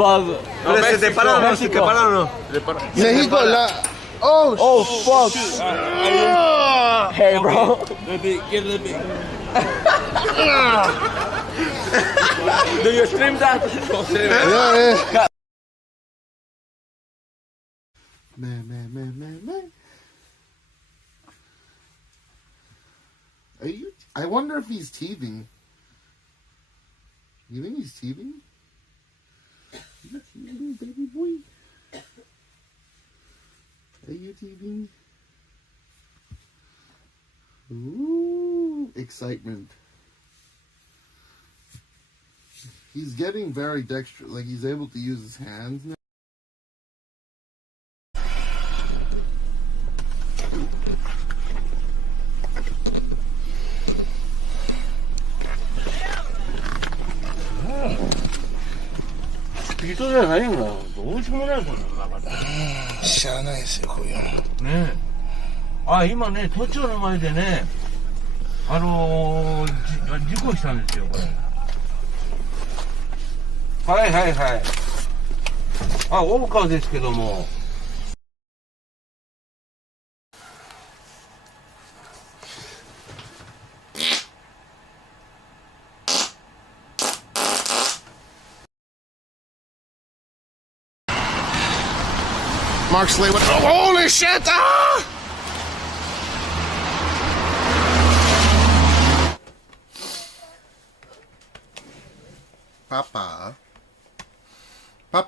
Pero se te para o no, se te para o no. México, la... Oh, Oh fuck! Hey, bro. Do you stream that? yeah. Man. Are you? I wonder if he's teething. You think he's teething? You teething, baby boy? Are you teething? Ooh, excitement. He's getting very dexterous, like he's able to use his hands now. 비도じゃないんだ。どうしようもないこんなの。知らないですよ、こういうの。ねえ。あ、今ね、都庁の前でね、事故したんですよ、これ。はい。あ、大川ですけども。Mark Slay with, oh, holy shit! Ah! Papa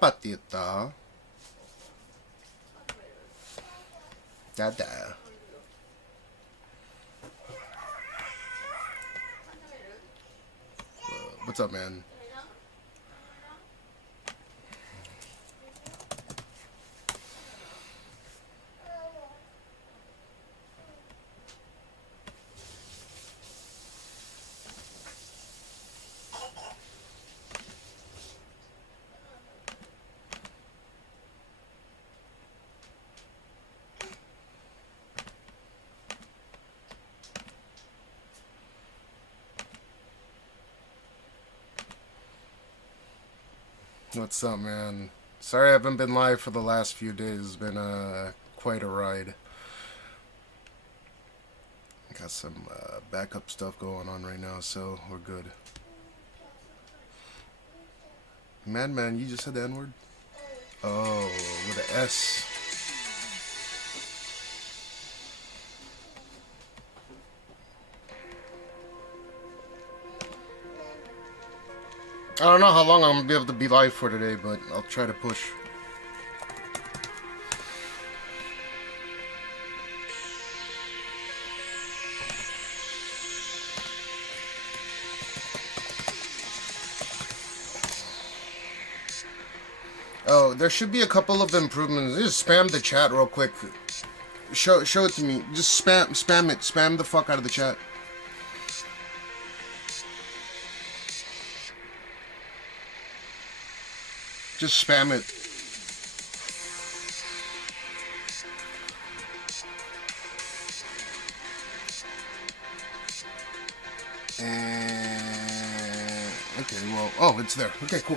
って言った？だだ。What's up, man? What's up, man? Sorry I haven't been live for the last few days. It's been quite a ride. Got some backup stuff going on right now, so we're good. Man, you just said the N-word? Oh, with an S. I don't know how long I'm going to be able to be live for today, but I'll try to push. Oh, there should be a couple of improvements. Just spam the chat real quick. Show it to me. Just spam it. Spam the fuck out of the chat. Just spam it. Okay, well, oh, it's there. Okay, cool.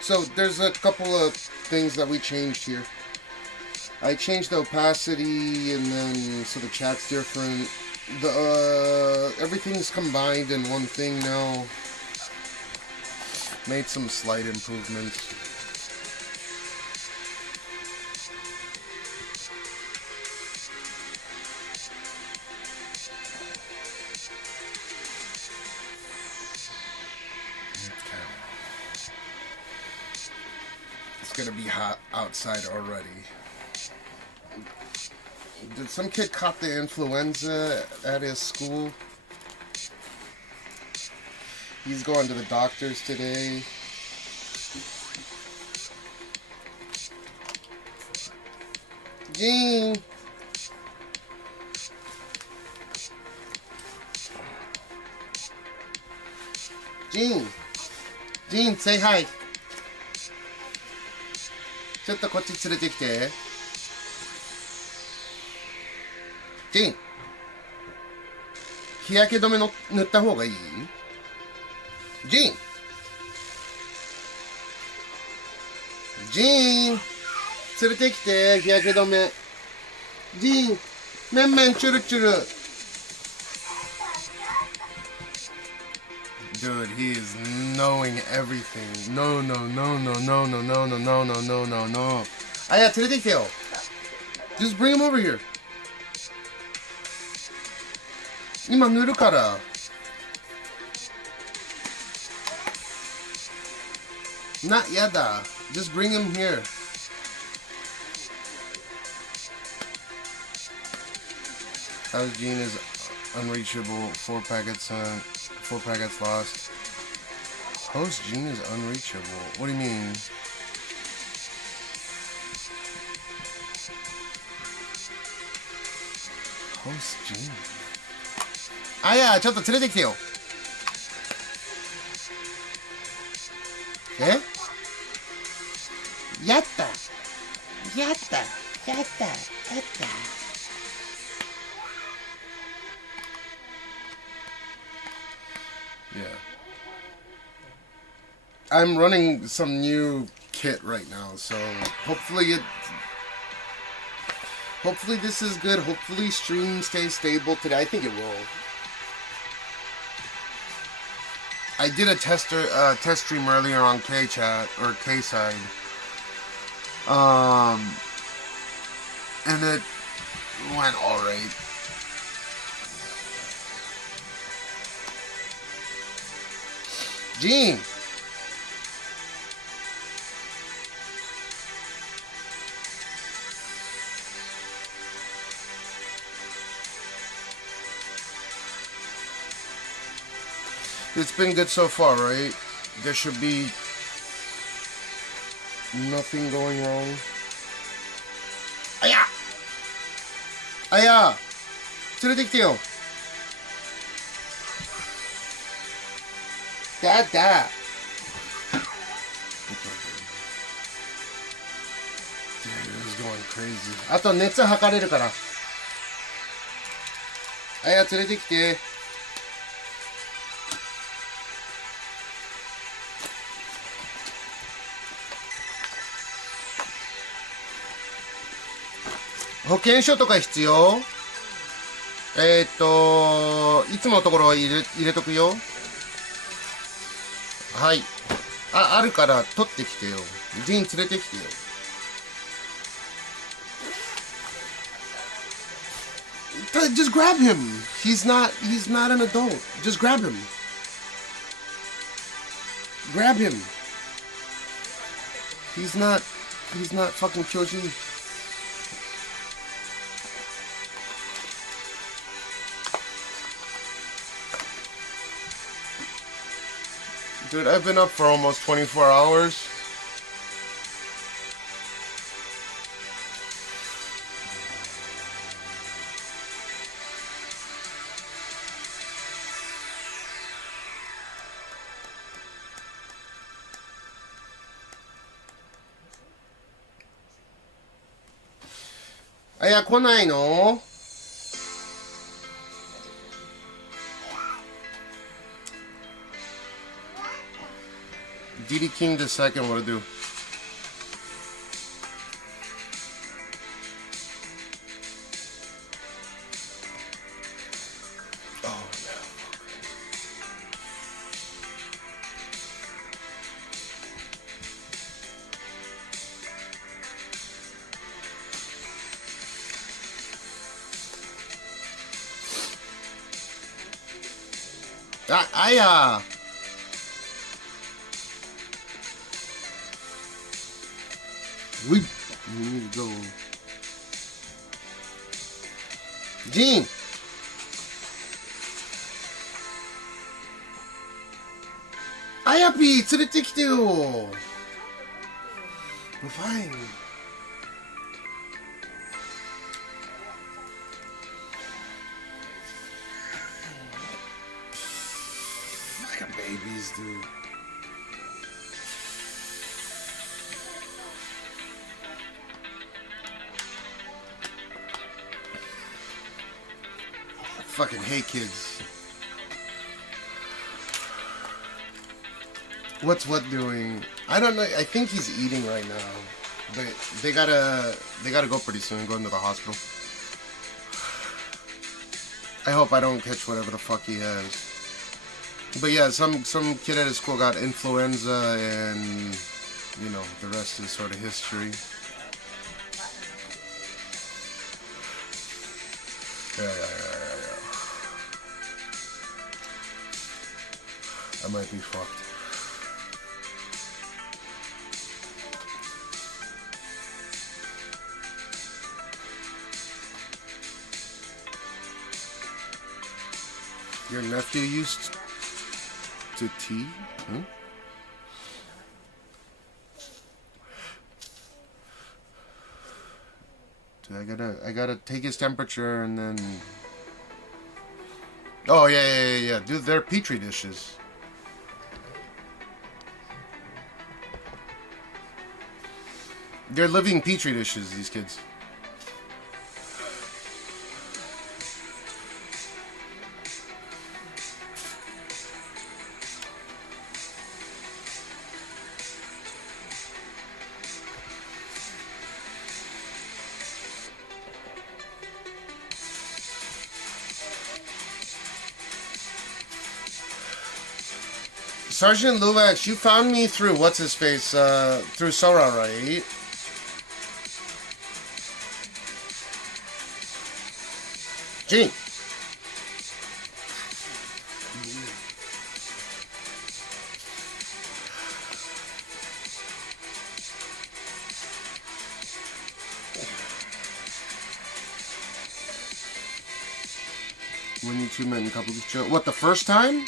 So there's a couple of things that we changed here. I changed the opacity, and then so the chat's different. Everything's combined in one thing now. Made some slight improvements. Gonna be hot outside already. Did some kid caught the influenza at his school? He's going to the doctors today. Gene! Gene, say hi. ちょっとこっち連れてきて。ジン、日焼け止めの塗った方がいい？ジン、ジーン連れてきて、日焼け止め。ジーンめんめんチュルチュル。Dude, he is knowing everything. No, no, no, no, no, no, no, no, no, no, no, no, no. あ、いや、連れてきてよ。Just bring him over here. 今塗るから。やだ。Just bring him here. House Gene is unreachable. 4 packets lost. Host Gene is unreachable. What do you mean? Host Gene. あ、いや、ちょっと連れてきてよ。やった。やった。やった。やった。Yeah. I'm running some new kit right now, so hopefully this is good. Hopefully stream stays stable today. I think it will. I did a test stream earlier on K-Chat or K-Side. And it went alright. Gene! It's been good so far, right? There should be nothing going wrong. Aya! Aya! 連れてきてよ。だだ。Dude, it's going crazy. あと熱測れるから。あや、連れてきて。保険証とか必要？いつものところ入れとくよ。はい。あるから取ってきてよ。ジン連れてきてよ。Just grab him. He's not an adult. Just grab him. Grab him. He's not fucking Kyoji. Dude, I've been up for almost 24 hours. Aya, 来ないの? DD King the second, what to do? Oh, no. Aya! We need to go. Gene! Ayapi! 連れてきてよ! Fine. Fucking babies, dude. Fucking hate kids. What's what doing? I don't know. I think he's eating right now. But they gotta go pretty soon. Go into the hospital. I hope I don't catch whatever the fuck he has. But yeah, some kid at his school got influenza, and you know the rest is sort of history. Yeah. I might be fucked. Your nephew used to tea? Huh? Dude, I gotta take his temperature and then. Oh yeah. Dude, they're petri dishes. They're living petri dishes, these kids. Sergeant Luvax, you found me through what's-his-face, through Sora, right? Gene. When you two met in a couple of shows. What, the first time?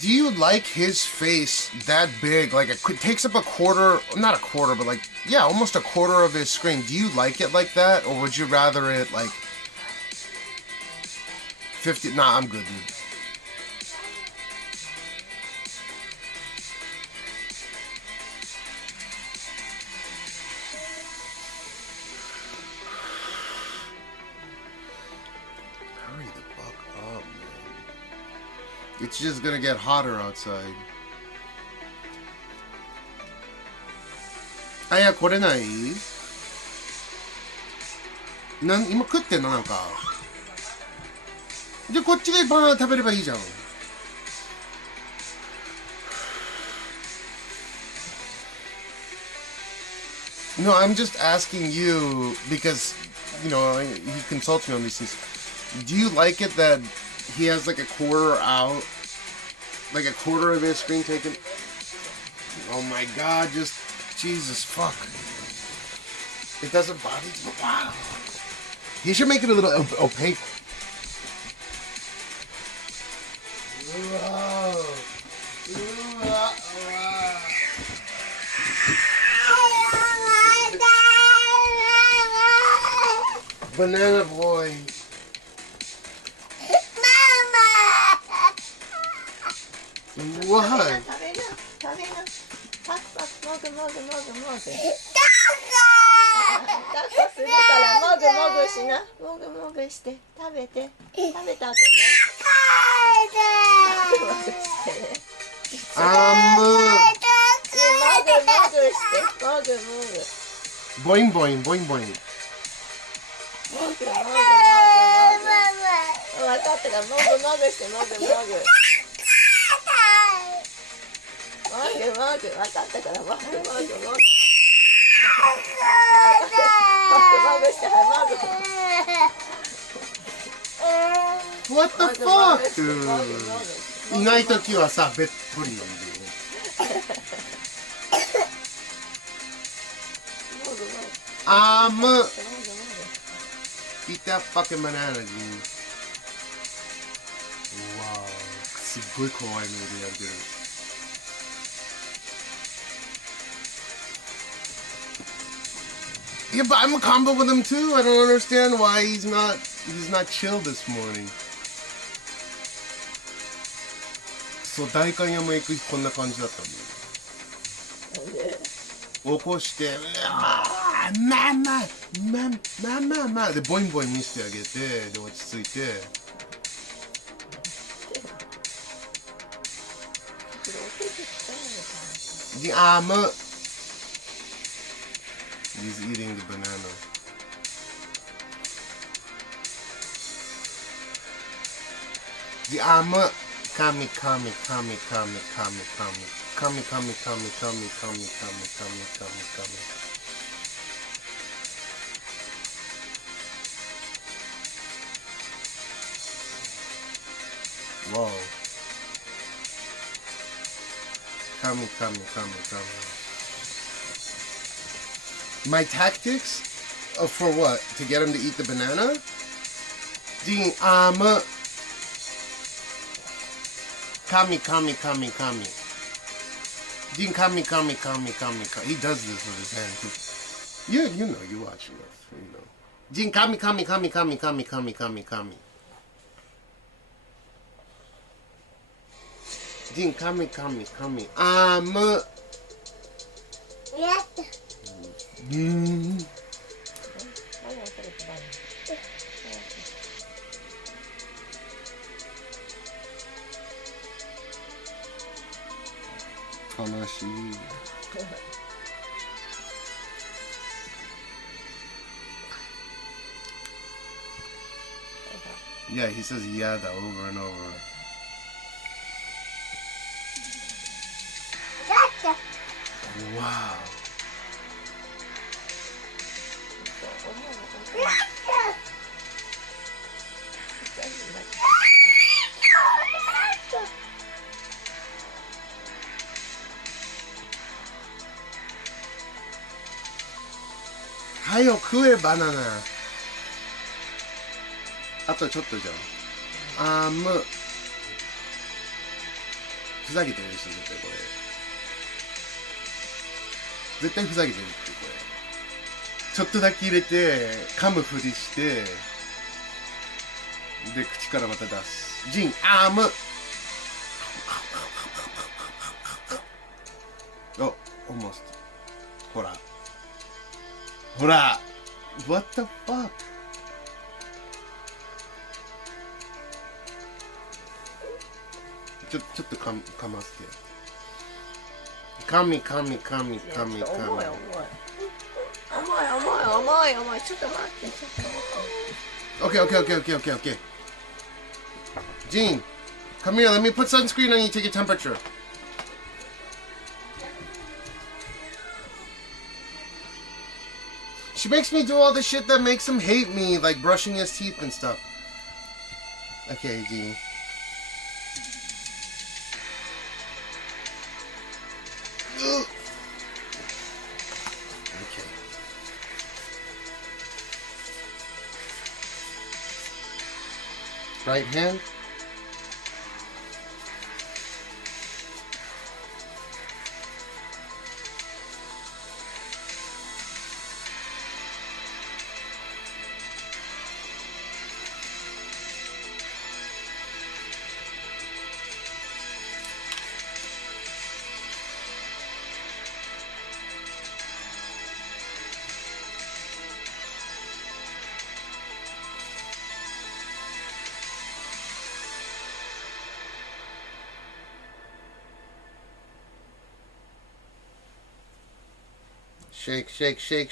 Do you like his face that big? Like, it takes up a quarter, not a quarter, but like, yeah, almost a quarter of his screen. Do you like it like that? Or would you rather it like 50? Nah, I'm good, dude. Hurry the fuck up, man. It's just gonna get hotter outside. あ、いや、来れない？今食ってんのなんか。じゃあこっちでバナナ食べればいいじゃん。No, I'm just asking you because, you know, he consults me on these things. Do you like it that he has like a quarter out, like a quarter of his screen taken? Oh my god, just Jesus fuck. It doesn't bother you? Wow. He should make it a little opaque. Banana boy. What? Boing boing boing boing. What the fuck? いないときはさ、べっぷりなんだよ。Eat that fucking banana, dude. Wow. すっごい怖い目でやってる。Yeah, but I'm a combo with him too. I don't understand why he's not chill this morning. そう、代官山行く日こんな感じだったんだよ。起こして、まあでボインボイン見せてあげて、で落ち着いて。The He's eating the banana. The kami. Whoa. Kami. My tactics for what? To get him to eat the banana? The kami. Jin kami. He does this with his hand too. You know, you watch enough, you know. Jin kami. Jin kami. Yeah, he says yada over and over. Wow. Hayo kue banana. あとちょっとじゃん。ふざけてるでしょ、絶対これ。絶対ふざけてるってこれ。ちょっとだけ入れて、噛むふりして、で、口からまた出す。ジン、Oh, almost. ほら。ほら What the fuck? ちょっとかませて。かみ。重い。ちょっと待って。Okay. Gene, come here. Let me put sunscreen on you. Take your temperature. She makes me do all the shit that makes him hate me, like brushing his teeth and stuff. Okay, Gene. Okay. Right hand. Shake. Shake.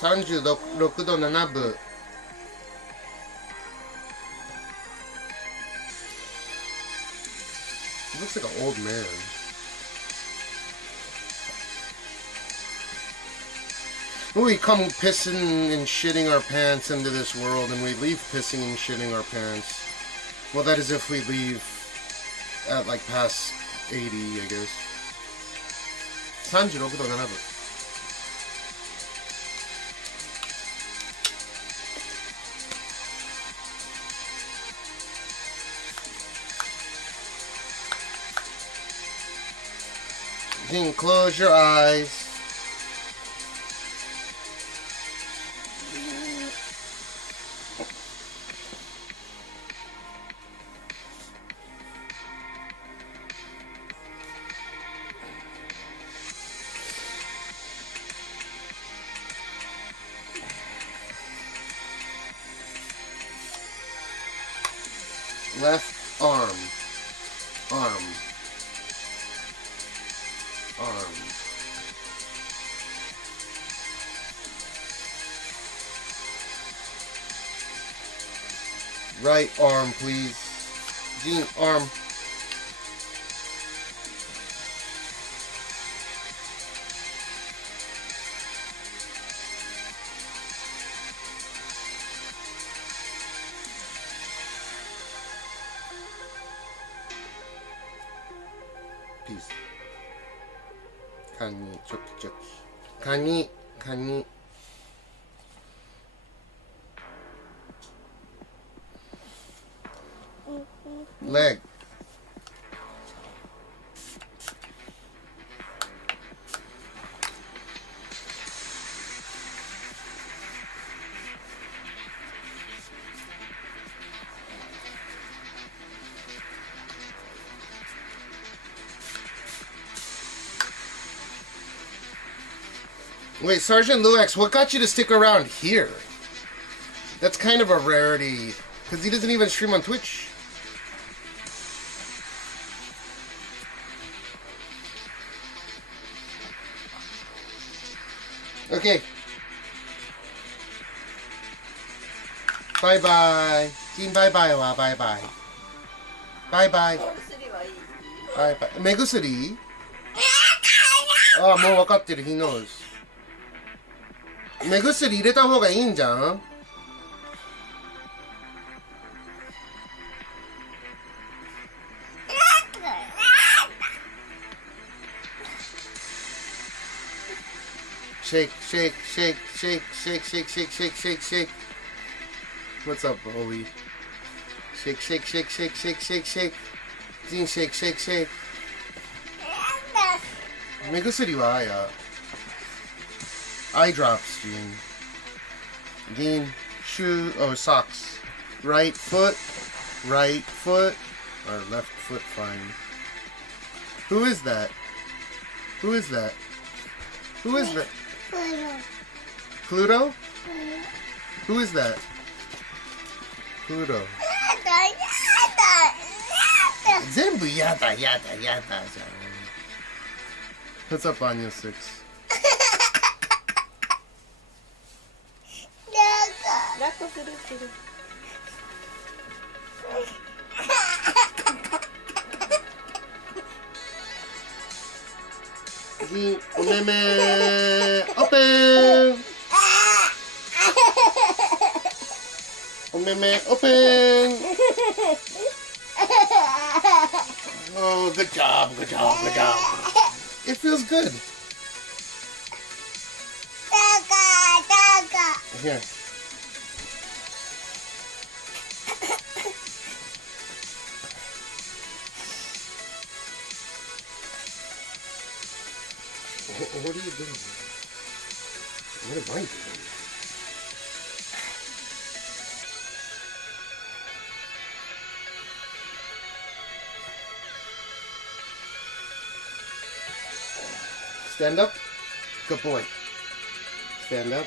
36度7分。He looks like an old man. We come pissing and shitting our pants into this world, and we leave pissing and shitting our pants. Well, that is if we leave at like past 80, I guess. 36度7分。Then close your eyes. Left arm. Arm. Arm. Right arm, please. Gene, arm. Peace. Kani, choki choki. Kani, kani. Leg. Wait, Sergeant Luax, what got you to stick around here? That's kind of a rarity, because he doesn't even stream on Twitch. Okay. Bye bye. Team bye bye wa bye bye. Bye bye. Bye bye. Megusuri? Ah, もう分かってる。He knows. 目薬入れた方がいいんじゃん。Shake, shake, shake, shake, shake, shake, shake, shake, shake, shake. What's up, Owie? Shake, shake, shake, shake, shake, shake, shake. Gene, shake, shake, shake. 目薬はeye drops, Gene. Gene, shoe, oh, socks. Right foot, or left foot, fine. Who is that? Who is that? Who is that? Pluto? Who is that? Pluto. 全部やだじゃん。What's up, Anya 6? ラッコするする。次、お目目オープン。お目目オープン。Oh, good job, good job, good job. It feels good. Here. What are you doing? What am I doing? Stand up. Good boy. Stand up.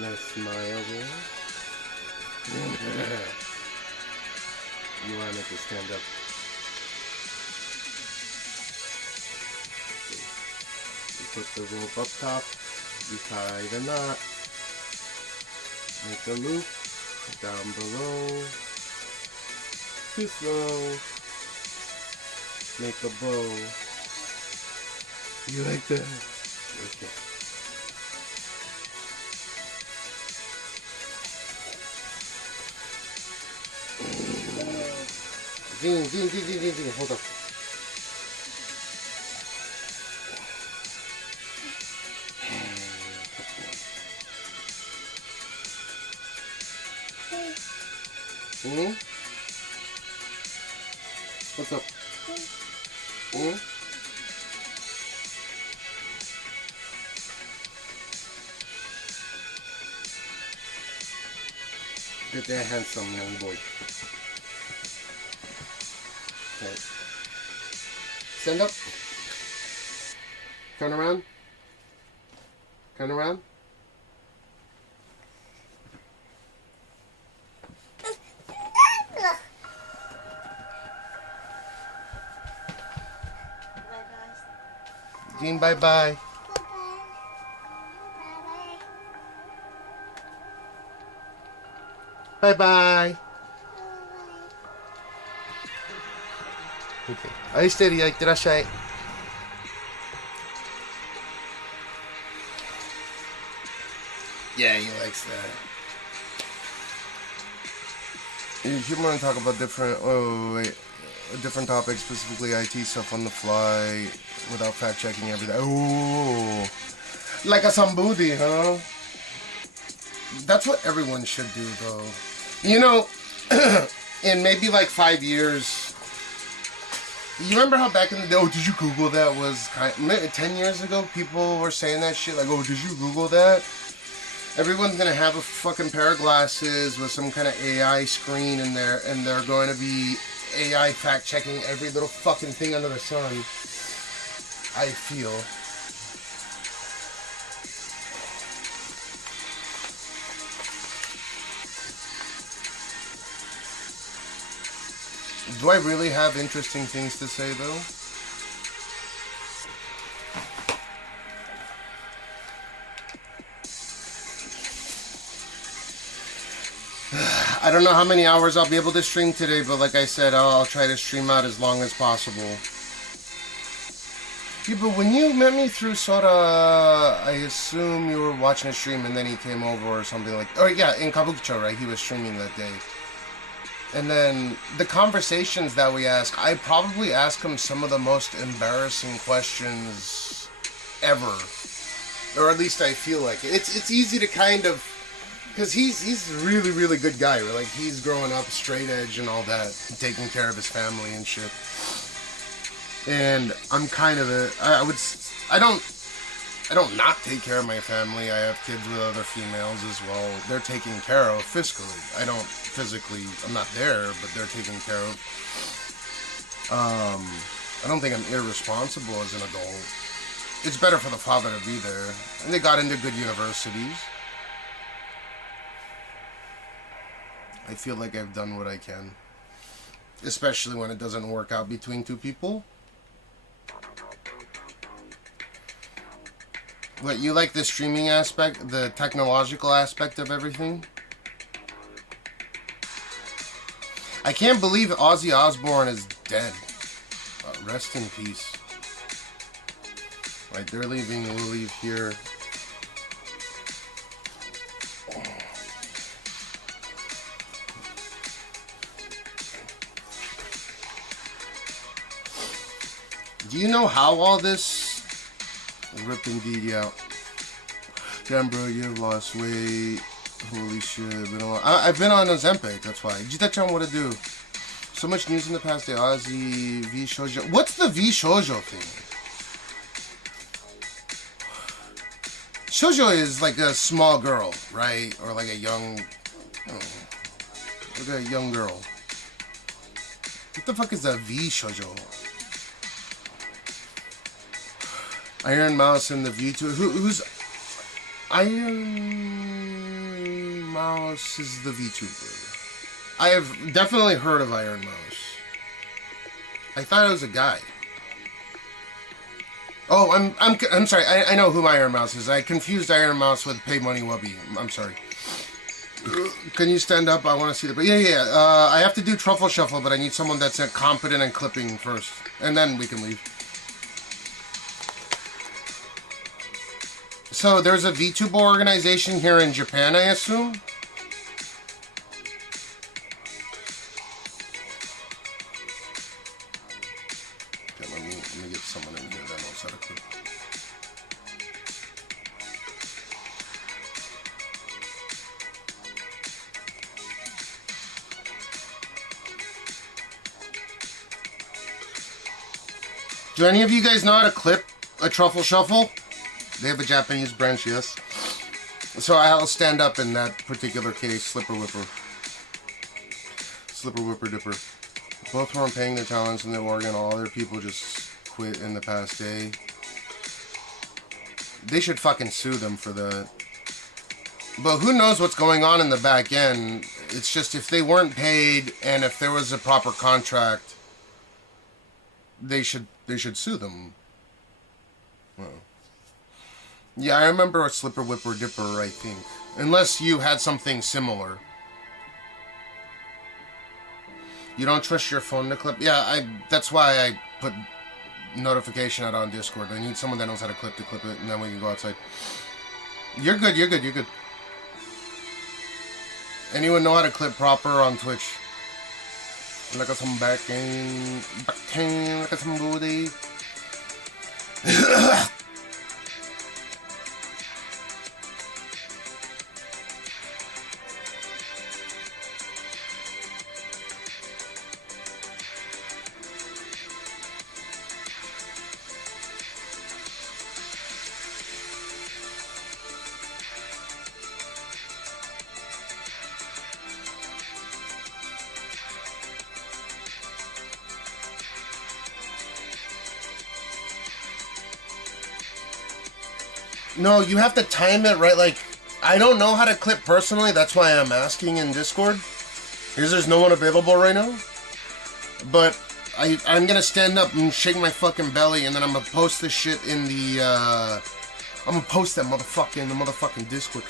Nice smile there. You want it to stand up. You put the rope up top. You tie the knot. Make a loop down below. Too slow. Make a bow. You like that? Okay. Gene, hold up. Hmm? What's up? Hmm? Get that handsome young boy. Okay. Stand up. Turn around. Turn around. Dean, bye-bye. Bye-bye. Okay. 愛してるよ。いってらっしゃい。Yeah, he likes that. If you want to talk about different topics, specifically IT stuff on the fly, without fact checking everything. Oh, like a sambudi, huh? That's what everyone should do, though. You know, in maybe like 5 years. You remember how back in the day, oh, did you Google that? Was 10 years ago, people were saying that shit, like, oh, did you Google that? Everyone's gonna have a fucking pair of glasses with some kind of AI screen in there, and they're going to be AI fact-checking every little fucking thing under the sun. I feel. Do I really have interesting things to say, though? I don't know how many hours I'll be able to stream today, but like I said, I'll try to stream out as long as possible. Yeah, but when you met me through Sora, I assume you were watching a stream and then he came over or something like... Oh yeah, in Kabukicho, right? He was streaming that day. And then the conversations that we ask, I probably ask him some of the most embarrassing questions ever. Or at least I feel like it. It's easy to kind of... Because he's a really, really good guy. Like, he's growing up straight edge and all that, taking care of his family and shit. And I'm kind of I don't not take care of my family. I have kids with other females as well. They're taken care of physically. I don't physically, I'm not there, but they're taken care of. I don't think I'm irresponsible as an adult. It's better for the father to be there. And they got into good universities. I feel like I've done what I can. Especially when it doesn't work out between two people. What, you like the streaming aspect, the technological aspect of everything? I can't believe Ozzy Osbourne is dead. Rest in peace. Right, they're leaving, we'll leave here. Do you know how all this... Rip indeed, yeah. Damn, bro, you've lost weight. Holy shit, I've been on Ozempic, that's why. Jita-chan, what to do? So much news in the past day. Ozzy, V Shoujo. What's the V Shoujo thing? Shoujo is like a small girl, right? Or like a young... like a young girl. What the fuck is a V Shoujo? Iron Mouse and the V2. Who's Iron Mouse is the VTuber. I have definitely heard of Iron Mouse. I thought it was a guy. Oh, I'm sorry. I know who Iron Mouse is. I confused Iron Mouse with Pay Money Wubby. I'm sorry. Can you stand up? I want to see the... Yeah. I have to do Truffle Shuffle, but I need someone that's competent in clipping first. And then we can leave. So, there's a VTuber organization here in Japan, I assume? Okay, let me get someone in here that knows how to clip. Do any of you guys know how to clip a Truffle Shuffle? They have a Japanese branch, yes. So I'll stand up in that particular case. Slipper Whipper. Slipper Whipper Dipper. Both weren't paying their talents in the Oregon. All their people just quit in the past day. They should fucking sue them for that. But who knows what's going on in the back end. It's just if they weren't paid and if there was a proper contract, they should sue them. Yeah, I remember a Slipper Whipper Dipper, I think. Unless you had something similar. You don't trust your phone to clip? Yeah, that's why I put notification out on Discord. I need someone that knows how to clip it, and then we can go outside. You're good, you're good, you're good. Anyone know how to clip proper on Twitch? Look at some backing, look at some booty. No, you have to time it right. Like, I don't know how to clip personally. That's why I'm asking in Discord. Because there's no one available right now. But I'm going to stand up and shake my fucking belly. And then I'm going to post this shit in the... I'm going to post that motherfucker in the motherfucking Discord.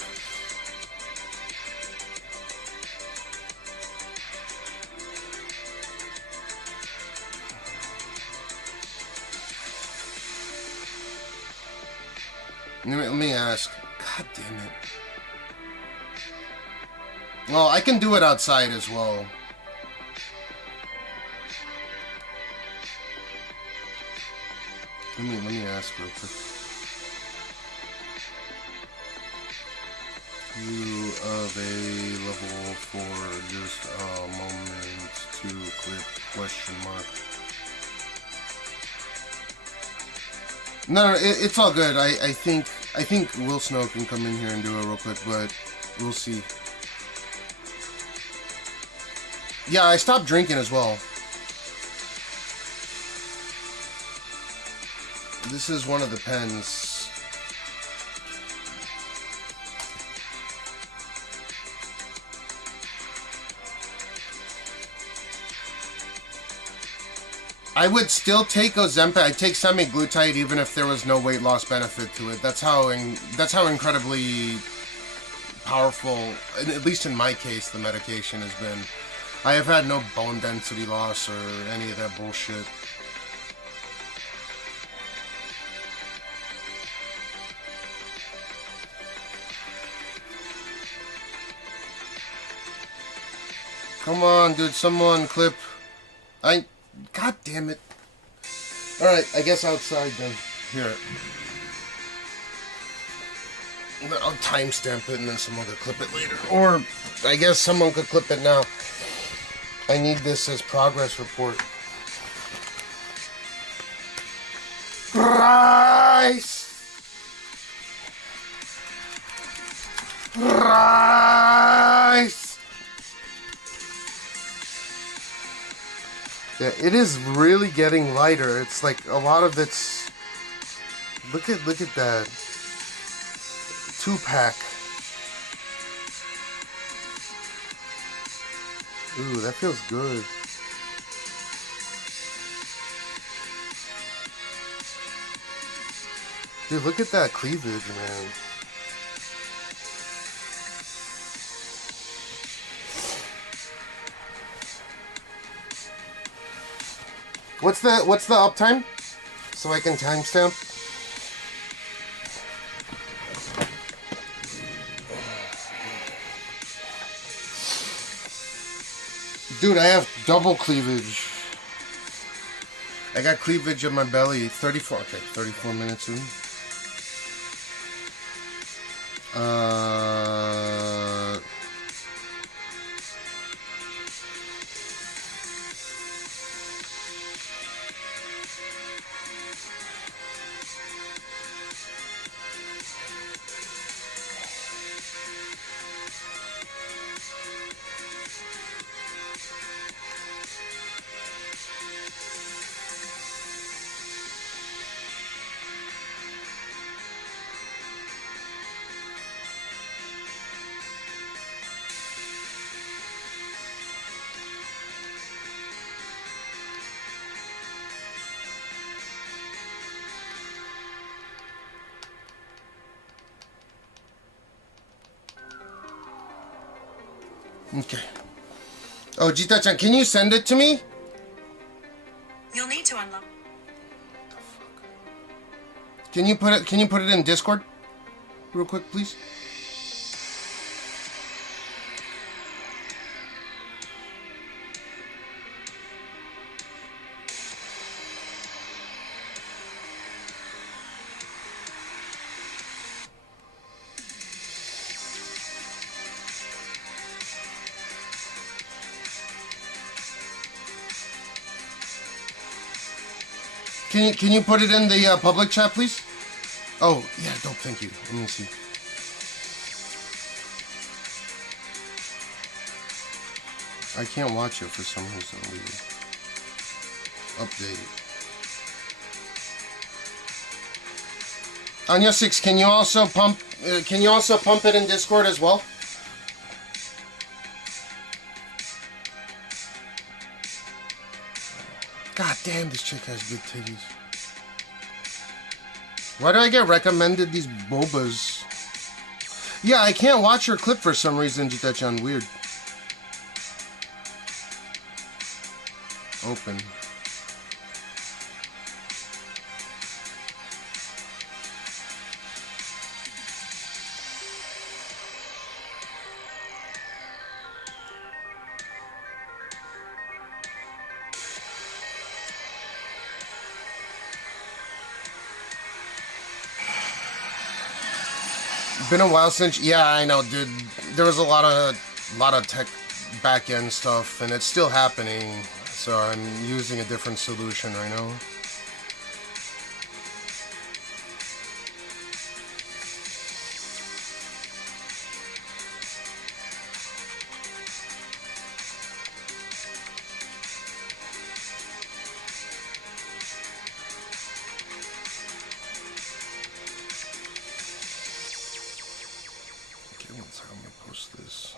Let me ask. God damn it. Well, I can do it outside as well. Let me ask real quick. You available for just a moment to clip question mark? No, it's all good. I think Will Snow can come in here and do it real quick, but we'll see. Yeah, I stopped drinking as well. This is one of the pens. I would still take Ozempic. I'd take semaglutide even if there was no weight loss benefit to it. That's how incredibly powerful, at least in my case, the medication has been. I have had no bone density loss or any of that bullshit. Come on, dude, someone clip. God damn it. Alright, I guess outside then. Here. I'll timestamp it and then someone could clip it later. Or, I guess someone could clip it now. I need this as progress report. Rice! Rice! Yeah, it is really getting lighter. It's like a lot of it's... Look at that. 2-pack. Ooh, that feels good. Dude, look at that cleavage, man. What's the uptime? So I can timestamp. Dude, I have double cleavage. I got cleavage in my belly. 34. Okay, 34 minutes in. Okay. Oh, Jita-chan, can you send it to me? You'll need to unlock. Can you put it in Discord? Real quick, please. Can you put it in the public chat, please? Oh, yeah, dope, thank you. Let me see. I can't watch it for some reason. Update. Anya 6, can you also pump it in Discord as well? God damn, this chick has big titties. Why do I get recommended these bobas? Yeah, I can't watch your clip for some reason, Jita-chan. Weird. Open. Been a while since, yeah, I know, dude. There was a lot of tech back-end stuff, and it's still happening. So I'm using a different solution right now. This.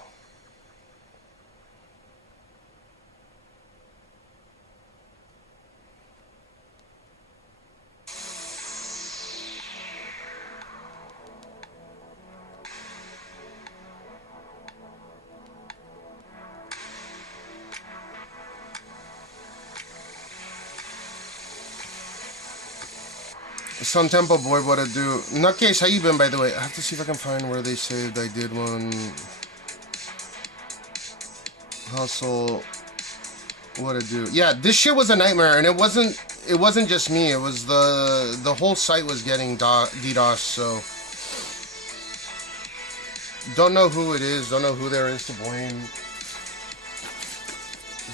Sun Temple Boy, what I do? Nutcase, how you been, by the way? I have to see if I can find where they saved. I did one. Hustle. What I do? Yeah, this shit was a nightmare, and it wasn't just me. It was the whole site was getting DDoS. So don't know who it is. Don't know who there is to blame.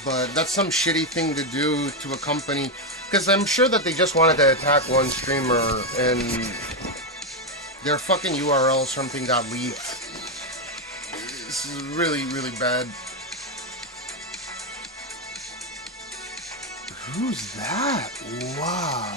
But that's some shitty thing to do to a company. Because I'm sure that they just wanted to attack one streamer, and their fucking URL or something got leaked. This is really, really bad. Who's that? Wow.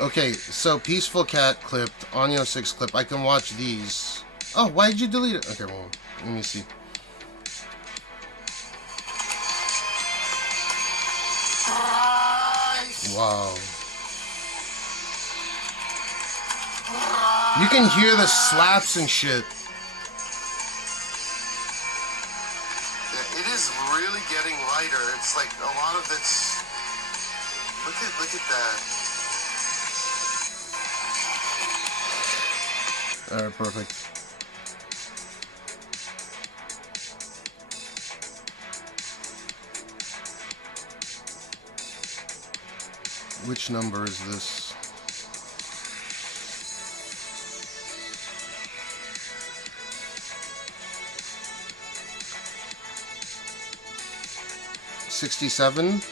Okay, so Peaceful Cat clipped, Onyo 6 clip. I can watch these. Oh, why did you delete it? Okay, well, let me see. Wow. You can hear the slaps and shit. Yeah, it is really getting lighter. It's like a lot of it's. Look at that. Alright, perfect. Which number is this? $67.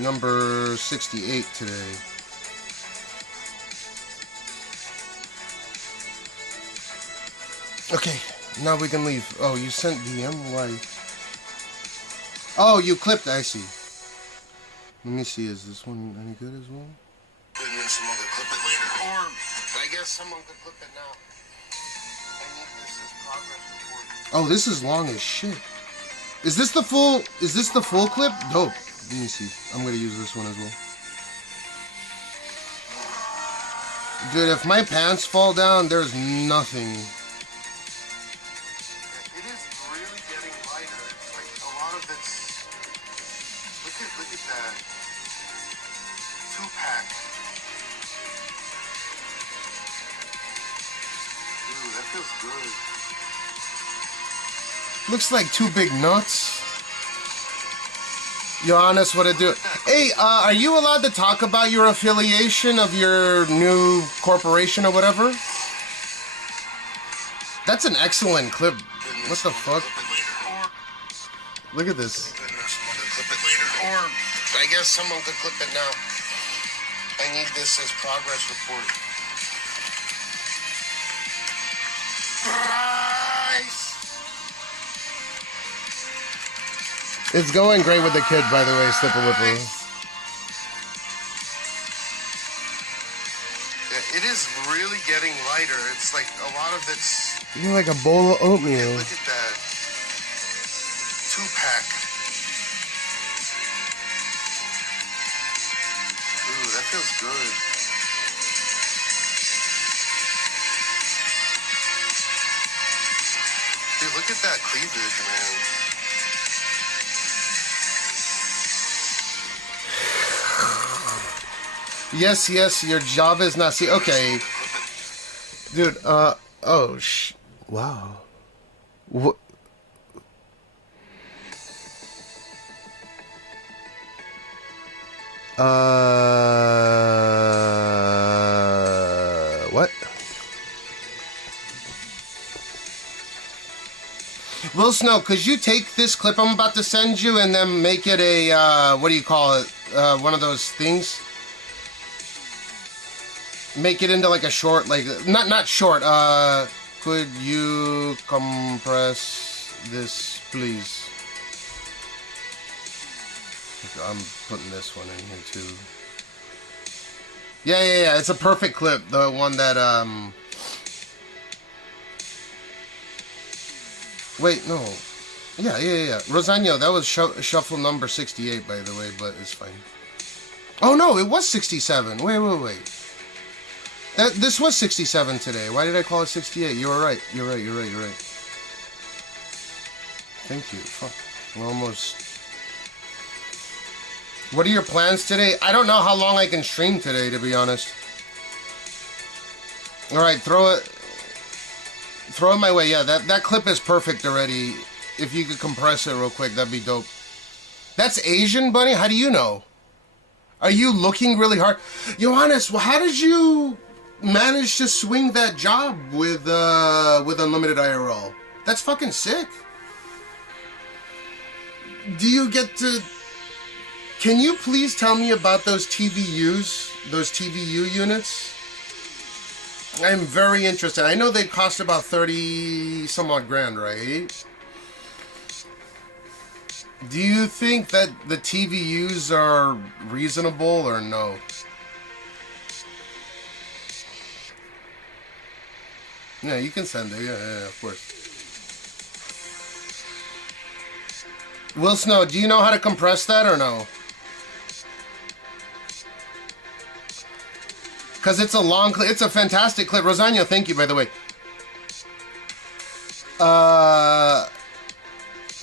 Number 68 today. Okay, now we can leave. Oh, you sent DM? Why? Oh, you clipped, I see. Let me see, is this one any good as well? And then someone could clip it later, or I guess someone could clip it now. I need this as progress report. Oh, this is long as shit. Is this the full clip? Dope. Let me see. I'm gonna use this one as well. Dude, if my pants fall down, there's nothing. It is really getting lighter. It's like a lot of it's. Look at that. 2-pack. Ooh, that feels good. Looks like 2 big nuts. Johannes, what it do? Hey, are you allowed to talk about your affiliation of your new corporation or whatever? That's an excellent clip. What the fuck? Look at this. Clip it later, or I guess someone could clip it now. I need this as progress report. Price. It's going great with the kid, by the way, Slipper Whipper. Yeah, it is really getting lighter. It's like a lot of it's. You're like a bowl of oatmeal. Look at that. 2-pack. Ooh, that feels good. Dude, look at that cleavage, man. Yes, your job is not see. Okay, dude. Oh, wow. What? What? Will Snow, could you take this clip I'm about to send you and then make it a what do you call it? One of those things. Make it into like a short, like not short. Could you compress this, please? Okay, I'm putting this one in here too. Yeah. It's a perfect clip. The one that Wait, no. Yeah. Rosanio, that was shuffle number 68, by the way, but it's fine. Oh no, it was 67. Wait. This was 67 today. Why did I call it 68? You were right. You're right. Thank you. Fuck. We're almost... What are your plans today? I don't know how long I can stream today, to be honest. Alright, throw it my way. Yeah, that clip is perfect already. If you could compress it real quick, that'd be dope. That's Asian, Bunny? How do you know? Are you looking really hard? Johannes, well, how did you... managed to swing that job with unlimited IRL? That's fucking sick. Do you get to... Can you please tell me about those TVUs? Those TVU units? I'm very interested. I know they cost about 30 some odd grand, right? Do you think that the TVUs are reasonable or no? Yeah, you can send it. Yeah, of course. Will Snow, do you know how to compress that or no? Because it's a long clip. It's a fantastic clip. Rosanio, thank you, by the way.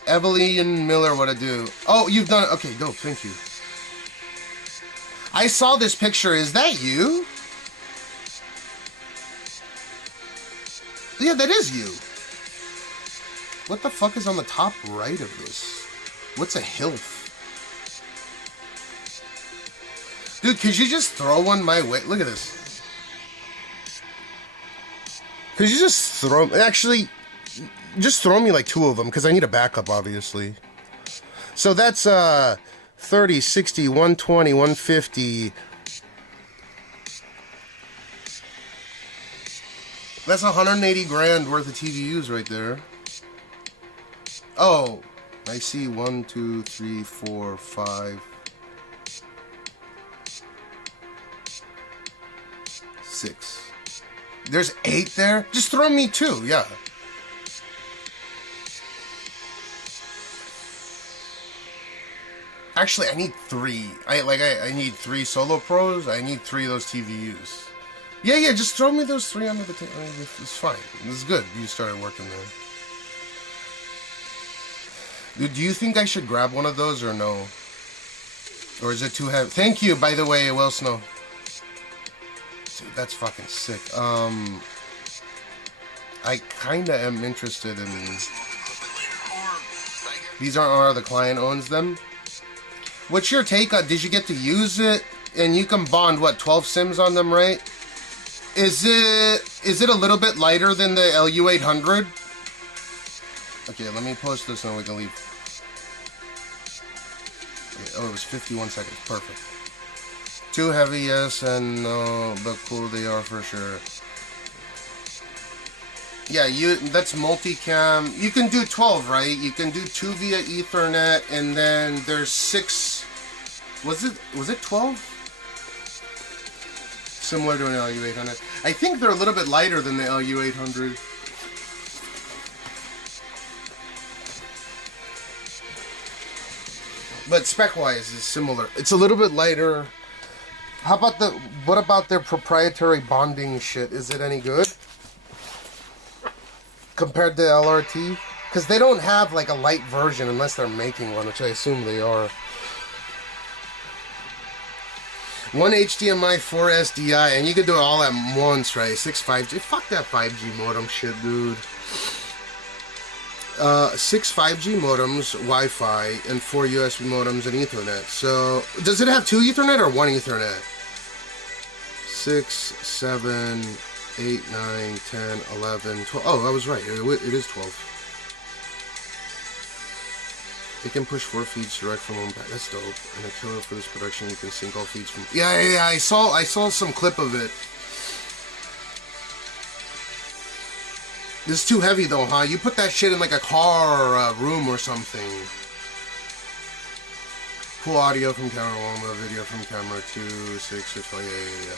Evelyn Miller, what to do? Oh, you've done it. Okay, dope. Thank you. I saw this picture. Is that you? Yeah, that is you. What the fuck is on the top right of this? What's a HILF? Dude, could you just throw one my way? Look at this. Could you just throw... Actually, just throw me like 2 of them, because I need a backup, obviously. So that's 30, 60, 120, 150... That's 180 grand worth of TVUs right there. Oh, I see 1, 2, 3, 4, 5, 6. There's 8 there? Just throw me 2, yeah. Actually, I need 3. I need 3 Solo Pros. I need 3 of those TVUs. Yeah, just throw me those 3 under the table. It's fine. It's good. You started working there. Do you think I should grab one of those or no? Or is it too heavy? Thank you, by the way, Will Snow. Dude, that's fucking sick. I kinda am interested in... These are the client owns them. What's your take on... Did you get to use it? And you can bond, what, 12 sims on them, right? Is it a little bit lighter than the LU800? Okay, let me post this and we can leave. Okay, oh, it was 51 seconds. Perfect. Too heavy, yes, and no, but cool they are for sure. Yeah, that's multicam. You can do 12, right? You can do 2 via Ethernet, and then there's 6. Was it 12? Similar to an LU800. I think they're a little bit lighter than the LU800. But spec-wise is similar. It's a little bit lighter. How about what about their proprietary bonding shit? Is it any good? Compared to LRT? Because they don't have like a light version unless they're making one, which I assume they are. 1 HDMI, 4 SDI, and you can do it all at once, right? 6 5G. Fuck that 5G modem shit, dude. 6 5G modems, Wi-Fi, and 4 USB modems and Ethernet. So, does it have 2 Ethernet or 1 Ethernet? 6, 7, 8, 9, 10, 11, 12. Oh, I was right. It is 12. It can push 4 feeds direct from home. That's dope. And a killer for this production. You can sync all feeds from. Yeah. I saw some clip of it. This is too heavy though, huh? You put that shit in like a car or a room or something. Cool audio from camera 1, video from camera 2, 6 or 12. Yeah.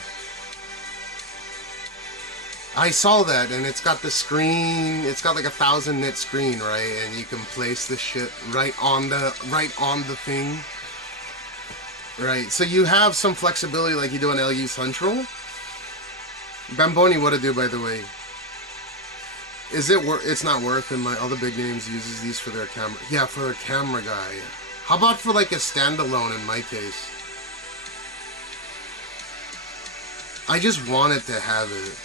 I saw that, and it's got the screen. It's got like a 1000 nit screen, right? And you can place the shit right on the thing, right? So you have some flexibility, like you do on LU Central. Bamboni, what to do, by the way? Is it worth? It's not worth it. All the big names uses these for their camera. Yeah, for their camera guy. How about for like a standalone in my case? I just wanted to have it.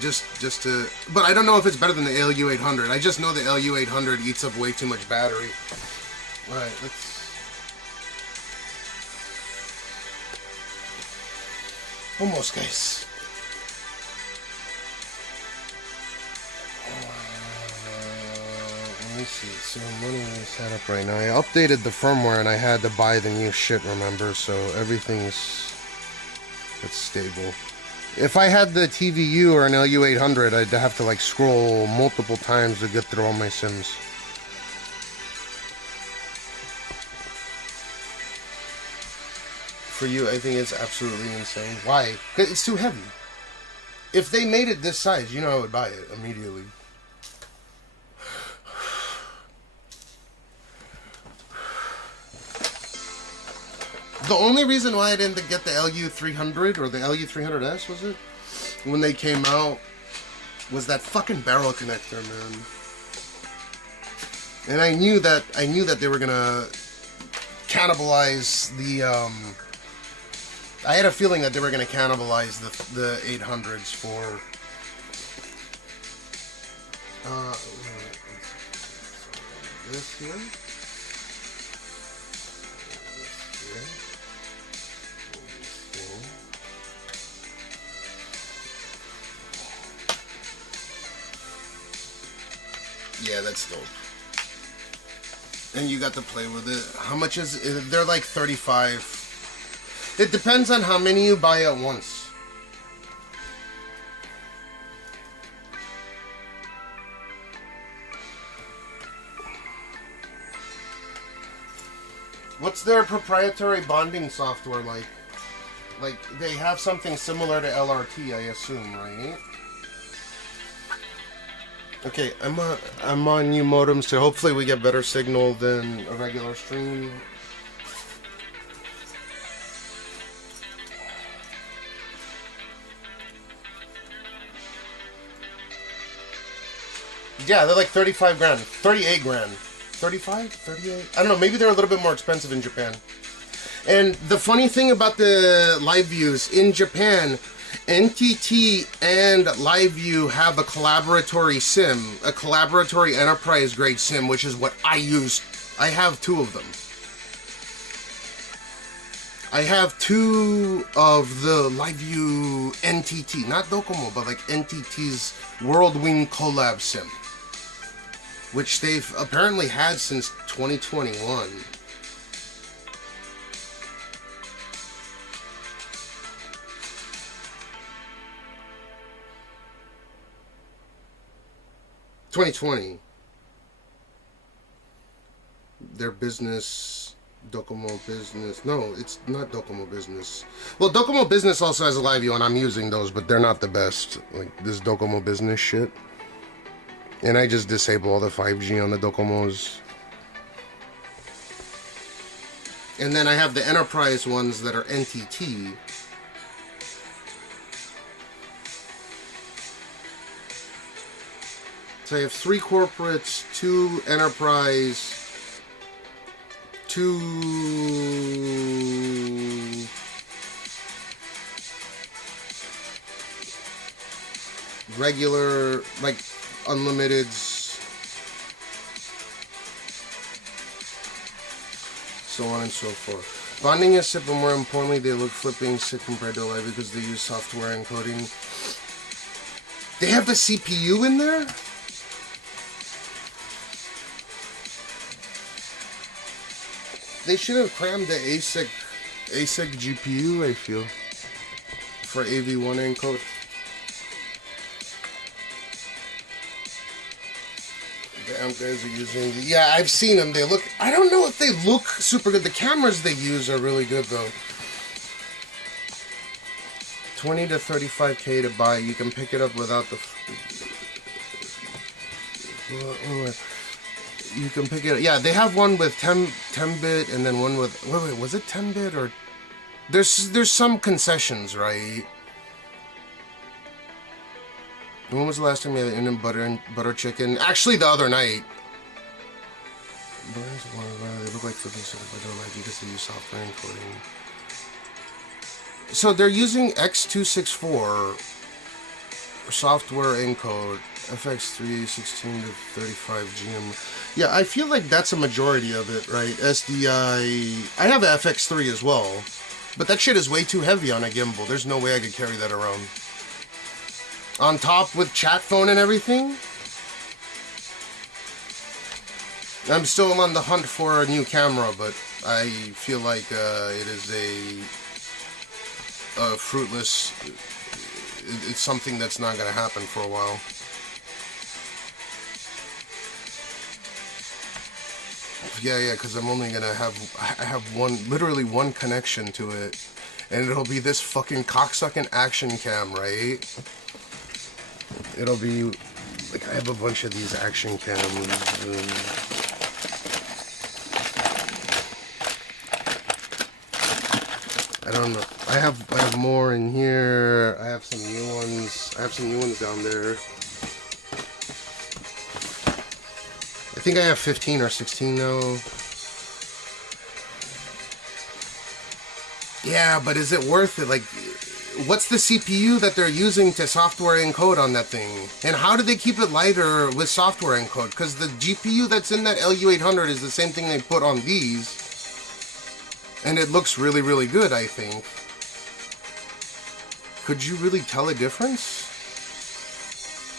Just to, but I don't know if it's better than the LU800. I just know the LU800 eats up way too much battery. Alright, let's... Almost, guys. Let me see. So money is set up right now. I updated the firmware and I had to buy the new shit, remember? So everything's... It's stable. If I had the TVU or an LU800, I'd have to like scroll multiple times to get through all my sims. For you, I think it's absolutely insane. Why? 'Cause it's too heavy. If they made it this size, you know I would buy it immediately. The only reason why I didn't get the LU300 or the LU300S, was it? When they came out, was that fucking barrel connector, man. And I knew that they were gonna cannibalize the I had a feeling that they were gonna cannibalize the 800s for this here. Yeah, that's dope. And you got to play with it. How much is it? They're like 35. It depends on how many you buy at once. What's their proprietary bonding software like? Like, they have something similar to LRT, I assume, right? Okay, I'm on new modems, so hopefully we get better signal than a regular stream. Yeah, they're like 35 grand, 38 grand, 35, 38. I don't know. Maybe they're a little bit more expensive in Japan. And the funny thing about the LiveUs in Japan, NTT and LiveU have a collaboratory SIM, a collaboratory enterprise grade SIM, which is what I use. I have 2 of them. I have 2 of the LiveU NTT, not Docomo, but like NTT's Worldwing Collab SIM, which they've apparently had since 2021. Their business, Docomo Business. No, it's not Docomo Business. Well, Docomo Business also has a LiveU, and I'm using those, but they're not the best. Like this Docomo Business shit. And I just disable all the 5G on the Docomos. And then I have the enterprise ones that are NTT. So I have 3 corporates, 2 enterprise, 2 regular, like unlimiteds, so on and so forth. Bonding is sick, but more importantly, they look flipping sick compared to Live because they use software encoding. They have the CPU in there? They should have crammed the ASIC GPU, I feel, for AV1 encode. Damn guys are using the, yeah, I've seen them. They look, I don't know if they look super good. The cameras they use are really good though. 20 to 35K to buy. You can pick it up without the. You can pick it up. Yeah, they have one with 10-bit and then one with, wait, was it 10-bit or? There's some concessions, right? When was the last time you had Indian butter chicken? Actually, the other night. They look like flipping stuff, but don't like because they use software encoding. So they're using X264 software encode, FX3 16 to 35 GM. Yeah, I feel like that's a majority of it, right? SDI. I have an FX3 as well, but that shit is way too heavy on a gimbal. There's no way I could carry that around. On top with chat phone and everything. I'm still on the hunt for a new camera, but I feel like it is a fruitless. It's something that's not going to happen for a while. Yeah, because I'm only gonna have literally one connection to it, and it'll be this fucking cocksucking action cam, right? It'll be like I have a bunch of these action cams. I don't know. I have more in here. I have some new ones. I have some new ones down there. I think I have 15 or 16 now. Yeah, but is it worth it? Like, what's the CPU that they're using to software encode on that thing? And how do they keep it lighter with software encode? Because the GPU that's in that LU800 is the same thing they put on these. And it looks really, really good, I think. Could you really tell a difference?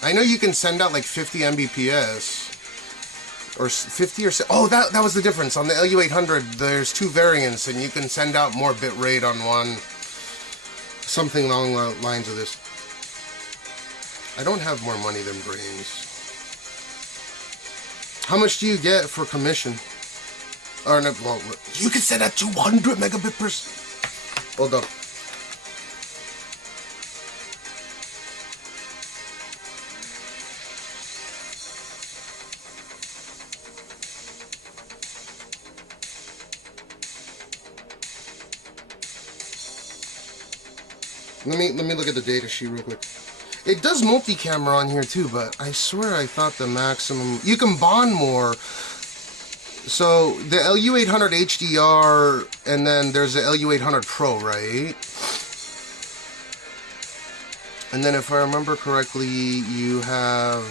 I know you can send out like 50 Mbps. Or 50 or so. Oh, that was the difference. On the LU800, there's 2 variants, and you can send out more bit rate on one. Something along the lines of this. I don't have more money than brains. How much do you get for commission? Or no, well, you can send out 200 megabit per. Hold up. Let me look at the data sheet real quick. It does multi-camera on here too, but I swear I thought the maximum... You can bond more. So, the LU800 HDR, and then there's the LU800 Pro, right? And then if I remember correctly, you have...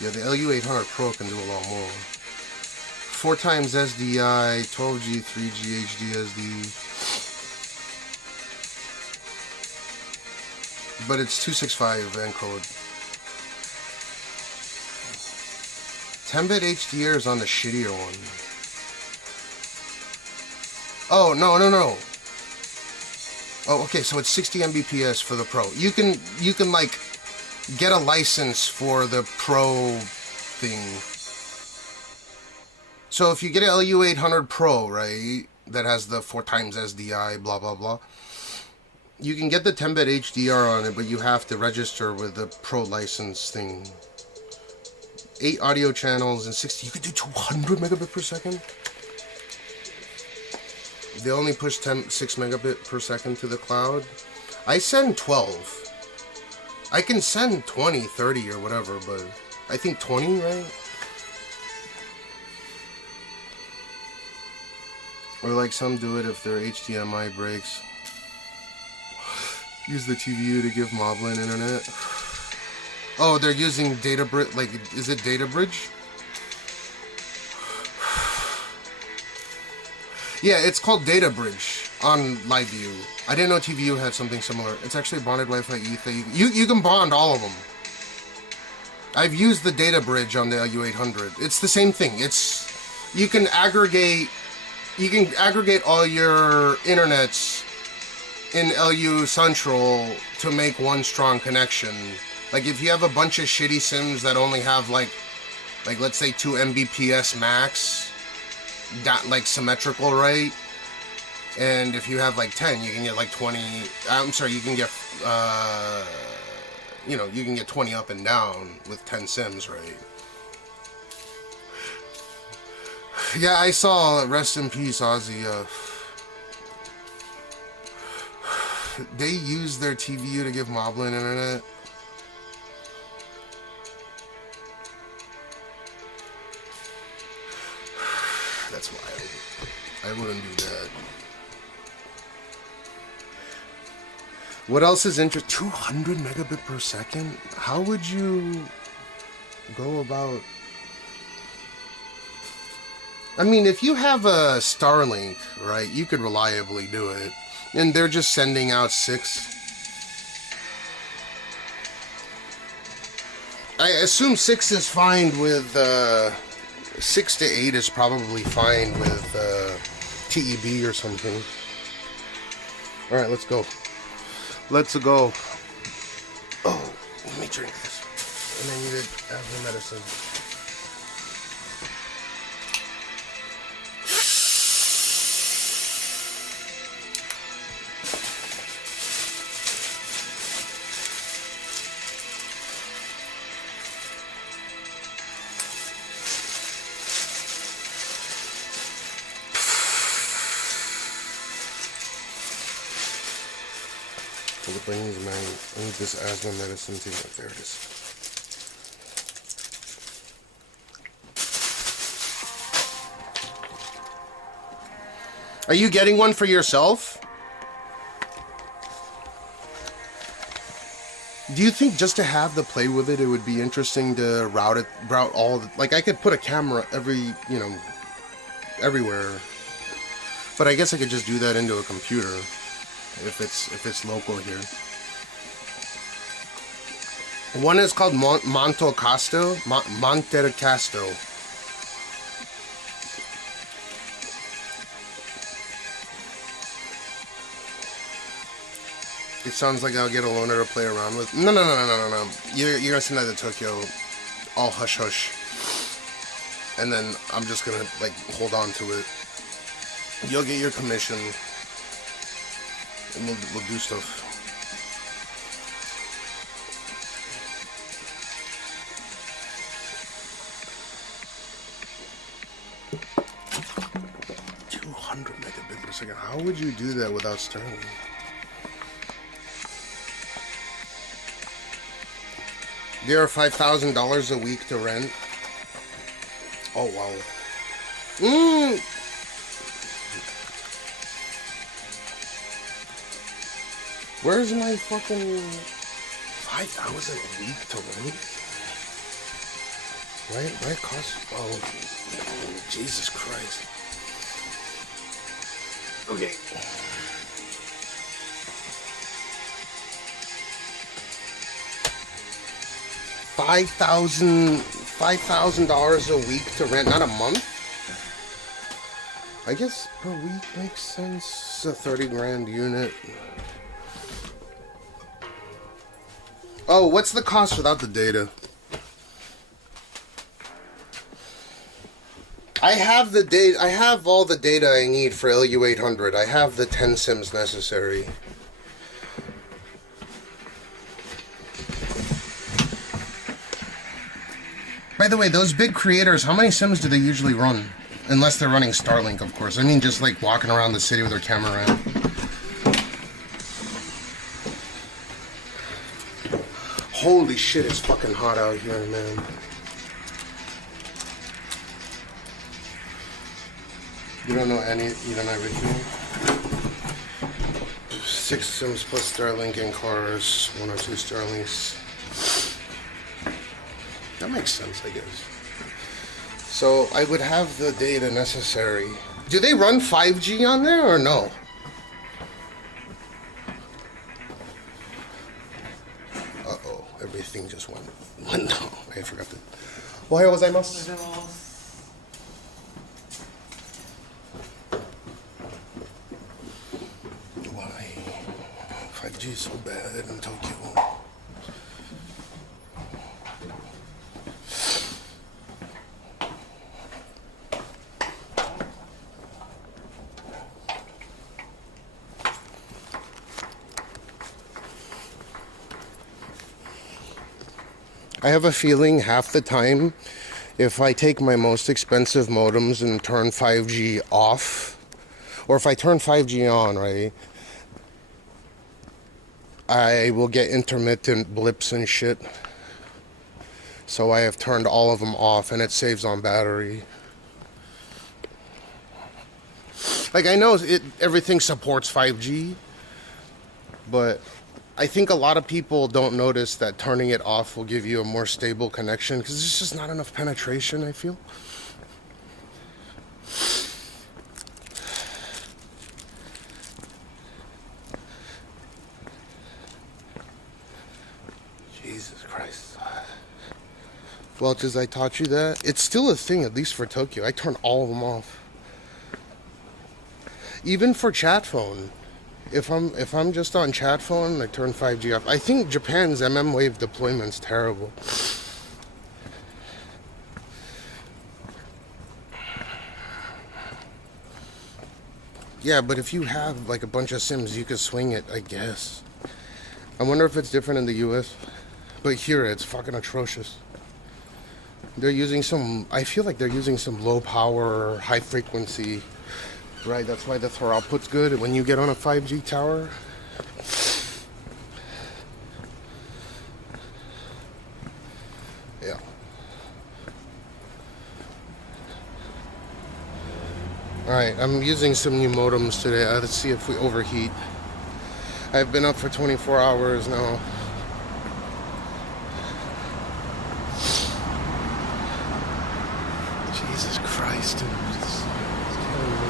Yeah, the LU800 Pro can do a lot more. 4 times SDI, 12G, 3G, HD SD. But it's 265 encode. 10-bit HDR is on the shittier one. Oh, no. Oh, okay, so it's 60 Mbps for the Pro. You can like get a license for the Pro thing. So if you get an LU800 Pro, right, that has the 4 times SDI, blah blah blah, you can get the 10-bit HDR on it, but you have to register with the Pro license thing. 8 audio channels and 60. You could do 200 megabit per second. They only push 6 megabit per second to the cloud. I send 12. I can send 20, 30 or whatever, but I think 20, right? Or like some do it if their HDMI breaks. Use the TVU to give Moblin internet. Oh, they're using data bridge. Like, is it data bridge? Yeah, it's called data bridge on LiveU. I didn't know TVU had something similar. It's actually bonded Wi-Fi Ether. You can bond all of them. I've used the data bridge on the LU800. It's the same thing. You can aggregate all your internets in LU Central to make one strong connection. Like if you have a bunch of shitty sims that only have like let's say 2 Mbps max, that like symmetrical, right? And if you have like 10, you can get like 20. I'm sorry, you can get you can get 20 up and down with 10 sims, right? Yeah, I saw. Rest in peace, Ozzy. They use their TVU to give Moblin internet. That's why I wouldn't do that. What else is interesting? 200 megabit per second? How would you go about... I mean, if you have a Starlink, right, you could reliably do it. And they're just sending out 6. I assume 6 is fine with... 6 to 8 is probably fine with TEB or something. Alright, let's go. Let's go. Oh, let me drink this. And I needed asthma medicine. I need this asthma medicine too. There it is. Are you getting one for yourself? Do you think just to have the play with it, it would be interesting to route all the, like I could put a camera everywhere, but I guess I could just do that into a computer. If it's local here. One is called Monte Casto. It sounds like I'll get a loaner to play around with. No. You're gonna send that to Tokyo, all hush hush, and then I'm just gonna like hold on to it. You'll get your commission. And we'll do stuff. (200 megabits per second). How would you do that without Sterling? They're $5,000 a week to rent. Oh wow. Where's my fucking 5,000 a week to rent? Right cost. Oh, Jesus Christ. Okay. $5,000 a week to rent, not a month. I guess per week makes sense. It's a 30 grand unit. Oh, what's the cost without the data? I have the data. I have all the data I need for LiVU 800. I have the 10 sims necessary. By the way, those big creators, how many sims do they usually run? Unless they're running Starlink, of course. I mean, just like walking around the city with their camera around. Holy shit, it's fucking hot out here, man. You don't know everything? 6 sims plus Starlink in cars, 1 or 2 Starlinks. That makes sense, I guess. So I would have the data necessary. Do they run 5G on there or no? Uh-oh, everything just went down. I forgot to. Ohayou gozaimasu. Why 5G is so bad in Tokyo? I have a feeling half the time, if I take my most expensive modems and turn 5G off, or if I turn 5G on, right, I will get intermittent blips and shit. So I have turned all of them off, and it saves on battery. Like, I know everything supports 5G, but I think a lot of people don't notice that turning it off will give you a more stable connection because there's just not enough penetration, I feel. Jesus Christ. Well, because I taught you that. It's still a thing, at least for Tokyo. I turn all of them off. Even for chat phone. If I'm just on chat phone, I turn 5G off. I think Japan's wave deployment's terrible. Yeah, but if you have like a bunch of sims, you could swing it, I guess. I wonder if it's different in the US. But here it's fucking atrocious. They're using I feel like they're using some low power, high frequency. Right, that's why the throw output's good when you get on a 5G tower. Yeah. Alright, I'm using some new modems today. Let's see if we overheat. I've been up for 24 hours now. Jesus Christ, dude. It's killing me.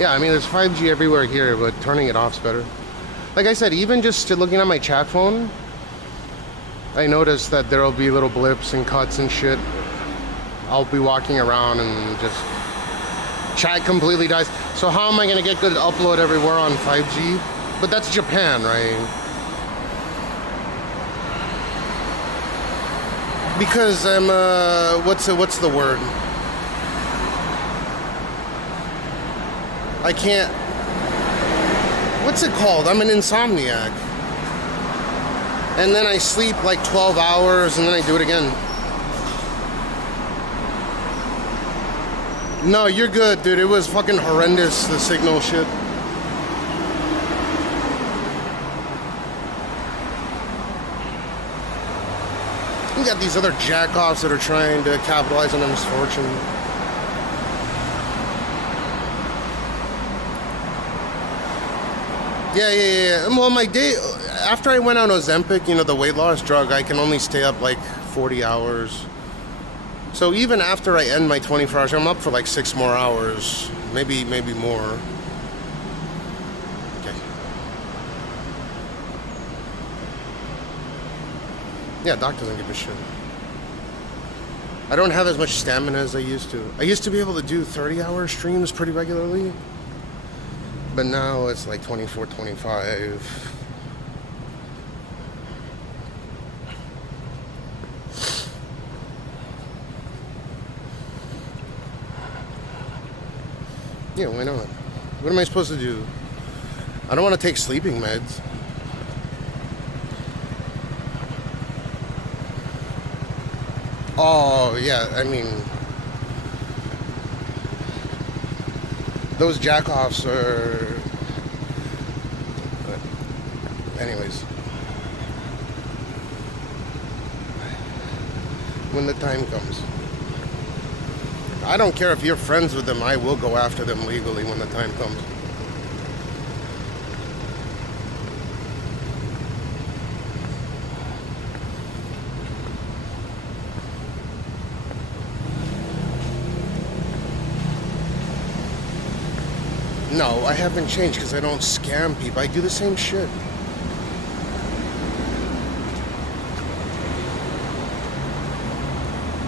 Yeah, I mean, there's 5G everywhere here, but turning it off's better. Like I said, even just looking at my chat phone, I noticed that there'll be little blips and cuts and shit. I'll be walking around and just chat completely dies. So how am I gonna get good upload everywhere on 5G? But that's Japan, right? Because I'm what's the word? I can't. What's it called? I'm an insomniac. And then I sleep like 12 hours and then I do it again. No, you're good, dude. It was fucking horrendous, the signal shit. you got these other jackoffs that are trying to capitalize on their misfortune. Yeah. Well, my day, after I went on Ozempic, you know, the weight loss drug, I can only stay up like 40 hours. So even after I end my 24 hours, I'm up for like 6 more hours, maybe more. Okay. Yeah, Doc doesn't give a shit. I don't have as much stamina as I used to. I used to be able to do 30-hour streams pretty regularly. But now it's like 24, 25. Yeah, why not? What am I supposed to do? I don't want to take sleeping meds. Oh, yeah, I mean, those jackoffs are... Anyways. When the time comes. I don't care if you're friends with them, I will go after them legally when the time comes. No, I haven't changed because I don't scam people. I do the same shit.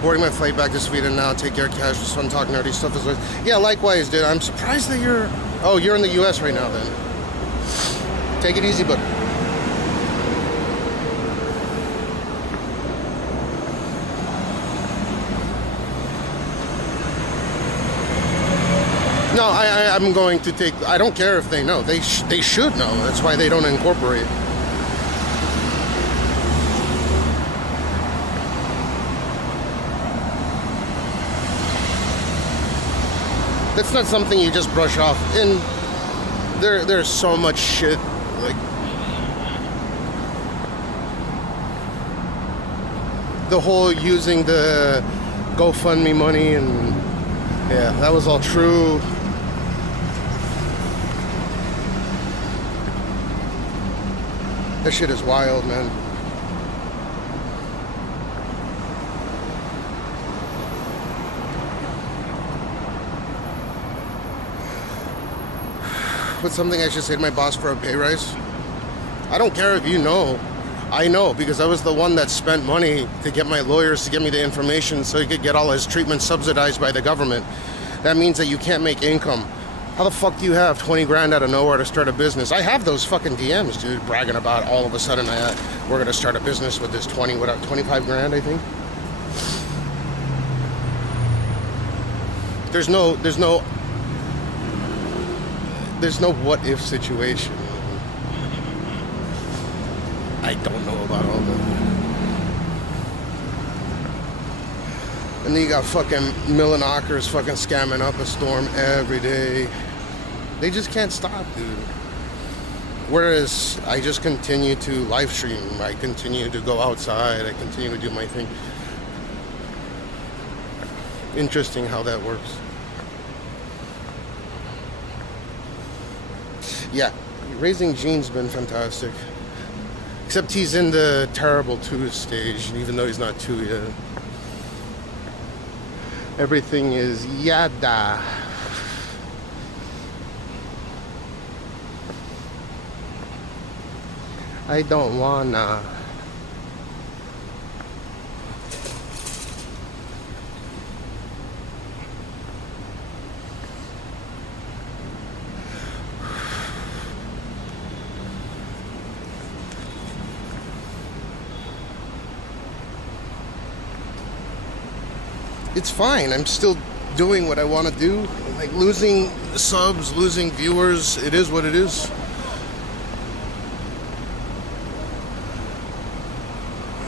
Boarding my flight back to Sweden now. Take care, Cash. Just fun talking nerdy stuff as well. Yeah, likewise, dude. I'm surprised that you're... Oh, you're in the U.S. right now, then. Take it easy, bud. No, I'm going to take... I don't care if they know. They should know. That's why they don't incorporate. That's not something you just brush off. And there's so much shit, like... The whole using the GoFundMe money and... Yeah, that was all true. That shit is wild, man. What's something I should say to my boss for a pay rise? I don't care if you know. I know, because I was the one that spent money to get my lawyers to get me the information so he could get all his treatment subsidized by the government. That means that you can't make income. How the fuck do you have 20 grand out of nowhere to start a business? I have those fucking DMs, dude, bragging about all of a sudden we're gonna start a business with this 25 grand, I think. There's no what if situation. I don't know about all that. And then you got fucking Millinockers fucking scamming up a storm every day. They just can't stop, dude. Whereas I just continue to live stream. I continue to go outside. I continue to do my thing. Interesting how that works. Yeah, raising Gene's been fantastic. Except he's in the terrible 2 stage, even though he's not 2 yet. Everything is yada. I don't wanna. It's fine. I'm still doing what I want to do. Like losing subs, losing viewers, it is what it is.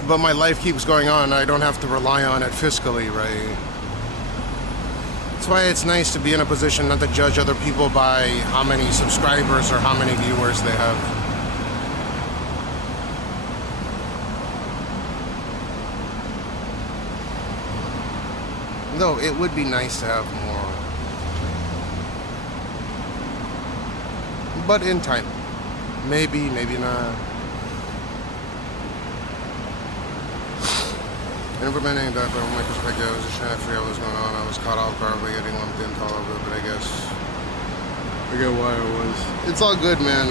But my life keeps going on. I don't have to rely on it fiscally, right? That's why it's nice to be in a position not to judge other people by how many subscribers or how many viewers they have. Though it would be nice to have more. But in time. Maybe, maybe not. Never been aimed at, but from my perspective, I was just trying to figure out what was going on. I was caught off guard by getting lumped into all of it, but I guess I get why I was. It's all good, man.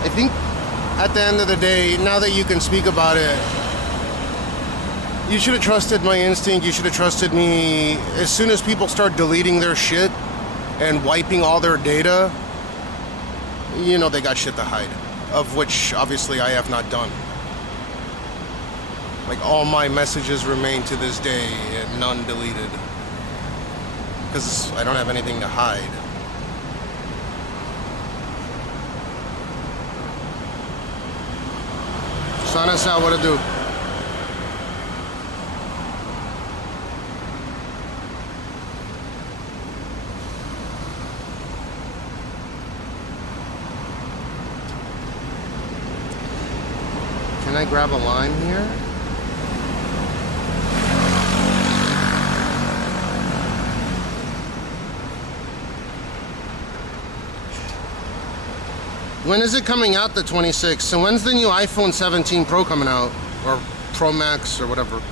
I think at the end of the day, now that you can speak about it, you should have trusted my instinct. You should have trusted me. As soon as people start deleting their shit and wiping all their data, you know they got shit to hide, of which obviously I have not done. Like, all my messages remain to this day and none deleted, because I don't have anything to hide. Sign us out, what to do? Can I grab a line here? When is it coming out, the 26th? So when's the new iPhone 17 Pro coming out? Or Pro Max or whatever?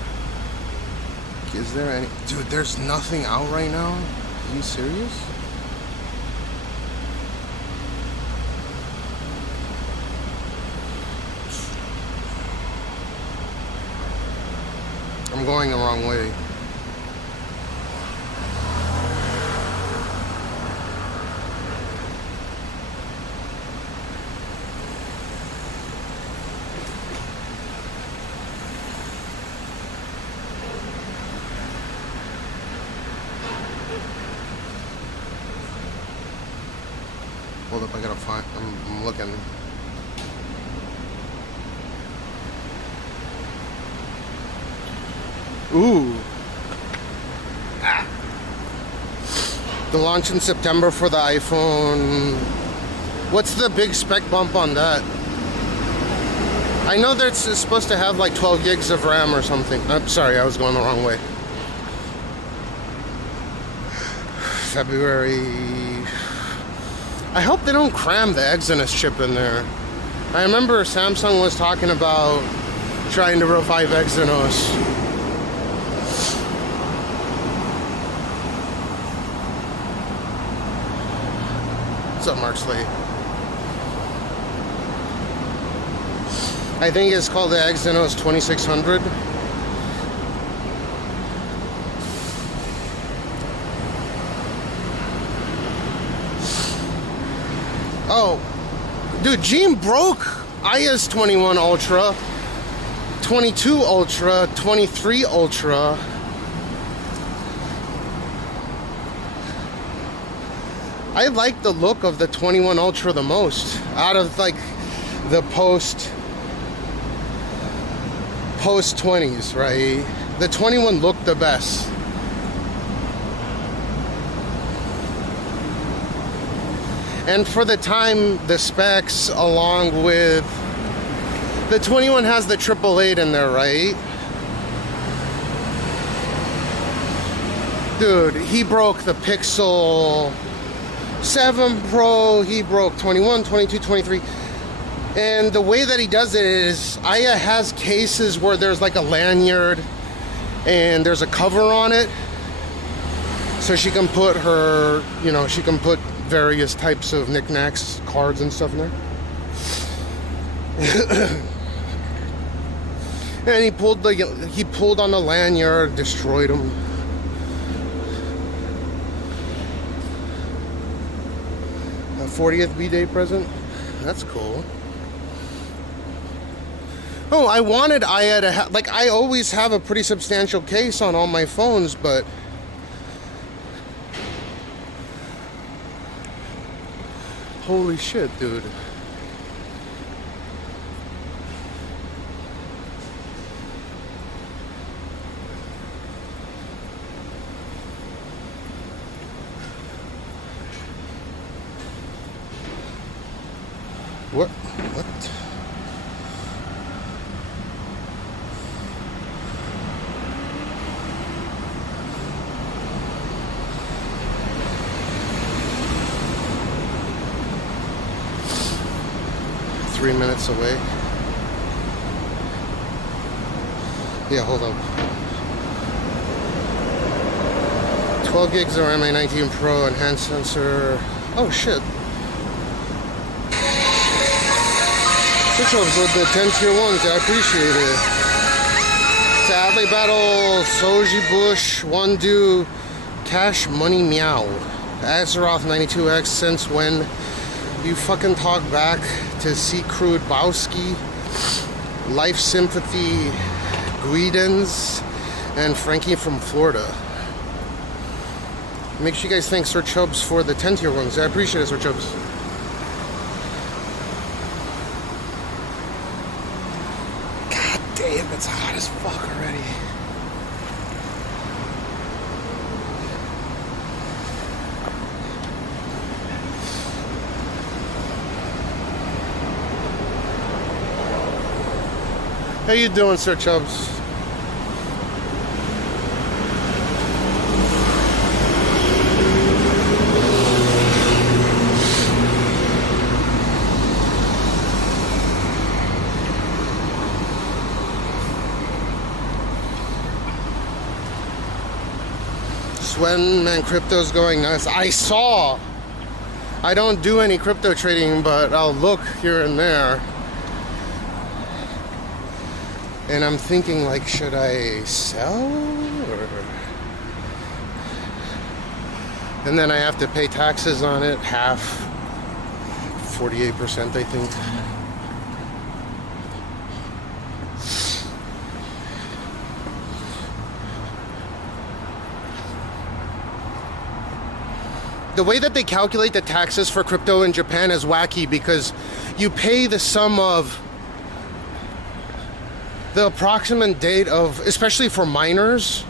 Is there any... Dude, there's nothing out right now? Are you serious? I'm going the wrong way. Hold up, I gotta find... I'm looking. Ooh. Ah. The launch in September for the iPhone. What's the big spec bump on that? I know that it's supposed to have like 12 gigs of RAM or something. I'm sorry, I was going the wrong way. February. I hope they don't cram the Exynos chip in there. I remember Samsung was talking about trying to revive Exynos. What's up, Mark Slade? I think it's called the Exynos 2600. Oh, dude, Gene broke IS 21 Ultra, 22 Ultra, 23 Ultra. I like the look of the 21 Ultra the most out of like the post 20s, right? The 21 looked the best. And for the time, the specs, along with the 21 has the 888 in there, right? Dude, he broke the Pixel 7 Pro, he broke 21, 22, 23. And the way that he does it is, Aya has cases where there's like a lanyard and there's a cover on it. So she can put her, you know, she can put various types of knickknacks, cards and stuff in there. And he pulled on the lanyard, destroyed him. A 40th B-Day present? That's cool. Oh, I wanted Aya to have, like, I always have a pretty substantial case on all my phones, but holy shit, dude. 3 minutes away. Yeah, hold on. 12 gigs of RAM, A19 Pro, enhanced sensor. Oh shit. Switch over with the 10 tier 1s, I appreciate it. Sadly Battle, Soji Bush, One Do, Cashmeow, Azeroth 92X, since when you fucking talk back to C. Crude Bowski, Life Sympathy, Guidons, and Frankie from Florida. Make sure you guys thank Sir Chubbs for the 10 tier 1s. I appreciate it, Sir Chubbs. God damn, it's hot as fuck already. How you doing, Sir Chubbs? Swen, man, crypto's going nuts. I saw. I don't do any crypto trading, but I'll look here and there. And I'm thinking, like, should I sell? Or... And then I have to pay taxes on it, half, 48%, I think. The way that they calculate the taxes for crypto in Japan is wacky because you pay the sum of the approximate date of, especially for miners,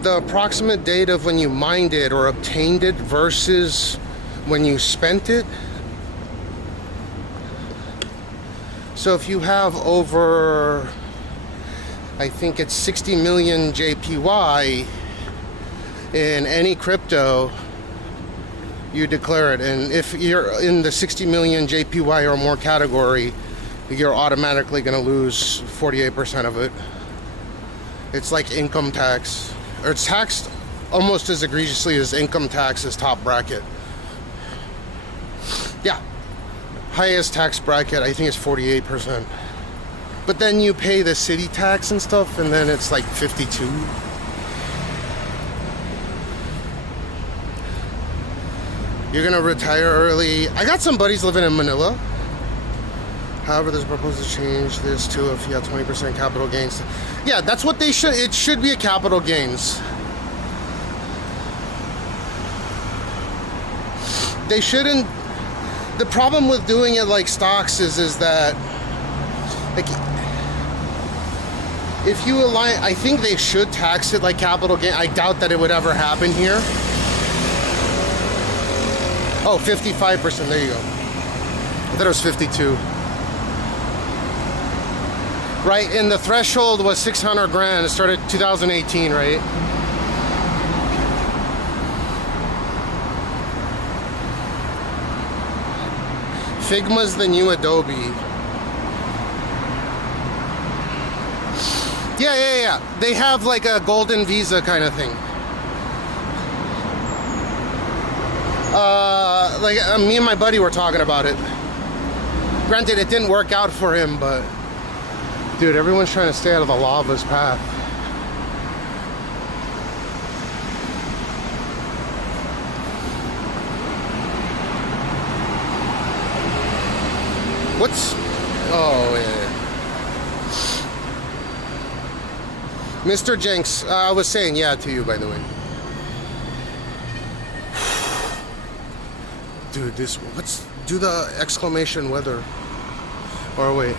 the approximate date of when you mined it or obtained it versus when you spent it. So if you have over, I think it's 60 million JPY in any crypto, you declare it. And if you're in the 60 million JPY or more category, you're automatically going to lose 48% of it. It's like income tax. Or it's taxed almost as egregiously as income tax's top bracket. Yeah. Highest tax bracket, I think it's 48%. But then you pay the city tax and stuff, and then it's like 52. You're going to retire early. I got some buddies living in Manila. However, there's a proposal to change this to if you have 20% capital gains. Yeah, that's what they should. It should be a capital gains. They shouldn't. The problem with doing it like stocks is that, like, if you align, I think they should tax it like capital gain. I doubt that it would ever happen here. Oh, 55%. There you go. I thought it was 52. Right, and the threshold was 600 grand. It started 2018, right? Figma's the new Adobe. Yeah. They have like a golden visa kind of thing. Me and my buddy were talking about it. Granted, it didn't work out for him, but dude, everyone's trying to stay out of the lava's path. What's... Oh, yeah. Mr. Jenks, I was saying yeah to you, by the way. Dude, this... Let's do the exclamation weather. Or wait.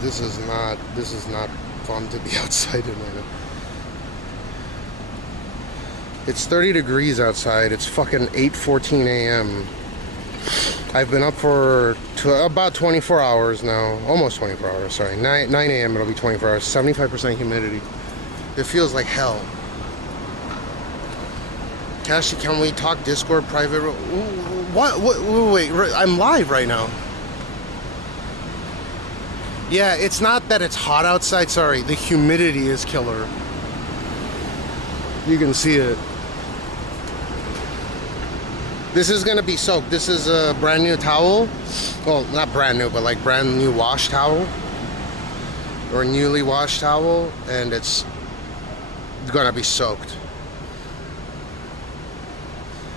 This is not fun to be outside in right now. It's 30 degrees outside. It's fucking 8:14 a.m. I've been up for about 24 hours now. Almost 24 hours, sorry. 9 a.m. it'll be 24 hours. 75% humidity. It feels like hell. Cash, can we talk Discord private? What? Wait, I'm live right now. Yeah, it's not that it's hot outside, sorry. The humidity is killer. You can see it. This is gonna be soaked. This is a brand new towel. Well, not brand new, but like brand new wash towel. Or newly washed towel, and it's gonna be soaked.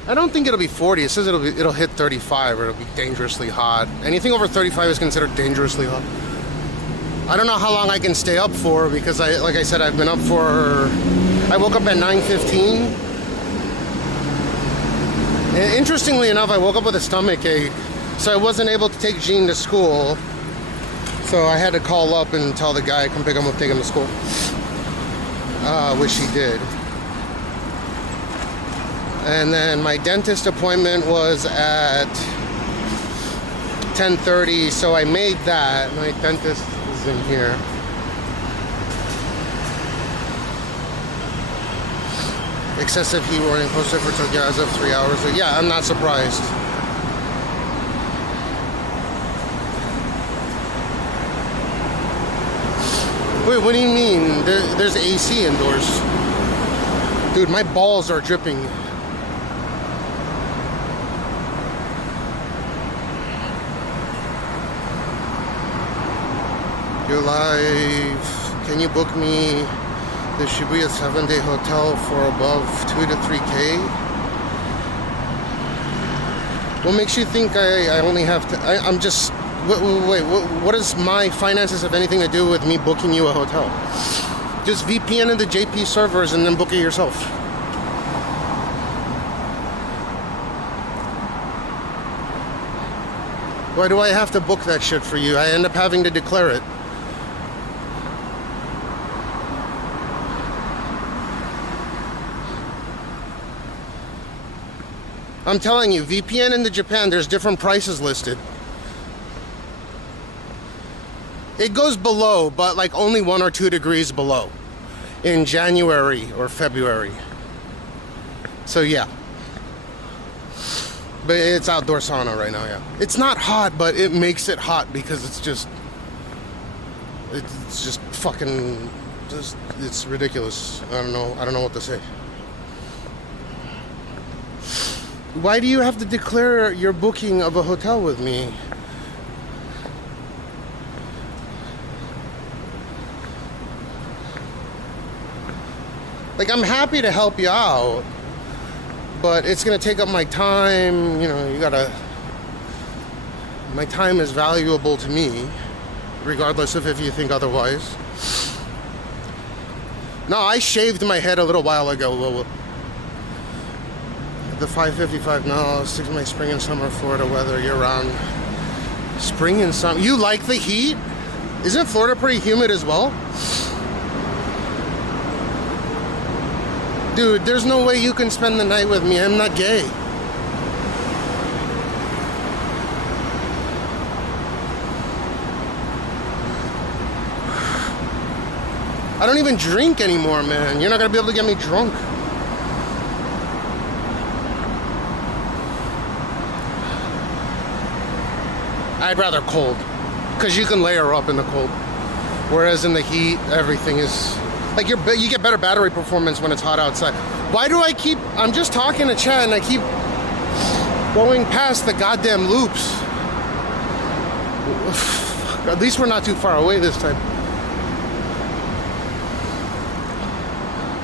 I don't think it'll be 40. It says it'll hit 35, or it'll be dangerously hot. Anything over 35 is considered dangerously hot. I don't know how long I can stay up for, because like I said, I've been up for, I woke up at 9:15. And interestingly enough, I woke up with a stomach ache, so I wasn't able to take Jean to school. So I had to call up and tell the guy, come pick him up, take him to school. Which he did. And then my dentist appointment was at 10:30, so I made that. My dentist is in here. Excessive heat warning posted for Tokyo as of 3 hours. Yeah, I'm not surprised. Wait, what do you mean? There's AC indoors. Dude, my balls are dripping. You're live. Can you book me the Shibuya 7-day hotel for above 2 to 3K? What makes you think I only have to... I'm just... Wait, what does my finances have anything to do with me booking you a hotel? Just VPN into JP servers and then book it yourself. Why do I have to book that shit for you? I end up having to declare it. I'm telling you, VPN into Japan, there's different prices listed. It goes below, but like only 1 or 2 degrees below in January or February. So yeah. But it's outdoor sauna right now, yeah. It's not hot, but it makes it hot because it's just fucking, it's ridiculous. I don't know what to say. Why do you have to declare your booking of a hotel with me? Like, I'm happy to help you out, but it's gonna take up my time. You know, my time is valuable to me, regardless of if you think otherwise. No, I shaved my head a little while ago. The 5:55 now, stick to my spring and summer Florida weather year-round. Spring and summer. You like the heat? Isn't Florida pretty humid as well? Dude, there's no way you can spend the night with me. I'm not gay. I don't even drink anymore, man. You're not gonna be able to get me drunk. I'd rather cold, because you can layer up in the cold. Whereas in the heat, everything is... Like, you get better battery performance when it's hot outside. Why do I keep... I'm just talking to chat and I keep going past the goddamn loops. At least we're not too far away this time.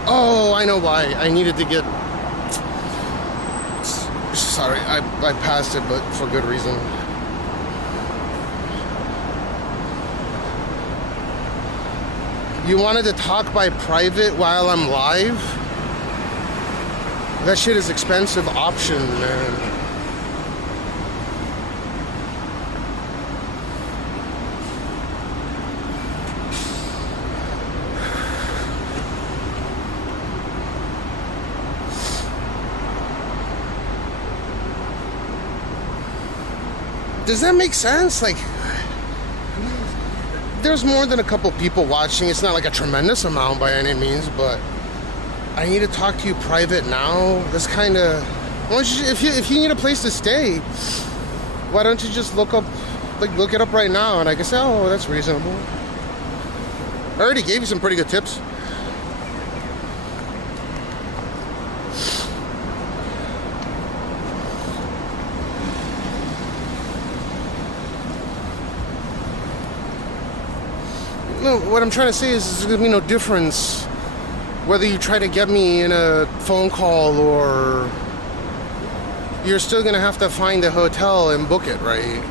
Oh, I know why. I needed to get... Sorry, I passed it, but for good reason. You wanted to talk by private while I'm live? That shit is expensive option, man. Does that make sense? Like, there's more than a couple people watching. It's not like a tremendous amount by any means, but I need to talk to you private now. That's kind of... If you need a place to stay, why don't you just look it up right now, and I can say, oh, that's reasonable. I already gave you some pretty good tips. No, what I'm trying to say is there's gonna be no difference whether you try to get me in a phone call or you're still gonna have to find a hotel and book it, right?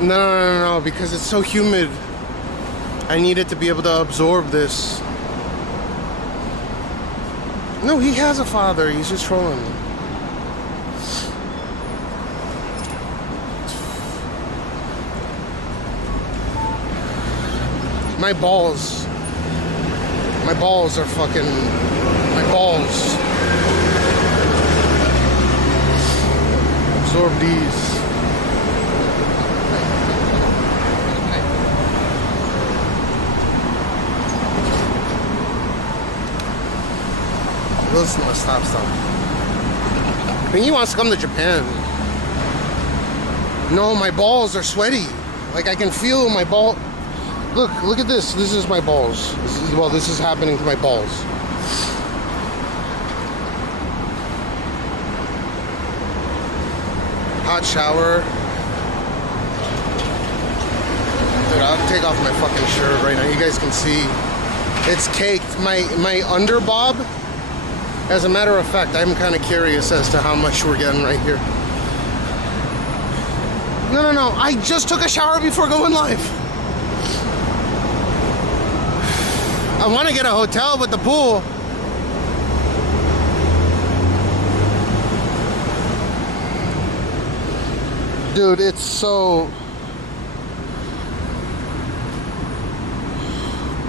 No, because it's so humid. I need it to be able to absorb this. No, he has a father. He's just trolling. My balls are fucking... My balls. Absorb these. Listen, stop. I mean, he wants to come to Japan. No, my balls are sweaty. Like, I can feel my ball... Look at this. This is my balls. This is happening to my balls. Hot shower. Dude, I'll take off my fucking shirt right now. You guys can see. It's caked. My underbob. As a matter of fact, I'm kind of curious as to how much we're getting right here. No. I just took a shower before going live. I want to get a hotel with the pool. Dude, it's so...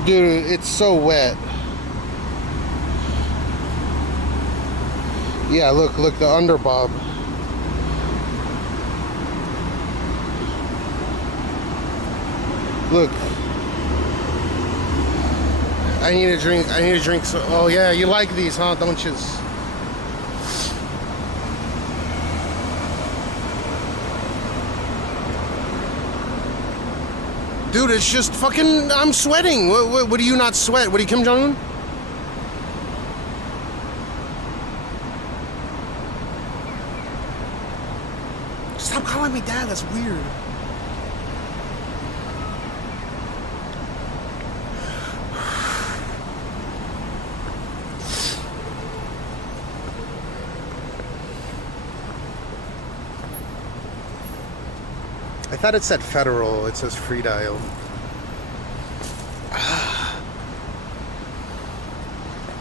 Dude, it's so wet. Yeah, look, the underbob. Look. I need a drink. So, oh yeah, you like these, huh? Don't you? Dude, it's just fucking... I'm sweating. What do you not sweat? What are you, Kim Jong-un? Stop calling me dad. That's weird. I thought it said federal. It says free dial.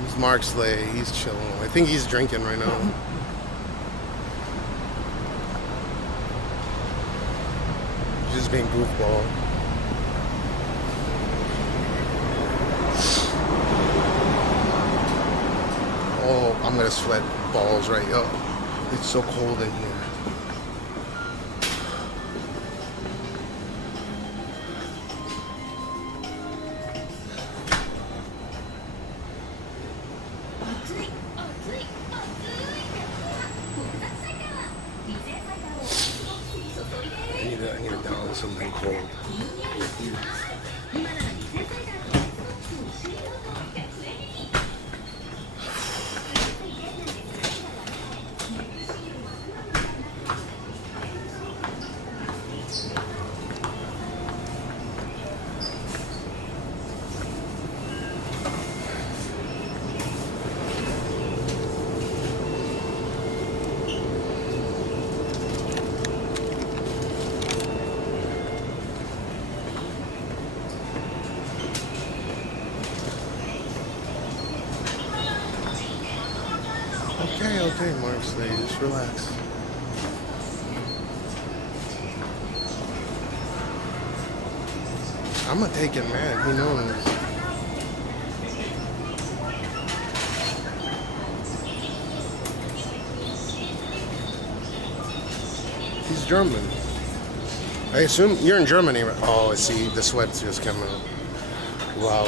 He's Mark Slay. He's chilling. I think he's drinking right now. Just being goofball. Oh, I'm gonna sweat balls right up. It's so cold in here. I need to down something cold. Okay, Mark Slade, just relax. I'm gonna take it, man. He knows. He's German. I assume you're in Germany, right? Oh, I see. The sweat's just coming out. Wow.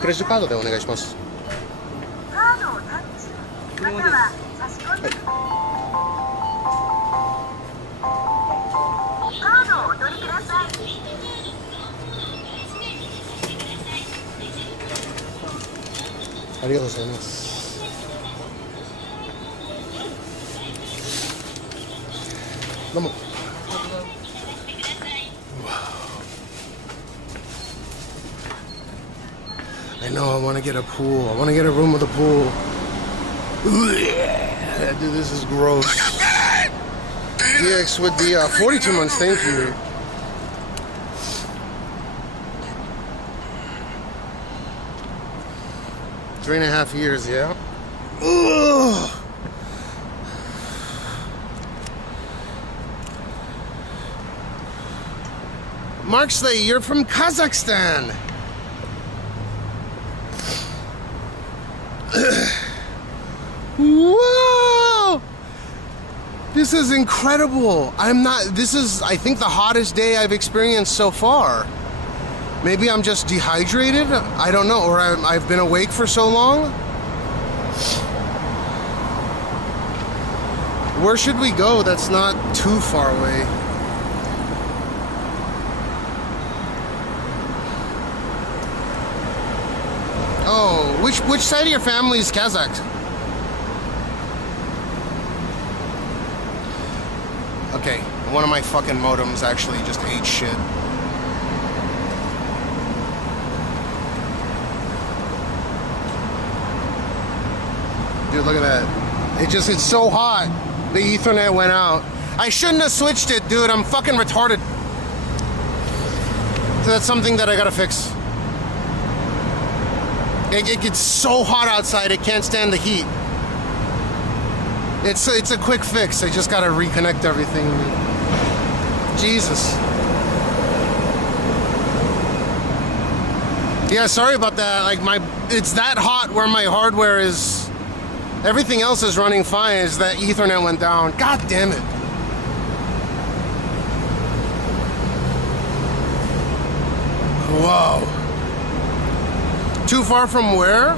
Credit card でお願いします。ありがとうございます。どうも。I know, I want to get a pool. I want to get a room with a pool. Dude, this is gross. DX with the 42 months, thank you. Three and a half years, yeah. Ugh. Marksley, you're from Kazakhstan. Whoa! This is incredible. This is, I think, the hottest day I've experienced so far. Maybe I'm just dehydrated? I don't know. Or I've been awake for so long? Where should we go that's not too far away? Oh, which side of your family is Kazakh? Okay, one of my fucking modems actually just ate shit. Dude, look at that. It's so hot. The Ethernet went out. I shouldn't have switched it, dude. I'm fucking retarded. So that's something that I gotta fix. It gets so hot outside, it can't stand the heat. It's a quick fix. I just gotta reconnect everything. Jesus. Yeah, sorry about that. Like it's that hot where my hardware is. Everything else is running fine. Is that Ethernet went down? God damn it. Whoa. Too far from where?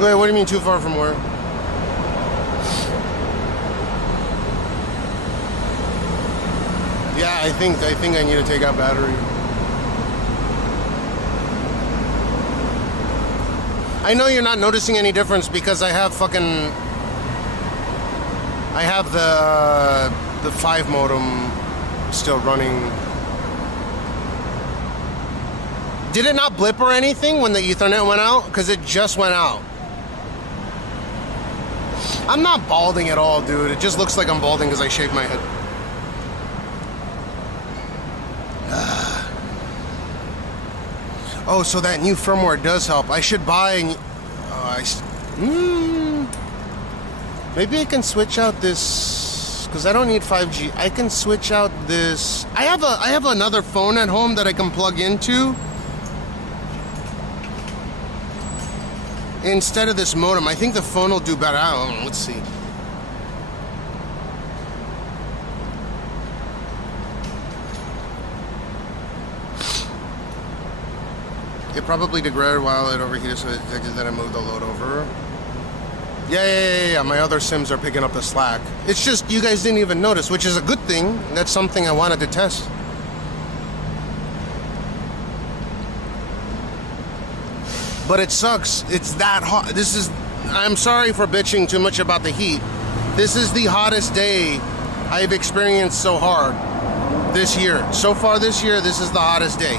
Wait, what do you mean too far from where? Yeah, I think I need to take out battery. I know you're not noticing any difference because I have the 5 modem still running. Did it not blip or anything when the Ethernet went out? Because it just went out. I'm not balding at all, dude. It just looks like I'm balding because I shaved my head. Oh, so that new firmware does help. I should buy. Maybe I can switch out this because I don't need 5G. I can switch out this. I have another phone at home that I can plug into instead of this modem. I think the phone will do better. I don't know. Let's see. It probably degraded while it overheated, so it detected that I moved the load over. Yeah. My other Sims are picking up the slack. It's just you guys didn't even notice, which is a good thing. That's something I wanted to test. But it sucks. It's that hot. I'm sorry for bitching too much about the heat. This is the hottest day I've experienced so hard this year. So far this year, this is the hottest day.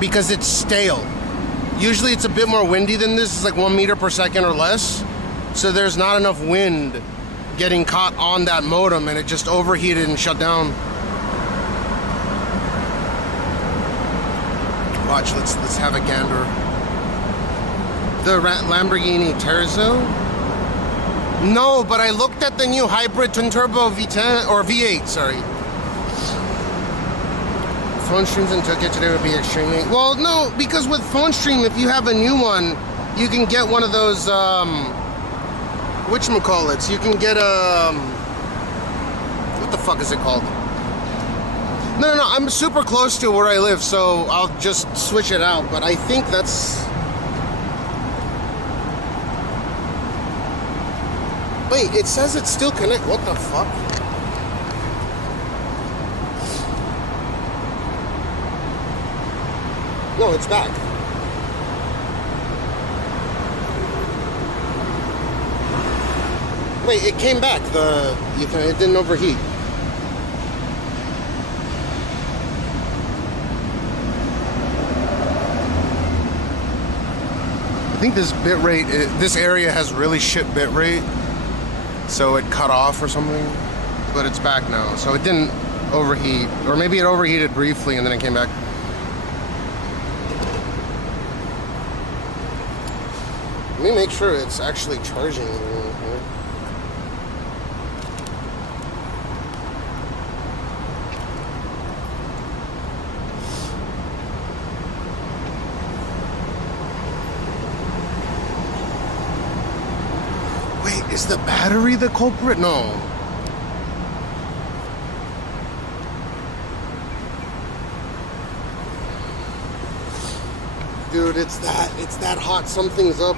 Because it's stale. Usually it's a bit more windy than this. It's like 1 meter per second or less. So there's not enough wind getting caught on that modem and it just overheated and shut down. Watch, let's have a gander. The Lamborghini Terzo? No, but I looked at the new hybrid twin turbo V10 or V8, sorry. phone streams and took it today would be extremely... Well, no, because with phone stream, if you have a new one, you can get one of those, whatchamacallits? You can get a... what the fuck is it called? No, I'm super close to where I live, so I'll just switch it out, but I think that's... Wait, it says it's still connected. What the fuck? No, it's back. Wait, it came back. It didn't overheat. I think this bit rate, this area has really shit bit rate, so it cut off or something, but it's back now. So it didn't overheat, or maybe it overheated briefly and then it came back. Let me make sure it's actually charging here. Is the battery the culprit? No. Dude, it's that hot. Something's up.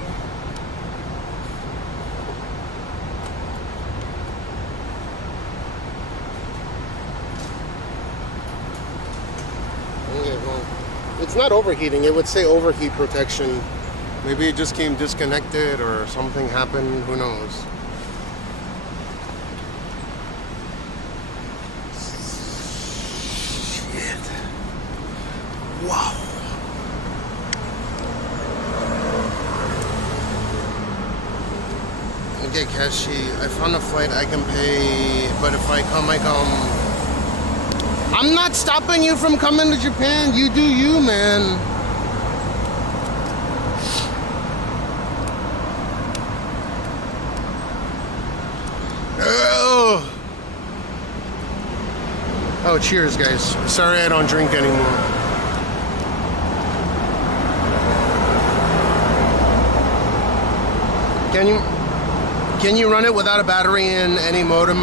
Okay, well, it's not overheating. It would say overheat protection. Maybe it just came disconnected or something happened. Who knows? Shit. Wow. Okay, Kashi, I found a flight I can pay, but if I come, I come. I'm not stopping you from coming to Japan. You do you, man. Oh, cheers, guys. Sorry I don't drink anymore. Can you run it without a battery in any modem?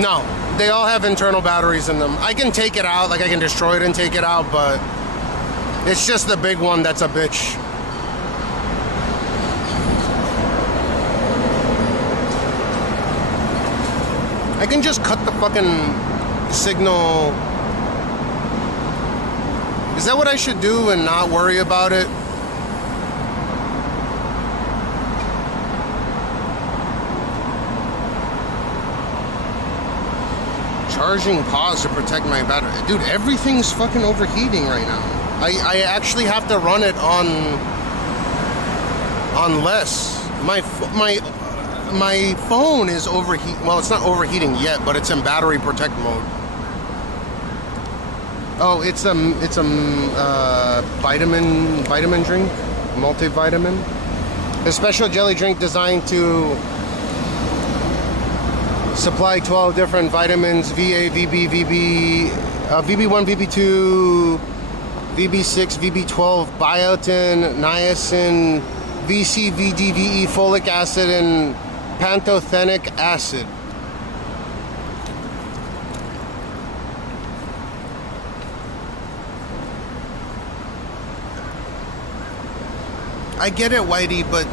No, they all have internal batteries in them. I can take it out, like I can destroy it and take it out, but it's just the big one that's a bitch. I can just cut the fucking signal. Is that what I should do and not worry about it? Charging pause to protect my battery. Dude, everything's fucking overheating right now. I actually have to run it on less. My phone is overheat. Well, it's not overheating yet, but it's in battery protect mode. Oh, it's a vitamin drink, multivitamin. A special jelly drink designed to supply 12 different vitamins: VA, VB, VB1, VB2, VB6, VB12, biotin, niacin, VC, VD, VE, folic acid, and pantothenic acid. I get it, Whitey, but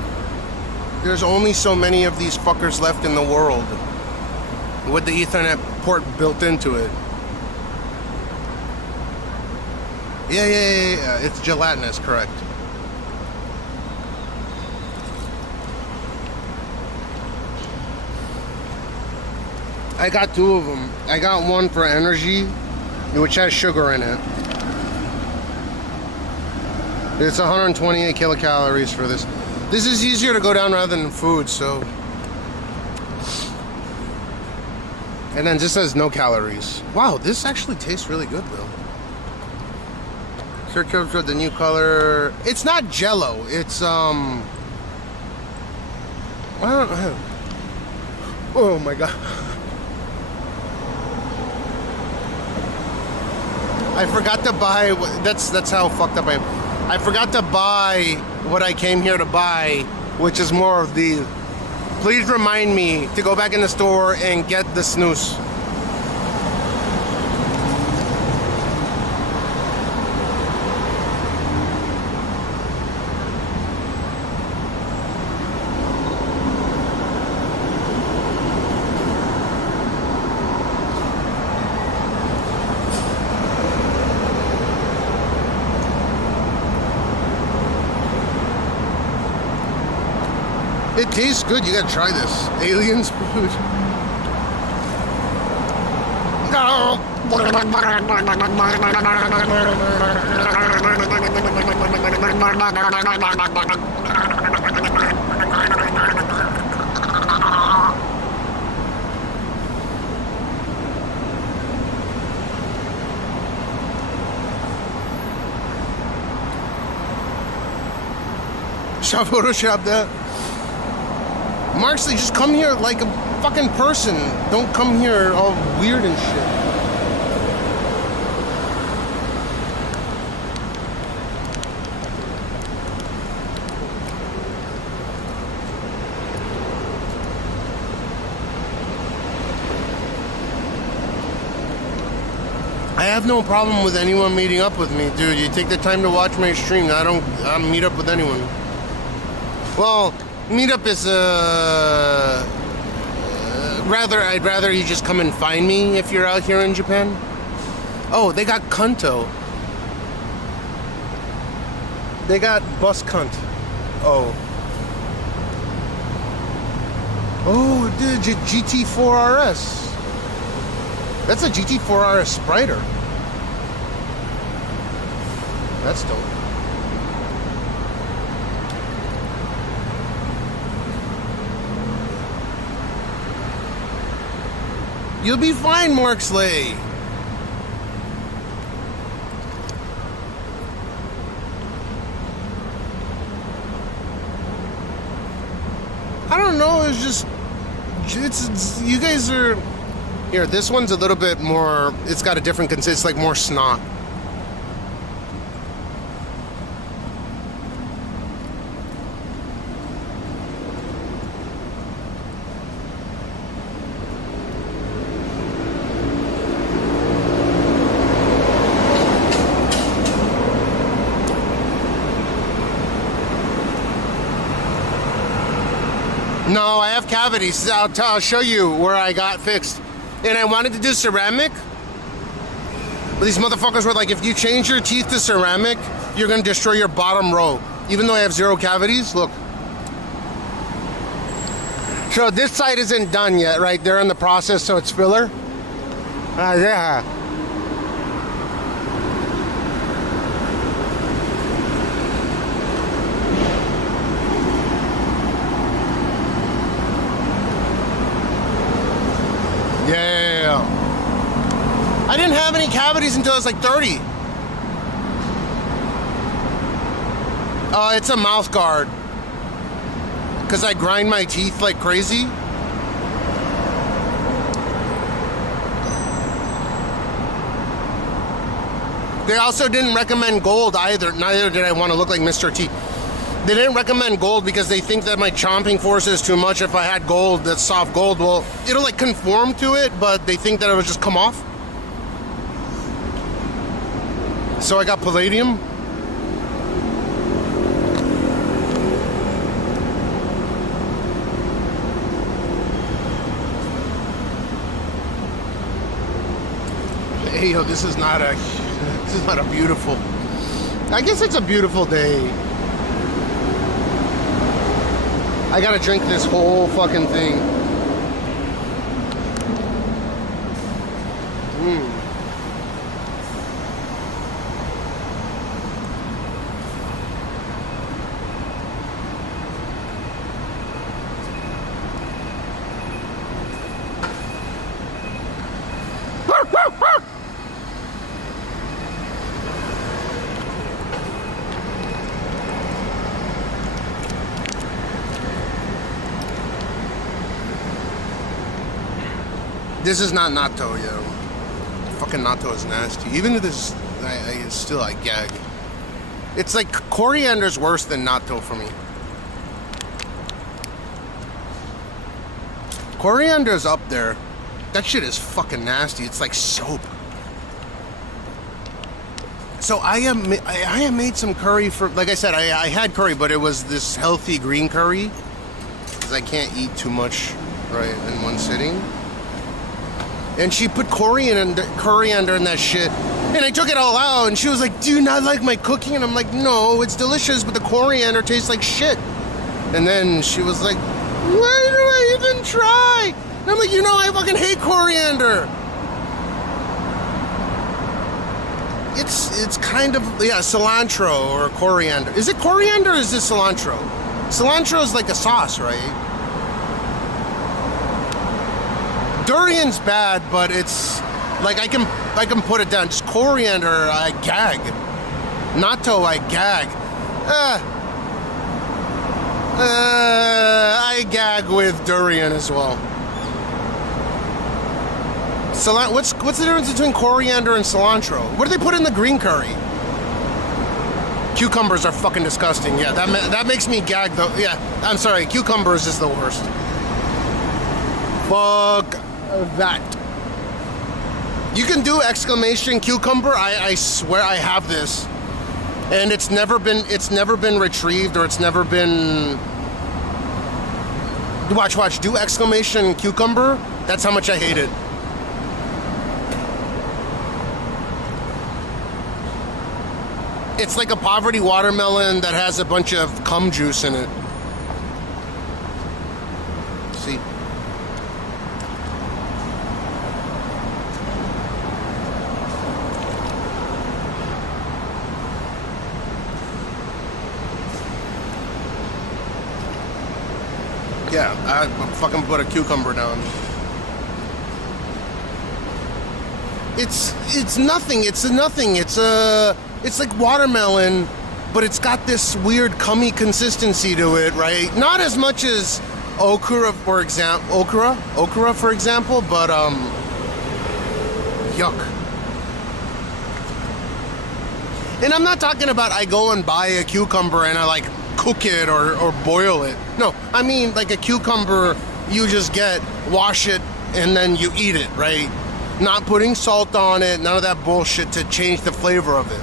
there's only so many of these fuckers left in the world with the Ethernet port built into it. Yeah. It's gelatinous, correct. I got two of them. I got one for energy, which has sugar in it. It's 128 kilocalories for this. This is easier to go down rather than food, so. And then this says no calories. Wow, this actually tastes really good, though. Search for the new color. It's not Jello. It's I don't know. Oh my god. I forgot to buy. That's how fucked up I am. I forgot to buy what I came here to buy, which is more of the. Please remind me to go back in the store and get the snooze. It tastes good. You gotta try this. Aliens food. Shop Photoshop that. Marksley, just come here like a fucking person. Don't come here all weird and shit. I have no problem with anyone meeting up with me, dude. You take the time to watch my stream. I don't meet up with anyone. Well, meetup is I'd rather you just come and find me if you're out here in Japan. Oh, they got Kunto. They got Bus Cunt. Oh. Oh, dude, GT4 RS. That's a GT4 RS Spriter. That's dope. You'll be fine, Marksley. I don't know, it's you guys are... Here, this one's a little bit more... It's got a different consistency, it's like more snot. No, I have cavities. I'll show you where I got fixed. And I wanted to do ceramic. But these motherfuckers were like, if you change your teeth to ceramic, you're going to destroy your bottom row. Even though I have 0 cavities, look. So this side isn't done yet, right? They're in the process, so it's filler. Yeah. Yeah. I didn't have any cavities until I was like 30. It's a mouth guard. Because I grind my teeth like crazy. They also didn't recommend gold either. Neither did I want to look like Mr. T. They didn't recommend gold because they think that my chomping force is too much. If I had gold, that's soft gold, well, it'll like conform to it, but they think that it would just come off. So I got palladium. Hey, yo, this is not a beautiful... I guess it's a beautiful day. I gotta drink this whole fucking thing. This is not natto, yo. Fucking natto is nasty. Even if this I gag. It's like coriander's worse than natto for me. Coriander's up there. That shit is fucking nasty. It's like soap. So I have made some curry for, like I said, I had curry, but it was this healthy green curry because I can't eat too much right in one sitting. And she put coriander in that shit, and I took it all out, and she was like, "Do you not like my cooking?" And I'm like, "No, it's delicious, but the coriander tastes like shit." And then she was like, "Why do I even try?" And I'm like, "You know, I fucking hate coriander." It's kind of, yeah, cilantro or coriander. Is it coriander or is it cilantro? Cilantro is like a sauce, right? Durian's bad, but it's like I can put it down. Just coriander, I gag. Natto, I gag. I gag with durian as well. What's the difference between coriander and cilantro? What do they put in the green curry? Cucumbers are fucking disgusting. Yeah, that makes me gag though. Yeah, I'm sorry. Cucumbers is the worst. Fuck that. You can do exclamation cucumber. I swear I have this, and it's never been retrieved, or it's never been. Watch. Do exclamation cucumber. That's how much I hate it. It's like a poverty watermelon that has a bunch of cum juice in it. See? Yeah, I fucking put a cucumber down. It's nothing. It's like watermelon, but it's got this weird cummy consistency to it, right? Not as much as okra, for example, but yuck. And I'm not talking about I go and buy a cucumber and I like cook it or boil it. No, I mean like a cucumber you just get, wash it, and then you eat it, right? Not putting salt on it, none of that bullshit to change the flavor of it.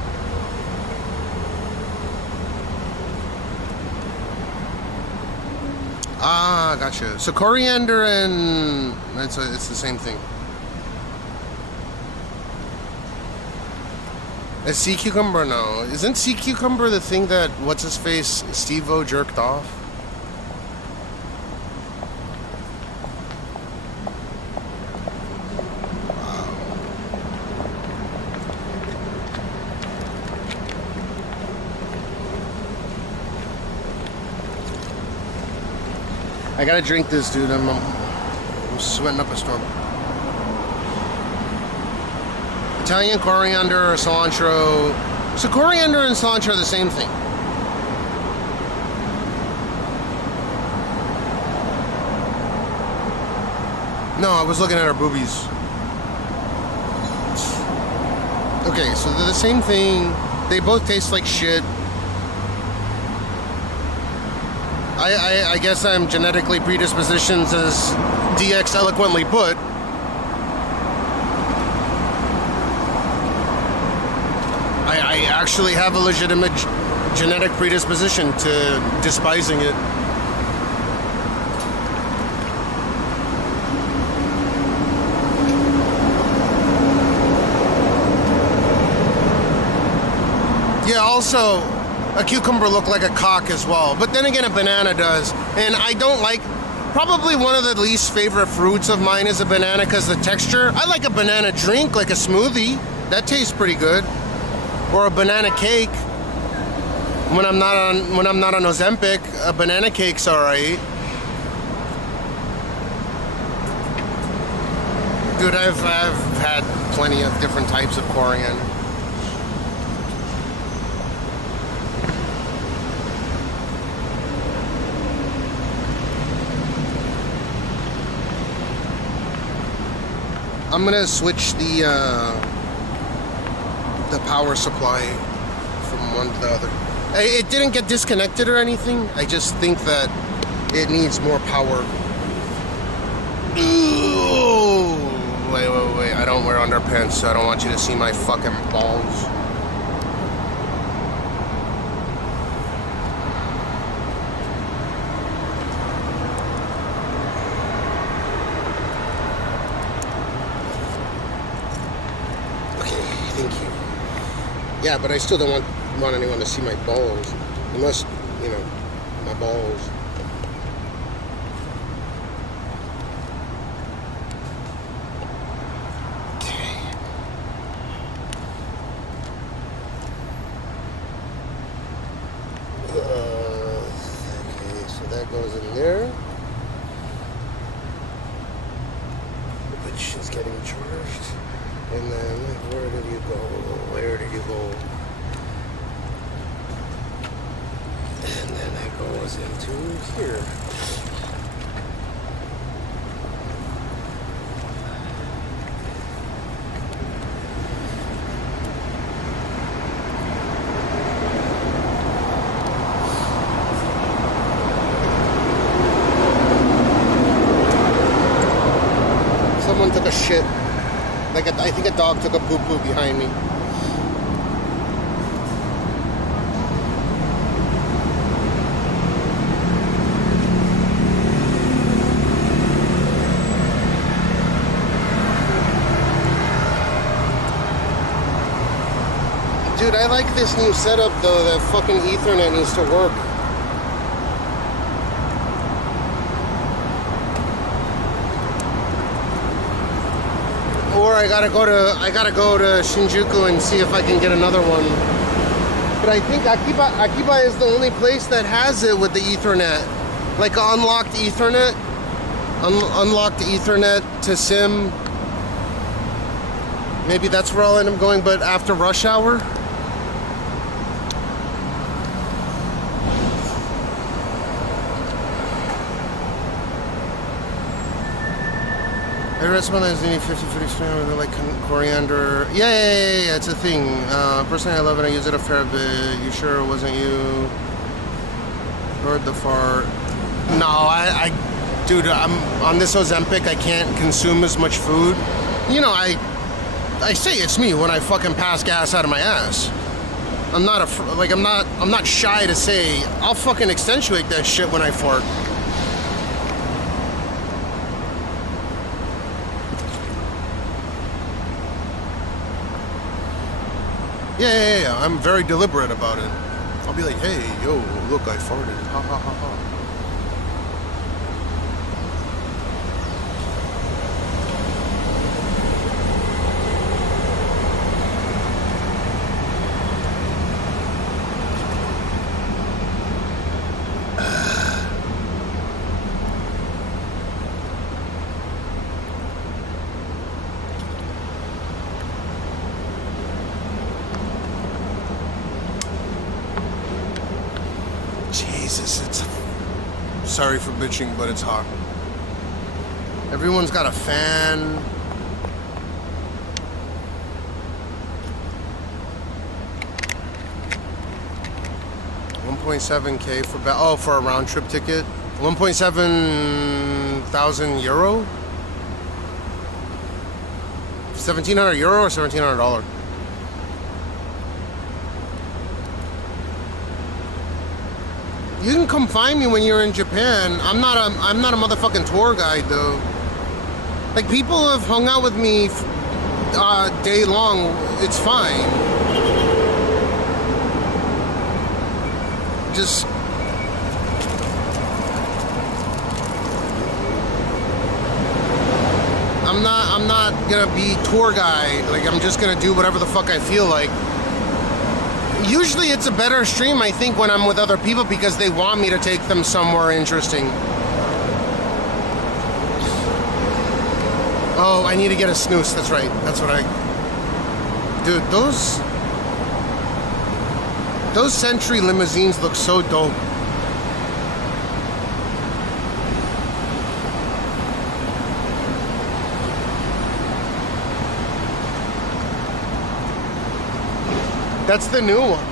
Ah, gotcha. So coriander and it's the same thing. A sea cucumber? No. Isn't sea cucumber the thing that what's his face Steve-O jerked off? Wow. I gotta drink this, dude. I'm sweating up a storm. Italian coriander or cilantro. So coriander and cilantro are the same thing. No, I was looking at her boobies. Okay, so they're the same thing. They both taste like shit. I guess I'm genetically predispositioned, as DX eloquently put. I actually have a legitimate genetic predisposition to despising it. Yeah, also, a cucumber looked like a cock as well. But then again, a banana does. And I don't like... Probably one of the least favorite fruits of mine is a banana because of the texture. I like a banana drink, like a smoothie. That tastes pretty good. Or a banana cake. When I'm not on Ozempic, a banana cake's alright. Dude, I've had plenty of different types of coriander. I'm gonna switch the the power supply from one to the other. It didn't get disconnected or anything. I just think that it needs more power. Ooh, wait. I don't wear underpants, so I don't want you to see my fucking balls. Yeah, but I still don't want anyone to see my balls. Unless, you know, my balls. Okay. Okay, so that goes in there. Which is getting charged. And then, where did you go? Where did you go? And then that goes into here. Someone took a shit. I think a dog took a poo-poo behind me. Dude, I like this new setup though. That fucking Ethernet needs to work. Or I gotta go to Shinjuku and see if I can get another one. But I think Akiba is the only place that has it with the Ethernet, like unlocked Ethernet, unlocked Ethernet to SIM. Maybe that's where I'll end up going, but after rush hour. I read something that is needing 50 like coriander. Yeah, it's a thing. Personally, I love it. I use it a fair bit. You sure it wasn't you? Heard the fart. No, dude, I'm on this Ozempic. I can't consume as much food. You know, I say it's me when I fucking pass gas out of my ass. I'm not I'm not shy to say I'll fucking accentuate that shit when I fart. Yeah, I'm very deliberate about it. I'll be like, hey, yo, look, I farted. Ha ha ha ha. Sorry for bitching, but it's hot. Everyone's got a fan. $1.7K for a round trip ticket. 1.7 thousand euro. 1,700 euro or $1,700. You can come find me when you're in Japan. I'm not a motherfucking tour guide though. Like, people have hung out with me day long. It's fine. Just I'm not gonna be tour guide. Like, I'm just gonna do whatever the fuck I feel like. Usually it's a better stream, I think, when I'm with other people because they want me to take them somewhere interesting. Oh, I need to get a snooze. That's right. That's what I... Dude, those Century limousines look so dope. That's the new one.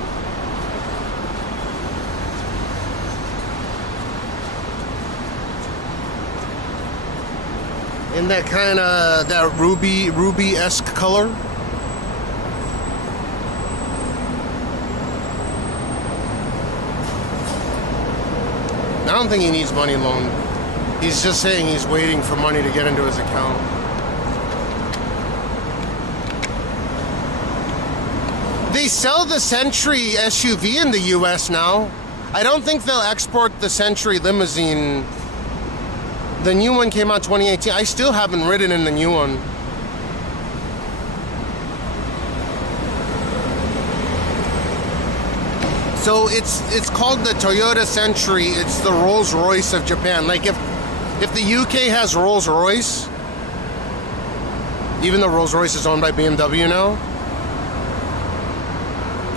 In that kind of, that ruby-esque color. I don't think he needs money loan. He's just saying he's waiting for money to get into his account. They sell the Century SUV in the US now. I don't think they'll export the Century limousine. The new one came out 2018. I still haven't ridden in the new one. So it's called the Toyota Century. It's the Rolls-Royce of Japan. Like if the UK has Rolls-Royce, even though Rolls-Royce is owned by BMW now,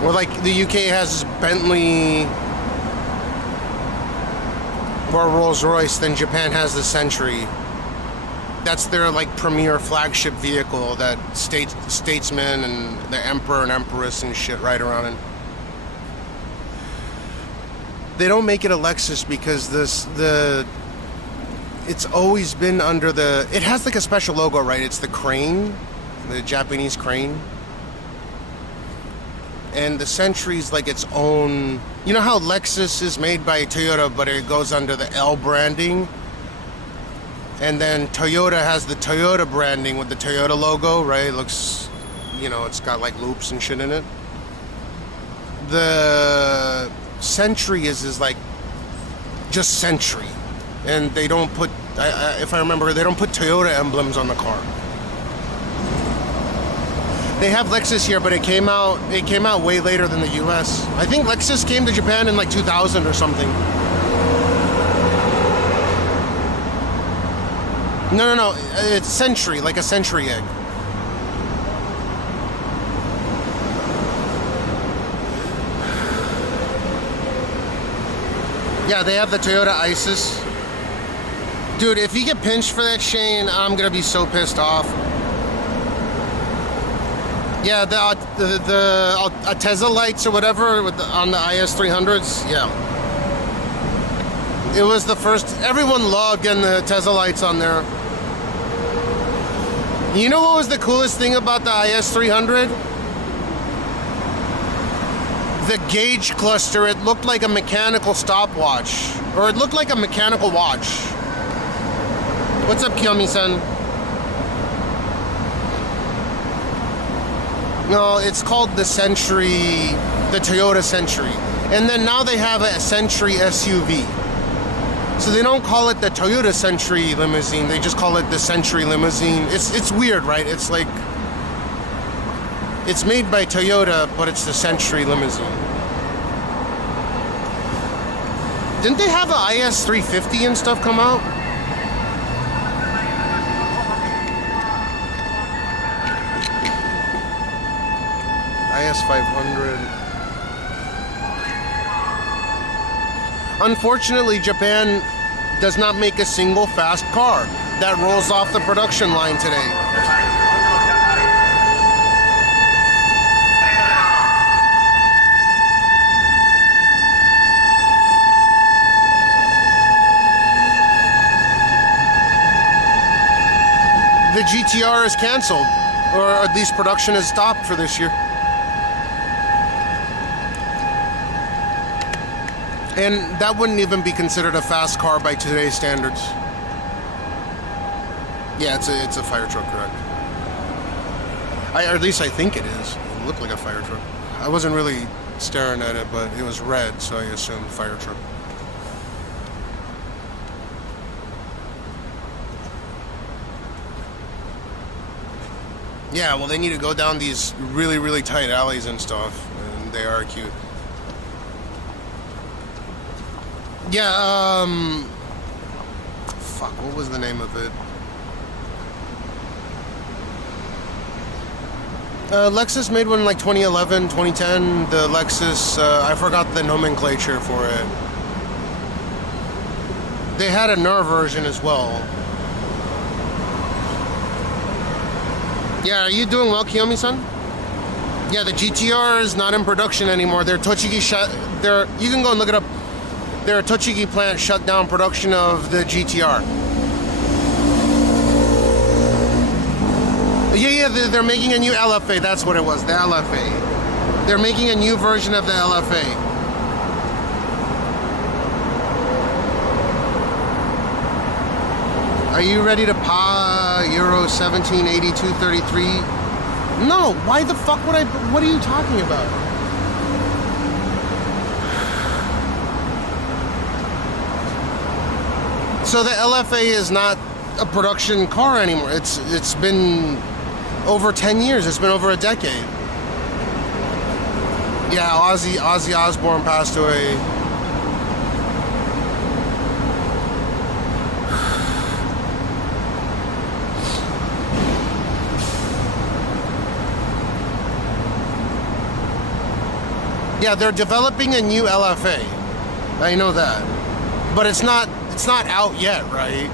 or like the UK has Bentley or Rolls-Royce, then Japan has the Century. That's their like premier flagship vehicle that statesmen and the emperor and empress and shit ride around in. They don't make it a Lexus because it's always been under the, it has like a special logo, right? It's the crane, the Japanese crane. And the Century's like its own, you know how Lexus is made by Toyota, but it goes under the L branding? And then Toyota has the Toyota branding with the Toyota logo, right? It looks, you know, it's got like loops and shit in it. The Century is like just Century, and they don't put, if I remember, they don't put Toyota emblems on the car. They have Lexus here, but it came out way later than the US. I think Lexus came to Japan in like 2000 or something. No, it's Century, like a Century egg. Yeah, they have the Toyota Isis. Dude, if you get pinched for that, Shane, I'm gonna be so pissed off. Yeah, the Tesla lights or whatever on the IS300s, yeah. It was the first, everyone loved getting the Tesla lights on there. You know what was the coolest thing about the IS300? The gauge cluster, it looked like a mechanical stopwatch. Or it looked like a mechanical watch. What's up, Kiyomi-san? No, it's called the Century, the Toyota Century. And then now they have a Century SUV. So they don't call it the Toyota Century limousine, they just call it the Century limousine. It's weird, right? It's like, it's made by Toyota, but it's the Century limousine. Didn't they have an IS350 and stuff come out? IS500. Unfortunately, Japan does not make a single fast car that rolls off the production line today. The GTR is canceled, or at least production is stopped for this year. And that wouldn't even be considered a fast car by today's standards. Yeah, it's a fire truck, correct? Or at least I think it is. It looked like a fire truck. I wasn't really staring at it, but it was red, so I assumed fire truck. Yeah, well, they need to go down these really, really tight alleys and stuff, and they are cute. Yeah, fuck, what was the name of it? Lexus made one in like 2011, 2010. The Lexus, I forgot the nomenclature for it. They had a NER version as well. Yeah, are you doing well, Kiyomi-san? Yeah, the GTR is not in production anymore. Their Tochigi you can go and look it up. Their Tochigi plant shut down production of the GTR. Yeah, they're making a new LFA. That's what it was, the LFA. They're making a new version of the LFA. Are you ready to pa Euro 178233? No, why the fuck would I? What are you talking about? So the LFA is not a production car anymore. It's been over 10 years. It's been over a decade. Yeah, Ozzy Osbourne passed away. Yeah, they're developing a new LFA. I know that. But it's not out yet, right?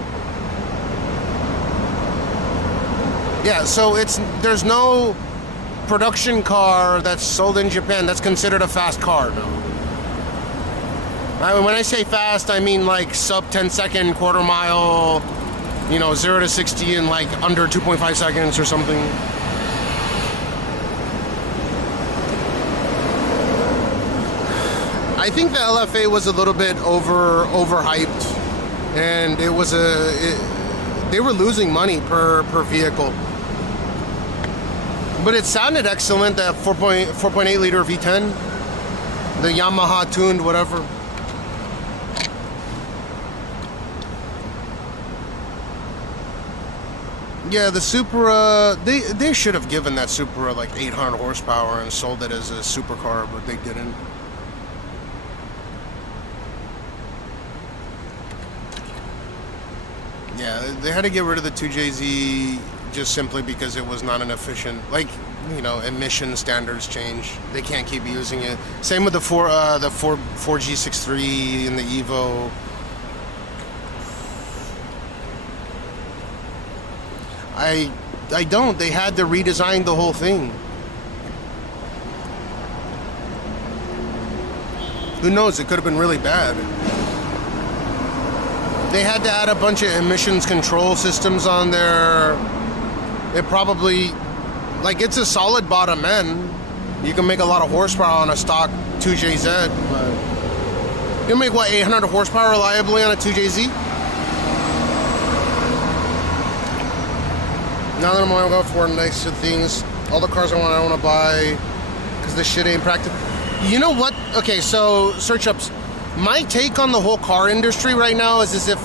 Yeah, so there's no production car that's sold in Japan that's considered a fast car, no. When I say fast, I mean like sub 10-second, quarter mile, 0 to 60 in like under 2.5 seconds or something. I think the LFA was a little bit overhyped, and they were losing money per vehicle. But it sounded excellent, that 4.8 liter V10, the Yamaha tuned whatever. Yeah, the Supra, they should have given that Supra like 800 horsepower and sold it as a supercar, but they didn't. Yeah, they had to get rid of the 2JZ just simply because it was not an efficient, emission standards change. They can't keep using it. Same with the 4G63 and the Evo. I don't. They had to redesign the whole thing. Who knows? It could have been really bad. They had to add a bunch of emissions control systems on there. It probably, it's a solid bottom end. You can make a lot of horsepower on a stock 2JZ. But you can make, 800 horsepower reliably on a 2JZ? Now that I'm going to go for nicer things, all the cars I want to buy, because this shit ain't practical. You know what? Okay, so search ups. My take on the whole car industry right now is as if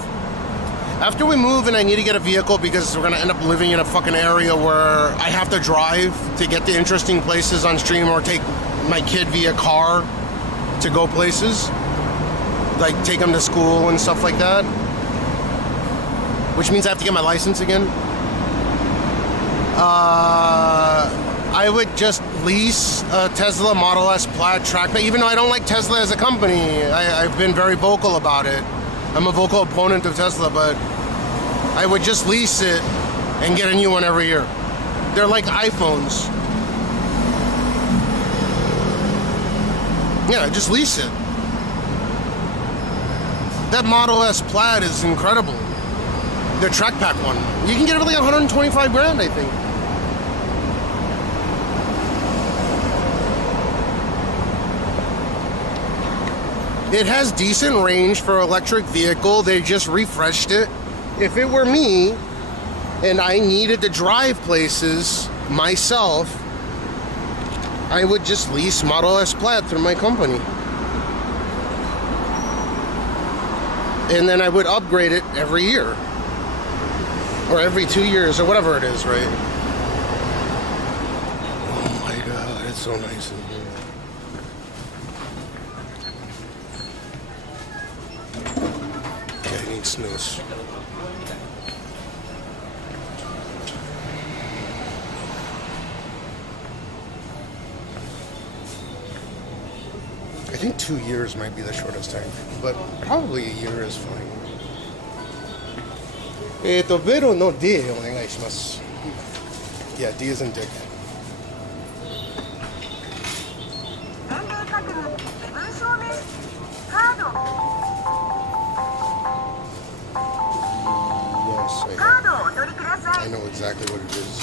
after we move and I need to get a vehicle because we're going to end up living in a fucking area where I have to drive to get to interesting places on stream or take my kid via car to go places, like take them to school and stuff like that, which means I have to get my license again. I would just lease a Tesla Model S Plaid trackpad, even though I don't like Tesla as a company. I've been very vocal about it. I'm a vocal opponent of Tesla, but I would just lease it and get a new one every year. They're like iPhones. Yeah, just lease it. That Model S Plaid is incredible. The track pack one. You can get it for like 125 grand, I think. It has decent range for electric vehicle. They just refreshed it. If it were me and I needed to drive places myself, I would just lease Model S Plaid through my company. And then I would upgrade it every year. Or every 2 years, or whatever it is, right? Oh my God, it's so nice in here. Snooze. I think 2 years might be the shortest time, but probably a year is fine. ベロの D お願いします。Yeah, D is in dick. exactly what it is.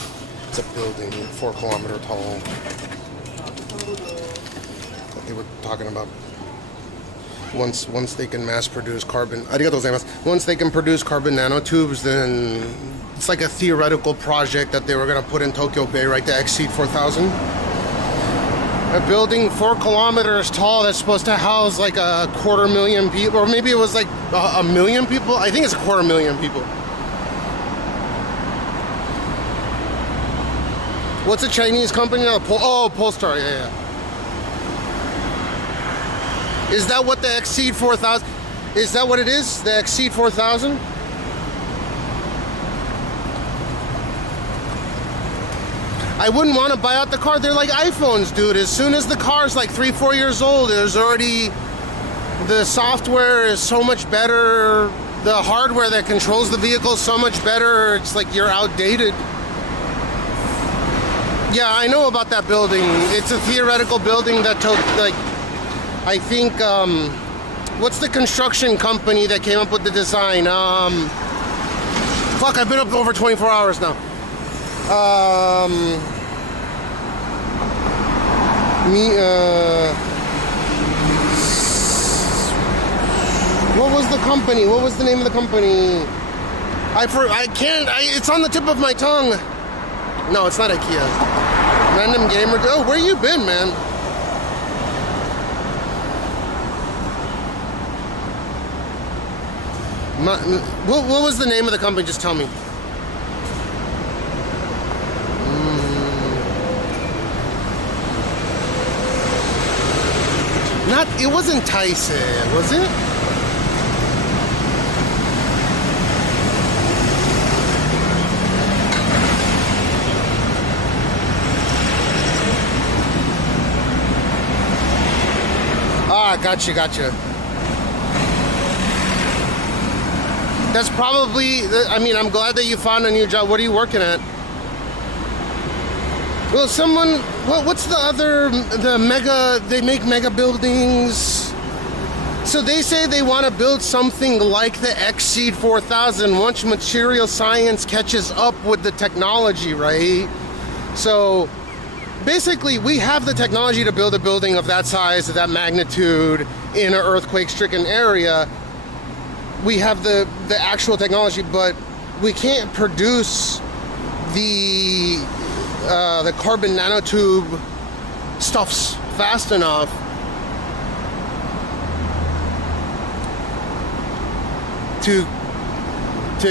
It's a building 4 kilometer tall that they were talking about. Once they can mass produce carbon, once they can produce carbon nanotubes, then it's like a theoretical project that they were going to put in Tokyo Bay, right? The Exceed 4000. A building 4 kilometers tall that's supposed to house like 250,000 people, or maybe it was like 1 million people. I think it's 250,000 people. What's a Chinese company now? Polestar, yeah. Is that what the Exceed 4000? Is that what it is? The Exceed 4000? I wouldn't want to buy out the car. They're like iPhones, dude. As soon as the car's like 3-4 years old, there's already, the software is so much better. The hardware that controls the vehicle is so much better. It's like you're outdated. Yeah, I know about that building. It's a theoretical building that took, like, I think, what's the construction company that came up with the design? Fuck, I've been up over 24 hours now. What was the company? What was the name of the company? It's on the tip of my tongue. No, it's not IKEA. Random Gamer. Oh, where you been, man? What was the name of the company? Just tell me. It wasn't Tyson, was it? Ah, gotcha. That's probably, I mean, I'm glad that you found a new job. What are you working at? Well, what's the other, they make mega buildings. So they say they want to build something like the Exceed 4000 once material science catches up with the technology, right? So basically we have the technology to build a building of that size, of that magnitude in an earthquake-stricken area. We have the actual technology, but we can't produce the carbon nanotube stuffs fast enough to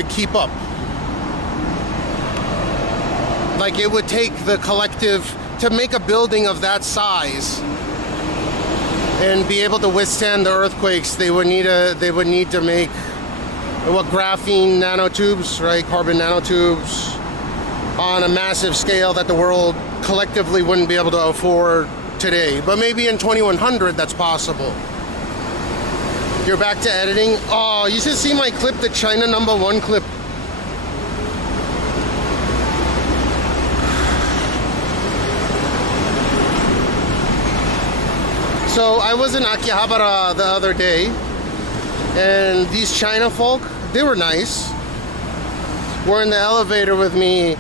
keep up. Like, it would take the collective to make a building of that size and be able to withstand the earthquakes. They would need to make graphene nanotubes, right? Carbon nanotubes on a massive scale that the world collectively wouldn't be able to afford today. But maybe in 2100 that's possible. You're back to editing. Oh, you should see my clip, the China #1 clip. So I was in Akihabara the other day, and these China folk, they were nice, were in the elevator with me,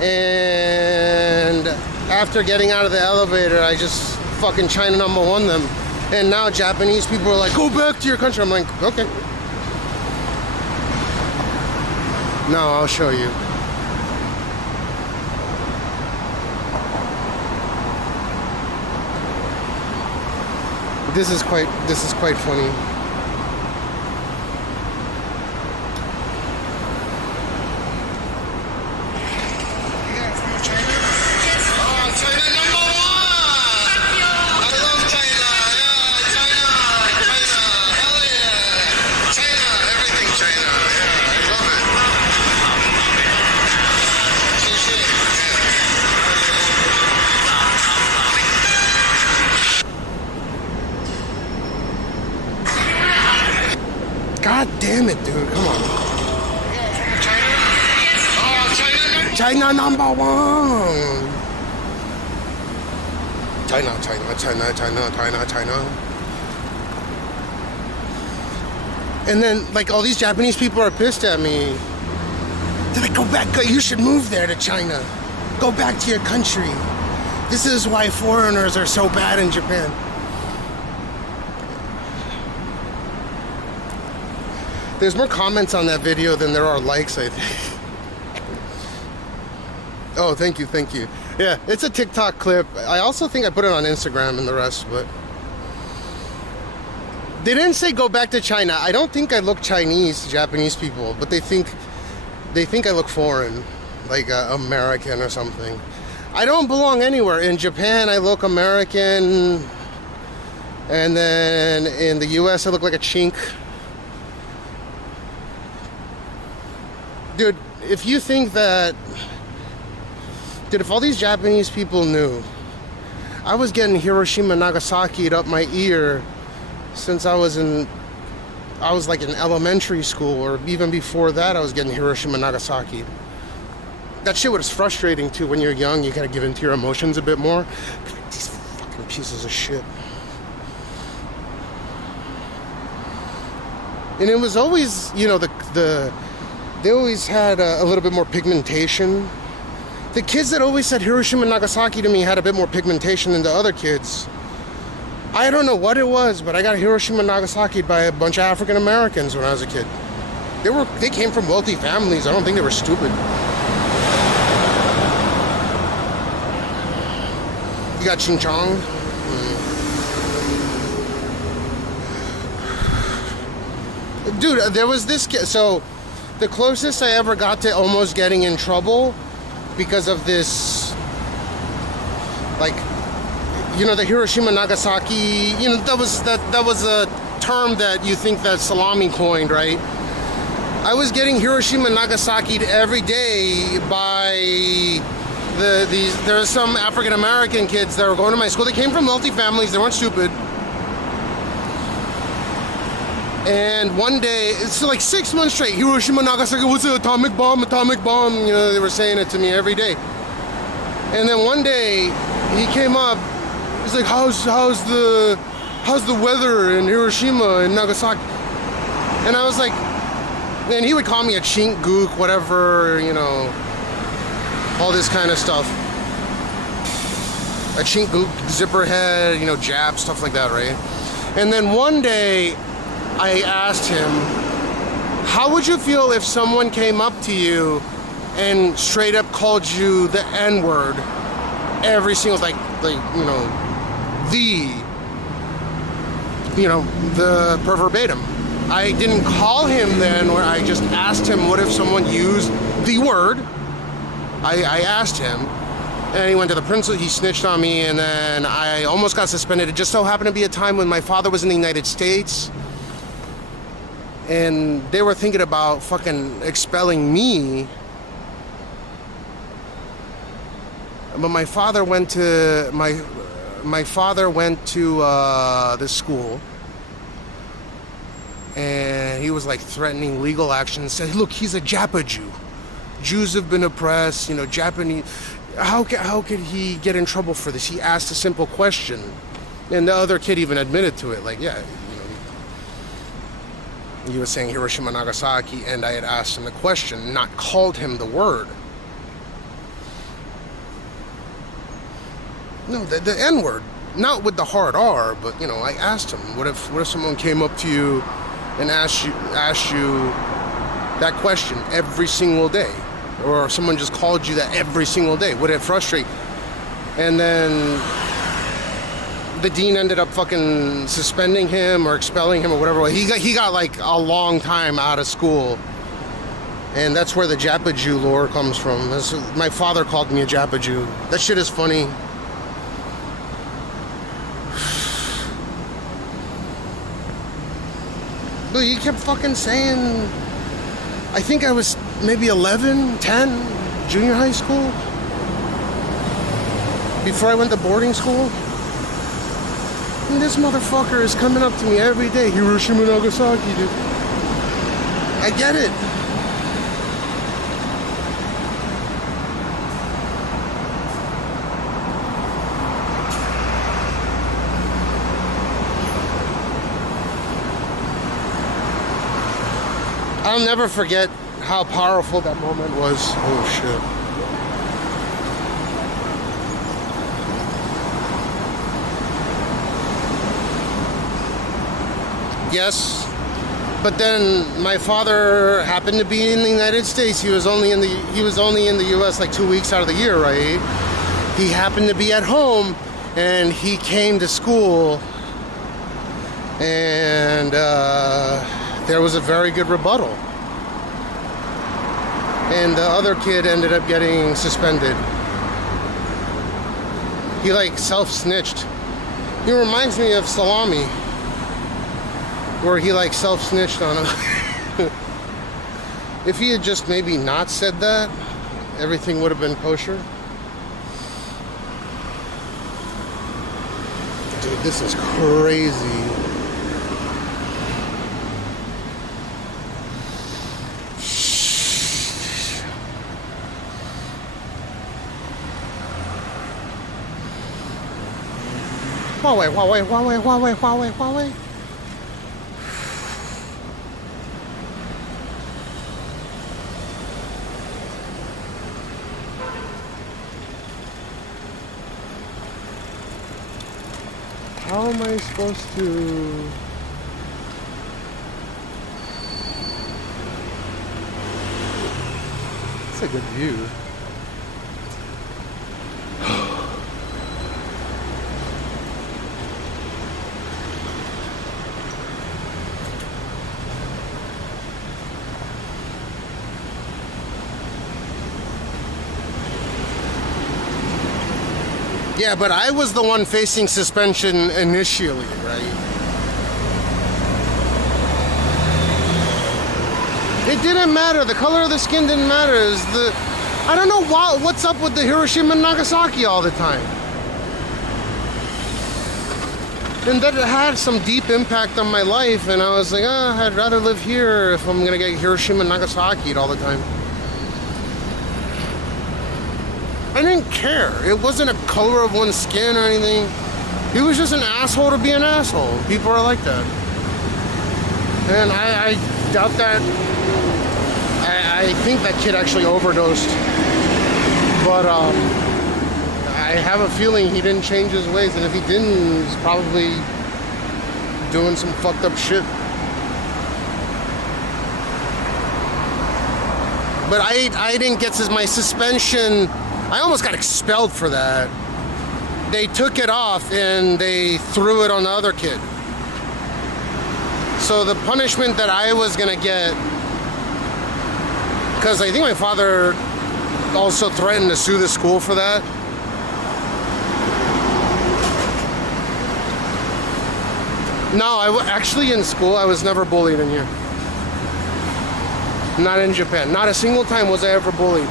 and after getting out of the elevator, I just fucking China #1 them. And now Japanese people are like, go back to your country. I'm like, okay. No, I'll show you. This is quite funny. God damn it, dude. Come on. China #1. China. And then, like, all these Japanese people are pissed at me. They're like, go back, you should move there to China. Go back to your country. This is why foreigners are so bad in Japan. There's more comments on that video than there are likes, I think. Oh, thank you, thank you. Yeah, it's a TikTok clip. I also think I put it on Instagram and the rest, but... They didn't say go back to China. I don't think I look Chinese, Japanese people, but they think I look foreign, like American or something. I don't belong anywhere. In Japan, I look American, and then in the US, I look like a chink. Dude, if you think that... Dude, if all these Japanese people knew, I was getting Hiroshima, Nagasaki'd up my ear since I was like in elementary school, or even before that, I was getting Hiroshima, Nagasaki. That shit was frustrating too. When you're young, you kind of give into your emotions a bit more. These fucking pieces of shit. And it was always, you know, they always had a little bit more pigmentation. The kids that always said Hiroshima, Nagasaki to me had a bit more pigmentation than the other kids. I don't know what it was, but I got Hiroshima, Nagasaki by a bunch of African Americans when I was a kid. They came from wealthy families. I don't think they were stupid. You got Ching Chong? Dude, there was this kid. So, the closest I ever got to almost getting in trouble because of this, like, you know, the Hiroshima, Nagasaki, you know, that was a term that you think that Salami coined, right? I was getting Hiroshima, Nagasaki every day by there are some African American kids that were going to my school. They came from wealthy families. They weren't stupid. And one day, it's like 6 months straight, Hiroshima, Nagasaki, what's an atomic bomb, atomic bomb? You know, they were saying it to me every day. And then one day, he came up, he's like, how's the weather in Hiroshima and Nagasaki? And I was like, man, he would call me a chink, gook, whatever, you know, all this kind of stuff. A chink, gook, zipper head, you know, jab, stuff like that, right? And then one day, I asked him, how would you feel if someone came up to you and straight up called you the N-word every single, like, you know, the per verbatim. I didn't call him then, or I just asked him, what if someone used the word? I asked him, and he went to the principal, he snitched on me, and then I almost got suspended. It just so happened to be a time when my father was in the United States, and they were thinking about fucking expelling me. But my father went to this school, and he was like threatening legal action. Said, look, he's a Japa Jew. Jews have been oppressed, you know, Japanese. How could he get in trouble for this? He asked a simple question, and the other kid even admitted to it. Like, yeah, you know, he was saying Hiroshima, Nagasaki, and I had asked him the question, not called him the word. No, the N-word, not with the hard R, but, you know, I asked him, what if someone came up to you and asked you that question every single day, or someone just called you that every single day? Would it frustrate? And then the dean ended up fucking suspending him or expelling him or whatever. He got like a long time out of school. And that's where the Japa Jew lore comes from. My father called me a Japa Jew. That shit is funny. But he kept fucking saying, I think I was maybe 11, 10, junior high school, before I went to boarding school. And this motherfucker is coming up to me every day, Hiroshima, Nagasaki, dude. I get it. I'll never forget how powerful that moment was. Oh shit. Yes, but then my father happened to be in the United States. He was only in the U.S. like 2 weeks out of the year, right? He happened to be at home, and he came to school, and there was a very good rebuttal. And the other kid ended up getting suspended. He like self-snitched. He reminds me of Salami, where he like self-snitched on him. If he had just maybe not said that, everything would have been kosher. Dude, this is crazy. Huawei, Huawei, Huawei, Huawei, Huawei, Huawei. How am I supposed to... It's a good view. Yeah, but I was the one facing suspension initially, right? It didn't matter. The color of the skin didn't matter. I don't know what's up with the Hiroshima and Nagasaki all the time. And that had some deep impact on my life, and I was like, I'd rather live here if I'm gonna get Hiroshima and Nagasaki all the time. I didn't care. It wasn't a color of one's skin or anything. He was just an asshole to be an asshole. People are like that. And I doubt that. I think that kid actually overdosed. But I have a feeling he didn't change his ways. And if he didn't, he's probably doing some fucked up shit. But I didn't get my suspension. I almost got expelled for that. They took it off and they threw it on the other kid. So the punishment that I was gonna get, because I think my father also threatened to sue the school for that. No, actually in school I was never bullied in here. Not in Japan. Not a single time was I ever bullied.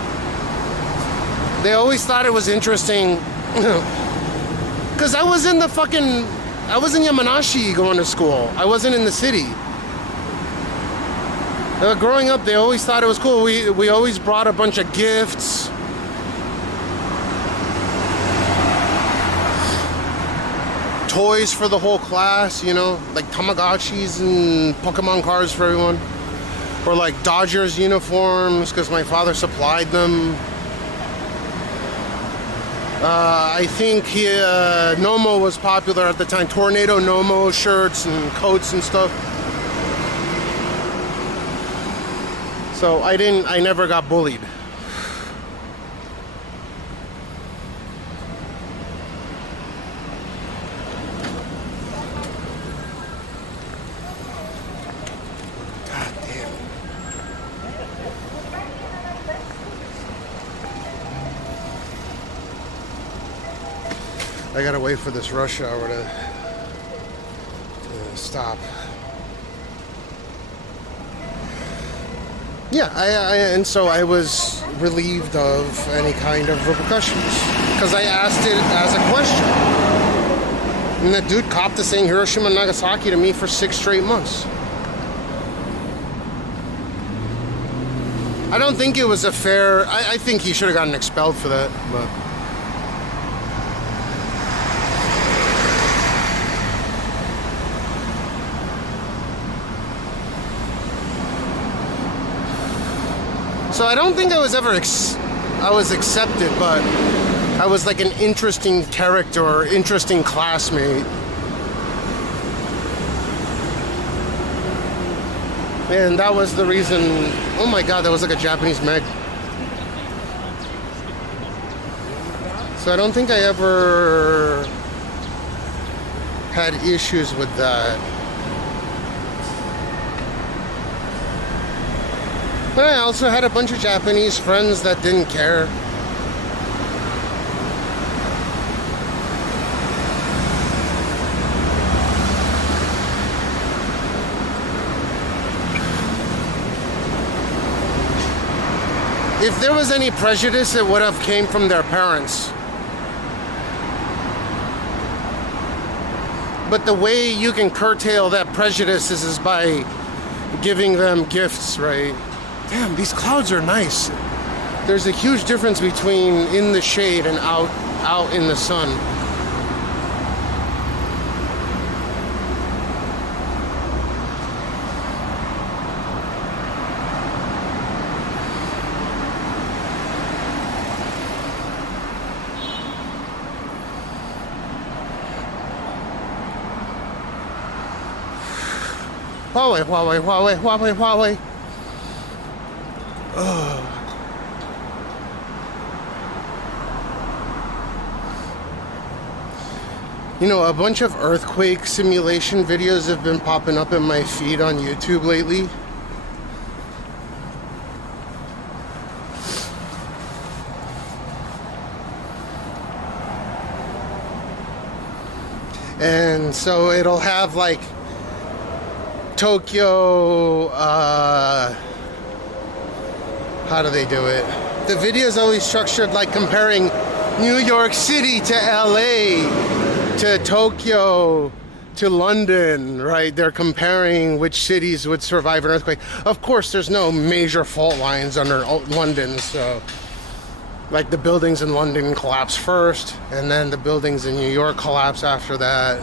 They always thought it was interesting because I was in Yamanashi going to school. I wasn't in the city. Growing up, they always thought it was cool. We always brought a bunch of gifts. Toys for the whole class, you know, like Tamagotchis and Pokemon cards for everyone. Or like Dodgers uniforms because my father supplied them. I think Nomo was popular at the time. Tornado Nomo shirts and coats and stuff. So I never got bullied. God damn. I gotta wait for this rush hour to stop. Yeah, and so I was relieved of any kind of repercussions because I asked it as a question. And that dude copped to saying Hiroshima and Nagasaki to me for 6 straight months. I don't think it was a fair... I think he should have gotten expelled for that, but... So I don't think I was ever I was accepted, but I was like an interesting character or interesting classmate. And that was the reason. Oh my god, that was like a Japanese Meg. So I don't think I ever had issues with that. But I also had a bunch of Japanese friends that didn't care. If there was any prejudice, it would have came from their parents. But the way you can curtail that prejudice is by giving them gifts, right? Damn, these clouds are nice. There's a huge difference between in the shade and out in the sun. Huawei, Huawei, Huawei, Huawei, Huawei. Ugh. You know, a bunch of earthquake simulation videos have been popping up in my feed on YouTube lately. And so it'll have like Tokyo, how do they do it? The video is always structured like comparing New York City to LA, to Tokyo, to London, right? They're comparing which cities would survive an earthquake. Of course, there's no major fault lines under London, so like the buildings in London collapse first, and then the buildings in New York collapse after that.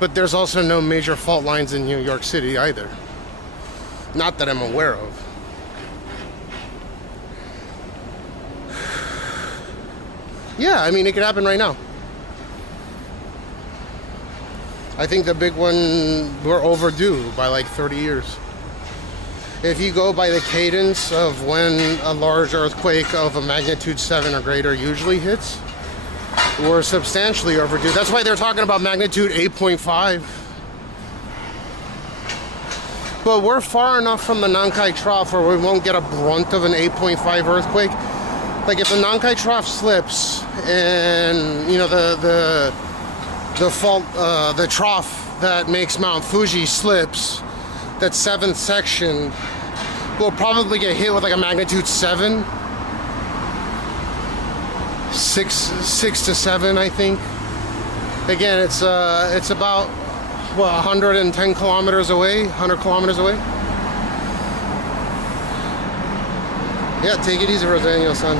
But there's also no major fault lines in New York City either. Not that I'm aware of. Yeah, I mean, it could happen right now. I think the big one, we're overdue by like 30 years. If you go by the cadence of when a large earthquake of a magnitude 7 or greater usually hits, we're substantially overdue. That's why they're talking about magnitude 8.5. But we're far enough from the Nankai Trough where we won't get a brunt of an 8.5 earthquake. Like if the Nankai Trough slips and, you know, the fault, the trough that makes Mount Fuji slips, that 7th section, we'll probably get hit with like a magnitude 7. 6 to 7, I think. Again, it's about what, 110 kilometers away, 100 kilometers away. Yeah, take it easy, Rosanio, son.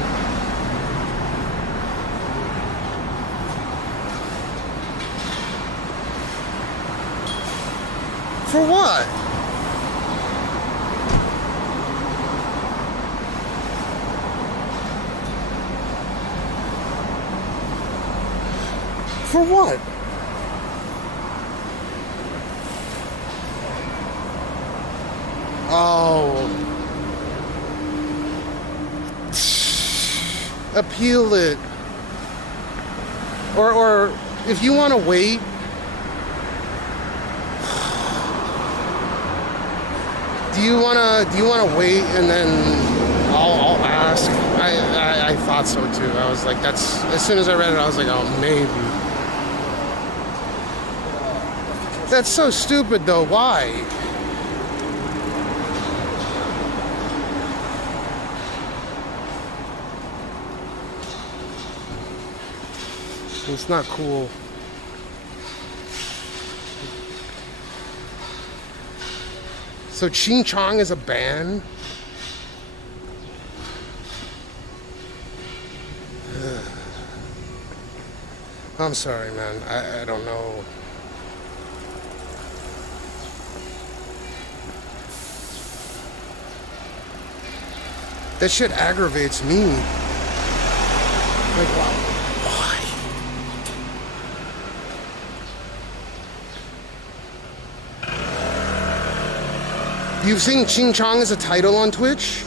For what? For what? Oh. Appeal it. Or if you want to wait, do you want to wait and then I'll ask? I thought so too. I was like, that's, as soon as I read it, I was like, oh, maybe. That's so stupid though. Why? It's not cool. So Ching Chong is a band? I'm sorry, man. I don't know. That shit aggravates me. Like, wow, why? You've seen Ching Chong as a title on Twitch?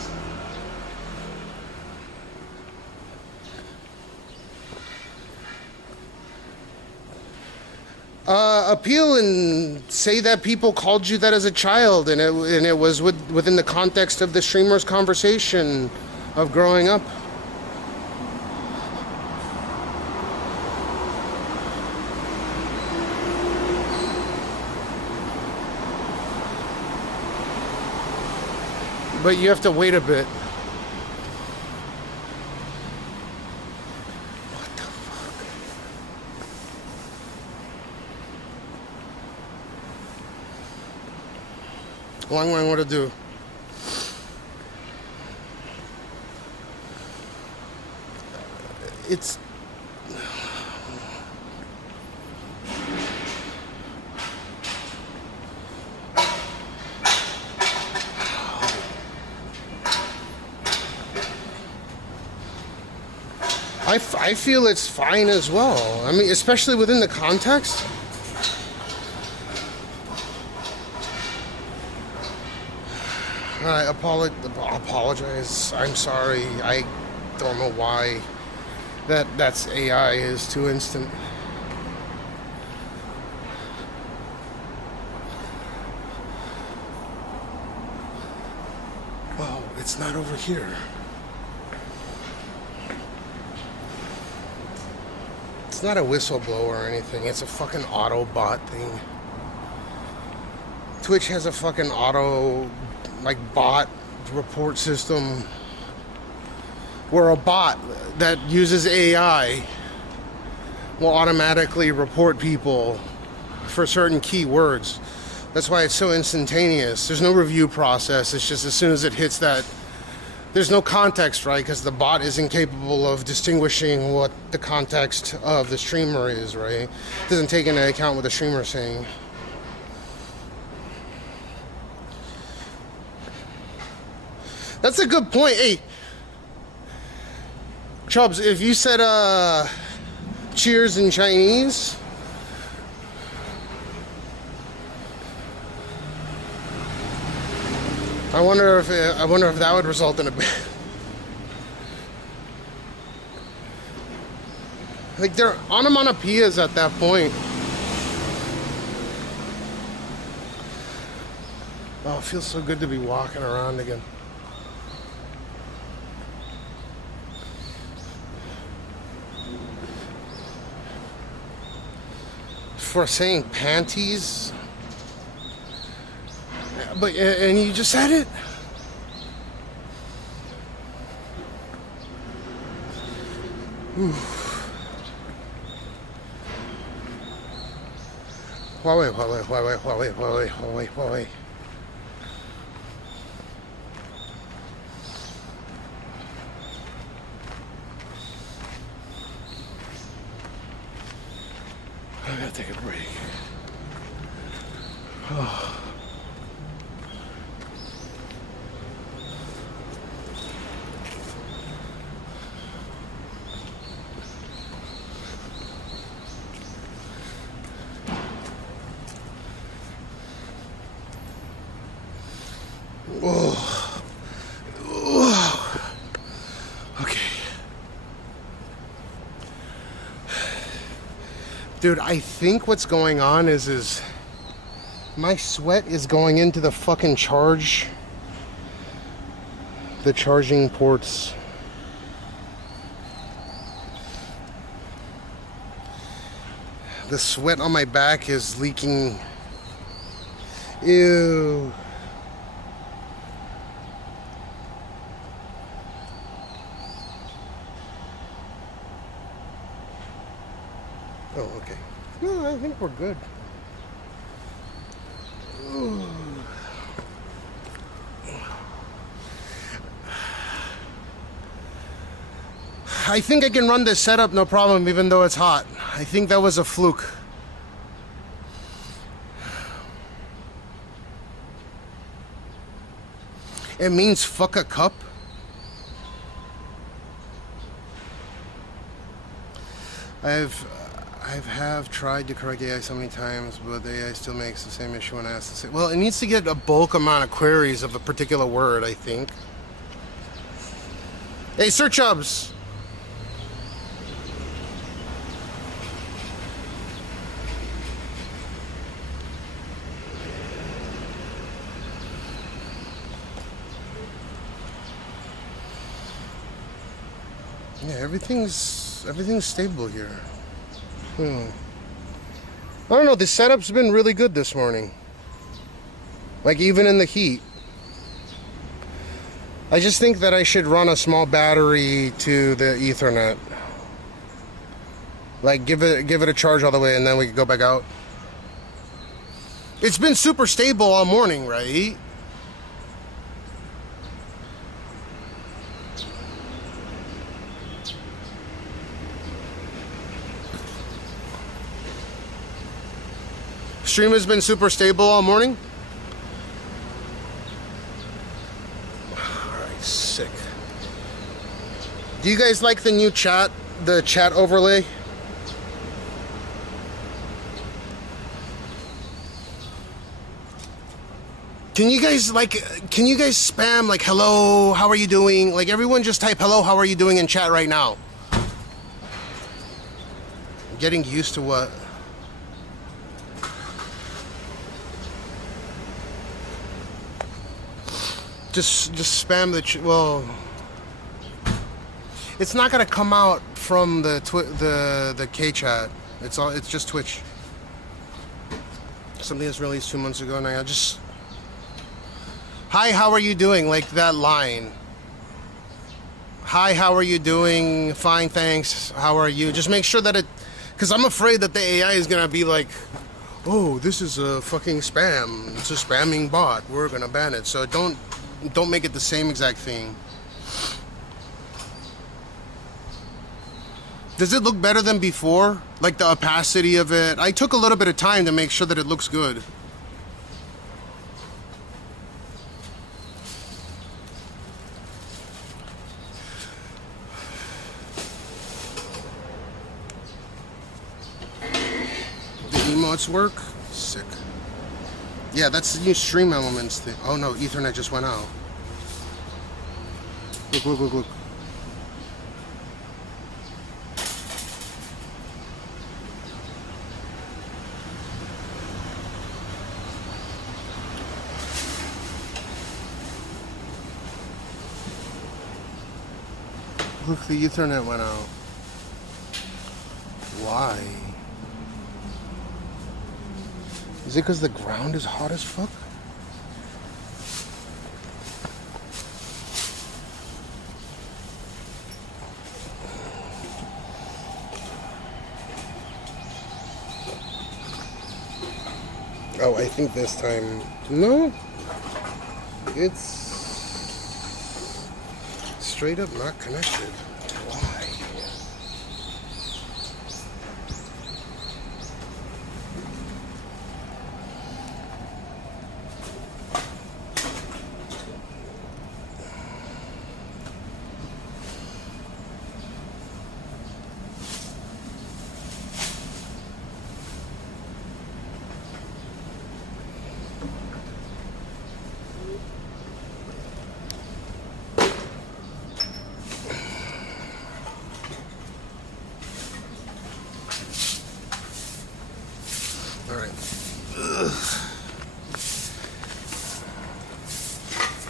Appeal and say that people called you that as a child, and it was within the context of the streamer's conversation of growing up. But you have to wait a bit. Long way, what to do? It's I feel it's fine as well. I mean, especially within the context. I apologize. I'm sorry. I don't know why that's AI is too instant. Well, it's not over here. It's not a whistleblower or anything. It's a fucking auto bot thing. Twitch has a fucking auto bot report system where a bot that uses AI will automatically report people for certain keywords. That's why it's so instantaneous. There's no review process. It's just as soon as it hits that, there's no context, right? Because the bot is incapable of distinguishing what the context of the streamer is, right? It doesn't take into account what the streamer is saying. That's a good point. Hey, Chubbs, if you said cheers in Chinese, I wonder if that would result in a like they're onomatopoeias at that point. Oh, it feels so good to be walking around again. For saying panties, but and you just said it. Ooh. Huawei. I gotta take a break. Oh. Okay. Dude, I think what's going on is my sweat is going into the fucking the charging ports. The sweat on my back is leaking. Ew. Oh, okay. No, I think we're good. Ooh. I think I can run this setup no problem, even though it's hot. I think that was a fluke. It means fuck a cup. I've tried to correct AI so many times, but the AI still makes the same issue when I ask to say. Well, it needs to get a bulk amount of queries of a particular word, I think. Hey, Sir Chubbs. Yeah, everything's stable here. I don't know, the setup's been really good this morning. Like, even in the heat. I just think that I should run a small battery to the Ethernet. Like, give it a charge all the way and then we can go back out. It's been super stable all morning, right? Stream has been super stable all morning. Alright, sick. Do you guys like the new chat, the chat overlay? Can you guys spam like hello, how are you doing? Like everyone just type hello, how are you doing in chat right now. I'm getting used to what? Just spam the well. It's not gonna come out from the K chat. It's just Twitch. Something that's released 2 months ago, and I just hi, how are you doing? Like that line. Hi, how are you doing? Fine, thanks. How are you? Just make sure that it, because I'm afraid that the AI is gonna be like, oh, this is a fucking spam. It's a spamming bot. We're gonna ban it. So don't make it the same exact thing. Does it look better than before? Like the opacity of it? I took a little bit of time to make sure that it looks good. The emotes work? Sick. Yeah, that's the new stream elements thing. Oh no, Ethernet just went out. Look. Look, the Ethernet went out. Why? Is it because the ground is hot as fuck? Oh, I think this time... No. It's... straight up not connected. Why?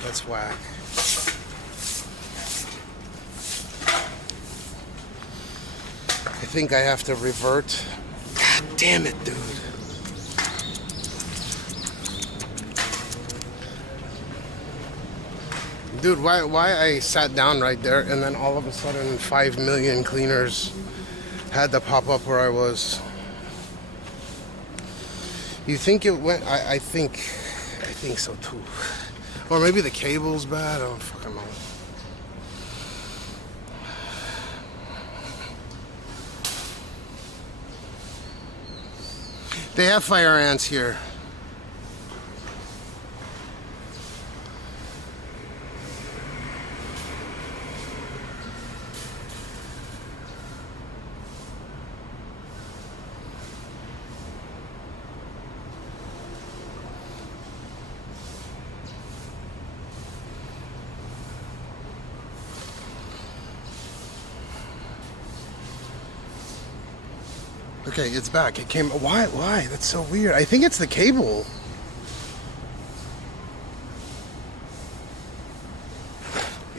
That's whack. I think I have to revert. God damn it, dude. Dude, why I sat down right there and then all of a sudden 5 million cleaners had to pop up where I was. You think it went? I think so too. Or maybe the cable's bad. I don't fucking know. They have fire ants here. Okay, it's back. It came. Why? Why? That's so weird. I think it's the cable.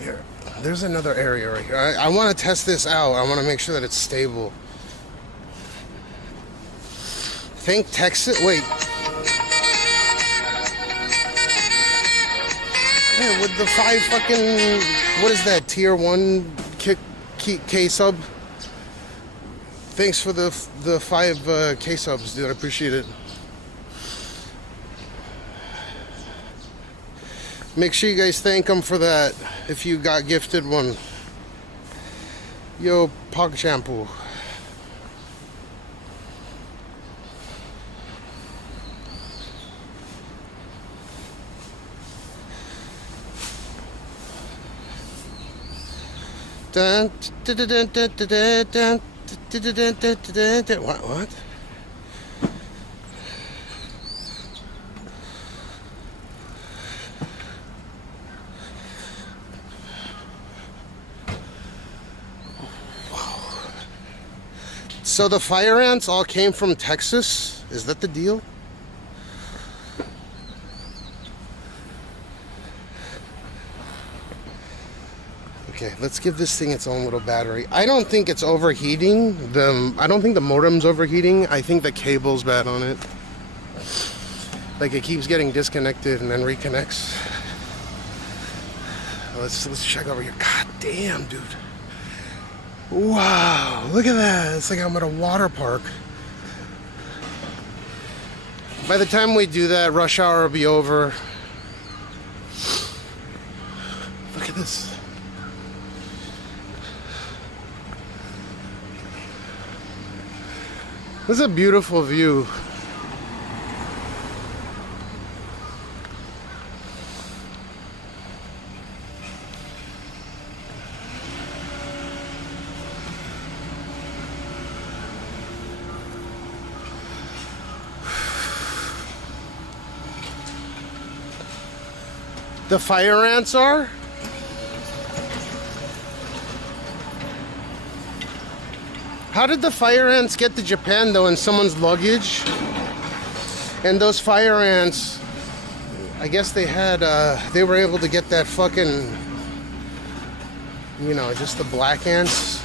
Here, there's another area right here. I want to test this out. I want to make sure that it's stable. Think Texas. Wait. Yeah, with the 5 fucking. What is that? Tier 1 K sub. Thanks for the 5 K subs, dude. I appreciate it. Make sure you guys thank them for that if you got gifted one. Yo, Pog Shampoo. Dun, dun, dun, dun, dun, dun, dun. What? So the fire ants all came from Texas? Is that the deal? Okay, let's give this thing its own little battery. I don't think it's overheating. I don't think the modem's overheating. I think the cable's bad on it. Like it keeps getting disconnected and then reconnects. Let's check over here. God damn, dude. Wow, look at that. It's like I'm at a water park. By the time we do that, rush hour will be over. Look at this. This is a beautiful view. The fire ants are? How did the fire ants get to Japan though in someone's luggage? And those fire ants, I guess they had, they were able to get that fucking, you know, just the black ants.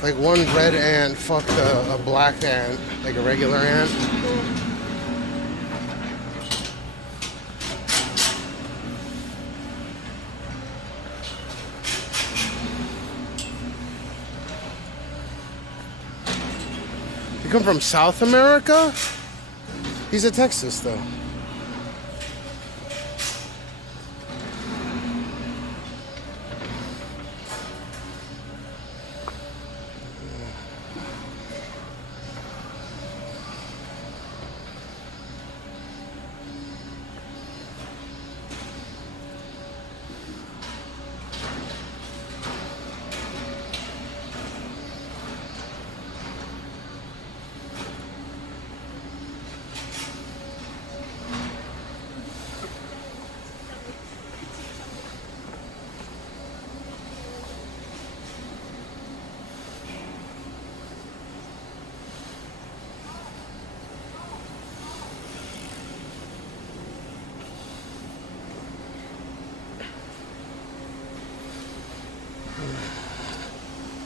Like one red ant fucked a black ant, like a regular ant. You come from South America? He's in Texas, though.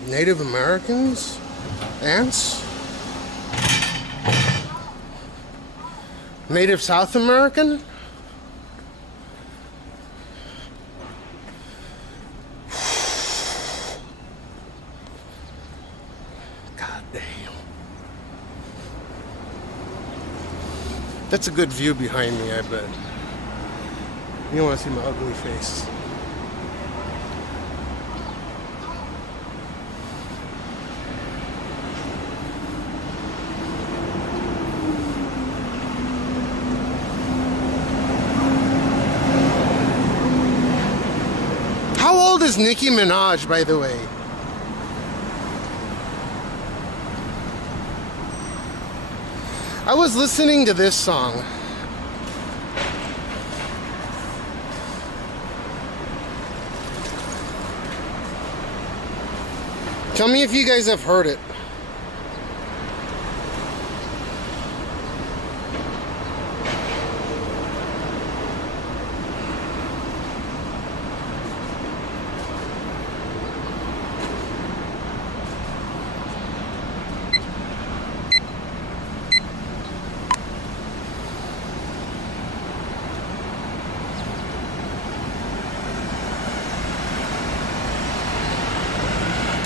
Native Americans? Ants? Native South American? God damn. That's a good view behind me, I bet. You don't want to see my ugly face. How old is Nicki Minaj, by the way? I was listening to this song. Tell me if you guys have heard it.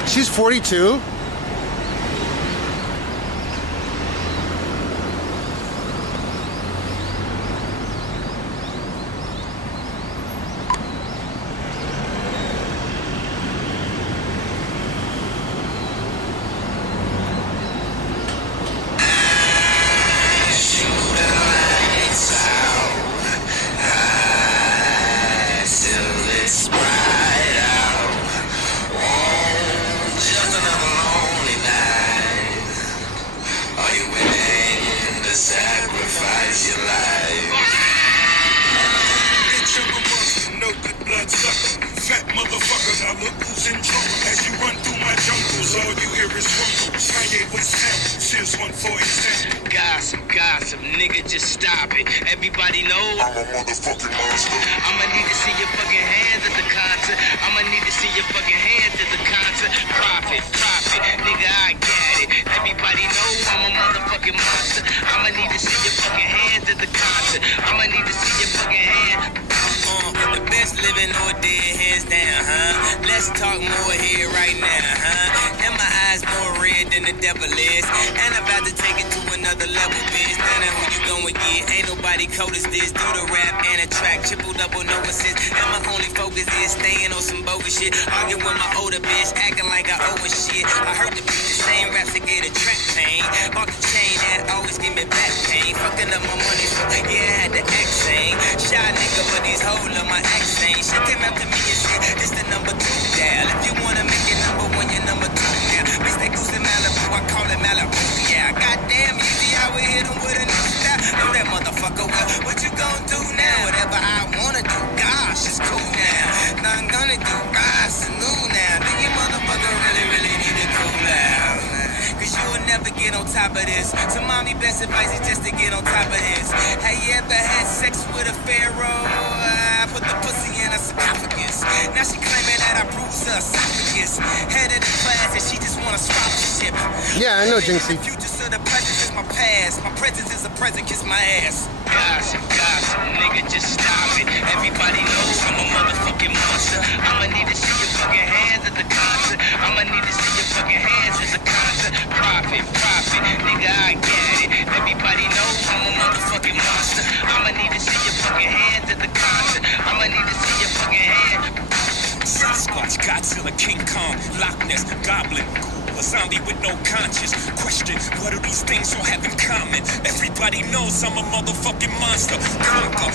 She's 42. Gossip, nigga, just stop it. Everybody know I'm a motherfucking monster. I'ma need to see your fucking hands at the concert. I'ma need to see your fucking hands at the concert. Profit, nigga, I got it. Everybody know I'm a motherfucking monster. I'ma need to see your fucking hands at the concert. I'ma need to see your fucking hands. The best living or dead, hands down, huh? Let's talk more here right now, huh? And my eyes more red than the devil is. And I'm about to take it to another level, bitch. Now who you gon' get? Ain't nobody cold as this. Do the rap and a track, triple double, no assist. And my only focus is staying on some bogus shit. Arguing with my older bitch, acting like I owe a shit. I heard the beat the same raps to get a track pain. Off the chain that always give me back pain. Fucking up my money, so yeah, I had to act sane. Shy nigga, but these hoes love my accent. She came up to me and said, this the number 2 dial. If you wanna make it number 1, you're number 2 now. Mix that goose in Malibu, I call it Malibu, yeah. Goddamn easy, I would hit him with a new style. Know that motherfucker well. What you gon' do now? Whatever I wanna do, gosh, it's cool now. Nothing gonna do, rise and new now. Think you motherfucker really need to cool out. Cause you will never get on top of this. So mommy, best advice is just to get on top of this. Have you ever had sex with a pharaoh? I put the pussy in her sarcophagus. Now she claiming that I bruised her esophagus. Head of the class and she just want a sponsorship. Yeah, I know, Jinxie. The future, so the present is my past. My presence is a present, kiss my ass. Gossip, nigga, just stop it. Everybody knows I'm a motherfucking monster. I'ma need to see your fucking hands at the concert. I'ma need to see your fucking hands at the concert. Profit, nigga, I got it. Everybody knows I'm a motherfucking monster. I'ma need to see your fucking hands at the concert. I'ma need to see your fucking hands. Sasquatch, Godzilla, King Kong, Loch Ness, Goblin, a zombie with no conscience. Question, what do these things all have in common? Everybody knows I'm a motherfucking monster. Conquer,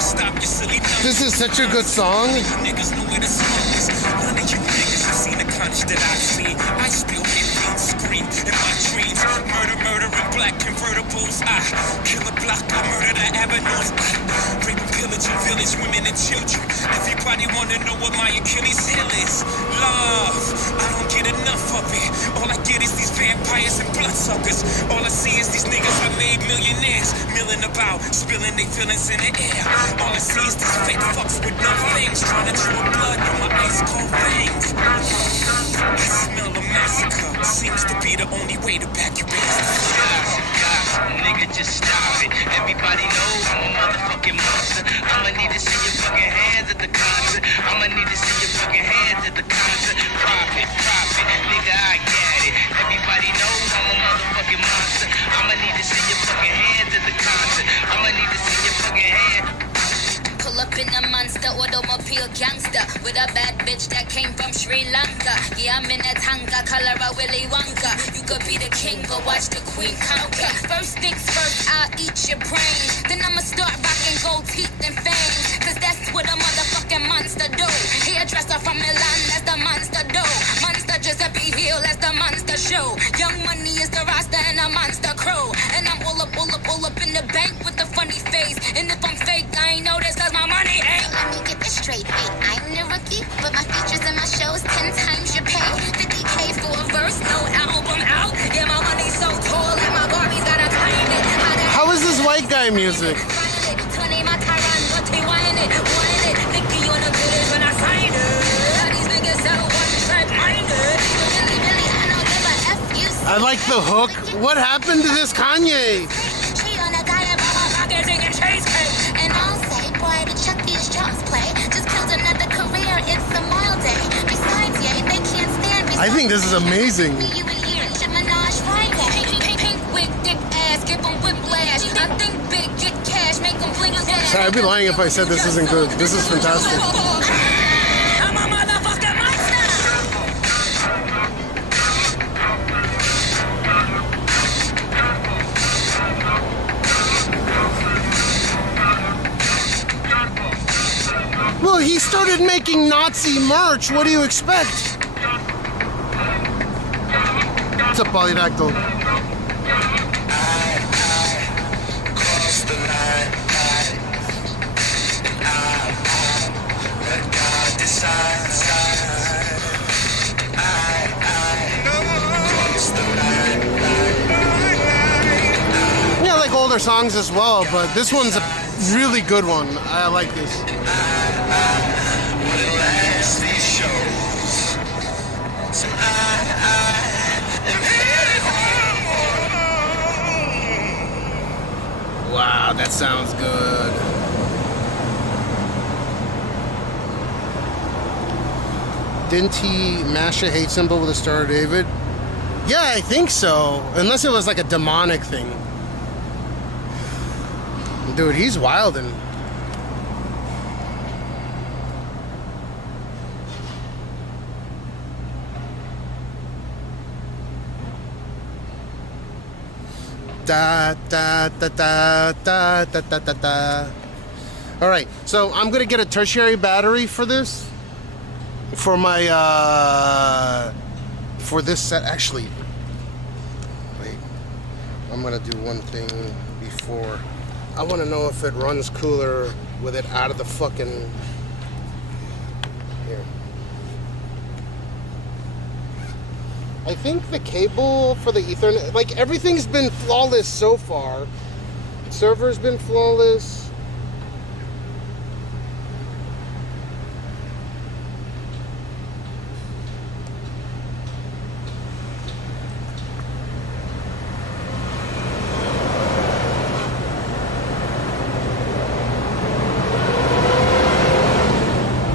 stop your silly numbers. This is such a good song. Niggas know where the smoke is. None of you niggas have seen the carnage that I've seen. I still hear beats scream in my dreams. Murder in black convertibles. I kill a block, I murder the avenues. Rape and pillage and village, women and children. Everybody wanna know what my Achilles heel is. Love, I don't get enough of it. All I get is these vampires and bloodsuckers. All I see is these niggas I made millionaires. Milling about, spilling their feelings in the air. All I see is these fake fucks with no things. Trying to draw blood on my ice cold veins. I smell a massacre. Seems to be the only way to back your business. Nigga, just stop it. Everybody knows I'm a motherfucking monster. I'ma need to see your fucking hands at the concert. I'ma need to see your fucking hands at the concert. Profit, nigga, I got it. Everybody knows I'm a motherfucking monster. I'ma need to see your fucking hands at the concert. I'ma need to see your fucking hands. Pull up in a monster automobile gangster with a bad bitch that came from Sri Lanka. Yeah, I'm in a tanga, color a Willy Wonka. You could be the king, but watch the queen conquer. First things first, I'll eat your brain. Then I'ma start rocking gold teeth and fangs. Cause that's what a motherfucking monster do. Hairdresser from Milan, that's the monster do. Monster Giuseppe Hill, that's the monster show. Young Money is the roster and a monster crew. And I'm all up in the bank with the funny face. And if I'm fake, I ain't know this cause my money ain't. Let me get this straight. Wait, I'm the rookie, but my features and my shows 10 times your pay. 50K for a white guy music. I like the hook. What happened to this Kanye? And I'll say, boy, to check these jobs play. Just killed another career, it's a mild day. Besides, yay, they can't stand me. I think this is amazing. Sorry, I'd be lying if I said this isn't good. This is fantastic. Well, he started making Nazi merch. What do you expect? What's up, Polydactyl? Yeah, I like older songs as well, but this one's a really good one. I like this. Wow, that sounds good. Didn't he mash a hate symbol with a Star of David? Yeah, I think so. Unless it was like a demonic thing. Dude, he's wildin'. Da da da da da da da da da. All right, so I'm gonna get a tertiary battery for this, for my for this set. Actually, wait, I'm gonna do one thing before. I want to know if it runs cooler with it out of the fucking here. I think the cable for the Ethernet, like everything's been flawless so far. The server's been flawless.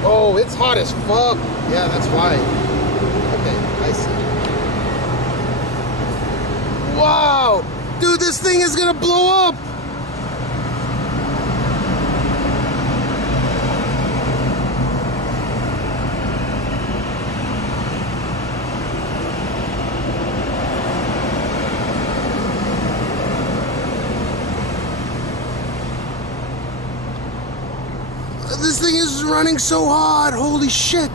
Oh, it's hot as fuck. Yeah, that's why. Okay, I see. Wow! Dude, this thing is gonna blow up! This thing is running so hot, holy shit!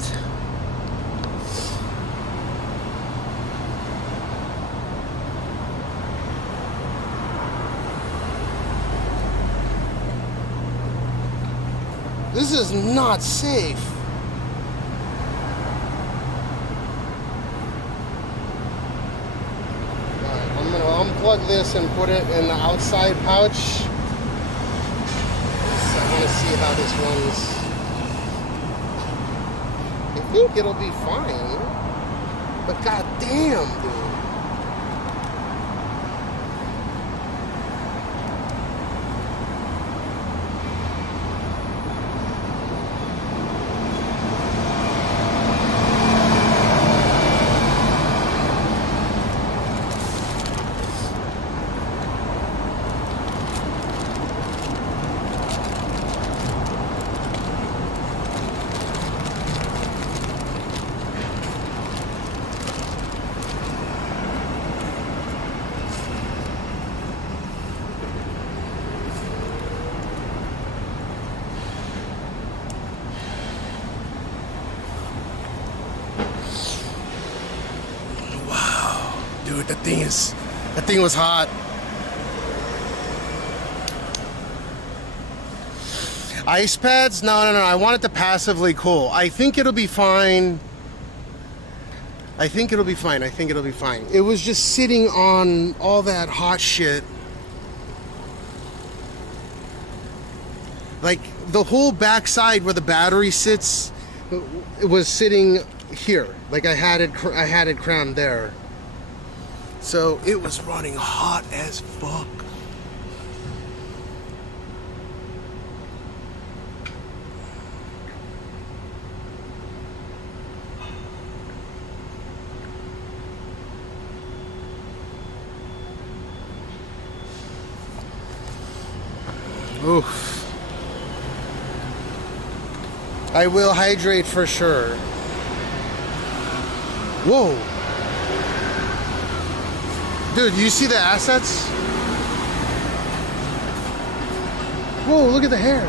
This is not safe. Alright, I'm gonna unplug this and put it in the outside pouch. I want to see how this runs. I think it'll be fine. But goddamn, dude. Dude, that thing was hot. Ice pads? No, I want it to passively cool. I think it'll be fine. I think it'll be fine. It was just sitting on all that hot shit. Like the whole backside where the battery sits, it was sitting here. Like I had it crowned there. So it was running hot as fuck. Oof. I will hydrate for sure. Whoa. Dude, you see the assets? Whoa, look at the hair.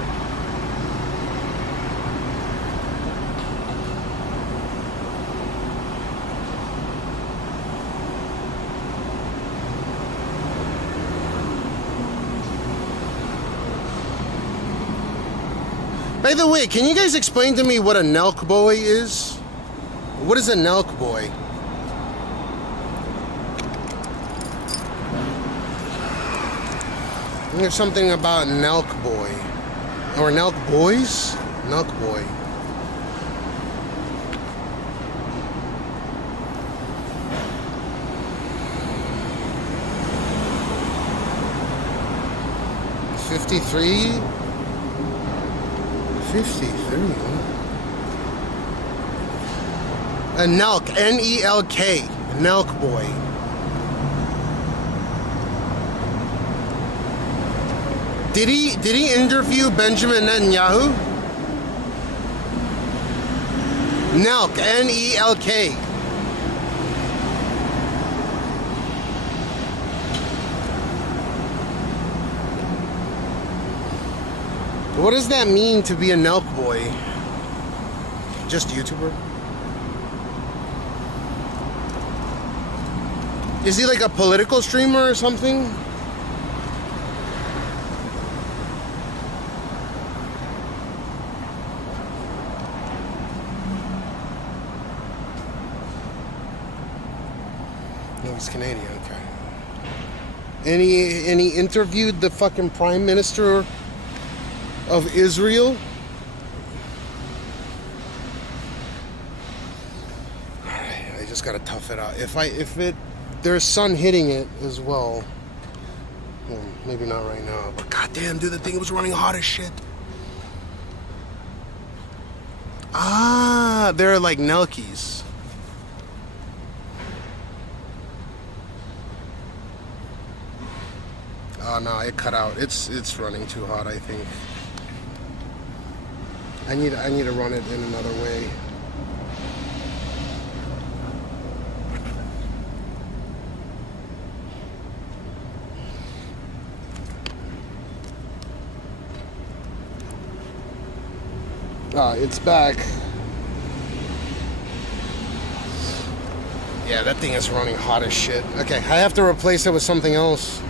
By the way, can you guys explain to me what a Nelk boy is? What is a Nelk boy? There's something about Nelk boy. Or Nelk boys? Nelk boy. $53? 53. A Nelk, N-E-L-K, Nelk boy. Did he interview Benjamin Netanyahu? Nelk, N-E-L-K. What does that mean to be a Nelk boy? Just YouTuber? Is he like a political streamer or something? No, he's Canadian, okay. And he interviewed the fucking Prime Minister of Israel. I just gotta tough it out. If there's sun hitting it as well. Well, maybe not right now, but goddamn, dude, the thing was running hot as shit. Ah, they're like Nelkies. Oh no, it cut out. It's running too hot, I think. I need to run it in another way. Ah, it's back. Yeah, that thing is running hot as shit. Okay, I have to replace it with something else.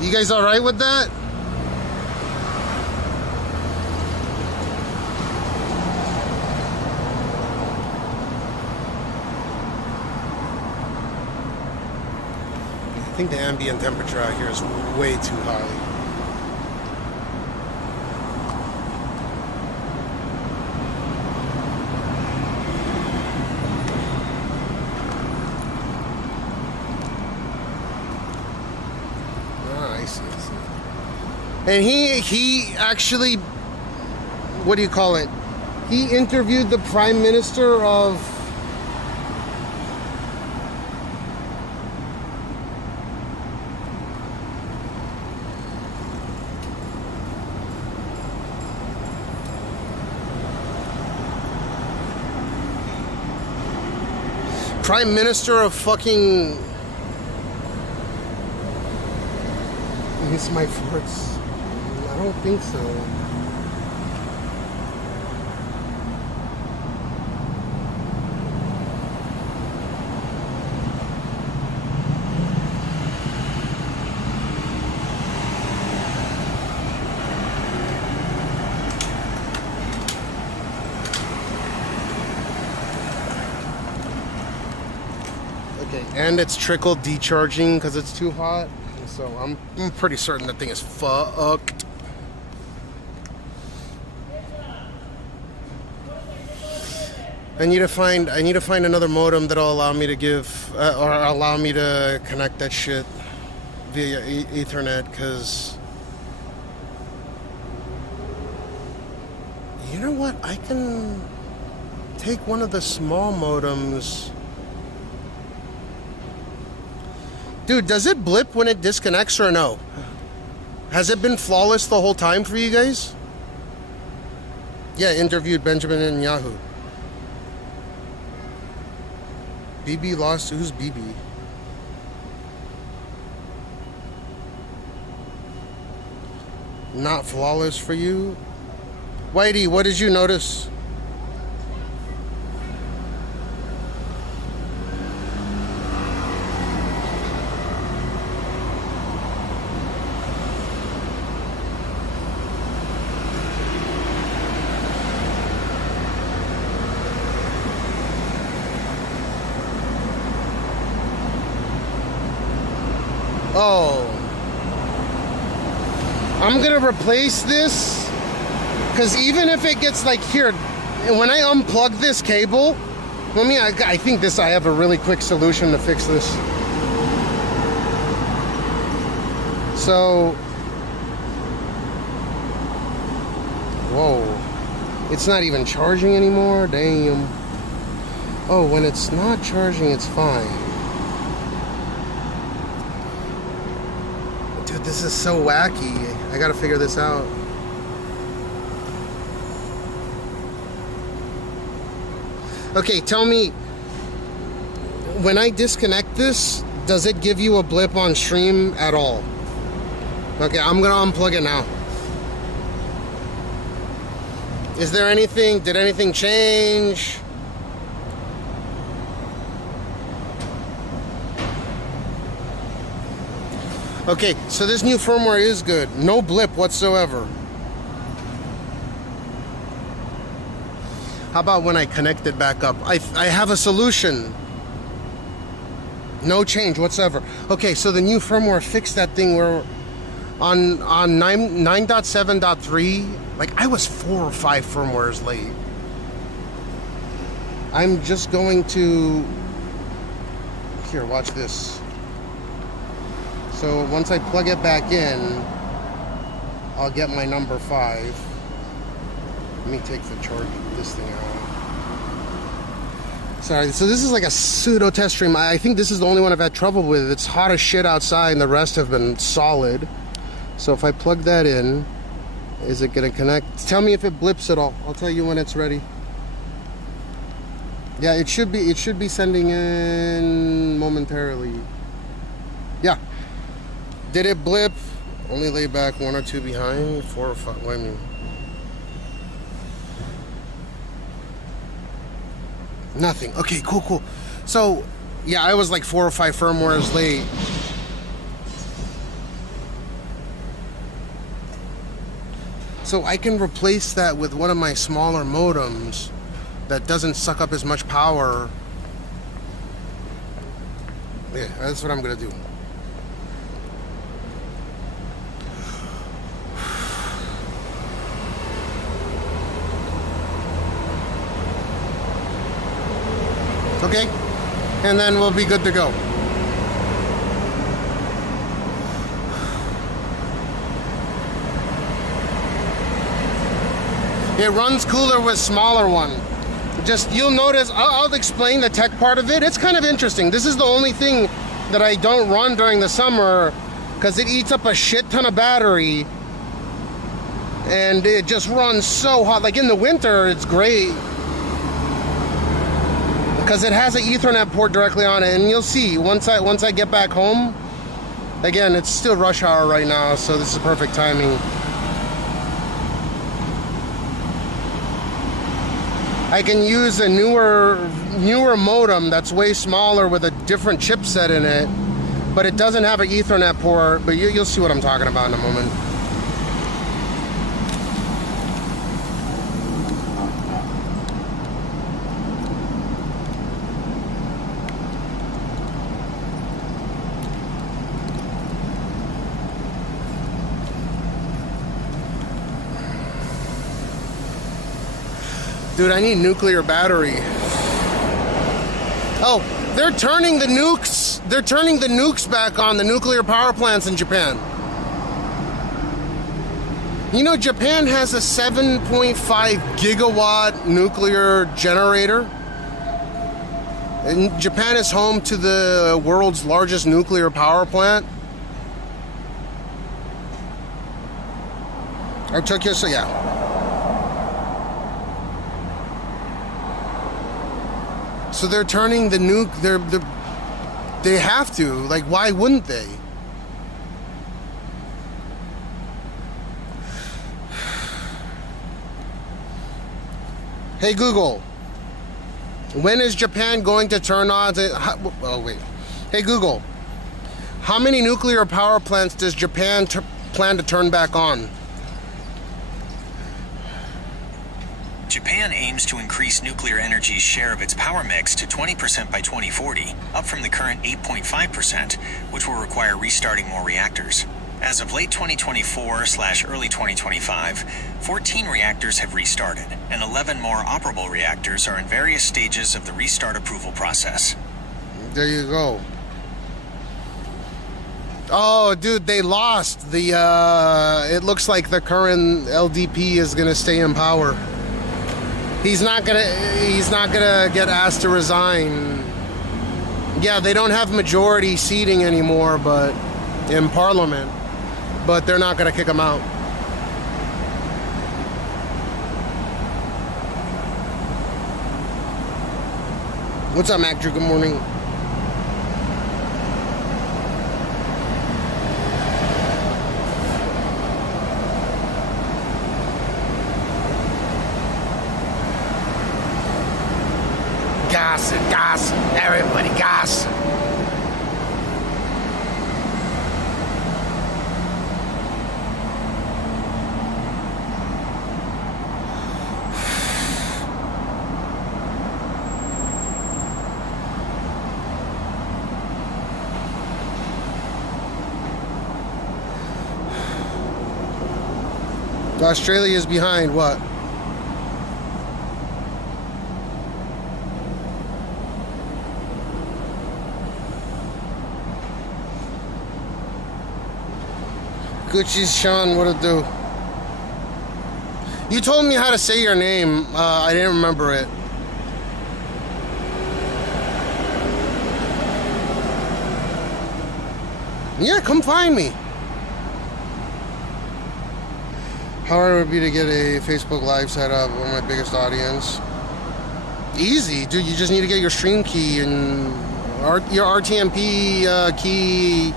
You guys all right with that? I think the ambient temperature out here is way too high. And he actually, what do you call it? He interviewed the Prime Minister of fucking. It's my farts. I don't think so. and it's trickle decharging because it's too hot. So I'm pretty certain that thing is fucked. I need to find another modem that'll allow me to give or allow me to connect that shit via Ethernet, because you know what, I can take one of the small modems. Dude, does it blip when it disconnects or no? Has it been flawless the whole time for you guys? Yeah, interviewed Benjamin in Yahoo. BB lost. Who's BB? Not flawless for you? Whitey, what did you notice? Oh, I'm gonna replace this, because even if it gets like here, when I unplug this cable, I think I have a really quick solution to fix this. So, whoa, it's not even charging anymore, damn. Oh, when it's not charging, it's fine. This is so wacky. I gotta figure this out. Okay, tell me, when I disconnect this, does it give you a blip on stream at all? Okay, I'm gonna unplug it now. Is there anything, did anything change? Okay, so this new firmware is good. No blip whatsoever. How about when I connect it back up? I have a solution. No change whatsoever. Okay, so the new firmware fixed that thing where on 9.7.3, like I was 4 or 5 firmwares late. I'm just going to... Here, watch this. So once I plug it back in, I'll get my number 5. Let me take this thing out. Sorry, so this is like a pseudo test stream. I think this is the only one I've had trouble with. It's hot as shit outside and the rest have been solid. So if I plug that in, is it gonna connect? Tell me if it blips at all. I'll tell you when it's ready. Yeah, it should be sending in momentarily. Yeah. Did it blip? Only lay back 1 or 2 behind, 4 or 5. What do you mean? Nothing. Okay, cool. So, yeah, I was like 4 or 5 firmwares late. So I can replace that with one of my smaller modems that doesn't suck up as much power. Yeah, that's what I'm gonna do. Okay, and then we'll be good to go. It runs cooler with smaller one. Just, you'll notice, I'll explain the tech part of it. It's kind of interesting. This is the only thing that I don't run during the summer because it eats up a shit ton of battery. And it just runs so hot. Like in the winter, it's great. Because it has an Ethernet port directly on it, and you'll see once I get back home. Again, it's still rush hour right now, so this is perfect timing. I can use a newer modem that's way smaller with a different chipset in it, but it doesn't have an Ethernet port. But you'll see what I'm talking about in a moment. Dude, I need nuclear battery. Oh, they're turning the nukes. They're turning the nukes back on, the nuclear power plants in Japan. You know, Japan has a 7.5 gigawatt nuclear generator. And Japan is home to the world's largest nuclear power plant. Or Tokyo, so yeah. So they're turning the nuke, they have to. Like, why wouldn't they? Hey Google, when is Japan going to turn on oh wait. Hey Google, how many nuclear power plants does Japan plan to turn back on? Japan aims to increase nuclear energy's share of its power mix to 20% by 2040, up from the current 8.5%, which will require restarting more reactors. As of late 2024/early 2025, 14 reactors have restarted, and 11 more operable reactors are in various stages of the restart approval process. There you go. Oh, dude, they lost. It looks like the current LDP is gonna stay in power. He's not gonna get asked to resign. Yeah, they don't have majority seating anymore, but in Parliament. But they're not gonna kick him out. What's up, Mac Drew? Good morning. Gas, everybody gas. Australia is behind what? Gucci's Sean, what it do? You told me how to say your name. I didn't remember it. Yeah, come find me. How hard would it be to get a Facebook Live set up with my biggest audience? Easy, dude. You just need to get your stream key and your RTMP key.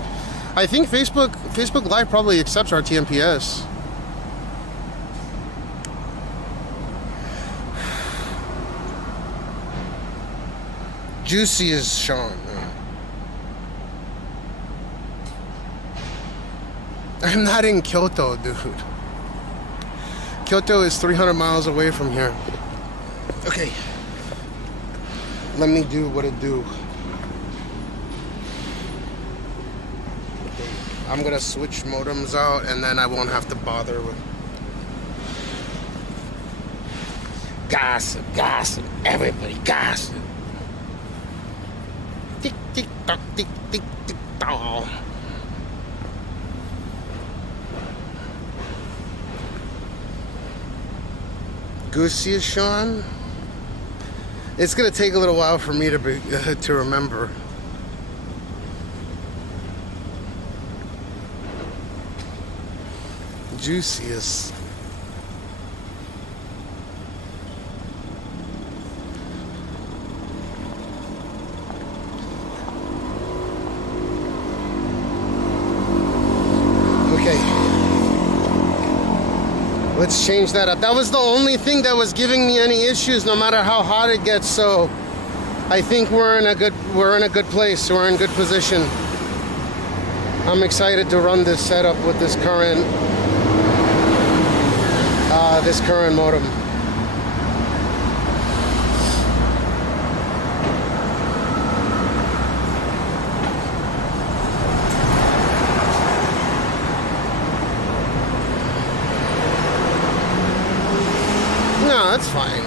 I think Facebook Live probably accepts RTMPS. Juicy is Sean. I'm not in Kyoto, dude. Kyoto is 300 miles away from here. Okay. Let me do what it do. I'm gonna switch modems out and then I won't have to bother with gossip, everybody gossip. Tick tick tock, tick tick tick tock. Goosey is Sean. It's gonna take a little while for me to remember. Juiciest. Okay. Let's change that up. That was the only thing that was giving me any issues, no matter how hot it gets. So I think we're in a good place. We're in good position. I'm excited to run this setup with this current modem. No, that's fine.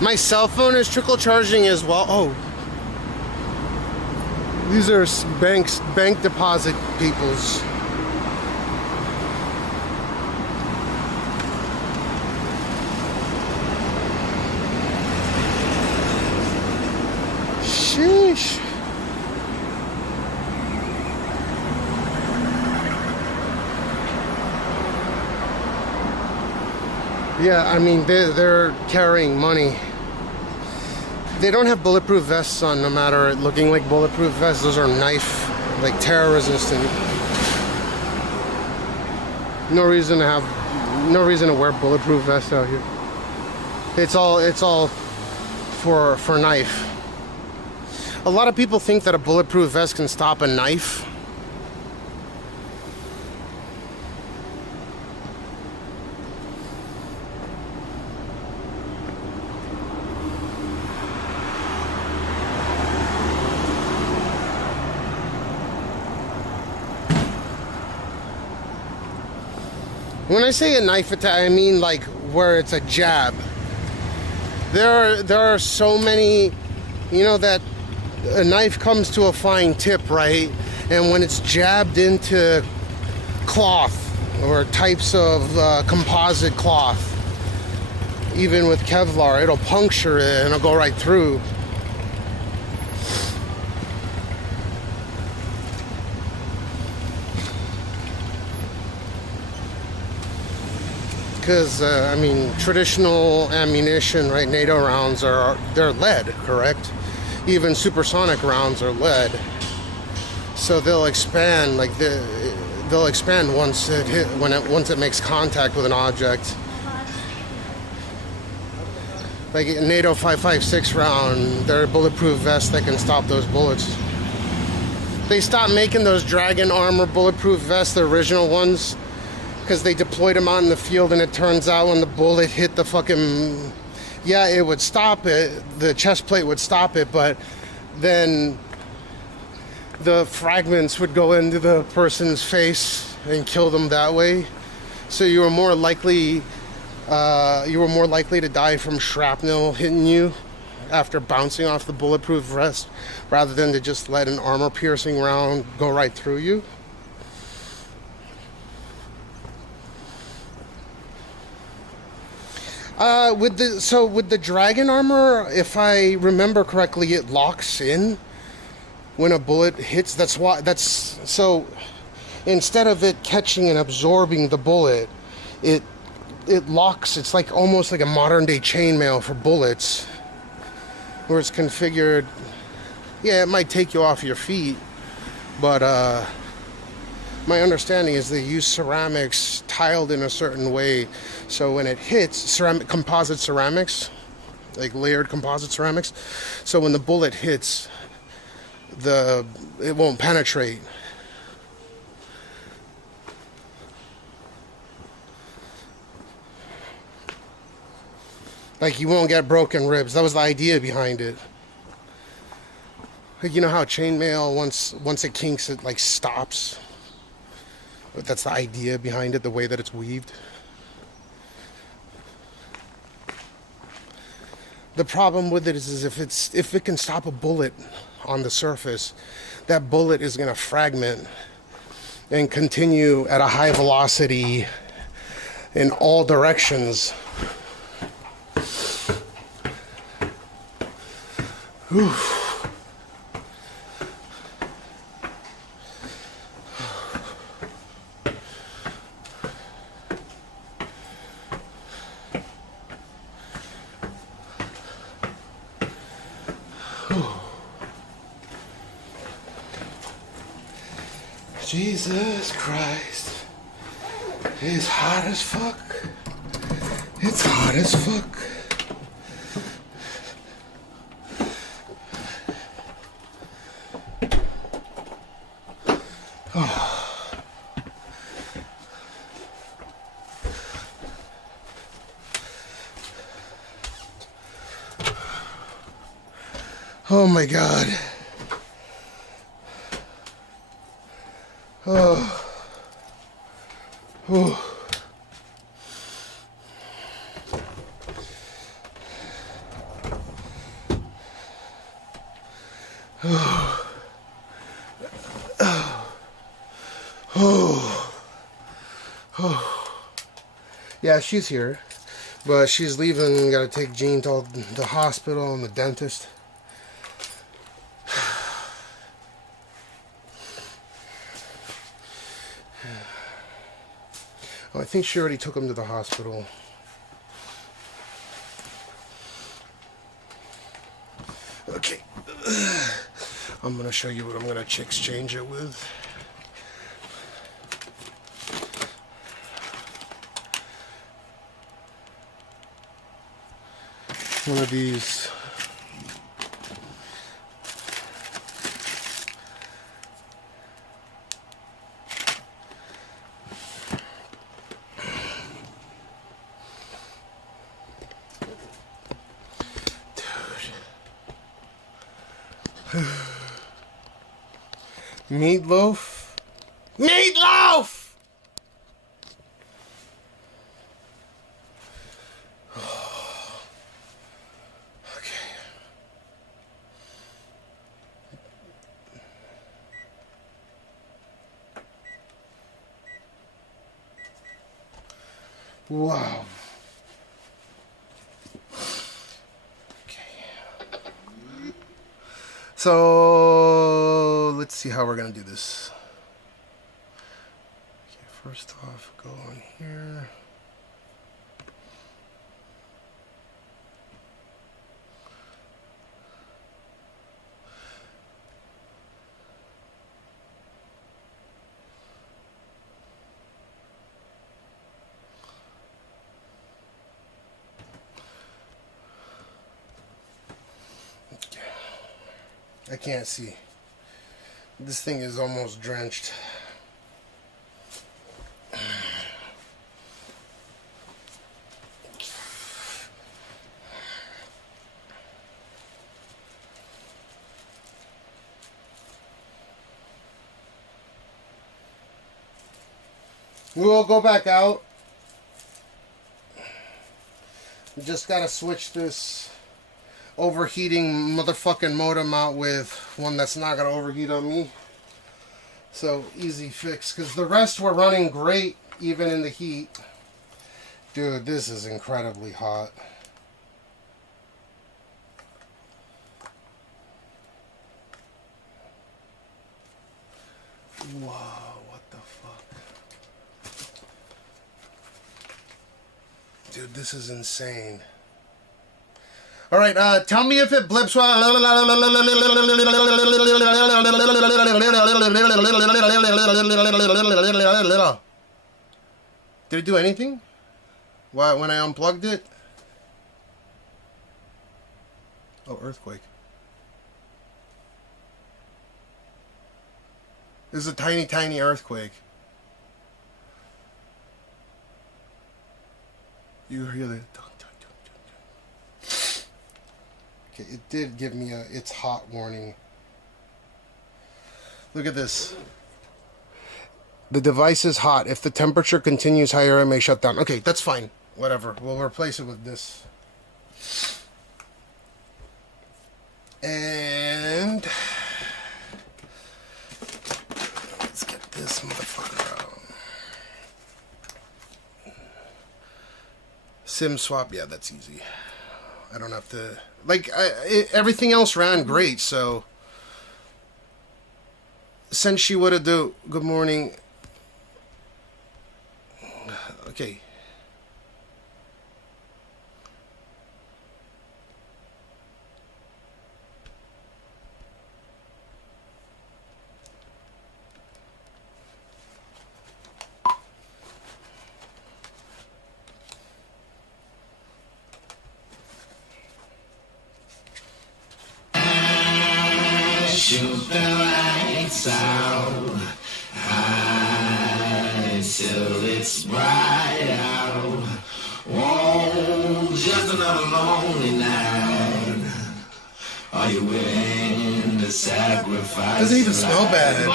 My cell phone is trickle charging as well. Oh. These are bank deposit people's. Sheesh. Yeah, I mean, they're carrying money. They don't have bulletproof vests on, no matter it looking like bulletproof vests. Those are knife, like terror resistant. No reason to wear bulletproof vests out here. It's all for knife. A lot of people think that a bulletproof vest can stop a knife. When I say a knife attack, I mean like where it's a jab. There are so many, you know, that a knife comes to a flying tip, right? And when it's jabbed into cloth or types of composite cloth, even with Kevlar, it'll puncture it and it'll go right through. Because I mean, traditional ammunition, right? NATO rounds they're lead, correct? Even supersonic rounds are lead, so they'll expand. Like they'll expand once it makes contact with an object. Like a NATO 5.56 round, they're bulletproof vests that can stop those bullets. They stopped making those Dragon Armor bulletproof vests, the original ones, because they deployed them out in the field, and it turns out when the bullet hit the fucking, yeah, it would stop it, the chest plate would stop it, but then the fragments would go into the person's face and kill them that way. So you were more likely to die from shrapnel hitting you after bouncing off the bulletproof vest, rather than to just let an armor-piercing round go right through you. With the Dragon Armor, if I remember correctly, it locks in when a bullet hits. So instead of it catching and absorbing the bullet, it locks. It's like almost like a modern day chainmail for bullets, where it's configured. Yeah, it might take you off your feet, but my understanding is they use ceramics tiled in a certain way, so when it hits, composite ceramics, like layered composite ceramics, so when the bullet hits, it won't penetrate. Like, you won't get broken ribs. That was the idea behind it. Like, you know how chainmail, once it kinks, it like stops. But that's the idea behind it, the way that it's weaved. The problem with it is if it can stop a bullet on the surface, that bullet is going to fragment and continue at a high velocity in all directions. Whew. Jesus Christ. It's hot as fuck. It's hot as fuck. Oh. Oh my God. Oh. Oh. Yeah, she's here, but she's leaving. Got to take Jean to the hospital and the dentist. Oh, I think she already took him to the hospital. Okay, I'm gonna show you what I'm gonna exchange it with. One of these. Meatloaf? Meatloaf! Okay. Wow. So let's see how we're gonna do this. Okay, first off, go on here. I can't see. This thing is almost drenched. We'll go back out. We just gotta switch this overheating motherfucking modem out with one that's not gonna overheat on me. So easy fix, because the rest were running great even in the heat. Dude, this is incredibly hot. Wow, what the fuck? Dude, this is insane. All right, tell me if it blips while... Did it do anything? Why, when I unplugged it? Oh, earthquake. This is a tiny, tiny earthquake. You hear the... Okay, it did give me a it's hot warning. Look at this. The device is hot. If the temperature continues higher, it may shut down. Okay, that's fine. Whatever. We'll replace it with this. And let's get this motherfucker out. SIM swap, yeah, that's easy. I don't have to, like, everything else ran great, so since she would have do, good morning. Okay. Shoot the lights out high till it's bright out. Oh, just another lonely night. Are you willing to sacrifice? Doesn't even smell bad.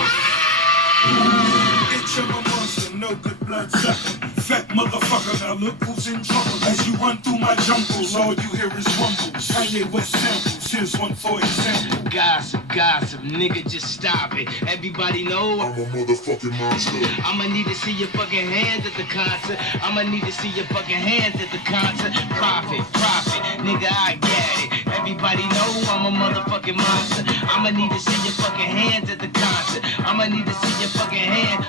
Get your monster, no good blood sucker. fat motherfucker. Now look who's in trouble. As you run through my jungles, all you hear is rumbles. Kanye West samples, here's one for example. Gossip, gossip, nigga, just stop it. Everybody know I'm a motherfucking monster. I'ma need to see your fucking hands at the concert. I'ma need to see your fucking hands at the concert. Profit, profit, nigga, I get it. Everybody know I'm a motherfucking monster. I'ma need to see your fucking hands at the concert. I'ma need to see your fucking hand.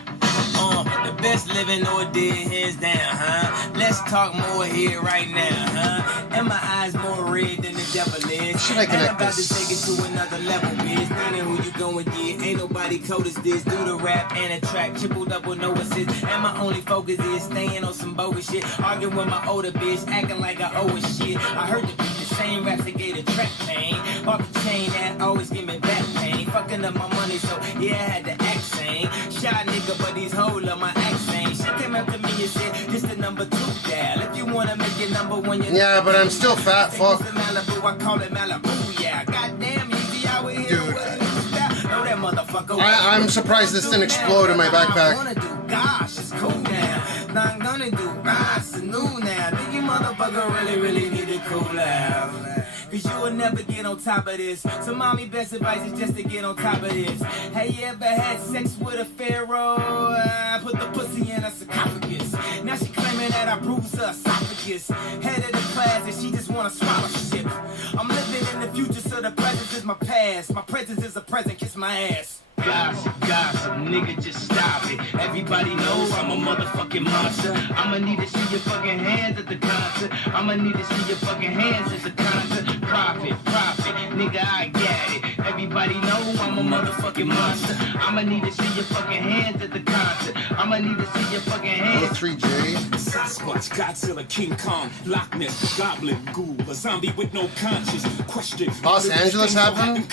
The best living or dead, hands down, huh? Let's talk more here right now, huh? And my eyes more red than the devil is. Should I connect I'm about this? to take it to another level, bitch. Meaning who you going get? Ain't nobody cold as this. Do the rap and a track, triple double no assist. And my only focus is staying on some bogus shit. Arguing with my older bitch, acting like I owe a shit. I heard the beat, the same raps that gave the track pain. Off the chain that always give me back pain. Fucking up my money, so yeah, I had to act sane. Shy nigga, but these hoes love my accent. She came up to me and said, this the number 2 dial. If you wanna make it number 1, you Yeah, but I'm still fat, fuck. Malibu, I call it Malibu, yeah. Goddamn, easy out here. Dude. Know that motherfucker. I'm surprised this didn't explode in my backpack. I'm gonna do, gosh, it's cool now. Now I'm gonna do, it's new now. Think you motherfucker really need to cool out. Cause you will never get on top of this. So mommy, best advice is just to get on top of this. Have you ever had sex with a pharaoh? Put the pussy in her sarcophagus. Now she claiming that I bruised her esophagus. Head of the class and she just want a scholarship. I'm living in the future, so the present is my past. My presence is a present, kiss my ass. Gossip, gossip, nigga, just stop it. Everybody knows I'm a motherfucking monster. I'ma need to see your fucking hands at the concert. I'ma need to see your fucking hands at the concert. Profit, profit, nigga, I get it. Everybody know I'm a motherfucking monster. I'ma need to see your fucking hands at the concert. I'ma need to see your fucking hands. 3J. Sasquatch, Godzilla, King Kong, Loch Ness, Goblin, Ghoul, a zombie with no conscience. Question. Los Angeles happening?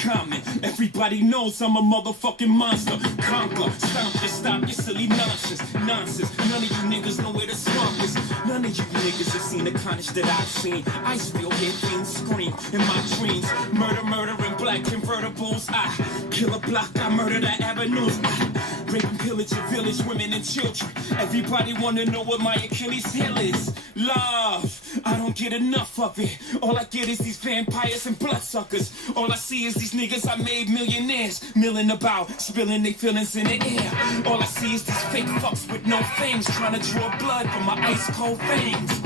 Everybody knows I'm a motherfucking monster. Conquer, stomp to stop your silly nonsense. Nonsense. None of you niggas know where the swamp is. None of you niggas have seen the carnage that I've seen. I still hear things scream in my dreams. Murder, murder in black convertibles. I kill a block, I murder the avenues. I rape and pillage your village, women and children. Everybody wanna know what my Achilles heel is. Love, I don't get enough of it. All I get is these vampires and bloodsuckers. All I see is these niggas I made millionaires, milling about, spilling their feelings in the air. All I see is these fake fucks with no fangs, trying to draw blood from my ice cold veins.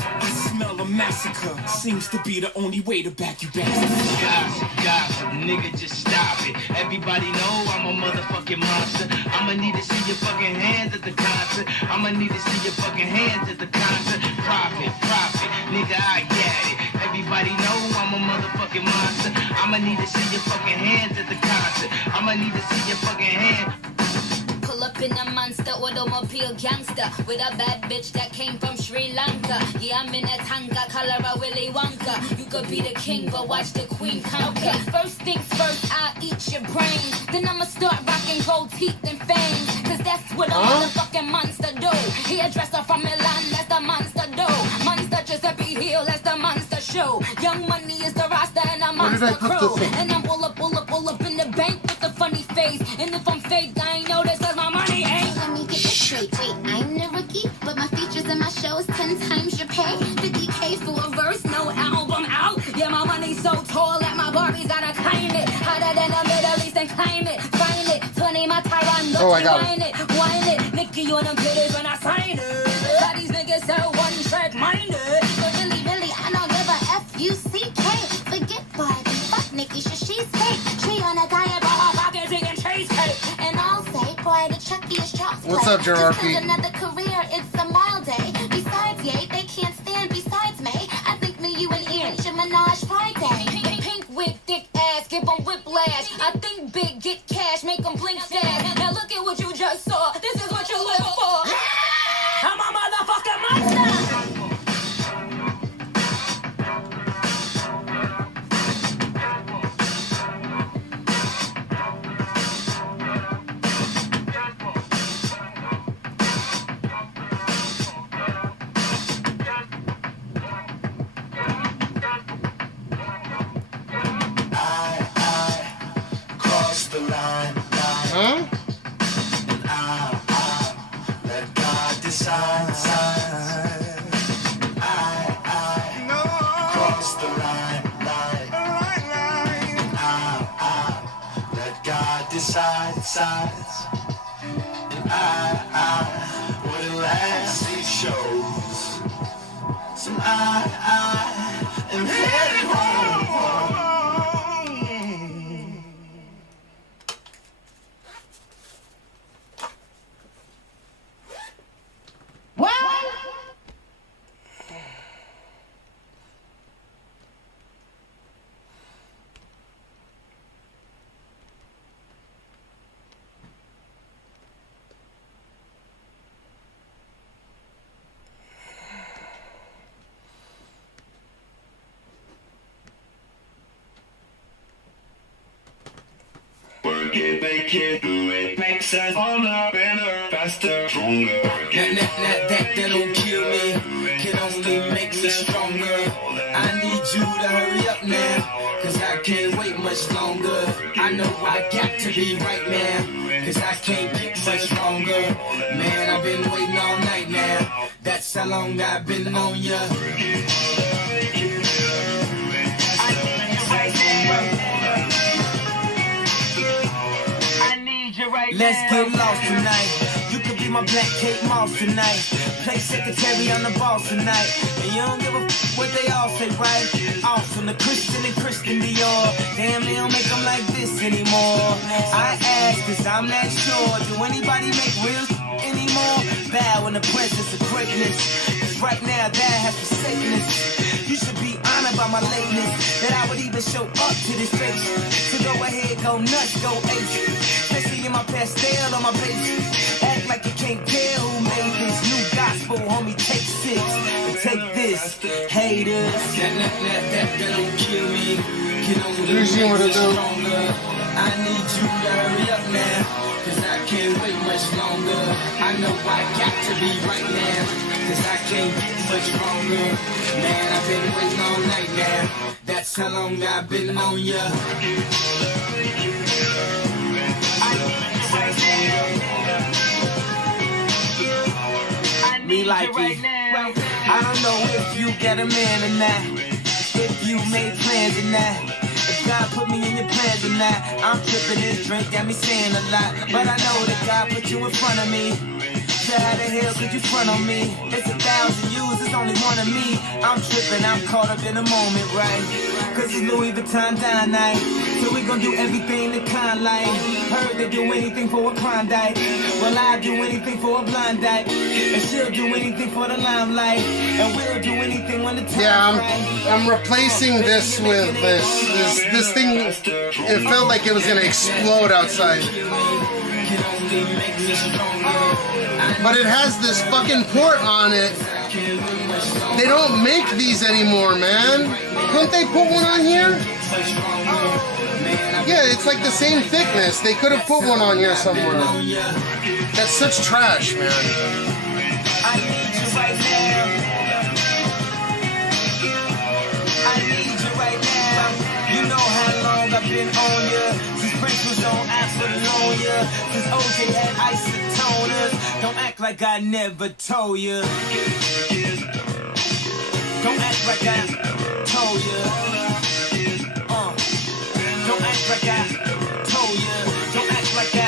I smell a massacre. Seems to be the only way to back you back. Gossip, gossip, nigga, just stop it. Everybody know I'm a motherfucking monster. I'ma need to see your fucking hands at the concert. I'ma need to see your fucking hands at the concert. Profit, profit, nigga, I get it. Everybody know I'm a motherfucking monster. I'ma need to see your fucking hands at the concert. I'ma need to see your fucking hands. Pull up in a monster automobile gangster with a bad bitch that came from Sri Lanka. Yeah, I'm in a tanga, color a Willy Wonka. You could be the king, but watch the queen conquer. Okay, first things first, I'll eat your brains. Then I'ma start rocking gold teeth and fangs. Cause that's what a motherfucking monster do. Hairdresser from Milan, that's the monster do. Monster Giuseppe Hill, that's the monster show. Young Money is the roster and a monster crew. And I'm pull up in the bank with the funny face. And if I'm fake, I ain't know this cause my money ain't. Let me get this straight. Wait, I'm the rookie, but my features and my shows 10 times your pay. 50K for a verse, no album out. Yeah, my money's so tall that my Barbie's gotta climb it. Hotter than the Middle East and climb it. Find it, 20 my Tyrant, wine it, wine it. Nicky on them titties when I sign it. All these niggas so one-track minded. But really, I don't give a F-U-C-K. Forget Barbie, fuck Nikki, she's fake. She on a diet, but her pockets eating cheesecake. And I'll say, boy, the Chucky's child's play. What's up, Gerardi? Another career, it's a mild day. Besides, yay, they can't stand besides me. I think me, you, and Ian should menage Friday. Pink wig, thick ass, give them whiplash. I think big, get cash, make them blink fast. Now look at what you just saw. This is what you live for. I'm a motherfucking monster. The line, huh? And I let God decide. decide. Cross the line. Let God decide. And what at last He shows. So I am headed home. Work it, make it, do it, makes us harder, better, faster, stronger. That don't kill me, can only make me stronger. I need you to hurry up now, cause I can't wait much longer. I know I got to be right now, cause I can't get much longer. Man, I've been waiting all night now, that's how long I've been on ya. Let's get lost tonight. You could be my black Kate Moss tonight. Play secretary on the boss tonight. And you don't give a what they all say, right? Awesome, the Christian and Christian Dior. Damn, they don't make them like this anymore. I ask, cause I'm not sure. Do anybody make real anymore? Bow in the presence of greatness. Cause right now, that has forsaken us. You should be honored by my lateness, that I would even show up to this face. So go ahead, go nuts, go ace. Especially in my pastel on my base. Act like you can't tell who made this new gospel, homie. Take 6 and take this, haters. That don't kill me. Can only make me stronger. I need you to hurry up now, cause I can't wait much longer. I know I got to be right now, cause I can't get much longer. Man, I've been waiting all night now, that's how long I've been on ya. Me like it. I don't know if you got a man or not, if you made plans or not, if God put me in your plans or not. I'm tripping, this drink got me saying a lot, but I know that God put you in front of me. So how the hell could you front on me? It's 1,000 yous, it's only one of me. I'm tripping, I'm caught up in the moment, right? Cause it's Louis Vuitton dine night, so we gon' do everything the kind like. Heard they do anything for a Klondike, well I do anything for a blind dyke, and she'll do anything for the limelight, and we'll do anything when the time's right. I'm replacing this with this thing. It felt like it was gonna explode outside, but it has this fucking port on it. They don't make these anymore, man. Couldn't they put one on here? Yeah, it's like the same thickness. They could have put one on here somewhere. That's such trash, man. I need you right now. I need you right now. You know how long I've been on ya. Since Prince was on Apollonia. Since OJ had isotoners. Don't act like I never told ya. Don't act like I told ya. Don't act like I told ya. Don't act like I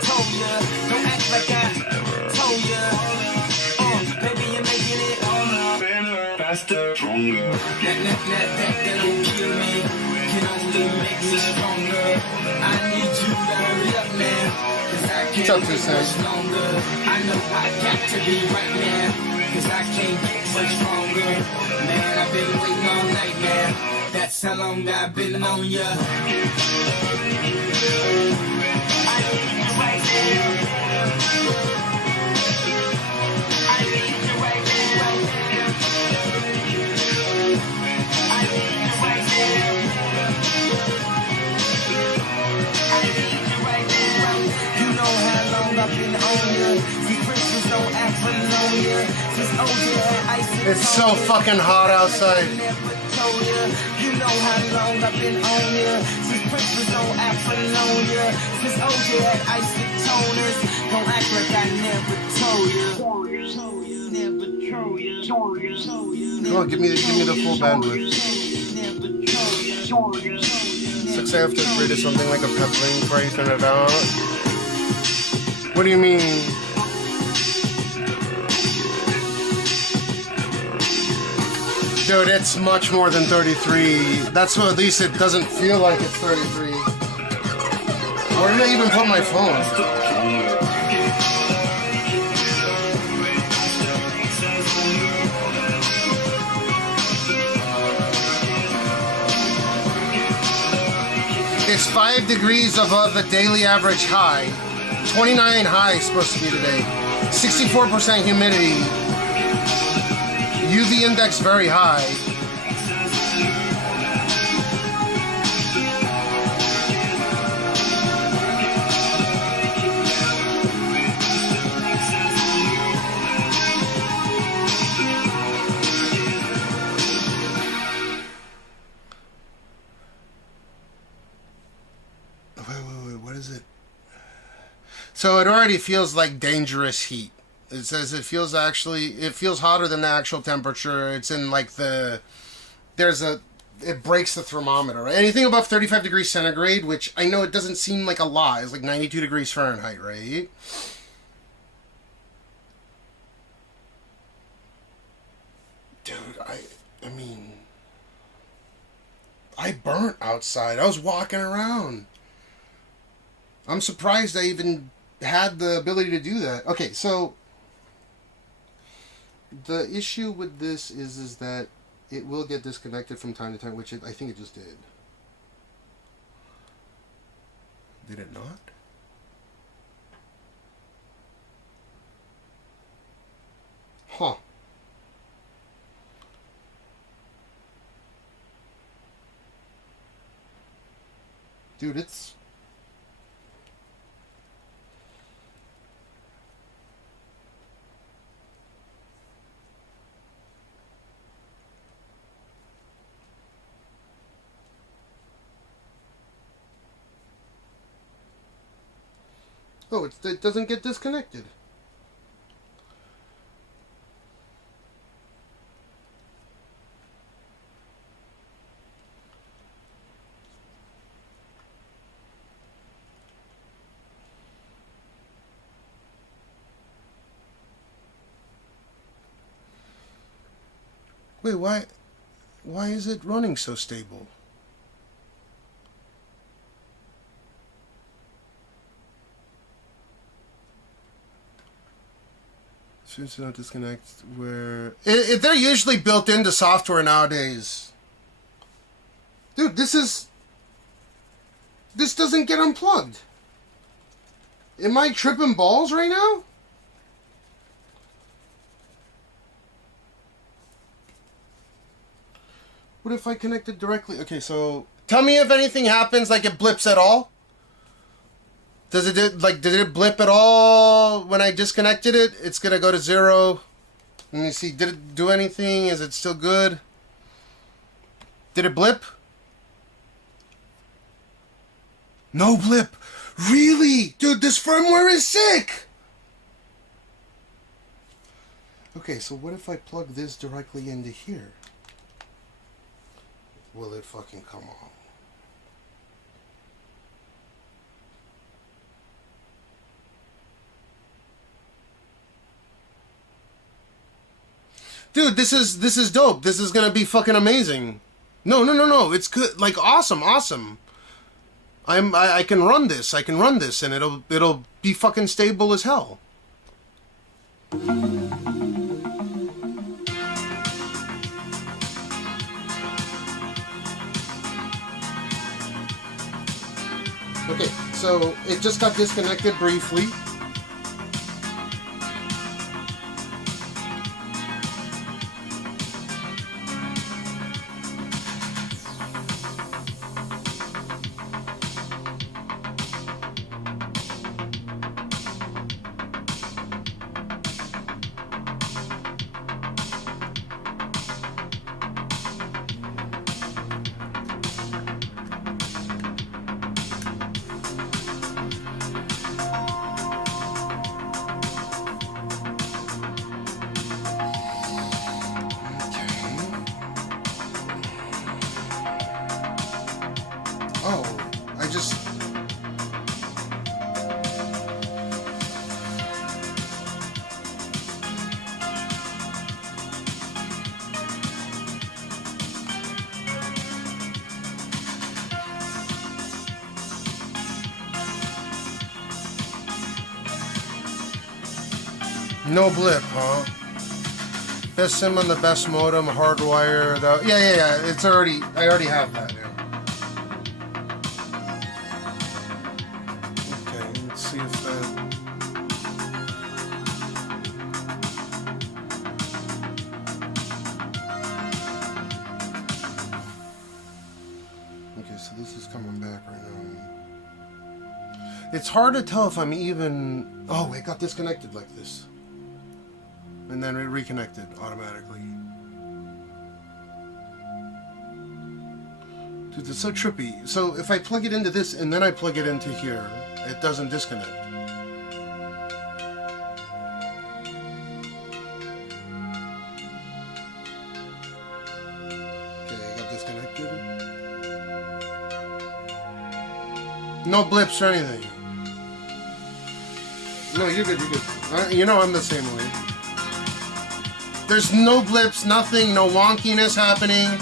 told ya. Don't act like I told ya. Baby, you're making it better, faster, stronger. That don't kill me, can only make me stronger. I need you to hurry up now, cause I can't wait much longer. I know I got to be right now, cause I can't get much longer. Man, I've been waiting all night now. That's how long I've been on ya. I need you right now. I need you right now. I need you right now. I need you right now. You know how long I've been on ya. See, Christmas don't act for ya. Since OJ had ice. It's so fucking hot outside. You know how long I've been on ya. Since Prince was on Apollonia. Since OJ had isotoners. Don't act like I never told Come on, give me the full bandwidth. 6 I have to upgrade to something like a peppling before you turn it out. What do you mean? Dude, it's much more than 33. That's what, at least it doesn't feel like it's 33. Where did I even put my phone? It's 5 degrees above the daily average high. 29 high is supposed to be today. 64% humidity. UV index very high. Wait, what is it? So it already feels like dangerous heat. It says it feels hotter than the actual temperature. It's in like it breaks the thermometer. Right? Anything above 35 degrees centigrade, which I know it doesn't seem like a lot, it's like 92 degrees Fahrenheit, right? Dude, I mean, I burnt outside. I was walking around. I'm surprised I even had the ability to do that. Okay, so the issue with this is that it will get disconnected from time to time, which I think it just did. Did it not? Huh. Dude, it's... Oh, it doesn't get disconnected. Wait, why is it running so stable? Since not disconnect where they're usually built into software nowadays. Dude, this doesn't get unplugged. Am I tripping balls right now? What if I connect it directly? Okay, so tell me if anything happens, like it blips at all. Did it blip at all when I disconnected it? It's gonna go to 0. Let me see. Did it do anything? Is it still good? Did it blip? No blip. Really? Dude, this firmware is sick. Okay, so what if I plug this directly into here? Will it fucking come on? Dude, this is dope. This is gonna be fucking amazing. No. It's good. Like awesome. I can run this. And it'll be fucking stable as hell. Okay, so it just got disconnected briefly. Oh, I just... No blip, huh? Best sim on the best modem, hardwire. Yeah. It's already. I already have that. Yeah. Okay, let's see if that. Okay, so this is coming back right now. It's hard to tell if I'm even. Oh, it got disconnected like this. And then it reconnected automatically. Dude, it's so trippy. So if I plug it into this and then I plug it into here, it doesn't disconnect. Okay, it got disconnected. No blips or anything. No, you're good, you're good. You know I'm the same way. There's no blips, nothing, no wonkiness happening.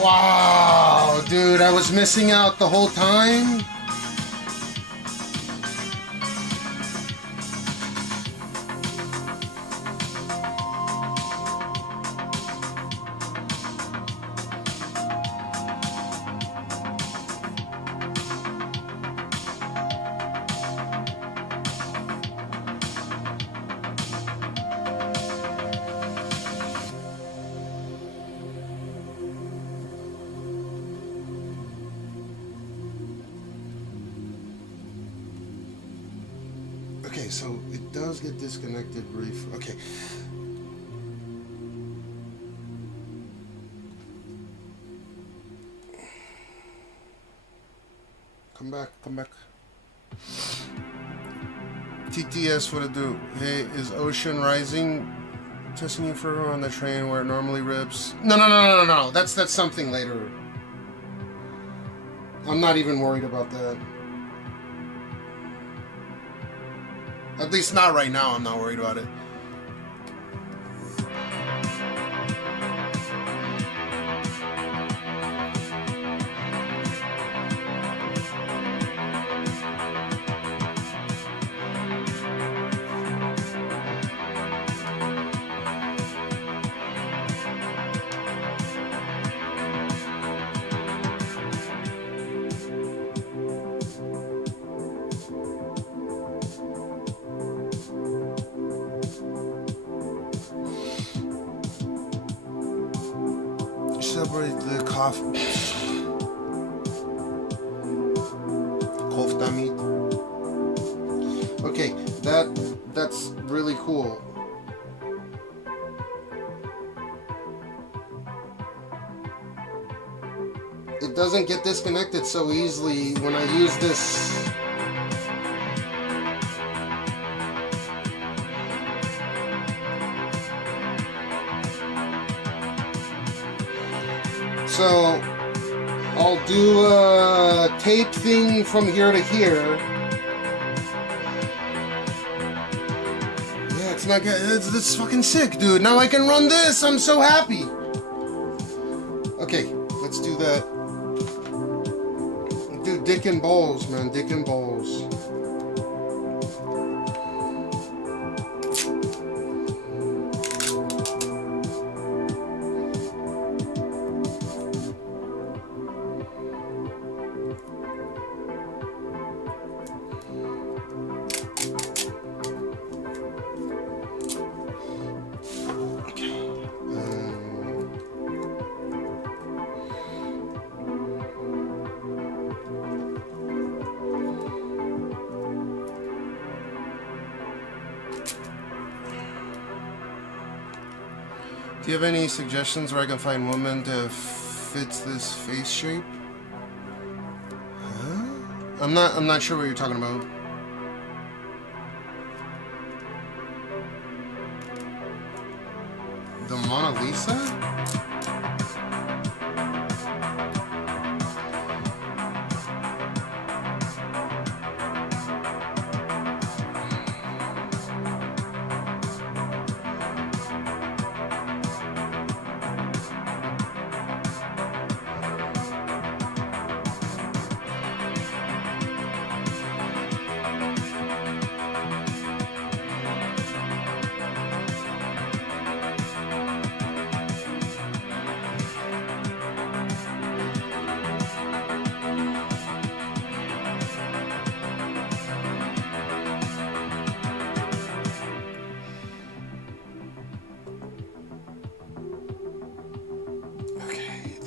Wow, dude, I was missing out the whole time. Okay, so it does get disconnected briefly. Okay. Come back, come back. TTS, what it do? Hey, is Ocean Rising testing you for on the train where it normally rips? No. That's something later. I'm not even worried about that. At least not right now, I'm not worried about it. Celebrate the kofta meat. Okay, that's really cool. It doesn't get disconnected so easily when I use this. So I'll do a tape thing from here to here. Yeah, it's not good. It's fucking sick, dude. Now I can run this. I'm so happy. Okay, let's do that. Dude, dick and balls, man. Dick and balls. Do you have any suggestions where I can find women to fit this face shape? Huh? I'm not sure what you're talking about. The Mona Lisa?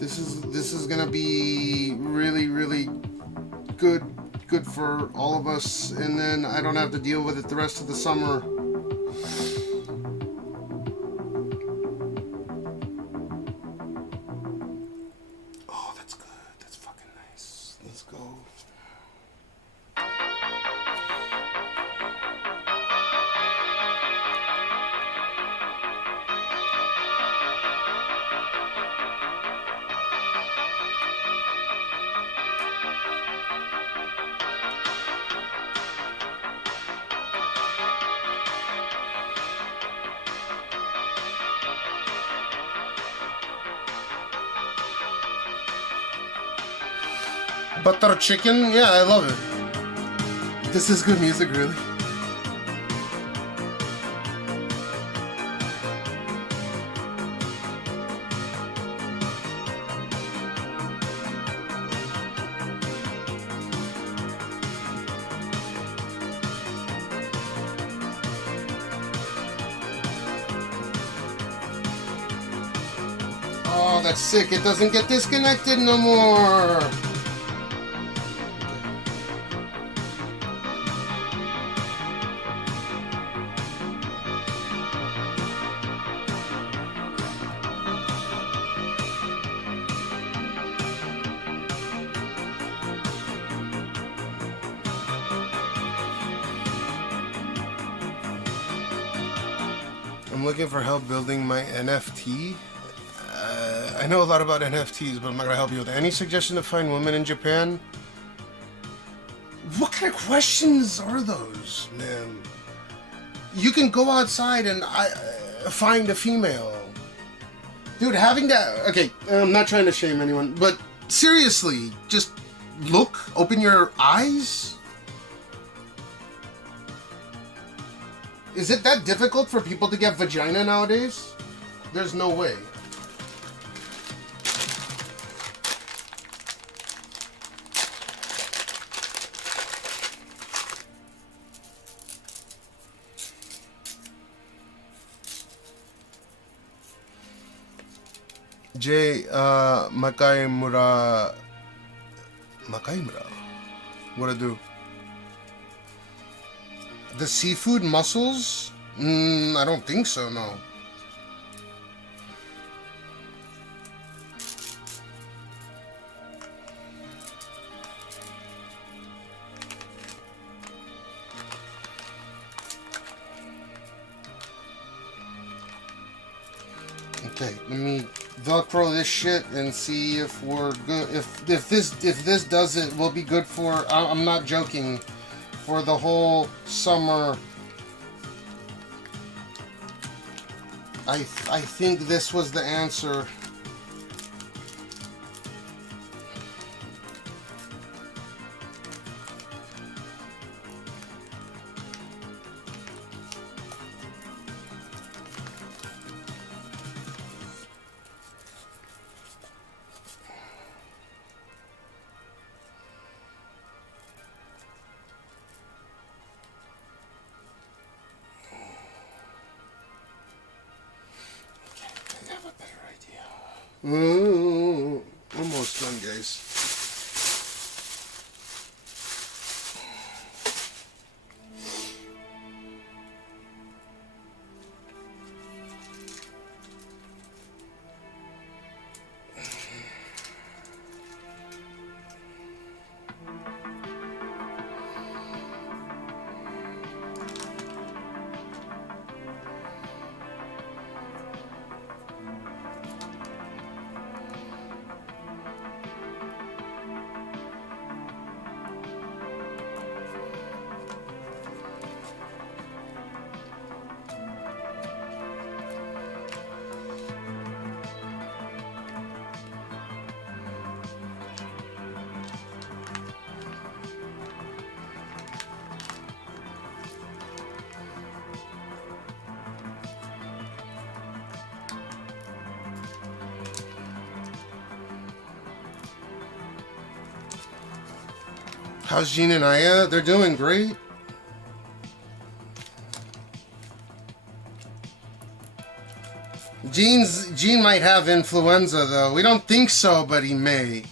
This is gonna be really good for all of us, and then I don't have to deal with it the rest of the summer. Oh, that's good. That's fucking nice. Let's go. Butter chicken? Yeah, I love it. This is good music, really. Oh, that's sick. It doesn't get disconnected no more. I'm looking for help building my NFT. I know a lot about NFTs, but I'm not gonna help you with it. Any suggestion to find women in Japan? What kind of questions are those, man? You can go outside and find a female. Dude, having that... Okay, I'm not trying to shame anyone, but seriously, just look, open your eyes. Is it that difficult for people to get vagina nowadays? There's no way. Jay Makaimura. What I do? The seafood mussels? I don't think so, no. Okay, let me Velcro this shit and see if we're good. If this does it, we'll be good for. I'm not joking. For the whole summer. I think this was the answer. Almost done, guys. How's Jean and Aya? They're doing great. Jean's Gene might have influenza, though. We don't think so, but he may.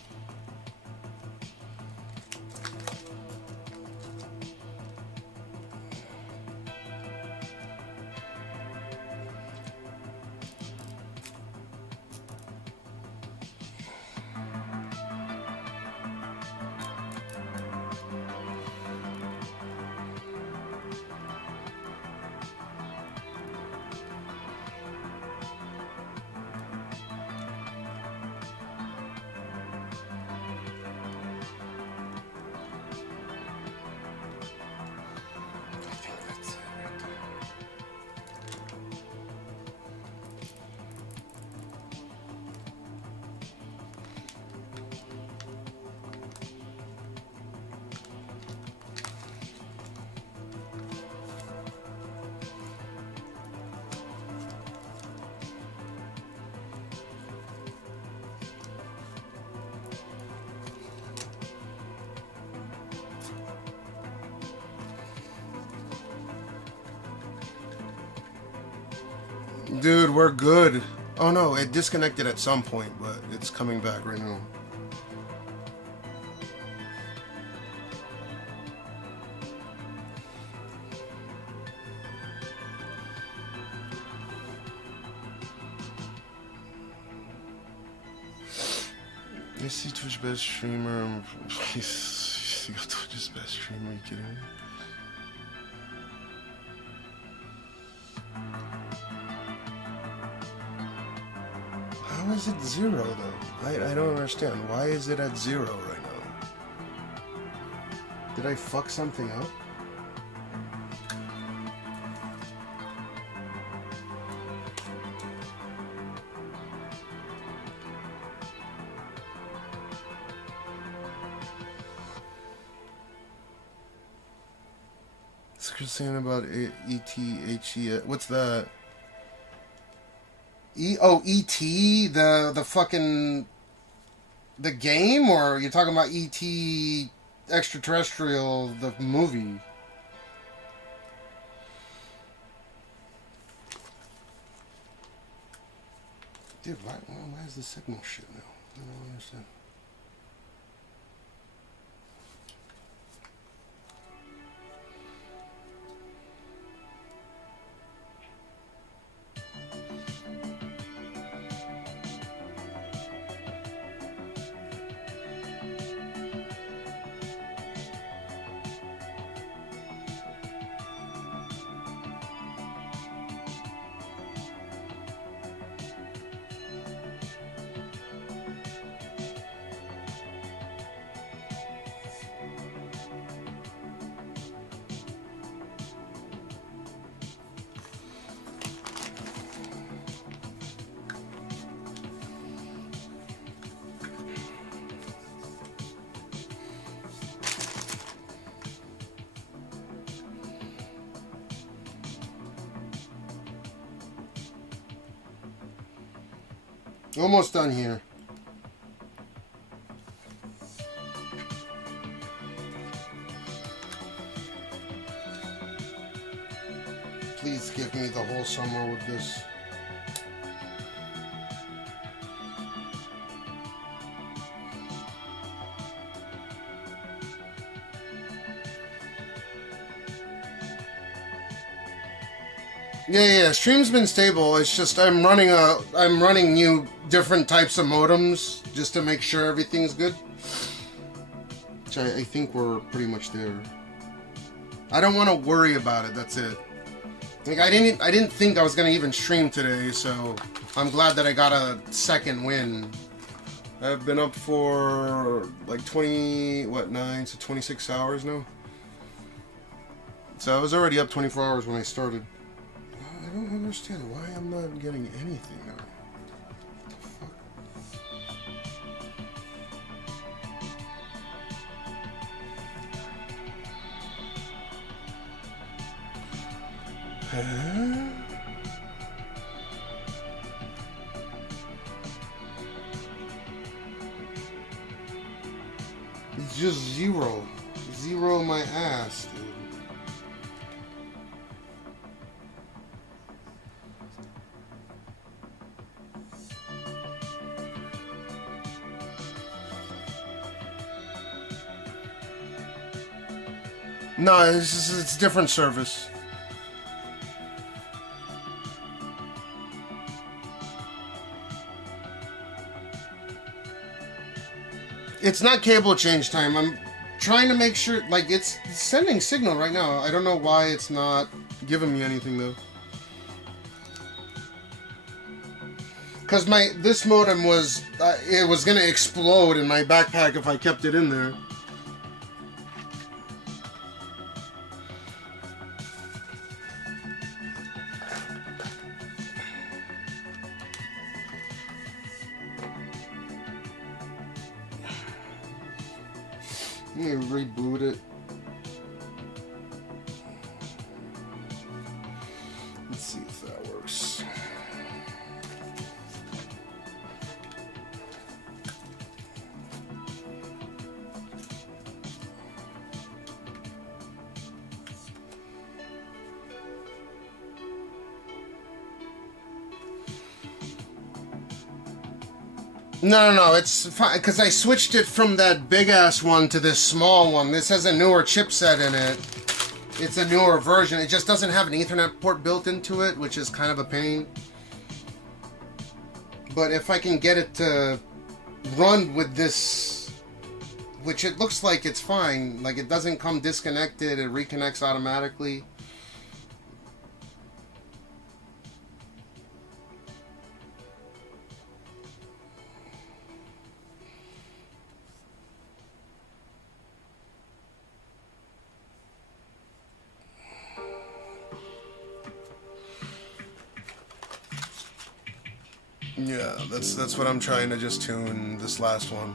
Dude, we're good. Oh no, it disconnected at some point, but it's coming back right now. You see Twitch best streamer. You got Twitch's best streamer, are you kidding me? How is it 0 though? I don't understand. Why is it at 0 right now? Did I fuck something up? It's saying about ETHE. What's that? E.T. the fucking the game, or you're talking about E.T. Extraterrestrial, the movie? Dude, why is the signal shit now? I don't understand. Almost done here. Please give me the whole summer with this. Yeah, stream's been stable. It's just I'm running new different types of modems just to make sure everything's good. Which I think we're pretty much there. I don't want to worry about it, that's it. Like I didn't think I was gonna even stream today, so I'm glad that I got a second win. I've been up for like 9 to 26 hours now. So I was already up 24 hours when I started. I don't understand why I'm not getting anything now. What the fuck? Huh? It's just 0. 0 my ass, dude. No, it's different service. It's not cable change time. I'm trying to make sure, like, it's sending signal right now. I don't know why it's not giving me anything though. Because this modem was, it was gonna explode in my backpack if I kept it in there. Let me reboot it. Let's see if that works. No, it's fine, because I switched it from that big-ass one to this small one. This has a newer chipset in it. It's a newer version. It just doesn't have an Ethernet port built into it, which is kind of a pain. But if I can get it to run with this, which it looks like it's fine, like it doesn't come disconnected, it reconnects automatically. Yeah, that's what I'm trying to just tune this last one.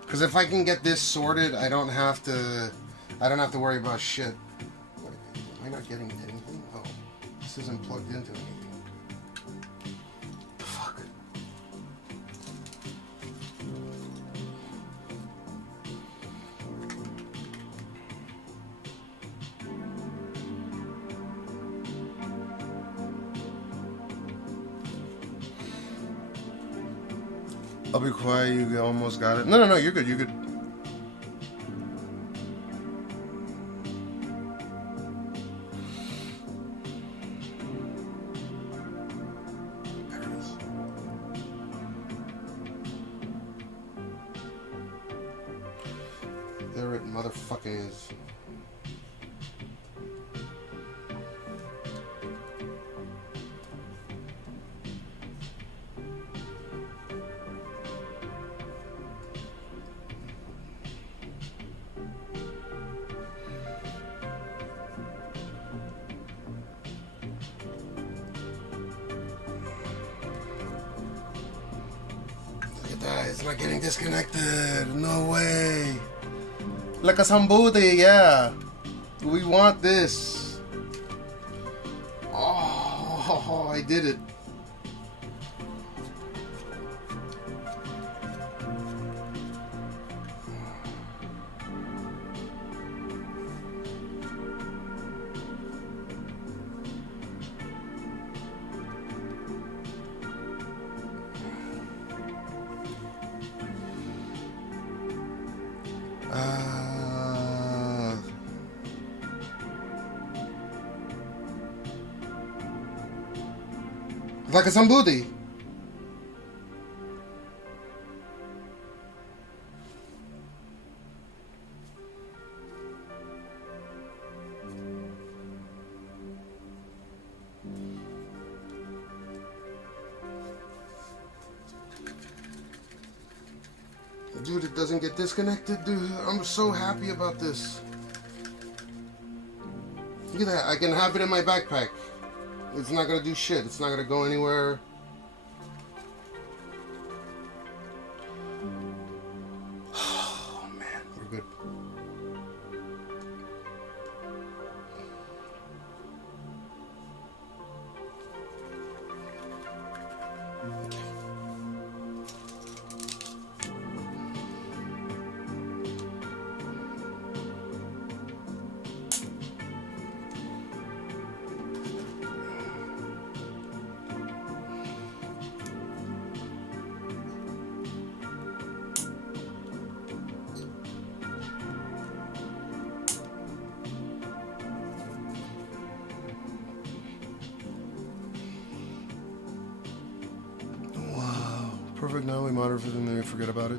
Because if I can get this sorted, I don't have to worry about shit. Am I not getting anything? Oh, this isn't plugged into anything. Fuck. I'll be quiet, you almost got it. No, you're good, you're good. There it is. There it motherfucker is. It's not getting disconnected. No way. Like a sambuti, yeah. We want this. Oh, I did it. Like a sambuti. Dude, it doesn't get disconnected, dude. I'm so happy about this. Look at that. I can have it in my backpack. It's not gonna do shit. It's not gonna go anywhere. Oh man, we're good. Perfect. Now we monitor it and then we forget about it.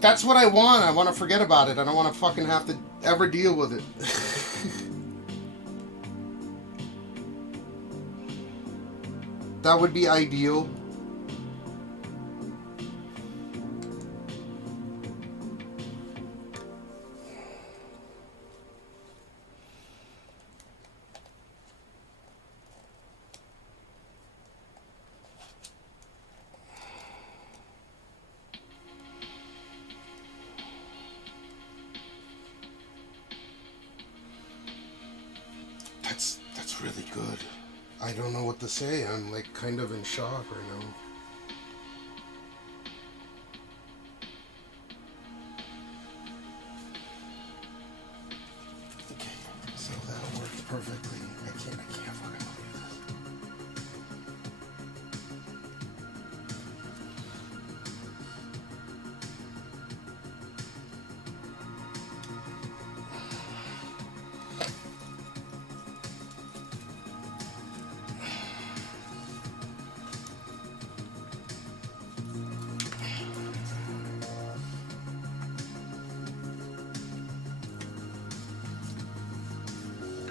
That's what I want. I want to forget about it. I don't want to fucking have to ever deal with it. That would be ideal. That's really good. I don't know what to say. I'm like kind of in shock right now. Okay, so that worked perfectly. I can't fucking believe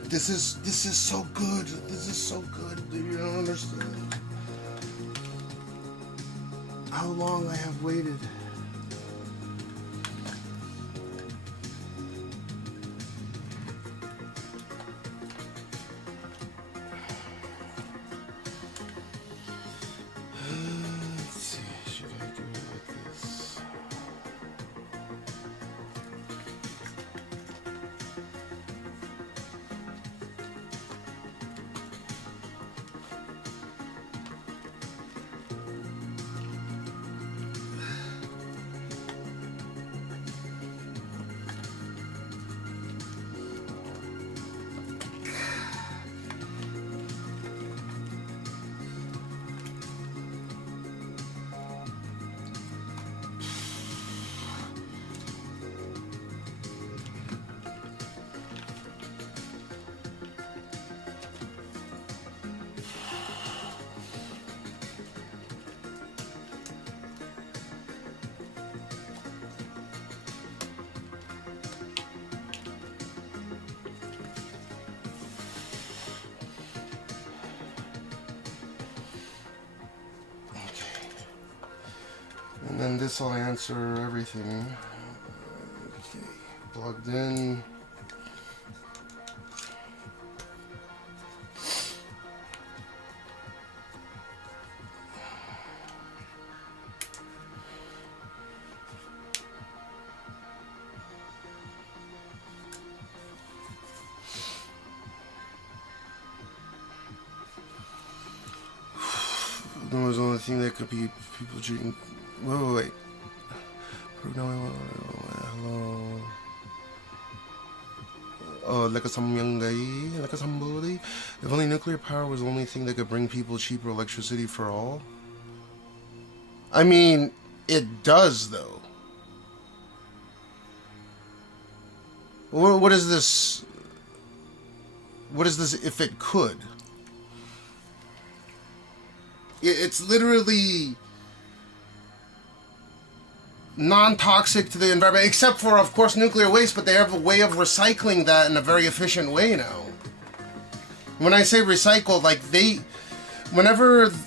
this is so good. This is so good. You don't understand how long I have waited. Let's see. Should I do it like this? And then this will answer everything. Okay, plugged in. There was the only thing that could be people cheating. Wait. Hello. Oh, like a samyangay, like a sambodi. If only nuclear power was the only thing that could bring people cheaper electricity for all. I mean, it does though. What is this? What is this if it could? It's literally non-toxic to the environment, except for, of course, nuclear waste, but they have a way of recycling that in a very efficient way now. When I say recycle, like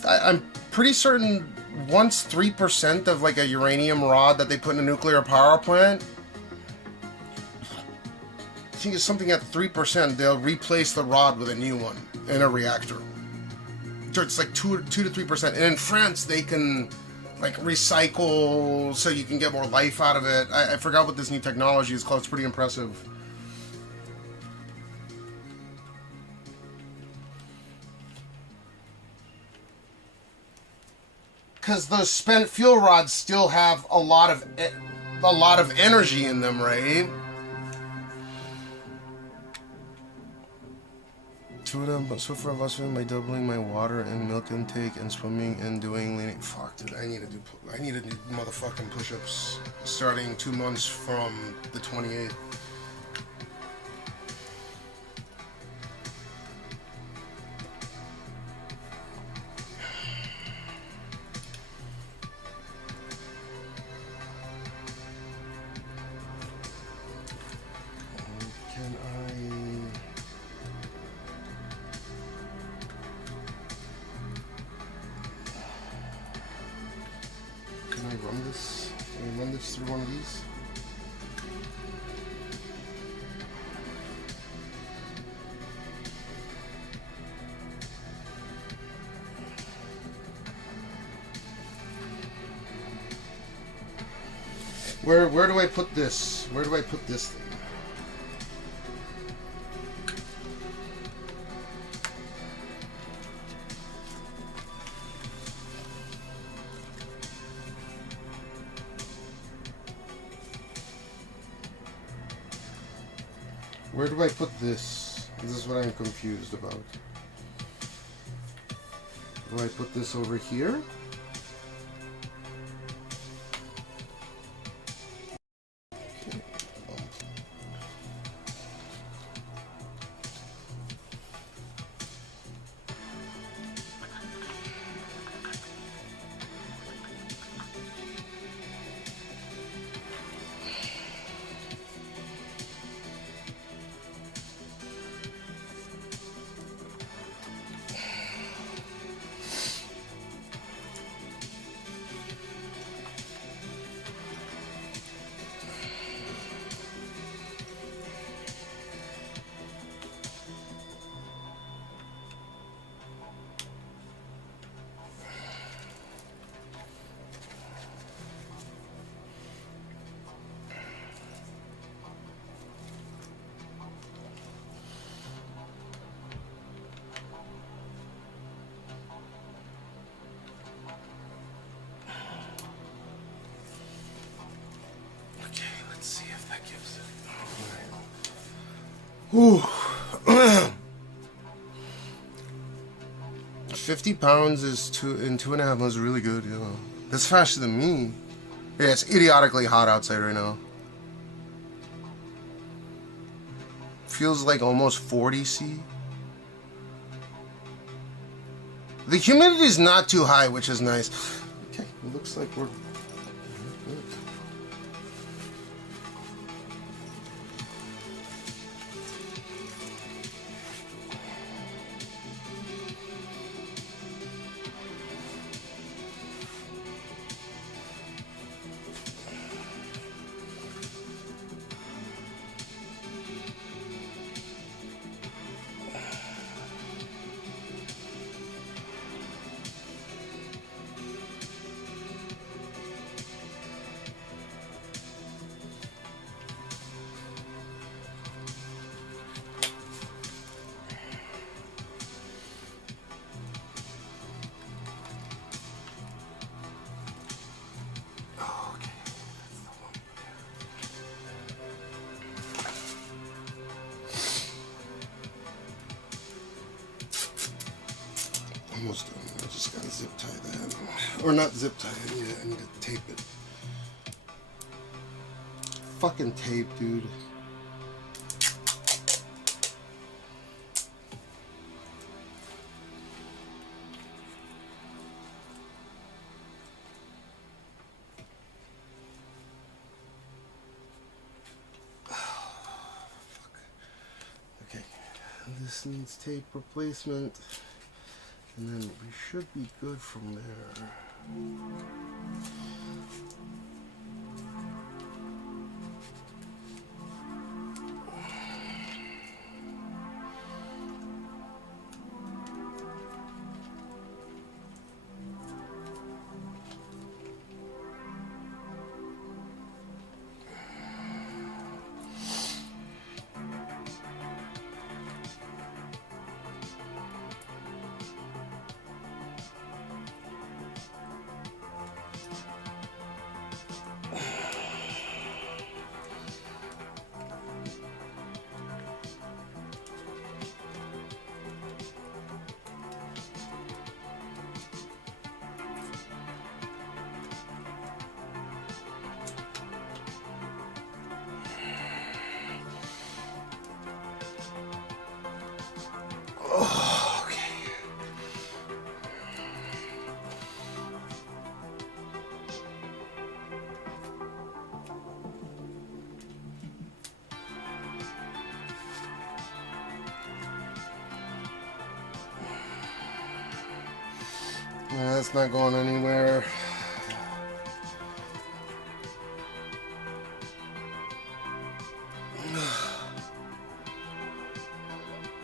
I'm pretty certain once 3% of like a uranium rod that they put in a nuclear power plant, I think it's something at 3%, they'll replace the rod with a new one in a reactor. So it's like 2 to 3%. And in France, they can like recycle so you can get more life out of it. I forgot what this new technology is called. It's pretty impressive. Because those spent fuel rods still have a lot of energy in them, right? Two of them, but so far I've been by doubling my water and milk intake and swimming and doing leaning. Fuck, dude, I need to do motherfucking push-ups starting 2 months from the 28th. Can I run this? Can I run this through one of these? Where do I put this? Where do I put this thing? Where do I put this? This is what I'm confused about. Do I put this over here? Ooh. 50 pounds is in 2.5 months really good, you know. That's faster than me. Yeah, it's idiotically hot outside right now. Feels like almost 40 C. The humidity is not too high, which is nice. Okay, it looks like we're good. Almost done. I just gotta zip tie that. Or not zip tie it, I need to tape it. Fucking tape, dude. Okay, this needs tape replacement. And then we should be good from there. That's not going anywhere.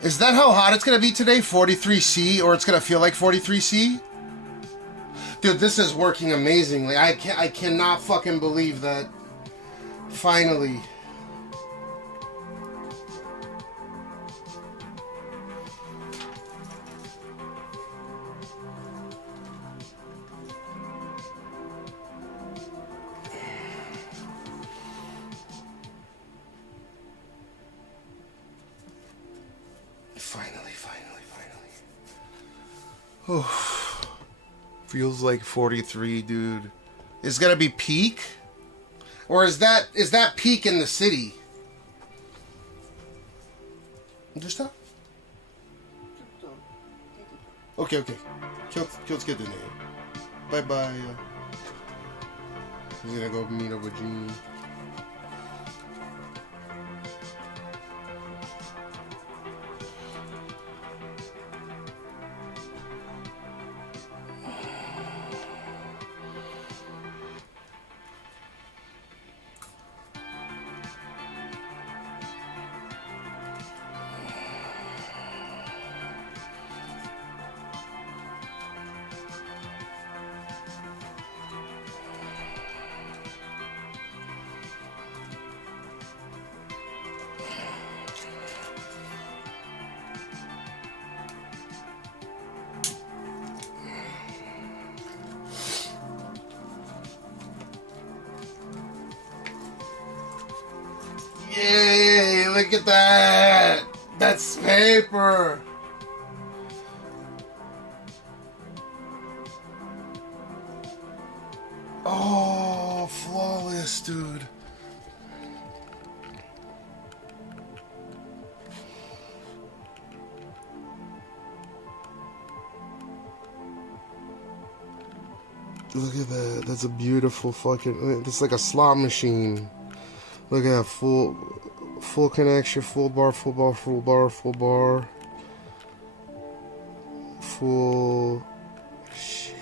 Is that how hot it's gonna be today? 43C, or it's gonna feel like 43C? Dude, this is working amazingly. I cannot fucking believe that. Finally. Oh, feels like 43, dude. Is gonna be peak, or is that peak in the city? Just stop. Okay. Let's get the name. Bye bye. He's gonna go meet up with Gene. Yay, look at that! That's paper! Oh, flawless, dude. Look at that. That's a beautiful fucking... It's like a slot machine. Look at that, full connection, full bar, full shit.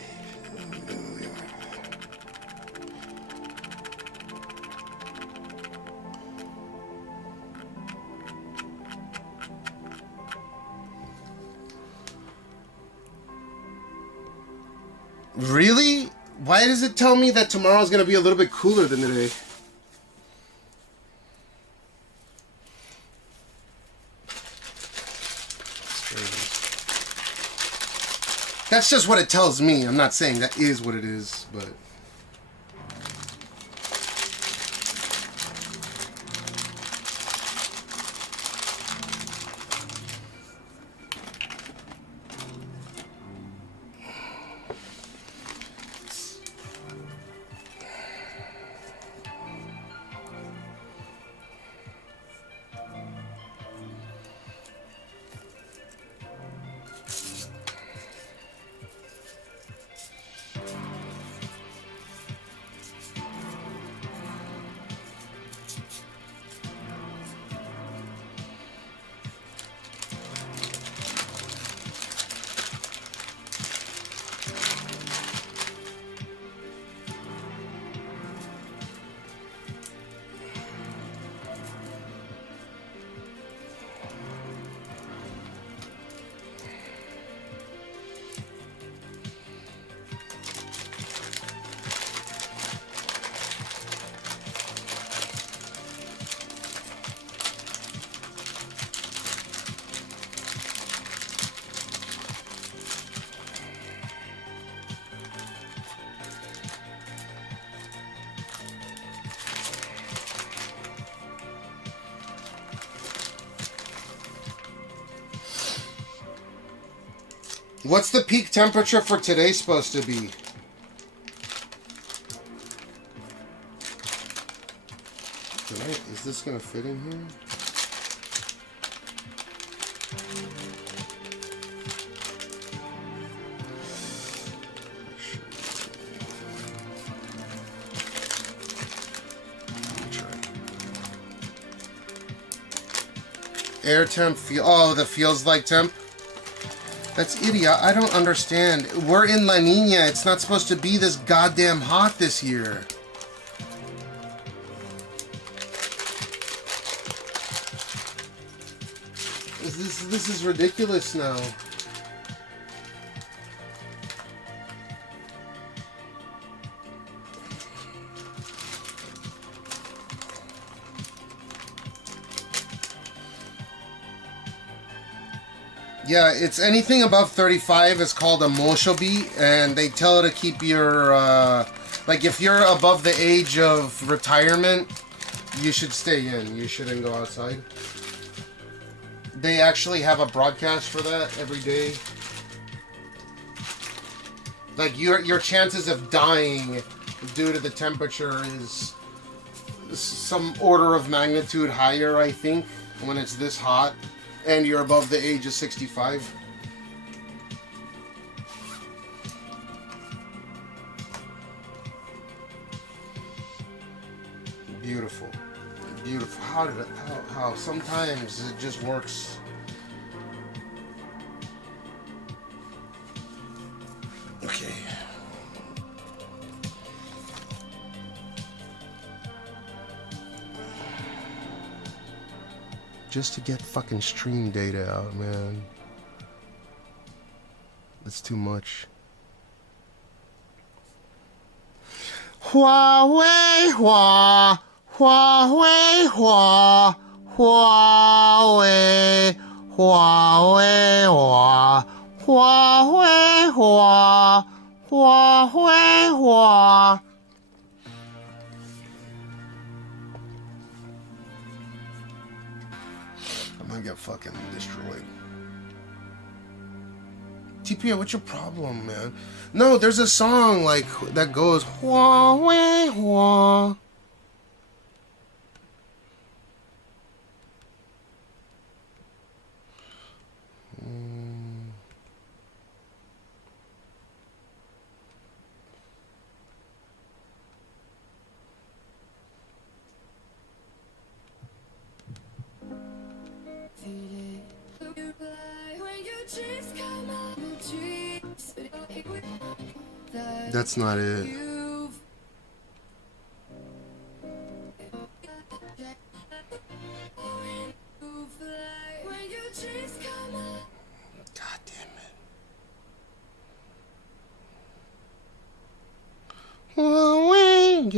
Really? Why does it tell me that tomorrow's gonna be a little bit cooler than today? That's just what it tells me. I'm not saying that is what it is, but... What's the peak temperature for today supposed to be? Is this gonna fit in here? Air temp feel. Oh, the feels like temp. That's idiot. I don't understand. We're in La Nina. It's not supposed to be this goddamn hot this year. this is ridiculous now. Yeah, it's anything above 35 is called a moshobi, and they tell it to keep your, like if you're above the age of retirement, you should stay in. You shouldn't go outside. They actually have a broadcast for that every day. Like your chances of dying due to the temperature is some order of magnitude higher, I think, when it's this hot. And you're above the age of 65. Beautiful. Beautiful. How sometimes it just works. Okay. Just to get fucking stream data out, man. That's too much. Huawei, Huawei, Huawei, Huawei, Huawei. I'm gonna get fucking destroyed. TPO, what's your problem, man? No, there's a song like that goes Huawei, Huawei. That's not it. God damn it. Huawei.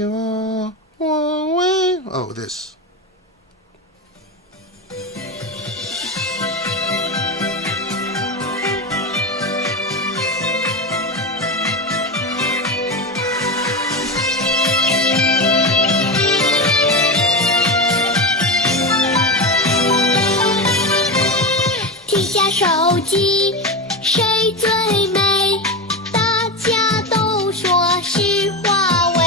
Oh, this.手机谁最美？大家都说是华为。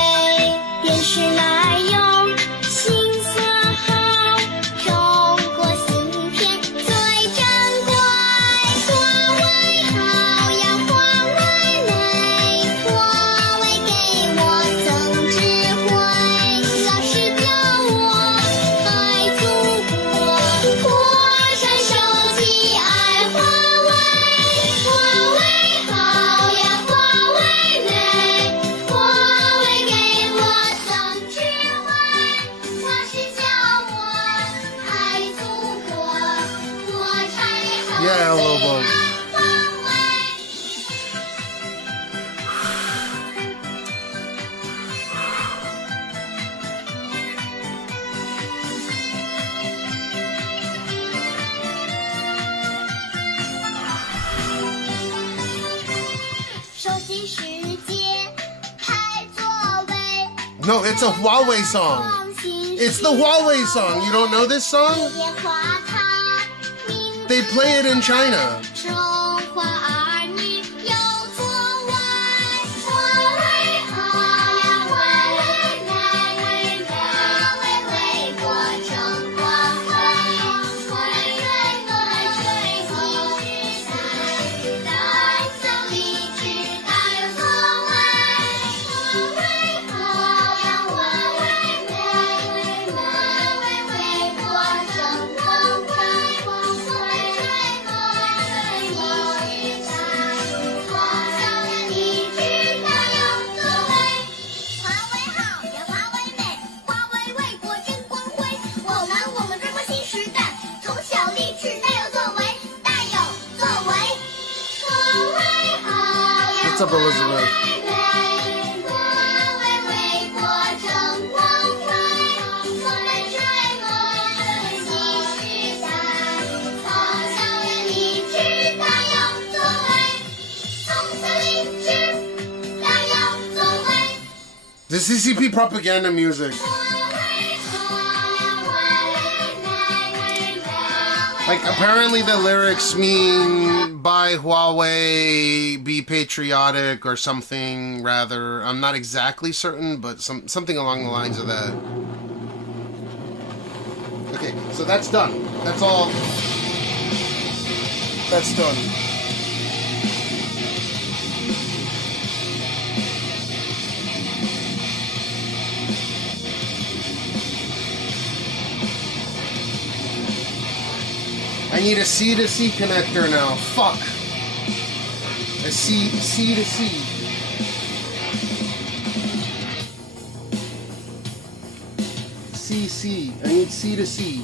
电视来用，信色好，中国芯片最珍贵。华为好呀，华为美，华为给我增智慧。老师教我爱祖国，国产手机爱。Yeah, Lobo. No, it's a Huawei song. It's the Huawei song. You don't know this song? They play it in China. What's up, Elizabeth? The CCP propaganda music. Like, apparently the lyrics mean buy Huawei, be patriotic, or something rather. I'm not exactly certain, but something along the lines of that. Okay, so that's done. That's all. That's done. I need a C to C connector now. Fuck. A C to C. C. I need C to C.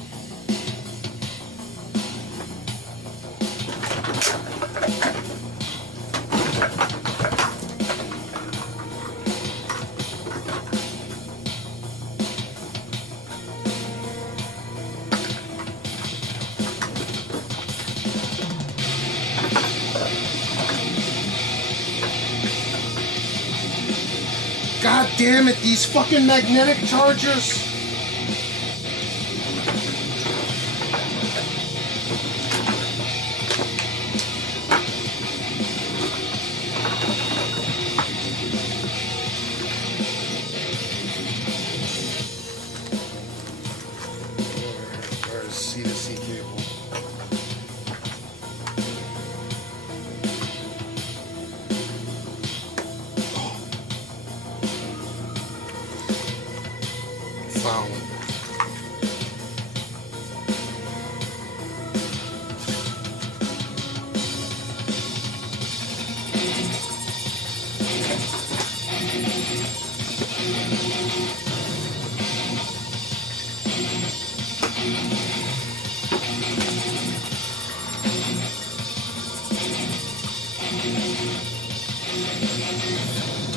God damn it, these fucking magnetic chargers! Where's C to C cable? Found.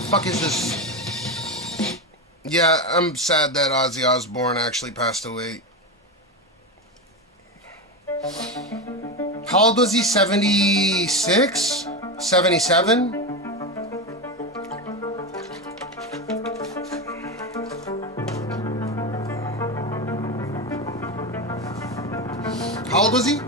Fuck is this? Yeah, I'm sad that Ozzy Osbourne actually passed away. How old was he? 76? 77? How old was he?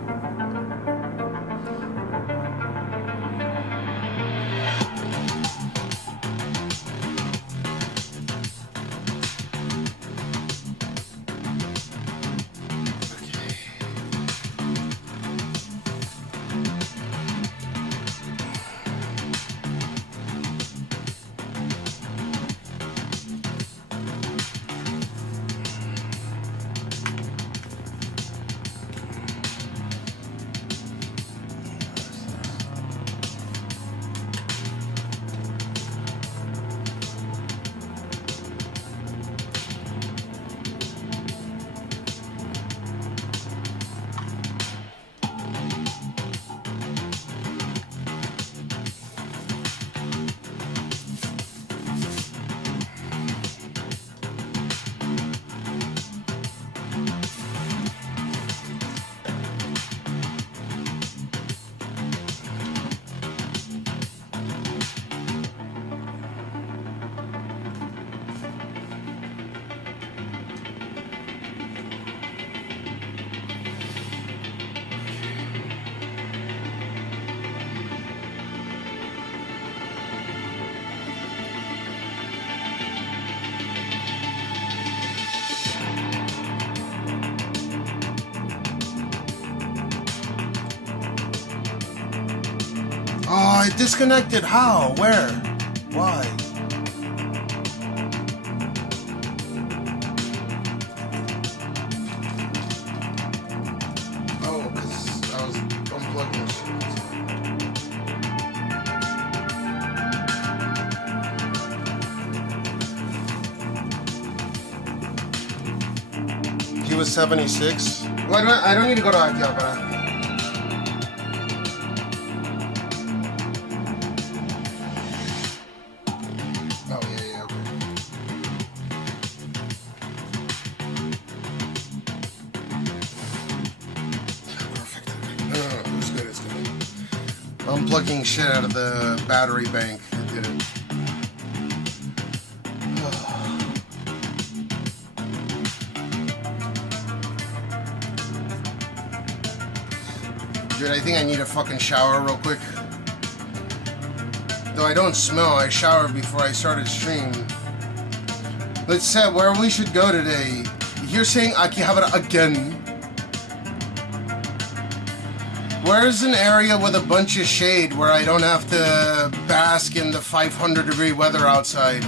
Oh, it disconnected. How? Where? Why? Oh, because I was unplugging shit. He was 76. Well, I don't need to go to Akihabara. Unplugging shit out of the battery bank. It did it. Dude, I think I need a fucking shower real quick. Though I don't smell, I showered before I started stream. Let's say where we should go today. You're saying Akihabara again. Where's an area with a bunch of shade where I don't have to bask in the 500-degree weather outside?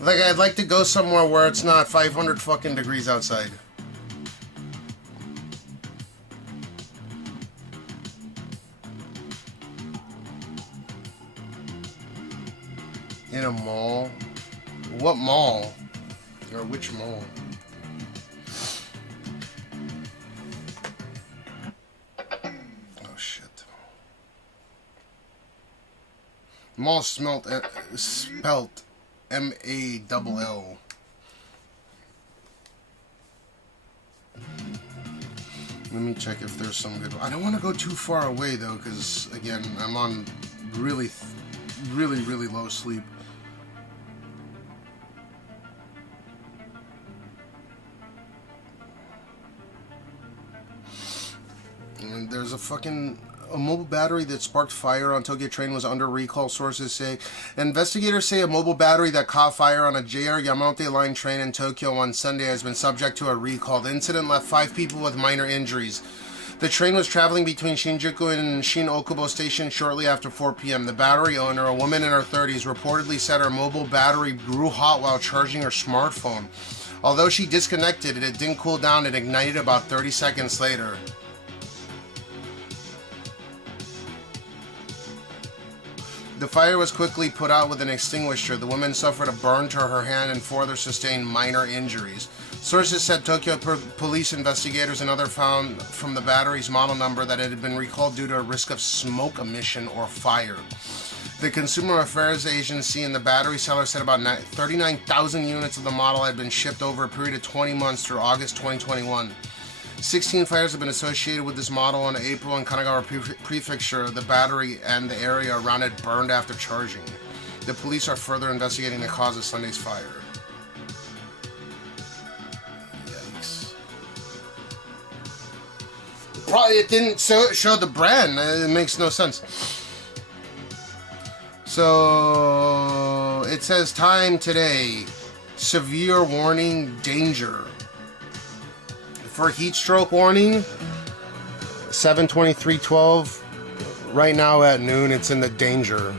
Like, I'd like to go somewhere where it's not 500 fucking degrees outside. In a mall? What mall? Or which mall? Mall spelt M-A-L-L. Let me check if there's some good. I don't want to go too far away though, because again, I'm on really low sleep. And there's a mobile battery that sparked fire on Tokyo train was under recall, sources say. Investigators say a mobile battery that caught fire on a JR Yamanote line train in Tokyo on Sunday has been subject to a recall. The incident left 5 people with minor injuries. The train was traveling between Shinjuku and Shin-Okubo Station shortly after 4 p.m. The battery owner, a woman in her 30s, reportedly said her mobile battery grew hot while charging her smartphone. Although she disconnected it, it didn't cool down and ignited about 30 seconds later. The fire was quickly put out with an extinguisher. The woman suffered a burn to her hand and 4 others sustained minor injuries. Sources said Tokyo police investigators and others found from the battery's model number that it had been recalled due to a risk of smoke emission or fire. The Consumer Affairs Agency and the battery seller said about 39,000 units of the model had been shipped over a period of 20 months through August 2021. 16 fires have been associated with this model in April in Kanagawa Prefecture. The battery and the area around it burned after charging. The police are further investigating the cause of Sunday's fire. Yikes. Probably it didn't show the brand. It makes no sense. So it says time today. Severe warning, danger. For heat stroke warning, 7/23/12. Right now at noon, it's in the danger.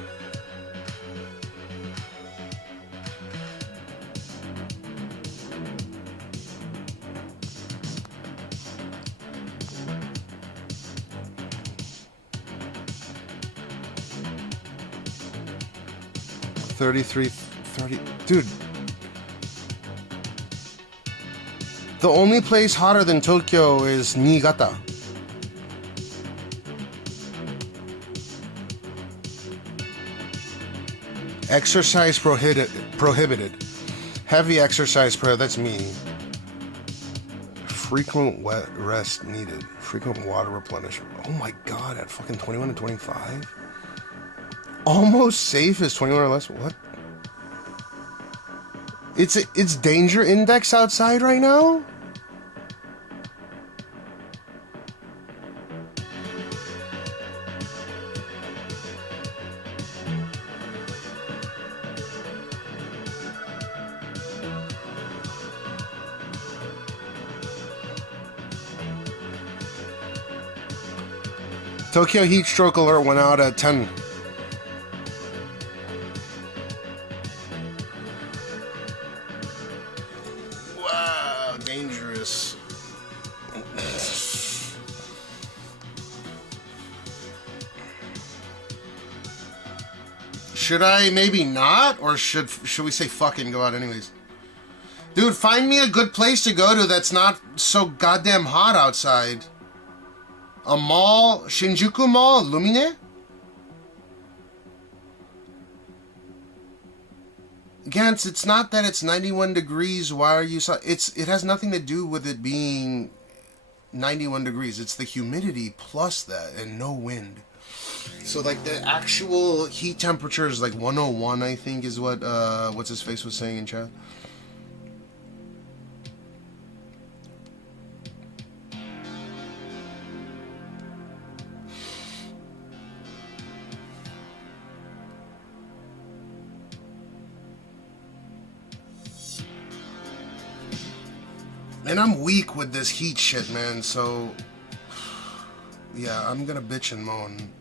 Dude. The only place hotter than Tokyo is Niigata. Exercise prohibited. Heavy exercise prohibited. That's me. Frequent wet rest needed. Frequent water replenishment. Oh my god, at fucking 21 and 25? Almost safe is 21 or less. What? It's danger index outside right now? Tokyo heat stroke alert went out at 10. Wow, dangerous. Should I maybe not? Or should we say fucking go out anyways? Dude, find me a good place to go to that's not so goddamn hot outside. A mall, Shinjuku Mall, Lumine? Gantz, it's not that it's 91 degrees. Why are you so... It has nothing to do with it being 91 degrees. It's the humidity plus that and no wind. So like the actual heat temperature is like 101, I think, is what what's his face was saying in chat. And I'm weak with this heat shit, man, so yeah, I'm gonna bitch and moan.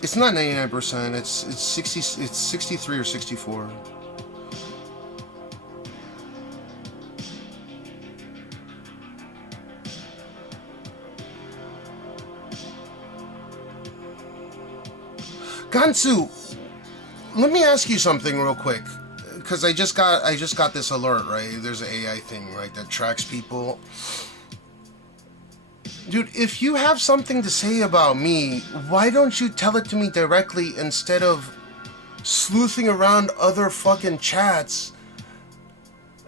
It's not 99%. It's 60. It's 63 or 64. Gansu, let me ask you something real quick, because I just got this alert, right? There's an AI thing, right, that tracks people. Dude, if you have something to say about me, why don't you tell it to me directly instead of sleuthing around other fucking chats?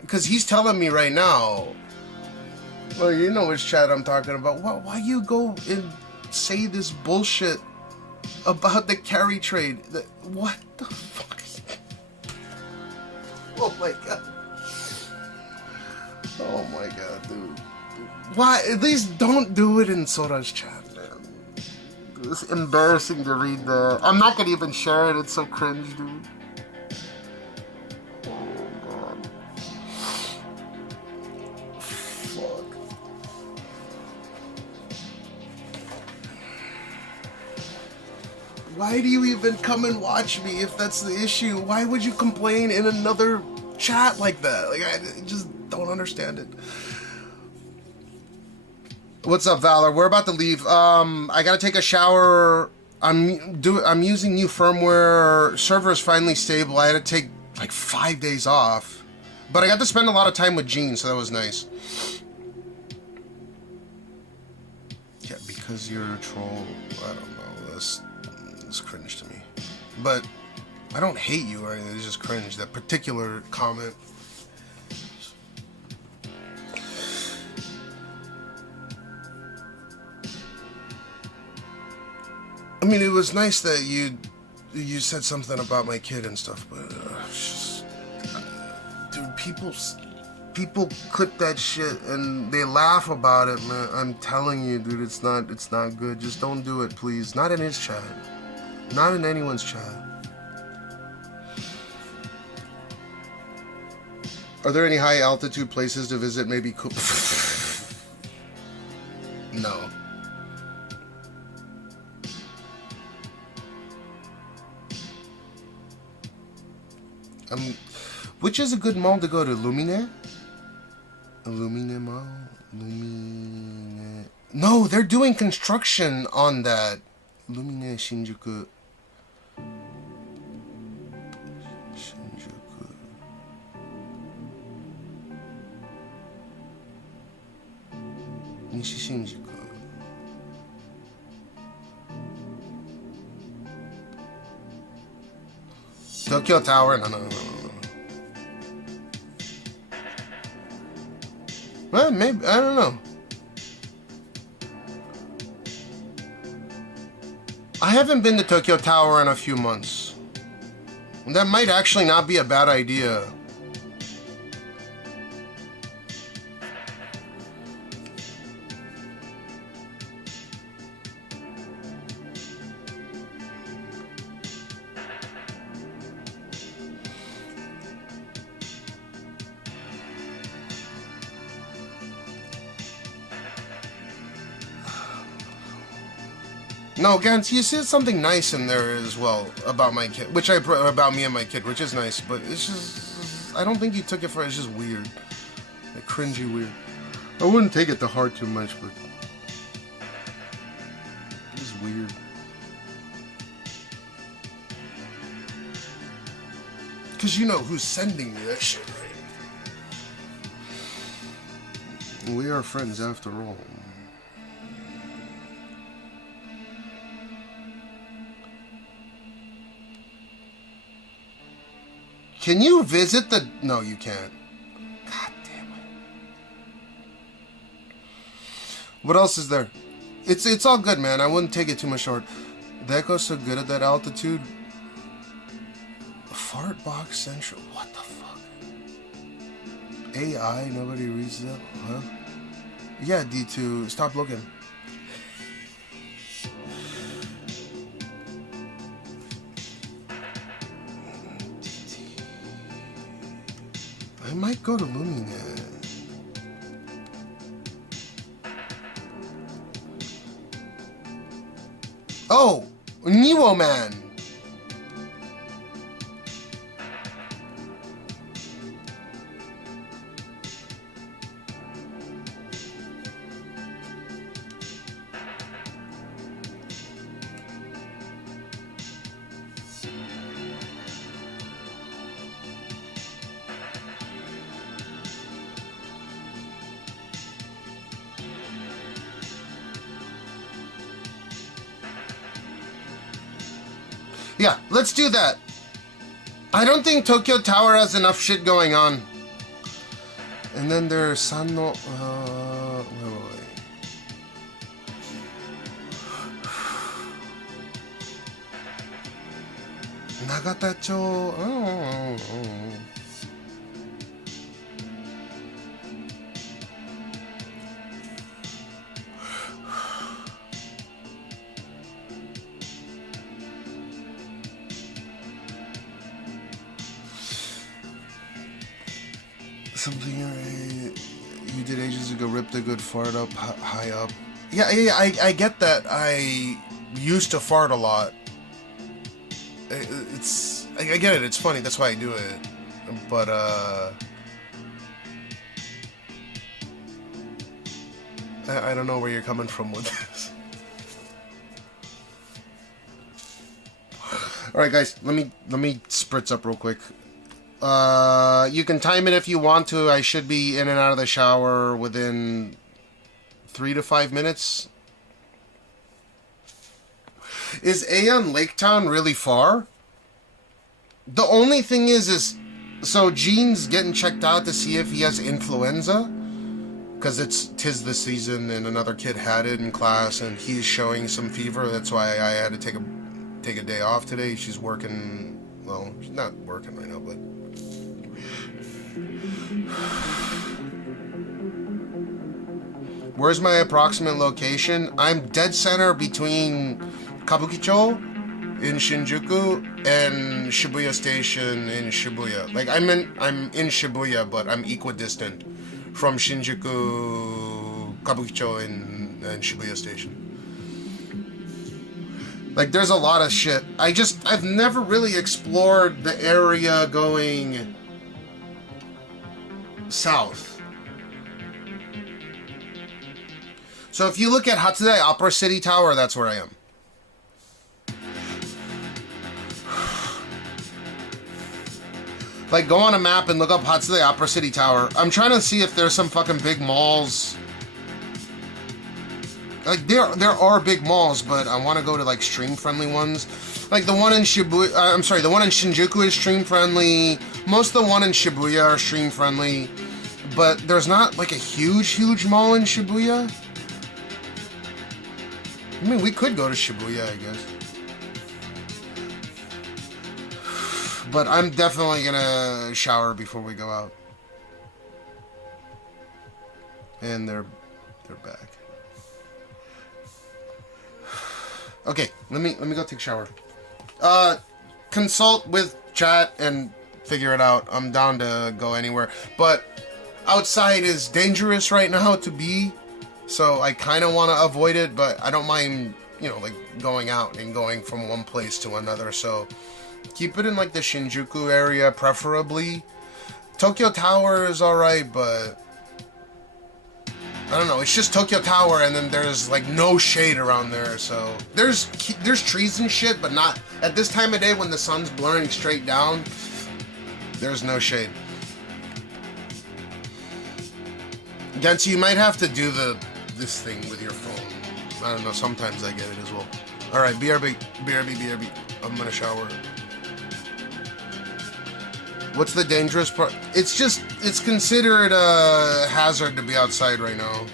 Because he's telling me right now. Well, you know which chat I'm talking about. Why you go and say this bullshit about the carry trade? What the fuck? Oh my god. Oh my god, dude. Why? At least don't do it in Sora's chat, man. It's embarrassing to read the... I'm not gonna even share it, it's so cringe, dude. Oh, God. Fuck. Why do you even come and watch me if that's the issue? Why would you complain in another chat like that? Like, I just don't understand it. What's up, Valor? We're about to leave. I gotta take a shower. I'm using new firmware. Server is finally stable. I had to take like 5 days off, but I got to spend a lot of time with Gene, so that was nice. Yeah, because you're a troll. I don't know. That's cringe to me. But I don't hate you or anything. It's just cringe. That particular comment. I mean, it was nice that you said something about my kid and stuff, but just, dude, people clip that shit and they laugh about it, man. I'm telling you, dude, it's not good. Just don't do it, please. Not in his chat. Not in anyone's chat. Are there any high altitude places to visit? Maybe no. Which is a good mall to go to? Lumine? Lumine Mall? Lumine... No, they're doing construction on that. Lumine Shinjuku. Shinjuku. Nishi Shinjuku. Tokyo Tower? No. Well, maybe, I don't know. I haven't been to Tokyo Tower in a few months. That might actually not be a bad idea. No, Gans, you said something nice in there as well about my kid, about me and my kid, which is nice, but it's just, I don't think you took it for, it's just weird. Like, cringy weird. I wouldn't take it to heart too much, but it's weird. Because you know who's sending me that shit, right? We are friends after all. Can you visit the... No, you can't. God damn it. What else is there? It's all good, man. I wouldn't take it too much short. The Echo's so good at that altitude. Fart box central. What the fuck? AI, nobody reads that, huh? Yeah, D2. Stop looking. I might go to Luminet. Oh! Neo Man! Yeah, let's do that. I don't think Tokyo Tower has enough shit going on. And then there's Sanno... wait. Nagatacho... Oh. Something you did ages ago, ripped a good fart up, high up. Yeah, I get that. I used to fart a lot. I get it, it's funny, that's why I do it. But, I don't know where you're coming from with this. Alright guys, let me spritz up real quick. You can time it if you want to. I should be in and out of the shower within 3 to 5 minutes. Is Aeon Lake Town really far? The only thing is so Gene's getting checked out to see if he has influenza, because tis the season and another kid had it in class and he's showing some fever. That's why I had to take a day off today. She's working, well, she's not working right now, but where's my approximate location? I'm dead center between Kabukicho in Shinjuku and Shibuya Station in Shibuya. Like I'm in Shibuya, but I'm equidistant from Shinjuku, Kabukicho, and Shibuya Station. Like there's a lot of shit. I've never really explored the area going south. So if you look at Hatsude Opera City Tower, that's where I am. Like, go on a map and look up Hatsude Opera City Tower. I'm trying to see if there's some fucking big malls. Like, there are big malls, but I want to go to, like, stream-friendly ones. Like, the one in Shibuya... I'm sorry, the one in Shinjuku is stream-friendly. Most of the one in Shibuya are stream-friendly. But there's not, like, a huge mall in Shibuya. I mean, we could go to Shibuya, I guess. But I'm definitely gonna shower before we go out. And they're back. Okay, let me go take a shower. Consult with chat and figure it out. I'm down to go anywhere. But outside is dangerous right now to be, so I kind of want to avoid it, but I don't mind you know, like going out and going from one place to another. So keep it in like the Shinjuku area, preferably. Tokyo Tower is alright, but I don't know. It's just Tokyo Tower, and then there's like no shade around there. So there's trees and shit, but not at this time of day when the sun's blurring straight down. There's no shade. Gensy, you might have to do this thing with your phone. I don't know. Sometimes I get it as well. All right, BRB. I'm gonna shower. What's the dangerous part? It's considered a hazard to be outside right now.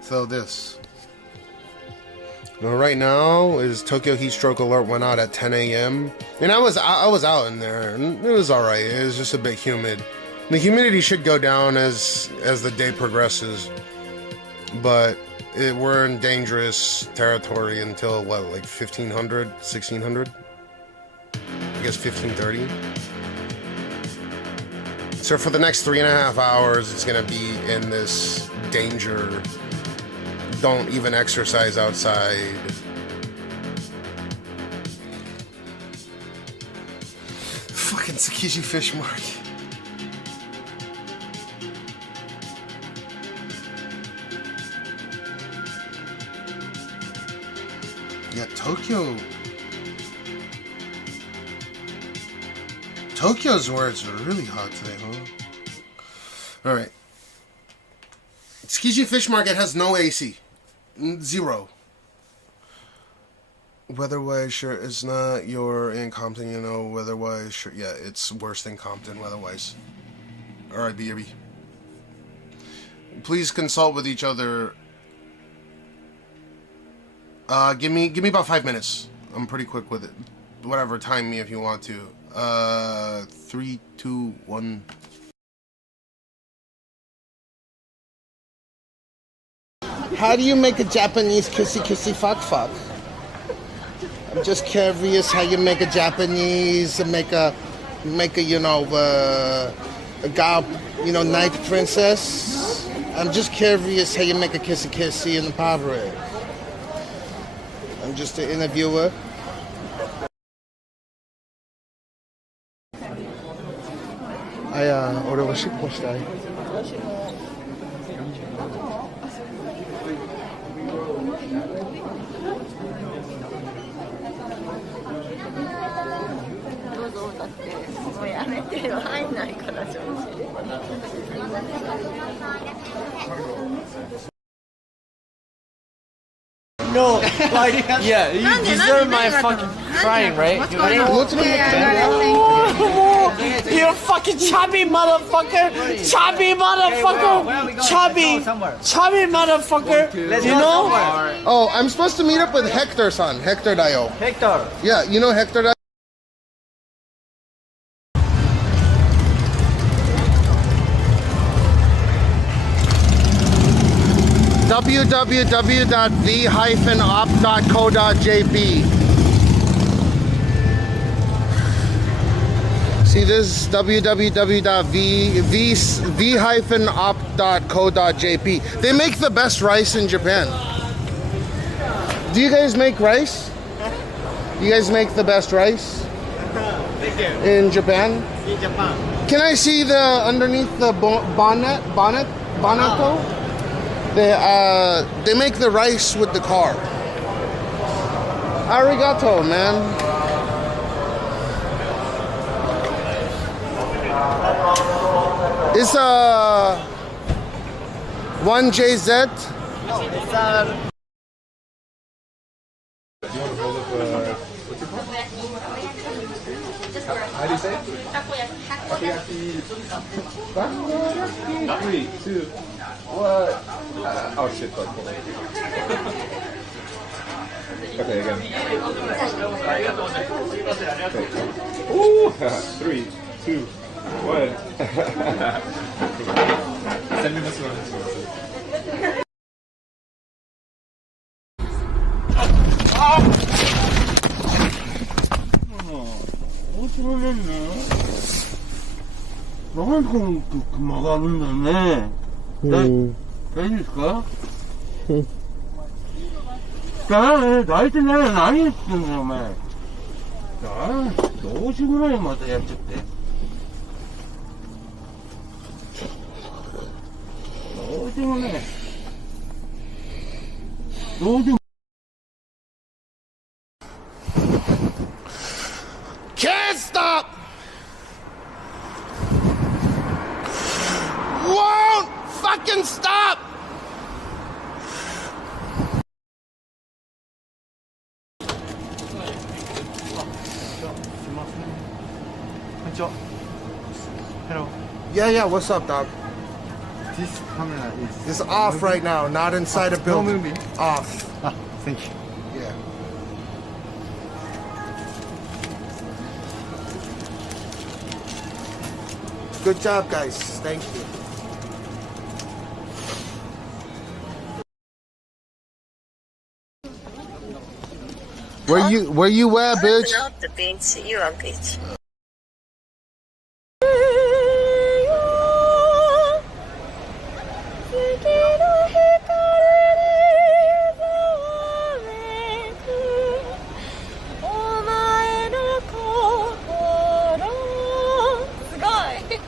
So this. Well, right now is Tokyo heat stroke alert went out at 10 a.m. and I was out in there, and it was all right. It was just a bit humid. The humidity should go down as the day progresses, but we're in dangerous territory until what, like 1500, 1600? I guess 1530. So for the next 3.5 hours, it's gonna be in this danger. Don't even exercise outside. Fucking Tsukiji Fish Market. Yeah, Tokyo's where it's really hot today, huh? Alright. Tsukiji Fish Market has no AC. Zero. Weather-wise, sure, it's not. You're in Compton, you know. Weather-wise, sure. Yeah, it's worse than Compton, weather-wise. Alright, BRB. Please consult with each other. Give me about 5 minutes. I'm pretty quick with it. Whatever, time me if you want to. 3, 2, 1. How do you make a Japanese kissy fuck? I'm just curious how you make a Japanese, make a you know, a gal, you know, night princess. I'm just curious how you make a kissy in the public. I'm just an interviewer.俺おしっこしたい。だってもうやめてよ、入んないから調子。No, like, yeah, you deserve my fucking crying, right? What's going on? You're a fucking chubby motherfucker! Chubby motherfucker! Chubby motherfucker! You know? Oh, I'm supposed to meet up with Hector-san. Hector Dayo. Hector. Yeah, you know Hector Dayo? www.v-op.co.jp. See this? www.v-op.co.jp. They make the best rice in Japan. Do you guys make rice? You guys make the best rice in Japan? In Japan. Can I see the underneath the bonnet? They make the rice with the car. Arigato, man. It's 1JZ. No, it's Do you want to hold up what's it called? How do you say it? Takoyaki. 3, 2, what? Oh shit, fuck. Okay, again. Ooh, 3, 2, 1. Send me this one. 이거는 너무 막았는데大丈夫ですか大体何言ってんだよお前どうしようもないまたやっちゃってどうしようもないどうでもCan't stop! Won't fucking stop! Hello. Yeah, what's up, dog? This camera is... It's off right now, not inside a building. No moving. Off. Ah, thank you. Yeah. Good job, guys. Thank you. Where you at, bitch? Not the beach, you are beach.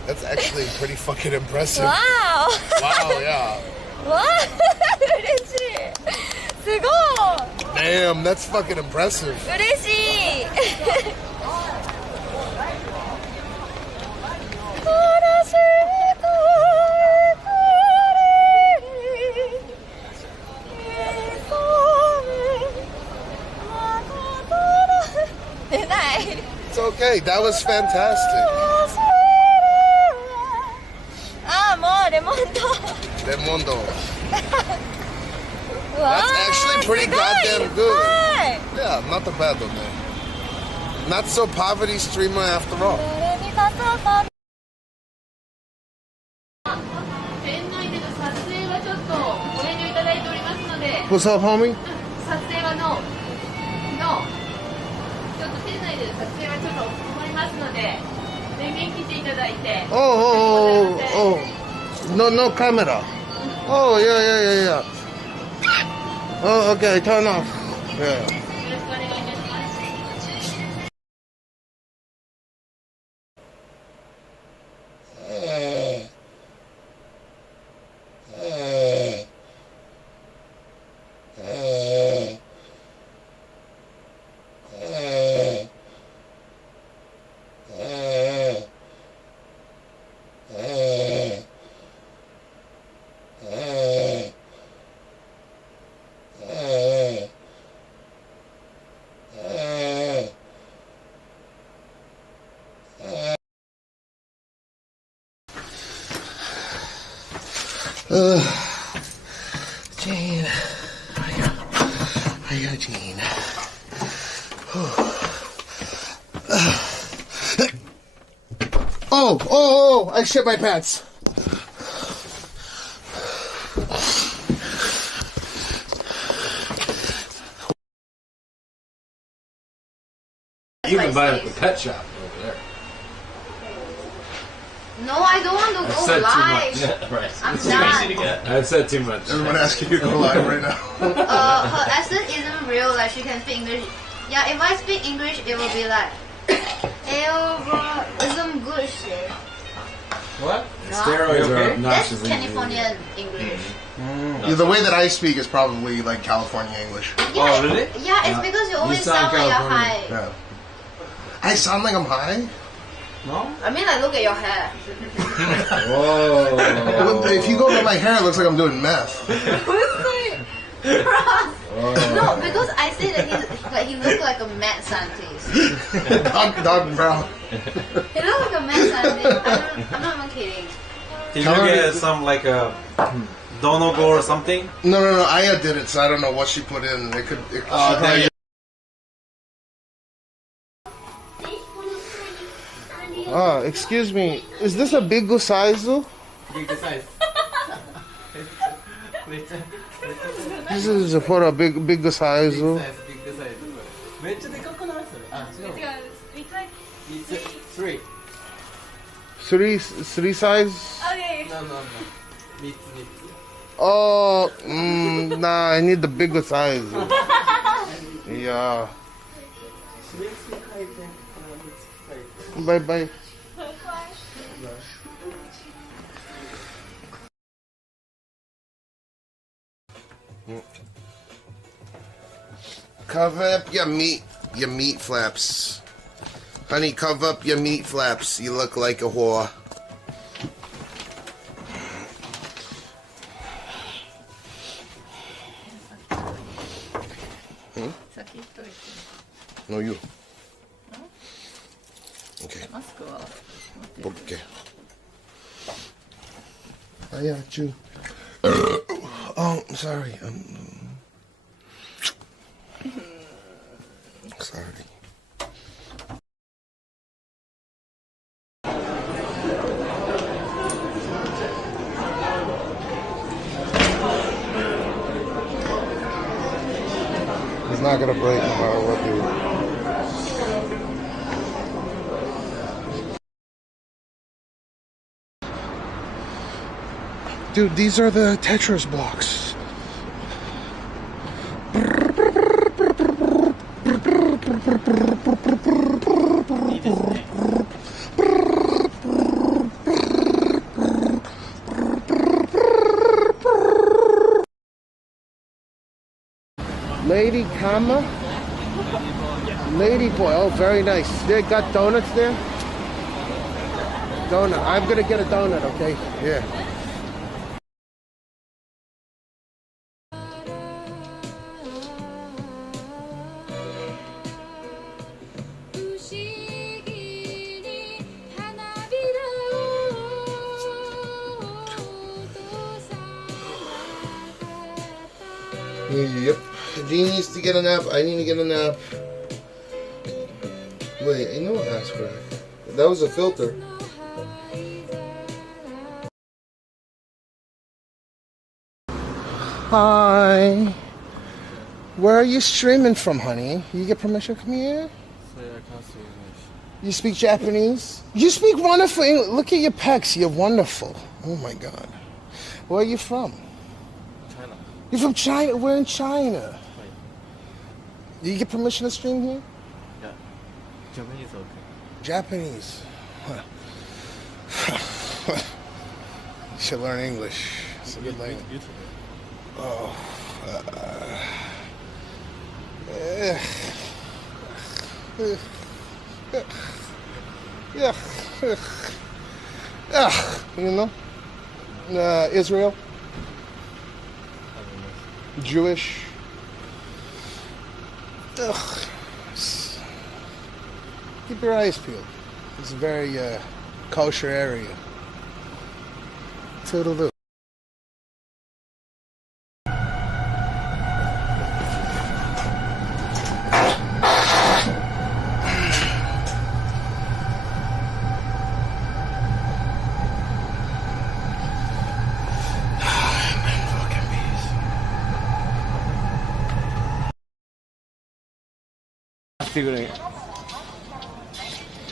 That's actually pretty fucking impressive. Wow! Wow, yeah. Wow! Damn, that's fucking impressive. It's okay, that was fantastic. Remondo. That's actually pretty goddamn good. Yeah, not the bad though, man. Not so poverty streamer after all. What's up, homie? Oh. No camera. Oh, yeah. Oh, okay, turn off. Yeah. Gene. Hiya, Gene. Oh, I shit my pants. You can buy it at the pet shop over there. No, I don't want to go live. Yeah, right. I'm It's done. easy to get. I've said too much. Everyone asking you to go live right now. Her accent isn't real, like she can speak English. Yeah, if I speak English, it will be like, hey, bro, some good shit. What? No? Steroids are That's obnoxious. Californian English. Yeah, the way that I speak is probably like California English. Yeah, Oh, really? Yeah, it's because you always sound like you're high. Yeah. I sound like I'm high? No? I mean, like, look at your hair. Whoa. Well, if you go by my hair, it looks like I'm doing meth. No, because I say that he looks like a mad scientist. Dog Brown. He looks like a mad scientist. I'm not even kidding. Did you get some like a donogo or something? No. Aya did it, so I don't know what she put in. It could. Excuse me. Is this a big size? Big size. This is for a big size. めっちゃでかくないそれ。あ、違う。3. 3 size? Okay. No. 3 つ Oh, nah, I need the bigger size. Yeah. Bye. Cover up your meat flaps. Honey, cover up your meat flaps. You look like a whore. No, you. Okay. Okay. I got you. Oh, I'm sorry. Sorry. It's not gonna break no matter what, dude. Dude, these are the Tetris blocks. Lady comma? Lady boy, oh very nice. They got donuts there? Donut, I'm gonna get a donut, okay? Yeah. Yep. Jean needs to get a nap. I need to get a nap. Wait, I know ass crack. That was a filter. Hi. Where are you streaming from, honey? You get permission to come here? Sorry, I can't speak English. You speak Japanese? You speak wonderful English. Look at your pecs. You're wonderful. Oh my God. Where are you from? China. You're from China? We're in China. Do you get permission to stream here? Yeah. Japanese okay. Japanese. You should learn English. It's a good language. Oh. You know? Israel? Jewish? Ugh. Keep your eyes peeled. It's a very kosher area. Toodaloo.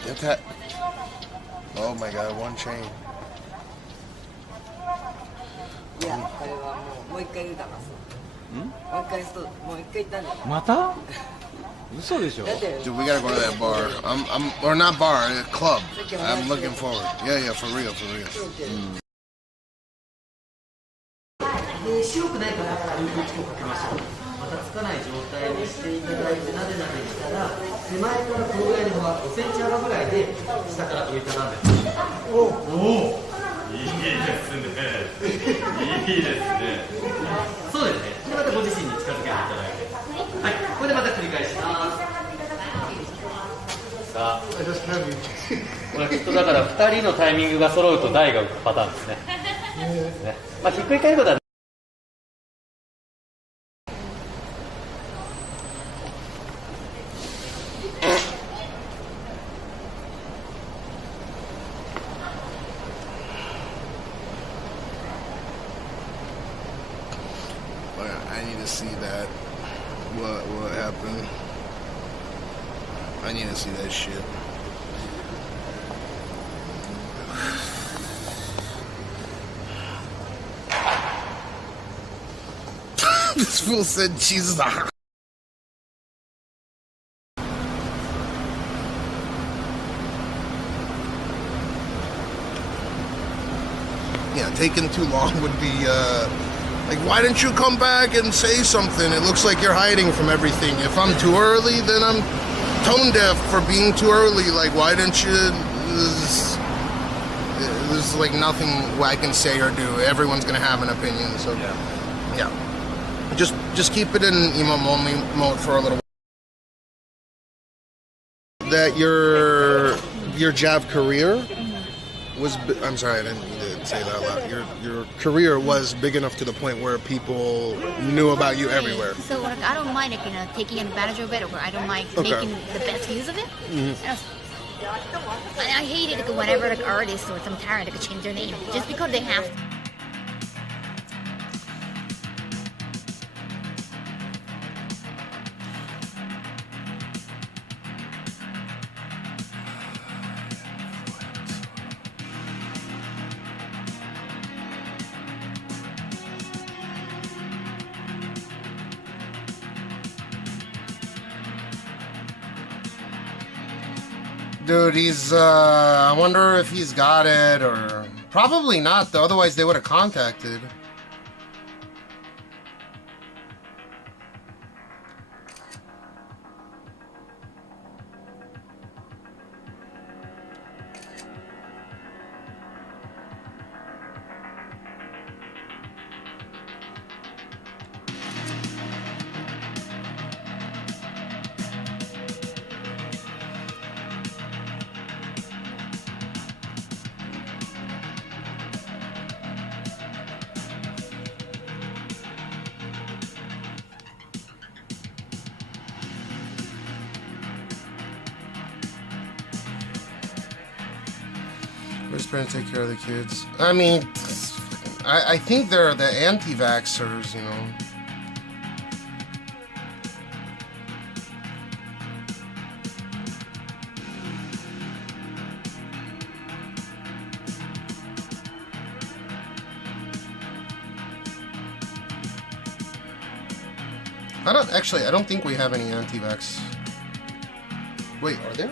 Get that. Oh my God, one chain. いや、あれはもう一回言うたらさ。もう一回そう、もう一回言ったんだよ。また？嘘でしょ? Dude, we gotta go to that bar. Or not bar, a club. I'm looking forward. Yeah, for real. で、白くないから1個かけましょう。またつかない状態にしていただいてなでなでしたら、手前からこのぐらいの幅、5センチ幅ぐらいで下から上からなで。おお。いいですね。いいですね。そうですね。でまたご自身に近づけていただいて、はい。これでまた繰り返します。さあ、これきっとだから2人のタイミングが揃うと台が浮くパターンですね。ね。まあひっくり返ることは。I need to see that. What happened? I need to see that shit. This fool said Jesus. Yeah, taking too long would be, like, why didn't you come back and say something? It looks like you're hiding from everything. If I'm too early, then I'm tone deaf for being too early. Like, why didn't you... There's like nothing I can say or do. Everyone's gonna have an opinion, so yeah. Just keep it in emote only mode for a little while. That your Jav career was... I'm sorry, I didn't mean to say that out loud. Your career was big enough to the point where people knew about you everywhere. So like, I don't mind, like, you know, taking advantage of it, or I don't mind making the best use of it. I hate it, like, whenever like artists or some talent like change their name just because they have to. Dude, he's, I wonder if he's got it, or... Probably not, though, otherwise they would have contacted. Trying to take care of the kids. I mean, I think they're the anti-vaxxers, you know. I don't think we have any anti-vax. Wait, are there?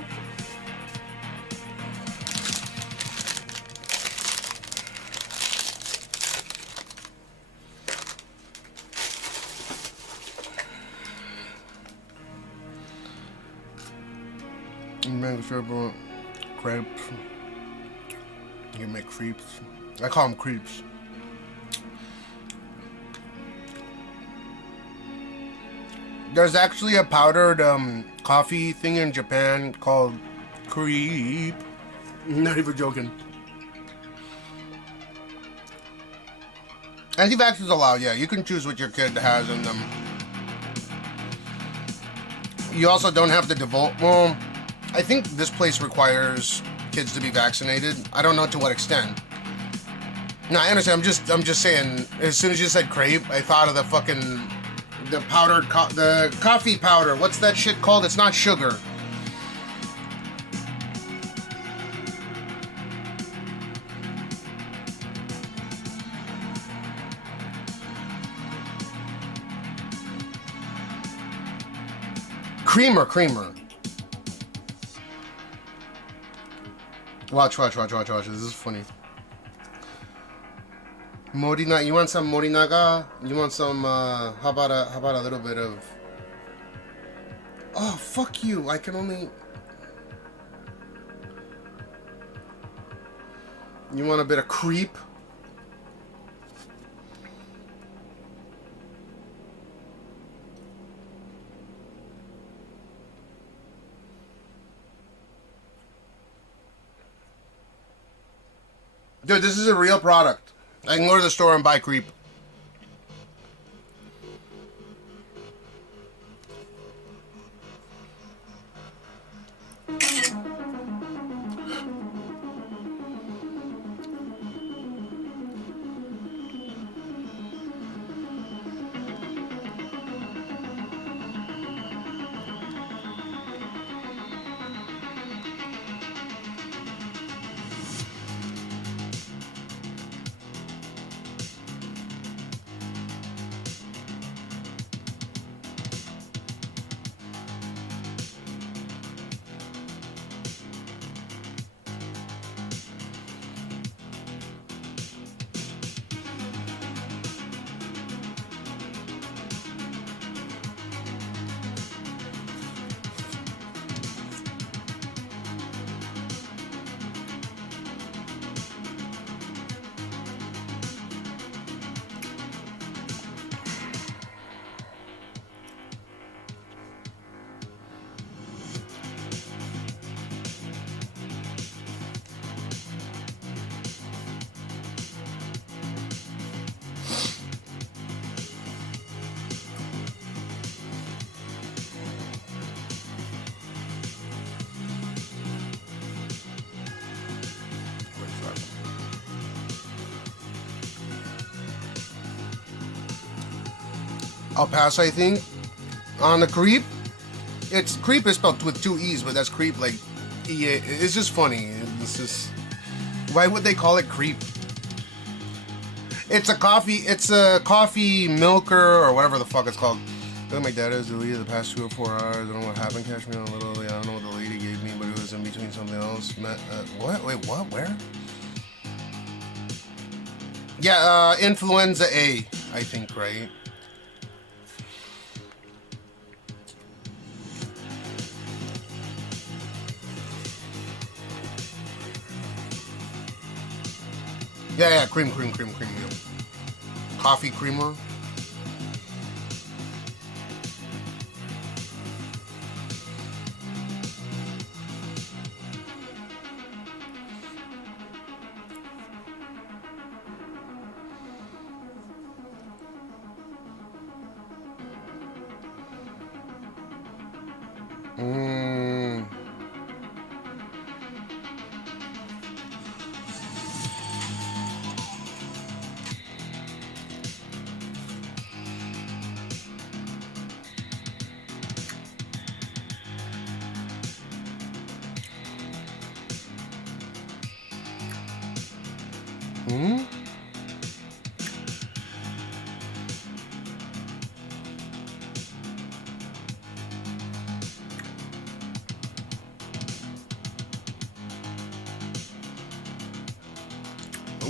Crepes. You can make creeps. I call them creeps. There's actually a powdered coffee thing in Japan called creep. Not even joking. Anti-vax is allowed, yeah. You can choose what your kid has in them. You also don't have to divulge. Well, I think this place requires kids to be vaccinated. I don't know to what extent. No, I understand. I'm just saying. As soon as you said crepe, I thought of the powdered the coffee powder. What's that shit called? It's not sugar. Creamer. Watch. This is funny. Morinaga, you want some morinaga? You want some, how about a little bit of... Oh, fuck you. I can only... You want a bit of creep? Dude, this is a real product. I can go to the store and buy creep. I'll pass, I think. On the creep, creep is spelled with 2 E's, but that's creep like E-A. It's just funny. It's just, why would they call it creep? It's a coffee milker or whatever the fuck it's called. Look, my data is deleted the past 2 or 4 hours. I don't know what happened. Cashmeow, literally, I don't know what the lady gave me, but it was in between something else. What? Wait, what? Where? Yeah, influenza A, I think, right? Yeah, cream. Yeah. Coffee creamer.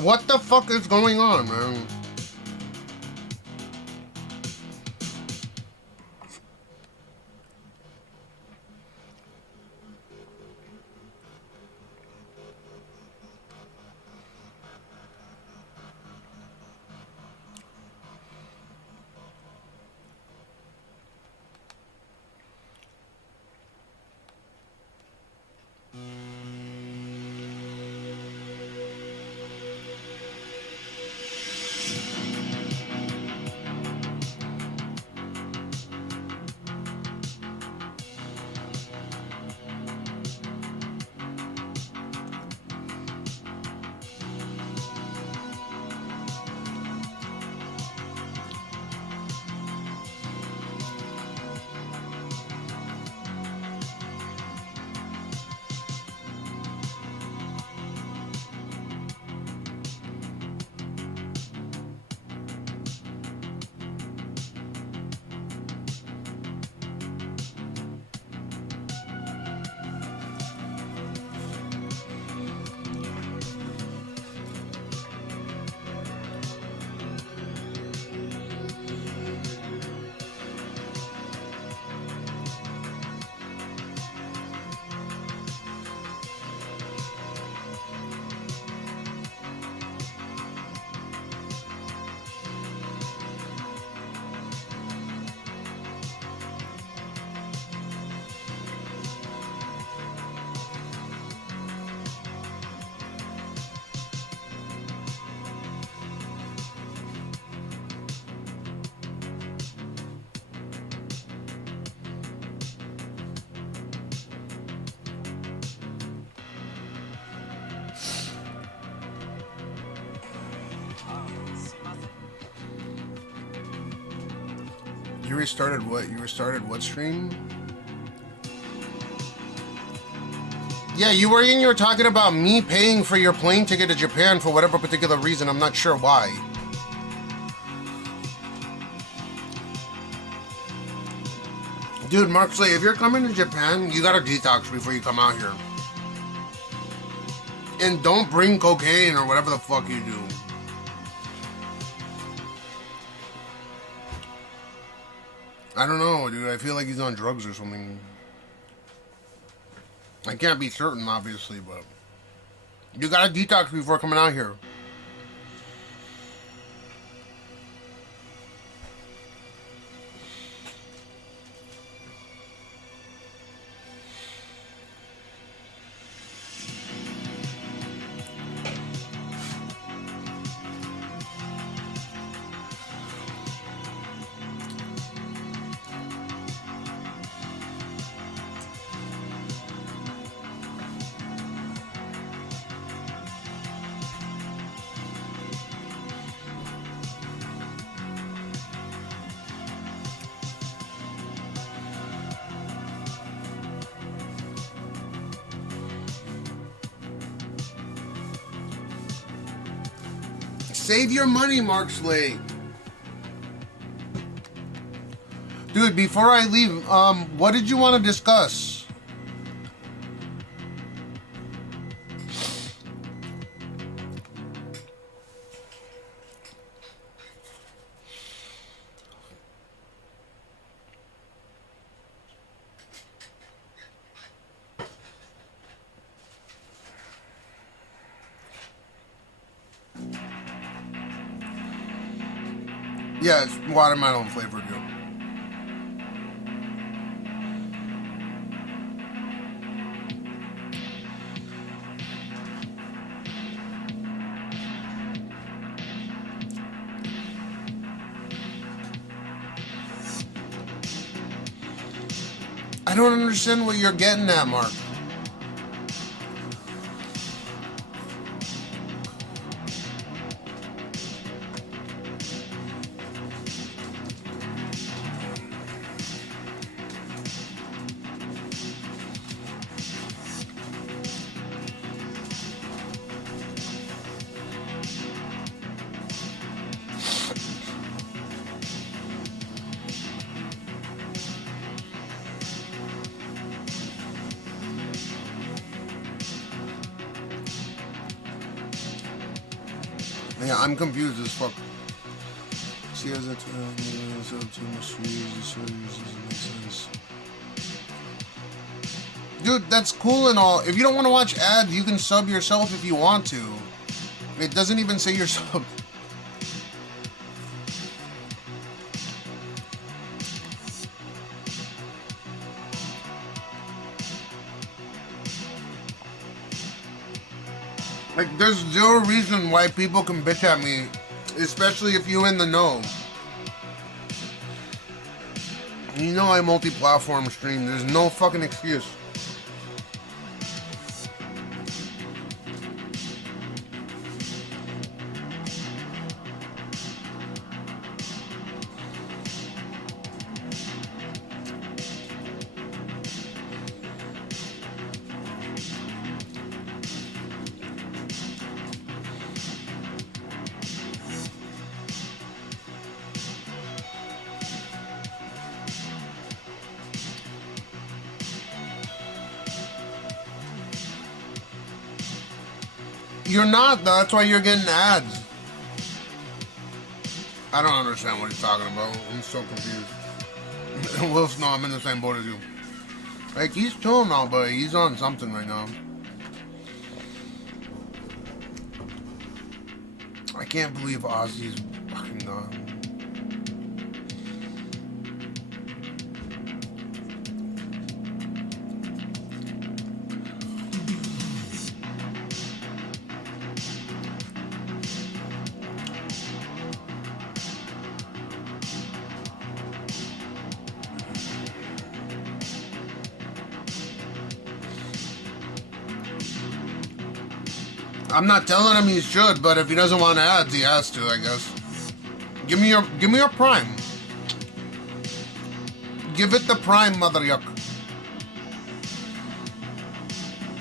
What the fuck is going on, man? You restarted what? You restarted what stream? Yeah, you were talking about me paying for your plane ticket to Japan for whatever particular reason. I'm not sure why. Dude, Marksley, if you're coming to Japan, you gotta detox before you come out here. And don't bring cocaine or whatever the fuck you do. I don't know, dude. I feel like he's on drugs or something. I can't be certain, obviously, but you gotta detox before coming out here. Save your money, Mark Slade. Dude, before I leave, what did you want to discuss? Yeah, it's watermelon flavored. I don't understand what you're getting at, Mark. Yeah, I'm confused as fuck. See, as that too much views, doesn't make sense. Dude, that's cool and all. If you don't want to watch ads, you can sub yourself if you want to. It doesn't even say you're subbed. Like, there's zero reason why people can bitch at me, especially if you're in the know. You know I multi-platform stream. There's no fucking excuse. You're not, though. That's why you're getting ads. I don't understand what he's talking about. I'm so confused. Will Snow, I'm in the same boat as you. Like, he's chilling now, but he's on something right now. I can't believe Ozzy's fucking gone. I'm not telling him he should, but if he doesn't want ads, he has to, I guess. Give me your Prime. Give it the Prime, mother yuck.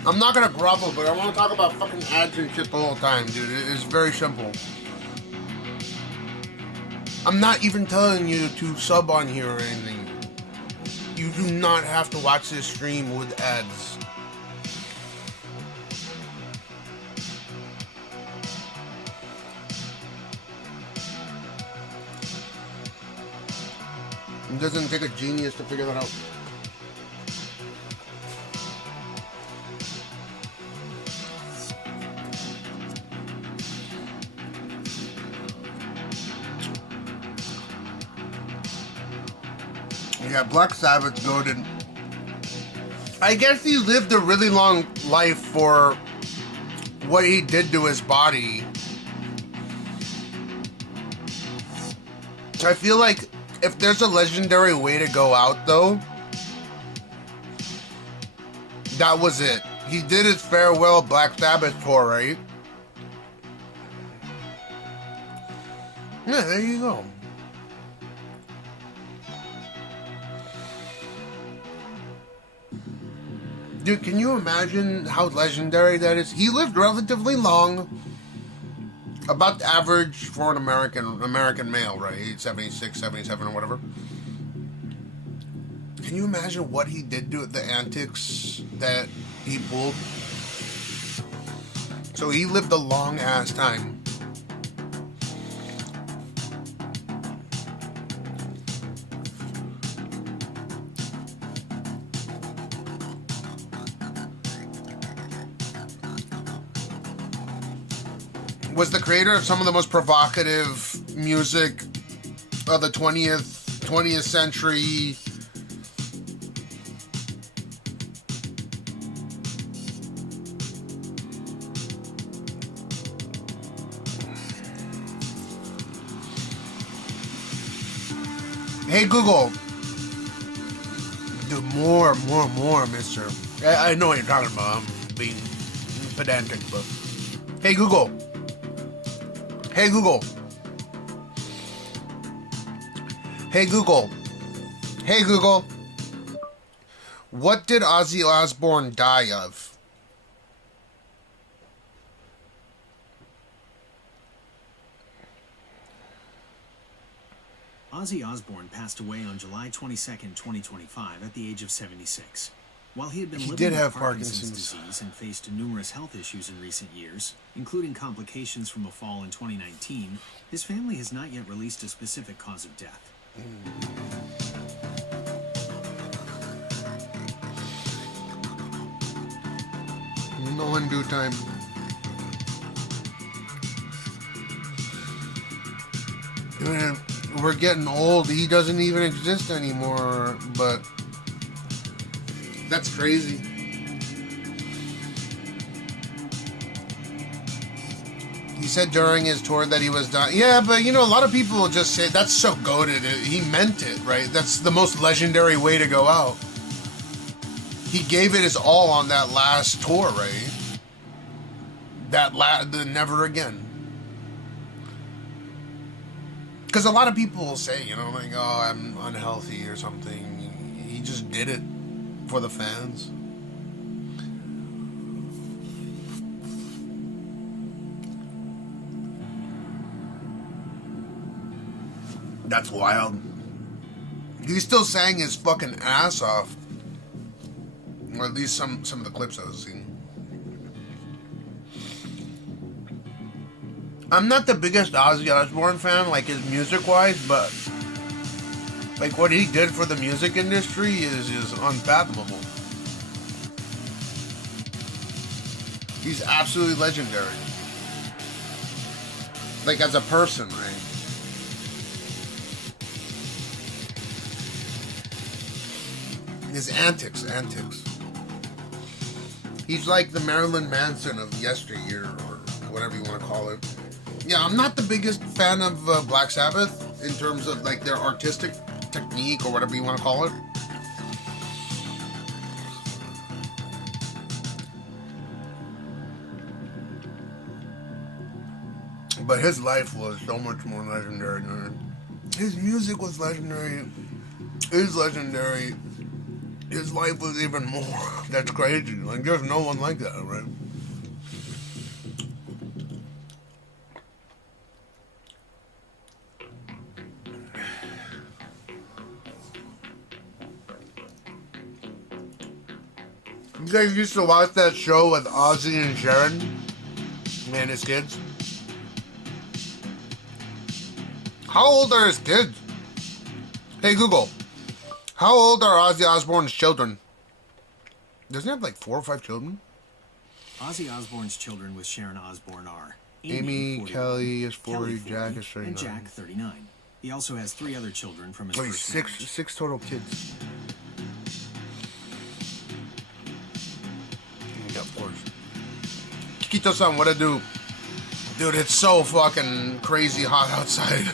I'm not gonna grovel, but I want to talk about fucking ads and shit the whole time, dude. It's very simple. I'm not even telling you to sub on here or anything. You do not have to watch this stream with ads. It doesn't take a genius to figure that out. Yeah, Black Sabbath goated. I guess he lived a really long life for what he did to his body. I feel like if there's a legendary way to go out, though, that was it. He did his farewell Black Sabbath tour, right? Yeah, there you go. Dude, can you imagine how legendary that is? He lived relatively long. about the average for an American male, right? 76, 77 or whatever. Can you imagine what he did to it, the antics that he pulled? So he lived a long ass time. Was the creator of some of the most provocative music of the 20th century. Hey Google, do more, mister. I know what you're talking about. I'm being pedantic, but hey Google. Hey Google. Hey Google. Hey Google. What did Ozzy Osbourne die of? Ozzy Osbourne passed away on July 22nd, 2025 at the age of 76. While he had been living with Parkinson's disease and faced numerous health issues in recent years, including complications from a fall in 2019, his family has not yet released a specific cause of death. No in due time. We're getting old. He doesn't even exist anymore, but that's crazy. He said during his tour that he was dying. Yeah, but you know, a lot of people will just say that's so goated. He meant it, right? That's the most legendary way to go out. He gave it his all on that last tour, right? The Never Again. Because a lot of people will say, you know, like, oh, I'm unhealthy or something. He just did it for the fans. That's wild. He still sang his fucking ass off. Or at least some of the clips I was seeing. I'm not the biggest Ozzy Osbourne fan, like his music-wise, but like what he did for the music industry is unfathomable. He's absolutely legendary. Like as a person, right? His antics. He's like the Marilyn Manson of yesteryear, or whatever you want to call it. Yeah, I'm not the biggest fan of Black Sabbath in terms of like their artistic technique or whatever you want to call it. But his life was so much more legendary. His music was legendary. Is legendary. His life was even more. That's crazy. Like, there's no one like that, right? You guys used to watch that show with Ozzy and Sharon and his kids? How old are his kids? Hey Google, how old are Ozzy Osbourne's children? Doesn't he have like 4 or 5 children? Ozzy Osbourne's children with Sharon Osbourne are Amy Kelly is 40, Jack is 39. And Jack 39. He also has 3 other children from his Wait, first marriage. six total kids. Yeah, of course. Kikito-san, what I do? Dude, it's so fucking crazy hot outside.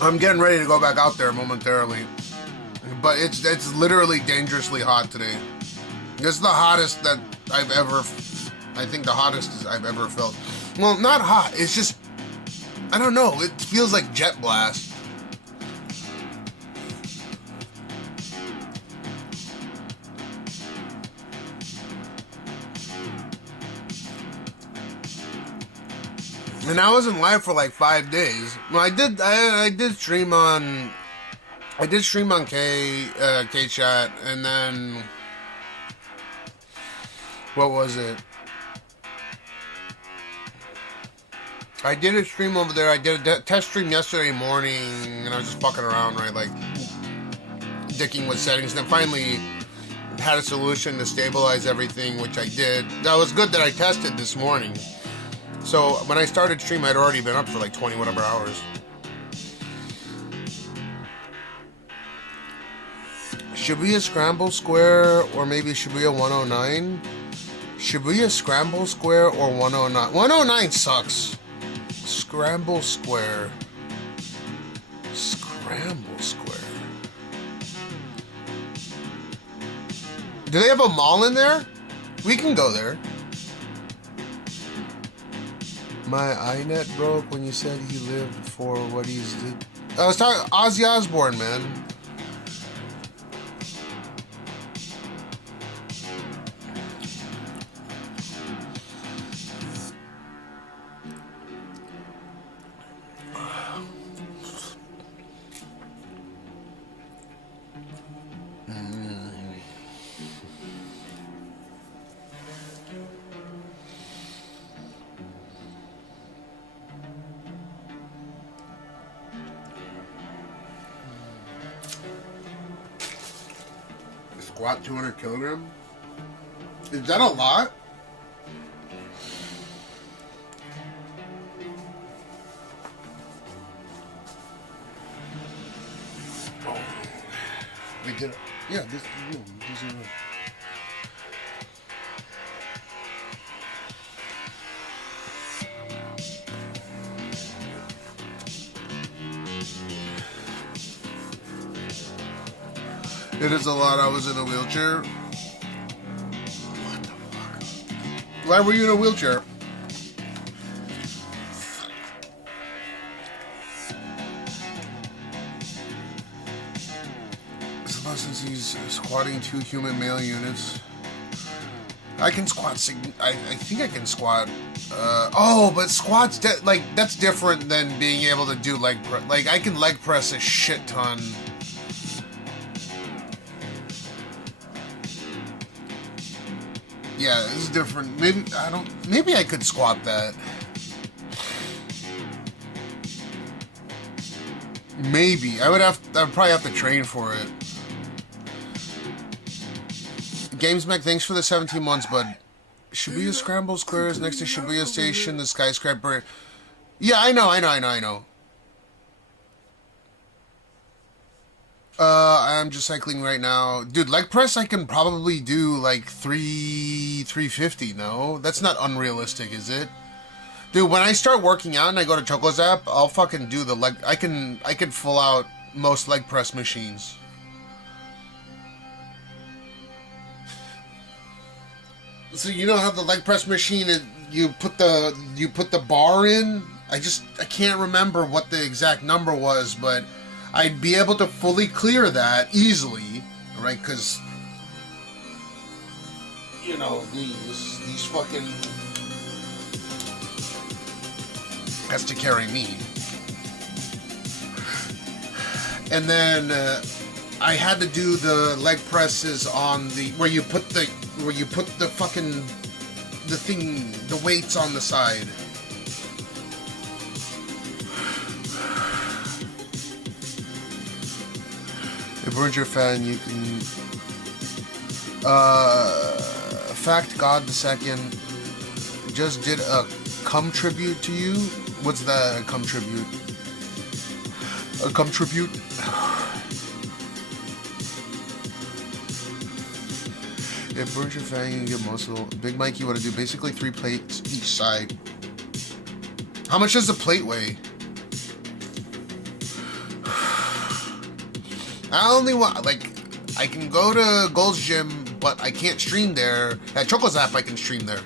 I'm getting ready to go back out there momentarily. But it's literally dangerously hot today. It's the hottest that I've ever... I think the hottest I've ever felt. Well, not hot. It's just... I don't know. It feels like jet blast. And I wasn't live for like 5 days. Well, I did stream on K-Chat, and then what was it? I did a stream over there. I did a test stream yesterday morning, and I was just fucking around, right, like dicking with settings, and then finally had a solution to stabilize everything, which I did. That was good that I tested this morning. So when I started stream, I'd already been up for like 20 whatever hours. Shibuya Scramble Square, or maybe Shibuya 109? Shibuya Scramble Square or 109? 109 sucks. Scramble Square. Scramble Square. Do they have a mall in there? We can go there. My iNet broke when you said he lived for what he's did. I was talking Ozzy Osbourne, man. Squat 200 kilograms? Is that a lot? Oh. We did it. Yeah, this is real. This is real. It is a lot. I was in a wheelchair. What the fuck? Why were you in a wheelchair? Since he's squatting 2 human male units. I can squat. I think I can squat. Oh, but squats like that's different than being able to do leg press. Like I can leg press a shit ton. Yeah, this is different. Maybe I could squat that. Maybe. I'd probably have to train for it. GamesMech, thanks for the 17 months, bud. Shibuya Scramble Square is next to Shibuya Station, the skyscraper. Yeah, I know. I'm just cycling right now. Dude, leg press I can probably do like 350, no? That's not unrealistic, is it? Dude, when I start working out and I go to ChocoZap, I'll fucking do the leg. I can full out most leg press machines. So you know how the leg press machine is, you put the bar in? I can't remember what the exact number was, but I'd be able to fully clear that easily, right? Because, you know, these fucking has to carry me. And then I had to do the leg presses on the where you put the fucking the weights on the side. If we're your fan, you can fact God the second just did a cum tribute to you. What's that, a cum tribute? A cum tribute? If burns your fan, you can get muscle. Big Mike, you want to do basically 3 plates each side. How much does the plate weigh? I only want, like, I can go to Gold's Gym, but I can't stream there. At ChocoZap, I can stream there.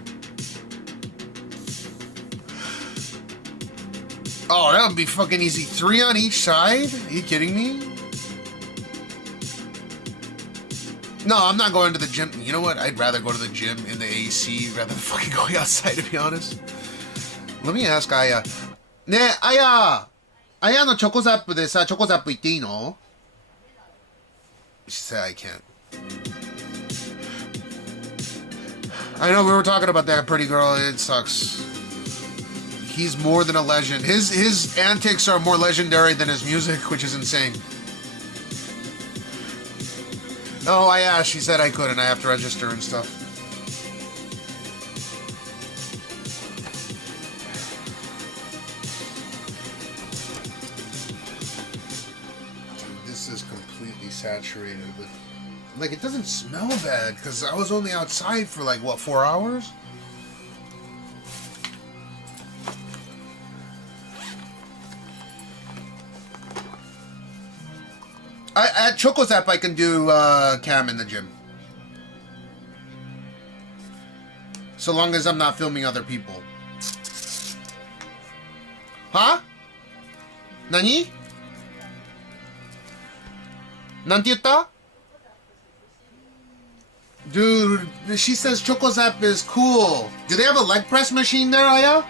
Oh, that would be fucking easy. 3 on each side? Are you kidding me? No, I'm not going to the gym. You know what? I'd rather go to the gym in the AC rather than fucking going outside, to be honest. Let me ask Aya. ねえ、Ayaのチョコザップでさ、チョコザップ言っていいの? She said I can't. I know we were talking about that pretty girl. It sucks. He's more than a legend. His antics are more legendary than his music, which is insane. Oh, I asked. She said I couldn't. I have to register and stuff. This is completely saturated with... Like, it doesn't smell bad, because I was only outside for, like, what, 4 hours? At ChocoZap, I can do cam in the gym. So long as I'm not filming other people. Huh? Nani? Nante yutta? Dude, she says ChocoZap is cool. Do they have a leg press machine there, Aya?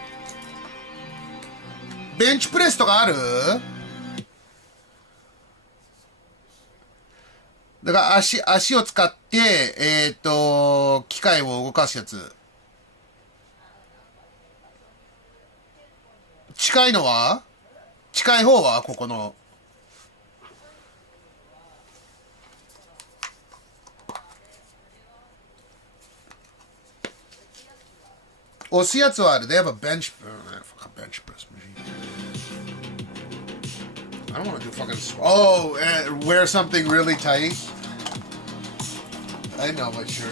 Bench press とかある? だから足を使って、機械を動かすやつ。近いのは？近い方はここの。押すやつはある。They have a bench press machine. I don't want to do fucking... Oh, wear something really tight. I know what you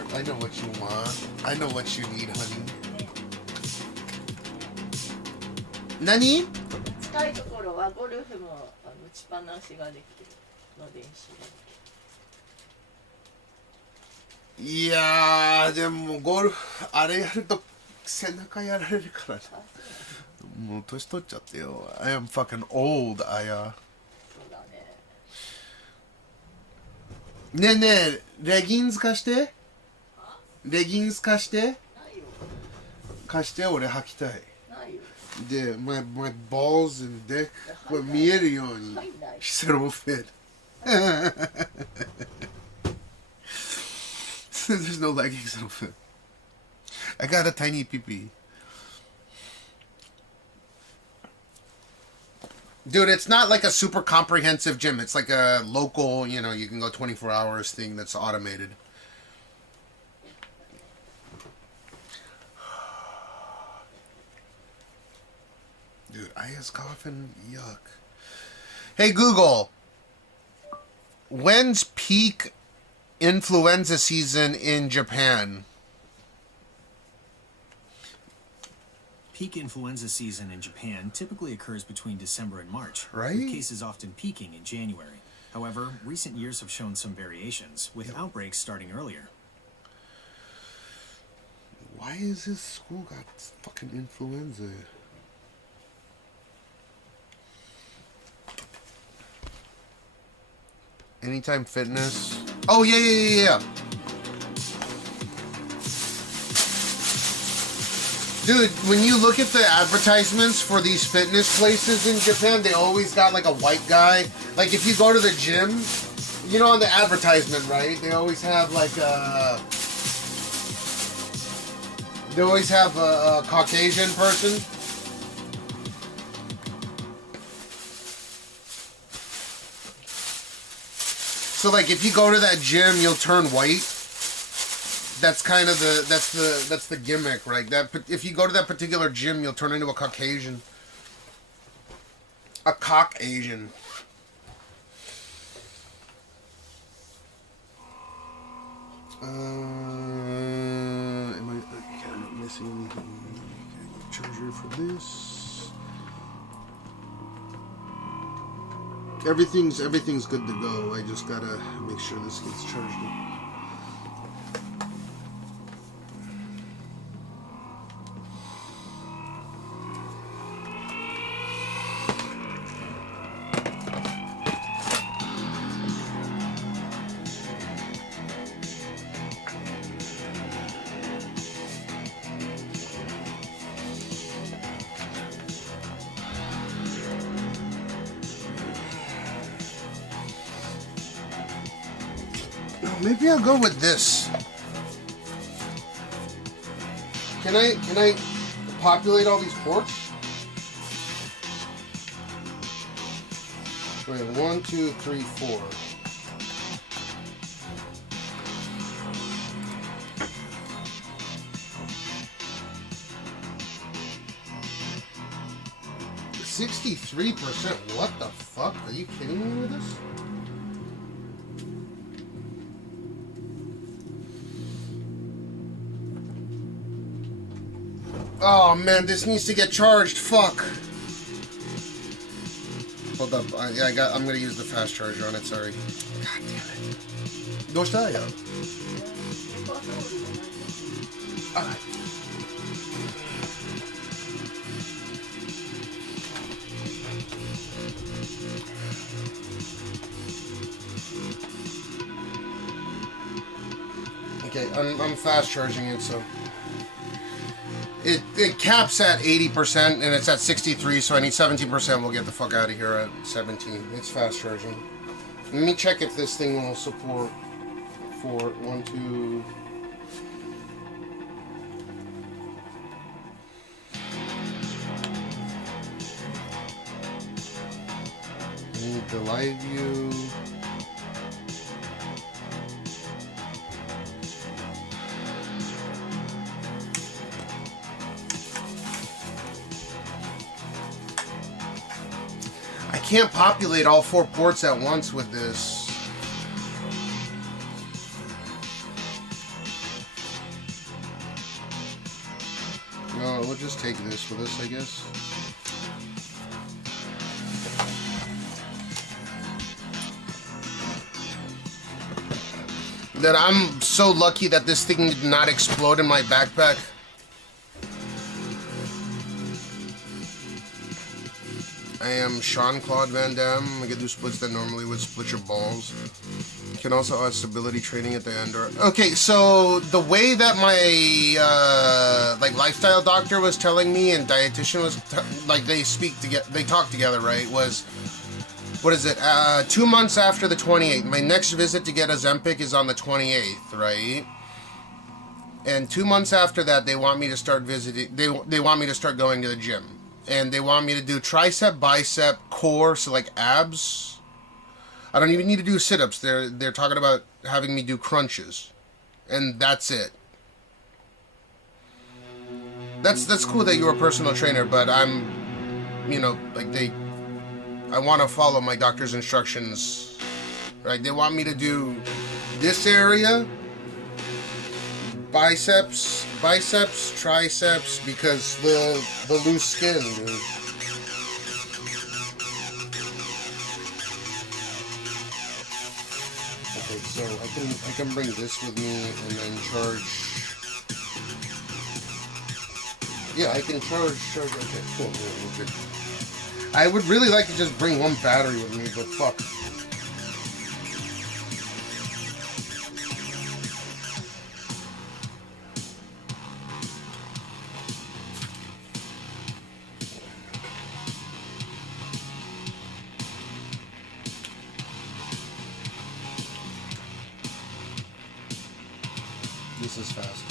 want. I know what you need, honey. Nani? 近いところはゴルフも打ちっぱなしができるの練習ができる。いやー、でもゴルフあれやると背中やられるからね。もう年取っちゃってよ。I am fucking old, Aya. ねえねえ、レギンズ貸して。レギンズ貸して。貸して、俺履きたい。で、my balls and dick これ見えるように。She said it will fit. There's no leggings that'll fit. I got a tiny pee-pee. Dude, it's not like a super comprehensive gym. It's like a local, you know, you can go 24 hours thing that's automated. Dude, Aya's coughing. Yuck. Hey, Google. When's peak influenza season in Japan? Peak influenza season in Japan typically occurs between December and March, right? With cases often peaking in January. However, recent years have shown some variations, with outbreaks starting earlier. Why is this school got fucking influenza? Anytime Fitness. Oh, yeah. Dude, when you look at the advertisements for these fitness places in Japan, they always got like a white guy. Like if you go to the gym, you know, on the advertisement, right? They always have like a... They always have a Caucasian person. So like if you go to that gym, you'll turn white. That's kind of that's the gimmick, right? That if you go to that particular gym, you'll turn into a Caucasian. A Caucasian. Am I missing anything? Charger for this. Everything's good to go. I just gotta make sure this gets charged up. Maybe I'll go with this. Can I populate all these ports? Wait, 1, 2, 3, 4. %. What the fuck? Are you kidding me with this? Oh man, this needs to get charged. Fuck. Hold up. I'm gonna use the fast charger on it. Sorry. God damn it. ¿Dónde está ya? Alright. Okay, I'm fast charging it, so it caps at 80% and it's at 63, so I need 17%. We'll get the fuck out of here at 17. It's fast charging. Let me check if this thing will support for 1, 2. I need the LiveU. I can't populate all 4 ports at once with this. No, we'll just take this with us, I guess. That I'm so lucky that this thing did not explode in my backpack. I am Jean-Claude Van Damme. I can do splits that normally would split your balls. You can also add stability training at the end. Okay, so the way that my like lifestyle doctor was telling me and dietitian was like they talk together, right? Was what is it? 2 months after the 28th. My next visit to get Ozempic is on the 28th, right? And 2 months after that, they want me to start visiting. They want me to start going to the gym. And they want me to do tricep, bicep, core, so like abs. I don't even need to do sit-ups. They're talking about having me do crunches. And that's it. That's cool that you're a personal trainer, but I'm, you know, like I want to follow my doctor's instructions. Right? They want me to do this area, biceps, triceps, because the loose skin, dude. Okay, so I can bring this with me and then charge. Yeah, I can charge. Okay, cool. We're good. I would really like to just bring one battery with me, but fuck. This is fast.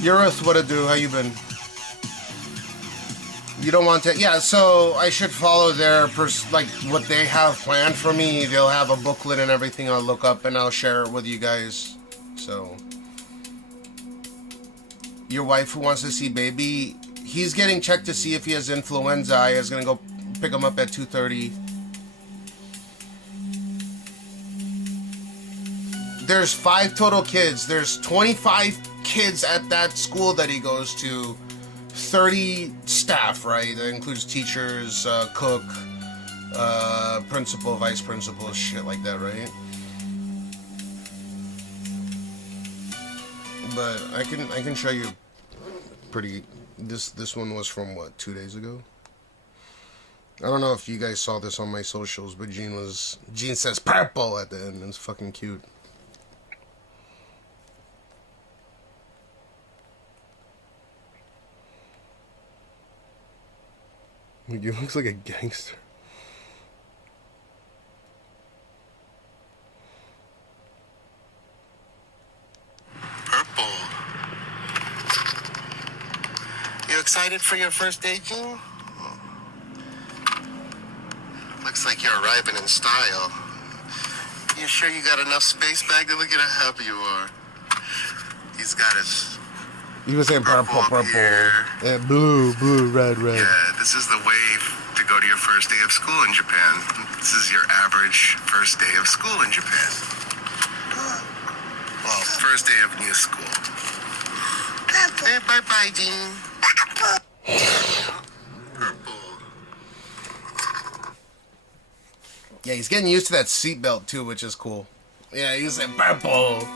Eurus, what it do? How you been? You don't want to? Yeah, so I should follow their like what they have planned for me. They'll have a booklet and everything I'll look up and I'll share it with you guys. So So, your wife who wants to see baby, he's getting checked to see if he has influenza. I was gonna go pick him up at 2:30. There's 5 total kids. There's 25 kids at that school that he goes to. 30 staff, right? That includes teachers, cook, principal, vice principal, shit like that, right? But I can show you pretty. This one was from what, 2 days ago? I don't know if you guys saw this on my socials, but Gene says purple at the end. It's fucking cute. He looks like a gangster. Purple. You excited for your first day, Gene? Looks like you're arriving in style. You sure you got enough space back there? Look at how happy you are. He's got his... He was saying purple, and blue, red. Yeah, this is the wave to go to your first day of school in Japan. This is your average first day of school in Japan. Well, first day of new school. Hey, bye-bye, Dean. Purple. Yeah, he's getting used to that seatbelt too, which is cool. Yeah, he's saying purple.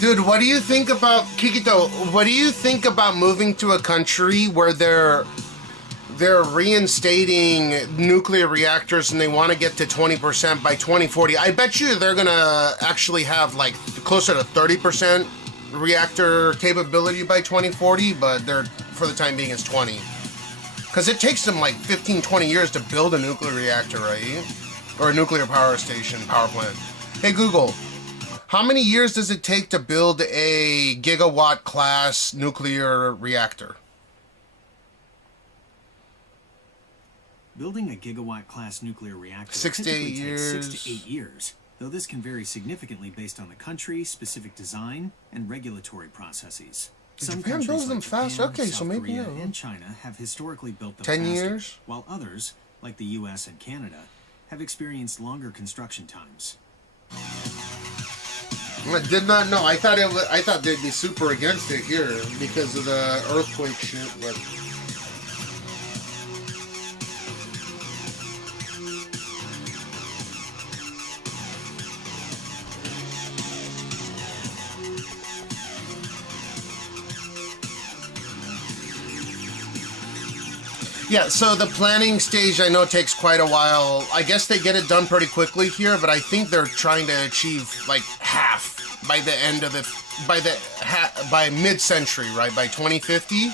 Dude, what do you think about Kikito? What do you think about moving to a country where they're reinstating nuclear reactors and they want to get to 20% by 2040? I bet you they're gonna actually have like closer to 30% reactor capability by 2040, but they're, for the time being, it's 20. Because it takes them like 15, 20 years to build a nuclear reactor, right? Or a nuclear power station, power plant. Hey Google, how many years does it take to build a gigawatt class nuclear reactor? Building a gigawatt class nuclear reactor 6 to 8 years. takes 6 to 8 years, though this can vary significantly based on the country, specific design, and regulatory processes. Some Japan builds them like fast. Japan, Okay, South so maybe Korea, yeah. and China have historically built them 10 faster, years? while others, like the U.S. and Canada, have experienced longer construction times. I did not know. I thought they'd be super against it here because of the earthquake shit, but yeah, so the planning stage I know takes quite a while. I guess they get it done pretty quickly here, but I think they're trying to achieve like half by the end of by mid-century, right? By 2050,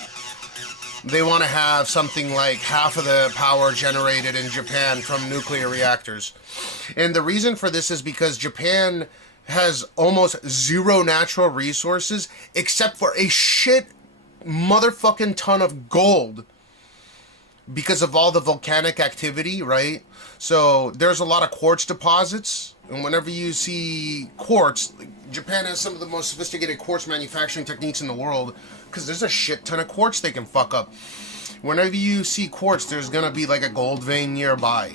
they want to have something like half of the power generated in Japan from nuclear reactors. And the reason for this is because Japan has almost zero natural resources except for a shit motherfucking ton of gold. Because of all the volcanic activity, right? So there's a lot of quartz deposits, and whenever you see quartz, Japan has some of the most sophisticated quartz manufacturing techniques in the world, because there's a shit ton of quartz they can fuck up. Whenever you see quartz, there's gonna be like a gold vein nearby.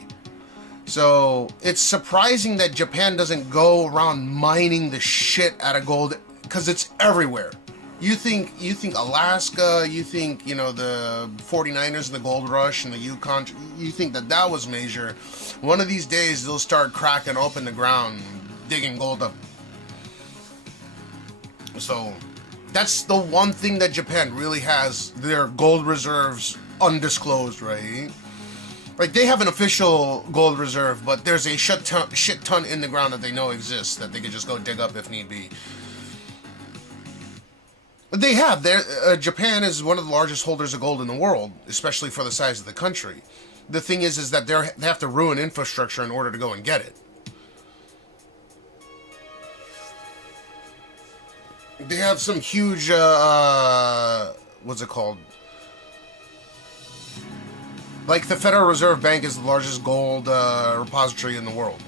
So it's surprising that Japan doesn't go around mining the shit out of gold, because it's everywhere. You think Alaska, you think, you know, the 49ers and the gold rush and the Yukon, you think that was major. One of these days they'll start cracking open the ground, digging gold up. So that's the one thing that Japan really has, their gold reserves undisclosed, right? Like, they have an official gold reserve, but there's a shit ton in the ground that they know exists that they could just go dig up if need be. They have. Japan is one of the largest holders of gold in the world, especially for the size of the country. The thing is that they have to ruin infrastructure in order to go and get it. They have some huge, what's it called? Like the Federal Reserve Bank is the largest gold repository in the world.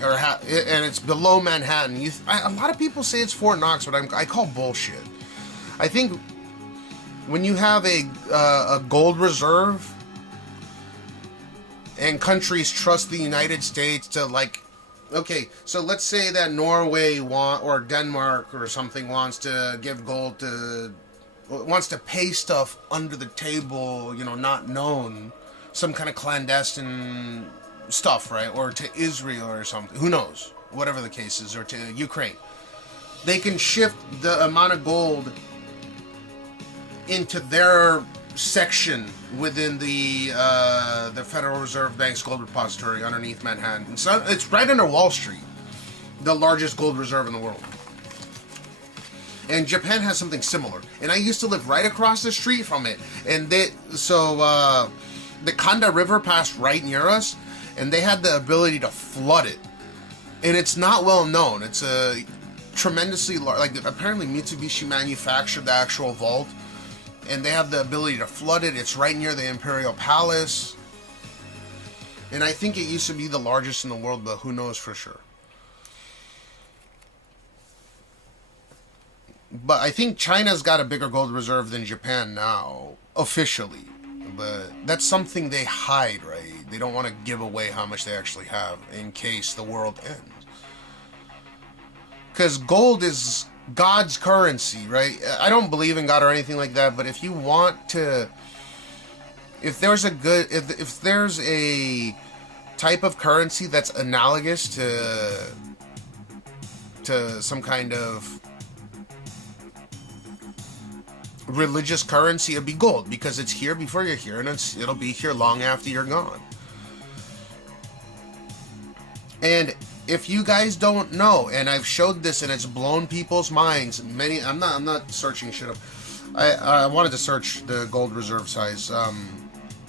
And it's below Manhattan. A lot of people say it's Fort Knox, but I call bullshit. I think when you have a gold reserve and countries trust the United States to, like, okay, so let's say that Norway or Denmark or something wants to give gold to, wants to pay stuff under the table, you know, not known, some kind of clandestine stuff, right? Or to Israel or something, who knows, whatever the case is, or to Ukraine. They can shift the amount of gold into their section within the Federal Reserve Bank's gold repository underneath Manhattan. So it's right under Wall Street, the largest gold reserve in the world. And Japan has something similar. And I used to live right across the street from it. And the Kanda River passed right near us, and they had the ability to flood it. And it's not well known. It's a tremendously large, like, apparently Mitsubishi manufactured the actual vault, and they have the ability to flood it. It's right near the Imperial Palace. And I think it used to be the largest in the world, but who knows for sure. But I think China's got a bigger gold reserve than Japan now, officially. But that's something they hide, right? They don't want to give away how much they actually have in case the world ends. Because gold is God's currency, right? I don't believe in God or anything like that, but if you want to, if there's a type of currency that's analogous to some kind of religious currency, it'd be gold, because it's here before you're here, and it'll be here long after you're gone. And if you guys don't know, and I've showed this and it's blown people's minds, I'm not searching shit up. I wanted to search the gold reserve size.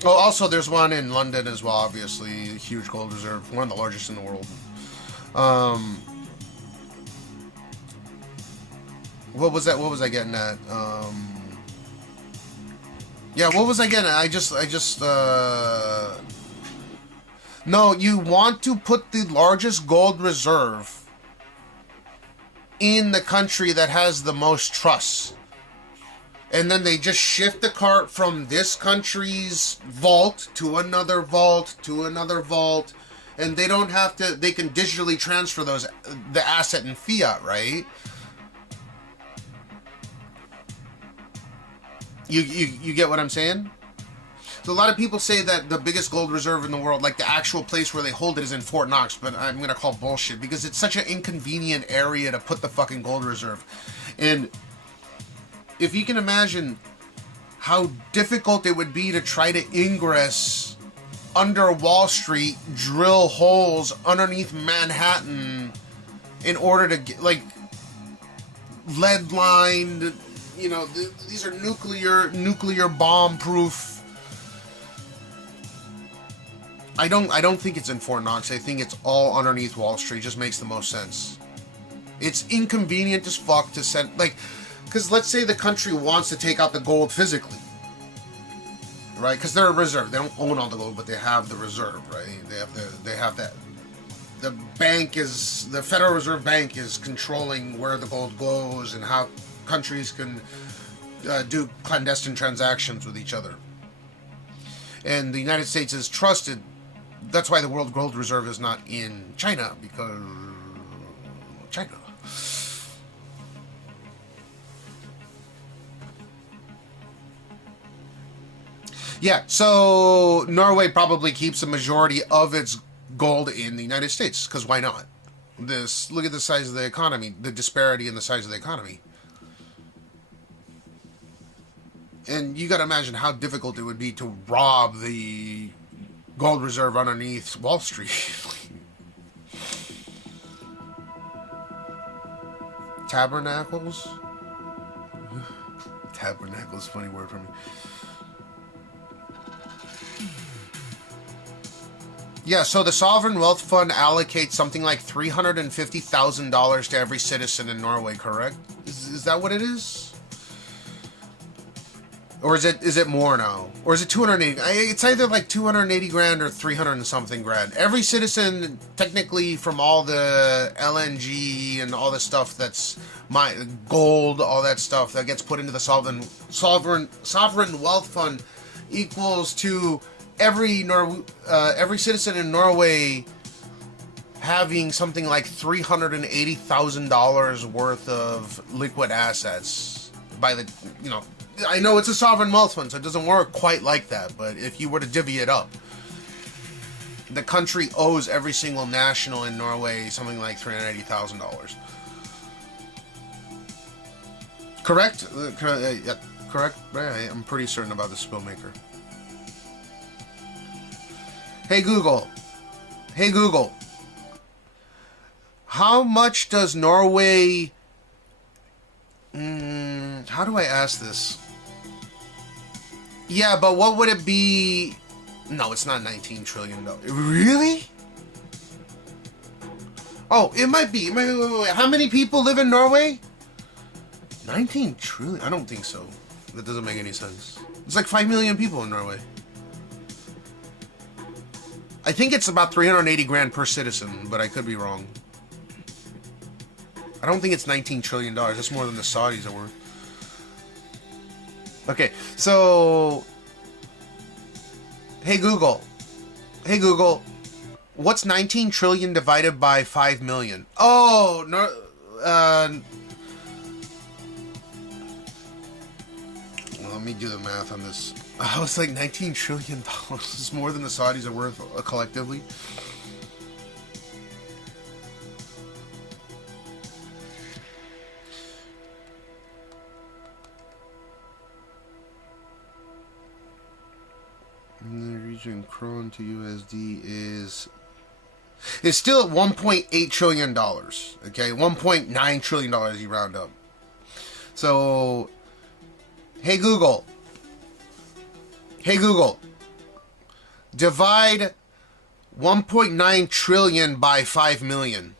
Also there's one in London as well, obviously, a huge gold reserve, one of the largest in the world. What was I getting at? Yeah, what was I getting at? No, you want to put the largest gold reserve in the country that has the most trust. And then they just shift the cart from this country's vault to another vault to another vault. And they don't have to, they can digitally transfer the asset in fiat, right? You get what I'm saying? So a lot of people say that the biggest gold reserve in the world, like the actual place where they hold it, is in Fort Knox, but I'm going to call bullshit, because it's such an inconvenient area to put the fucking gold reserve. And if you can imagine how difficult it would be to try to ingress under Wall Street, drill holes underneath Manhattan in order to get, like, lead lined, you know, these are nuclear bomb proof. I don't think it's in Fort Knox. I think it's all underneath Wall Street. It just makes the most sense. It's inconvenient as fuck to send, like, because let's say the country wants to take out the gold physically, right? Because they're a reserve. They don't own all the gold, but they have the reserve, right? They have that. The Federal Reserve Bank is controlling where the gold goes and how countries can do clandestine transactions with each other. And the United States is trusted. That's why the World Gold Reserve is not in China, because China. Yeah, so Norway probably keeps a majority of its gold in the United States, because why not? Look at the size of the economy, the disparity in the size of the economy. And you gotta imagine how difficult it would be to rob the gold reserve underneath Wall Street. Tabernacles? Tabernacle is a funny word for me. Yeah, so the Sovereign Wealth Fund allocates something like $350,000 to every citizen in Norway, correct? Is that what it is? Or is it more now? Or is it 280? It's either like 280 grand or 300 and something grand. Every citizen, technically, from all the LNG and all the stuff that's gold, all that stuff that gets put into the sovereign wealth fund, equals to every citizen in Norway having something like $380,000 worth of liquid assets by the, you know. I know it's a sovereign wealth fund, so it doesn't work quite like that, but if you were to divvy it up, the country owes every single national in Norway something like $380,000. Correct? Yeah, correct? I'm pretty certain about the Spillmaker. Hey Google. Hey Google. How much does Norway... how do I ask this? Yeah, but what would it be? No, it's not $19 trillion. Really? Oh, it might be. Wait. How many people live in Norway? 19 trillion? I don't think so. That doesn't make any sense. It's like 5 million people in Norway. I think it's about 380 grand per citizen, but I could be wrong. I don't think it's $19 trillion. That's more than the Saudis are worth. Okay, so... Hey Google. Hey Google. What's 19 trillion divided by 5 million? Oh, no... let me do the math on this. Oh, it's like $19 trillion. It's more than the Saudis are worth collectively. Norwegian krone to USD is still at $1.8 trillion. Okay, $1.9 trillion you round up. So, hey Google. Hey Google. Divide 1.9 trillion by 5 million.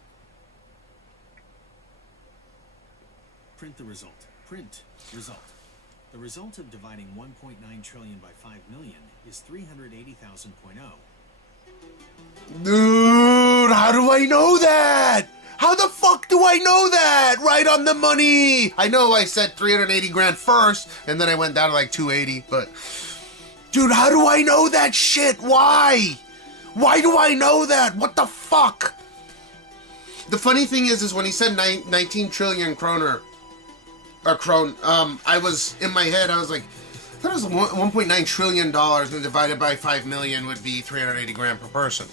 Print the result. Print result. The result of dividing 1.9 trillion by 5 million is 380,000.0. Dude, how do I know that? How the fuck do I know that? Right on the money. I know I said 380 grand first, and then I went down to like 280, but... Dude, how do I know that shit? Why? Why do I know that? What the fuck? The funny thing is when he said 19 trillion kroner, or krone, I was, in my head, I was like, I thought it was $1.9 trillion, and divided by 5 million would be 380 grand per person.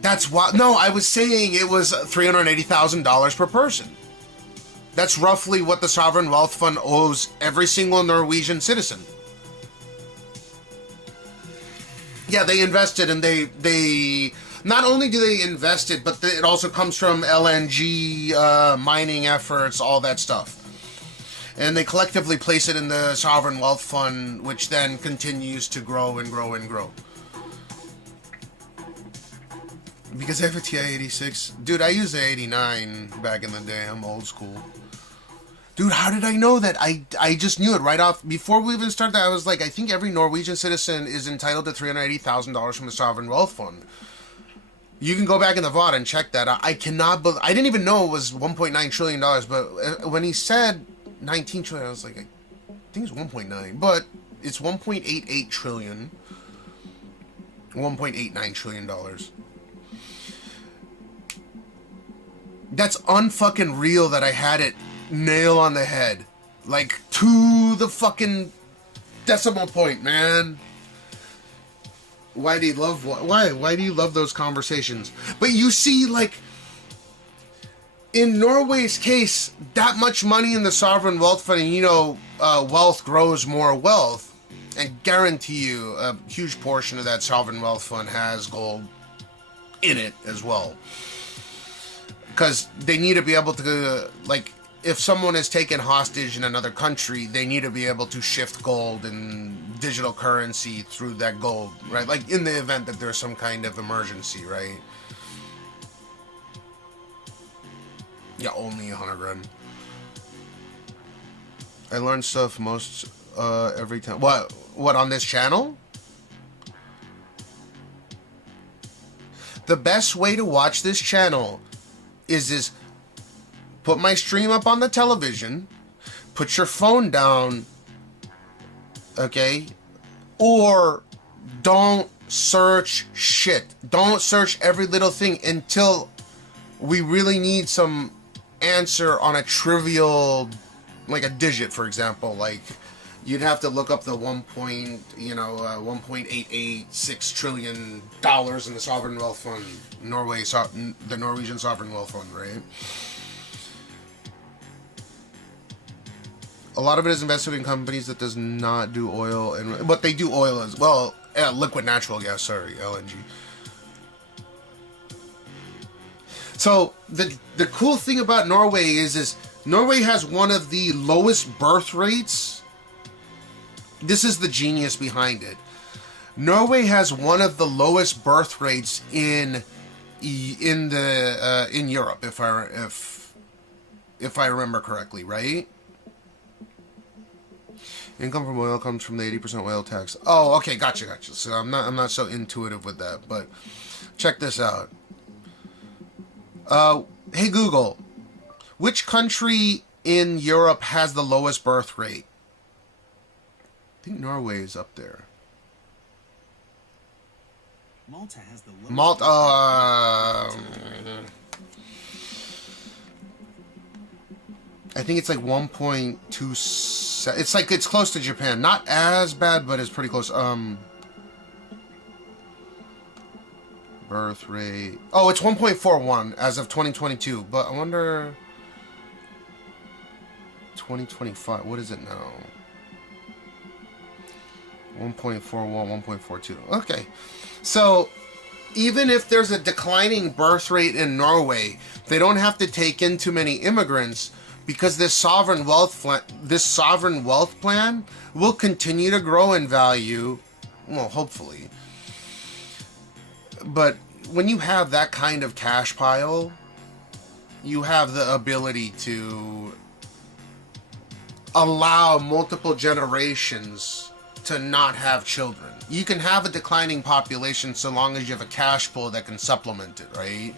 That's why, no, I was saying it was $380,000 per person. That's roughly what the Sovereign Wealth Fund owes every single Norwegian citizen. Yeah, they invested, and they not only do they invest it, but it also comes from LNG, mining efforts, all that stuff. And they collectively place it in the Sovereign Wealth Fund, which then continues to grow and grow and grow. Because I have a TI-86. Dude, I used the 89 back in the day. I'm old school. Dude, how did I know that? I just knew it right off. Before we even started that, I was like, I think every Norwegian citizen is entitled to $380,000 from the Sovereign Wealth Fund. You can go back in the VOD and check that. I cannot believe... I didn't even know it was $1.9 trillion, but when he said 19 trillion, I was like, I think it's 1.9, but it's 1.88 trillion. $1.89 trillion. That's unfucking real that I had it nail on the head. Like, to the fucking decimal point, man. Why do you love... Why do you love those conversations? But you see, like... In Norway's case, that much money in the Sovereign Wealth Fund, and, you know, wealth grows more wealth. And guarantee you, a huge portion of that Sovereign Wealth Fund has gold in it as well. Because they need to be able to, like, if someone is taken hostage in another country, they need to be able to shift gold and digital currency through that gold, right? Like in the event that there's some kind of emergency, right? Yeah, only 100 grand. I learn stuff most every time. What on this channel? The best way to watch this channel is put my stream up on the television, put your phone down, okay? Or don't search shit. Don't search every little thing until we really need some answer on a trivial, like a digit, for example. Like, you'd have to look up the 1.886 trillion dollars in the sovereign wealth fund, the Norwegian sovereign wealth fund, right? A lot of it is invested in companies that does not do oil, but they do oil as well. Liquid natural gas, sorry, LNG. So the cool thing about Norway is Norway has one of the lowest birth rates. This is the genius behind it. Norway has one of the lowest birth rates in Europe, if I remember correctly, right? Income from oil comes from the 80% oil tax. Oh, okay, gotcha. So I'm not so intuitive with that, but check this out. Hey Google, which country in Europe has the lowest birth rate? I think Norway is up there. Malta has the lowest. Malta. I think it's like 1.27. It's close to Japan. Not as bad, but it's pretty close. Birth rate. Oh, it's 1.41 as of 2022. But I wonder 2025. What is it now? 1.41, 1.42. Okay. So even if there's a declining birth rate in Norway, they don't have to take in too many immigrants, because this sovereign wealth plan will continue to grow in value. Well, hopefully. But when you have that kind of cash pile, you have the ability to allow multiple generations to not have children. You can have a declining population so long as you have a cash pool that can supplement it, right?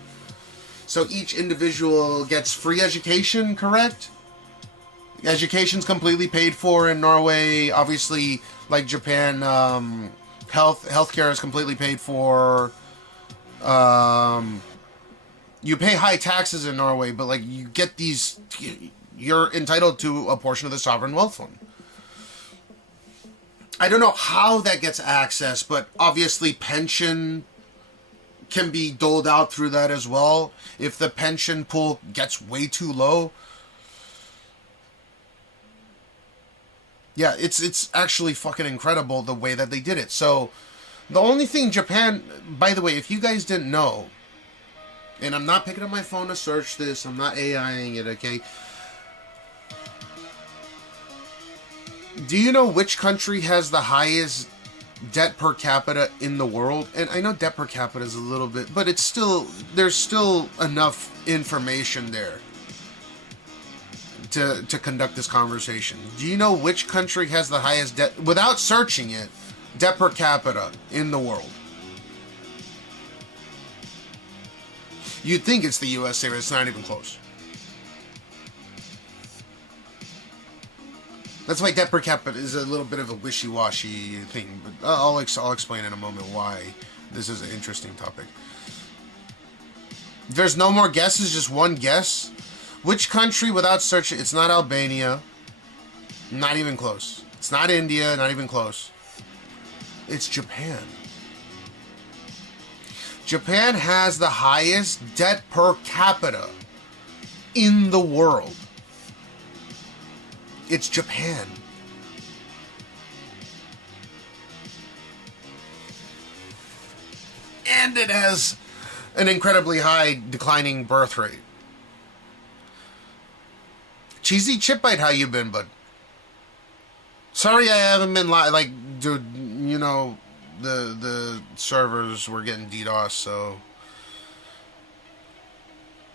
So each individual gets free education, correct? Education's completely paid for in Norway. Obviously, like Japan, healthcare is completely paid for. You pay high taxes in Norway, but like you get these, you're entitled to a portion of the sovereign wealth fund. I don't know how that gets accessed, but obviously pension can be doled out through that as well. If the pension pool gets way too low. Yeah, it's actually fucking incredible the way that they did it. So the only thing Japan, by the way, if you guys didn't know, and I'm not picking up my phone to search this, I'm not AIing it, okay? Do you know which country has the highest debt per capita in the world? And I know debt per capita is a little bit, but it's still, there's still enough information there to conduct this conversation. Do you know which country has the highest debt, without searching it, debt per capita in the world? You'd think it's the USA, but it's not even close. That's why debt per capita is a little bit of a wishy-washy thing, but I'll explain in a moment why this is an interesting topic. There's no more guesses, just one guess. Which country without searching? It's not Albania. Not even close. It's not India, not even close. It's Japan. Japan has the highest debt per capita in the world. It's Japan. And it has an incredibly high declining birth rate. Cheesy Chipbite, how you been, bud? Sorry I haven't been live. Like, dude, you know, the servers were getting DDoS,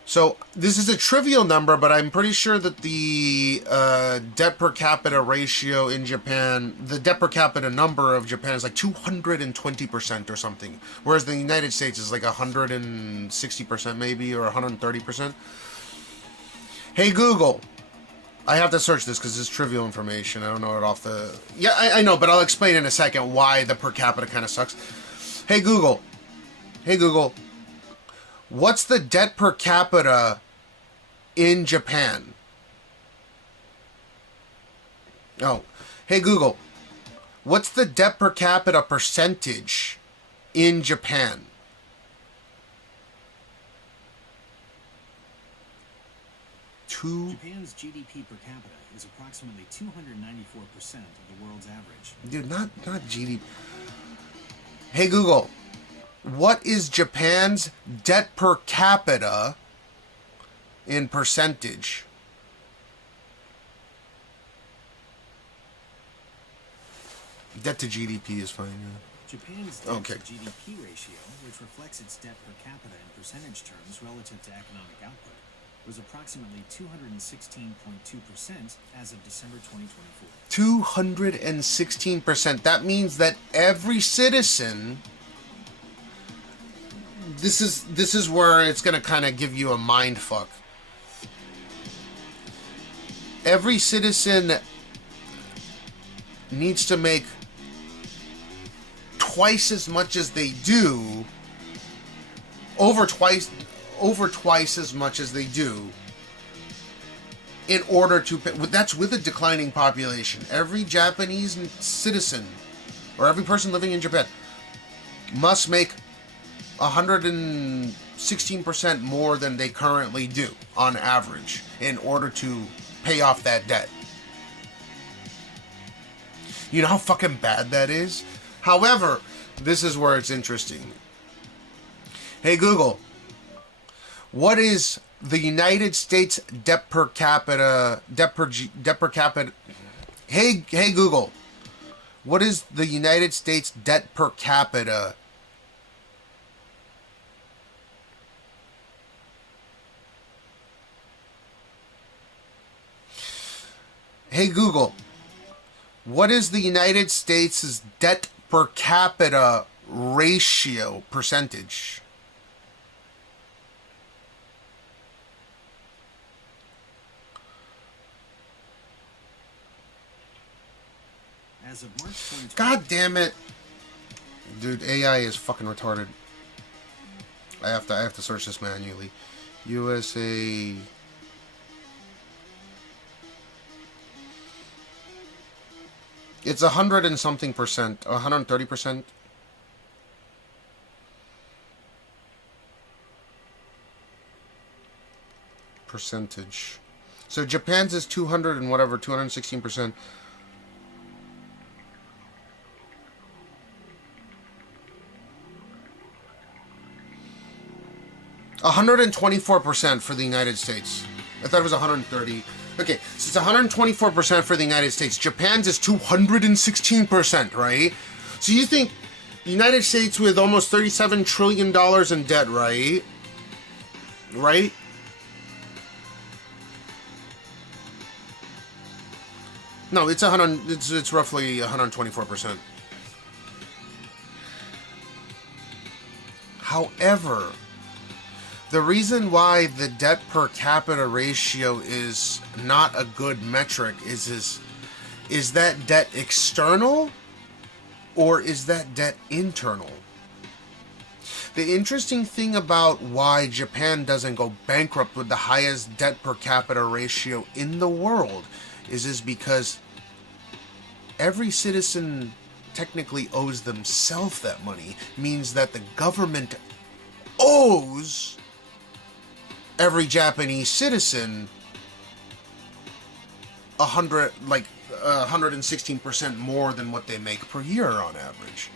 So this is a trivial number, but I'm pretty sure that the debt per capita ratio in Japan, the debt per capita number of Japan is like 220% or something, whereas the United States is like 160% maybe, or 130%. Hey Google, I have to search this because it's trivial information. I don't know it off the... Yeah, I know, but I'll explain in a second why the per capita kind of sucks. Hey Google, what's the debt per capita in Japan? Oh, hey Google, what's the debt per capita percentage in Japan? Japan's GDP per capita is approximately 294% of the world's average. Dude, not GDP. Hey Google, what is Japan's debt per capita in percentage? Debt to GDP is fine. Yeah. Japan's debt to GDP ratio, which reflects its debt per capita in percentage terms relative to economic output, was approximately 216.2% as of December 2024. 216%. That means that every citizen... This is where it's going to kind of give you a mind fuck. Every citizen needs to make twice as much as they do, over twice as much as they do, in order to pay. That's with a declining population. Every Japanese citizen, or every person living in Japan, must make 116% more than they currently do on average in order to pay off that debt. You know how fucking bad that is? However, this is where it's interesting. Hey Google, what is the United States debt per capita? Hey Google, what is the United States debt per capita? Hey Google, what is the United States' debt per capita ratio percentage? As of March 2020. God damn it. Dude, AI is fucking retarded. I have to search this manually. USA... It's 100 and something percent, 130%. Percentage. So Japan's is 200 and whatever, 216%. $124% for the United States. I thought it was 130. Okay, so it's 124% for the United States. Japan's is 216%, right? So you think the United States with almost $37 trillion in debt, right? Right? No, it's roughly 124%. However, the reason why the debt per capita ratio is not a good metric is that debt external or is that debt internal? The interesting thing about why Japan doesn't go bankrupt with the highest debt per capita ratio in the world is because every citizen technically owes themselves that money, means that the government owes every Japanese citizen 116% more than what they make per year on average.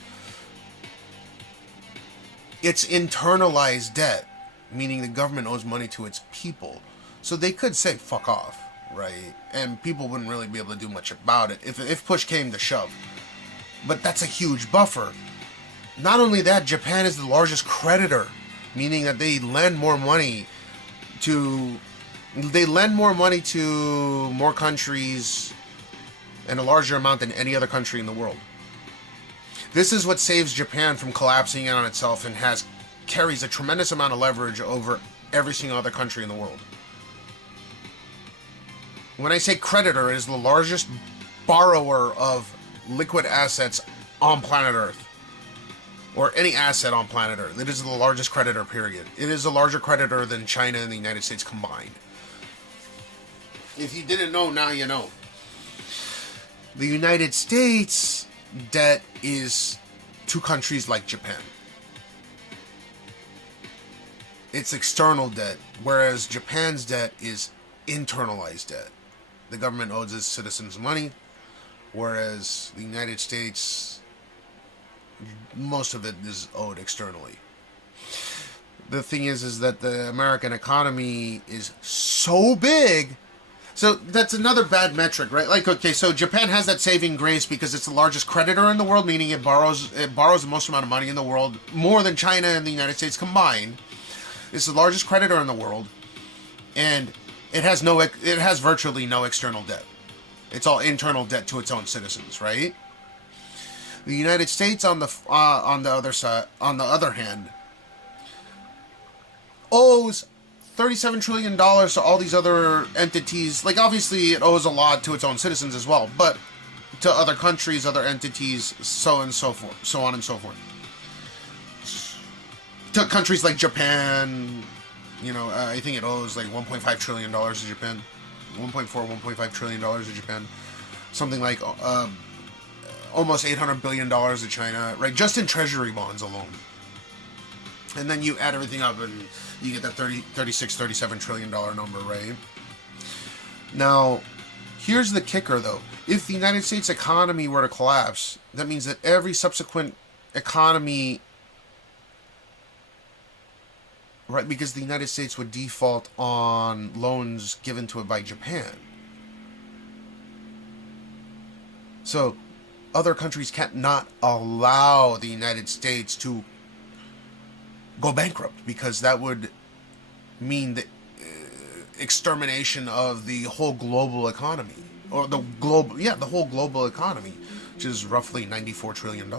It's internalized debt, meaning the government owes money to its people. So they could say, fuck off, right? And people wouldn't really be able to do much about it if push came to shove. But that's a huge buffer. Not only that, Japan is the largest creditor, meaning that they lend more money to more countries and a larger amount than any other country in the world. This is what saves Japan from collapsing in on itself and carries a tremendous amount of leverage over every single other country in the world. When I say creditor, it is the largest borrower of liquid assets on planet Earth. Or any asset on planet Earth. It is the largest creditor, period. It is a larger creditor than China and the United States combined. If you didn't know, now you know. The United States debt is to countries like Japan. It's external debt, whereas Japan's debt is internalized debt. The government owes its citizens money, whereas the United States, most of it is owed externally. The thing is that the American economy is so big. So that's another bad metric, right? Like, okay, so Japan has that saving grace because it's the largest creditor in the world, meaning it borrows the most amount of money in the world, more than China and the United States combined. It's the largest creditor in the world, and it has virtually no external debt. It's all internal debt to its own citizens, right? The United States, on the other hand, owes $37 trillion to all these other entities. Like, obviously, it owes a lot to its own citizens as well, but to other countries, other entities, so on and so forth. To countries like Japan, I think it owes like $1.5 trillion to Japan. 1.5 trillion dollars to Japan. Something like almost $800 billion to China, right? Just in treasury bonds alone. And then you add everything up and you get that $37 trillion number, right? Now, here's the kicker, though. If the United States economy were to collapse, that means that every subsequent economy, right, because the United States would default on loans given to it by Japan. So, other countries can't not allow the United States to go bankrupt, because that would mean the extermination of the whole global economy, or the whole global economy, which is roughly $94 trillion.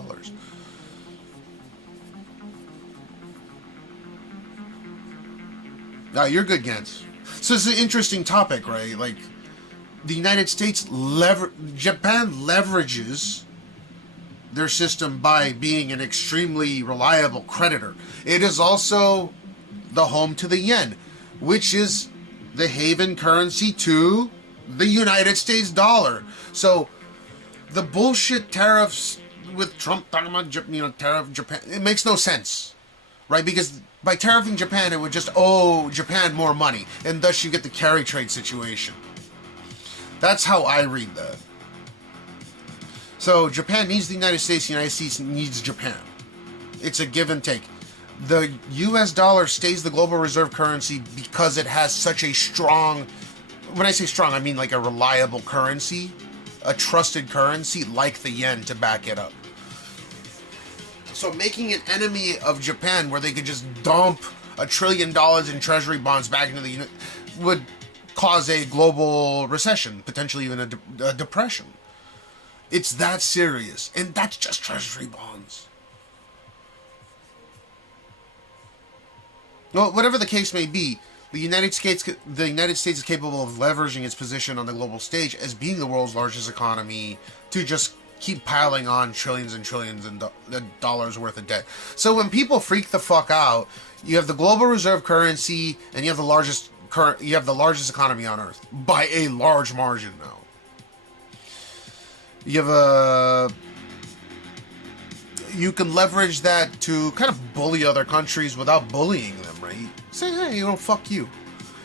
Now, you're good, Gantz. So it's an interesting topic, right? Like, the United States, Japan leverages their system by being an extremely reliable creditor. It is also the home to the yen, which is the haven currency to the United States dollar. So the bullshit tariffs with Trump talking about, tariff Japan, it makes no sense, right? Because by tariffing Japan, it would just owe Japan more money, and thus you get the carry trade situation. That's how I read that. So Japan needs the United States needs Japan. It's a give and take. The US dollar stays the global reserve currency because it has such a strong, when I say strong, I mean like a reliable currency, a trusted currency like the yen to back it up. So making an enemy of Japan where they could just dump $1 trillion in treasury bonds back into the unit would cause a global recession, potentially even a depression. It's that serious, and that's just treasury bonds. Well, whatever the case may be, the United States is capable of leveraging its position on the global stage as being the world's largest economy to just keep piling on trillions and trillions of dollars worth of debt. So when people freak the fuck out, you have the global reserve currency, and you have the largest economy on Earth by a large margin now. You can leverage that to kind of bully other countries without bullying them, right? Say, hey, fuck you.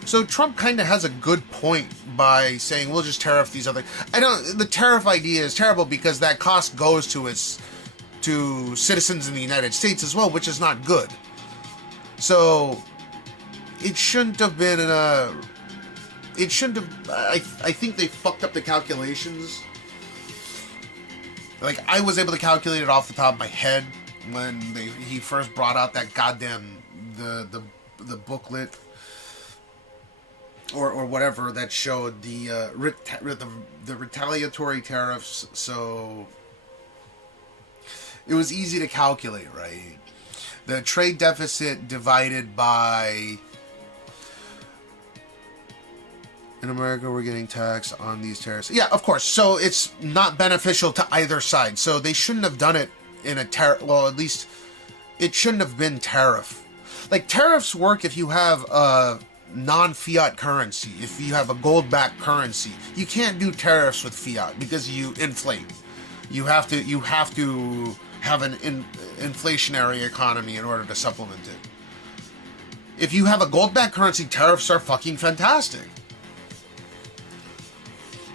So Trump kind of has a good point by saying we'll just tariff these other. The tariff idea is terrible because that cost goes to citizens in the United States as well, which is not good. So it shouldn't have been it shouldn't have. I think they fucked up the calculations. Like, I was able to calculate it off the top of my head when he first brought out that goddamn the booklet or whatever that showed the retaliatory tariffs. So it was easy to calculate, right? The trade deficit divided by, in America, we're getting taxed on these tariffs. Yeah, of course. So it's not beneficial to either side. So they shouldn't have done it in a tariff. Well, at least it shouldn't have been tariff. Like, tariffs work if you have a non-fiat currency. If you have a gold-backed currency, you can't do tariffs with fiat because you inflate. You have to have an inflationary economy in order to supplement it. If you have a gold-backed currency, tariffs are fucking fantastic.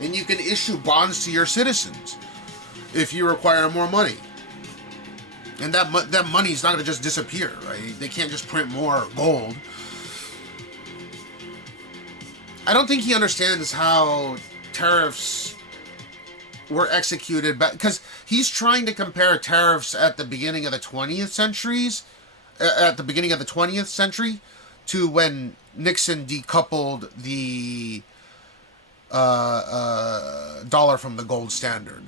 And you can issue bonds to your citizens if you require more money. And that money's not going to just disappear, right? They can't just print more gold. I don't think he understands how tariffs were executed, because he's trying to compare tariffs at the beginning of the 20th century, to when Nixon decoupled the dollar from the gold standard.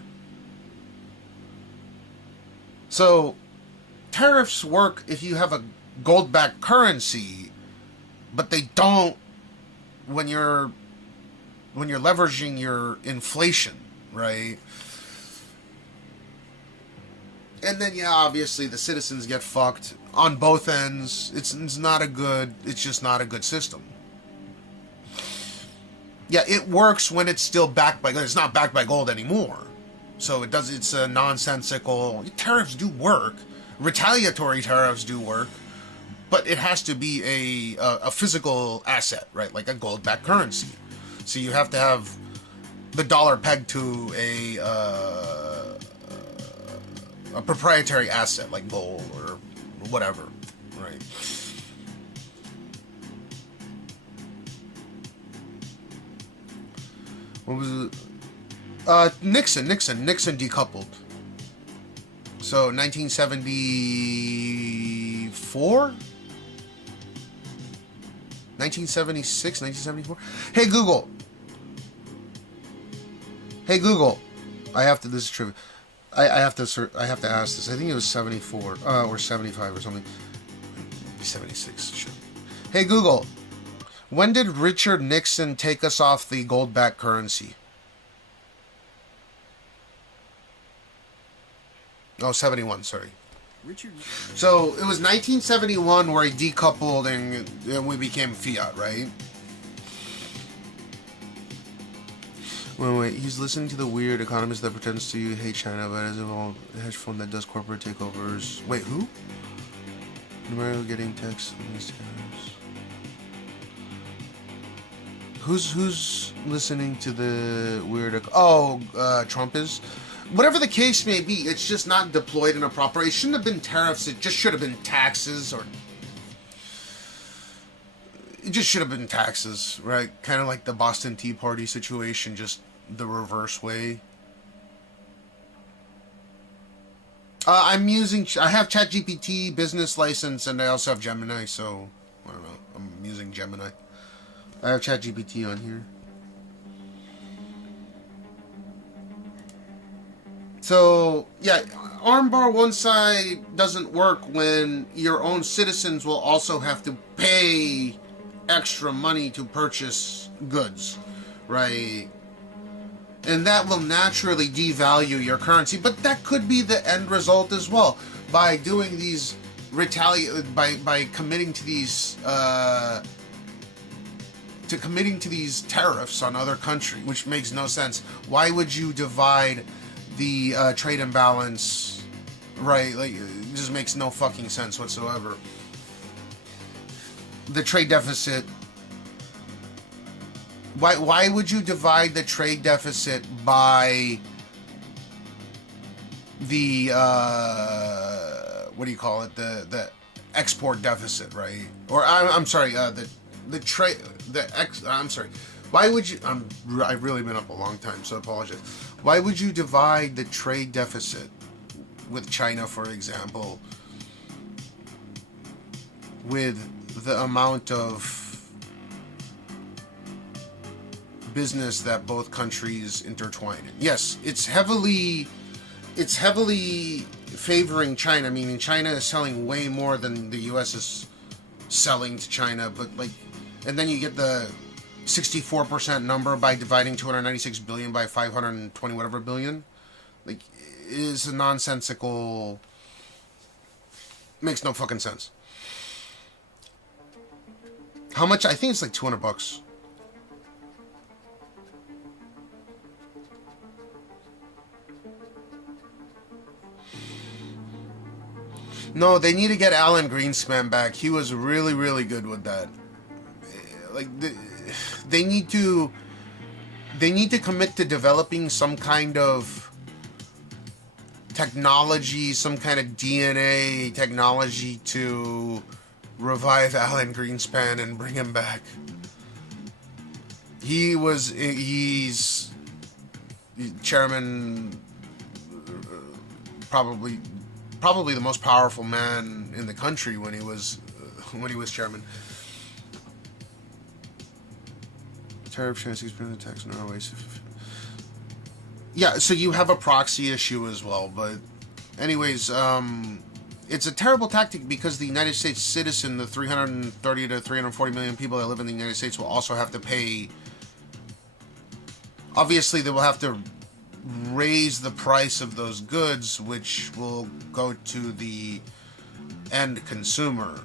So tariffs work if you have a gold-backed currency, but they don't when you're leveraging your inflation, right? And then, yeah, obviously the citizens get fucked on both ends. It's just not a good system. Yeah, it works when it's still backed by, it's not backed by gold anymore. So it's a nonsensical, tariffs do work. Retaliatory tariffs do work. But it has to be a physical asset, right? Like a gold-backed currency. So you have to have the dollar pegged to a proprietary asset like gold or whatever, right? What was it? Nixon decoupled. So 1974? 1976, 1974? Hey Google. This is trivia. I have to ask this. I think it was 74 or 75 or something. 76. Shit. Hey Google. When did Richard Nixon take us off the gold-backed currency? Oh, 71, sorry. So it was 1971 where he decoupled and we became fiat, right? Wait, he's listening to the weird economist that pretends to hate China, but is a hedge fund that does corporate takeovers. Wait, who? Numerical getting text on these tabs. Who's listening to the weird... Trump is? Whatever the case may be, it's just not deployed in a proper... It shouldn't have been tariffs, it just should have been taxes, or... It just should have been taxes, right? Kind of like the Boston Tea Party situation, just the reverse way. I have ChatGPT business license, and I also have Gemini, so... I don't know, I'm using Gemini. I have ChatGPT on here. So, yeah, armbar one side doesn't work when your own citizens will also have to pay extra money to purchase goods, right? And that will naturally devalue your currency, but that could be the end result as well. By doing these by committing to these tariffs on other countries, which makes no sense. Why would you divide the trade imbalance, right? Like, it just makes no fucking sense whatsoever. The trade deficit. Why would you divide the trade deficit by the what do you call it? The export deficit, right? Or I'm sorry, Why would you, I've really been up a long time, so I apologize. Why would you divide the trade deficit with China, for example, with the amount of business that both countries intertwine in? Yes, it's heavily favoring China, meaning China is selling way more than the US is selling to China, but like, and then you get the 64% number by dividing 296 billion by 520 whatever billion. Like, it is a nonsensical, makes no fucking sense. How much? I think it's like $200. No, they need to get Alan Greenspan back. He was really, really good with that. Like, they need to commit to developing some kind of technology, some kind of DNA technology to revive Alan Greenspan and bring him back. He's chairman, probably the most powerful man in the country when he was chairman. Tariff chance experience attacks Norway. Yeah, so you have a proxy issue as well, but anyways, it's a terrible tactic because the United States citizen, the 330 to 340 million people that live in the United States, will also have to pay. Obviously, they will have to raise the price of those goods, which will go to the end consumer.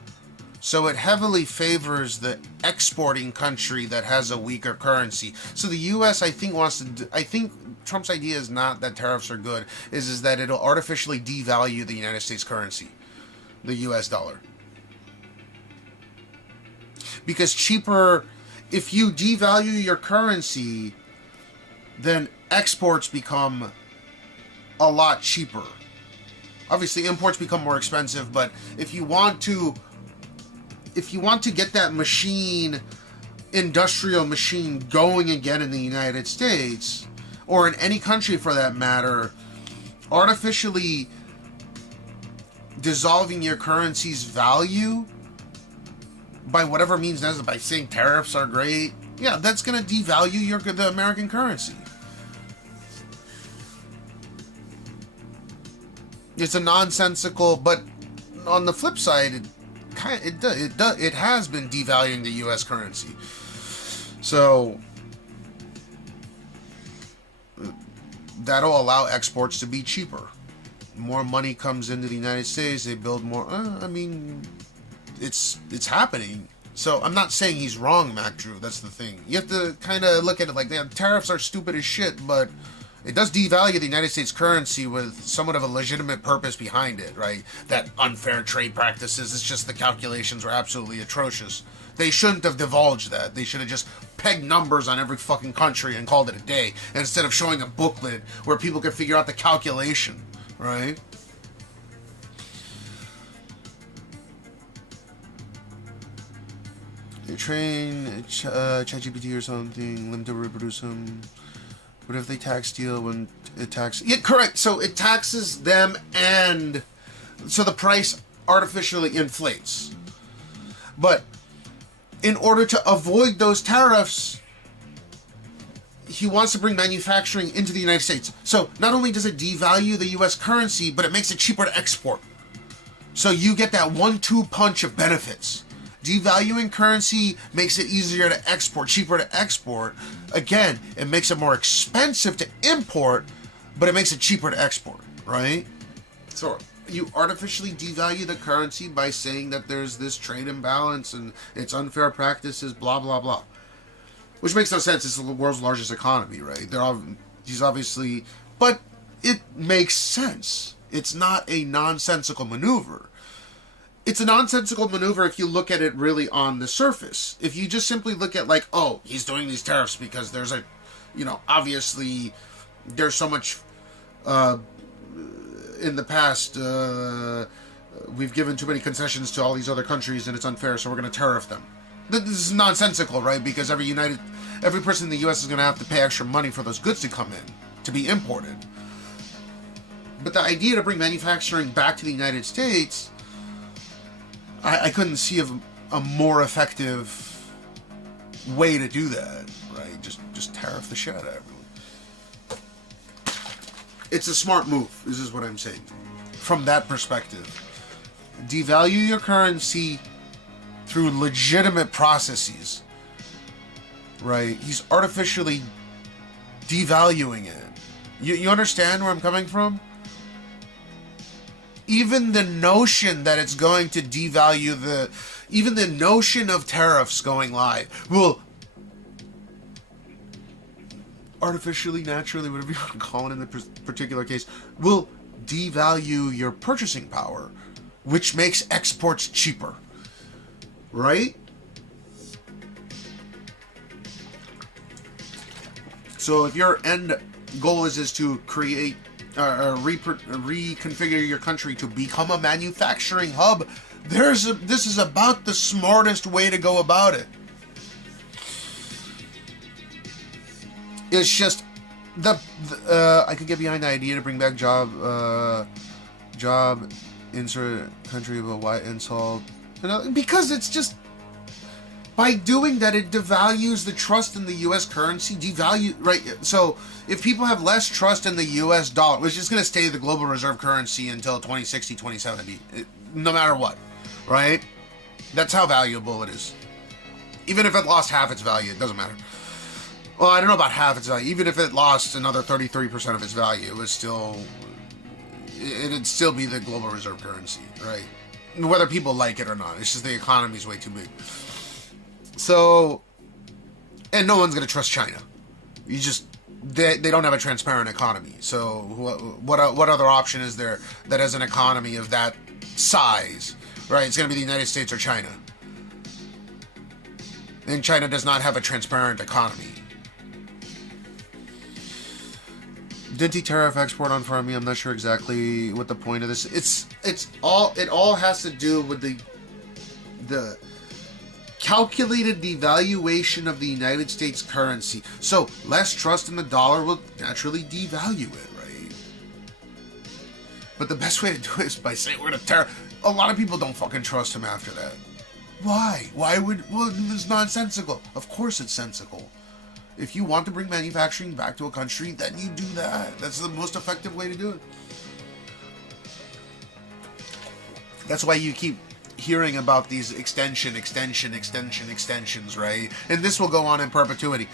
So it heavily favors the exporting country that has a weaker currency. So the U.S. I think I think Trump's idea is not that tariffs are good, is that it'll artificially devalue the United States currency, the U.S. dollar. Because cheaper, if you devalue your currency, then exports become a lot cheaper. Obviously, imports become more expensive, but if you want to get that machine, industrial machine, going again in the United States, or in any country for that matter, artificially dissolving your currency's value by whatever means necessary, by saying tariffs are great, yeah, that's going to devalue the American currency. It's a nonsensical, but on the flip side, it has been devaluing the U.S. currency. So that'll allow exports to be cheaper. More money comes into the United States. They build more. I mean, it's happening. So I'm not saying he's wrong, Mac Drew. That's the thing. You have to kind of look at it like that. Tariffs are stupid as shit, but it does devalue the United States currency with somewhat of a legitimate purpose behind it, right? That unfair trade practices, it's just the calculations were absolutely atrocious. They shouldn't have divulged that. They should have just pegged numbers on every fucking country and called it a day, instead of showing a booklet where people could figure out the calculation, right? They train ChatGPT or something, limit to reproduce them. What if they tax steel when it taxes? Yeah, correct. So it taxes them, and so the price artificially inflates. But in order to avoid those tariffs, he wants to bring manufacturing into the United States. So not only does it devalue the U.S. currency, but it makes it cheaper to export. So you get that 1-2 punch of benefits. Devaluing currency makes it easier to export, cheaper to export. Again, it makes it more expensive to import, but it makes it cheaper to export, right? So you artificially devalue the currency by saying that there's this trade imbalance and it's unfair practices, blah, blah, blah. Which makes no sense. It's the world's largest economy, right? He's obviously... But it makes sense. It's not a nonsensical maneuver. It's a nonsensical maneuver if you look at it really on the surface. If you just simply look at like, oh, he's doing these tariffs because there's a, obviously there's so much in the past, we've given too many concessions to all these other countries and it's unfair, so we're going to tariff them. This is nonsensical, right? Because every person in the U.S. is going to have to pay extra money for those goods to come in, to be imported. But the idea to bring manufacturing back to the United States, I couldn't see a more effective way to do that, right? Just tariff the shit out of everyone. It's a smart move, this is what I'm saying. From that perspective. Devalue your currency through legitimate processes, right? He's artificially devaluing it. You understand where I'm coming from? Even the notion that it's going to devalue even the notion of tariffs going live will artificially, naturally, whatever you want to call it in the particular case, will devalue your purchasing power, which makes exports cheaper, right? So if your end goal is to create reconfigure your country to become a manufacturing hub, this is about the smartest way to go about it. It's just I could get behind the idea to bring back job insert country but why insult, because it's just, by doing that it devalues the trust in the U.S. currency, right? So if people have less trust in the U.S. dollar, which is going to stay the global reserve currency until 2060, 2070, no matter what, right? That's how valuable it is. Even if it lost half its value, it doesn't matter. Well, I don't know about half its value. Even if it lost another 33% of its value, it'd still be the global reserve currency, right? Whether people like it or not. It's just the economy's way too big. So, and no one's going to trust China. They don't have a transparent economy. So what other option is there that has an economy of that size, right? It's going to be the United States or China. And China does not have a transparent economy. Didn't he tariff export on farming? I'm not sure exactly what the point of this. It all has to do with the calculated devaluation of the United States currency. So less trust in the dollar will naturally devalue it, right? But the best way to do it is by saying we're gonna tariff. A lot of people don't fucking trust him after that. Why? Well, it's nonsensical. Of course it's sensical. If you want to bring manufacturing back to a country, then you do that. That's the most effective way to do it. That's why you keep hearing about these extensions, right? And this will go on in perpetuity.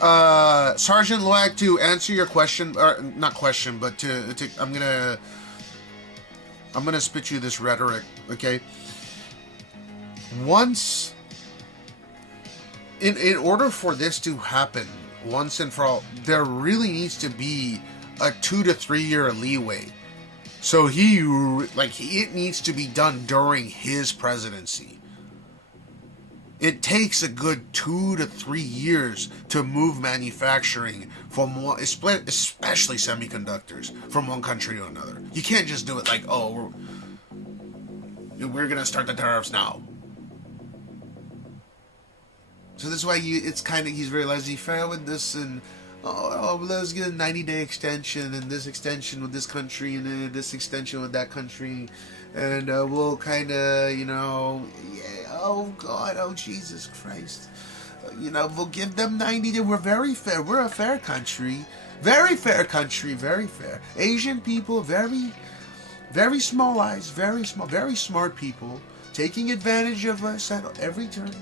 Sergeant Loak, to answer your question, or not question, but I'm gonna spit you this rhetoric, okay? Once, in order for this to happen once and for all, there really needs to be a 2 to 3 year leeway. So it needs to be done during his presidency. It takes a good 2 to 3 years to move manufacturing from one, especially semiconductors, from one country to another. You can't just do it like, oh, we're gonna start the tariffs now. So that's why he's very laissez-faire with this, and let's get a 90-day extension, and this extension with this country, and this extension with that country, and we'll kind of, oh God, oh Jesus Christ, we'll give them 90 days. We're very fair. We're a fair country. Very fair country, very fair. Asian people, very, very small eyes, very smart people, taking advantage of us at every turn.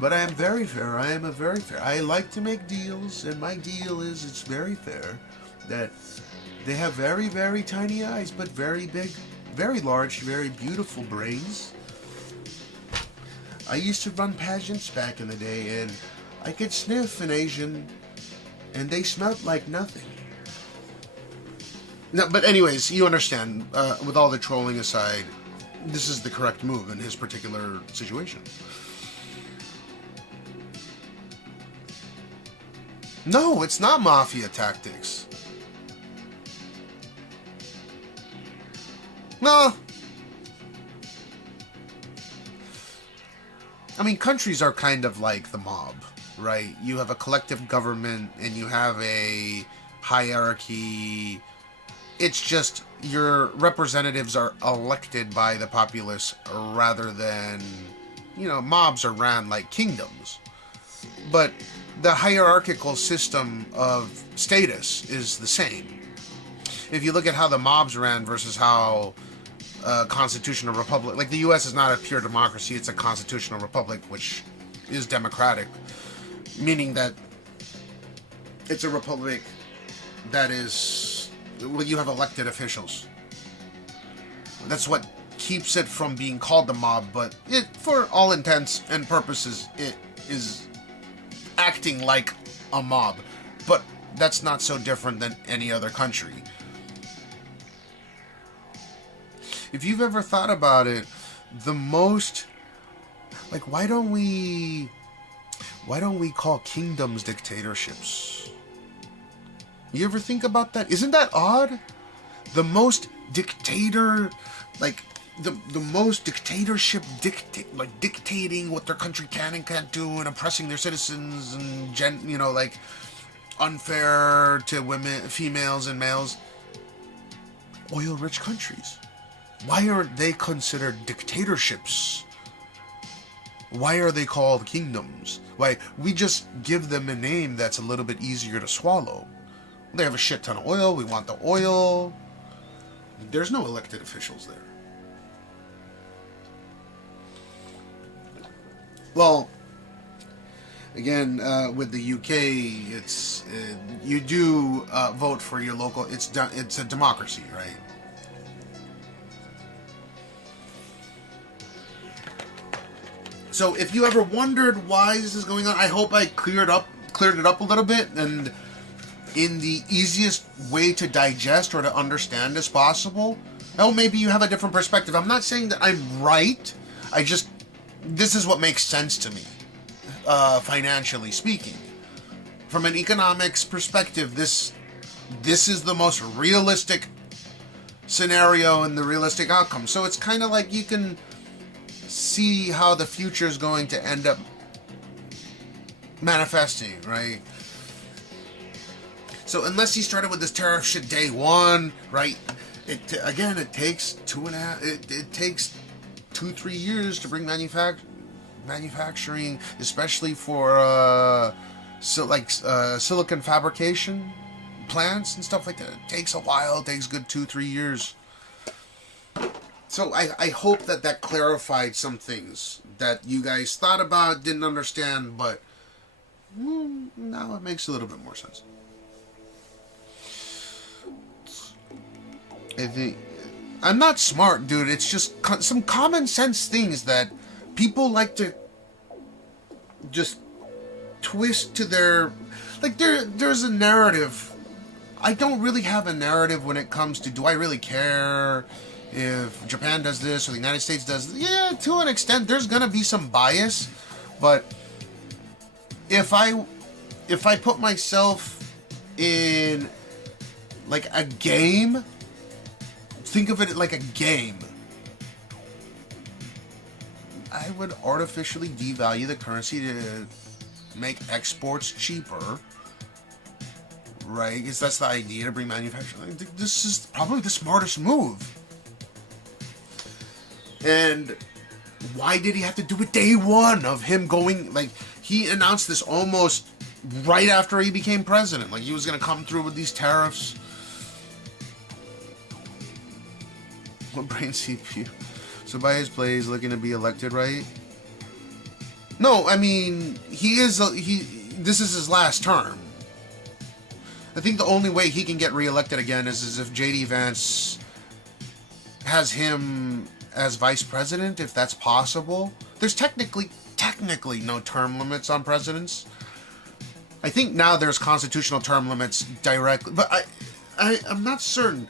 But I am very fair. I am very fair. I like to make deals, and my deal is it's very fair that they have very, very tiny eyes, but very big, very large, very beautiful brains. I used to run pageants back in the day, and I could sniff an Asian, and they smelled like nothing. No, but anyways, you understand, with all the trolling aside, this is the correct move in his particular situation. No, it's not mafia tactics. No. I mean, countries are kind of like the mob, right? You have a collective government and you have a hierarchy. It's just your representatives are elected by the populace rather than, mobs are ran like kingdoms. But the hierarchical system of status is the same. If you look at how the mobs ran versus how constitutional republic, like the U.S. is not a pure democracy, it's a constitutional republic, which is democratic, meaning that it's a republic that is, well, you have elected officials. That's what keeps it from being called the mob, but it, for all intents and purposes, it is acting like a mob. But that's not so different than any other country. If you've ever thought about it, the most, like, why don't we call kingdoms dictatorships? You ever think about that? Isn't that odd? The most dictator, like, the most dictatorship dictating what their country can and can't do and oppressing their citizens and like unfair to women, females and males. Oil-rich countries. Why aren't they considered dictatorships? Why are they called kingdoms? Why, we just give them a name that's a little bit easier to swallow. They have a shit ton of oil. We want the oil. There's no elected officials there. Well, again, with the UK, it's you do vote for your local. It's a democracy, right? So if you ever wondered why this is going on, I hope I cleared it up a little bit, and in the easiest way to digest or to understand as possible. Oh, maybe you have a different perspective. I'm not saying that I'm right. This is what makes sense to me, financially speaking. From an economics perspective, this is the most realistic scenario and the realistic outcome. So it's kind of like you can see how the future is going to end up manifesting, right? So unless he started with this tariff shit day one, right? It takes 2-3 years to bring manufacturing, especially for silicon fabrication plants and stuff like that. It takes a while. It takes good 2-3 years. So I hope that clarified some things that you guys thought about, didn't understand, but now it makes a little bit more sense. I think I'm not smart, dude. It's just some common sense things that people like to just twist to their, like, there's a narrative. I don't really have a narrative when it comes to, do I really care if Japan does this or the United States does this? Yeah, to an extent, there's gonna be some bias, but if I put myself in like a game, think of it like a game, I would artificially devalue the currency to make exports cheaper, right? Because that's the idea, to bring manufacturing. This is probably the smartest move. And why did he have to do it day one of him going, like, he announced this almost right after he became president, like he was going to come through with these tariffs. What brain CPU? So by his play, he's looking to be elected, right? No, I mean, this is his last term. I think the only way he can get reelected again is if J.D. Vance has him as vice president, if that's possible. There's technically no term limits on presidents. I think now there's constitutional term limits directly, but I'm not certain.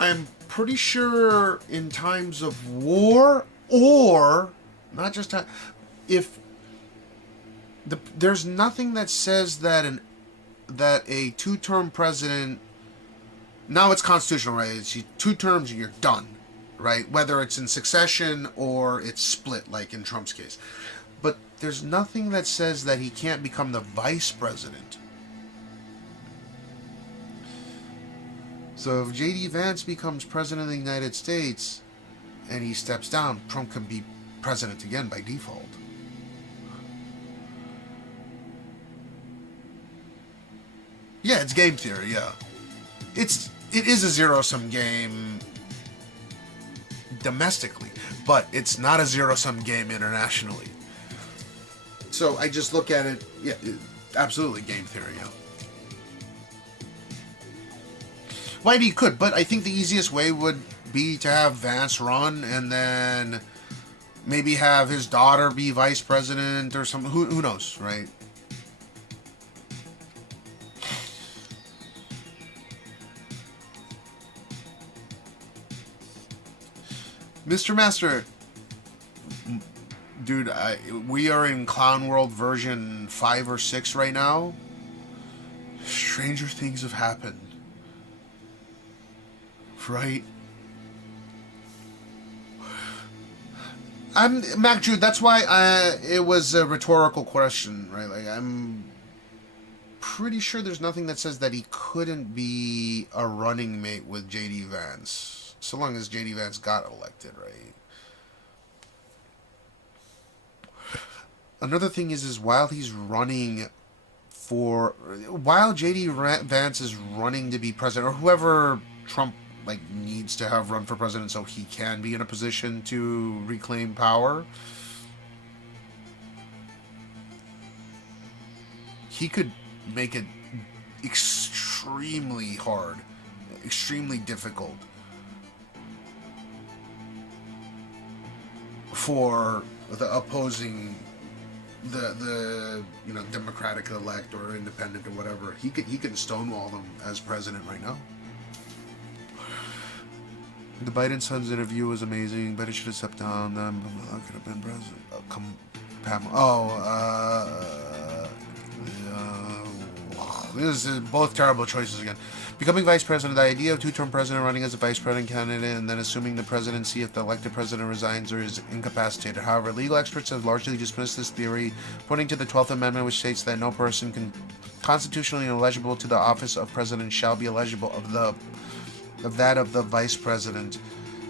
I'm pretty sure in times of war, or not just time, there's nothing that says that a two-term president, now it's constitutional, right? It's 2 terms and you're done. right? Whether it's in succession or it's split, like in Trump's case. But there's nothing that says that he can't become the vice president. So if J.D. Vance becomes president of the United States and he steps down, Trump can be president again by default. Yeah, it's game theory, yeah. It is a zero-sum game domestically, but it's not a zero-sum game internationally. So I just look at it, yeah, absolutely game theory, yeah. Whitey, you could, but I think the easiest way would be to have Vance run and then maybe have his daughter be vice president or something. Who knows, right? Mr. Master, dude, we are in Clown World version 5 or 6 right now. Stranger things have happened. Right? Mac Jude, that's why it was a rhetorical question, right? Like, I'm pretty sure there's nothing that says that he couldn't be a running mate with J.D. Vance, so long as J.D. Vance got elected, right? Another thing is while he's running while J.D. Vance is running to be president, or whoever Trump needs to have run for president so he can be in a position to reclaim power, he could make it extremely hard, extremely difficult for the opposing, the Democratic elect or independent or whatever. He could stonewall them as president right now. The Biden son's interview was amazing. Biden should have stepped down. I could have been president. This is both terrible choices again. Becoming vice president, the idea of two-term president running as a vice president candidate and then assuming the presidency if the elected president resigns or is incapacitated. However, legal experts have largely dismissed this theory, pointing to the 12th Amendment, which states that no person constitutionally eligible to the office of president shall be eligible of that of the vice president.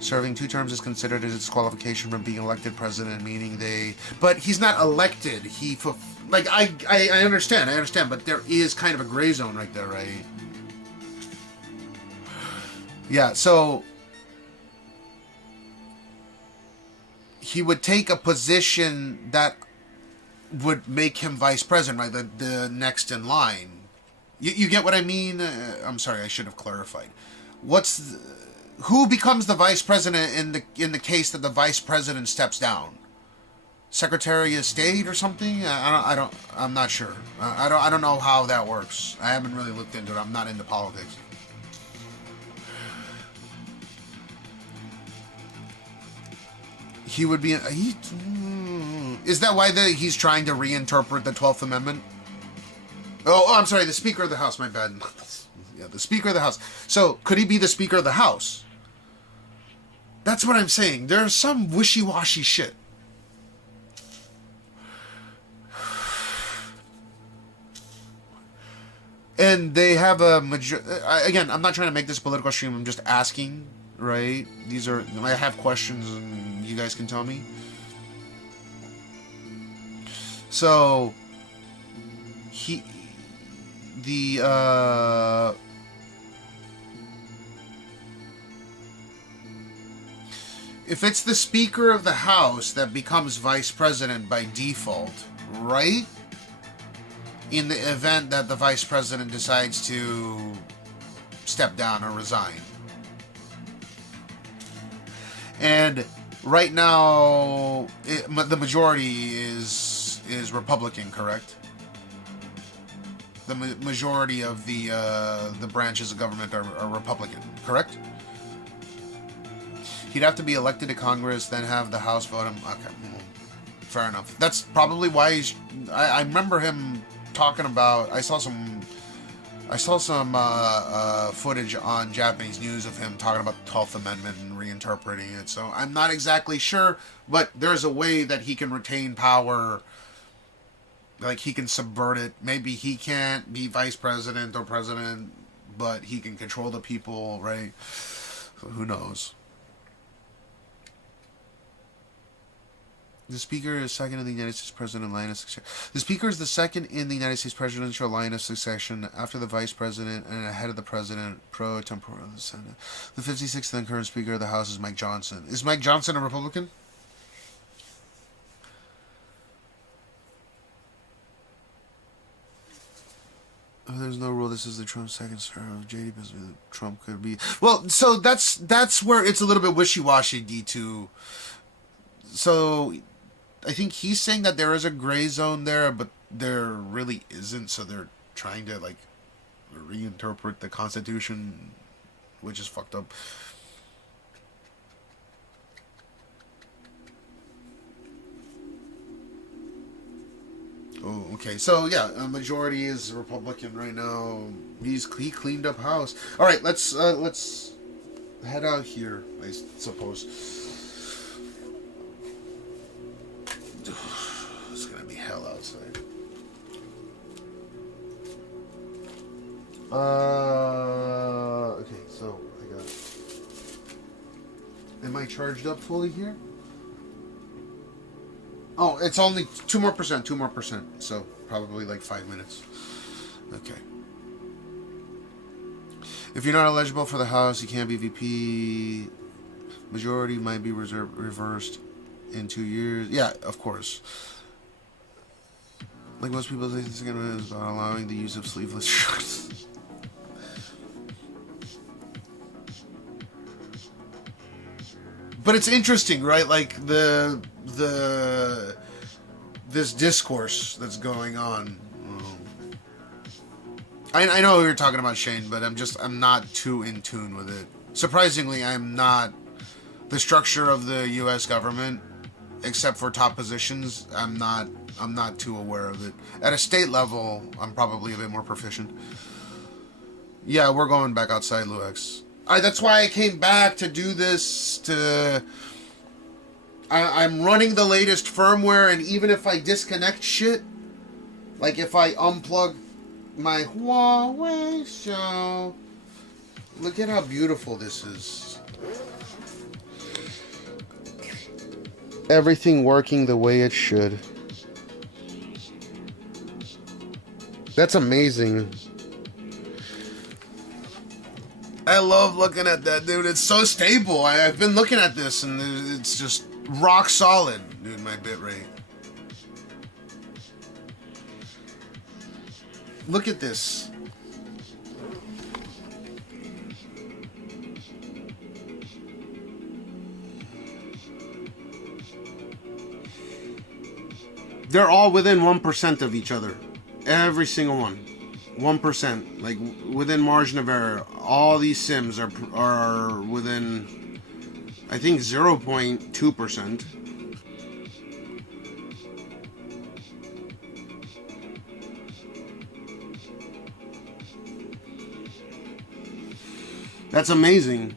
Serving 2 terms is considered a disqualification from being elected president, meaning but he's not elected. I understand, but there is kind of a gray zone right there, right? Yeah, so he would take a position that would make him vice president, right? The next in line. You get what I mean? I'm sorry, I should have clarified. Who becomes the vice president in the case that the vice president steps down? Secretary of State or something? I'm not sure. I don't know how that works. I haven't really looked into it. I'm not into politics. He would be. Is that why he's trying to reinterpret the 12th Amendment? Oh, I'm sorry. The Speaker of the House. My bad. Yeah, the Speaker of the House. So, could he be the Speaker of the House? That's what I'm saying. There's some wishy-washy shit. And they have a again, I'm not trying to make this a political stream. I'm just asking, right? I have questions and you guys can tell me. So, if it's the Speaker of the House that becomes vice president by default, right? In the event that the vice president decides to step down or resign. And right now, the majority is Republican, correct? The majority of the branches of government are Republican, correct? He'd have to be elected to Congress, then have the House vote him. Okay, fair enough. That's probably why I remember him talking about. I saw some I saw some footage on Japanese news of him talking about the 12th Amendment and reinterpreting it. So I'm not exactly sure, but there's a way that he can retain power. Like, he can subvert it. Maybe he can't be vice president or president, but he can control the people, right? So who knows? The Speaker is second in the United States President line of succession. The Speaker is the second in the United States presidential line of succession after the Vice President and ahead of the President pro tempore of the Senate. The 56th and current Speaker of the House is Mike Johnson. Is Mike Johnson a Republican? Oh, there's no rule. This is the Trump's second term. JD Trump could be. Well, so that's where it's a little bit wishy-washy, D2. So I think he's saying that there is a gray zone there, but there really isn't. So they're trying to, like, reinterpret the Constitution, which is fucked up. Oh, okay. So yeah, a majority is Republican right now. He cleaned up house. All right, let's head out here, I suppose. It's gonna be hell outside. Okay, so I got. Am I charged up fully here? Oh, it's only 2 more percent. So probably like 5 minutes. Okay. If you're not eligible for the House, you can't be VP. Majority might be reversed in 2 years. Yeah, of course. Like most people think the second one is about allowing the use of sleeveless shirts. But it's interesting, right? Like this discourse that's going on. I know we were talking about Shane, but I'm not too in tune with it. Surprisingly, I'm not. The structure of the U.S. government, except for top positions, I'm not too aware of it. At a state level, I'm probably a bit more proficient. Yeah, we're going back outside, Luex. That's why I came back to do this. I'm running the latest firmware, and even if I disconnect shit, like if I unplug my Huawei show, look at how beautiful this is. Everything working the way it should. That's amazing. I love looking at that, dude. It's so stable. I've been looking at this, and it's just rock solid, dude, my bitrate. Look at this. They're all within 1% of each other. Every single one. 1%. Like, within margin of error. All these sims are within, I think, 0.2%. That's amazing.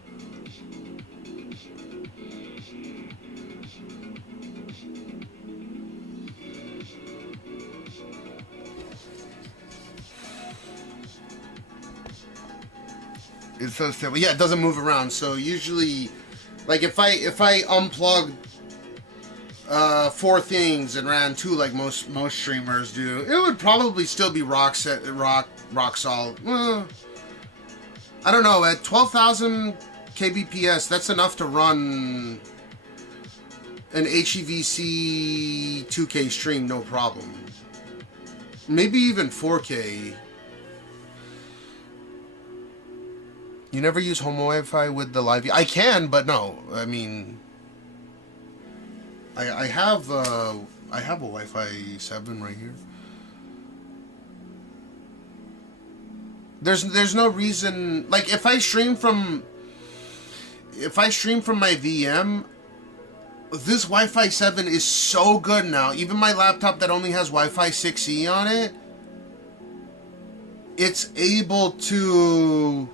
It's so stable. Yeah, it doesn't move around. So usually, like if I unplugged 4 things and ran 2 like most streamers do, it would probably still be rock solid. I don't know. At 12,000 kbps, that's enough to run an HEVC 2K stream, no problem. Maybe even 4K. You never use home Wi-Fi with the LiveU? I can, but no. I mean, I have a Wi-Fi 7 right here. There's no reason, like if I stream from my VM, this Wi-Fi 7 is so good now. Even my laptop that only has Wi-Fi 6E on it, it's able to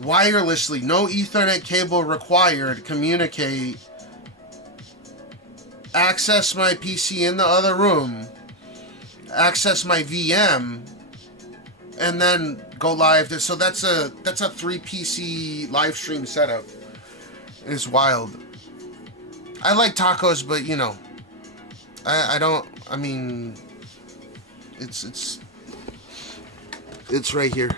wirelessly, no Ethernet cable required, communicate, access my PC in the other room, access my VM, and then go live. So that's a 3 PC live stream setup. It's wild. I like tacos, but you know, I don't. I mean, it's right here.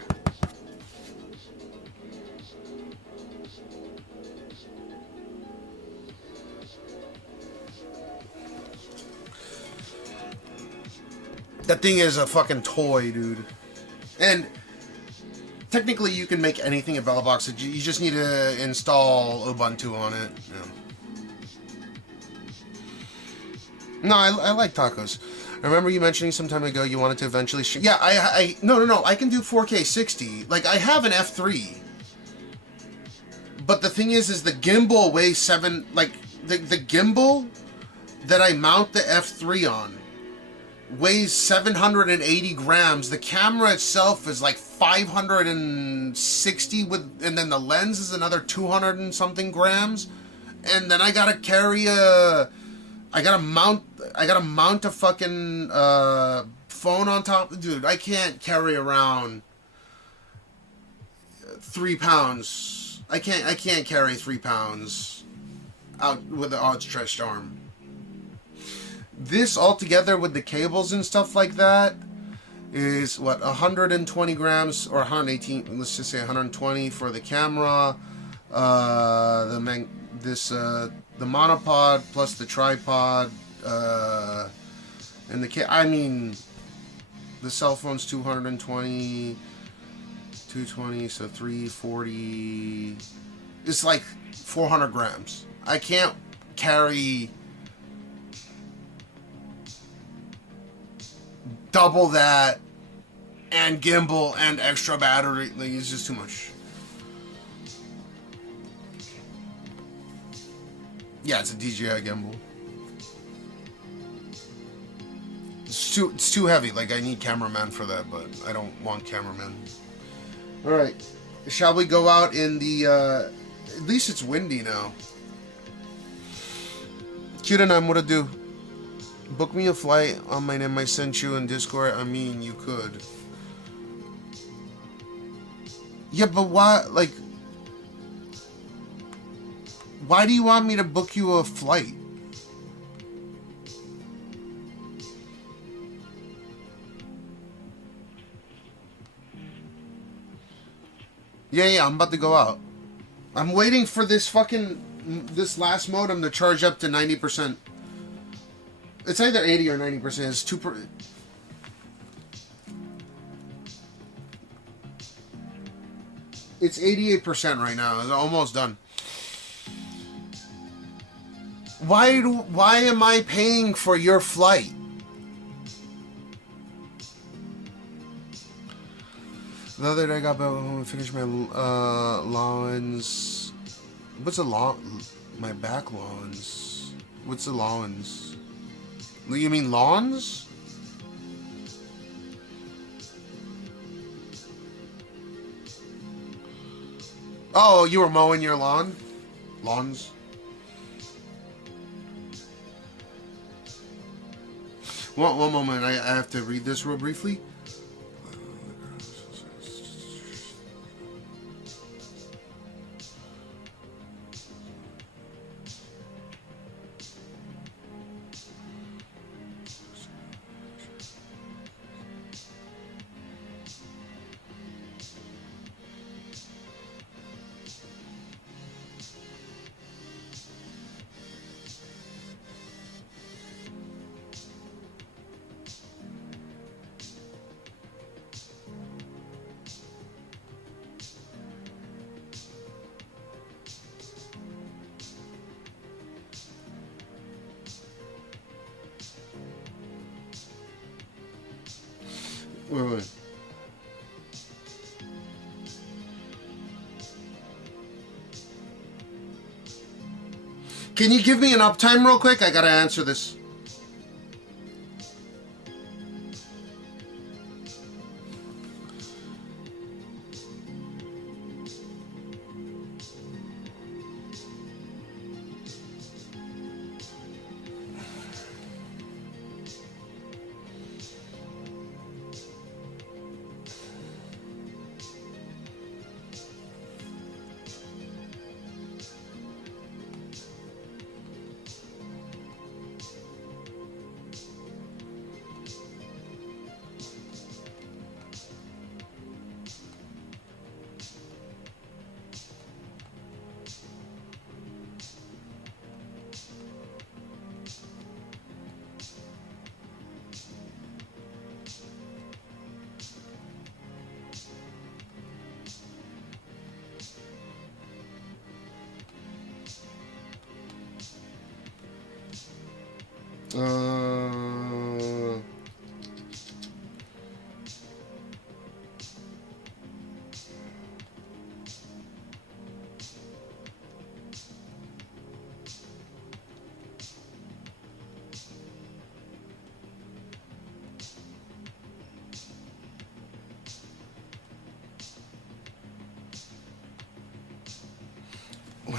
That thing is a fucking toy, dude. And technically, you can make anything at VeloBox. You just need to install Ubuntu on it. Yeah. No, I like tacos. I remember you mentioning some time ago you wanted to eventually stream. Yeah, no. I can do 4K 60. Like, I have an F3. But the thing is the gimbal weighs 7... Like, the gimbal that I mount the F3 on weighs 780 grams. The camera itself is like 560 and then the lens is another 200 and something grams. And then I gotta carry I gotta mount a fucking phone on top. Dude, I can't carry around 3 pounds. I can't carry 3 pounds out with an outstretched arm. This altogether with the cables and stuff like that is what, 120 grams or 118, let's just say 120 for the camera, the monopod plus the tripod, and I mean, the cell phone's 220, 220, so 340, it's like 400 grams. I can't carry double that and gimbal and extra battery. Like, it's just too much. Yeah, it's a DJI gimbal. It's too heavy. Like, I need cameraman for that, but I don't want cameraman. All right, shall we go out in the? At least it's windy now. Kyudanan, what to do? Book me a flight on my name. I sent you in Discord. I mean, you could. Yeah, but why? Like, why do you want me to book you a flight? Yeah, I'm about to go out. I'm waiting for this last modem to charge up to 90%. It's either 80 or 90%. It's It's 88% right now. It's almost done. Why am I paying for your flight? The other day I got back home and finished my lawns. What's a lawn? My back lawns. What's the lawns? You mean lawns? Oh, you were mowing your lawn? Lawns? One moment, I have to read this real briefly. Wait. Can you give me an uptime real quick? I gotta answer this. One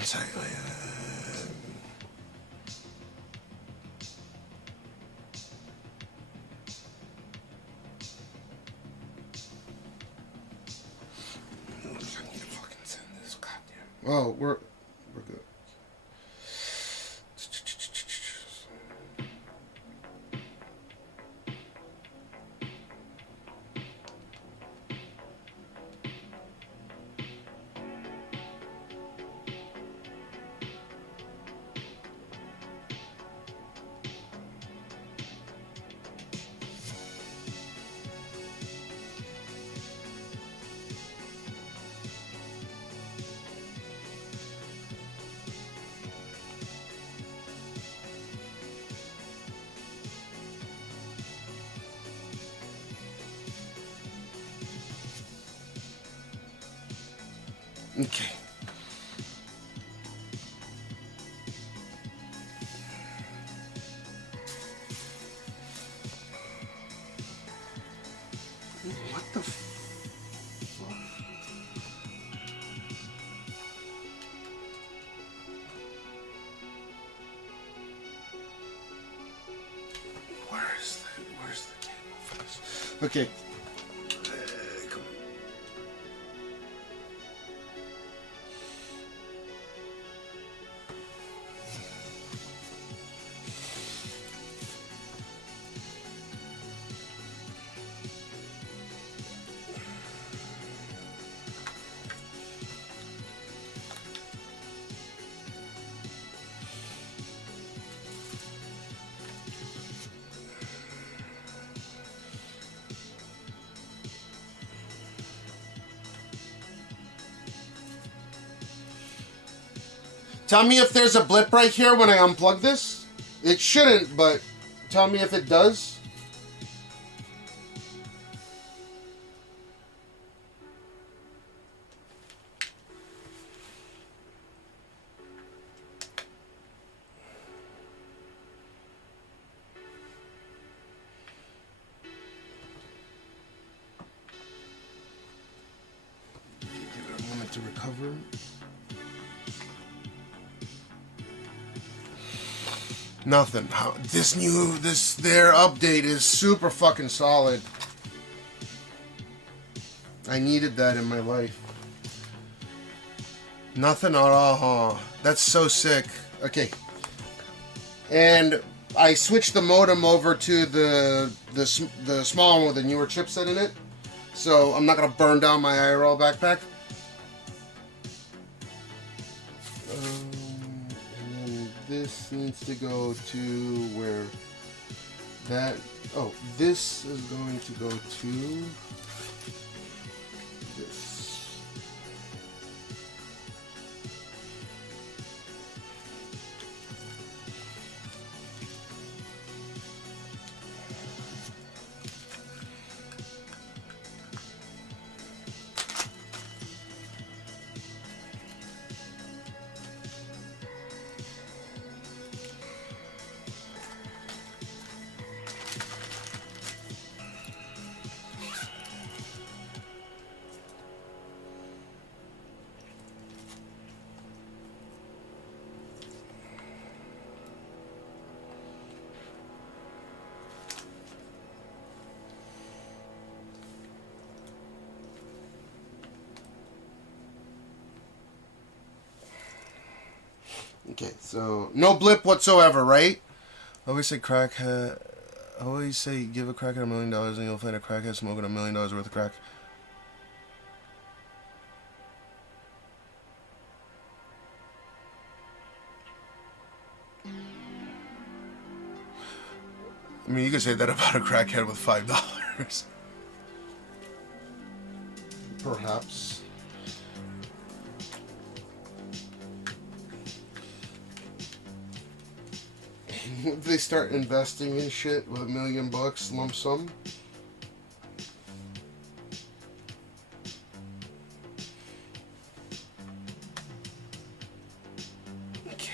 second. I need to fucking send this. Goddamn. Oh, we're good. Okay. What the fuck? Where's the cable for this? Okay. Come on. Tell me if there's a blip right here when I unplug this. It shouldn't, but tell me if it does. Give it a moment to recover. Nothing. Their update is super fucking solid. I needed that in my life. Nothing at all, huh? That's so sick. Okay. And I switched the modem over to the small one with the newer chipset in it. So I'm not gonna burn down my IRL backpack. This needs to go to where that, oh, this is going to go to this. Okay, so no blip whatsoever, right? I always say crackhead. I always say give a crackhead $1 million and you'll find a crackhead smoking $1 million worth of crack. I mean, you could say that about a crackhead with $5. Perhaps. they start investing in shit with $1 million lump sum. Okay.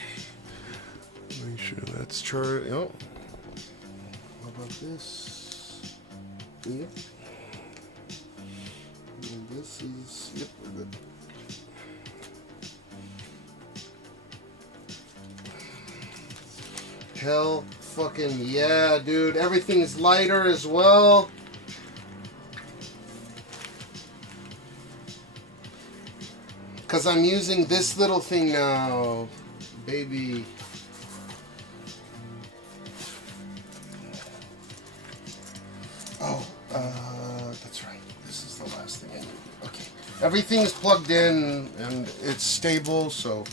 Make sure that's charged. Oh. How about this? Yep. And this is, yep, we're good. Hell fucking yeah, dude. Everything's lighter as well. Because I'm using this little thing now, baby. Oh, that's right. This is the last thing I need. Okay. Everything's plugged in and it's stable, so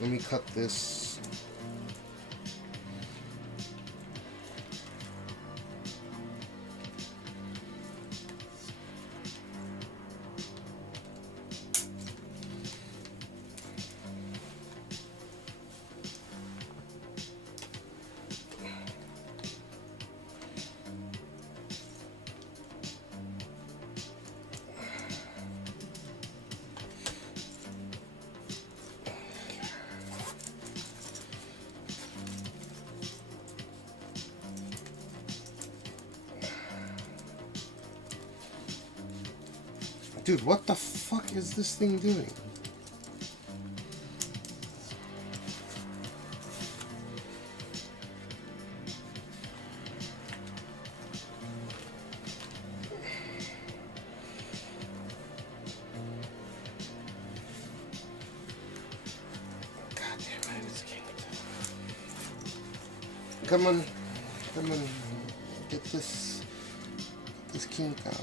let me cut this. Dude, what the fuck is this thing doing? God damn it, it's kinked. Come on, get this kink out.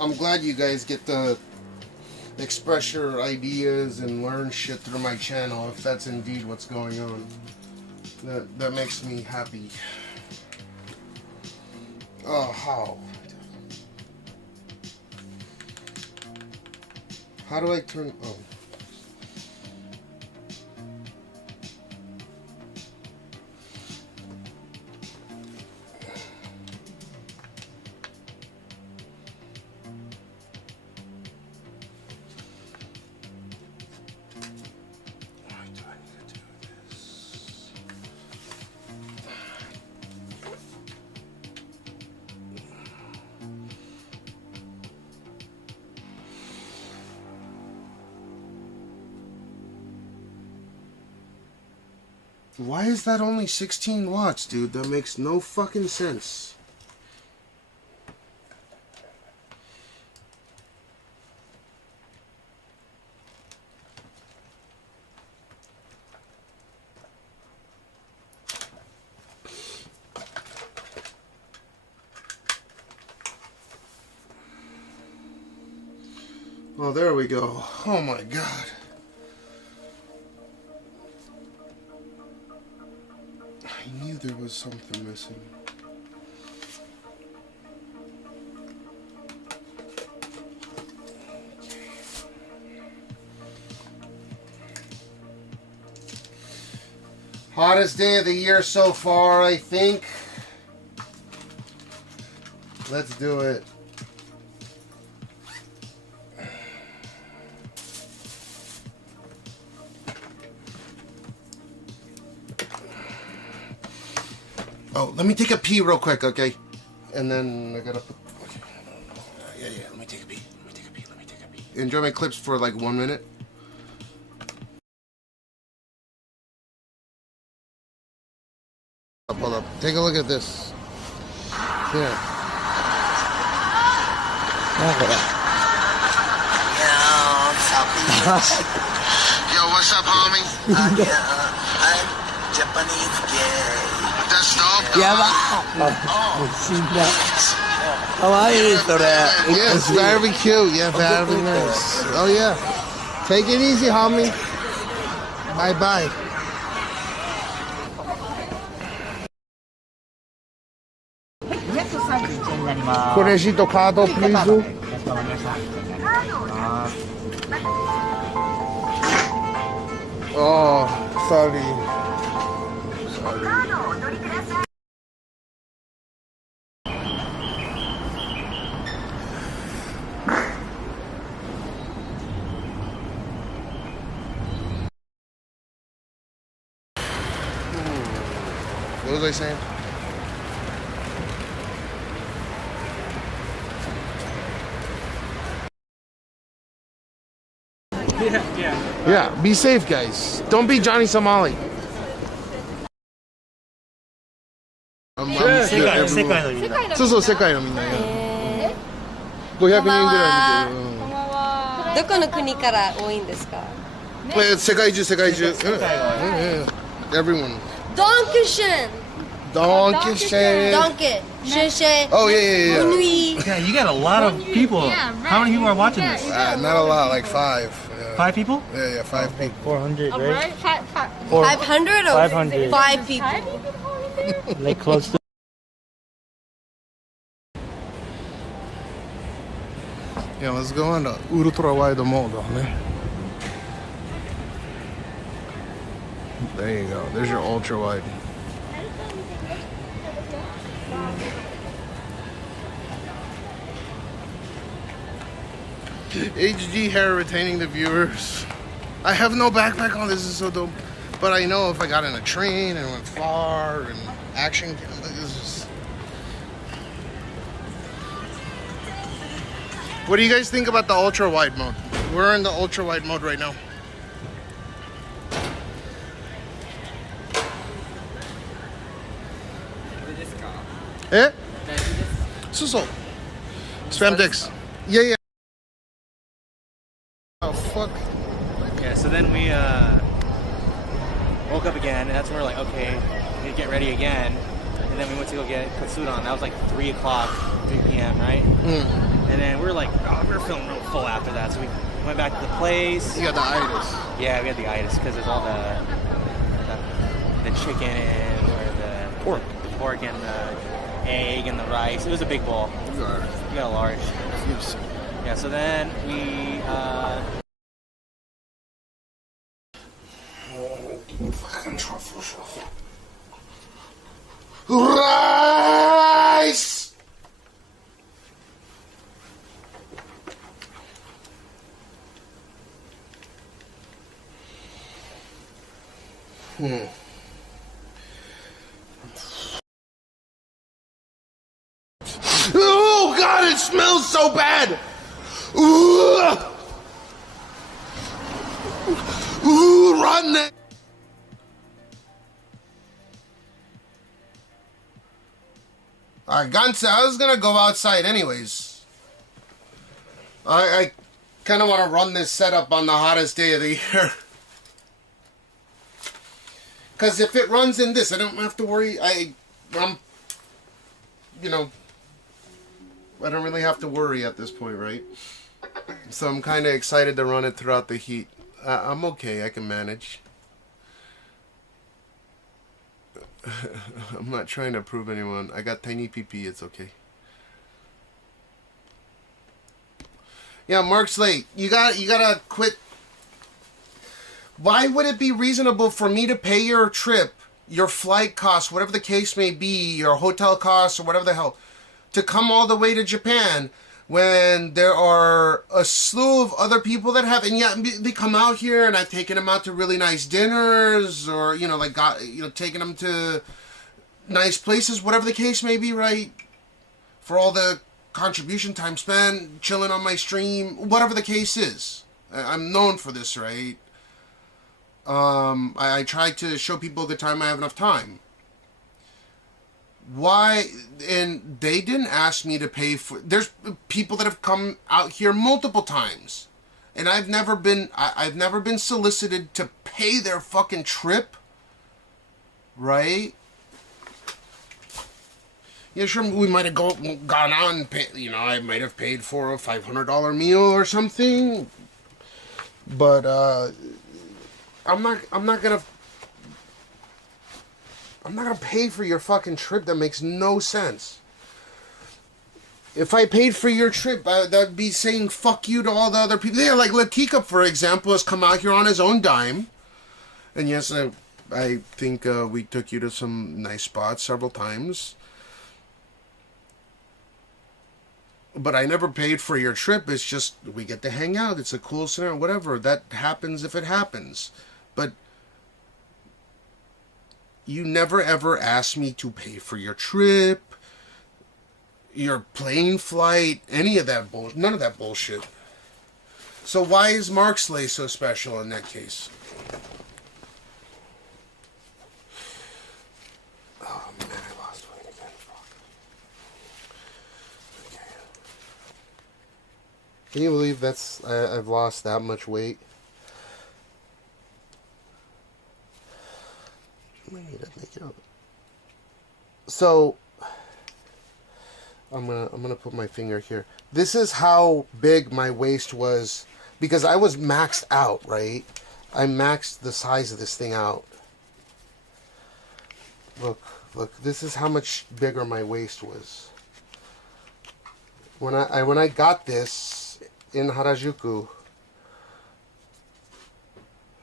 I'm glad you guys get to express your ideas and learn shit through my channel, if that's indeed what's going on. That makes me happy. Oh, how do I turn... Oh. Why is that only 16 watts, dude? That makes no fucking sense. Oh, there we go. Oh my god. I knew there was something missing. Hottest day of the year so far, I think. Let's do it. Oh, let me take a pee real quick, okay? And then I gotta put... Okay. Yeah, let me take a pee. Let me take a pee. Enjoy my clips for like 1 minute. Hold up. Take a look at this. Here. what's up, homie? I'm Japanese gay. That's dope. Yeah, it's very cute. Yeah, very nice. Oh yeah. Take it easy, homie. Bye bye. Credito card, please. Oh, sorry. What was I saying? Yeah, be safe, guys. Don't be Johnny Somali. Sure. 世界のみんな。そうそう、世界のみんな。500人ぐらい見てる。どこの国から多いんですか？世界中、世界中。Everyone. Dankeschön. Dankeschön. Danke. Schön. Oh, yeah. Yeah, you got a lot of people. How many people are watching this? Not a lot, like 5. 5 people? Yeah, 5 people. 400, right? 500 or 500. 5 people? Like close to. Yeah, let's go on the ultra wide mode. There you go. There's your ultra wide. HG hair retaining the viewers. I have no backpack on. This is so dope. But I know if I got in a train and went far and action, this is. What do you guys think about the ultra wide mode? We're in the ultra wide mode right now. Eh? So. Spam dicks. Yeah. Oh, fuck. Yeah, so then we woke up again, and that's when we were like, okay, we need to get ready again. And then we went to go put suit on. That was like 3 o'clock, 3 p.m., right? And then we were like, oh, we were feeling real full after that. So we went back to the place. You got the itis. Yeah, we had the itis because there's all the chicken and or the pork and the egg and the rice. It was a big bowl. We got a large. Yeah, so then we fucking truffles. Rice! Oh God, it smells so bad! Ooh, run that! Alright, Gansa, I was gonna go outside anyways. I kind of want to run this setup on the hottest day of the year. Because if it runs in this, I don't have to worry. You know, I don't really have to worry at this point, right? So I'm kind of excited to run it throughout the heat. I'm okay. I can manage. I'm not trying to prove anyone. I got tiny PP. It's okay. Yeah, Mark Slate, you gotta quit. Why would it be reasonable for me to pay your trip, your flight costs, whatever the case may be, your hotel costs or whatever the hell, to come all the way to Japan when there are a slew of other people that have, and yet they come out here and I've taken them out to really nice dinners or, you know, like taking them to nice places, whatever the case may be, right? For all the contribution time spent, chilling on my stream, whatever the case is. I'm known for this, right? I try to show people a good time. I have enough time. Why? And they didn't ask me to pay for. There's people that have come out here multiple times and I've never been solicited to pay their fucking trip, right? Yeah, sure, we might have gone out and pay, you know, I might have paid for a $500 meal or something, but I'm not gonna pay for your fucking trip. That makes no sense. If I paid for your trip, that'd be saying fuck you to all the other people. Yeah, like Latika, for example, has come out here on his own dime, and yes, I think we took you to some nice spots several times. But I never paid for your trip. It's just we get to hang out. It's a cool scenario, whatever. That happens if it happens. But you never ever asked me to pay for your trip, your plane flight, any of that bullshit. None of that bullshit. So why is Mark Slay so special in that case? Oh man, I lost weight again. Fuck. Okay. Can you believe I've lost that much weight? I need to make it up. So I'm gonna put my finger here. This is how big my waist was because I was maxed out, right? I maxed the size of this thing out. Look, this is how much bigger my waist was. When I got this in Harajuku,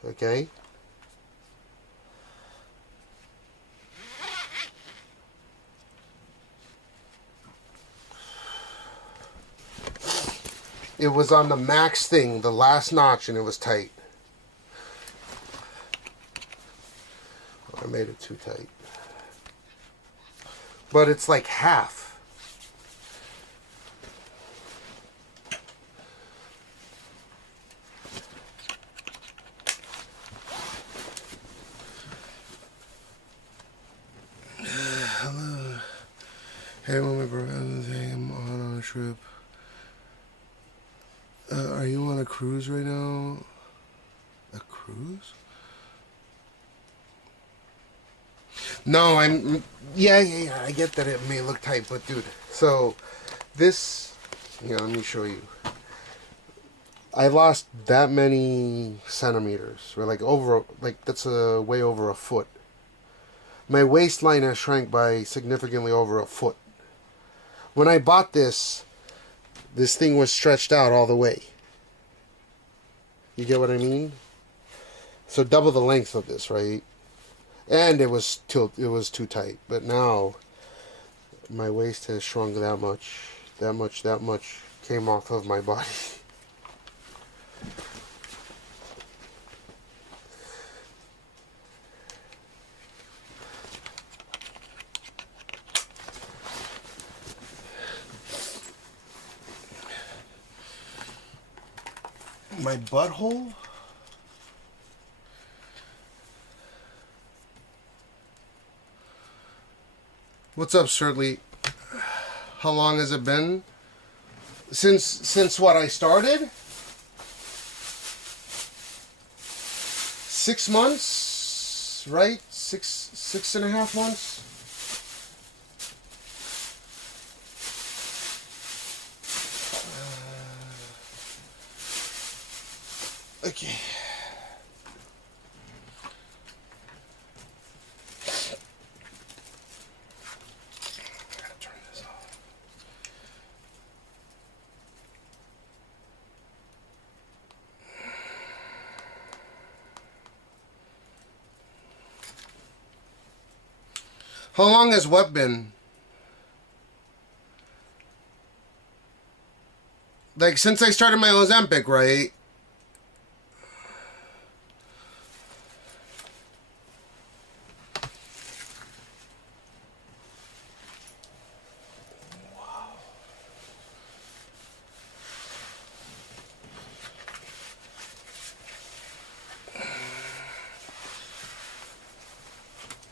okay? It was on the max thing, the last notch, and it was tight. I made it too tight. But it's like half. Hello. Hey, when my brother saying I'm on a trip. Are you on a cruise right now? A cruise? No, yeah, I get that it may look tight, but dude, so this, let me show you. I lost that many centimeters, or that's way over a foot. My waistline has shrank by significantly over a foot. When I bought this thing was stretched out all the way. You get what I mean? So double the length of this, right? And it was too tight. But now my waist has shrunk that much came off of my body. My butthole? What's up, Certainly? How long has it been? Since what I started? 6 months, right? Six and a half months? Okay. Gotta turn this off. How long has what been? Like since I started my Ozempic, right?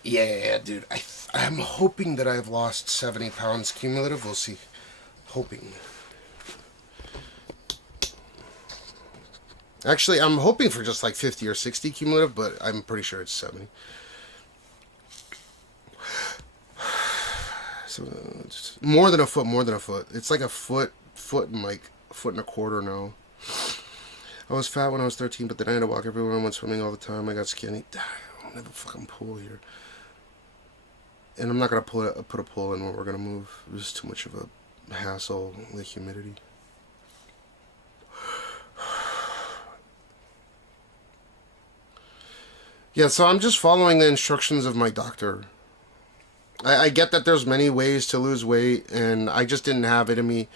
Yeah, dude. I'm hoping that I've lost 70 pounds cumulative. We'll see. Hoping. Actually, I'm hoping for just like 50 or 60 cumulative, but I'm pretty sure it's 70. So it's more than a foot. It's like a foot and like a foot and a quarter now. I was fat when I was 13, but then I had to walk everywhere. I went swimming all the time. I got skinny. I don't have a fucking pool here. And I'm not going to put a pool in when we're going to move. It was too much of a hassle, the humidity. Yeah, so I'm just following the instructions of my doctor. I get that there's many ways to lose weight, and I just didn't have it in me.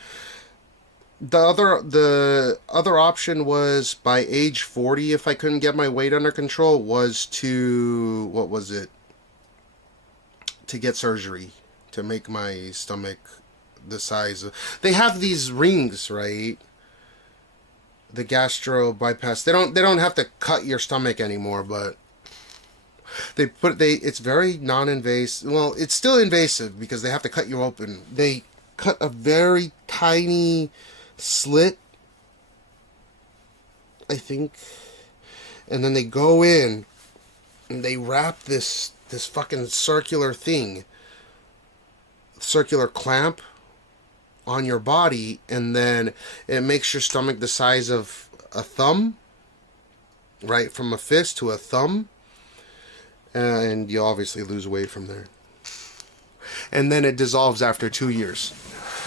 The other option was by age 40, if I couldn't get my weight under control, was to, what was it? To get surgery to make my stomach the size of, they have these rings, right? The gastro bypass. They don't have to cut your stomach anymore, but it's very non-invasive. Well, it's still invasive because they have to cut you open. They cut a very tiny slit, I think, and then they go in and they wrap this fucking circular clamp on your body, and then it makes your stomach the size of a thumb, right, from a fist to a thumb, and you obviously lose weight from there. And then it dissolves after 2 years.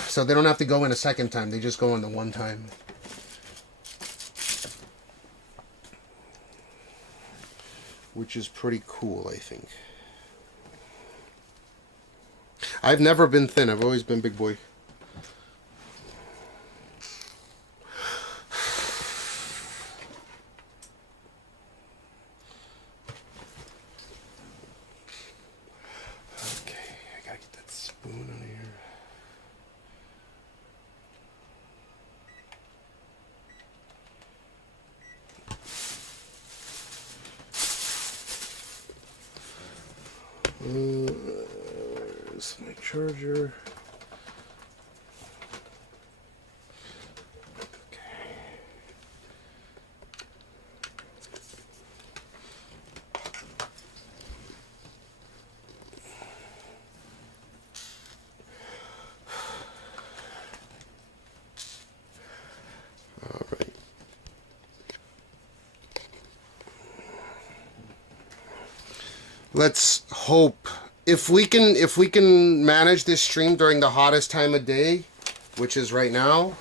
So they don't have to go in a second time, they just go in the one time. Which is pretty cool, I think. I've never been thin, I've always been big boy. Where's my charger? Let's hope if we can manage this stream during the hottest time of day, which is right now,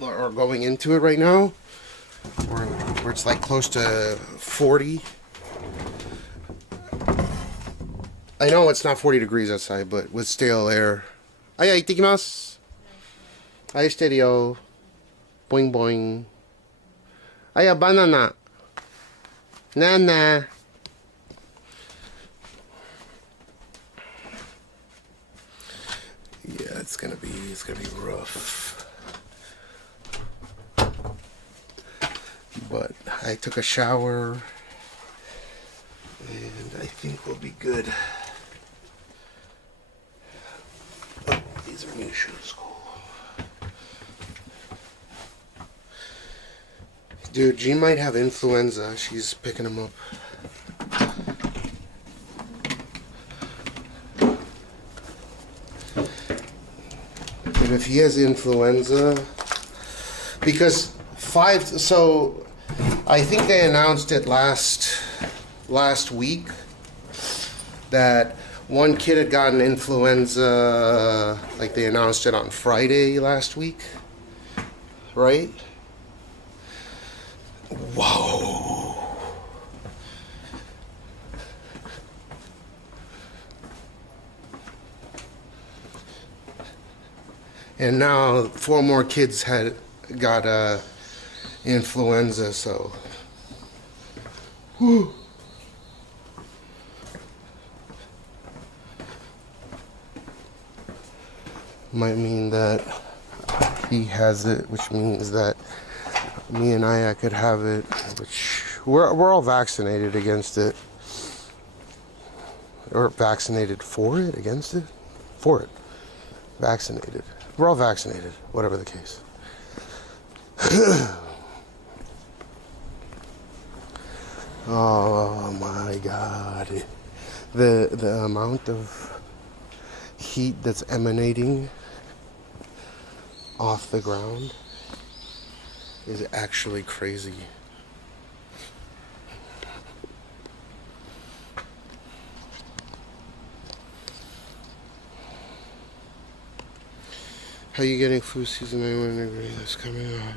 or going into it right now, where it's like close to 40. I know it's not 40 degrees outside, but with stale air. Aya, ittekimasu. Aya, stereo. Boing boing. Aya, banana. Nana. Yeah, it's gonna be rough. But I took a shower and I think we'll be good. Oh, these are new shoes, cool. Dude, G might have influenza. She's picking them up. And if he has influenza, because so I think they announced it last week that one kid had gotten influenza, like they announced it on Friday last week, right? Whoa. And now 4 more kids got influenza, so whew. Might mean that he has it, which means that me and Aya could have it, which we're all vaccinated against it. Or vaccinated for it, against it? For it. Vaccinated. We're all vaccinated, whatever the case. Oh my god. The amount of heat that's emanating off the ground is actually crazy. How you getting flu season 91 degrees that's coming on?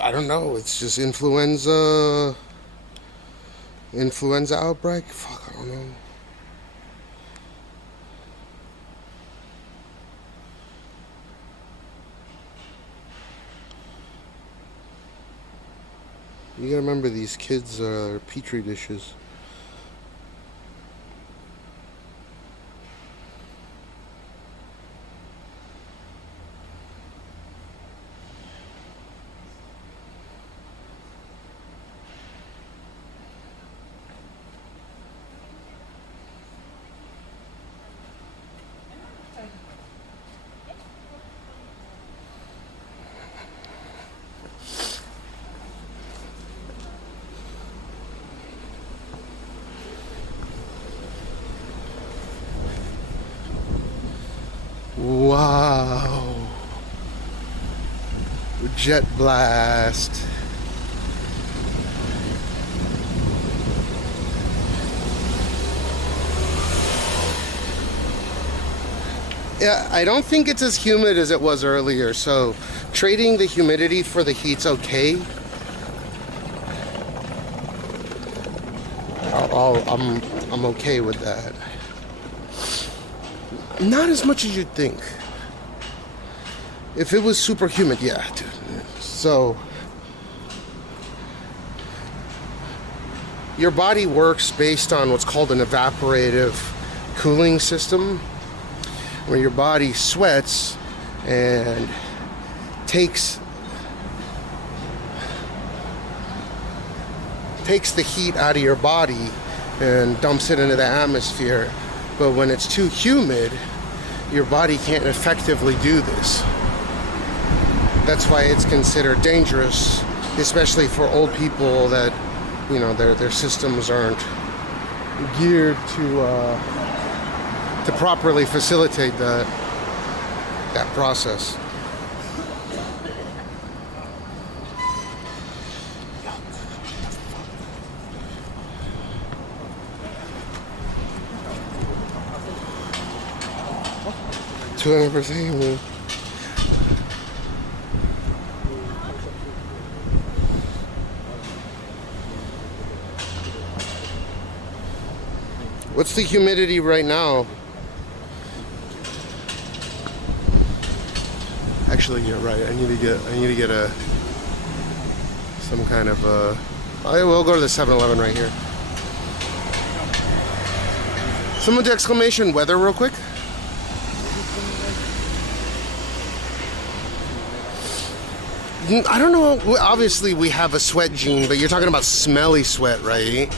I don't know. It's just influenza outbreak. Fuck, I don't know. You gotta remember, these kids are petri dishes. Wow. Jet blast. Yeah, I don't think it's as humid as it was earlier, so trading the humidity for the heat's okay. I'm okay with that. Not as much as you'd think. If it was super humid, yeah, dude. So your body works based on what's called an evaporative cooling system, where your body sweats and takes the heat out of your body and dumps it into the atmosphere. But when it's too humid, your body can't effectively do this. That's why it's considered dangerous, especially for old people that, you know, their systems aren't geared to properly facilitate that process. $200%. What's the humidity right now? Actually, you're right. I need to get some kind of I will go to the 7-Eleven right here. Someone do exclamation weather real quick. I don't know. Obviously, we have a sweat gene, but you're talking about smelly sweat, right?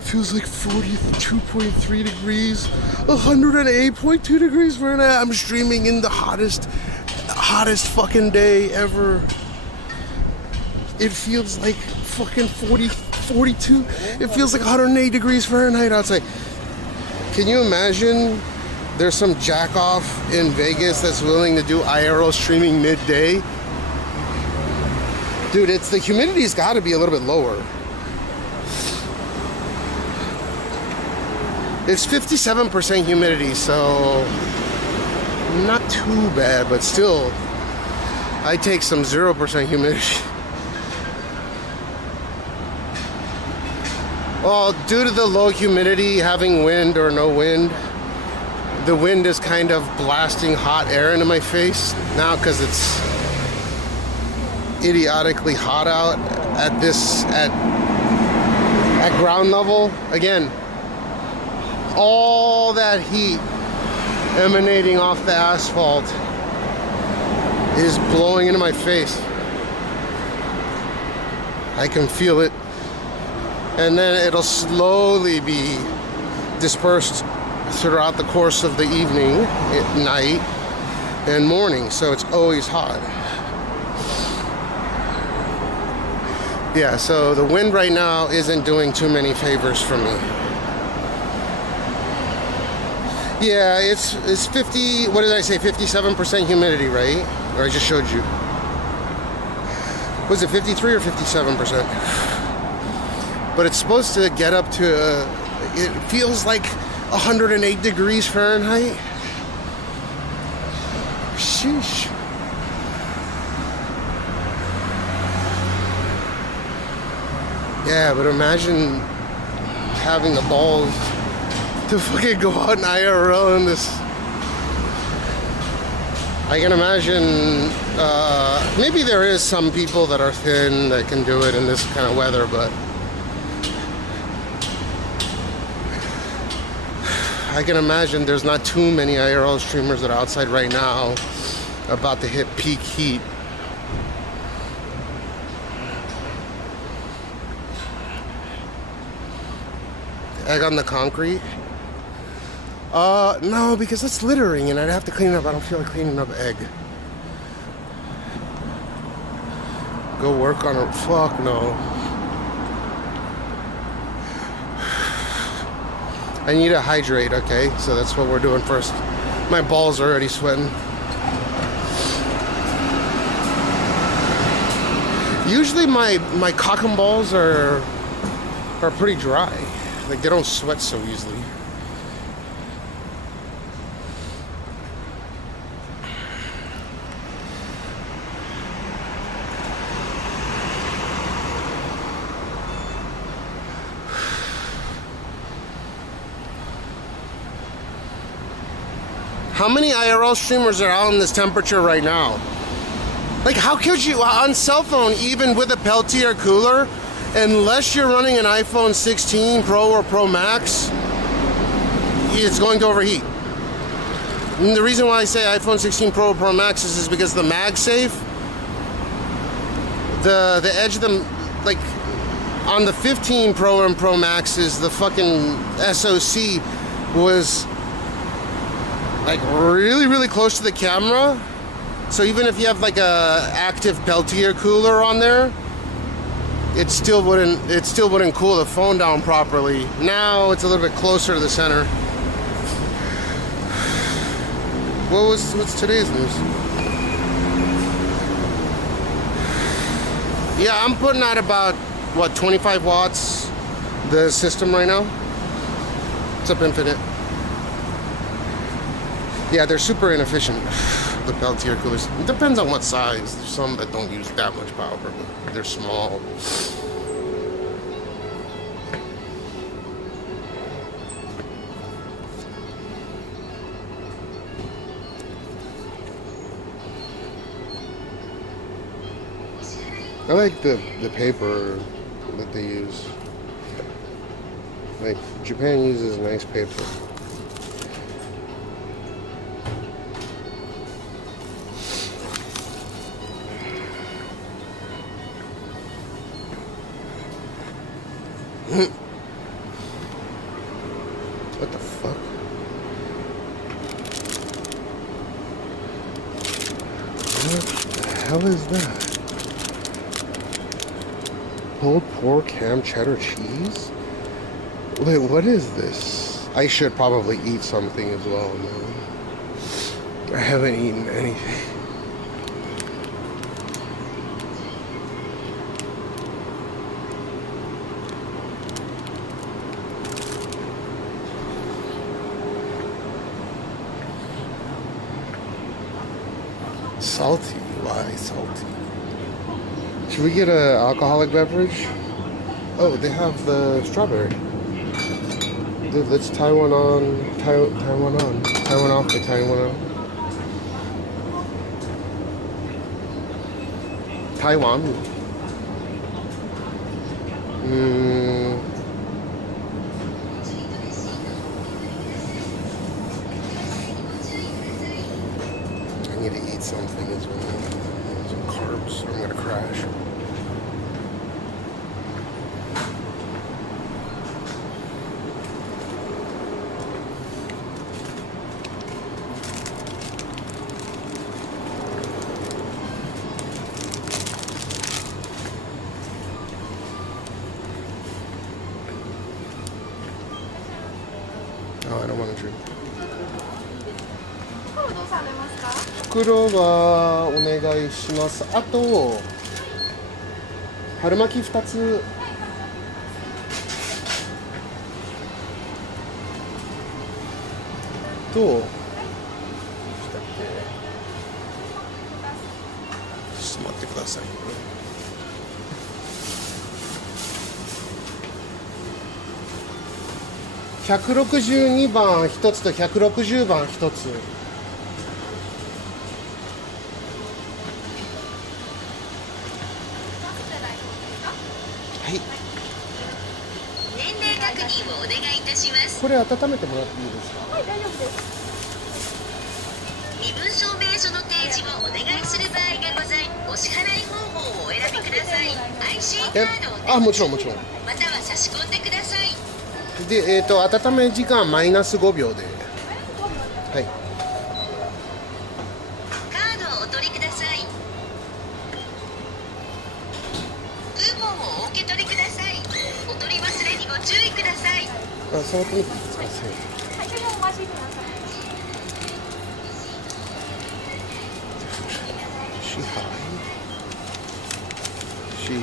Feels like 42.3 degrees, 108.2 degrees Fahrenheit. I'm streaming in the hottest fucking day ever. It feels like fucking 42. It feels like 108 degrees Fahrenheit outside. Can you imagine there's some jack off in Vegas that's willing to do IRL streaming midday? Dude, the humidity's got to be a little bit lower. It's 57% humidity, so not too bad, but still, I take some 0% humidity. Well, due to the low humidity, having wind or no wind, the wind is kind of blasting hot air into my face now because it's idiotically hot out at ground level. Again, all that heat emanating off the asphalt is blowing into my face. I can feel it. And then it'll slowly be dispersed throughout the course of the evening, at night. and morning, so it's always hot. Yeah, so the wind right now isn't doing too many favors for me. Yeah, it's 50, what did I say, 57% humidity, right? Or I just showed you. Was it 53 or 57%? But it's supposed to get up to, it feels like 108 degrees Fahrenheit. Sheesh. Yeah, but imagine having the balls to fucking go out in IRL in this. I can imagine, maybe there is some people that are thin that can do it in this kind of weather, but I can imagine there's not too many IRL streamers that are outside right now about to hit peak heat. Egg on the concrete? No, because that's littering and I'd have to clean it up. I don't feel like cleaning up egg. Go work on it. Fuck no. I need to hydrate, okay? So that's what we're doing first. My balls are already sweating. Usually my cock and balls are pretty dry. Like, they don't sweat so easily. How many IRL streamers are out in this temperature right now? Like, how could you, on cell phone, even with a Peltier cooler, unless you're running an iPhone 16 Pro or Pro Max, it's going to overheat. And the reason why I say iPhone 16 Pro or Pro Max is because the MagSafe, the edge of them, like, on the 15 Pro and Pro Maxes, the fucking SoC was like really, really close to the camera. So even if you have like a active Peltier cooler on there, it still wouldn't cool the phone down properly. Now it's a little bit closer to the center. What's today's news? Yeah, I'm putting out about, what, 25 watts the system right now. It's up Infinite. Yeah, they're super inefficient, the Peltier coolers. It depends on what size. There's some that don't use that much power, but they're small. I like the paper that they use. Like, Japan uses nice paper. What the fuck? What the hell is that? Pulled pork, ham, cheddar, cheese? Wait, what is this? I should probably eat something as well, man. I haven't eaten anything. Salty? Why salty? Should we get an alcoholic beverage? Oh, they have the strawberry. Dude, let's tie one on. Tie one on. Tie one off, tie one on. Taiwan. I need to eat something as well. Some carbs, or I'm gonna crash. No, I don't want to drink. 袋はお願いします。あと春巻き2つ。と。ちょっと待ってください。162番1つと160番1つ。はい。年齢確認をお願いいたします。これ温めてもらっていいですか。はい、大丈夫です。身分証明書の提示をお願いする場合がござい、お支払い方法をお選びください。IC カードをもちろんもちろん。または差し込んでください。で、温め時間マイナス5秒で。はい。カードをお取りください。クーポンをお受け取りください。お取り忘れにご注意ください。触ってみていいですか。はい、それをお待ちください。She high? She.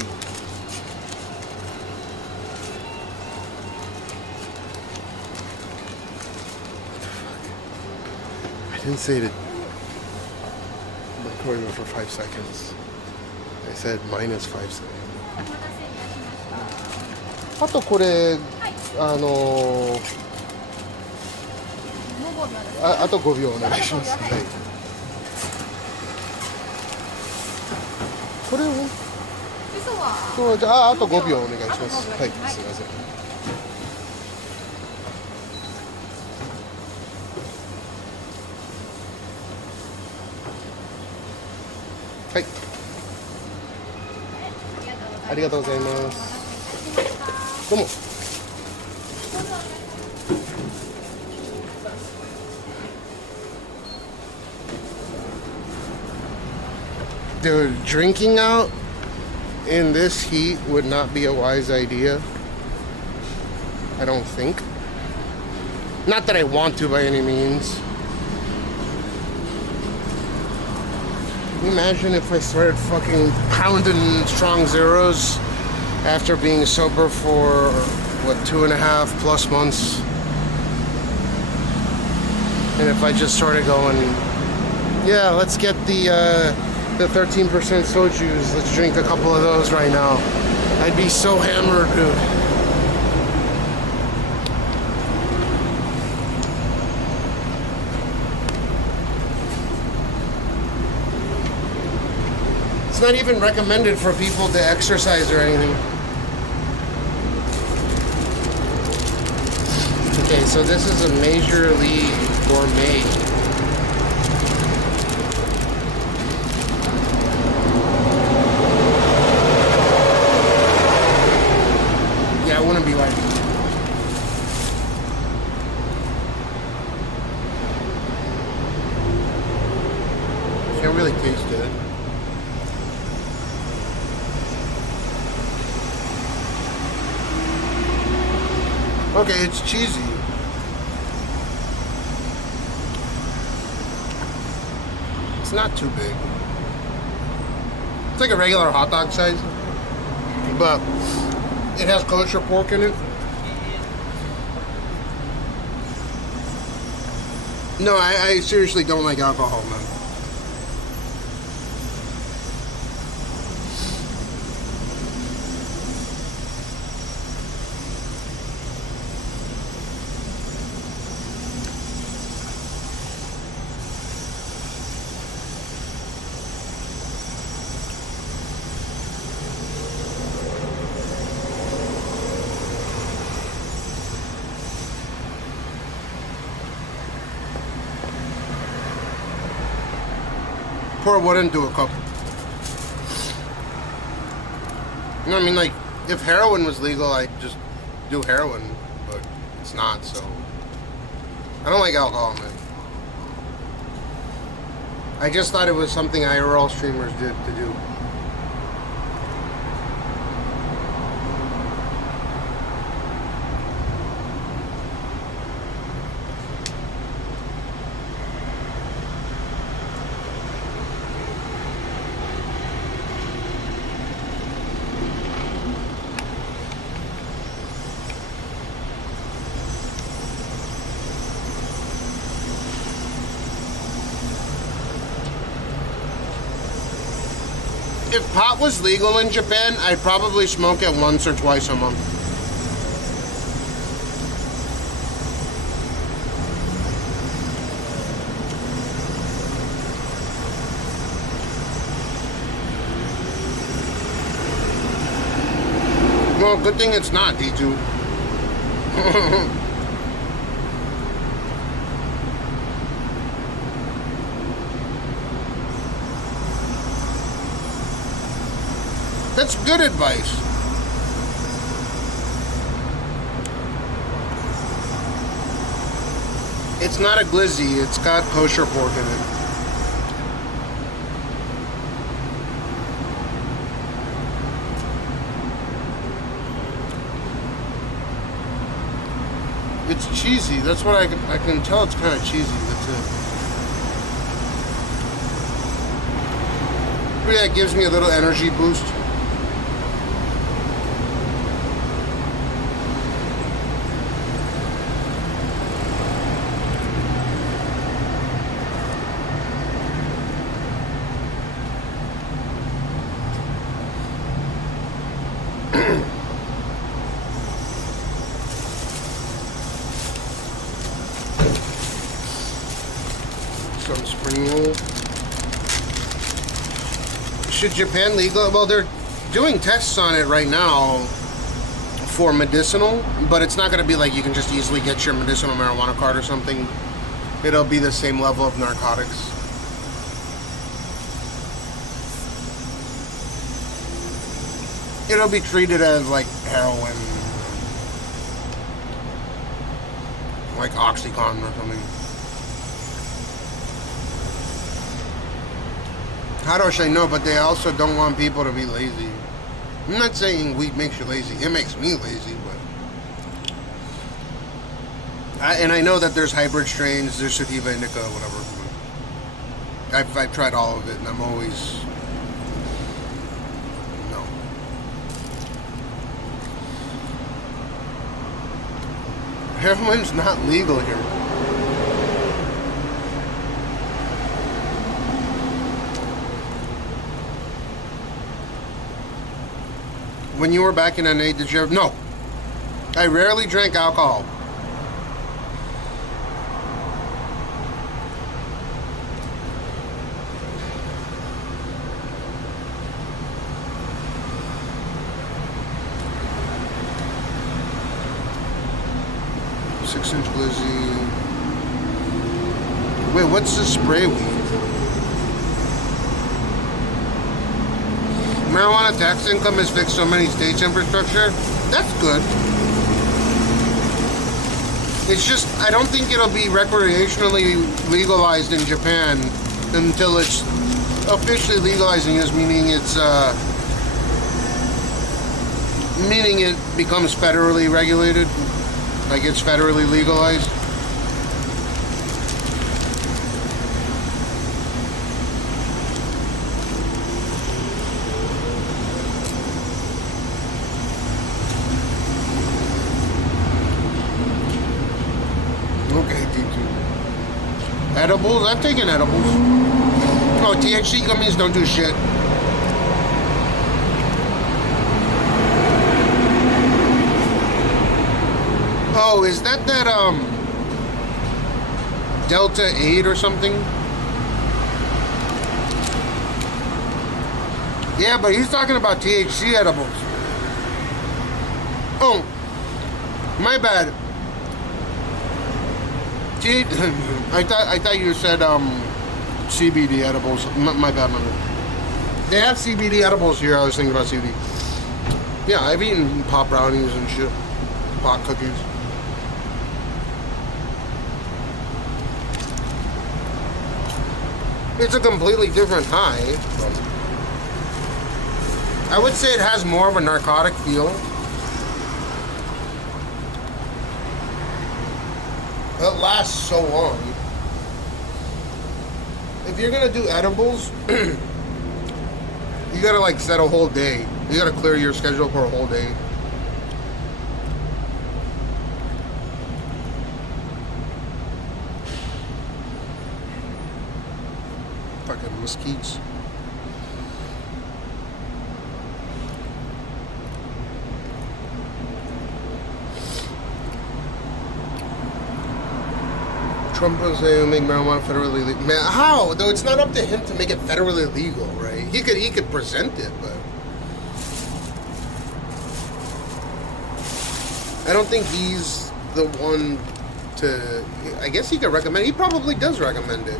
I didn't say to record it for 5 seconds. I said minus 5 seconds. あとこれ、あと5秒お願いします。はい。これをそうじゃああと5秒お願いします。はい、すいません。はい。ありがとうございます。どうも。Dude, drinking out in this heat would not be a wise idea. I don't think. Not that I want to by any means. Can you imagine if I started fucking pounding strong zeros after being sober for, what, 2.5+ months? And if I just started going, yeah, let's get the 13% sojus, let's drink a couple of those right now. I'd be so hammered, dude. It's not even recommended for people to exercise or anything. Okay, so this is a Major League Gourmet. Yeah, I wouldn't be like it. Can't really taste it. Okay, it's cheesy. It's not too big. It's like a regular hot dog size, but it has kosher pork in it. No, I seriously don't like alcohol, man. Pour what into a cup? You know what I mean? Like, if heroin was legal, I'd just do heroin, but it's not, so. I don't like alcohol, man. I just thought it was something IRL streamers did to do. If pot was legal in Japan, I'd probably smoke it once or twice a month. Well, good thing it's not, D2. That's good advice. It's not a glizzy, it's got kosher pork in it. It's cheesy. That's what I can tell. It's kind of cheesy. That's it. Yeah, it gives me a little energy boost. Some spring roll. Should Japan legal? Well, they're doing tests on it right now for medicinal, but it's not going to be like you can just easily get your medicinal marijuana card or something. It'll be the same level of narcotics. It'll be treated as like heroin, like Oxycontin or something. How do I say no? But they also don't want people to be lazy. I'm not saying weed makes you lazy. It makes me lazy, but and I know that there's hybrid strains. There's sativa, indica, whatever. I've tried all of it, and I'm always no. Heroin's not legal here. When you were back in NA, did you ever? No. I rarely drank alcohol. Six-inch glizzy. Wait, what's the spray weed? Marijuana tax income has fixed so many states' infrastructure. That's good. It's just, I don't think it'll be recreationally legalized in Japan until it's officially legalizing is meaning it's, meaning it becomes federally regulated. Like it's federally legalized. Edibles? I've taken edibles. Oh, THC gummies don't do shit. Oh, is that Delta 8 or something? Yeah, but he's talking about THC edibles. Oh, my bad. I thought you said CBD edibles. My bad, my bad. They have CBD edibles here. I was thinking about CBD. Yeah, I've eaten pot brownies and shit. Pot cookies. It's a completely different high. I would say it has more of a narcotic feel. It lasts so long. If you're gonna do edibles, you gotta like set a whole day. You gotta clear your schedule for a whole day. Fucking mesquites. Trump was saying make marijuana federally legal. Man, how? Though it's not up to him to make it federally legal, right? He could present it, but I don't think he's the one to. I guess he could recommend. He probably does recommend it.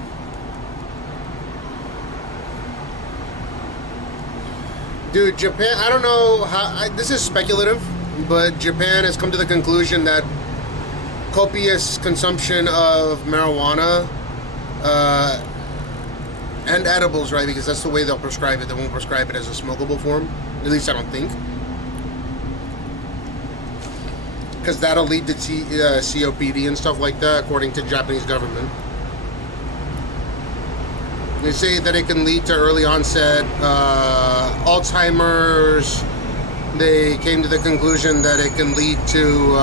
Dude, Japan. I don't know how. This is speculative, but Japan has come to the conclusion that copious consumption of marijuana and edibles, right? Because that's the way they'll prescribe it. They won't prescribe it as a smokable form. At least I don't think. Because that'll lead to COPD and stuff like that, according to the Japanese government. They say that it can lead to early onset Alzheimer's. They came to the conclusion that it can lead to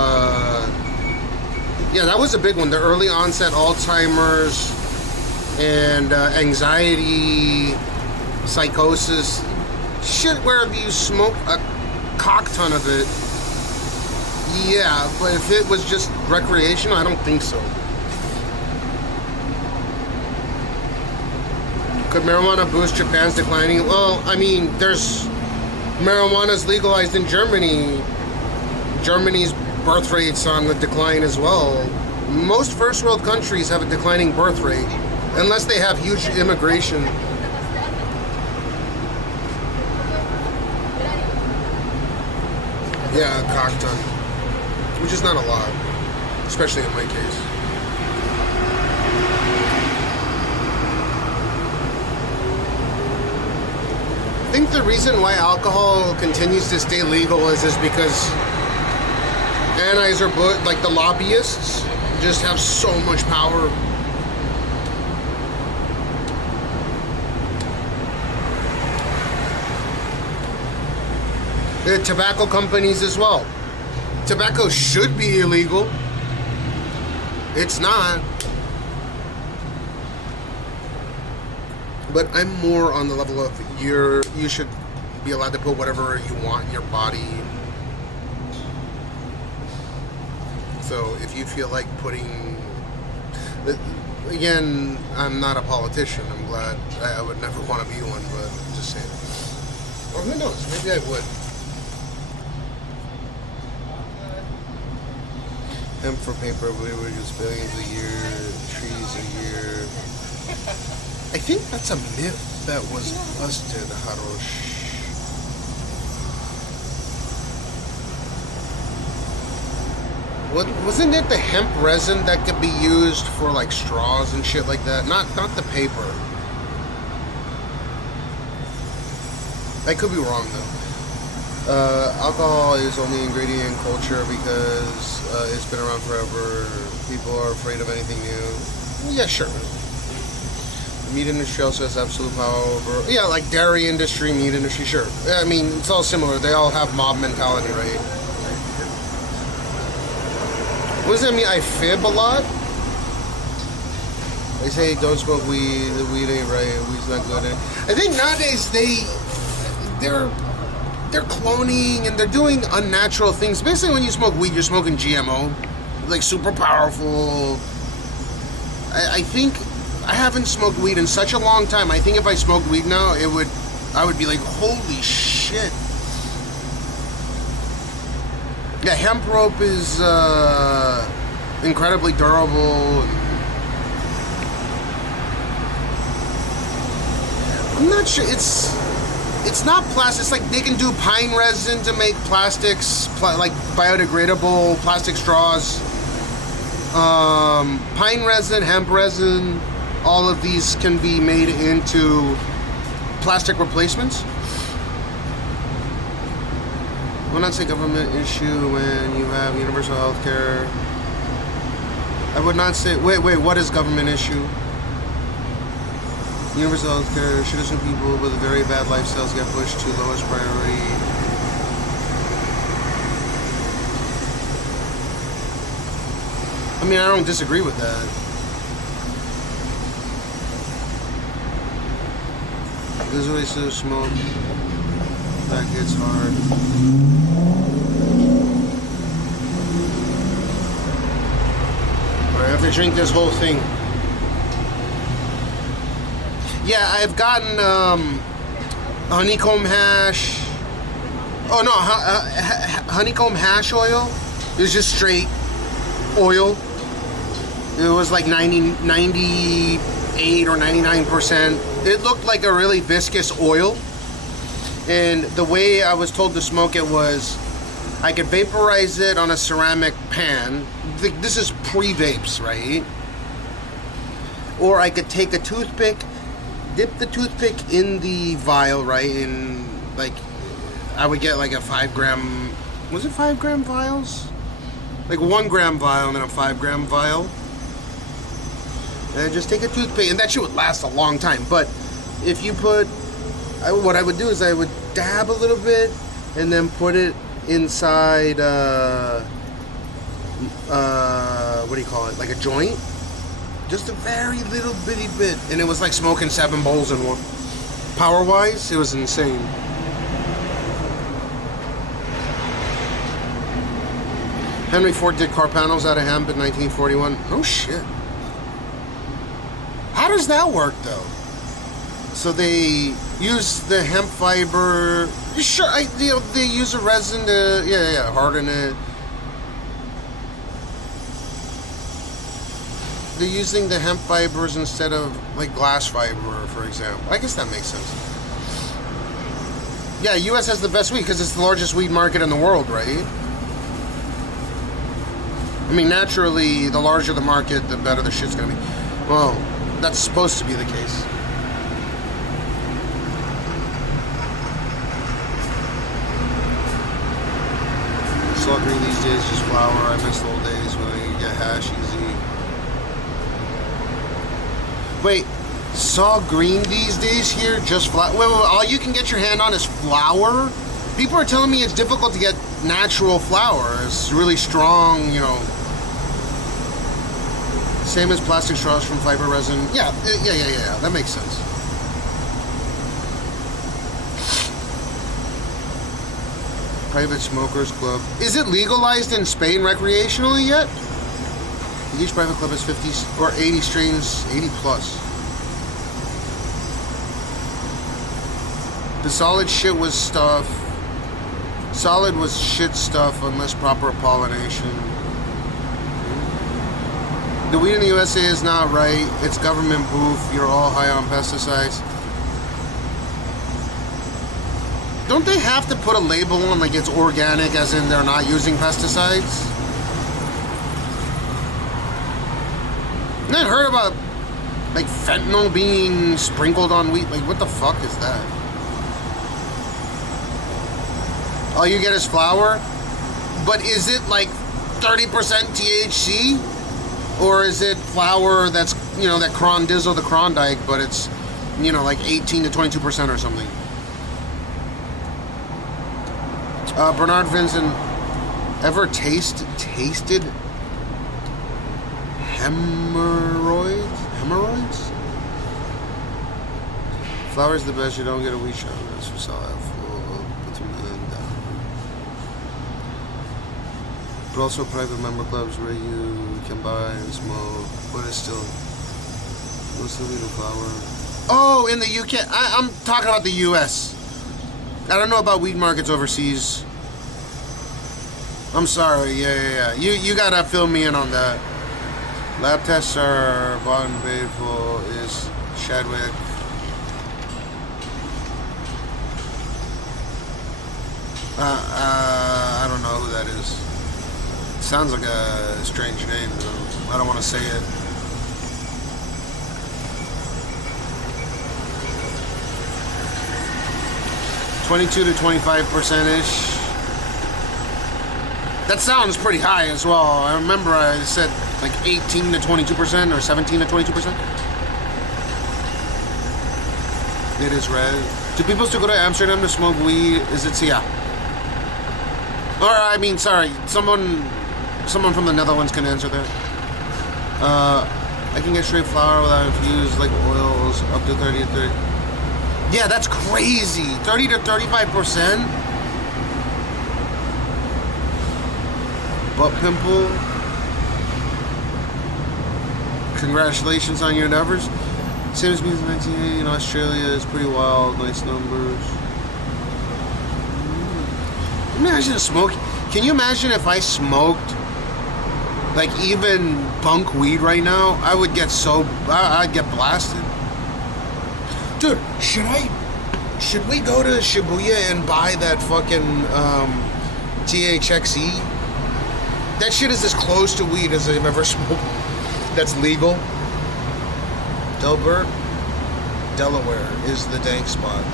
yeah, that was a big one. The early onset Alzheimer's and anxiety, psychosis, shit where if you smoke a cock ton of it, yeah, but if it was just recreational, I don't think so. Could marijuana boost Japan's declining? Well, I mean, marijuana's legalized in Germany. Germany's birth rate's on the decline as well. Most first world countries have a declining birth rate, unless they have huge immigration. Yeah, a cock ton. Which is not a lot, especially in my case. I think the reason why alcohol continues to stay legal is because Anheuser-Busch, like the lobbyists, just have so much power. The tobacco companies as well. Tobacco should be illegal. It's not. But I'm more on the level of you should be allowed to put whatever you want in your body. So if you feel like putting, again, I'm not a politician. I'm glad. I would never want to be one, but I'm just saying. Or who knows? Maybe I would. Hemp for paper, we were just billions a year, trees a year. I think that's a myth that was busted, Harosh. Wasn't it the hemp resin that could be used for like straws and shit like that? Not the paper. I could be wrong though. Alcohol is only ingredient in culture because it's been around forever. People are afraid of anything new. Yeah, sure. The meat industry also has absolute power over... Yeah, like dairy industry, meat industry, sure. I mean, it's all similar. They all have mob mentality, right? What does that mean? I fib a lot? They say don't smoke weed. The weed ain't right. Weed's not good. I think nowadays they're cloning and they're doing unnatural things. Basically, when you smoke weed, you're smoking GMO, like super powerful. I think I haven't smoked weed in such a long time. I think if I smoked weed now, I would be like, holy shit. Yeah, hemp rope is incredibly durable. I'm not sure. It's not plastic. It's like they can do pine resin to make plastics, like biodegradable plastic straws. Pine resin, hemp resin, all of these can be made into plastic replacements. I would not say government issue when you have universal health care. I would not say... Wait, what is government issue? Universal health care, should assume people with very bad lifestyles get pushed to lowest priority. I mean, I don't disagree with that. This is what I still smoke. That gets hard. have to drink this whole thing. Yeah, I've gotten honeycomb hash. Oh no, honeycomb hash oil. It was just straight oil. It was like 98 or 99%. It looked like a really viscous oil. And the way I was told to smoke it was I could vaporize it on a ceramic pan. This is pre-vapes, right? Or I could take a toothpick, dip the toothpick in the vial, right? And like, I would get like a 5 gram, was it 5 gram vials? Like 1 gram vial and then a 5 gram vial. And I just take a toothpick, and that shit would last a long time. But if you put, what I would do is I would dab a little bit and then put it inside, what do you call it? Like a joint? Just a very little bitty bit. And it was like smoking 7 bowls in one. Power-wise, it was insane. Henry Ford did car panels out of hemp in 1941. Oh shit. How does that work though? So they use the hemp fiber. Sure, they use a resin to harden it. They're using the hemp fibers instead of like glass fiber, for example. I guess that makes sense. Yeah, U.S. has the best weed because it's the largest weed market in the world, right? I mean, naturally, the larger the market, the better the shit's gonna be. Well, that's supposed to be the case. Saw green these days, just flour. I miss the old days when I could get hash easy. Wait, saw green these days here, just flour? Wait, all you can get your hand on is flour? People are telling me it's difficult to get natural flour. It's really strong, you know. Same as plastic straws from fiber resin. Yeah, that makes sense. Private Smokers Club. Is it legalized in Spain recreationally yet? Each private club has 50 or 80 strains, 80 plus. The solid shit was stuff. Solid was shit stuff unless proper pollination. The weed in the USA is not right. It's government boof. You're all high on pesticides. Don't they have to put a label on like it's organic as in they're not using pesticides? And I heard about like fentanyl being sprinkled on wheat. Like what the fuck is that? All you get is flour? But is it like 30% THC? Or is it flour that's, you know, that Dizzle the Klondike, but it's, you know, like 18 to 22% or something? Bernard Vincent, ever tasted hemorrhoids? Flour's the best, you don't get a weed shot. That's for solid. But also private member clubs where you can buy and smoke, but it's still legal flower. Oh, in the UK. I'm talking about the US. I don't know about weed markets overseas. I'm sorry. Yeah. You gotta fill me in on that. Lab tests are bought and paid for. Is Shadwick. I don't know who that is. Sounds like a strange name, though. I don't want to say it. $22 to 25%-ish. That sounds pretty high as well. I remember I said like 18 to 22% or 17 to 22%. It is red. Do people still go to Amsterdam to smoke weed? Is it yeah? Or I mean, sorry, someone from the Netherlands can answer that. I can get straight flour without infused like oils up to 30 to 30. Yeah, that's crazy. 30 to 35%. Butt pimple. Congratulations on your endeavors. Same as me in 1980 in Australia is pretty wild. Nice numbers. Imagine smoking. Can you imagine if I smoked like even bunk weed right now? I would get I'd get blasted. Dude, should we go to Shibuya and buy that fucking THXE? That shit is as close to weed as I've ever smoked. That's legal. Delbert, Delaware is the dank spot.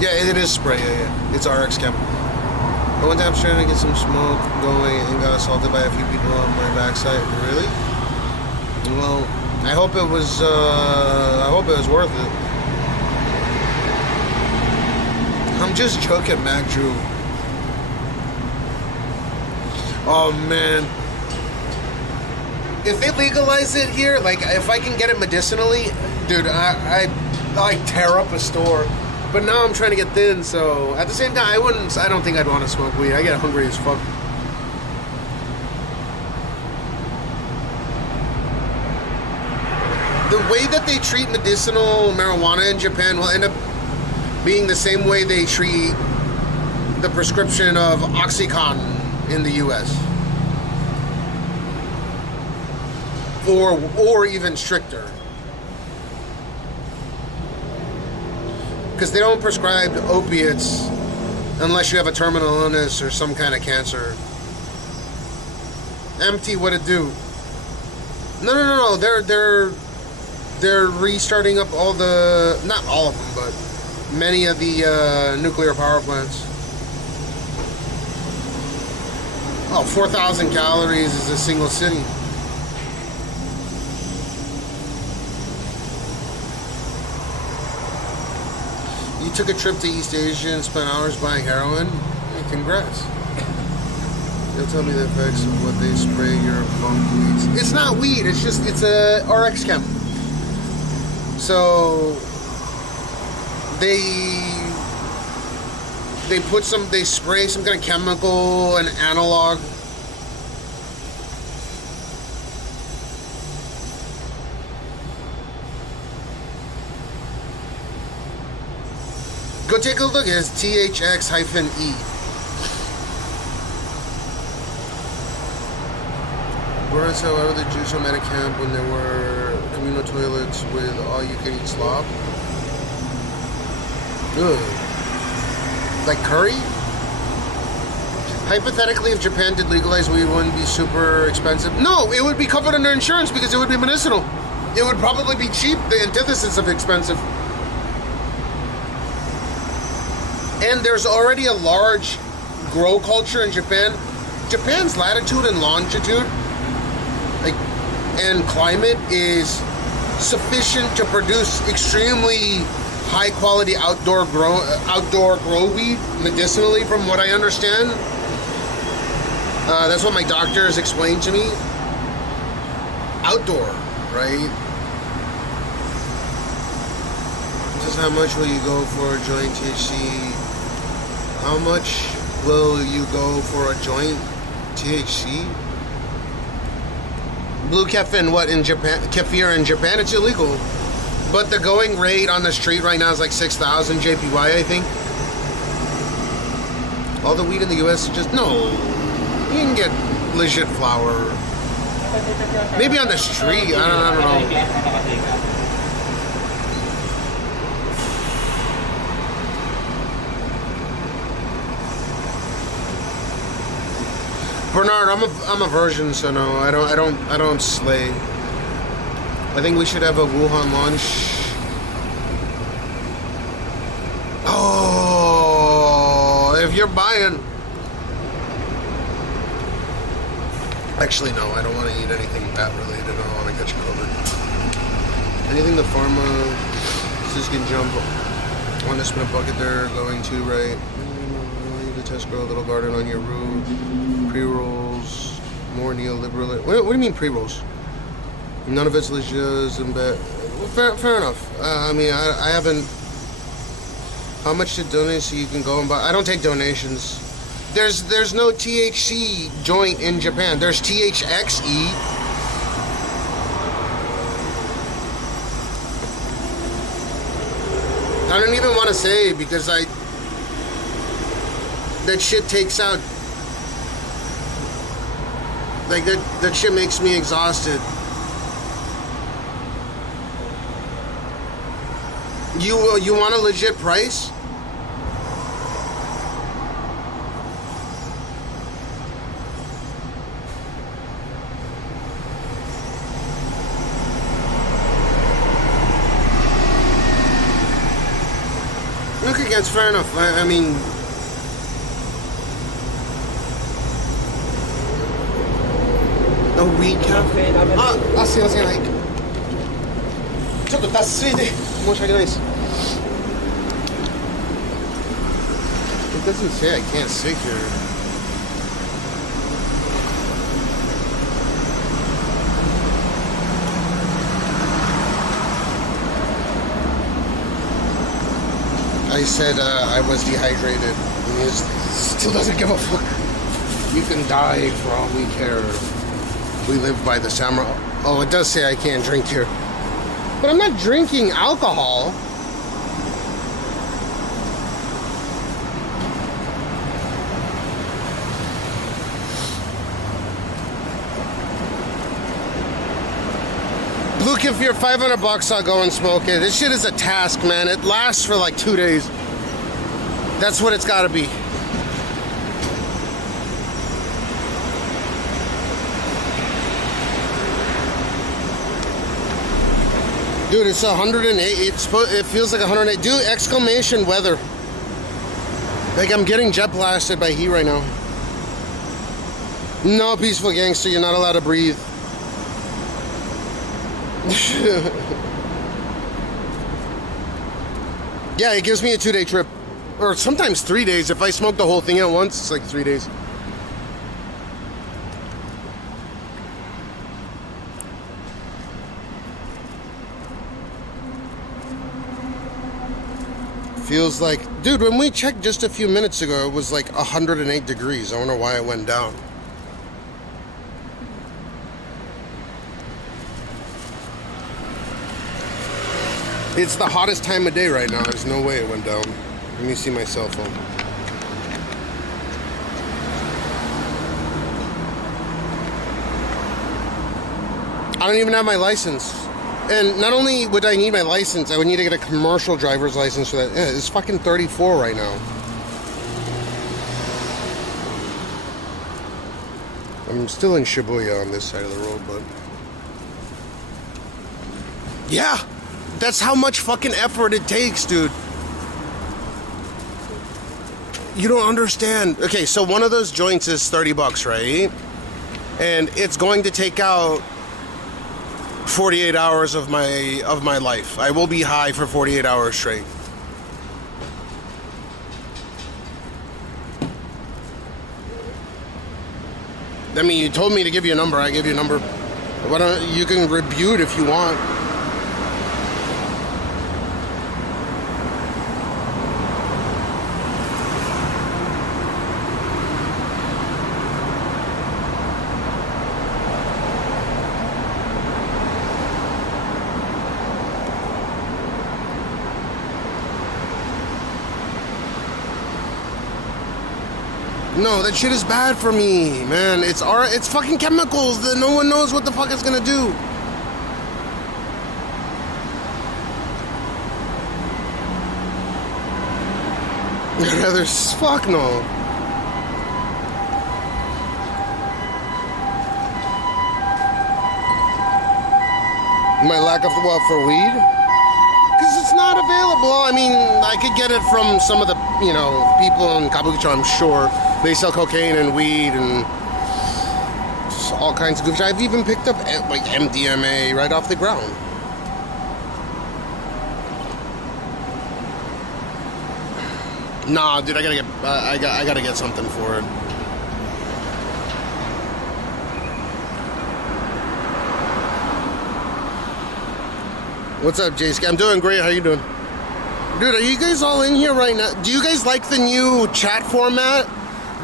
Yeah, it is spray, yeah. It's RX Chem. But one time I was trying to get some smoke going and got assaulted by a few people on my backside. Really? Well, I hope it was worth it. I'm just joking, Mac Drew. Oh man. If they legalize it here, like if I can get it medicinally, dude, I like tear up a store. But now I'm trying to get thin, so at the same time, I don't think I'd want to smoke weed. I get hungry as fuck. The way that they treat medicinal marijuana in Japan will end up being the same way they treat the prescription of Oxycontin in the US. Or even stricter. Because they don't prescribe opiates unless you have a terminal illness or some kind of cancer. Empty, what it do? No. They're restarting up all the, not all of them, but many of the nuclear power plants. Oh, 4,000 calories is a single city. You took a trip to East Asia and spent hours buying heroin? Hey, congrats. They'll tell me the effects of what they spray your bunk weeds. It's not weed, it's a RX Chem. So they spray some kind of chemical, an analog. Go take a look. It's THX-E. Whereas, however, the Jews home at a camp when there were communal toilets with all-you-can-eat slop. Ugh. Like curry? Hypothetically, if Japan did legalize weed, it wouldn't be super expensive. No, it would be covered under insurance because it would be medicinal. It would probably be cheap, the antithesis of expensive. And there's already a large grow culture in Japan. Japan's latitude and longitude and climate is sufficient to produce extremely high quality outdoor grow weed medicinally, from what I understand. That's what my doctor has explained to me. Outdoor, right? This is how much will you go for a joint THC? How much will you go for a joint THC? Blue kefir, what in Japan? Kefir in Japan, it's illegal. But the going rate on the street right now is like 6,000 JPY, I think. All the weed in the US is just, no. You can get legit flower. Maybe on the street, I don't know. Bernard, I'm a virgin, so no, I don't slay. I think we should have a Wuhan launch. Oh, if you're buying. Actually, no, I don't want to eat anything bat related. I don't want to catch COVID. Anything the pharma can jump on to spin a bucket, they're going to, right? The test grow a little garden on your roof. Pre-rolls, more neoliberal. What do you mean pre-rolls? None of it's legit and bad. Well, fair enough. I mean, I haven't. How much to donate so you can go and buy? I don't take donations. There's no THC joint in Japan. There's THXE. I don't even want to say because that shit takes out, like that shit makes me exhausted. You want a legit price? Okay, that's fair enough. I mean, a weed cafe. すいません、はい。ちょっと脱水で申し訳ないです。It doesn't say I can't sit here. I said I was dehydrated. And he still doesn't give a fuck. You can die for all we care. We live by the samurai. Oh, it does say I can't drink here. But I'm not drinking alcohol. Luke, if you're $500, I'll go and smoke it. This shit is a task, man. It lasts for like 2 days. That's what it's gotta be. Dude, it's 108. It feels like 108. Dude, exclamation weather. Like I'm getting jet blasted by heat right now. No, peaceful gangster, you're not allowed to breathe. Yeah, it gives me a 2-day trip. Or sometimes 3 days. If I smoke the whole thing at once, it's like 3 days. Feels like... Dude, when we checked just a few minutes ago, it was like 108 degrees. I wonder why it went down. It's the hottest time of day right now. There's no way it went down. Let me see my cell phone. I don't even have my license. And not only would I need my license, I would need to get a commercial driver's license for that. Yeah, it's fucking 34 right now. I'm still in Shibuya on this side of the road, but... Yeah! That's how much fucking effort it takes, dude. You don't understand. Okay, so one of those joints is $30, right? And it's going to take out 48 hours of my life. I will be high for 48 hours straight. I mean, you told me to give you a number. I give you a number. Why don't you can rebuke if you want. No, that shit is bad for me, man. It's fucking chemicals that no one knows what the fuck it's gonna do. I'd rather fuck no. My lack of what for weed? Because it's not available. I mean, I could get it from some of the, you know, people in Kabukicho, I'm sure. They sell cocaine and weed and just all kinds of good shit. I've even picked up like MDMA right off the ground. Nah, dude, I gotta get something for it. What's up, Jace? I'm doing great. How you doing? Dude, are you guys all in here right now? Do you guys like the new chat format?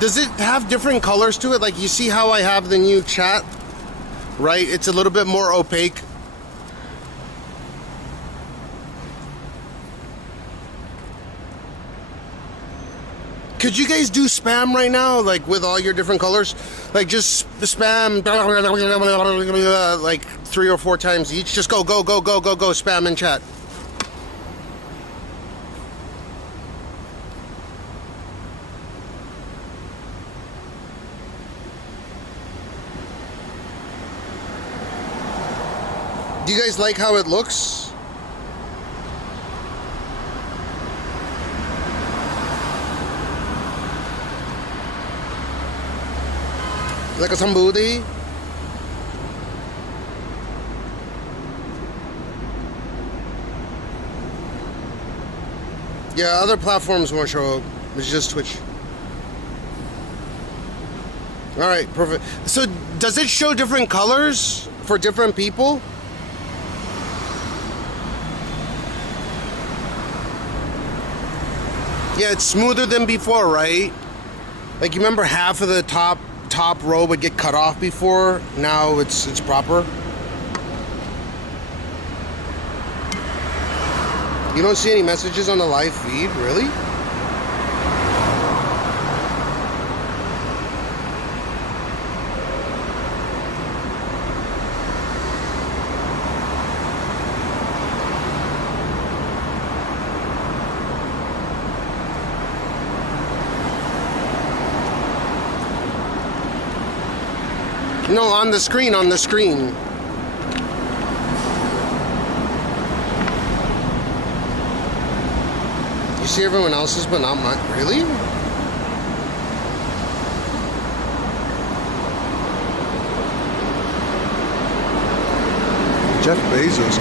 Does it have different colors to it? Like, you see how I have the new chat, right? It's a little bit more opaque. Could you guys do spam right now, like with all your different colors? Like just spam like 3 or 4 times each. Just go spam in chat. Do you guys like how it looks? Like a somebody. Yeah, other platforms won't show up. It's just Twitch. All right, perfect. So does it show different colors for different people? Yeah, it's smoother than before, right? Like, you remember half of the top row would get cut off before. Now it's proper. You don't see any messages on the live feed, really? No, on the screen, on the screen. You see everyone else's, but not mine. Really? Jeff Bezos.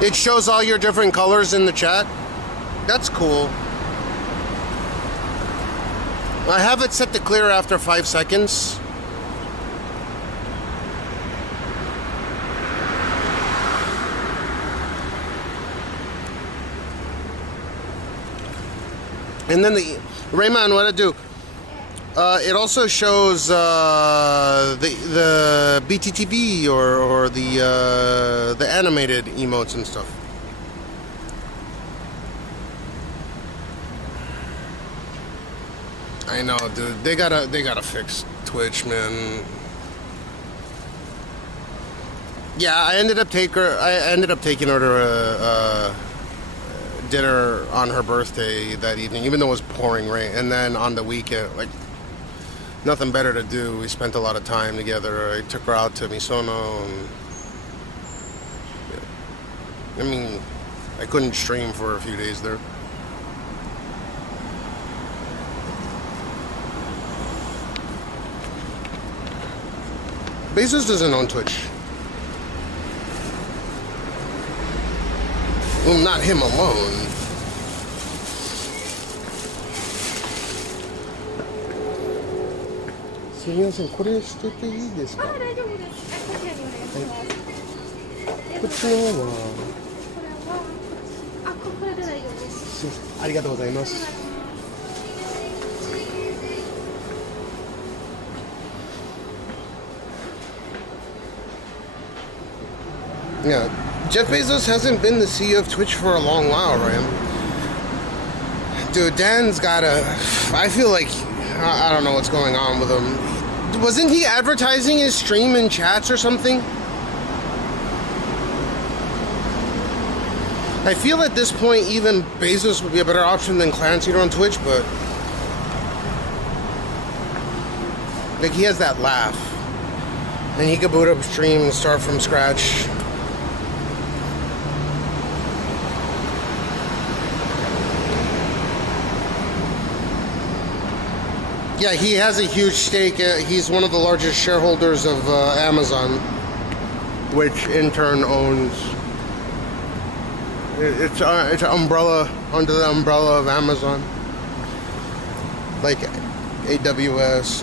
It shows all your different colors in the chat. That's cool. I have it set to clear after 5 seconds. And then Rayman, what I do? It also shows the BTTB or the animated emotes and stuff. I know, dude. They gotta fix Twitch, man. Yeah, I ended up taking her to dinner on her birthday that evening, even though it was pouring rain. And then on the weekend, like, nothing better to do. We spent a lot of time together. I took her out to Misono. And, yeah. I mean, I couldn't stream for a few days there. Bezos doesn't own Twitch. Well, not him alone. Yeah, Jeff Bezos hasn't been the CEO of Twitch for a long while, right? Dude, Dan's gotta... I feel like... I don't know what's going on with him. Wasn't he advertising his stream in chats or something? I feel at this point even Bezos would be a better option than Clancy on Twitch, but... like, he has that laugh. And he could boot up a stream and start from scratch. Yeah, he has a huge stake. He's one of the largest shareholders of Amazon, which in turn owns. It's an umbrella under the umbrella of Amazon, like AWS.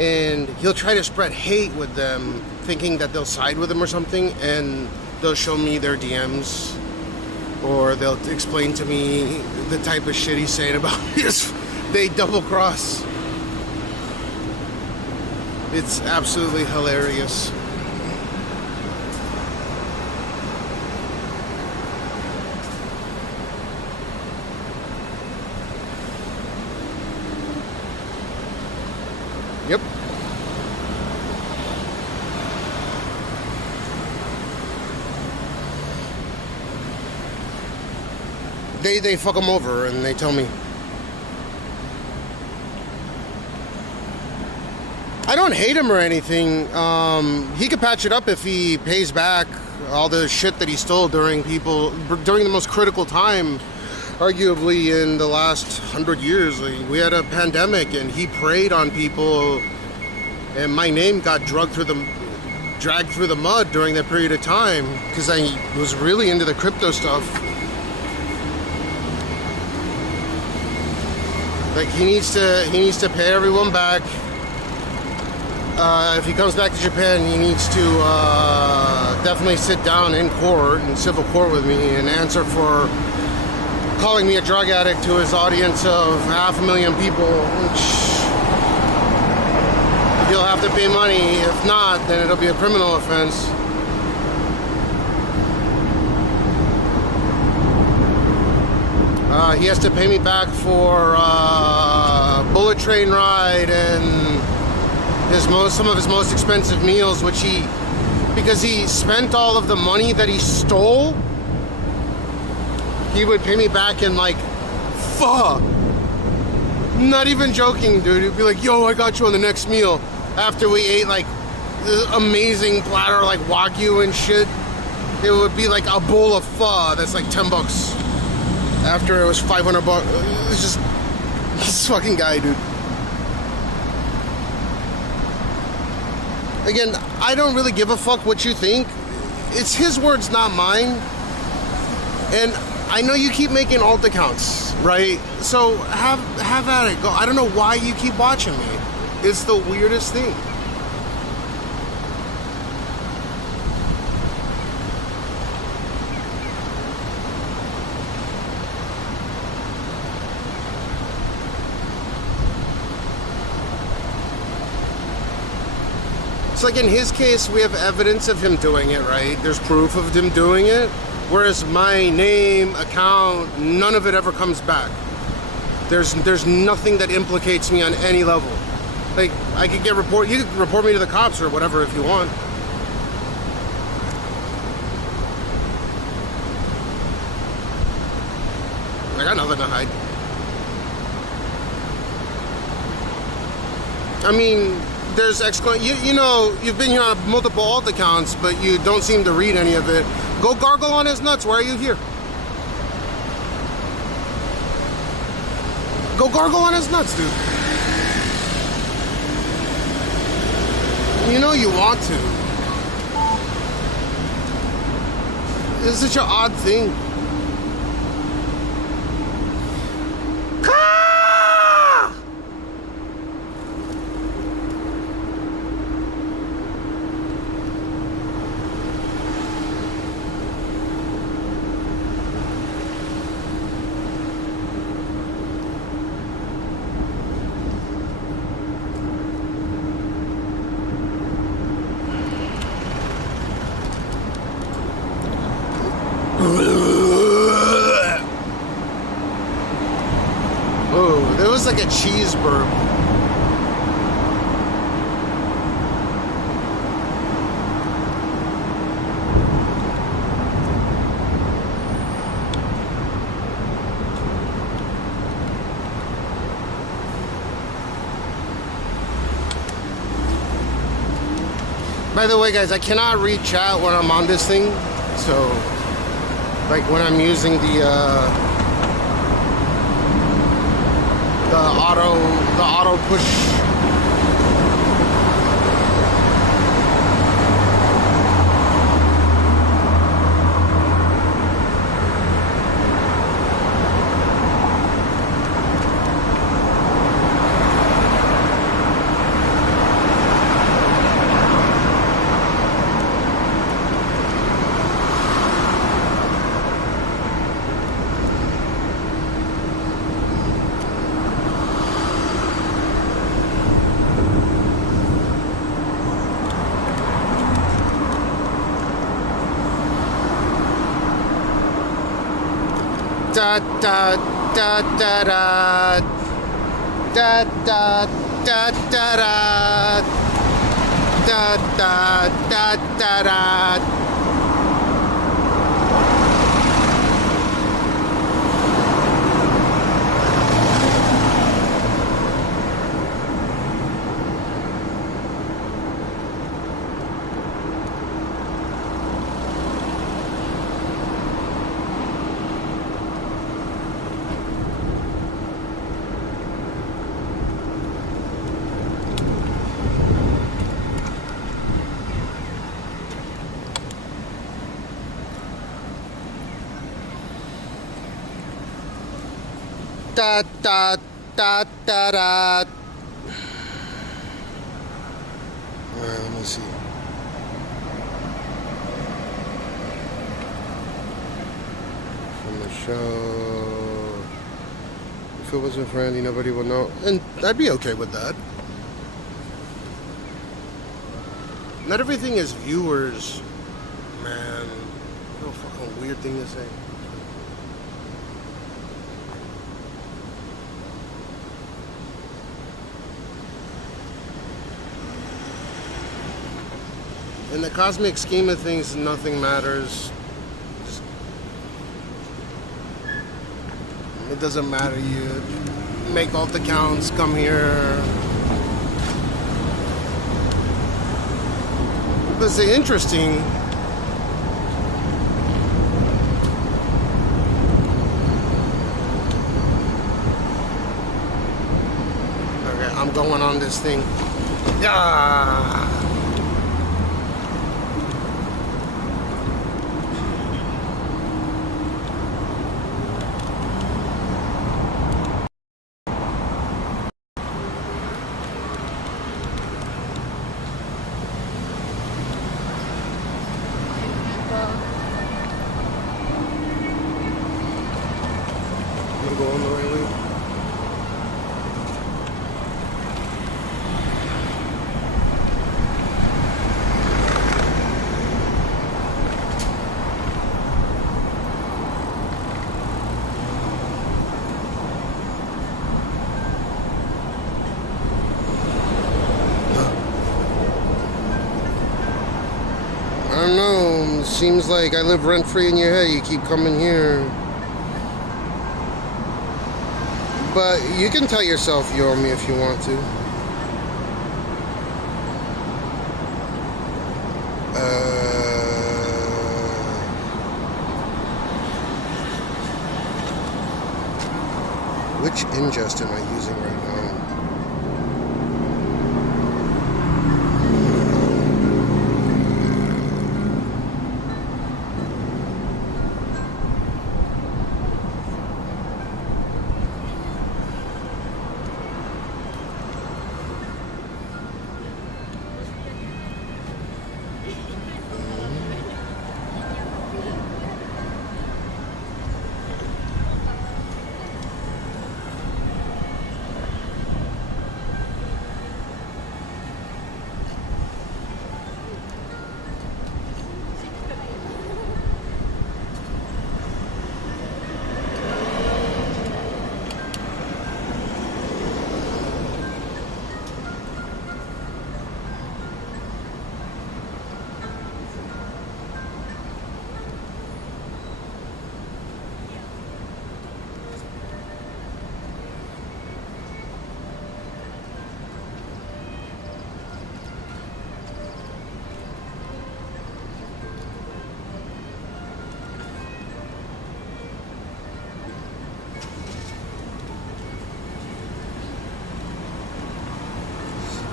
and he'll try to spread hate with them, thinking that they'll side with him or something, and they'll show me their DMs, or they'll explain to me the type of shit he's saying about me. They double cross. It's absolutely hilarious. Yep. They fuck him over and they tell me. I don't hate him or anything. He could patch it up if he pays back all the shit that he stole during the most critical time, arguably in the last 100 years. Like, we had a pandemic and he preyed on people, and my name got dragged through the mud during that period of time because I was really into the crypto stuff. Like, he needs to pay everyone back. If he comes back to Japan, he needs to definitely sit down in court, in civil court with me, and answer for calling me a drug addict to his audience of 500,000 people, which he'll have to pay money. If not, then it'll be a criminal offense. He has to pay me back for bullet train ride and some of his most expensive meals, which because he spent all of the money that he stole, he would pay me back in like pho. Not even joking, dude. He'd be like, yo, I got you on the next meal. After we ate like this amazing platter like Wagyu and shit, it would be like a bowl of pho that's like $10. After it was $500. It's just this fucking guy, dude. Again, I don't really give a fuck what you think. It's his words, not mine. And I know you keep making alt accounts, right? So have at it. Go. I don't know why you keep watching me. It's the weirdest thing. So like in his case, we have evidence of him doing it, right? There's proof of him doing it. Whereas my name, account, none of it ever comes back. There's nothing that implicates me on any level. Like, I could you could report me to the cops or whatever if you want. I got nothing to hide. I mean, there's you know, you've been here on multiple alt accounts, but you don't seem to read any of it. Go gargle on his nuts. Why are you here? Go gargle on his nuts, dude. You know you want to. It's such an odd thing. Oh, there was like a cheese burp. By the way, guys, I cannot read chat when I'm on this thing, so like when I'm using the auto push. da da da da da da da da da da da da da. Da da da da da. Alright, let me see. From the show. If it wasn't for Andy, nobody would know. And I'd be okay with that. Not everything is viewers, man. What a fucking weird thing to say. In the cosmic scheme of things, nothing matters. It doesn't matter. You make alt accounts, come here. But it's interesting. Okay, I'm going on this thing. Yeah. I don't know, seems like I live rent-free in your head. You keep coming here. But you can tell yourself you owe me if you want to. Which ingest am I using right now?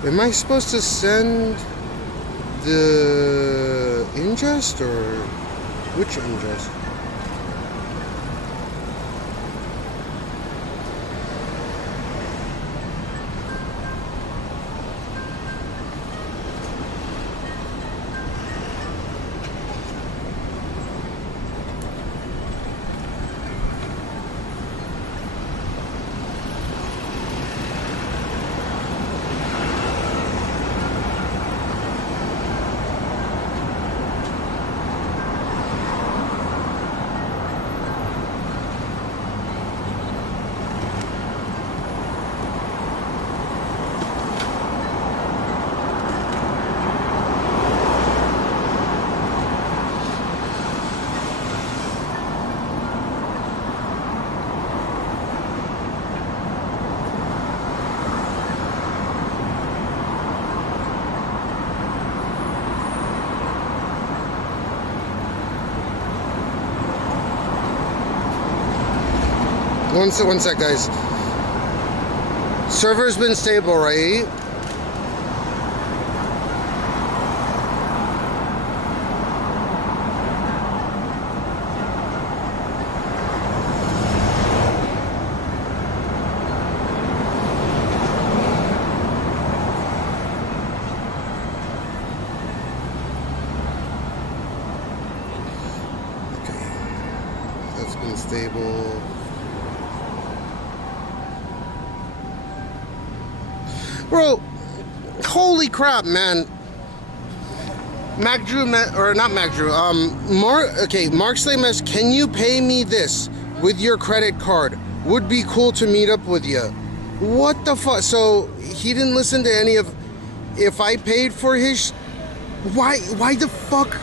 Am I supposed to send the ingest or which ingest? One sec, guys. Server's been stable, right? Stable. Bro, holy crap, man. Mac Drew, or not Mac Drew, Mark Slamus, can you pay me this with your credit card? Would be cool to meet up with you. What the fuck? So he didn't listen to any of, if I paid for his, why the fuck?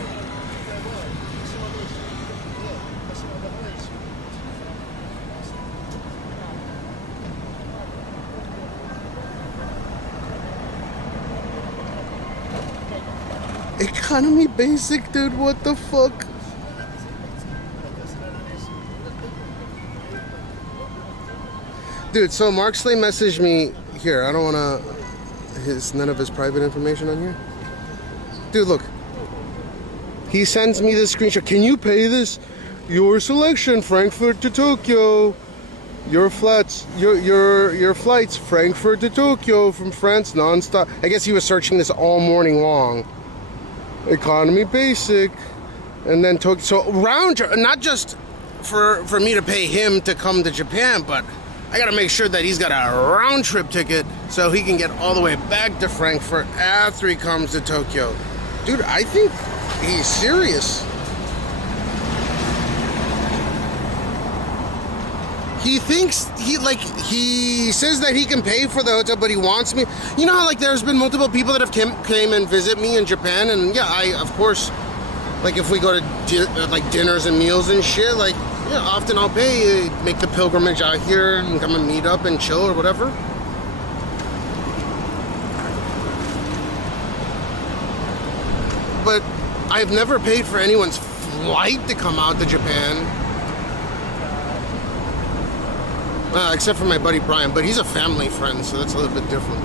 Economy basic, dude, what the fuck? Dude, so Mark Slay messaged me here. I don't wanna none of his private information on here. Dude, look. He sends me this screenshot. Can you pay this? Your selection, Frankfurt to Tokyo. Your flights, Frankfurt to Tokyo from France non-stop. I guess he was searching this all morning long. Economy basic, and then Tokyo. So round, not just for me to pay him to come to Japan, but I gotta make sure that he's got a round trip ticket so he can get all the way back to Frankfurt after he comes to Tokyo. Dude, I think he's serious. He thinks, he says that he can pay for the hotel, but he wants me. You know how, like, there's been multiple people that have came and visit me in Japan, and yeah, I, of course, like, if we go to, like, dinners and meals and shit, like, yeah, often I'll pay, make the pilgrimage out here and come and meet up and chill or whatever. But I've never paid for anyone's flight to come out to Japan. Except for my buddy Brian, but he's a family friend, so that's a little bit different.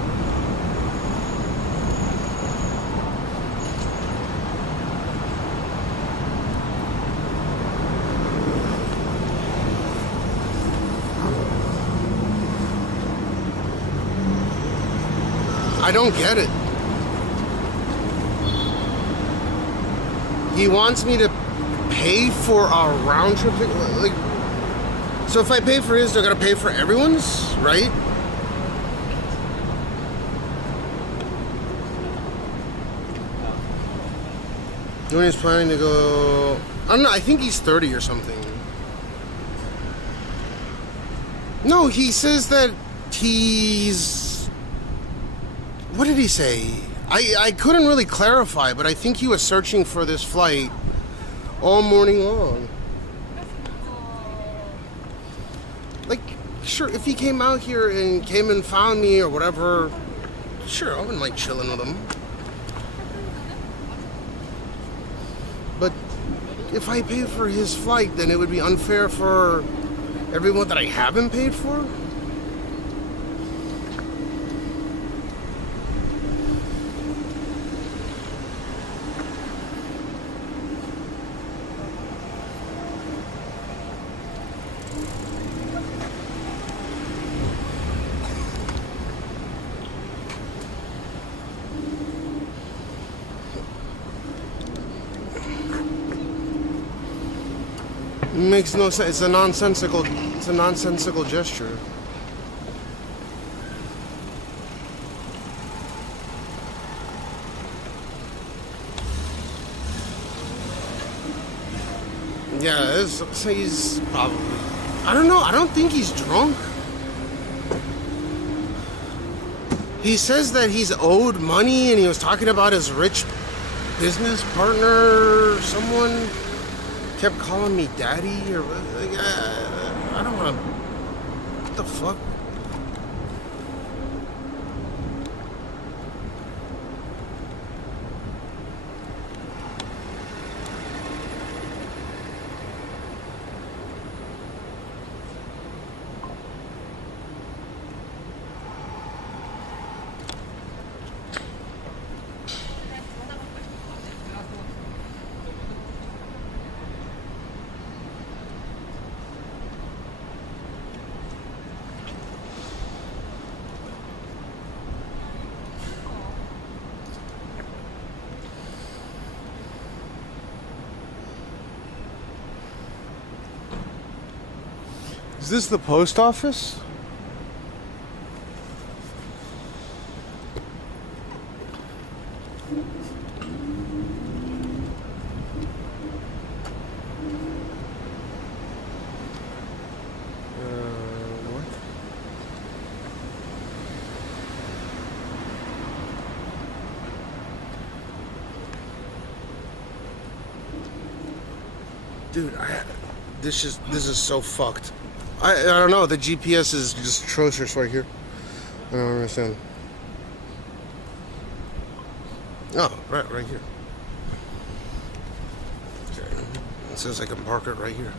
I don't get it. He wants me to pay for a round trip ticket? Like, so if I pay for his, I gotta pay for everyone's, right? When he's planning to go, I don't know, I think he's 30 or something. No, he says that he's, what did he say? I couldn't really clarify, but I think he was searching for this flight all morning long. Like, sure, if he came out here and came and found me or whatever, sure, I wouldn't like chilling with him. But if I pay for his flight, then it would be unfair for everyone that I haven't paid for. Makes no sense. It's a nonsensical gesture. Yeah, he's probably, I don't know, I don't think he's drunk. He says that he's owed money and he was talking about his rich business partner or someone. Kept calling me daddy or like, I don't want to. What the fuck? Is this the post office? What? Dude, this is so fucked. I don't know. The GPS is just atrocious right here. I don't understand. Oh, right here. Okay. It says I can park it right here.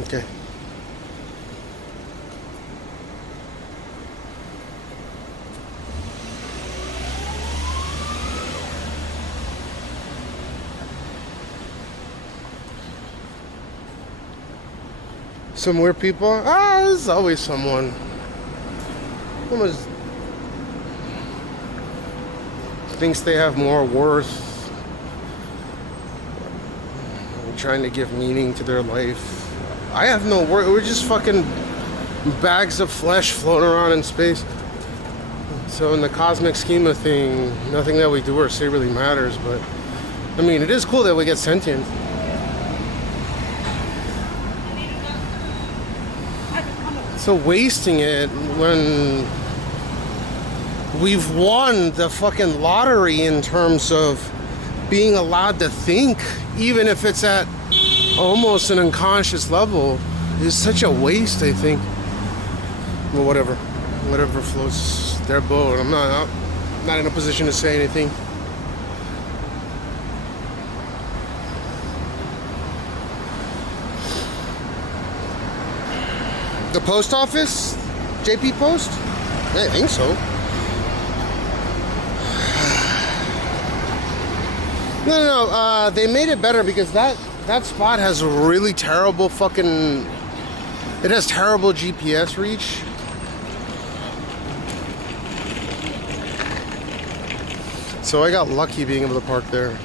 Okay. Some weird people? There's always someone. Almost thinks they have more worth. Trying to give meaning to their life. I have no worth. We're just fucking bags of flesh floating around in space. So in the cosmic scheme of things, nothing that we do or say really matters. But I mean, it is cool that we get sentient. So wasting it when we've won the fucking lottery in terms of being allowed to think, even if it's at almost an unconscious level, is such a waste, I think. Well, whatever floats their boat. I'm not in a position to say anything. The post office? JP Post? I think so. No, they made it better because that spot has a really terrible fucking... It has terrible GPS reach. So I got lucky being able to park there.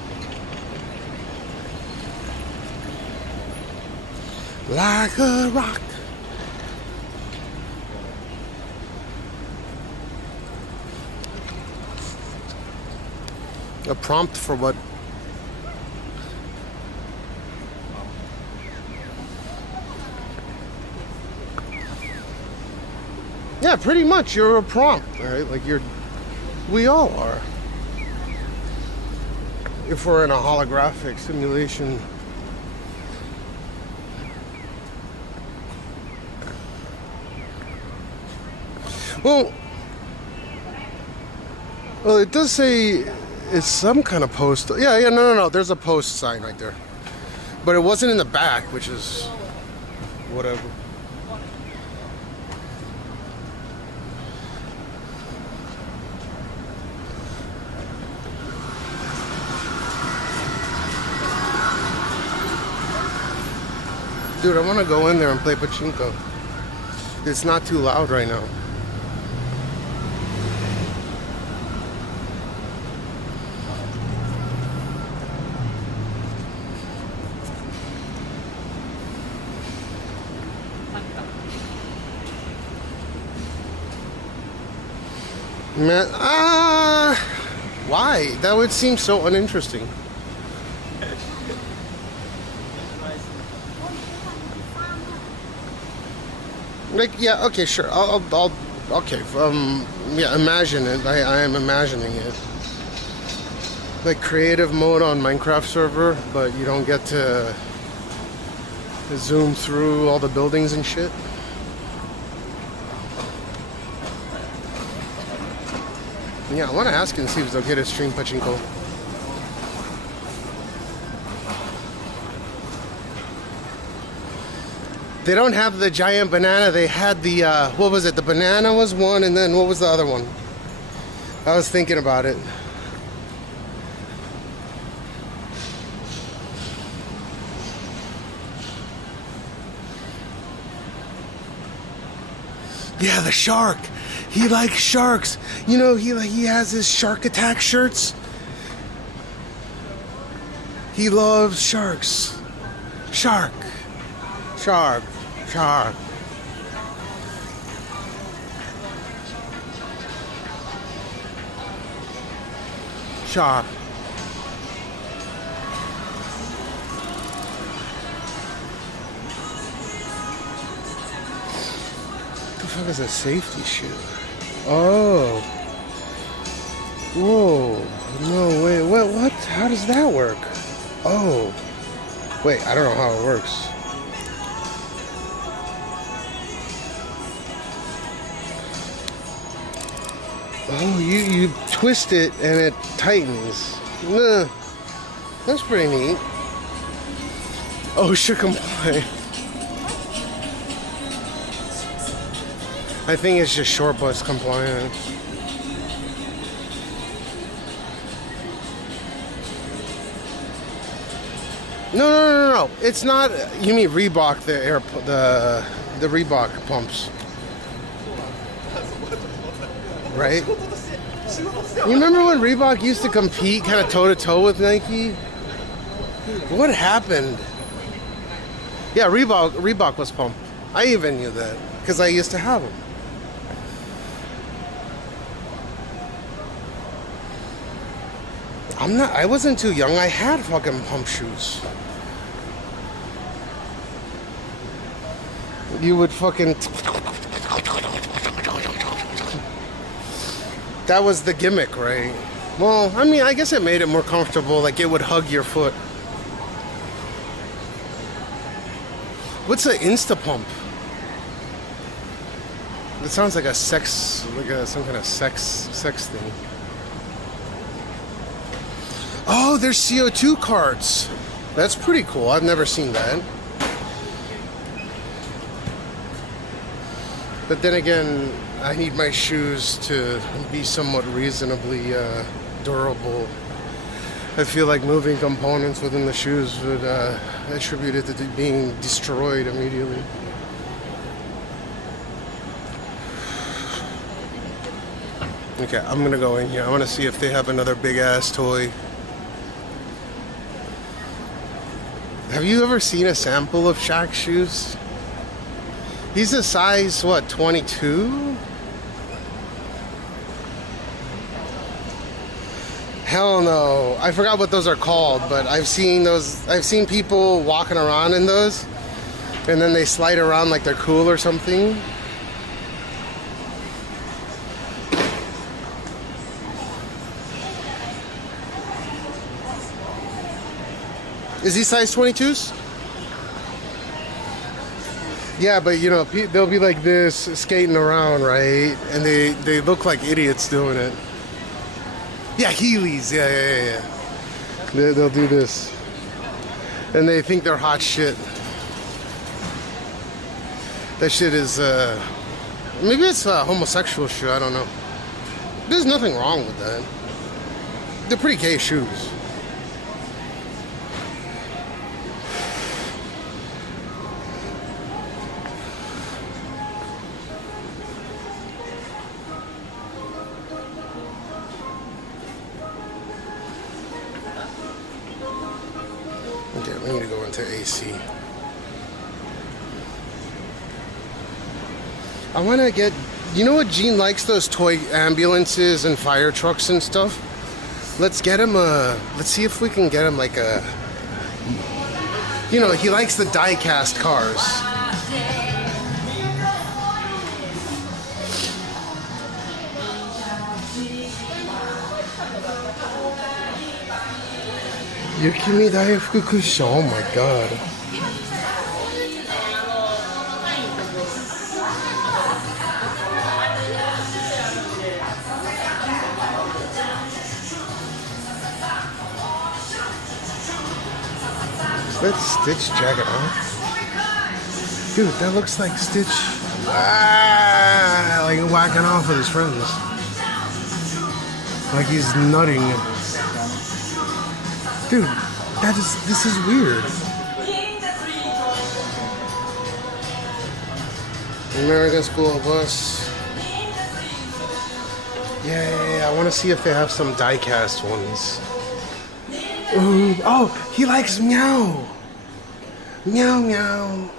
Like a rock. A prompt for what? Yeah, pretty much. You're a prompt, right? Like we all are. If we're in a holographic simulation. Well, it does say it's some kind of post. Yeah, no. There's a post sign right there. But it wasn't in the back, which is whatever. Dude, I want to go in there and play pachinko. It's not too loud right now. Man, why? That would seem so uninteresting. Like, yeah, okay, sure. Okay. Yeah, imagine it. I am imagining it. Like creative mode on Minecraft server, but you don't get to zoom through all the buildings and shit. Yeah, I want to ask him and see if it's okay to stream pachinko. They don't have the giant banana. They had the, what was it? The banana was one, and then what was the other one? I was thinking about it. Yeah, the shark. He likes sharks. You know, he has his shark attack shirts. He loves sharks. Shark. Shark. Shark. Shark. What the fuck is a safety shoe? Oh. Whoa. No, wait. What? How does that work? Oh. Wait, I don't know how it works. Oh, you twist it and it tightens. Nah, that's pretty neat. OSHA compliant. I think it's just short bus compliant. No. It's not. You mean Reebok? The Reebok pumps, right? You remember when Reebok used to compete kind of toe to toe with Nike? What happened? Yeah, Reebok was pumped. I even knew that because I used to have them. I wasn't too young. I had fucking pump shoes. You would fucking... That was the gimmick, right? Well, I mean, I guess it made it more comfortable. Like, it would hug your foot. What's an Insta pump? It sounds like a sex, some kind of sex thing. Oh, there's CO2 carts. That's pretty cool. I've never seen that. But then again, I need my shoes to be somewhat reasonably durable. I feel like moving components within the shoes would attribute it to being destroyed immediately. Okay, I'm gonna go in here. I want to see if they have another big ass toy. Have you ever seen a sample of Shaq's shoes? He's a size, what, 22? Hell no. I forgot what those are called, but I've seen those. I've seen people walking around in those, and then they slide around like they're cool or something. Is he size 22s? Yeah, but you know, they'll be like this, skating around, right? And they look like idiots doing it. Yeah, Heelys, yeah. They'll do this. And they think they're hot shit. That shit is, maybe it's a homosexual shoe, I don't know. There's nothing wrong with that. They're pretty gay shoes. Okay, we need to go into AC. I want to get, you know what, Gene likes those toy ambulances and fire trucks and stuff. Let's get him let's see if we can get him like a, you know, he likes the die-cast cars. Yukimi Daifuku cushion, oh my god. that Stitch jacking off? Dude, that looks like Stitch. Like whacking off with his friends. Like he's nutting. Dude, this is weird. American School Bus. Yeah, I want to see if they have some die-cast ones. Ooh, oh, he likes meow. Meow, meow.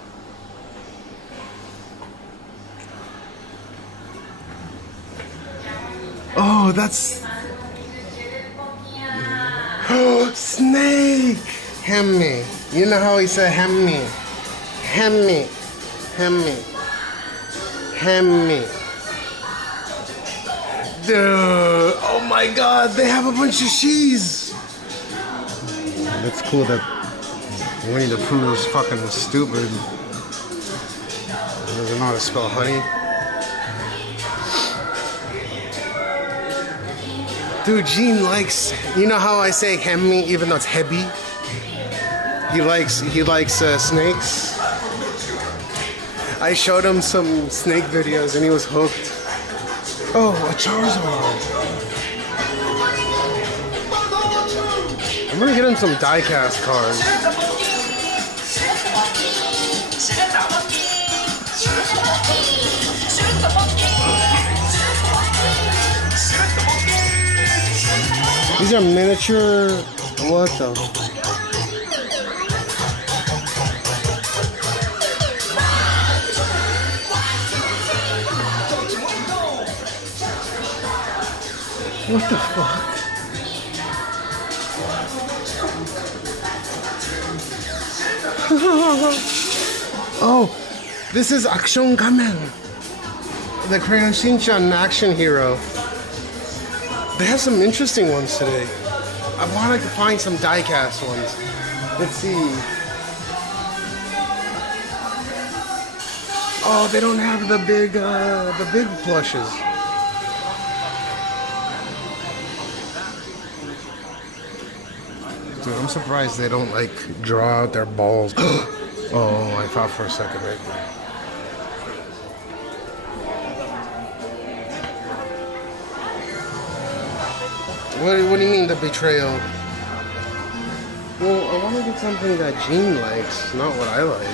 Oh, that's... Oh, Snake! Hem me. You know how he said hem me. Hem me. Hem me. Hem me. Dude, oh my god, they have a bunch of she's. That's cool that Winnie the Pooh is fucking stupid. He doesn't know how to spell honey. Dude, Gene likes, you know how I say hem me even though it's heavy? He likes snakes. I showed him some snake videos and he was hooked. Oh, a Charizard. I'm gonna get him some die-cast cards. These are miniature. What the? What the fuck? Oh, this is Action Kamen, the Crayon Shinchan action hero. They have some interesting ones today. I wanted to find some die-cast ones. Let's see. Oh, they don't have the big plushes. Dude, I'm surprised they don't like draw out their balls. Oh, I thought for a second right there. What do you mean the betrayal? Well, I want to get something that Gene likes, not what I like.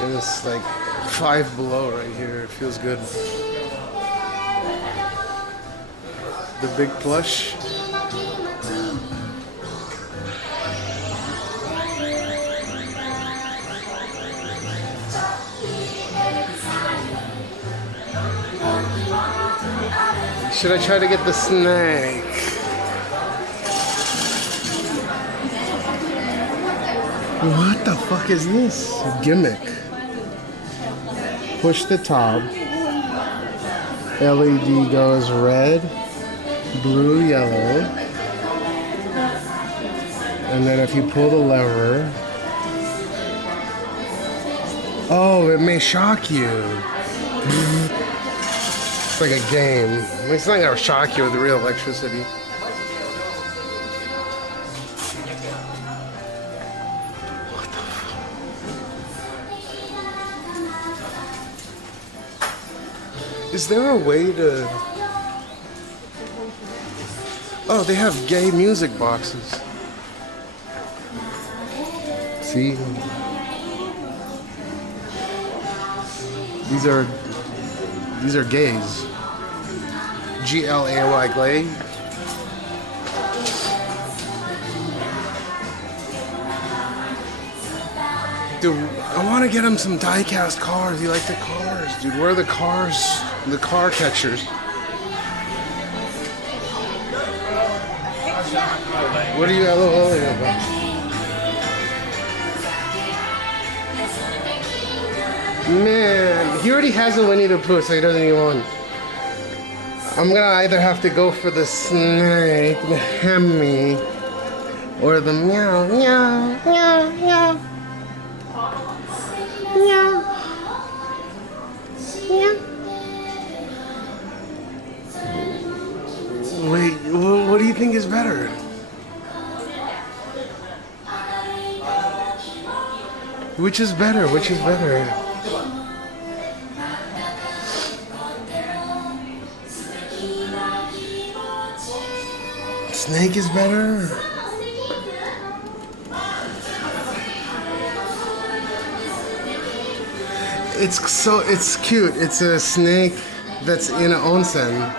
And it's like 5 below right here. It feels good. The big plush. Should I try to get the snake? What the fuck is this? A gimmick. Push the top. LED goes red, blue, yellow. And then if you pull the lever... Oh, it may shock you. It's like a game. It's not gonna shock you with real electricity. What the fuck? Is there a way to... Oh, they have gay music boxes. See? These are gays. G-L-A-Y, Glay. Dude, I want to get him some die-cast cars. You like the cars, dude. Where are the cars? The car catchers. What are you LOLing about? Man, he already has a Winnie the Pooh, so he doesn't need one. I'm gonna either have to go for the snake, the Hemi, or the meow, meow, meow, meow. Meow. Meow. Wait, what do you think is better? Which is better? Which is better? Snake is better. It's cute. It's a snake that's in an onsen.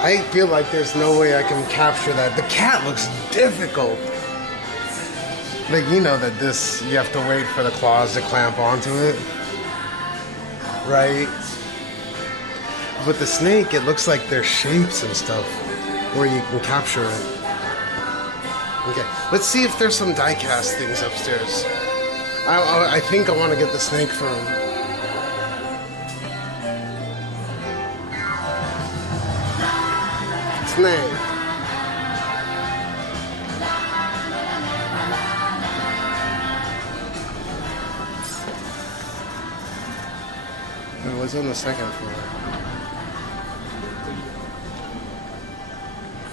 I feel like there's no way I can capture that. The cat looks difficult. Like, you know that this, you have to wait for the claws to clamp onto it. Right? But the snake, it looks like there's shapes and stuff where you can capture it. Okay, let's see if there's some die-cast things upstairs. I think I want to get the snake from... Snake. What's on the second floor?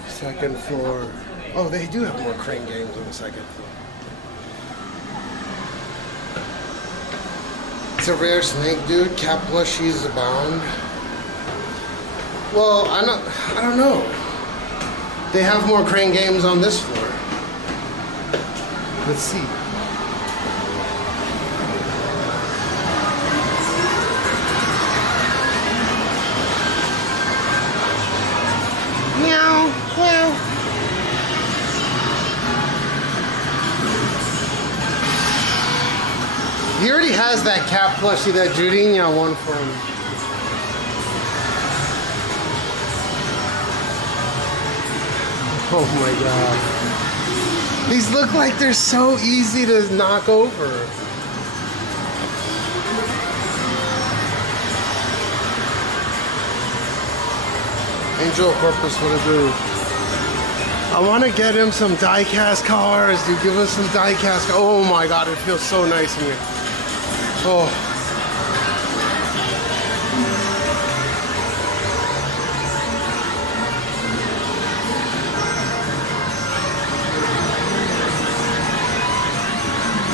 Second floor. Oh, they do have more crane games on the second floor. It's a rare snake, dude. Cat plushies abound. Well, I don't know. They have more crane games on this floor. Let's see. Meow, meow. He already has that cat plushie that Judinia won for him. Oh my god. These look like they're so easy to knock over. Angel Corpus, what to do? I want to get him some die-cast cars, dude. Give us some die-cast. Oh my god, it feels so nice in here. Oh.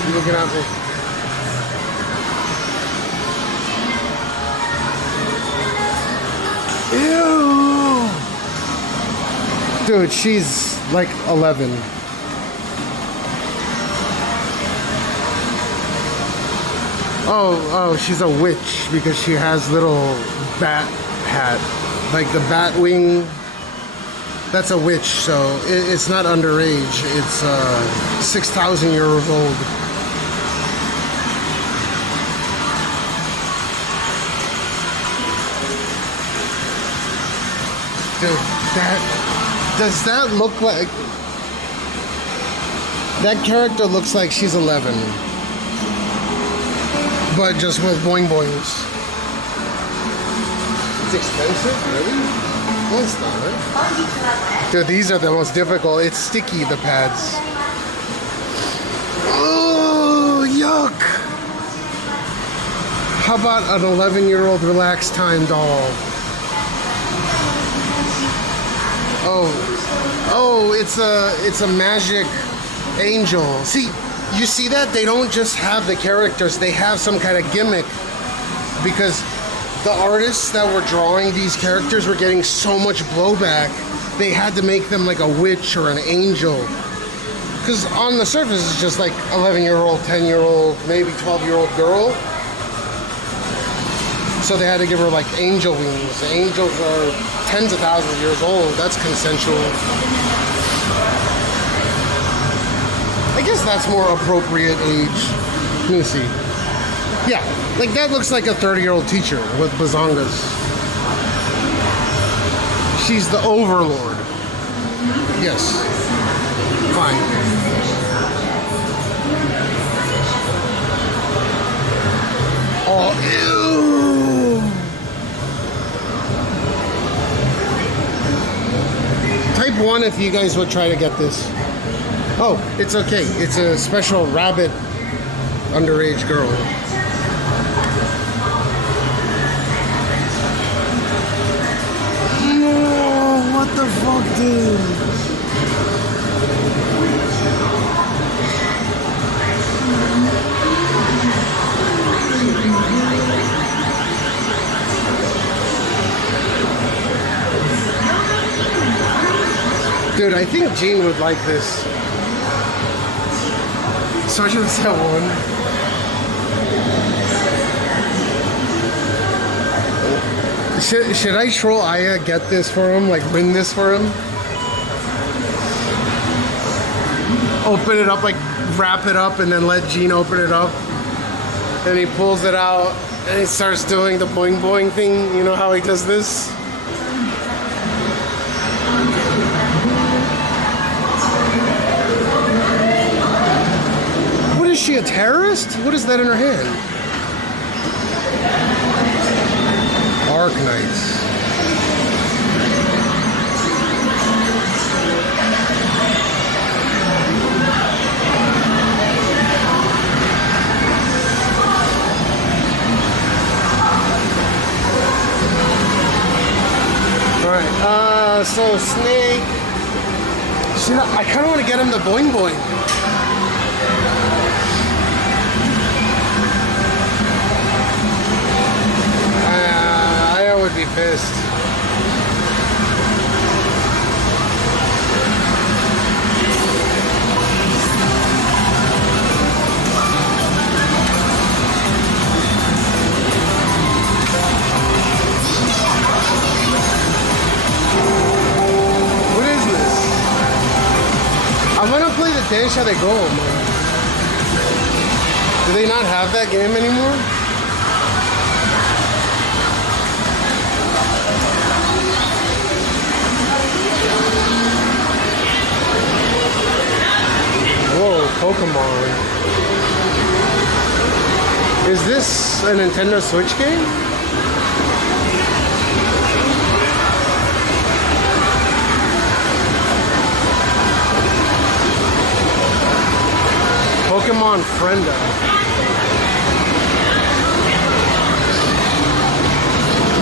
You looking at me? Ew! Dude, she's like 11. Oh, she's a witch because she has little bat hat. Like the bat wing. That's a witch, so it's not underage. It's 6,000 years old. Dude, does that look like... That character looks like she's 11. But just with boing boings. It's expensive, really? No, it's not. Dude, these are the most difficult. It's sticky, the pads. Oh, yuck! How about an 11-year-old relax time doll? Oh, it's a magic angel. See, you see that? They don't just have the characters, they have some kind of gimmick. Because the artists that were drawing these characters were getting so much blowback, they had to make them like a witch or an angel. Because on the surface, it's just like 11-year-old, 10-year-old, maybe 12-year-old girl. So they had to give her like angel wings. Angels are tens of thousands of years old. That's consensual. I guess that's more appropriate age. Let me see. Yeah, like that looks like a 30-year-old teacher with bazongas. She's the overlord. Yes. Fine. Oh, ew. Type 1 if you guys would try to get this. Oh, it's okay. It's a special rabbit underage girl. What the fuck, dude? Dude, I think Gene would like this. Especially with that one. Should I troll Aya, get this for him? Like, win this for him? Open it up, like, wrap it up, and then let Gene open it up. And he pulls it out, and he starts doing the boing boing thing. You know how he does this? What is she, a terrorist? What is that in her hand? Arc Knights. Alright, so Snake. Shit, I kind of want to get him the boing boing. I would be pissed. What is this? I want to play the Densha de Go, man. Do they not have that game anymore? Whoa, Pokemon. Is this a Nintendo Switch game? Pokemon Frienda.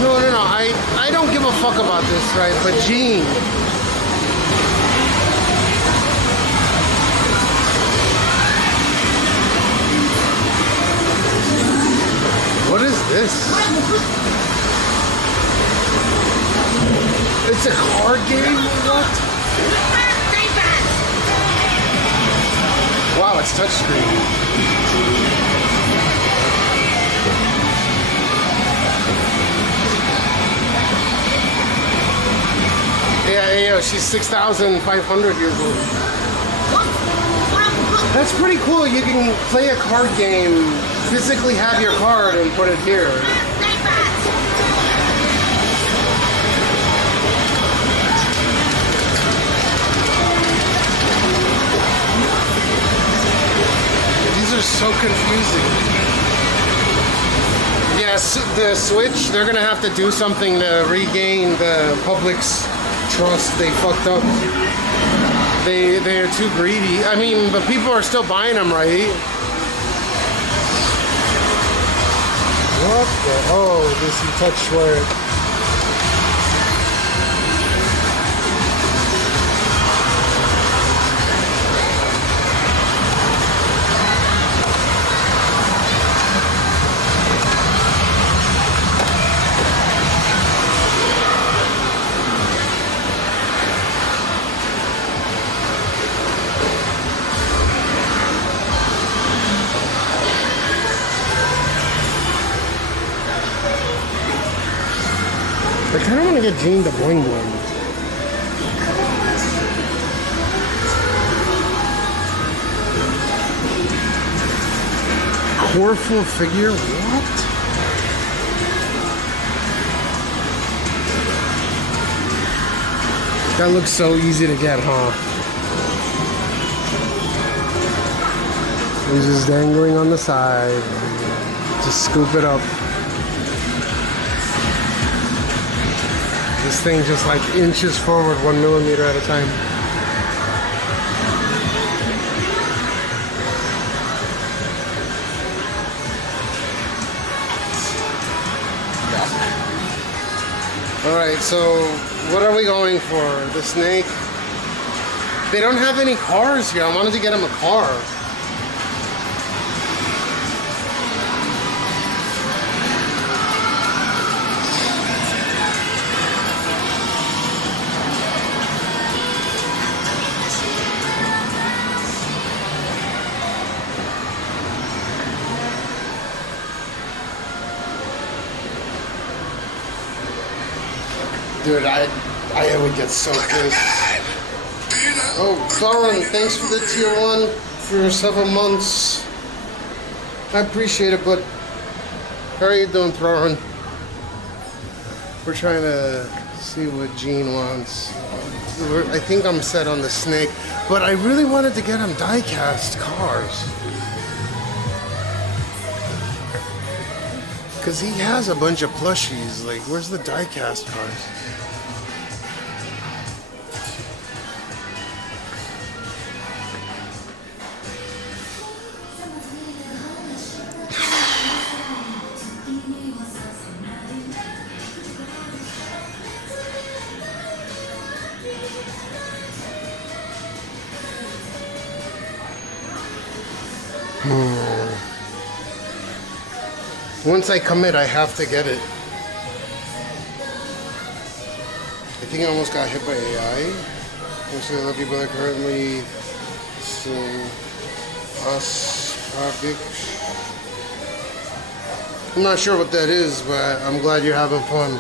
No, I don't give a fuck about this, right? But Gene. What is this? It's a card game? What? Wow, it's touchscreen. Yeah, she's 6,500 years old. That's pretty cool. You can play a card game, physically have your card, and put it here. These are so confusing. Yes, the Switch, they're gonna have to do something to regain the public's trust. They fucked up. They're too greedy. I mean, but people are still buying them, right? What the? Oh, this you touch where it. I kind of want to get Gene the Boing Boing. Corfu figure? What? That looks so easy to get, huh? He's just dangling on the side. Just scoop it up. This thing just like inches forward 1 millimeter at a time. Alright, so what are we going for? The Snake? They don't have any cars here. I wanted to get him a car. Dude, I would get so pissed. Oh, Thorin, thanks for the tier 1 for 7 months. I appreciate it, but how are you doing, Thorin? We're trying to see what Gene wants. I think I'm set on the snake, but I really wanted to get him die-cast cars. Because he has a bunch of plushies. Like, where's the die-cast cars? Once I commit, I have to get it. I think I almost got hit by AI. Actually, I love you, brother. Currently, I'm not sure what that is, but I'm glad you're having fun.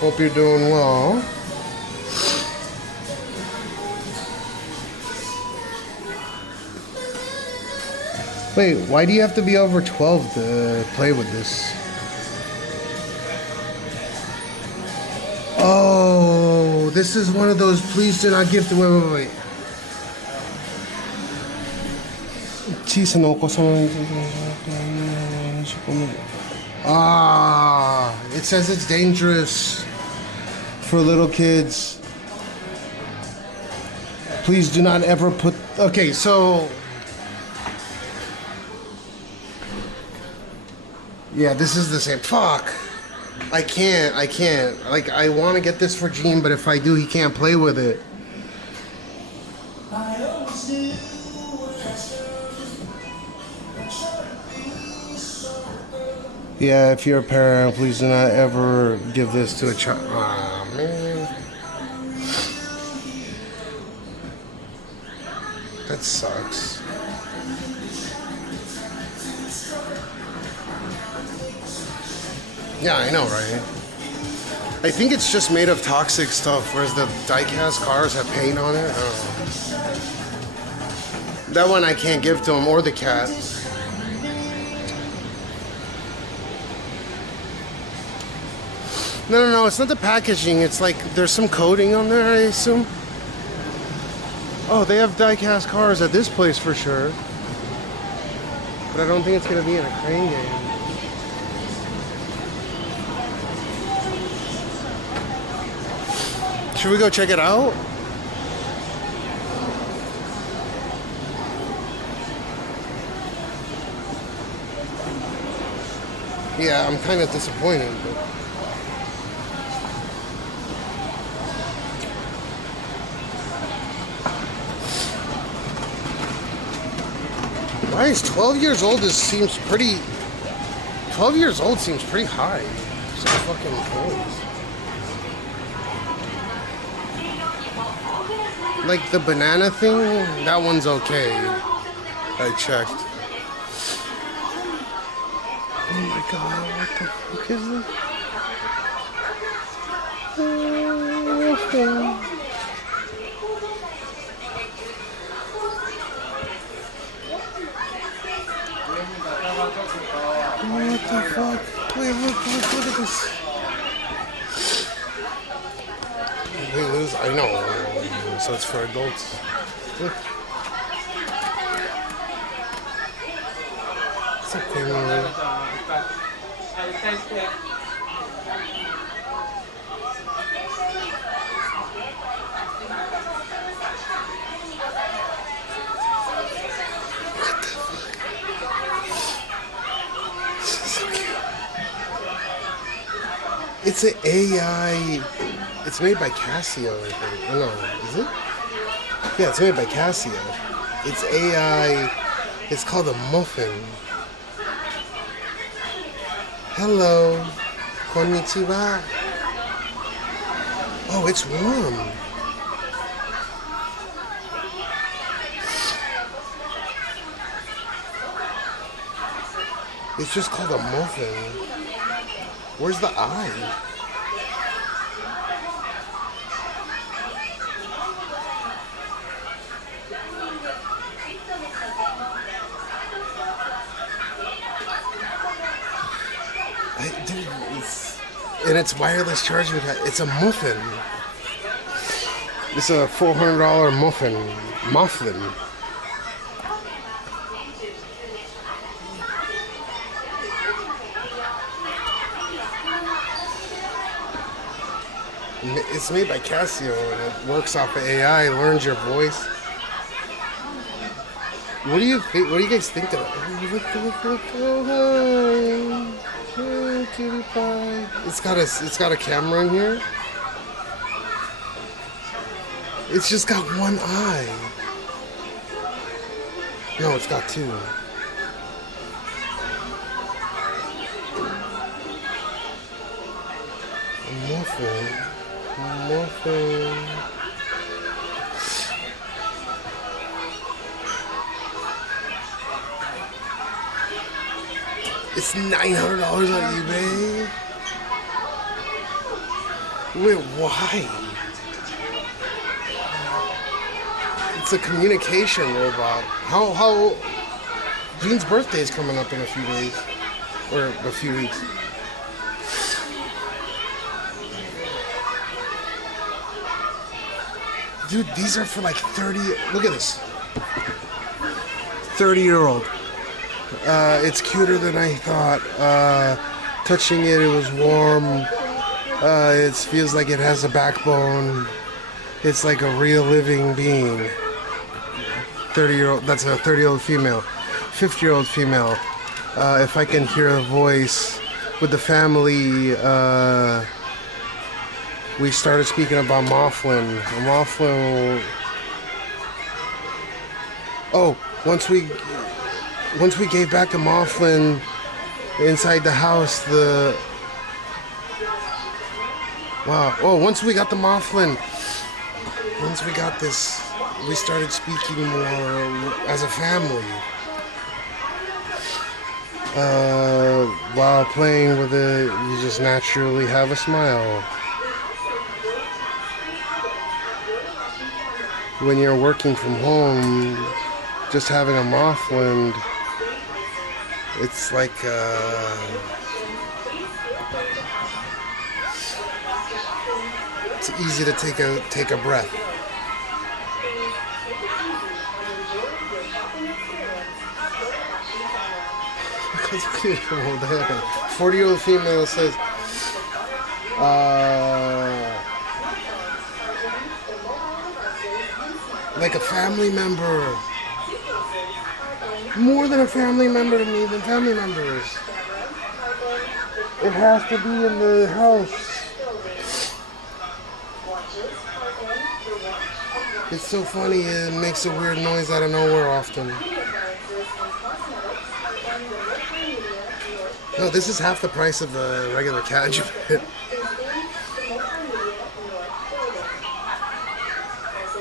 Hope you're doing well. Wait, why do you have to be over 12 to play with this? Oh, this is one of those please do not gift. Wait. Ah, it says it's dangerous for little kids. Please do not ever put. Okay, so. Yeah, this is the same. Fuck. I can't. Like, I want to get this for Gene, but if I do, he can't play with it. Yeah, if you're a parent, please do not ever give this to a child. Aw, man. That sucks. Yeah, I know, right? I think it's just made of toxic stuff, whereas the die-cast cars have paint on it. I don't know. That one I can't give to him, or the cat. No, it's not the packaging. It's like there's some coating on there, I assume. Oh, they have die-cast cars at this place for sure. But I don't think it's going to be in a crane game. Should we go check it out? Yeah, I'm kind of disappointed, but... Why is 12 years old seems pretty... 12 years old seems pretty high. So fucking close. Like the banana thing, that one's okay. I checked. Oh my god, what the fuck is this? What the fuck? Wait, look at this. Wait, I know. So it's for adults. Look. It's okay, man. What the fuck? This is so cute. It's an AI. It's made by Casio, I think. Oh, no, is it? Yeah, it's made by Casio. It's AI. It's called a muffin. Hello. Konnichiwa. Oh, it's warm. It's just called a muffin. Where's the eye? Dude, and it's wireless charging. It's a muffin. It's a $400 muffin. It's made by Casio and it works off of AI, learns your voice. What do you think? What do you guys think of it? Oh, hi, cutie pie. It's got a camera in here. It's just got one eye. No, it's got two. Muffin. It's $900 on eBay. Wait, why? It's a communication robot. How? Jean's birthday is coming up in a few days, or a few weeks. Dude, these are for like 30. Look at this. 30-year-old. It's cuter than I thought. Touching it, it was warm. It feels like it has a backbone. It's like a real living being. 30-year-old. That's a 30-year-old female. 50-year-old female. If I can hear a voice with the family. We started speaking about Mothman. Mothman. Oh, once we gave back the Mothman inside the house, once we got the Mothman, once we got this, we started speaking more as a family. While playing with it, you just naturally have a smile. When you're working from home, just having a Mothman, it's like it's easy to take a breath. Because 40-year-old female says, like a family member. More than a family member to me than family members. It has to be in the house. It's so funny, it makes a weird noise out of nowhere often. No, this is half the price of a regular cat.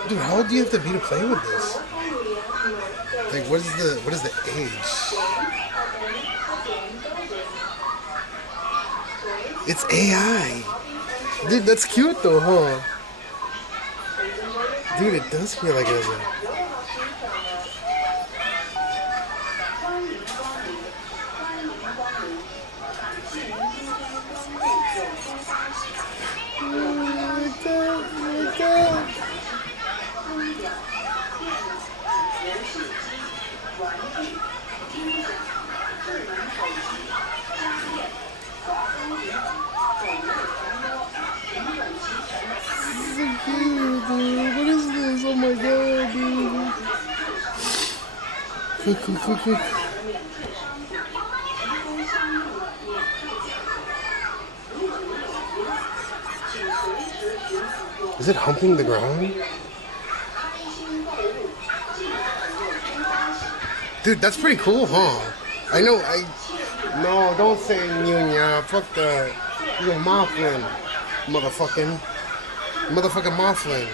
Dude, how old do you have to be to play with this? Like, what is the age? It's AI. Dude, that's cute though, huh? Dude, it does feel like it's a... What is this? Oh my god, dude. Quick. Is it humping the ground? Dude, that's pretty cool, huh? I know, No, don't say Nunya. Fuck that. You're a Mothman. Motherfucking Mothman.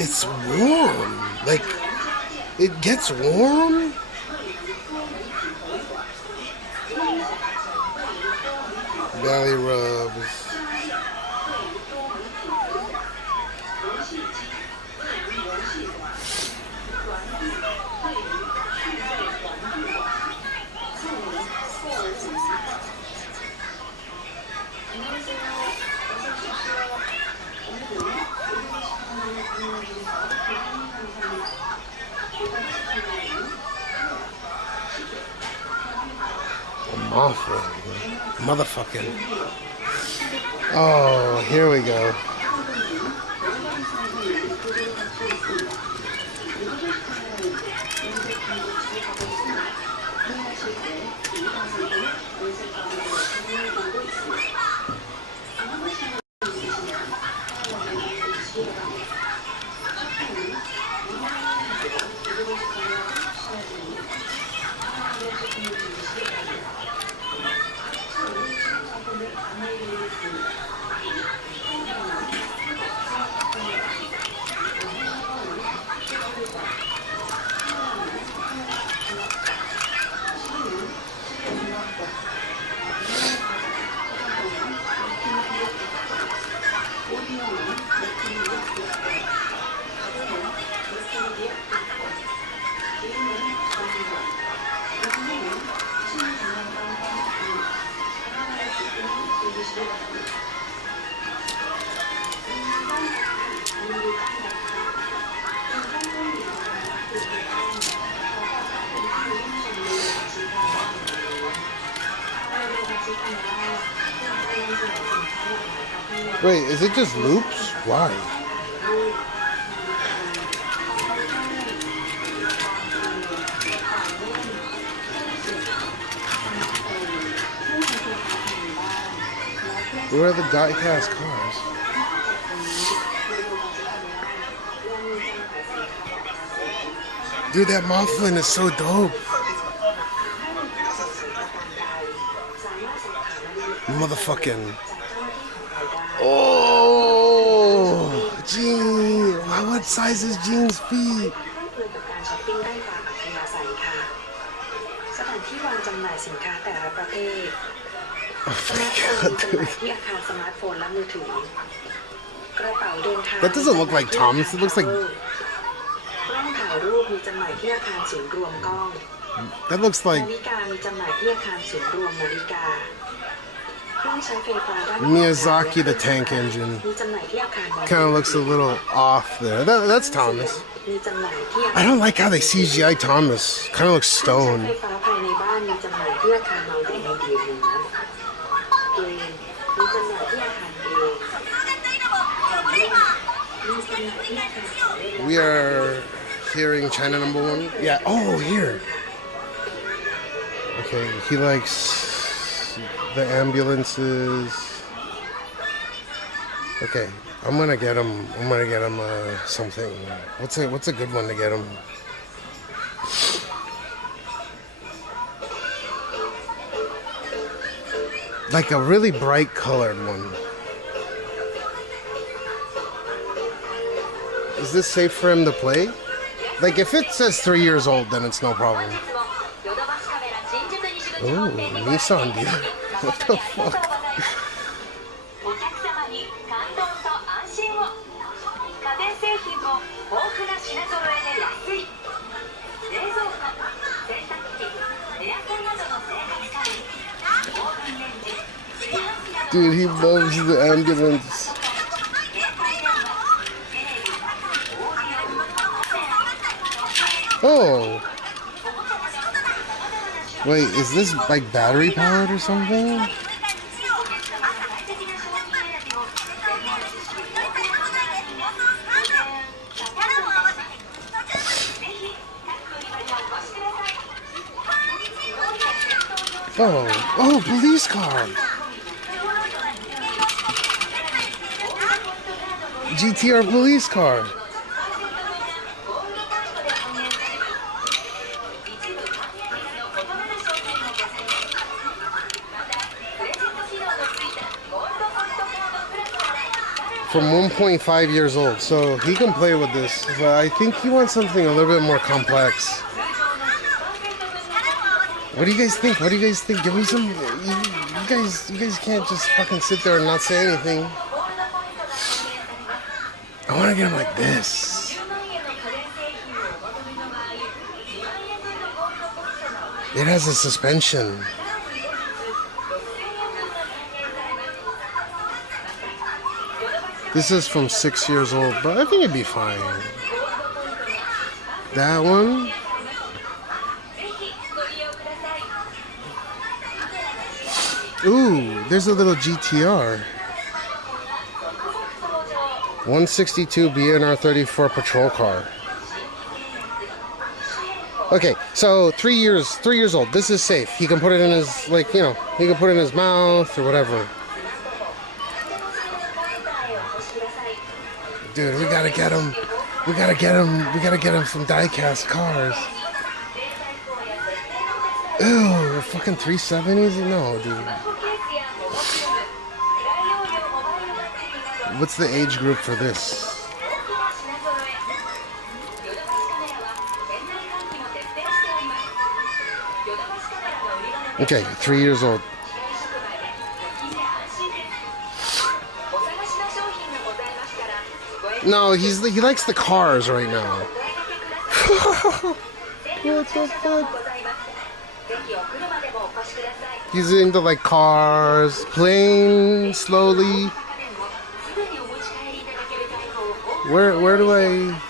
It's warm. Like, it gets warm. Belly rubs. Awful. Motherfucking. Oh, here we go. Wait, is it just loops? Why? Where are the die-cast cars? Dude, that muffin is so dope. Motherfucking. Oh, Gene. What size is Gene's feet? Oh my god, dude. That doesn't look like Thomas. It looks like. That looks like. Miyazaki, the tank engine. Kind of looks a little off there. That's Thomas. I don't like how they CGI Thomas. Kind of looks stoned. We are hearing China #1. Yeah. Oh, here. Okay, he likes the ambulances. Okay, I'm gonna get him something. What's a good one to get him? Like a really bright colored one. Is this safe for him to play? Like if it says 3 years old, then it's no problem. Oh, Nissan dealer. What the fuck? Dude, he loves the ambulance. Oh. Wait, is this like battery powered or something? Oh, police car. GTR police car. from 1.5 years old, so he can play with this. But I think he wants something a little bit more complex. What do you guys think? What do you guys think? Give me some. You guys can't just fucking sit there and not say anything. I want to get him like this. It has a suspension. This is from 6 years old, but I think it'd be fine. That one. Ooh, there's a little GTR. 162 BNR 34 patrol car. Okay, so 3 years old. This is safe. He can put it in his, like, you know, he can put it in his mouth or whatever. Dude, we gotta get him. We gotta get him some die-cast cars. Ew, fucking 370s? No, dude. What's the age group for this? Okay, 3 years old. No, he likes the cars right now. What the fuck? He's into like cars, playing slowly. Where do I?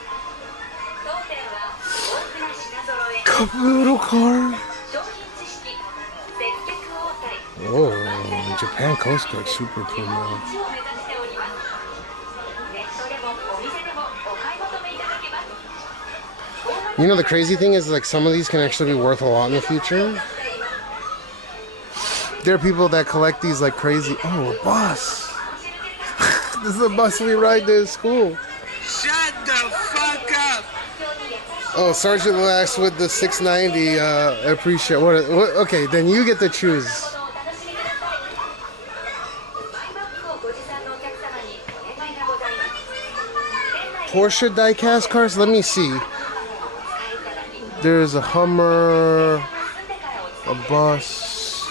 Little car. Oh, Japan Coast Guard, super cool now. You know, the crazy thing is, like, some of these can actually be worth a lot in the future. There are people that collect these like crazy. Oh, a bus. This is a bus we ride to school. Shut the fuck up! Oh, Sergeant Lax with the 690. I appreciate what? Okay, then you get to choose. Porsche die-cast cars? Let me see. There's a Hummer, a bus.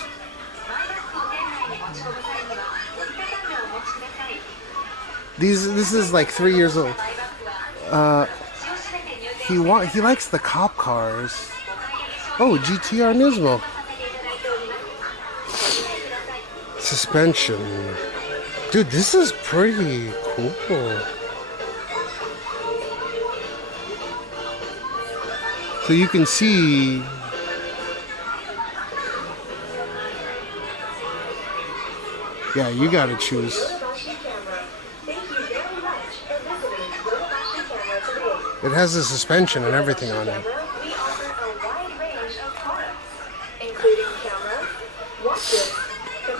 This is like 3 years old. He likes the cop cars. Oh, GTR Nismo. Suspension. Dude, this is pretty cool. So you can see yeah, you gotta choose. It has a suspension and everything on it.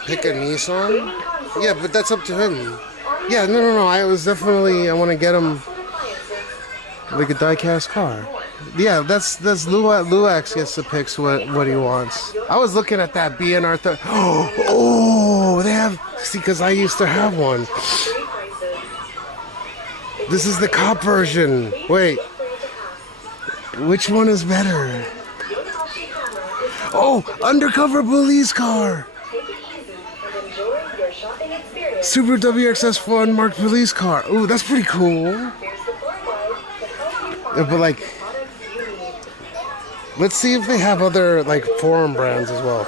Pick a Nissan? Yeah, but that's up to him. Yeah, no. I want to get him like a die-cast car. Yeah, that's Luax gets to pick what he wants. I was looking at that BNR 30. Oh, they have. See, because I used to have one. This is the cop version. Wait, which one is better? Oh, undercover police car. Super WXS4 unmarked police car. Ooh, that's pretty cool. Yeah, but like. Let's see if they have other, like, foreign brands as well.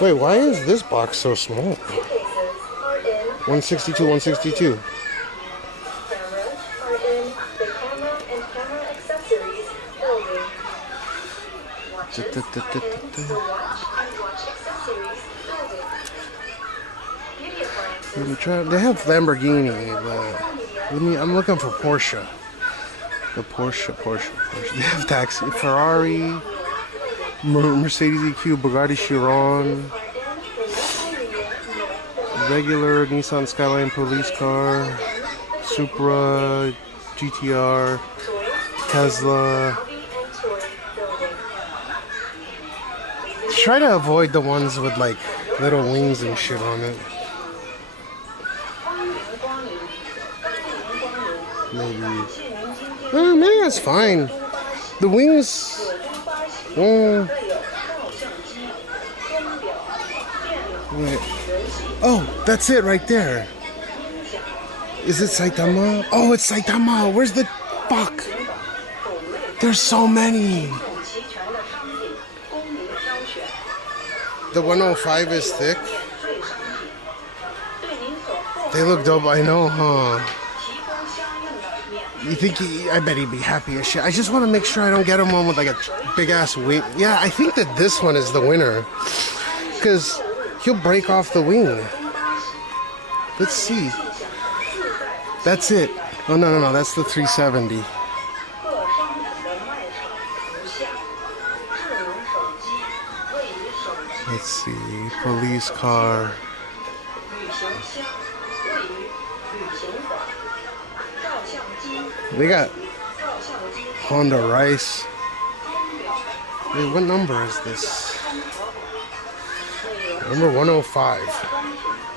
Wait, why is this box so small? 162, 162. Let me try. They have Lamborghini, but I'm looking for Porsche. The Porsche. They have taxi, Ferrari, Mercedes EQ, Bugatti Chiron, regular Nissan Skyline police car, Supra, GTR, Tesla. Try to avoid the ones with like little wings and shit on it. maybe. Maybe that's fine. The wings. Wait. Oh, that's it right there. Is it Saitama? Oh, it's Saitama. Where's the fuck? There's so many. The 105 is thick. They look dope, I know, huh? You think I bet he'd be happy as shit. I just want to make sure I don't get him one with like a big ass wing. Yeah, I think that this one is the winner. Because he'll break off the wing. Let's see. That's it. Oh, no, that's the 370. Let's see. Police car. They got Honda Rice. Wait, what number is this? Number 105.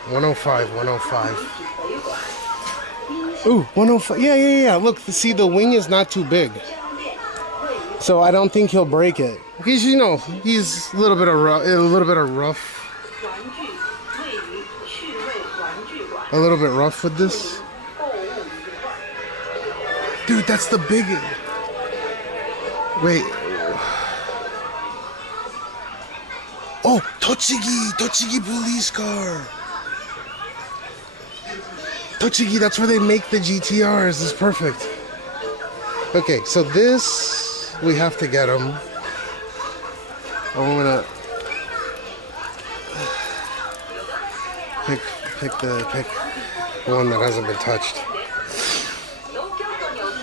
105. Ooh, 105. Yeah. Look, see, the wing is not too big. So I don't think he'll break it. Because, you know, he's a little bit of rough. A little bit rough with this. Dude, that's the big... Wait. Oh, Tochigi police car. Tochigi, that's where they make the GTRs. This is perfect. Okay, so this, we have to get them. I'm gonna pick one that hasn't been touched.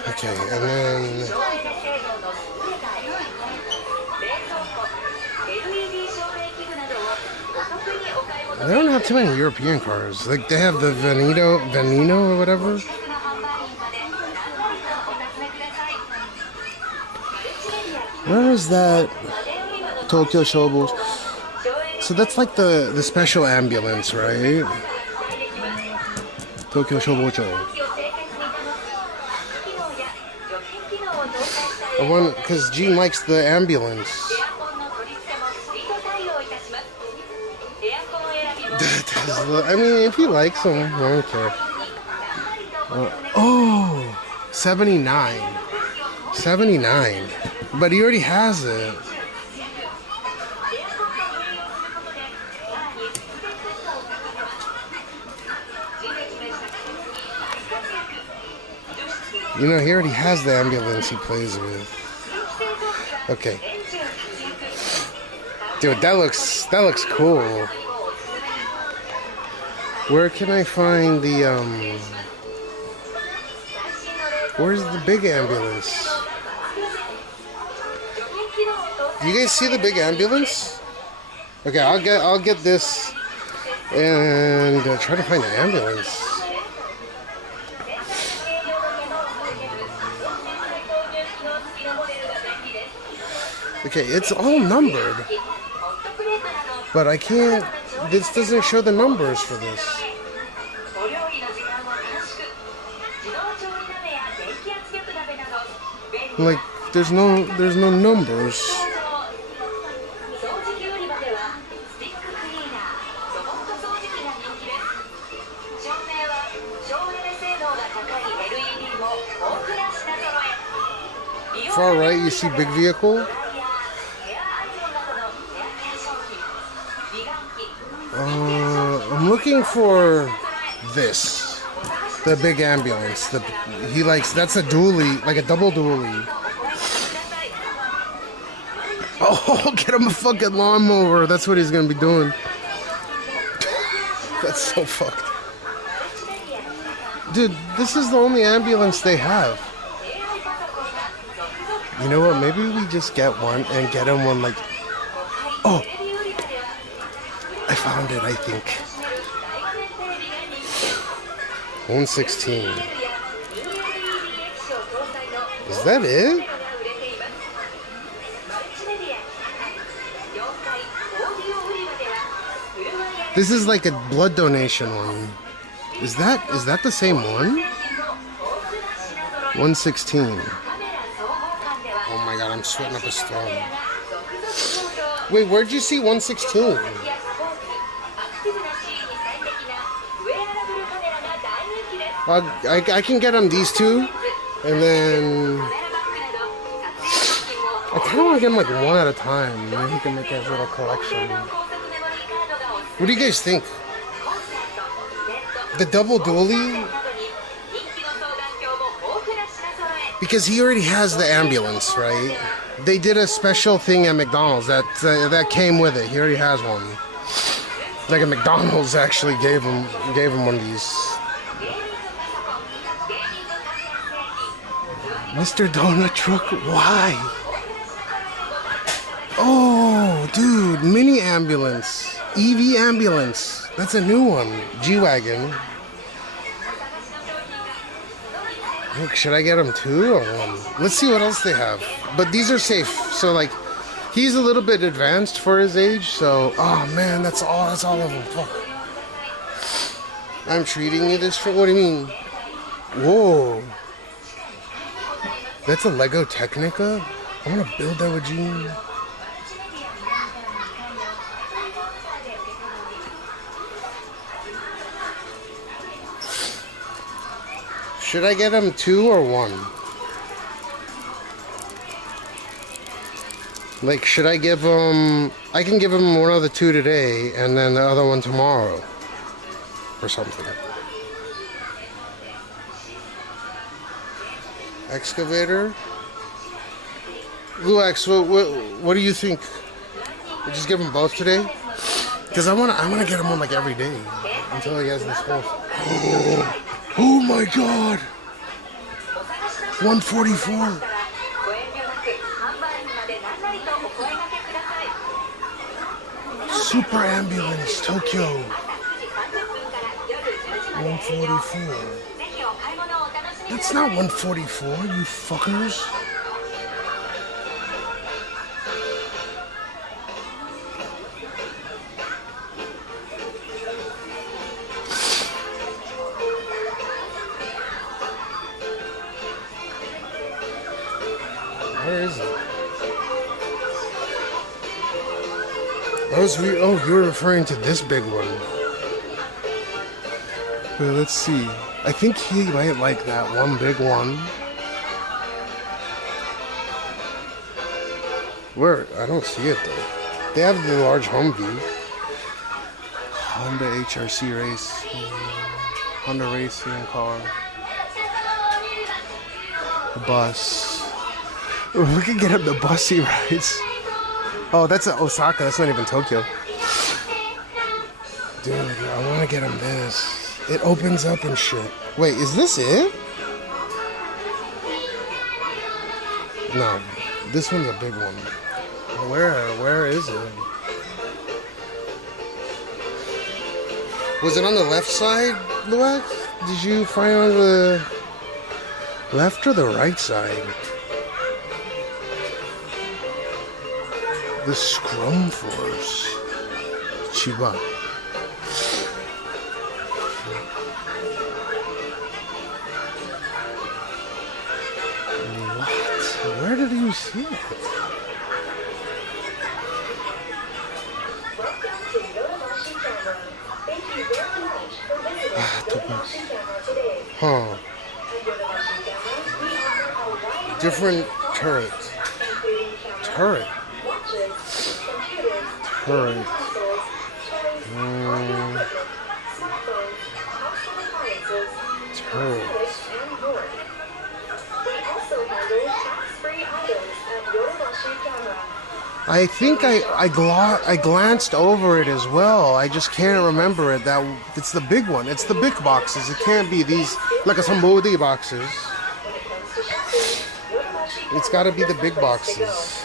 Okay, and then they don't have too many European cars. Like they have the Veneno or whatever. Where is that? Tokyo Shobo. So that's like the special ambulance, right? Tokyo Shobocho. I want, because Gene likes the ambulance. I mean, if he likes them, I don't care. Oh, 79. 79. But he already has it. You know, he already has the ambulance he plays with. Okay. Dude, that looks cool. Where can I find the where's the big ambulance? Do you guys see the big ambulance? Okay, I'll get this and try to find the ambulance. Okay, it's all numbered, but I can't. This doesn't show the numbers for this. Like, there's no numbers. Far right, you see big vehicle. I'm looking for this, the big ambulance. He likes, that's a dually, like a double dually. Oh, get him a fucking lawnmower. That's what he's gonna be doing. That's so fucked. Dude, this is the only ambulance they have. You know what? Maybe we just get one and get him one like... Oh! I found it, I think. 116. Is that it? This is like a blood donation one. Is that the same one? 116. Oh my god, I'm sweating up a storm. Wait, where'd you see 116? I can get them these two, and then I kind of want to get them like one at a time. Maybe you can make a little collection. What do you guys think? The double dually? Because he already has the ambulance, right? They did a special thing at McDonald's that came with it. He already has one. Like a McDonald's actually gave him one of these. Mr. Donut Truck, why? Oh, dude, mini ambulance, EV ambulance. That's a new one. G-Wagon. Look, should I get them two or one? Let's see what else they have. But these are safe. So like, he's a little bit advanced for his age. So, oh man, that's all of them. Fuck. I'm treating you this for, what do you mean? Whoa. That's a Lego Technica? I want to build that with you. Should I get him two or one? Like, should I give him... I can give him one of the two today, and then the other one tomorrow. Or something. Excavator? Luax, what do you think? We just give him both today? Because I wanna get him one like every day. Until he has this whole... Oh my god! 144. Super Ambulance, Tokyo. 144. That's not 144, you fuckers. Where is it? Oh, you're referring to this big one. Well, let's see. I think he might like that one big one. Where? I don't see it though. They have the large Humvee. Honda HRC race. Honda racing car. The bus. We can get him the bus he rides. Oh, that's Osaka. That's not even Tokyo. Dude, I want to get him this. It opens up and shit. Wait, is this it? No, this one's a big one. Where is it? Was it on the left side, Luax? Did you find it on the left or the right side? The Scrum Force. Chiba. What? Where did you see it? Huh. Different turret. Turret. Turret. Turret. I think I glanced over it as well. I just can't remember it. That it's the big one. It's the big boxes. It can't be these like some Modi boxes. It's got to be the big boxes.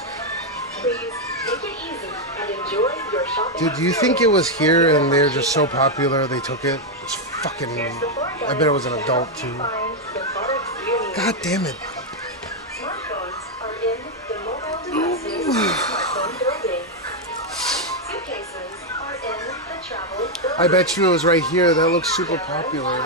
Dude, do you think it was here and they're just so popular they took it? It's fucking... I bet it was an adult too. God damn it. I bet you it was right here. That looks super popular.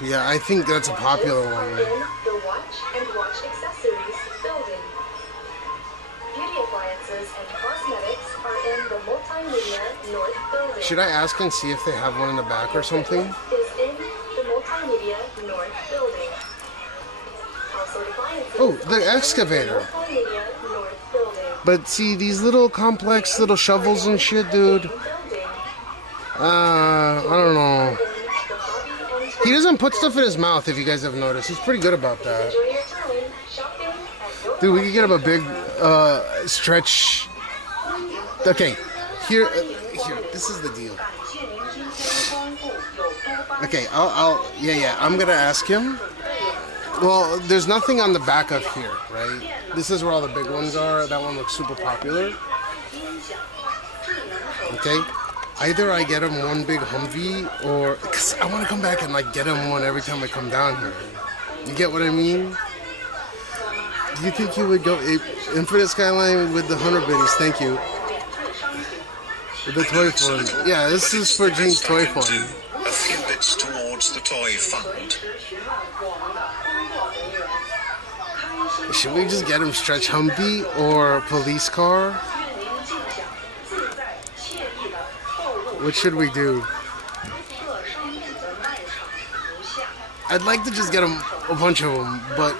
Yeah, I think that's a popular one. The watch and watch accessories building. Beauty appliances and cosmetics are in the multimedia north building. Should I ask and see if they have one in the back or something? Is in the multimedia north building. Household appliances. Oh, the excavator. Multimedia north building. But see, these little complex little shovels and shit, dude. I don't know. He doesn't put stuff in his mouth, if you guys have noticed. He's pretty good about that. Dude, we could get him a big stretch. Okay, here, this is the deal. Okay, yeah, I'm gonna ask him. Well, there's nothing on the back of here, right? This is where all the big ones are. That one looks super popular. Okay. Either I get him one big Humvee, or because I want to come back and like get him one every time I come down here. You get what I mean? Do you think you would go Infinite Skyline with the 100 biddies? Thank you. With the toy fund. Yeah, this is for Jane's toy fund. A few bits towards the toy fund. Should we just get him stretch Humvee or police car? What should we do? I'd like to just get a bunch of them, but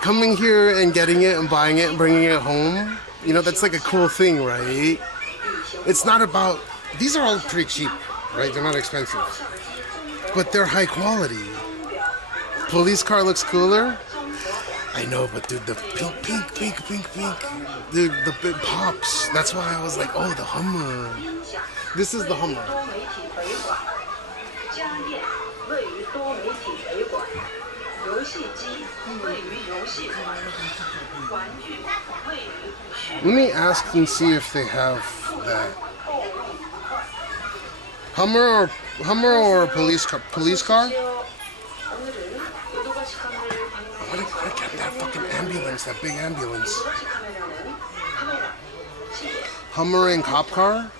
coming here and getting it and buying it and bringing it home, you know, that's like a cool thing, right? It's not about... These are all pretty cheap, right? They're not expensive. But they're high quality. Police car looks cooler. I know, but dude, the pink. Dude, the big pops. That's why I was like, oh, the Hummer. This is the Hummer. Let me ask and see if they have that. Hummer or police car? Police car? What get that fucking ambulance, that big ambulance? Hummer and cop car?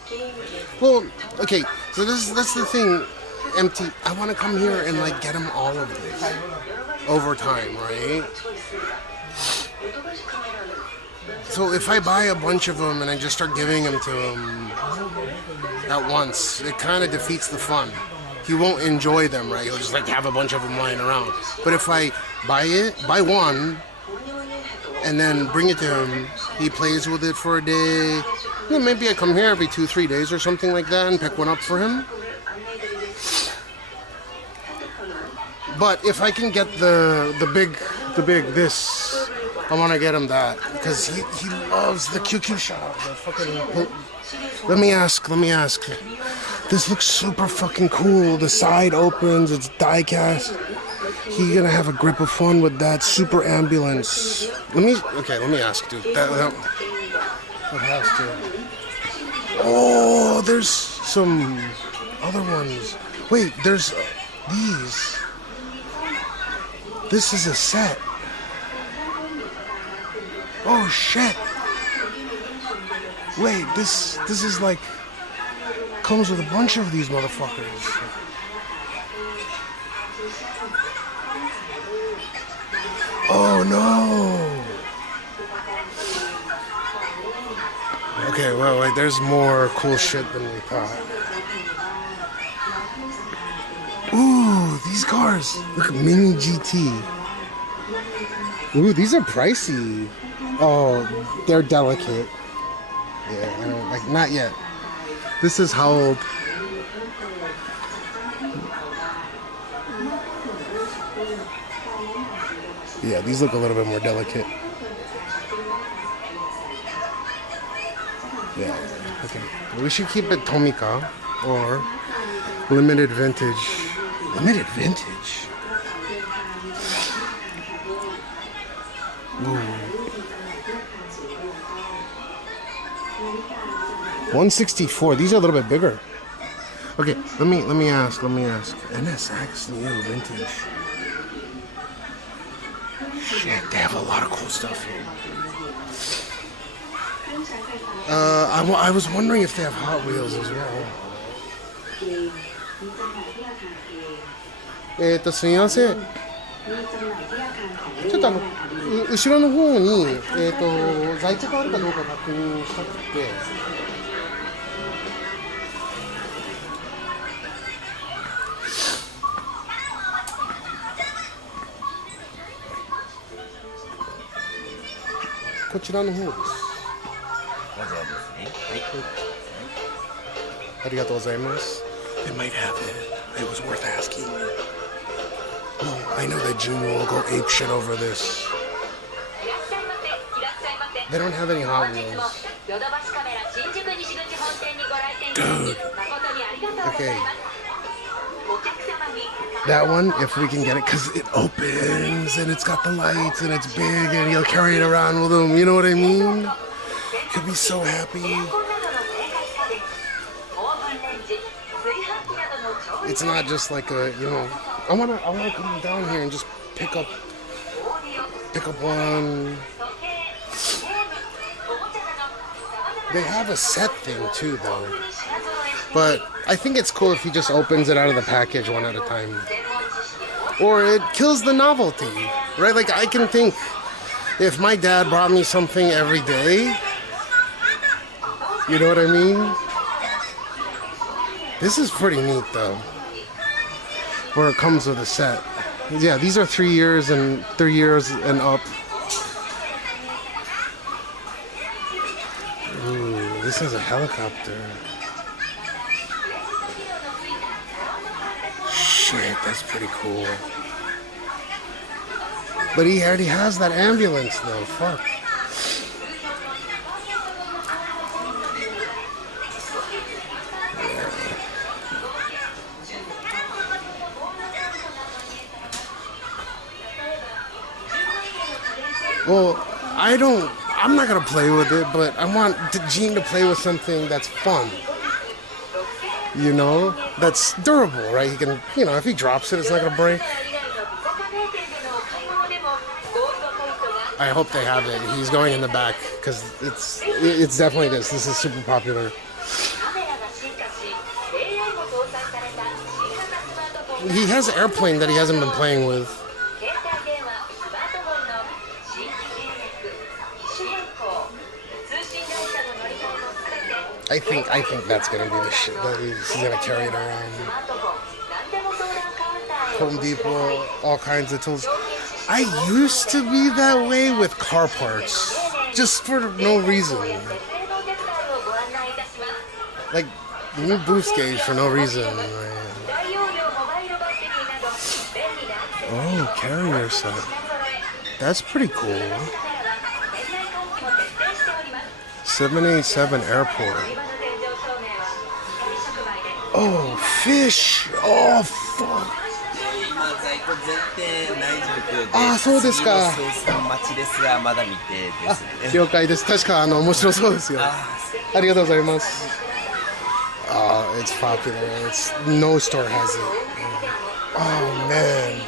Well, okay, so that's the thing, MT. I want to come here and like get them all of these over time, right? So if I buy a bunch of them and I just start giving them to him at once, it kind of defeats the fun. He won't enjoy them, right? He'll just like have a bunch of them lying around. But if I buy one, and then bring it to him, he plays with it for a day. You know, maybe I come here every 2-3 days or something like that and pick one up for him. But if I can get the big this, I want to get him that because he loves the QQ shop. The fucking. Let me ask. This looks super fucking cool. The side opens. It's die cast. He's gonna have a grip of fun with that super ambulance. Let me ask, dude. That has to. Oh, there's some other ones. Wait, there's these. This is a set. Oh shit. Wait, this is like comes with a bunch of these motherfuckers. Oh no! Okay, well, wait, there's more cool shit than we thought. Ooh, these cars! Look, Mini GT. Ooh, these are pricey. Oh, they're delicate. Yeah, I don't, like, not yet. This is how old? Yeah, these look a little bit more delicate. Yeah, okay. We should keep it Tomica or limited vintage. Limited vintage? Ooh. 164. These are a little bit bigger. Okay, let me ask. NSX new vintage. Shit, they have a lot of cool stuff here. I was wondering if they have Hot Wheels as well. すみません。ちょっと後ろの方に、在庫があるかどうか確認したくて。こちらの方です。ありがとうございます。They might have it. It was worth asking. Oh, I know that Junior will go ape shit over this. They don't have any Hot Wheels. Dude. Okay. That one, if we can get it, because it opens and it's got the lights and it's big and you'll carry it around with him. You know what I mean? He'll be so happy. It's not just like a, you know, I wanna come down here and just pick up one. They have a set thing too, though. But I think it's cool if he just opens it out of the package one at a time. Or it kills the novelty, right? Like, I can think, if my dad brought me something every day, you know what I mean? This is pretty neat, though. Where it comes with a set. Yeah, these are 3 years and up. Ooh, this is a helicopter. Shit, that's pretty cool. But he already has that ambulance, though. Fuck. Well, I'm not gonna play with it, but I want Gene to play with something that's fun. You know, that's durable, right? He can, you know, if he drops it, it's not gonna break. I hope they have it. He's going in the back, because it's definitely this. This is super popular. He has an airplane that he hasn't been playing with. I think that's gonna be the shit that he's gonna carry it around. Home Depot, all kinds of tools. I used to be that way with car parts, just for no reason. Like new boost gauge for no reason. Oh, carrier set. That's pretty cool. 787 airport. Oh, fish! Oh, fuck! ああ、そうですか。了解です。確か面白そうですよ。ありがとうございます。It's popular. No store has it. Oh man.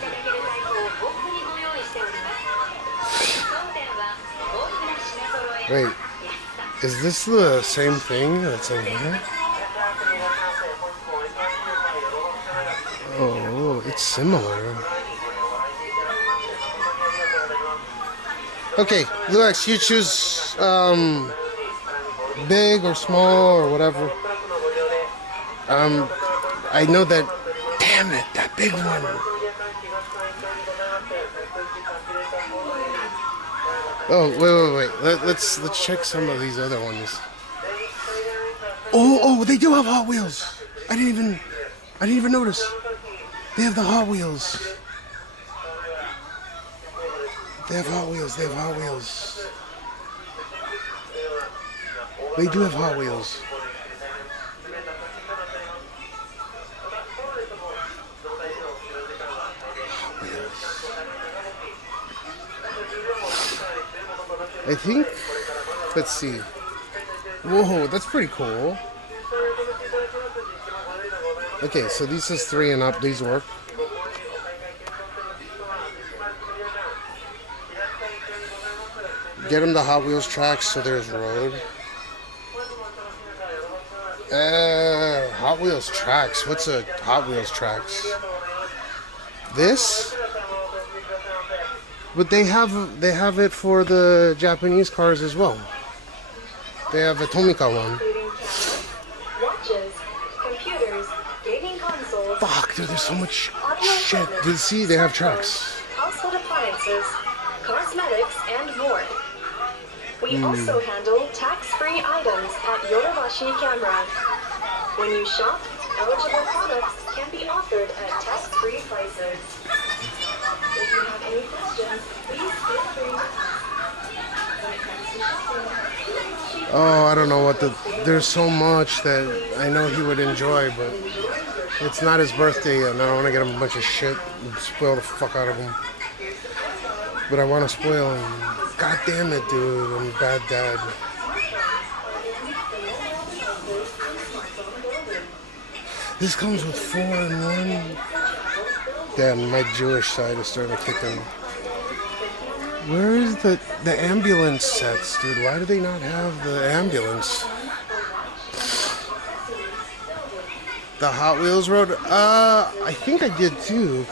Wait, is this the same thing that's in here? Oh, it's similar. Okay, Luex, you choose big or small or whatever. I know that. Damn it, that big one. Oh, wait. Let's check some of these other ones. Oh, they do have Hot Wheels. I didn't even notice. They have the Hot Wheels. They have Hot Wheels. They do have Hot Wheels. I think, let's see. Whoa, that's pretty cool. Okay, so this is 3 and up. These work. Get them the Hot Wheels tracks, so there's road. Hot Wheels tracks. What's a Hot Wheels tracks? This? But they have it for the Japanese cars as well. They have a Tomica one. Watches, computers, gaming consoles. Fuck, dude, there's so much shit. Dude, see, they have tracks. Household appliances, cosmetics, and more. We also handle tax-free items at Yodobashi Camera. When you shop, eligible products can be offered at tax-free prices. If you have any questions, please feel free to ask. When it comes to shopping, Oh, I don't know what there's so much that I know he would enjoy, but it's not his birthday yet, and I don't want to get him a bunch of shit and spoil the fuck out of him. But I want to spoil him. God damn it, dude, I'm a bad dad. This comes with 4 in 1. Damn, my Jewish side is starting to kick in. Where is the ambulance sets, dude? Why do they not have the ambulance? The Hot Wheels road? I think I did too.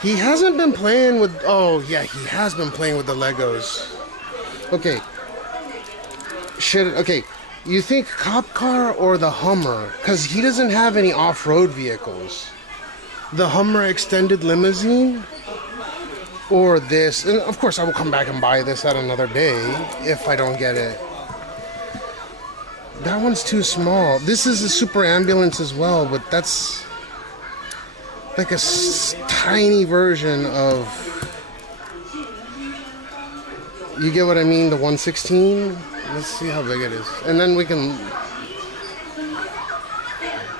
He hasn't been playing with... Oh, yeah, he has been playing with the Legos. Okay. Okay. You think cop car or the Hummer? Because he doesn't have any off-road vehicles. The Hummer extended limousine? Or this. And of course, I will come back and buy this at another day if I don't get it. That one's too small. This is a super ambulance as well, but that's like a tiny version of... You get what I mean? The 116? Let's see how big it is. And then we can...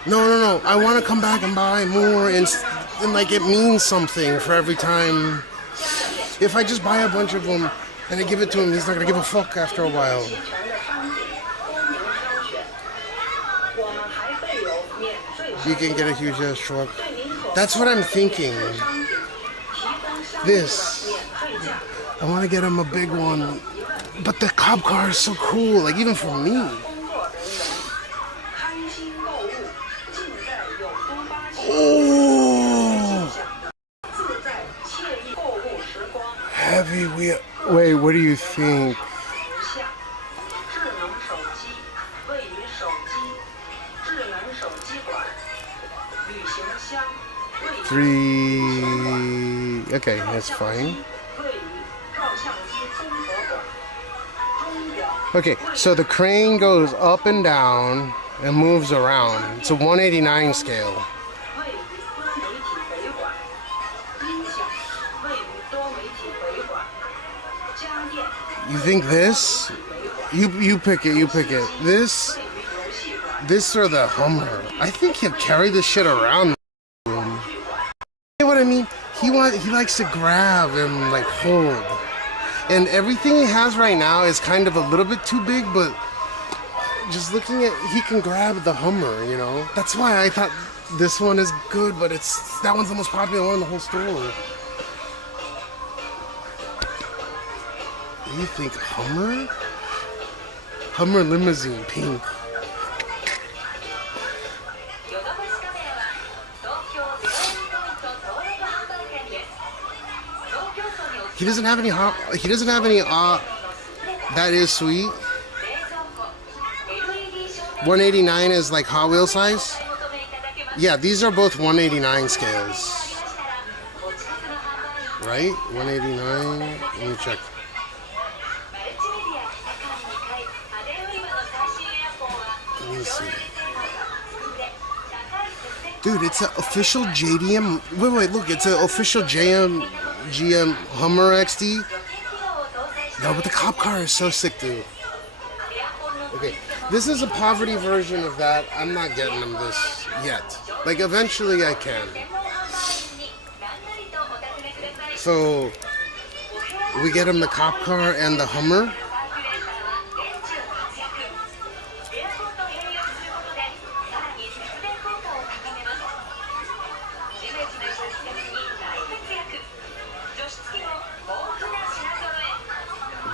No. I want to come back and buy more and like it means something for every time. If I just buy a bunch of them and I give it to him, he's not going to give a fuck after a while. You can get a huge ass truck. That's what I'm thinking. This. I want to get him a big one. But the cop car is so cool, like even for me. Oh! Heavy wheel. Wait, what do you think? Three. Okay, that's fine. Okay, so the crane goes up and down and moves around. It's a 189 scale. You think this? You pick it, you pick it. This or the Hummer? I think he'll carry this shit around. You know what I mean? He likes to grab and like hold. And everything he has right now is kind of a little bit too big, but just looking at, he can grab the Hummer, you know? That's why I thought this one is good, but that one's the most popular one in the whole store. What do you think, Hummer? Hummer limousine, pink. He doesn't have any that is sweet. 189 is like Hot Wheel size. Yeah, these are both 189 scales. Right? 189. Let me check. Let me see. Dude, it's an official JDM. Wait, look, it's an official GM Hummer XD. No, but the cop car is so sick, dude. Okay, this is a poverty version of that. I'm not getting them this yet. Like, eventually I can. So, we get him the cop car and the Hummer.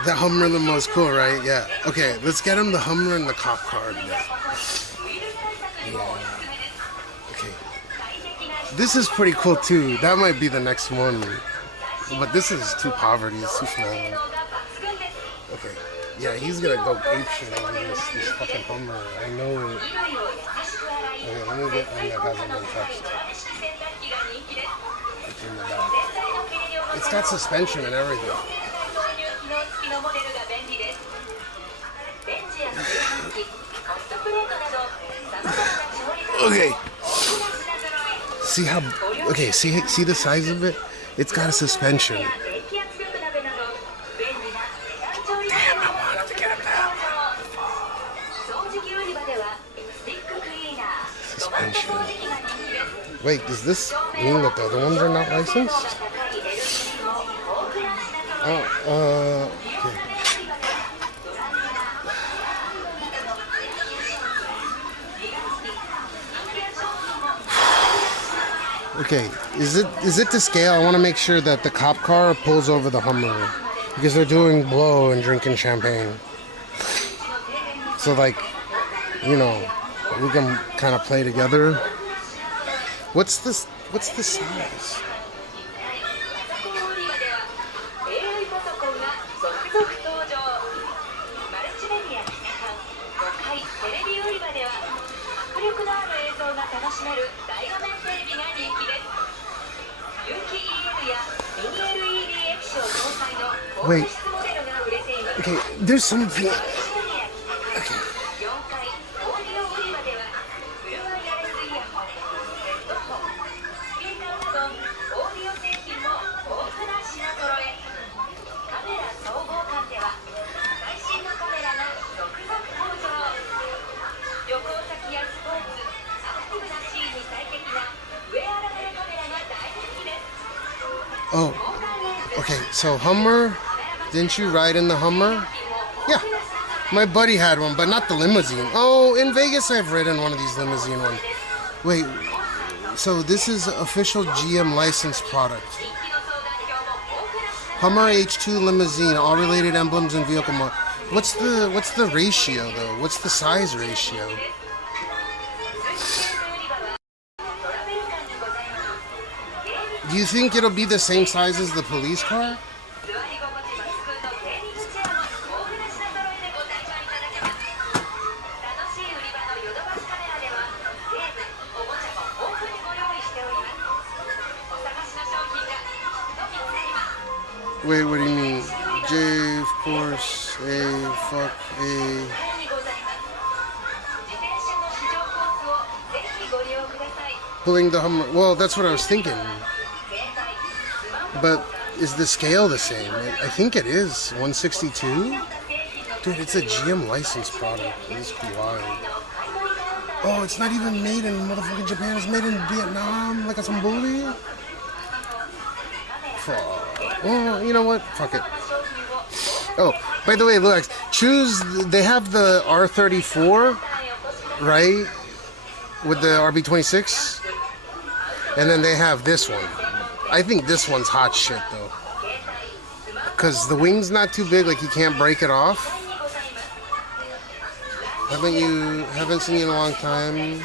The Hummer the most cool, right? Yeah. Okay, let's get him the Hummer and the cop car. Yeah. Okay. This is pretty cool too. That might be the next one. But this is too poverty. It's too small. Okay. Yeah, he's gonna go apeshit over this fucking Hummer. I know it. Okay, let me get one that hasn't been touched. It's in the back. It's got suspension and everything. Okay. See how? Okay. See the size of it? It's got a suspension. Damn, I wanted to get him now. Suspension. Wait, does this mean that the other ones are not licensed? Oh, okay. Okay, is it to scale? I want to make sure that the cop car pulls over the Hummer because they're doing blow and drinking champagne. So like, you know, we can kind of play together. What's the size? Wait. Okay, there's something. Okay. Oh, okay, so Hummer, didn't you ride in the Hummer? Yeah, my buddy had one, but not the limousine. Oh, in Vegas I've ridden one of these limousine ones. Wait, so this is official GM licensed product. Hummer H2 limousine, all related emblems and vehicle model. What's the ratio though? What's the size ratio? Do you think it'll be the same size as the police car? Wait, what do you mean? J, of course, A, fuck, A. Pulling the Hummer. Well, that's what I was thinking. But is the scale the same? I think it is. 162? Dude, it's a GM licensed product. It's wild. Oh, it's not even made in motherfucking Japan. It's made in Vietnam. Like a Sambuli. Well, you know what? Fuck it. Oh, by the way, look. They have the R34, right? With the RB26. And then they have this one. I think this one's hot shit though, because the wing's not too big, like you can't break it off. Haven't seen you in a long time.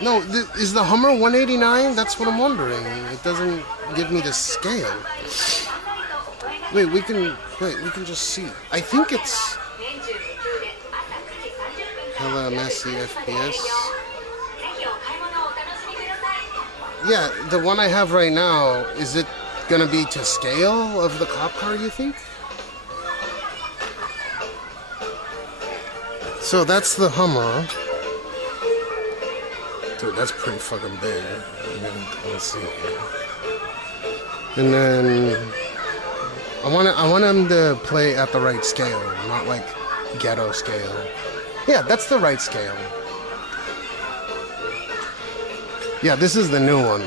No, is the Hummer 189? That's what I'm wondering. It doesn't give me the scale. Wait, we can just see. I think it's hella messy FPS. Yeah, the one I have right now, is it gonna be to scale of the cop car, you think? So that's the Hummer. Dude, that's pretty fucking big. Let's see. And then I want him to play at the right scale, not like ghetto scale. Yeah, that's the right scale. Yeah, this is the new one.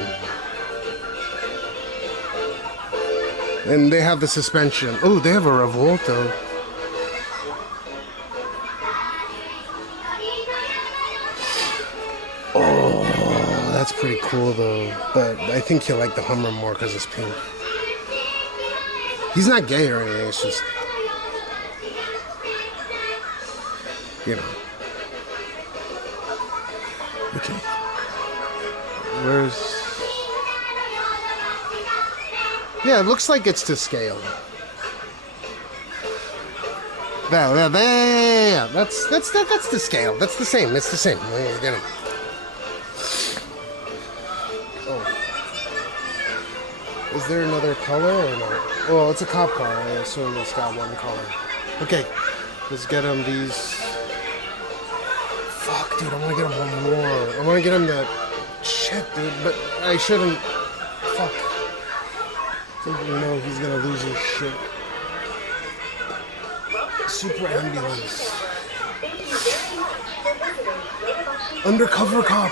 And they have the suspension. Oh, they have a Revolto. Oh, that's pretty cool though. But I think he'll like the Hummer more because it's pink. He's not gay or anything, it's just, you know. Where's... Yeah, it looks like it's to scale. Yeah. That's the scale. That's the same. It's the same. Let's get him. Oh. Is there another color or no? Oh, it's a cop car. I assume it's got one color. Okay, let's get him these. Fuck, dude, I want to get him one more. I want to get him the shit, dude. But I shouldn't. Fuck. You know he's gonna lose his shit. Super ambulance. Undercover cop.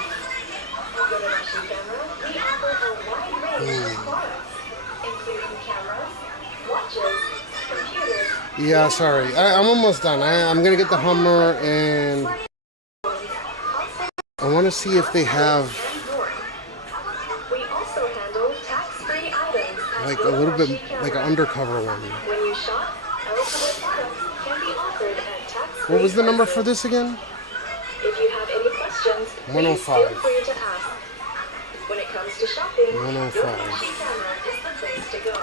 Yeah, sorry. I'm almost done. I'm gonna get the Hummer, and I want to see if they have like a little bit like an undercover one. What was the number for this again? If you have any questions, 105. feel free to ask. When it comes to shopping, 105. Yodobashi Camera is the place to go.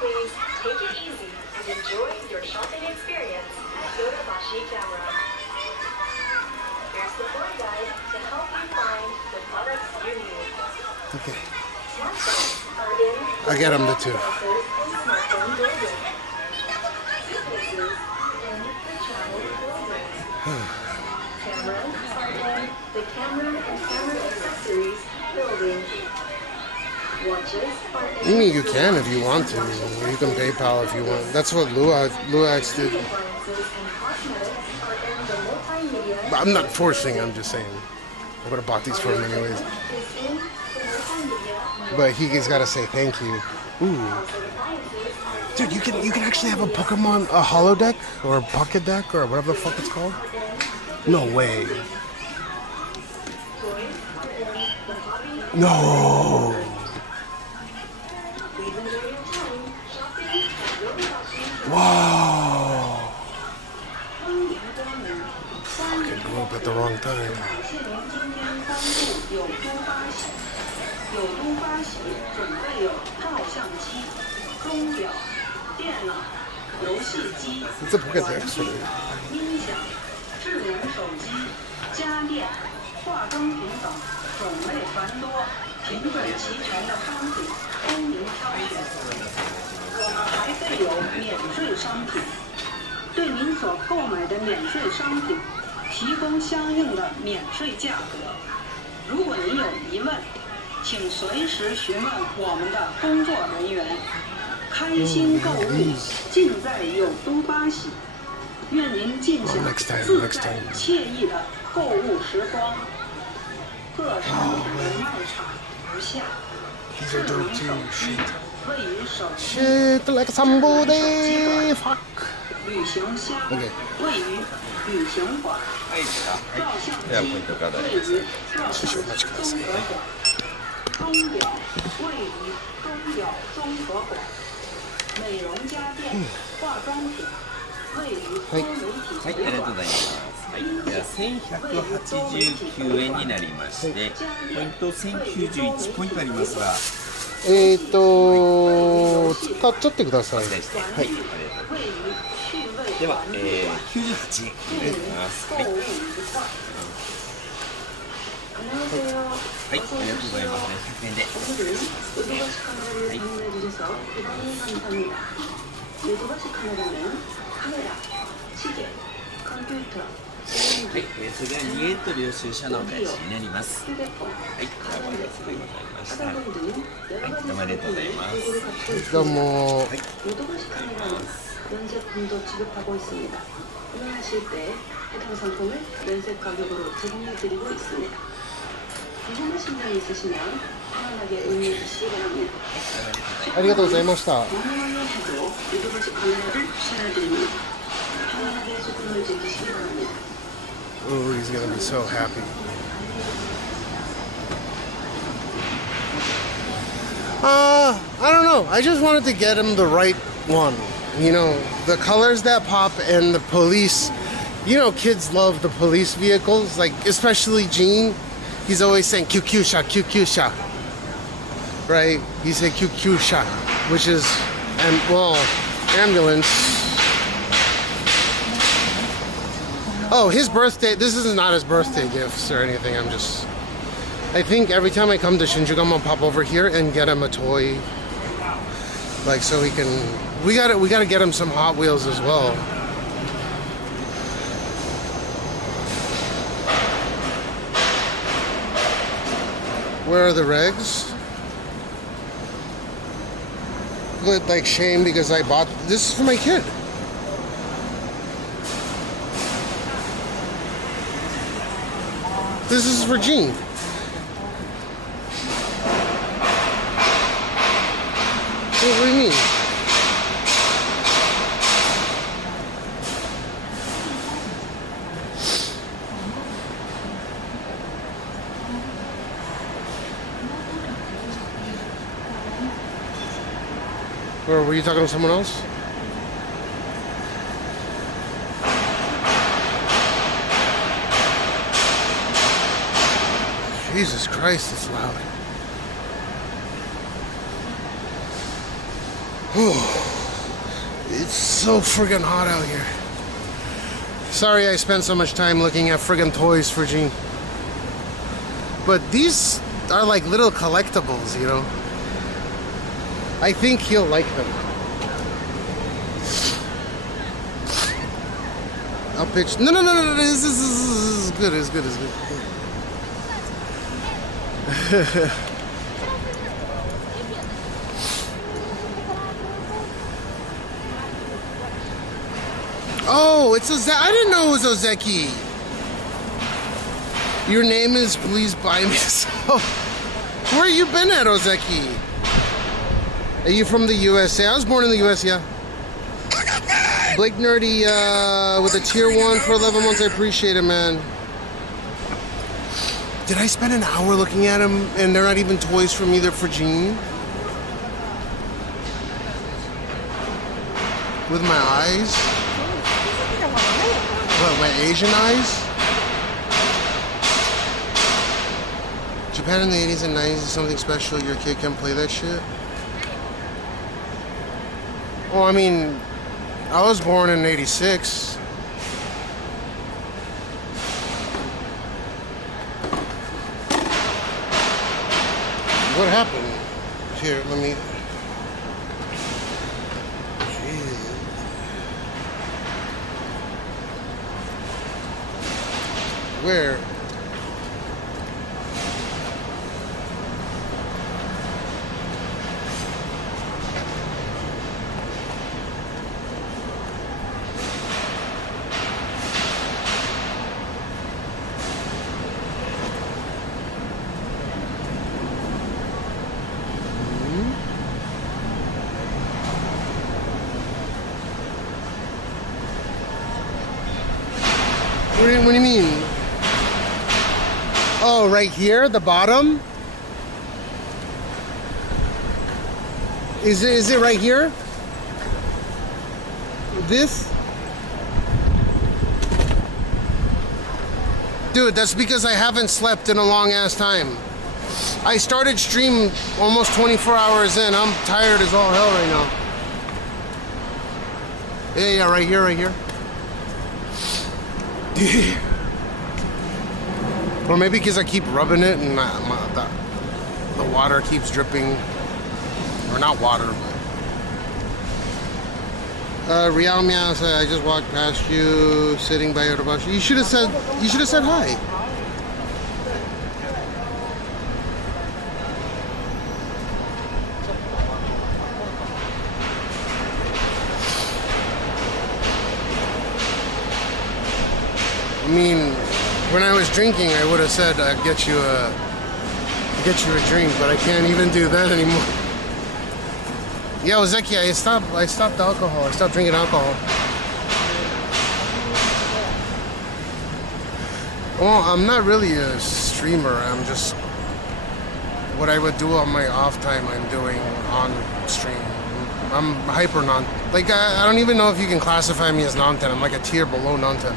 Please take it easy and enjoy your shopping experience at Yodobashi Camera. Here's the tour guide to help you find the products you need. Okay. Smartphones are in I get them the two. smartphone building. Suitcases in the travel building. Cameras are in the camera and camera accessories building. Watches are in I mean, you can if you want to. You can PayPal if you want. That's what Luax did. But I'm not forcing. I'm just saying. I would have bought these for him anyways. But he's got to say thank you. Ooh, dude, you can actually have a Pokemon holodeck or a pocket deck or whatever the fuck it's called. No way. No. Wow. Fucking grew up at the wrong time. 有东八喜准备有照相机、钟表、电脑、游戏机、It's a pocket deck, so. 音响、智能手机、家电、化妆品等种类繁多、品种齐全的商品供您挑选。我们还备有免税商品，对您所购买的免税商品提供相应的免税价格。如果您有疑问，请随时询问我们的工作人员。开心购物，尽在有东八喜。愿您尽享自在惬意的购物时光。各商品的卖场如下：智能手机位于首区 Shit, like somebody. Fuck. 旅行箱位于旅行馆。照相机位于照相综合馆。钟表位于钟表综合馆，美容家电、化妆品位于多媒体はい、ありがとうございます。はい、では1189円になりまして、ポイント1091ポイントありますが、使っちゃってください。はい。では、98円になります。はい。はい、ありがとうございますね。100円で。はい、それが2エントリー領収書のお返しになります。はい、じゃあ、お待たせでございました。はい、どうもありがとうございます。どうも。はい。 면세 금도 지급하고 있습니다. 구매하실 때 해당 상품을 면세 가격으로 제공해드리고 있습니다. 궁금하신 점이 있으시면 편안하게 의뢰해 주시기 바랍니다. ありがとうございました。 문의만 해도 요도바시 카메라를 추천해드립니다. 편안하게 소통을 즐기시기 바랍니다. Oh, he's gonna be so happy. I don't know. I just wanted to get him the right one. You know, the colors that pop and the police. You know, kids love the police vehicles, like especially Gene. He's always saying kyukyusha, kyukyusha. Right? He said kyukyusha, which is, well, ambulance. Oh, his birthday. This is not his birthday gifts or anything. I think every time I come to Shinjuku, I'm gonna pop over here and get him a toy. Like, so he can. We gotta get him some Hot Wheels as well. Where are the regs? Like, shame because I bought this is for my kid. This is for Jean. What do you mean? Or were you talking to someone else? Jesus Christ, it's loud. It's so friggin' hot out here. Sorry I spent so much time looking at friggin' toys for Gene. But these are like little collectibles, you know? I think he'll like them. I'll pitch. No, this is good, it's good. Oh, it's I didn't know it was Ozeki. Your name is Please Buy Me So. Where you been at, Ozeki? Are you from the USA? I was born in the US, yeah. Blake Nerdy with a tier 1 for 11 months. I appreciate it, man. Did I spend an hour looking at them and they're not even toys for me, they're for Jean? With my eyes? What, my Asian eyes? Japan in the 80s and 90s is something special. Your kid can play that shit? Well, I mean, I was born in 86. What happened? Here, let me... Jeez. Where? What do you mean? Oh, right here, the bottom? Is it right here? This? Dude, that's because I haven't slept in a long ass time. I started stream almost 24 hours in. I'm tired as all hell right now. Yeah, right here. Or maybe because I keep rubbing it and the water keeps dripping. Or not water, but... Real Meow said, I just walked past you sitting by Yorubashi. You should have said hi. I mean, when I was drinking, I would have said I'd get you a drink, but I can't even do that anymore. Yeah, Ozeki, I stopped alcohol. I stopped drinking alcohol. Well, I'm not really a streamer. I'm just what I would do on my off time. I'm doing on stream. I'm hyper non. Like I don't even know if you can classify me as non-10. I'm like a tier below non-10.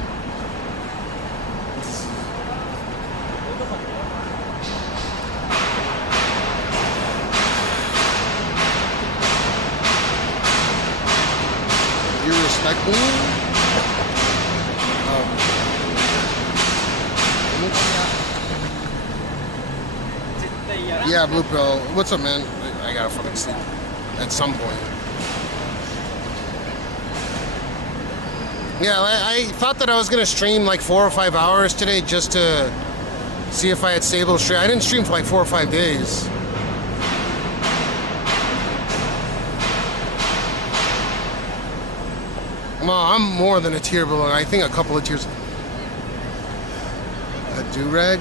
respect me. Yeah, Blue Pill. What's up, man? I gotta fucking sleep at some point. Yeah, I thought that I was gonna stream like 4 or 5 hours today just to see if I had stable stream. I didn't stream for like 4 or 5 days. Well, I'm more than a tier below. I think a couple of tiers. A do-rag?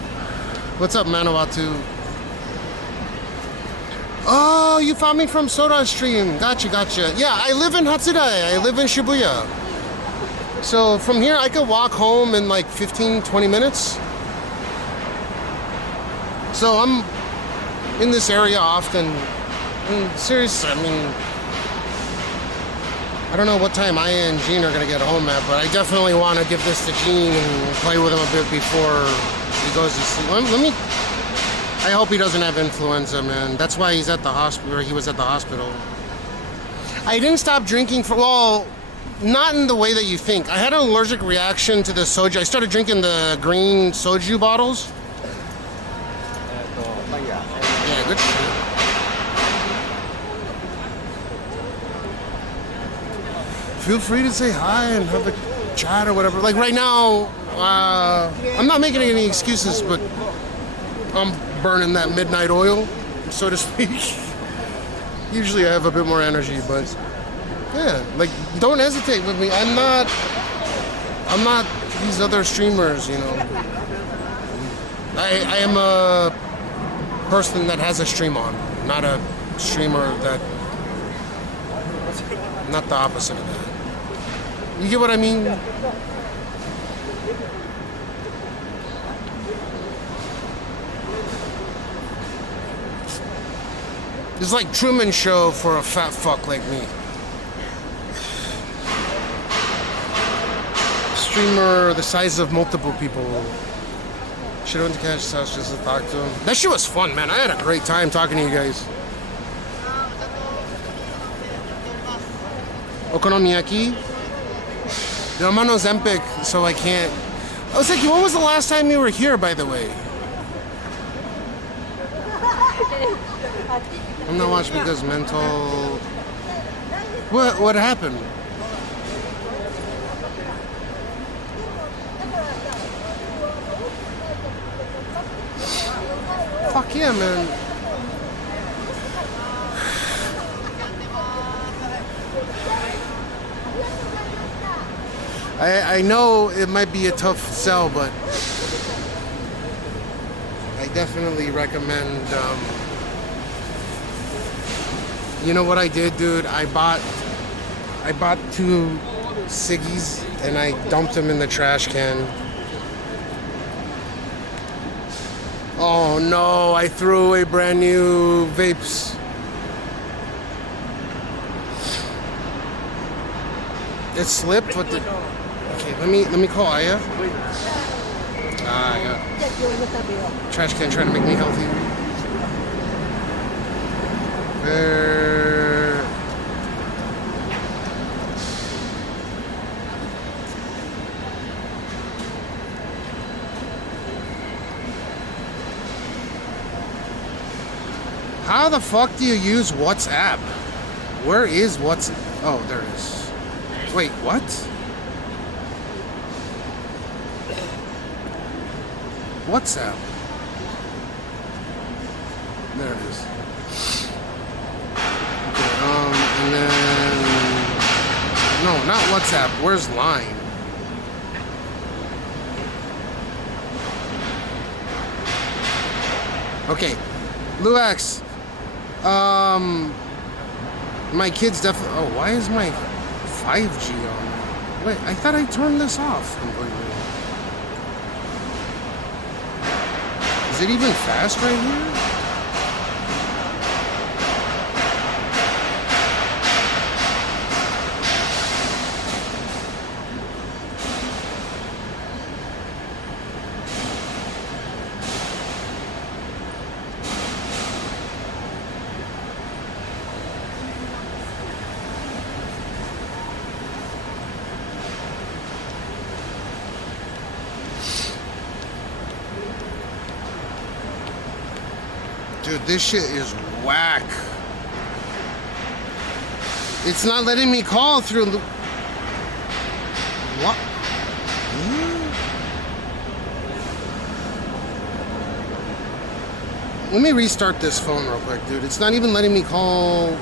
What's up, Manawatu? Oh, you found me from Soda Stream. Gotcha, gotcha. Yeah, I live in Hatsudai. I live in Shibuya. So from here, I could walk home in like 15, 20 minutes. So I'm in this area often. And seriously, I mean, I don't know what time I and Gene are gonna get home at, but I definitely want to give this to Gene and play with him a bit before he goes to sleep. Let me. I hope he doesn't have influenza, man. That's why he's at the hospital. Or he was at the hospital. I didn't stop drinking for, well, not in the way that you think. I had an allergic reaction to the soju. I started drinking the green soju bottles. Yeah, good shit. Feel free to say hi and have a chat or whatever. Like right now, I'm not making any excuses, but I'm burning that midnight oil, so to speak. Usually I have a bit more energy, but yeah, like don't hesitate with me. I'm not these other streamers, you know. I am a person that has a stream on, not a streamer that, not the opposite of that. You get what I mean? It's like Truman Show for a fat fuck like me. Streamer the size of multiple people. Should've went to Cash's house just to talk to him. That shit was fun, man. I had a great time talking to you guys. Okonomiyaki? Yo, I'm on Ozempic, so I can't. Oseki, when was the last time you were here, by the way? I'm not watching because mental. What happened? Fuck yeah, man. I know it might be a tough sell, but I definitely recommend. You know what I did, dude? I bought 2 ciggies and I dumped them in the trash can. Oh no, I threw away brand new vapes. It slipped with the. Okay, let me call Aya. Ah, yeah. Trash can trying to make me healthy. How the fuck do you use WhatsApp? Where is WhatsApp? Oh, there it is. Wait, what? WhatsApp. There it is. And then, no, not WhatsApp. Where's Line? Okay, Luax. My kids definitely. Oh, why is my 5G on? Wait, I thought I turned this off completely. Is it even fast right here? Dude, this shit is whack. It's not letting me call through the... What? Let me restart this phone real quick, dude. It's not even letting me call.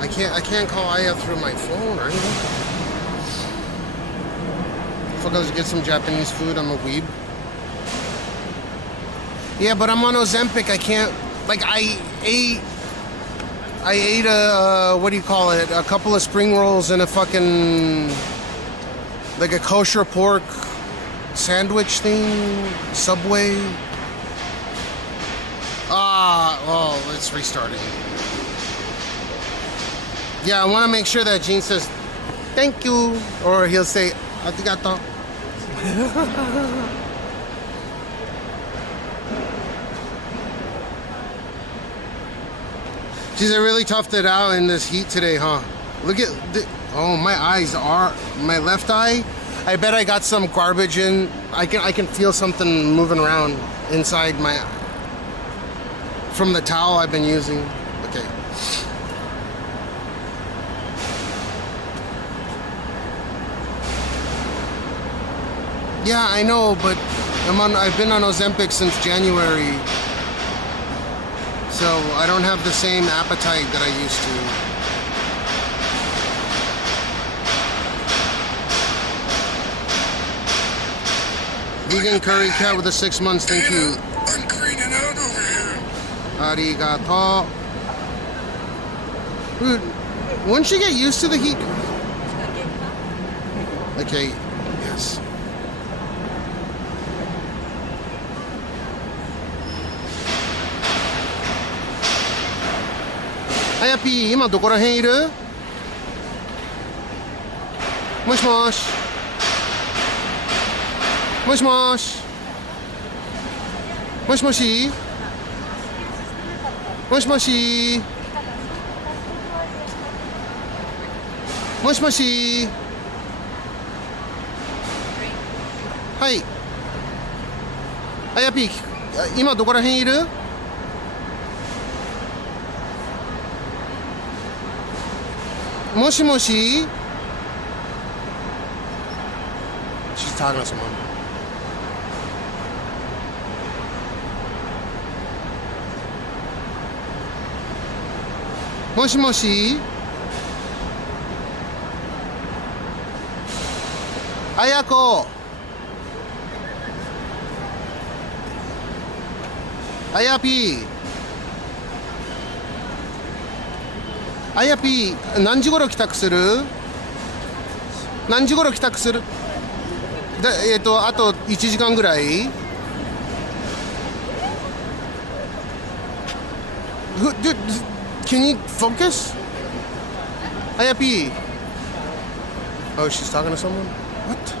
I can't call Aya through my phone or anything. If I go get some Japanese food, I'm a weeb. Yeah, but I'm on Ozempic. I can't. Like, I ate a what do you call it? A couple of spring rolls and a fucking like a kosher pork sandwich thing. Subway. Oh, it's restarting. Yeah, I want to make sure that Gene says thank you, or he'll say arigato. Geez, I really toughed it out in this heat today, huh? Look at oh, my eyes are, my left eye, I bet I got some garbage in. I can feel something moving around inside my eye. From the towel I've been using. Okay. Yeah, I know, but I've been on Ozempic since January. So I don't have the same appetite that I used to. Vegan curry cat with the 6 months, thank you. I'm greening out over here. Arigato. Dude, wouldn't you get used to the heat? Okay, yes.あやぴー、今どこら辺いる？もしもし。もしもし。もしもし。もしもし。もしもし。はい。あやぴー、今どこら辺いる？もしもし。She's talking to someone.もしもし。あやこ。あやぴー。あやぴー、何時頃帰宅する？何時頃帰宅する？で、あと1時間ぐらい？Can you focus? あやぴー。Oh, she's talking to someone? What?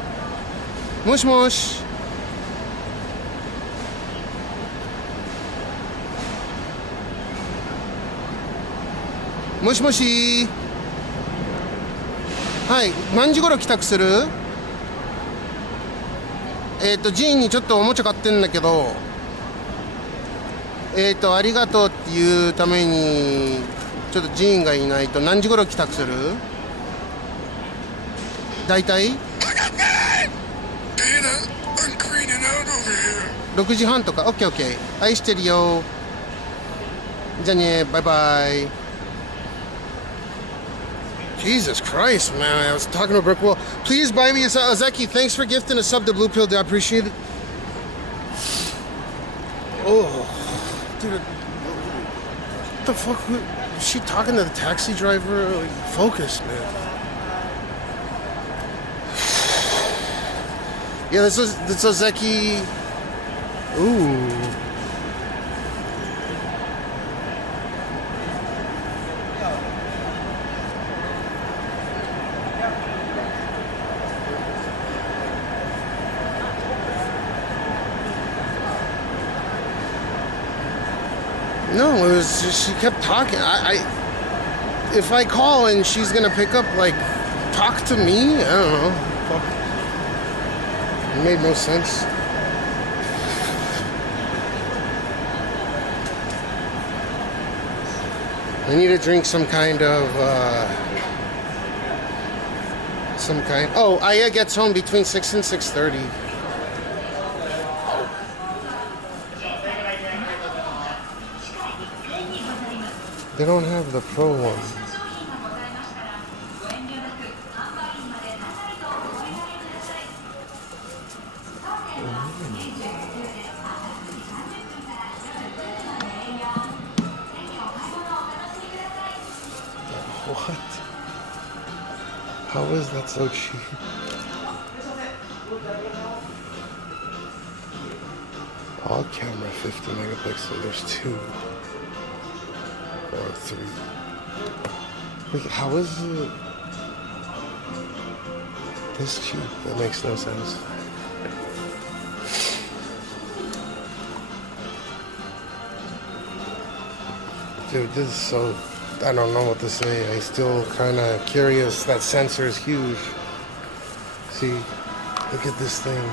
もしもし。もしもし。はい、何時頃帰宅する？ジーンにちょっとおもちゃ買ってんだけど、ありがとうっていうためにちょっとジーンがいないと。何時頃帰宅する？だいたい6時半とか。オッケーオッケー。愛してるよ。じゃあね、バイバイ。Jesus Christ, man. I was talking to a brick wall. Please buy me a Ozeki. Thanks for gifting a sub to Blue Pill. I appreciate it. Oh, dude. What the fuck? Is she talking to the taxi driver? Like, focus, man. Yeah, this Ozeki. Ooh. No, it was just, she kept talking. If I call and she's gonna pick up, like, talk to me, I don't know. Fuck. It made no sense. I need to drink some kind of, oh, Aya gets home between 6 and 6:30. They don't have the Pro one. What? How is that so cheap? All camera 50 megapixel. There's 2 or 3. Wait, how is it this cheap? That makes no sense. Dude, this is so... I don't know what to say. I'm still kind of curious. That sensor is huge. See, look at this thing.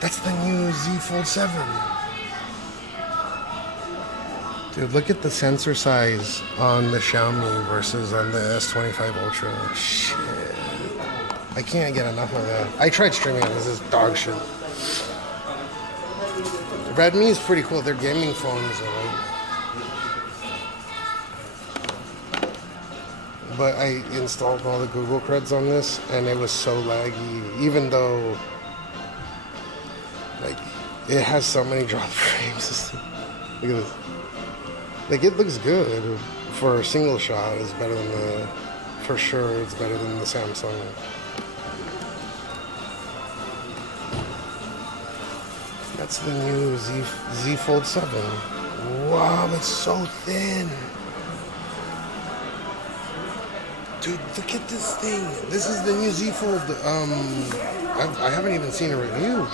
That's the new Z Fold 7. Dude, look at the sensor size on the Xiaomi versus on the S25 Ultra. Shit. I can't get enough of that. I tried streaming it. This is dog shit. Redmi is pretty cool. They're gaming phones, right? But I installed all the Google creds on this, and it was so laggy. Even though, like, it has so many drop frames. Look at this. Like, it looks good for a single shot. It's better than the, for sure, it's better than the Samsung. That's the new Z Fold 7. Wow, it's so thin. Dude, look at this thing. This is the new Z Fold. I haven't even seen a review.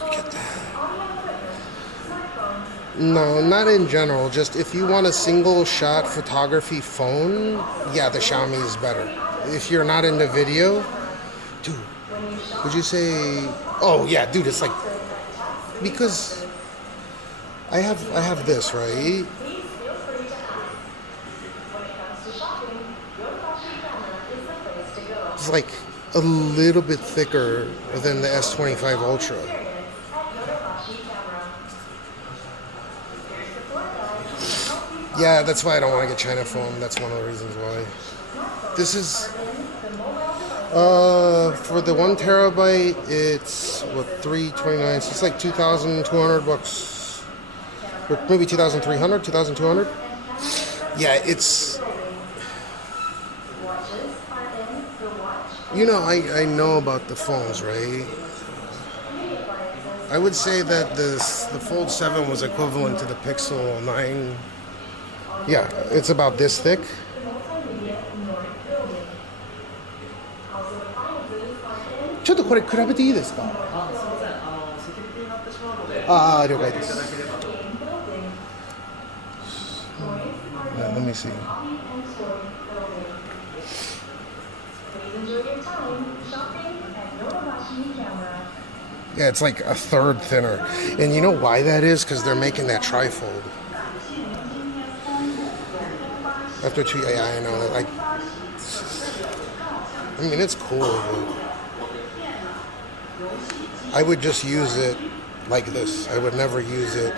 Look at that. No, not in general. Just if you want a single shot photography phone, yeah, the Xiaomi is better. If you're not into video, dude, would you say? Oh yeah, dude, it's like, because I have this, right? It's like a little bit thicker than the S25 Ultra. Yeah, that's why I don't want to get China phone. That's one of the reasons why. This is for the 1 terabyte. It's what, $329. So it's like $2,200, or maybe $2,300, $2,200. Yeah, it's. You know, I know about the phones, right? I would say that the Fold 7 was equivalent to the Pixel 9. Yeah, it's about this thick. Let me see. Yeah, it's like a third thinner. And you know why that is? Because they're making that trifold. After 2, yeah, I know. Like, I mean, it's cool, but I would just use it like this. I would never use it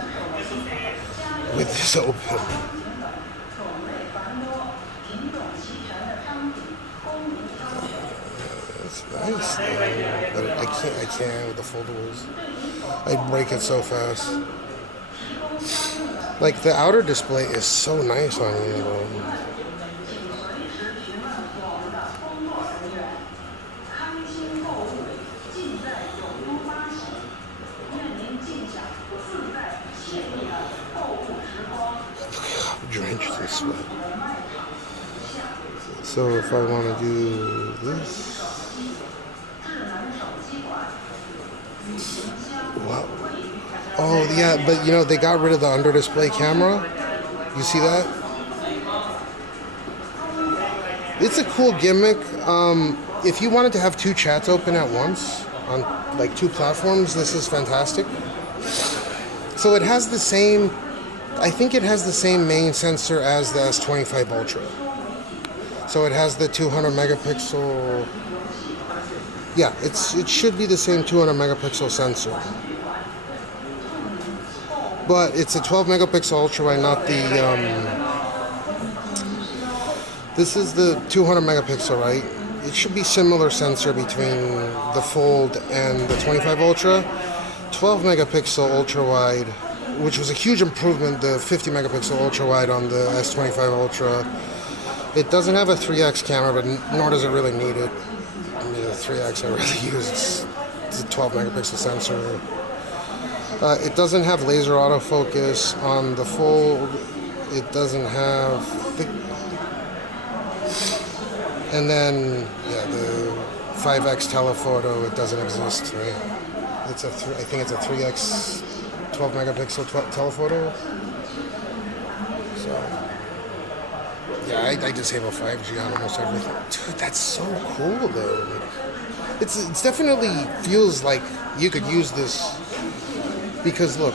with this open. It's nice, but I can't with the foldables. I'd break it so fast. Like, the outer display is so nice on it. Drenched in sweat. So if I want to do this, wow. Oh yeah, but you know, they got rid of the under display camera. You see that? It's a cool gimmick. If you wanted to have two chats open at once on like two platforms, this is fantastic. So it has the same, I think it has the same main sensor as the S25 Ultra. So it has the 200 megapixel. Yeah, it should be the same 200 megapixel sensor. But it's a 12 megapixel ultra wide, not the, this is the 200 megapixel, right? It should be similar sensor between the Fold and the 25 Ultra. 12 megapixel ultra wide, which was a huge improvement, the 50 megapixel ultra wide on the S25 Ultra. It doesn't have a 3x camera, but nor does it really need it. I mean, the 3x I really use. It's a 12 megapixel sensor. It doesn't have laser autofocus on the Fold. It doesn't have... And then, yeah, the 5x telephoto, it doesn't exist, right? It's a I think it's a 3x 12 megapixel telephoto. So, yeah, I disable 5G on almost everything. Dude, that's so cool, though. Like, it's definitely feels like you could use this, because look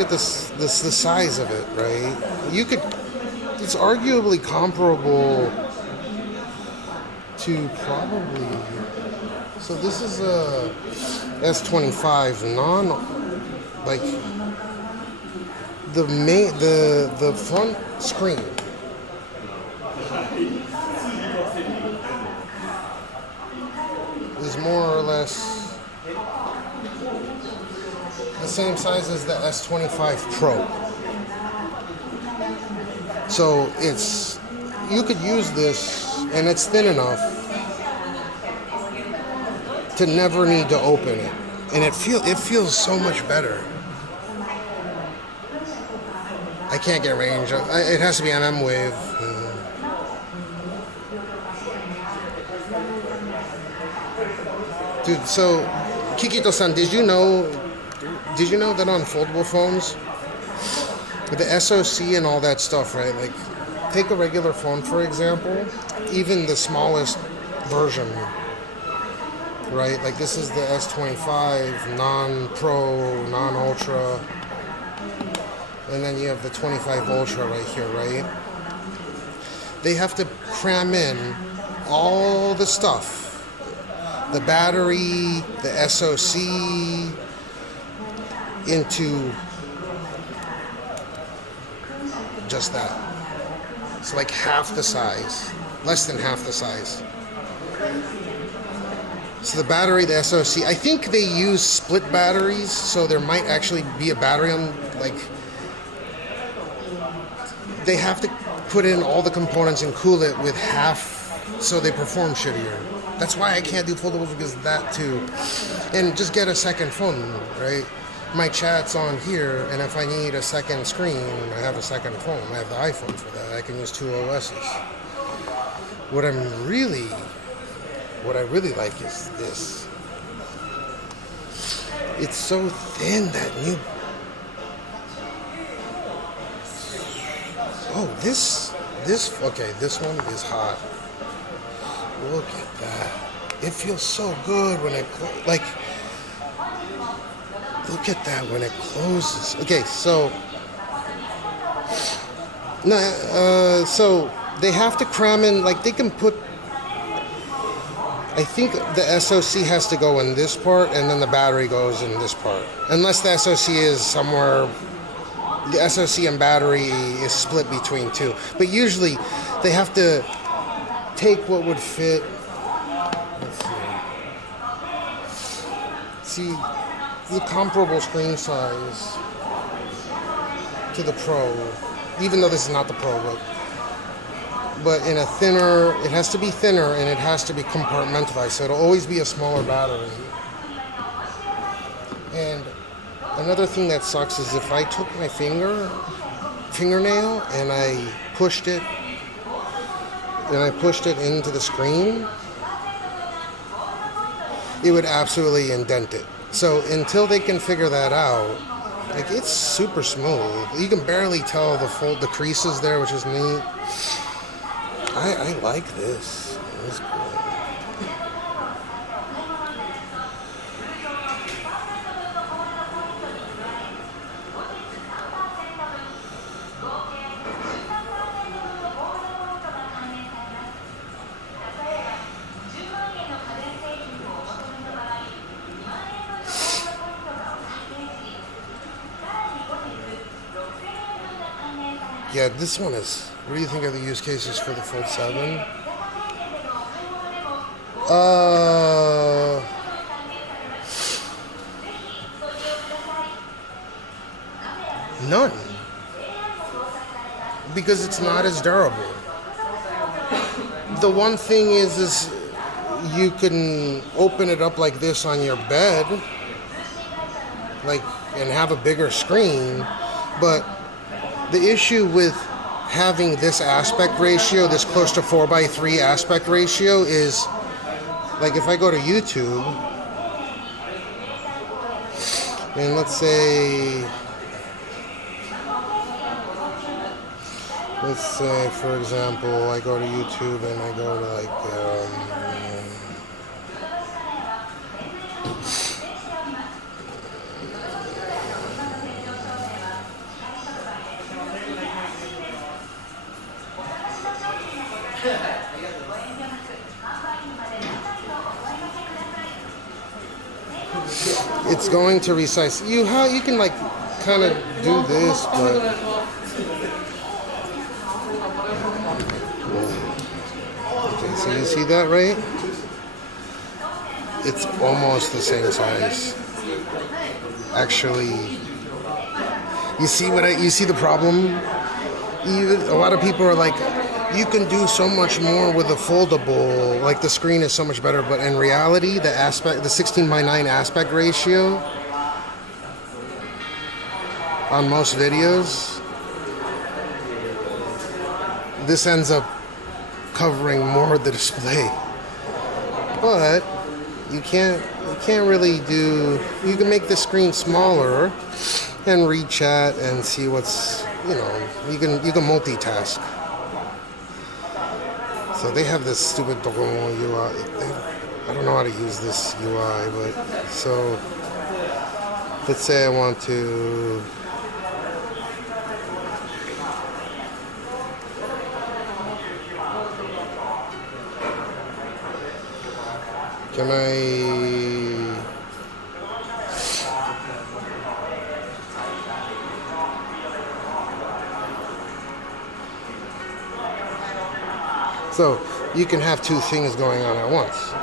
at this the size of it, right? It's arguably comparable to probably, so this is a S25 like the front screen is more or less the same size as the S25 Pro. So you could use this, and it's thin enough to never need to open it, and it feels so much better. I can't get range. It has to be MM wave. Dude, so Kikito-san, did you know that on foldable phones, with the SoC and all that stuff, right? Like, take a regular phone, for example, even the smallest version, right? Like, this is the S25 non-Pro, non-Ultra, and then you have the 25 Ultra right here, right? They have to cram in all the stuff, the battery, the SoC, into just that. It's like half the size, less than half the size. So the battery, the SoC, I think they use split batteries, so there might actually be a battery on, like, they have to put in all the components and cool it with half, so they perform shittier. That's why I can't do foldables, because of that too. And just get a second phone, right? My chat's on here, and if I need a second screen, I have a second phone. I have the iPhone for that. I can use two OSs. What I really like is this. It's so thin, that new. Oh, this one is hot. Look at that. It feels so good when it, like, look at that when it closes. Okay, so so they have to cram in, like, they can put, I think the SoC has to go in this part, and then the battery goes in this part. Unless the SoC is somewhere, the SoC and battery is split between two. But usually they have to take what would fit. Let's see. The comparable screen size to the Pro, even though this is not the Pro, but in a thinner, it has to be thinner, and it has to be compartmentalized, so it'll always be a smaller battery. And another thing that sucks is if I took my fingernail and I pushed it into the screen, it would absolutely indent it. So until they can figure that out, like, it's super smooth. You can barely tell the creases there, which is neat. I like this. This is cool. Yeah, this one is. What do you think are the use cases for the Fold 7? None. Because it's not as durable. The one thing is you can open it up like this on your bed, like, and have a bigger screen, but the issue with having this aspect ratio, this close to 4:3 aspect ratio, is like if I go to YouTube and let's say for example I go to YouTube and I go to like it's going to resize. You can like kind of do this, but okay, so you see that, right? It's almost the same size. Actually, you see the problem? A lot of people are like, you can do so much more with a foldable, like the screen is so much better, but in reality, the 16:9 aspect ratio on most videos, this ends up covering more of the display. But you can't really do, you can make the screen smaller and read chat and see what's, you can multitask. So they have this stupid UI. I don't know how to use this UI, but so let's say I want to So you can have two things going on at once,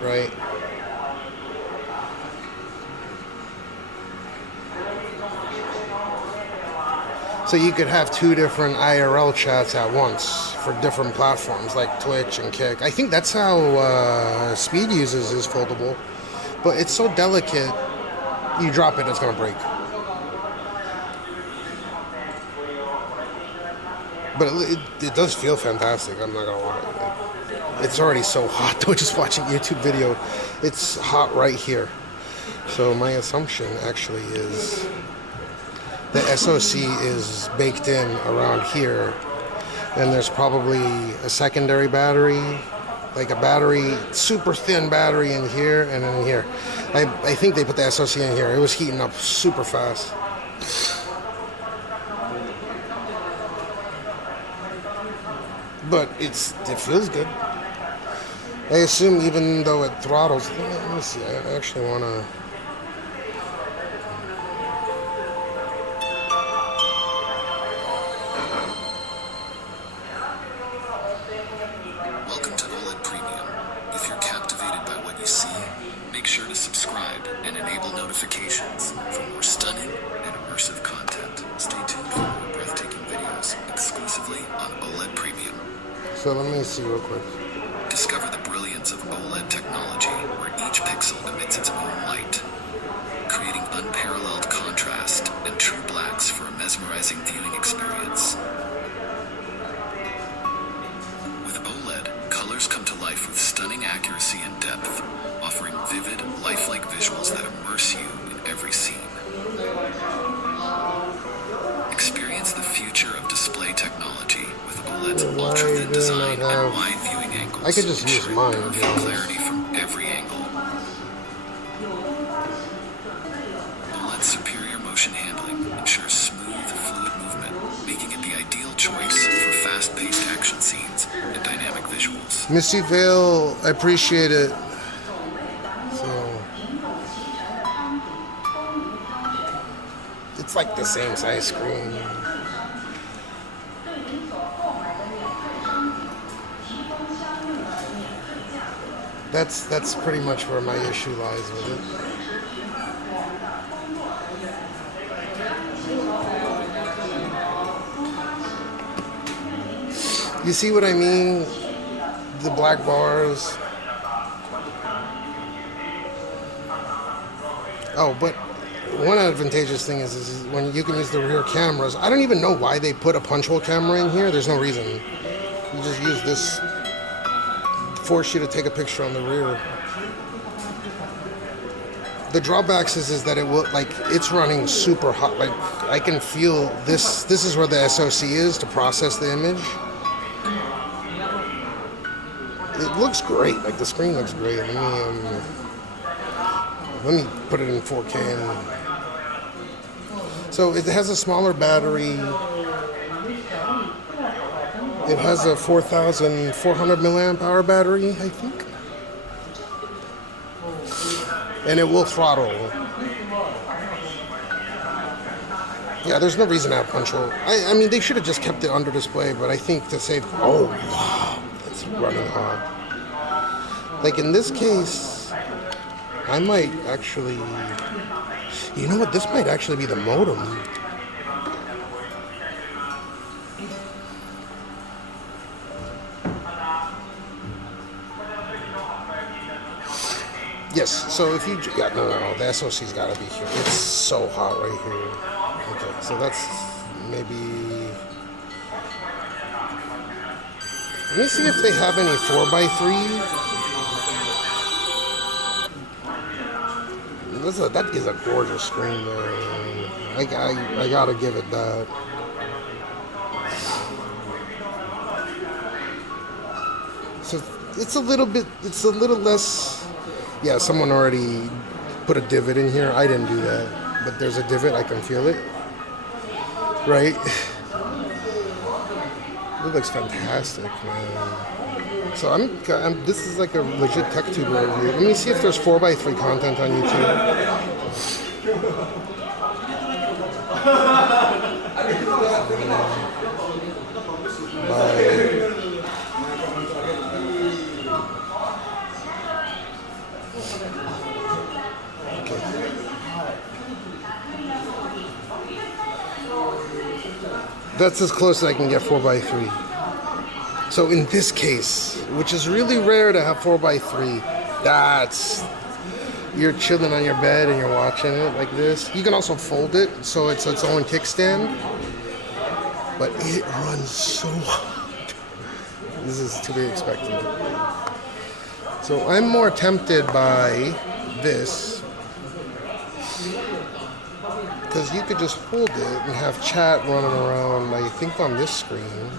right? So you could have two different IRL chats at once for different platforms like Twitch and Kick. I think that's how Speed uses his foldable, but it's so delicate, you drop it, it's gonna break. But it does feel fantastic, I'm not gonna lie. It's already so hot though, just watching YouTube video. It's hot right here. So my assumption actually is the SoC is baked in around here. And there's probably a secondary battery, like a battery, super thin battery in here and in here. I think they put the SoC in here. It was heating up super fast. But it feels good. I assume even though it throttles, let me see, I actually want to. Welcome to OLED Premium. If you're captivated by what you see, make sure to subscribe and enable notifications for more stunning and immersive content. Stay tuned for more breathtaking videos exclusively on OLED Premium. So let me see real quick. Discover the brilliance of OLED technology, where each pixel emits its own light, creating unparalleled contrast and true blacks for a mesmerizing viewing experience. With OLED, colors come to life with stunning accuracy and depth, offering vivid, lifelike visuals that immerse you in every scene. Experience the future of display technology with OLED's ultra-thin design don't have. wide viewing angles. I could just use mine. View clarity from every angle. OLED's superior motion handling ensures smooth, fluid movement, making it the ideal choice for fast-paced action scenes and dynamic visuals. Missy Vale, I appreciate it. So it's like the same size screen. That's pretty much where my issue lies with it. You see what I mean? The black bars. Oh, but one advantageous thing is when you can use the rear cameras. I don't even know why they put a punch hole camera in here. There's no reason. You just use this, force you to take a picture on the rear. The drawbacks is that it will, like, it's running super hot. Like, I can feel this. This is where the SoC is to process the image. It looks great. Like, the screen looks great. Let me put it in 4K. So it has a smaller battery. It has a 4,400 milliamp hour battery, I think. And it will throttle. Yeah, there's no reason to have punch hole. I mean, they should have just kept it under display, but I think to save... Oh, wow. That's running hot. Like, in this case, I might actually... You know what? This might actually be the modem. Yes, so if you... Yeah, no, the SoC's gotta be here. It's so hot right here. Okay, so that's maybe... Let me see if they have any 4x3. That is a gorgeous screen there. I gotta give it that. So it's a little less... Yeah, someone already put a divot in here. I didn't do that, but there's a divot. I can feel it. Right? It looks fantastic, man. So I'm this is like a legit tech tuber review. Let me see if there's 4x3 content on YouTube. That's as close as I can get 4x3. So in this case, which is really rare to have 4x3, you're chilling on your bed and you're watching it like this. You can also fold it so it's its own kickstand, but it runs so hot. This is to be expected. So I'm more tempted by this, because you could just hold it and have chat running around, I think, on this screen.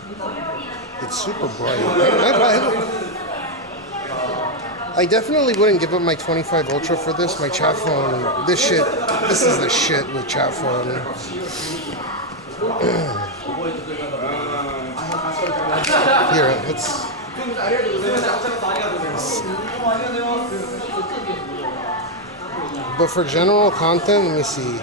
It's super bright. I definitely wouldn't give up my 25 Ultra for this. My chat phone, this is the shit with chat phone. Here, let's... But for general content, let me see.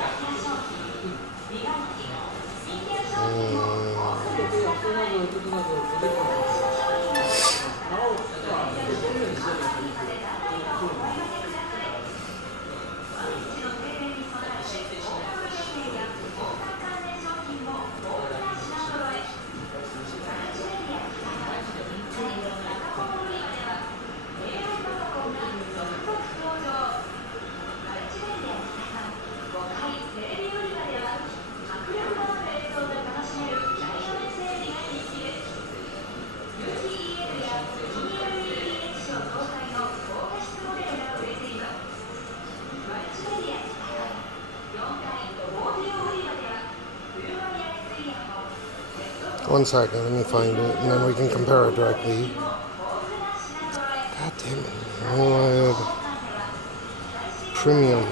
1 second, let me find it, and then we can compare it directly. God damn it. OLED Premium.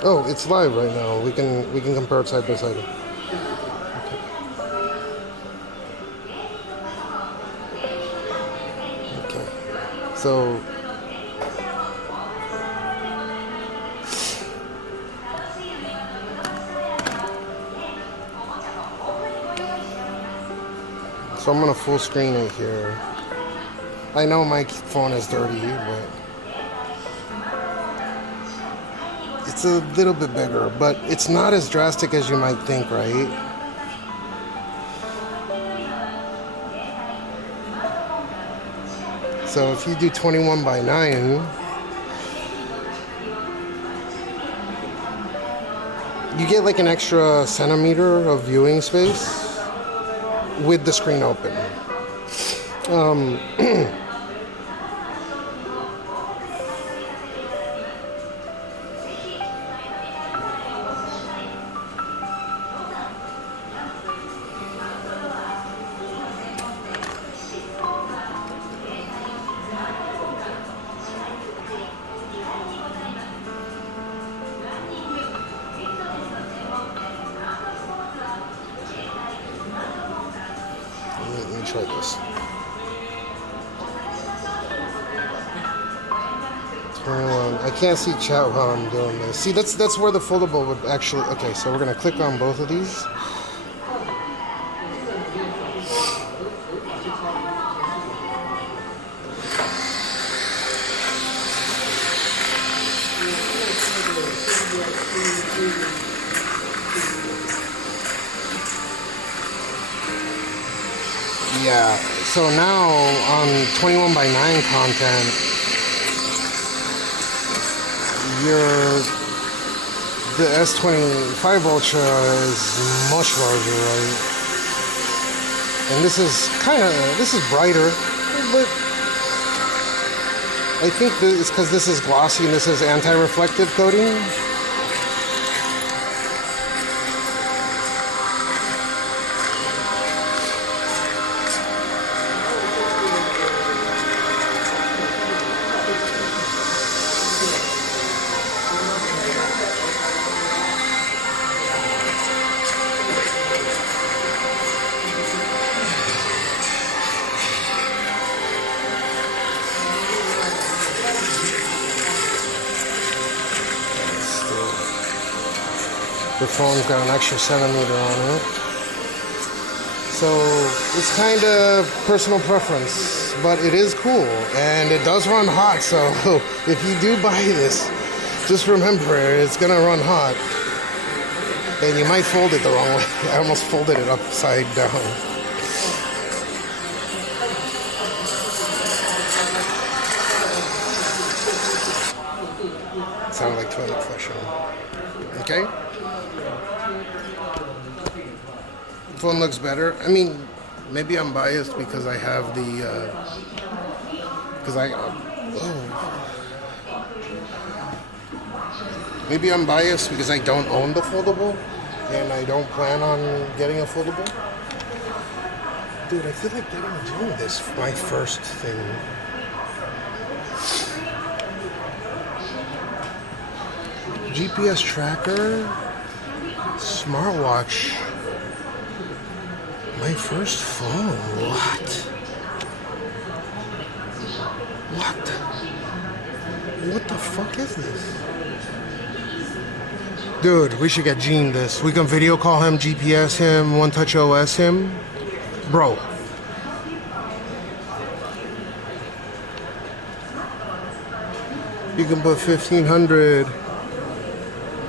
Oh, it's live right now. We can compare it side by side. Okay. So I'm gonna full screen it here. I know my phone is dirty, but it's a little bit bigger, but it's not as drastic as you might think, right? So if you do 21 by 9, you get like an extra centimeter of viewing space with the screen open. Let me try this. 21. I can't see chat while I'm doing this. See, that's where the foldable would actually. Okay, so we're gonna click on both of these. Yeah, so now on 21 by 9 content, the S25 Ultra is much larger, right? And this is brighter, but I think it's because this is glossy and this is anti-reflective coating. The phone's got an extra centimeter on it. So it's kind of personal preference, but it is cool and it does run hot. So if you do buy this, just remember it's gonna run hot. And you might fold it the wrong way. I almost folded it upside down. It sounded like toilet flushing. Okay? Phone looks better. I mean, maybe I'm biased because I have the maybe I'm biased because I don't own the foldable and I don't plan on getting a foldable. Dude, I feel like they're gonna do this for my first thing. GPS tracker, smartwatch. My first phone, what? What the fuck is this? Dude, we should get Gene this. We can video call him, GPS him, One Touch OS him. Bro. You can put 1500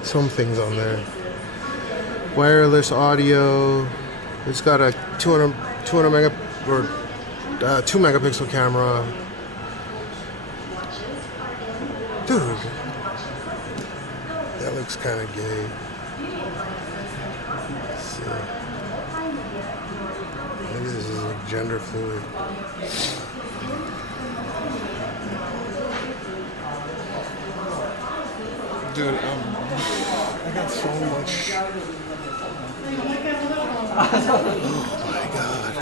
some things on there. Wireless audio. It's got a 2 megapixel camera. Dude, that looks kind of gay. Let's see. Maybe this is like gender fluid. Dude, I got so much. Oh my god.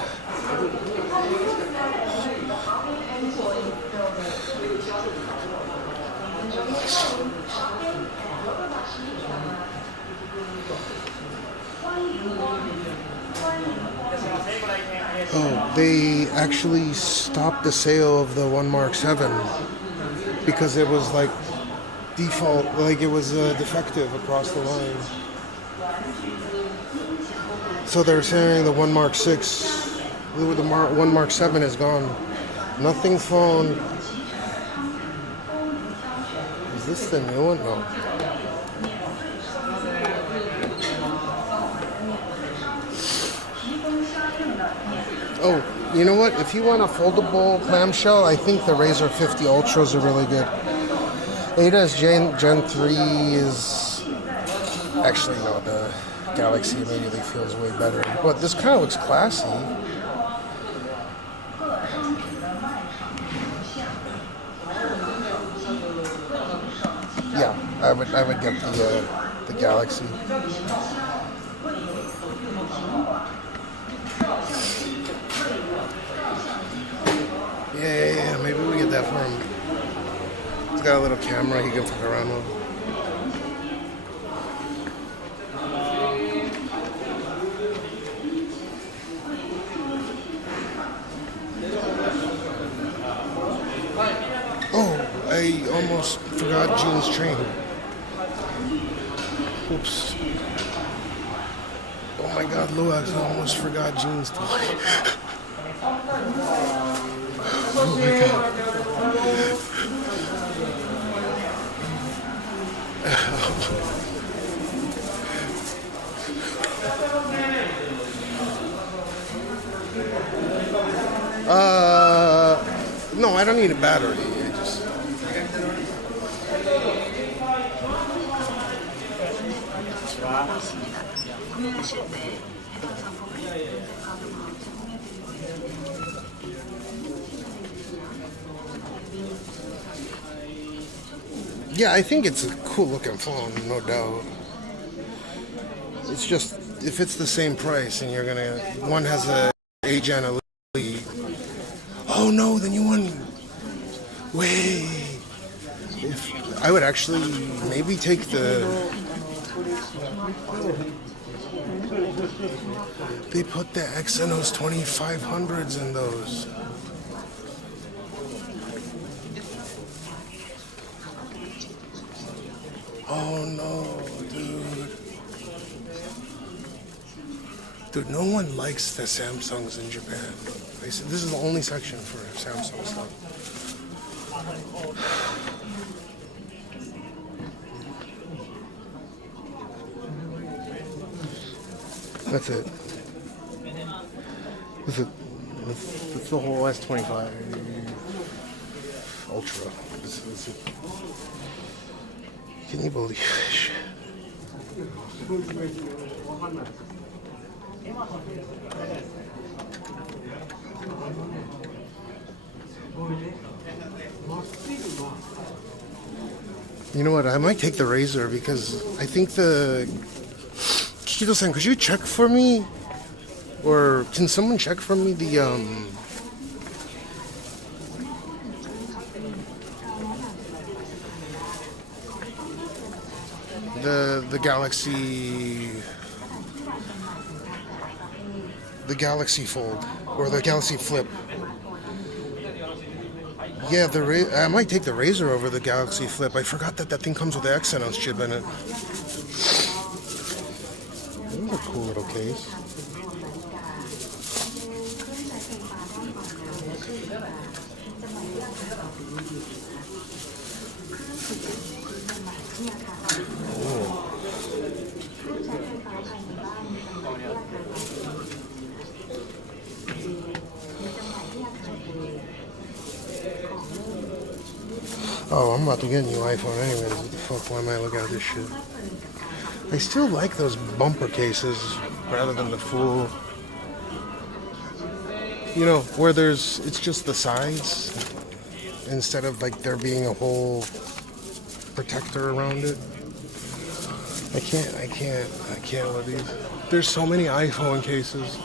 Oh, they actually stopped the sale of the 1 Mark 7 because it was like default, like it was defective across the line. So they're saying the 1 Mark 6, the 1 Mark 7 is gone. Nothing phone. Is this the new one? No. Oh, you know what? If you want a foldable clamshell, I think the Razr 50 Ultras are really good. Ada's Gen 3 is... Actually, no, the Galaxy immediately feels way better. But this kind of looks classy. Yeah, I would get the Galaxy. Yeah, maybe we get that for him. He's got a little camera he can fuck around with. Oh, I almost forgot Gene's train. Oops. Oh my god, Luax, I almost forgot Gene's toy. Oh my god. No, I don't need a battery. I just... Yeah, I think it's a cool looking phone, no doubt. It's just, if it's the same price and you're gonna, one has a age analytic. Oh no, the new one. Wait. I would actually maybe take the. They put the Exynos 2500s in those. Oh no, dude. Dude, no one likes the Samsungs in Japan. This is the only section for Samsung stuff. That's it. That's the whole S25 Ultra. This is it. Can you believe this? You know what? I might take the Razr because I think the... Kikito-san, could you check for me? Or can someone check for me the Galaxy Fold or the Galaxy Flip? Yeah, I might take the Razr over the Galaxy Flip. I forgot that thing comes with the Exynos chip in it. That's a cool little case. Oh, I'm about to get a new iPhone anyways. What the fuck? Why am I looking at this shit? I still like those bumper cases rather than the full. You know, where it's just the sides instead of like there being a whole protector around it. I can't with these. There's so many iPhone cases.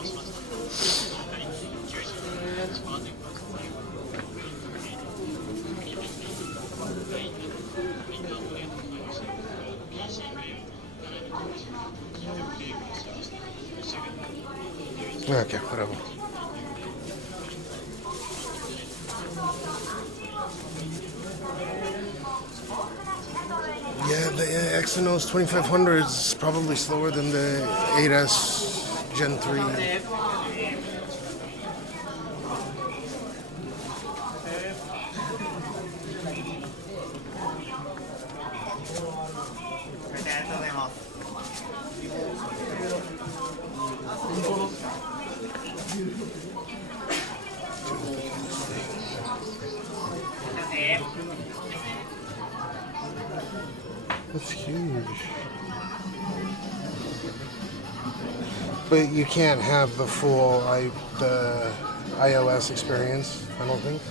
Okay, whatever. Yeah, the Exynos 2500 is probably slower than the 8S Gen 3. That's huge. But you can't have the full the iOS experience, I don't think.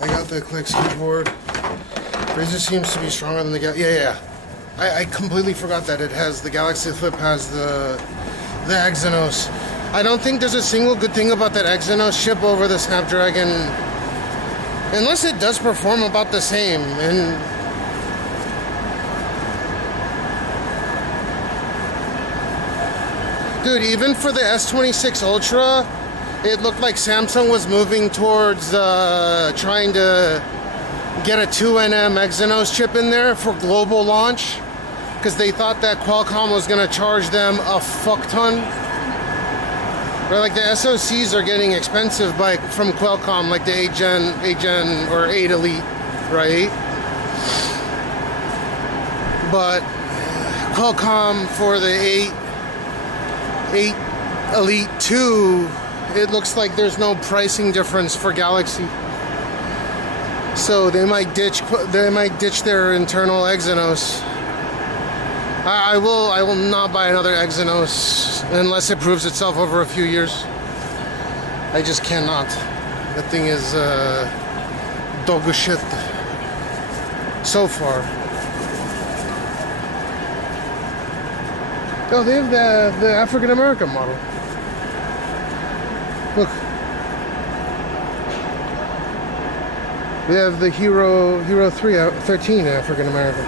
I got the Click keyboard. Razer seems to be stronger than the Galaxy. Yeah. I completely forgot that it has the Galaxy Flip has the Exynos. I don't think there's a single good thing about that Exynos chip over the Snapdragon, unless it does perform about the same. And dude, even for the S26 Ultra, it looked like Samsung was moving towards trying to get a 2nm Exynos chip in there for global launch, because they thought that Qualcomm was going to charge them a fuck ton. Right, like the SoCs are getting expensive from Qualcomm, like the 8 Gen or 8 Elite, right? But Qualcomm for the 8 Elite 2, it looks like there's no pricing difference for Galaxy. So they might ditch their internal Exynos. I will not buy another Exynos unless it proves itself over a few years. I just cannot. That thing is dog shit so far. Oh, they have the African American model. Look. We have the Hero 13 African American.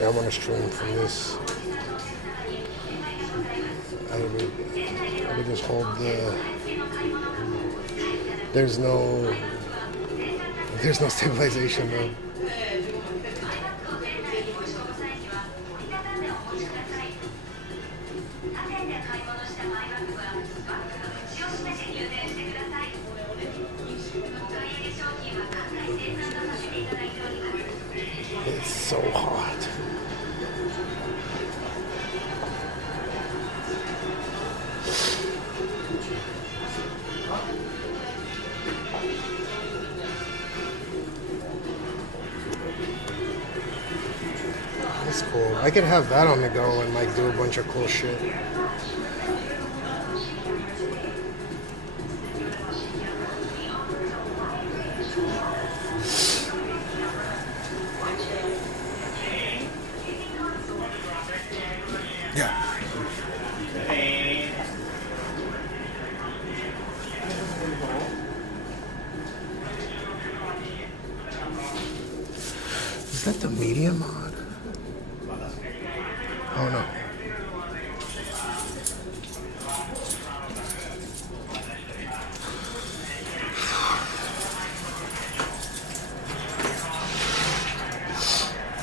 I want to stream from this. I would just hold the. There's no stabilization though. It's so hot. That's cool. I could have that on the go and like do a bunch of cool shit. Yeah. Is that the media mod? Oh no.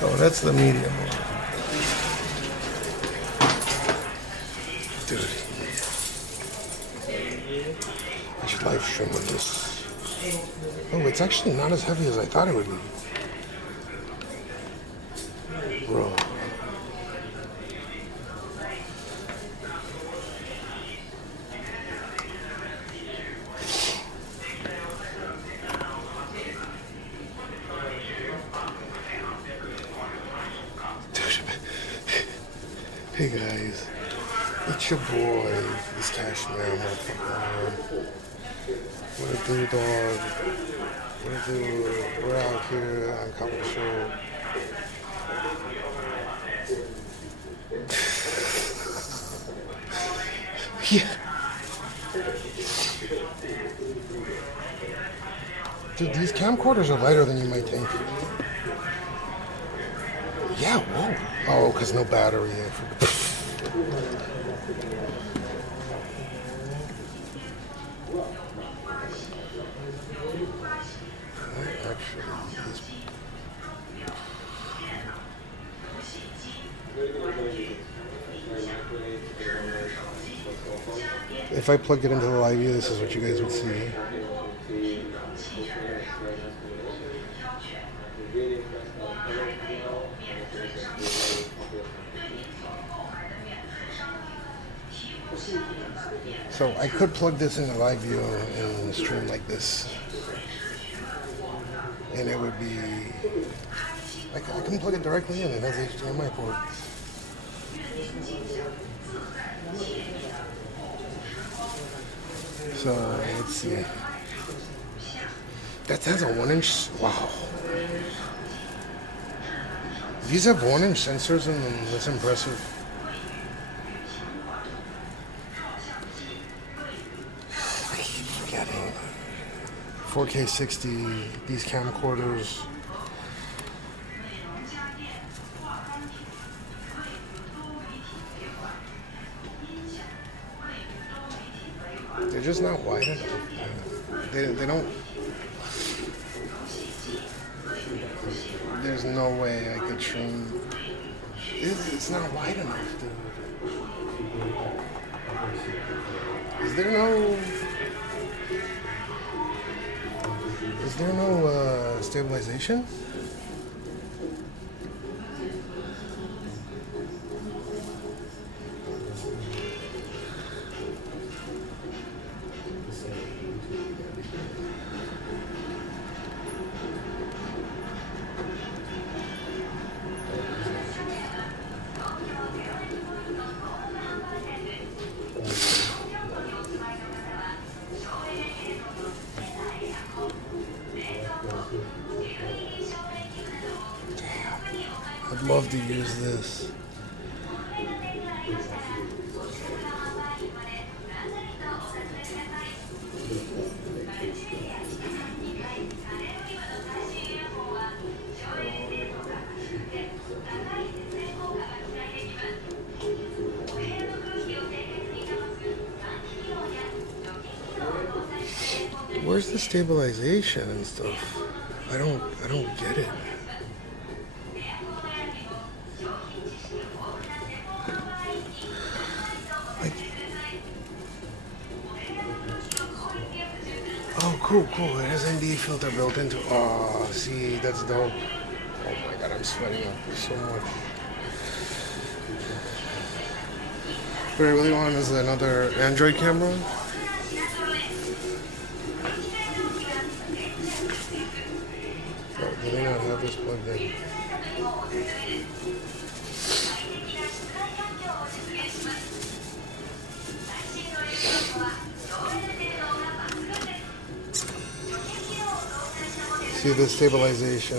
Oh, that's the media mod. Dude. I should live stream with this. Oh, it's actually not as heavy as I thought it would be. Bro. Hey guys, it's your boy, it's Cashmeow, motherfucker. What it do, dog? What it do? We're out here on Copper Show. Yeah. Dude, these camcorders are lighter than you might think. Yeah, whoa. Oh, because no battery. If I plugged it into the LiveU, this is what you guys would see. So I could plug this into LiveU and stream like this, and it would be. I can plug it directly in. It has HDMI port. So let's see. That has a 1-inch. Wow. These have 1-inch sensors in them. That's impressive. I keep forgetting. 4K 60. These camcorders. They're just not wide enough. They don't. There's no way I could stream. It's not wide enough, dude. Is there no stabilization? I'd love to use this. Where's the stabilization and stuff? I don't get it. Oh, cool. It has ND filter built into. Oh, see, that's dope. Oh my god, I'm sweating up so much. What I really want is another Android camera. Oh, do they not have this plugged in? See the stabilization.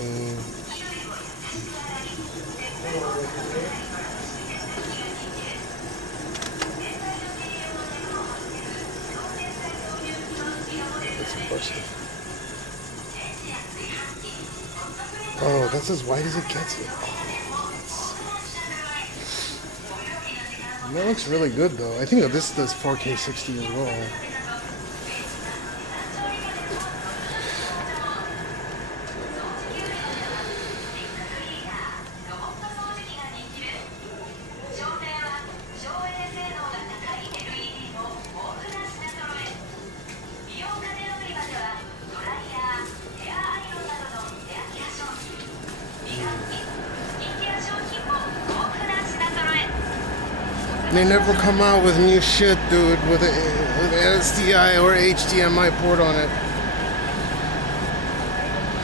busted. Oh, that's as wide as it gets. That looks really good though. I think that this does 4K 60 as well. They never come out with new shit, dude, with an SDI or HDMI port on it.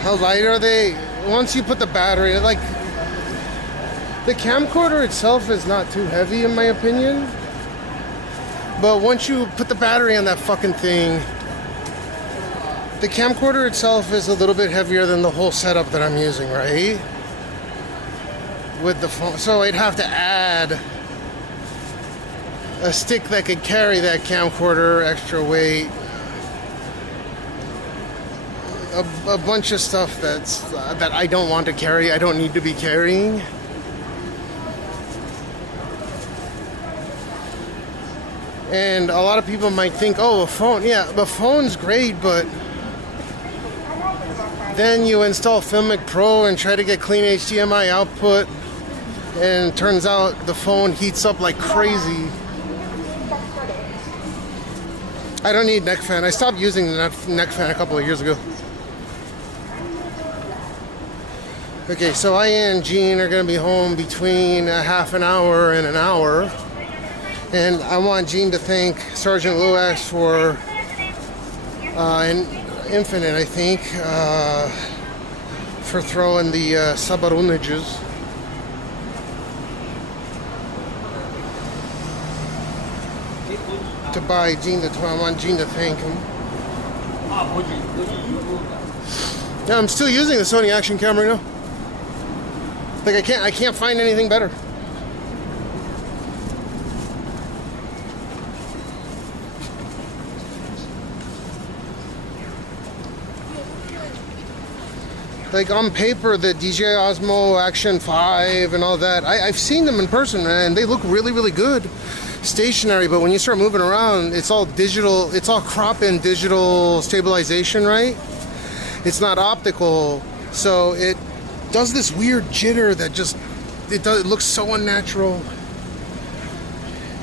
How light are they? Once you put the battery, like, the camcorder itself is not too heavy in my opinion. But once you put the battery on that fucking thing, the camcorder itself is a little bit heavier than the whole setup that I'm using, right? With the phone. So I'd have to add a stick that could carry that camcorder, extra weight, a bunch of stuff that I don't want to carry, I don't need to be carrying. And a lot of people might think, oh, a phone, yeah, the phone's great, but then you install Filmic Pro and try to get clean HDMI output, and it turns out the phone heats up like crazy. I don't need neck fan. I stopped using the neck fan a couple of years ago. Okay, so I and Gene are going to be home between a half an hour and an hour. And I want Gene to thank Sergeant Luax for Infinite, I think, for throwing the sabarunages. To buy Gene I want Gene to thank him. Yeah, I'm still using the Sony action camera now. Like I can't find anything better. Like on paper, the DJI Osmo Action 5 and all that, I've seen them in person and they look really, really good. Stationary, but when you start moving around, it's all digital, it's all crop-in digital stabilization, right? It's not optical, so it does this weird jitter that just, it looks so unnatural.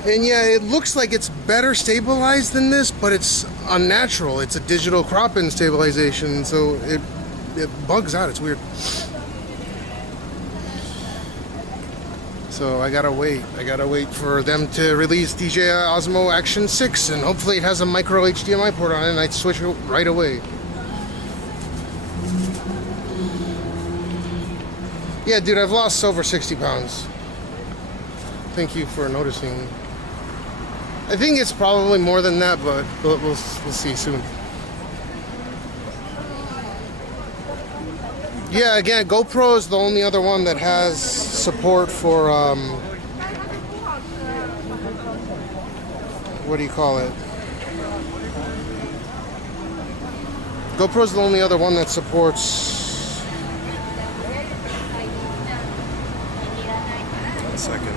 And yeah, it looks like it's better stabilized than this, but it's unnatural. It's a digital crop-in stabilization, so it bugs out, it's weird. So I gotta wait for them to release DJI Osmo Action 6, and hopefully it has a micro HDMI port on it and I'd switch it right away. Yeah, dude, I've lost over 60 pounds. Thank you for noticing. I think it's probably more than that, but we'll see soon. Yeah, again, GoPro is the only other one that has support for, what do you call it? GoPro is the only other one that supports... 1 second.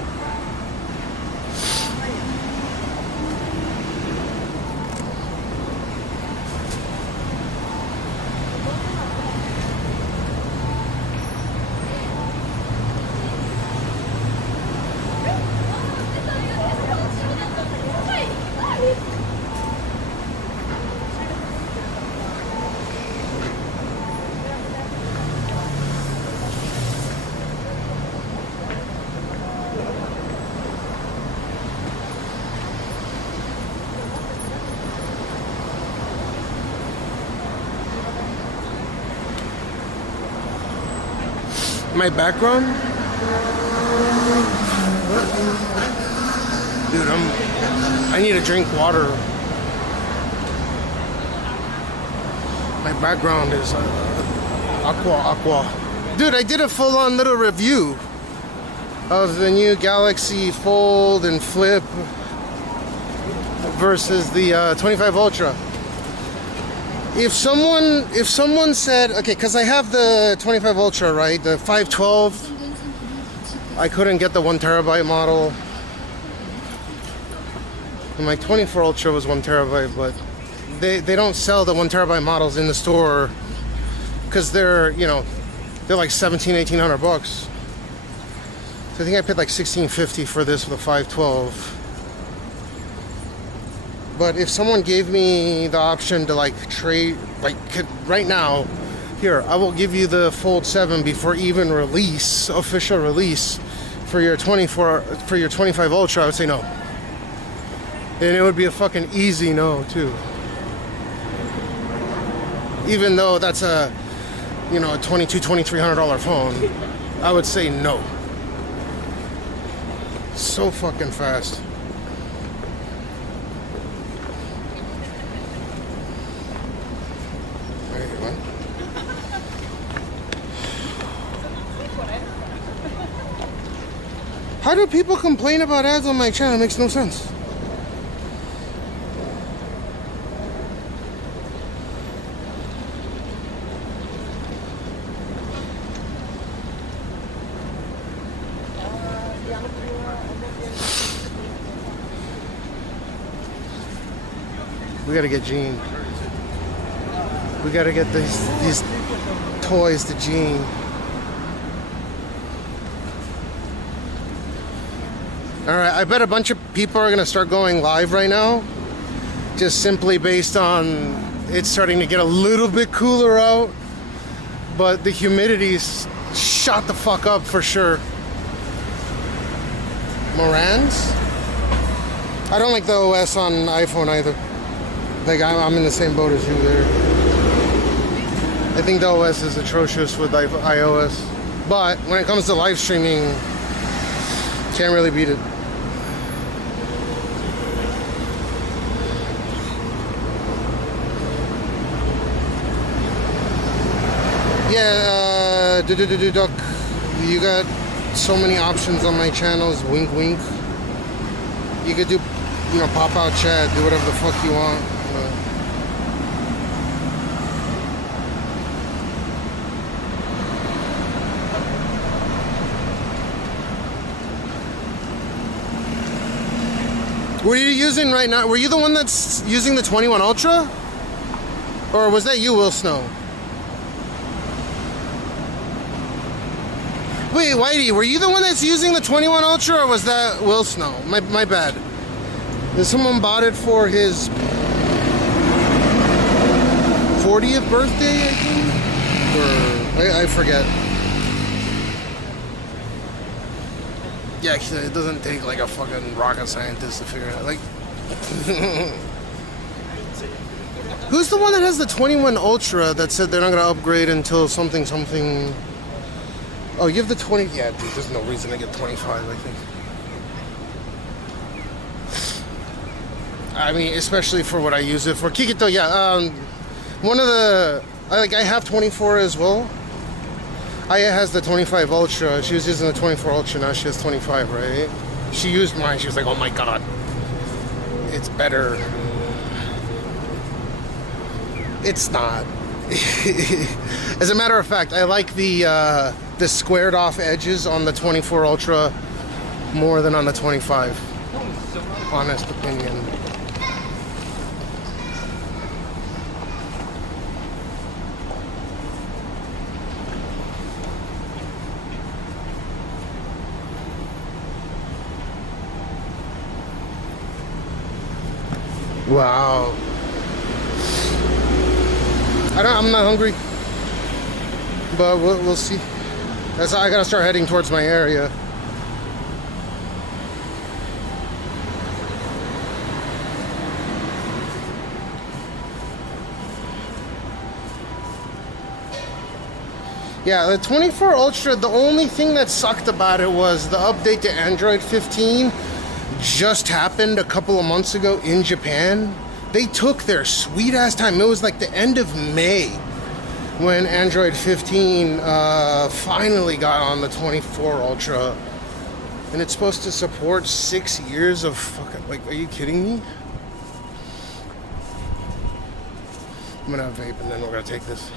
My background? Dude, I need to drink water. My background is aqua. Dude, I did a full-on little review of the new Galaxy Fold and Flip versus the 25 Ultra. If someone said, okay, because I have the 25 Ultra, right? The 512. I couldn't get the 1 terabyte model. And my 24 Ultra was 1 terabyte, but they don't sell the 1 terabyte models in the store because they're, you know, they're like $1,700-1,800 bucks. So I think I paid like $1,650 for this with a 512. But if someone gave me the option to like trade, like right now, here, I will give you the Fold 7 before even release, official release for your 25 Ultra, I would say no. And it would be a fucking easy no too. Even though that's a, you know, a $2,200-$2,300 phone, I would say no. So fucking fast. How do people complain about ads on my channel? It makes no sense. We gotta get Gene. We gotta get these toys to Gene. Alright, I bet a bunch of people are gonna start going live right now. Just simply based on it's starting to get a little bit cooler out. But the humidity's shot the fuck up for sure. Moran's? I don't like the OS on iPhone either. Like, I'm in the same boat as you there. I think the OS is atrocious with iOS. But when it comes to live streaming, can't really beat it. Yeah, Duck, you got so many options on my channels. Wink, wink. You could do, you know, pop out chat, do whatever the fuck you want. What are you using right now? Were you the one that's using the 21 Ultra? Or was that you, Will Snow? Wait, Whitey, were you the one that's using the 21 Ultra, or was that Will Snow? My bad. Did someone bought it for his 40th birthday, I think? Or I forget. Yeah, actually, it doesn't take like a fucking rocket scientist to figure it out. Like, who's the one that has the 21 Ultra that said they're not gonna upgrade until something? Oh, you have the 20. Yeah, dude, there's no reason to get 25. I think. I mean, especially for what I use it for. Kikito, yeah. One of the I have 24 as well. Aya has the 25 Ultra. She was using the 24 Ultra. Now she has 25, right? She used mine. She was like, "Oh my god, it's better." It's not. As a matter of fact, I like the squared off edges on the 24 Ultra more than on the 25. Honest opinion. Wow. I'm not hungry, but we'll see. I gotta start heading towards my area. Yeah, the 24 Ultra, the only thing that sucked about it was the update to Android 15 just happened a couple of months ago in Japan. They took their sweet ass time. It was like the end of May when Android 15 finally got on the 24 Ultra. And it's supposed to support 6 years of fucking, like, are you kidding me? I'm gonna vape and then we're gonna take this.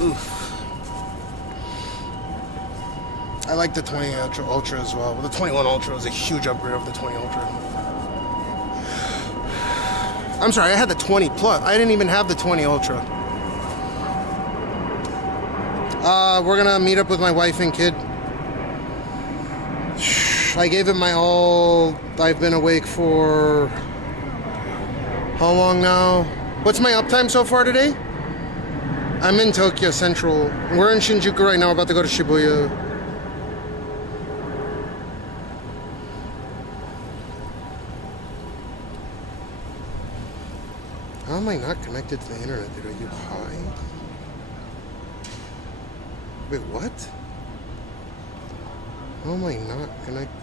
Oof. I like the 20 Ultra as well. The 21 Ultra is a huge upgrade over the 20 Ultra. I'm sorry, I had the 20 Plus. I didn't even have the 20 Ultra. We're gonna meet up with my wife and kid. I gave it my all. I've been awake for how long now? What's my uptime so far today? I'm in Tokyo Central. We're in Shinjuku right now. We're about to go to Shibuya. How am I not connected to the internet, dude? Are you high? Wait, what? How am I not connected?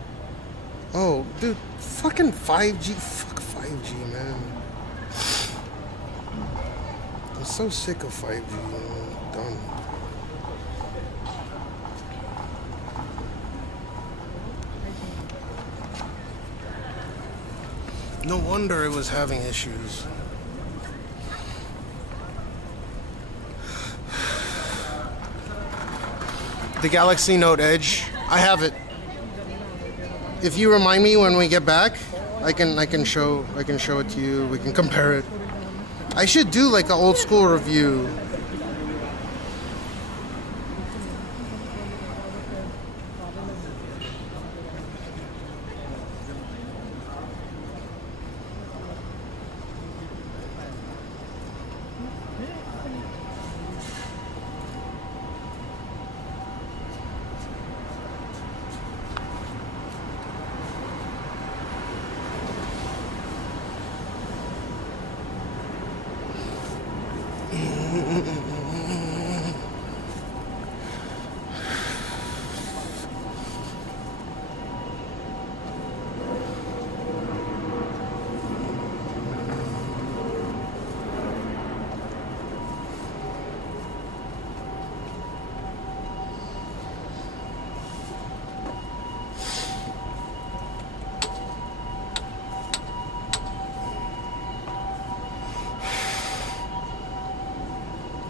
Oh, dude, fucking 5G. Fuck 5G, man. I'm so sick of 5G. I'm done. No wonder it was having issues. The Galaxy Note Edge, I have it. If you remind me when we get back, I can show it to you. We can compare it. I should do like an old school review.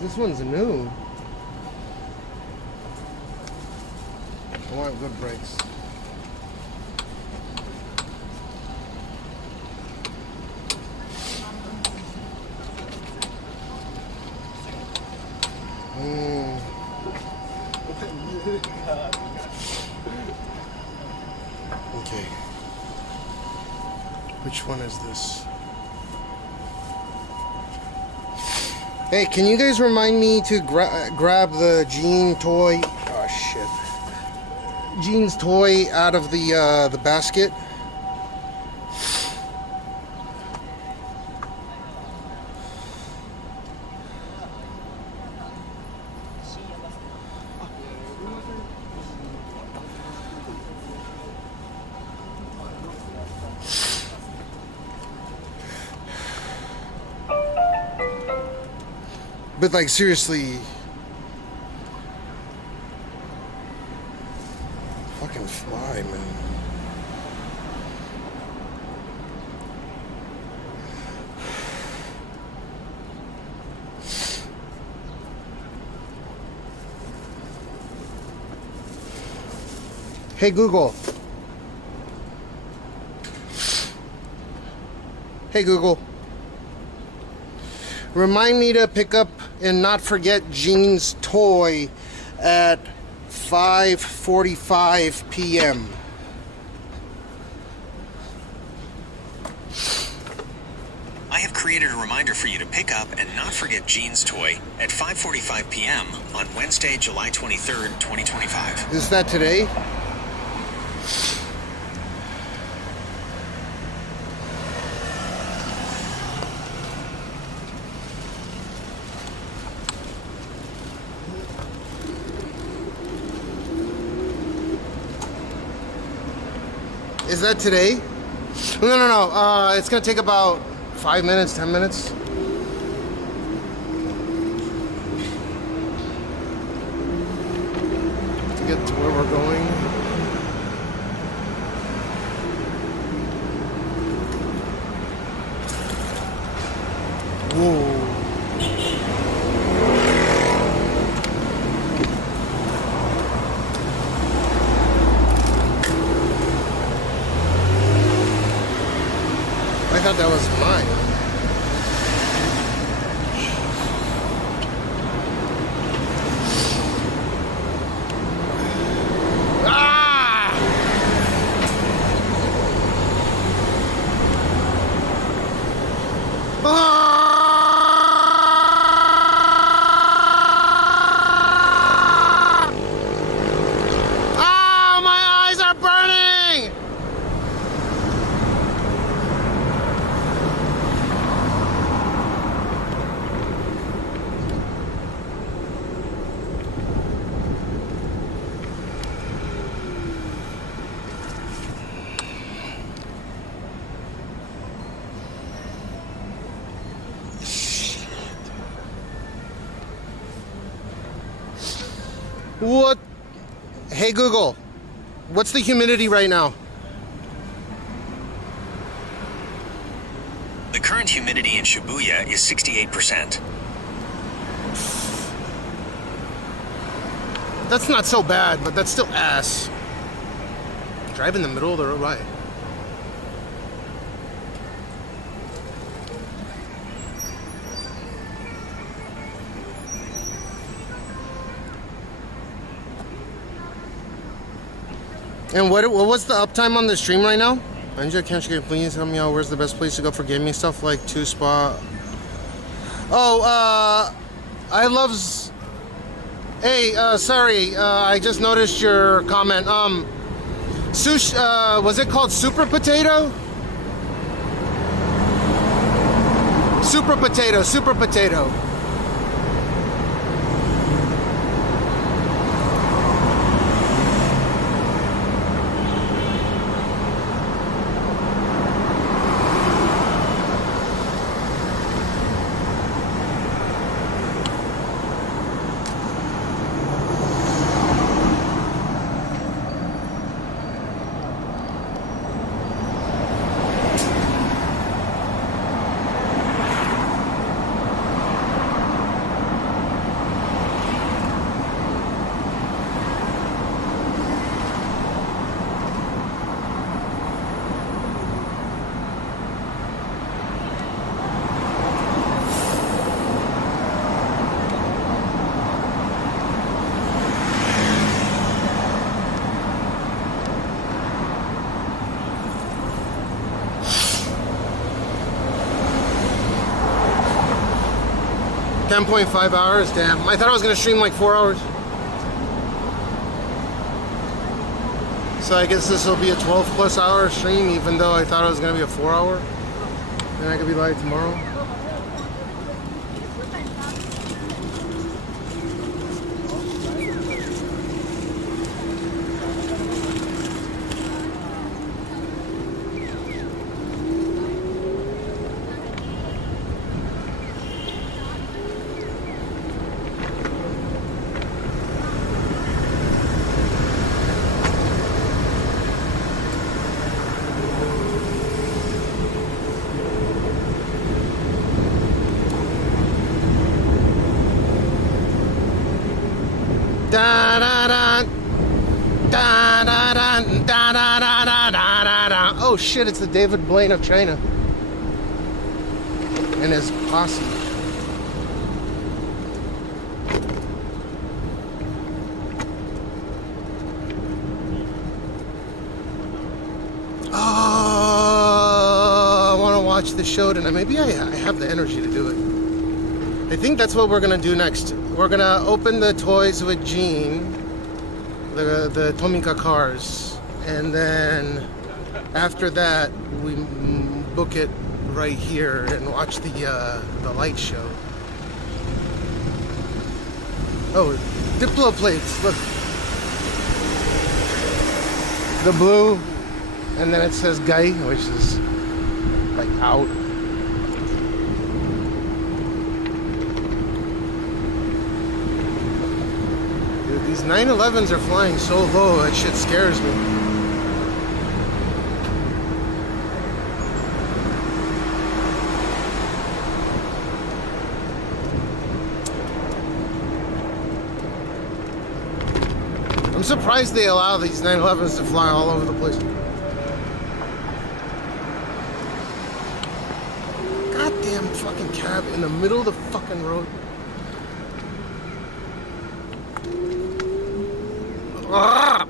This one's new. I want good brakes. Okay. Which one is this? Hey, can you guys remind me to grab the Gene toy? Oh shit! Gene's toy out of the basket. But like seriously, fucking fly, man. Hey Google. Hey Google. Remind me to pick up and not forget Gene's toy at 5:45 p.m. I have created a reminder for you to pick up and not forget Gene's toy at 5:45 p.m. on Wednesday, July 23rd, 2025. Is that today? Is that today? No. It's gonna take about 5 minutes, 10 minutes. To get to where we're going. What? Hey Google, what's the humidity right now? The current humidity in Shibuya is 68%. That's not so bad, but that's still ass. Drive in the middle of the road, right? And what was the uptime on the stream right now? Anja, can't you please tell me out where's the best place to go for gaming stuff like 2Spa? Oh, I loves. Hey, sorry, I just noticed your comment. Sushi, was it called Super Potato? Super Potato, Super Potato. $10.5 hours, damn. I thought I was gonna stream like 4 hours. So I guess this will be a 12+ hour stream, even though I thought it was gonna be a 4 hour. Then I could be live tomorrow. Oh shit, it's the David Blaine of China and his posse. Oh, I want to watch the show tonight. Maybe I have the energy to do it. I think that's what we're gonna do next. We're gonna open the toys with Gene, the Tomica cars, and then after that we book it right here and watch the light show. Oh, Diplo plates, look. The blue, and then it says Gai, which is like out. These 911s are flying so low, that shit scares me. I'm surprised they allow these 911s to fly all over the place. Goddamn fucking cab in the middle of the fucking road. Ah!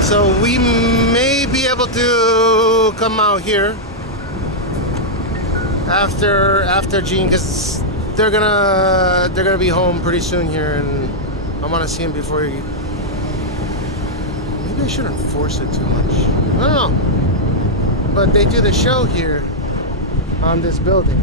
So we may be able to come out here after Gene, because they're gonna be home pretty soon here, and I want to see him before he. Maybe I shouldn't force it too much. I don't know. But they do the show here on this building.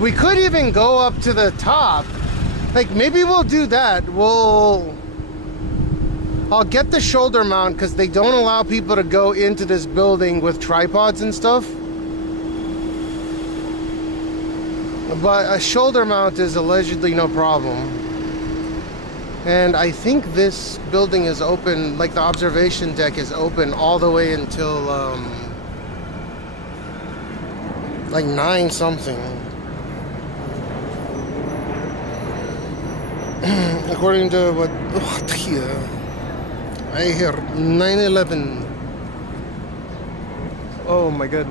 We could even go up to the top. Like, maybe we'll do that. I'll get the shoulder mount because they don't allow people to go into this building with tripods and stuff. But a shoulder mount is allegedly no problem. And I think this building is open, like the observation deck is open all the way until like 9 something. According to what I hear 9/11. Oh my god.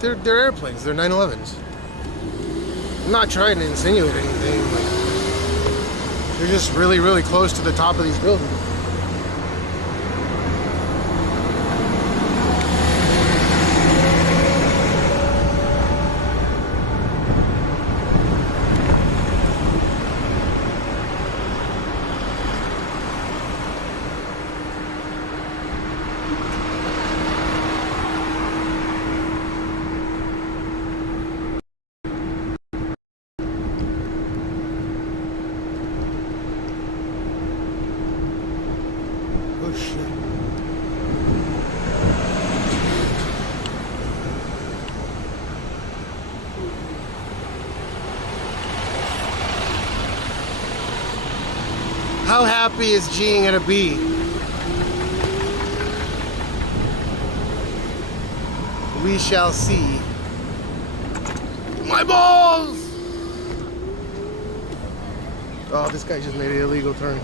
They're airplanes. They're 9/11s. I'm not trying to insinuate anything, but they're just really, really close to the top of these buildings. How happy is Gene gonna be? We shall see. My balls! Oh, this guy just made an illegal turn.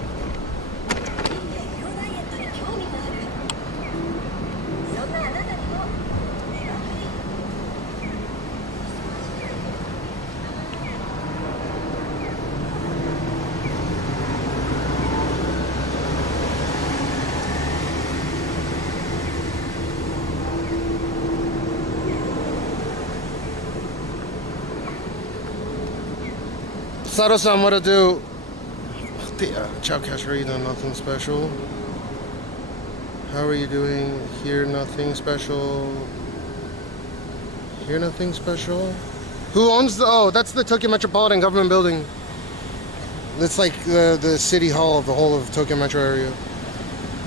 Sato-san, what to do? Ciao, Kasharita, nothing special. How are you doing? Here, nothing special. Here, nothing special. Who owns the... Oh, that's the Tokyo Metropolitan Government Building. It's like the city hall of the whole of Tokyo Metro area.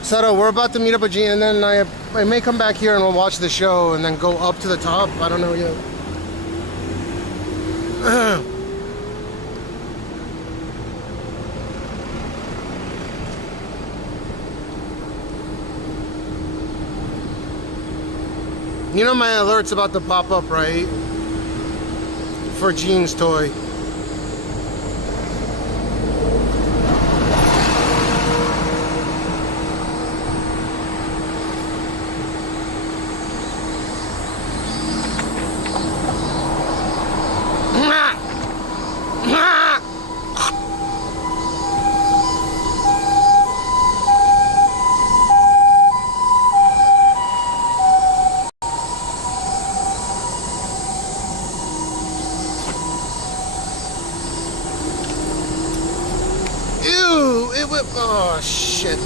Sato, we're about to meet up with Gene, and then I may come back here and we'll watch the show and then go up to the top. I don't know yet. You know my alert's about to pop up, right? For Gene's toy. Oh shit.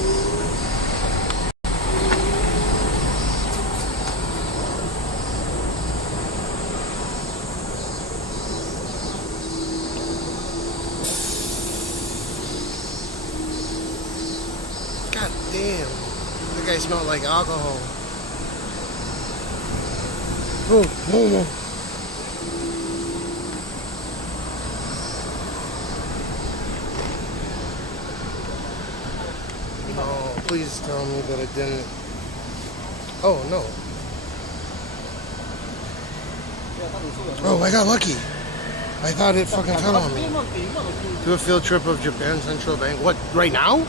God damn. That guy smelled like alcohol. Oh. Please tell me that it didn't. Oh no. Oh, I got lucky. I thought it fucking fell on me. Do a field trip of Japan Central Bank. What, right now?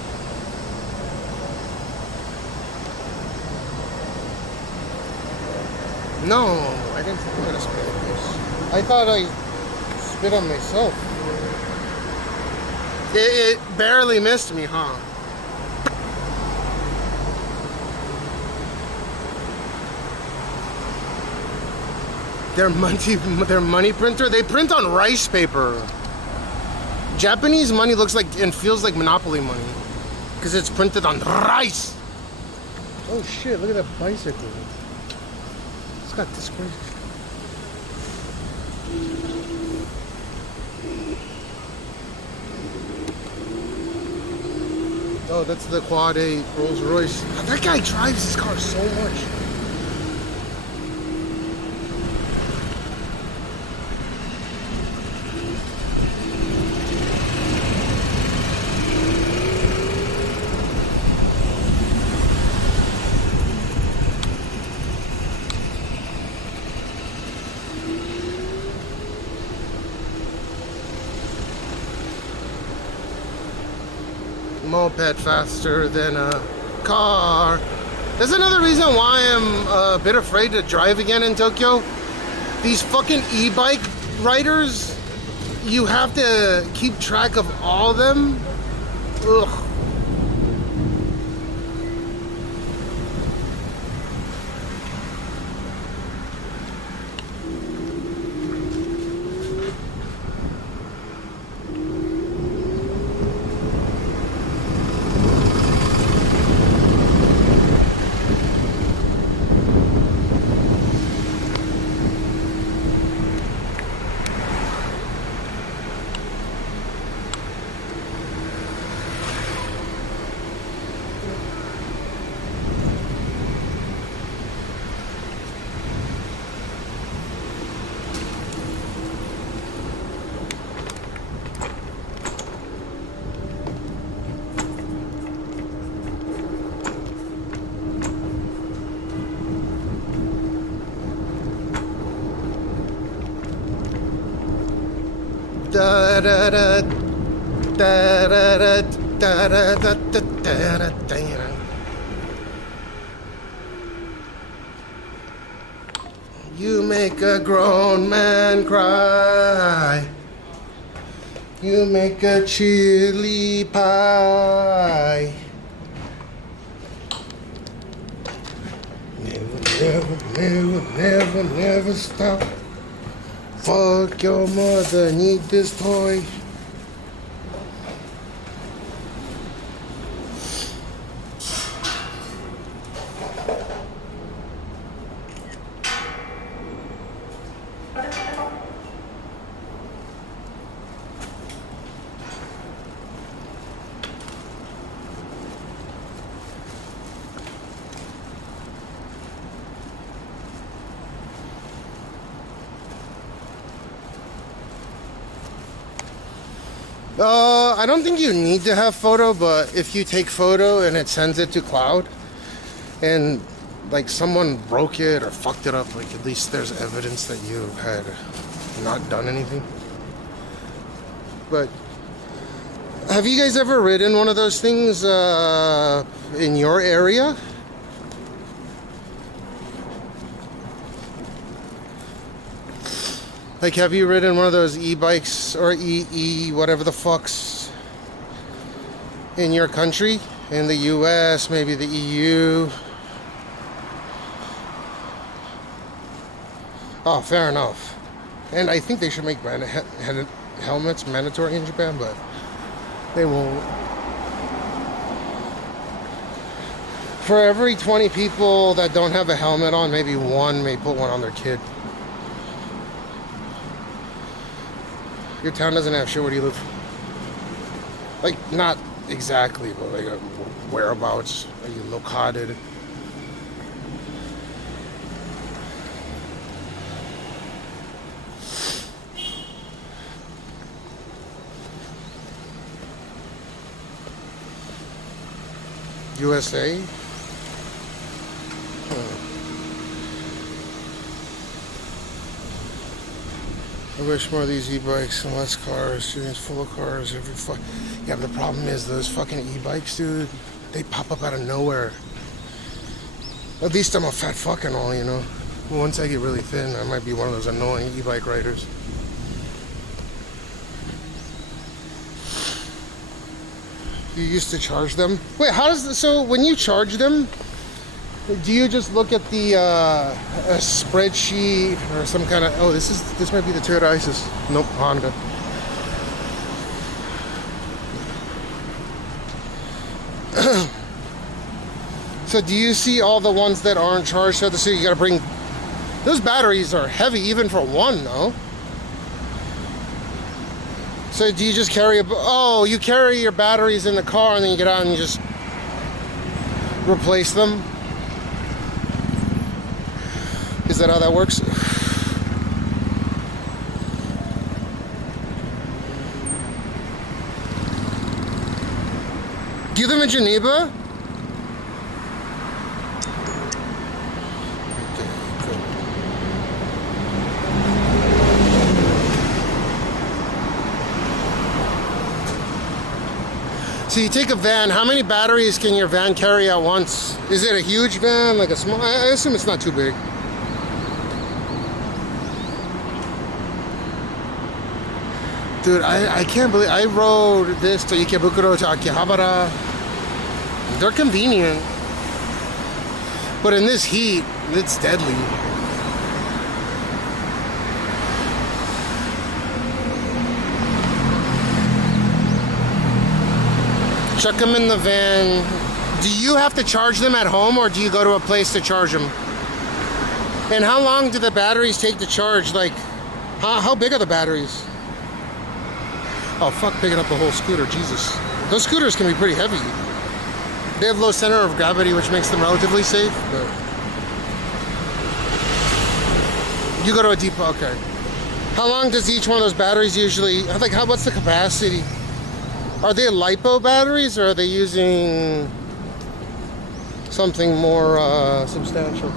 No, I didn't think I'm gonna spit on this. I thought I spit on myself. It barely missed me, huh? Their money printer, they print on rice paper. Japanese money looks like and feels like Monopoly money because it's printed on rice. Oh shit, look at that bicycle. It's got this crazy. Oh, that's the Quad 8 Rolls Royce. That guy drives his car so much. Moped faster than a car. That's another reason why I'm a bit afraid to drive again in Tokyo. These fucking e-bike riders, you have to keep track of all of them. Ugh. Da da da da da da da da da da da. You make a grown man cry. You make a chili pie. Never stop. Fuck your mother, need this toy. I don't think you need to have photo, but if you take photo and it sends it to cloud and like someone broke it or fucked it up, like at least there's evidence that you had not done anything. But have you guys ever ridden one of those things in your area? Like, have you ridden one of those e-bikes or whatever the fucks in your country? In the US, maybe the EU? Oh, fair enough. And I think they should make helmets mandatory in Japan, but they won't. For every 20 people that don't have a helmet on, maybe one may put one on their kid. Your town doesn't have shit. Where do you live? Like, not exactly, but like whereabouts? Are you located? USA? I wish more of these e-bikes and less cars. It's full of cars every fuck. Yeah, but the problem is those fucking e-bikes, dude. They pop up out of nowhere. At least I'm a fat fuck and all, you know. Once I get really thin, I might be one of those annoying e-bike riders. You used to charge them? Wait, how does this, so when you charge them, do you just look at the a spreadsheet or some kind of, oh, this might be the Toyota Isis. Nope, Honda. So do you see all the ones that aren't charged? So you gotta bring, those batteries are heavy even for one, no? So do you just carry you carry your batteries in the car and then you get out and you just replace them? Is that how that works? Do you live in Geneva? So you take a van, how many batteries can your van carry at once? Is it a huge van, like a small? I assume it's not too big. Dude, I can't believe, I rode this to Ikebukuro to Akihabara. They're convenient. But in this heat, it's deadly. Chuck them in the van. Do you have to charge them at home or do you go to a place to charge them? And how long do the batteries take to charge? Like, how big are the batteries? Oh fuck, picking up the whole scooter, Jesus. Those scooters can be pretty heavy. They have low center of gravity, which makes them relatively safe, but... You go to a depot, okay. How long does each one of those batteries usually, like, what's the capacity? Are they LiPo batteries or are they using something more substantial?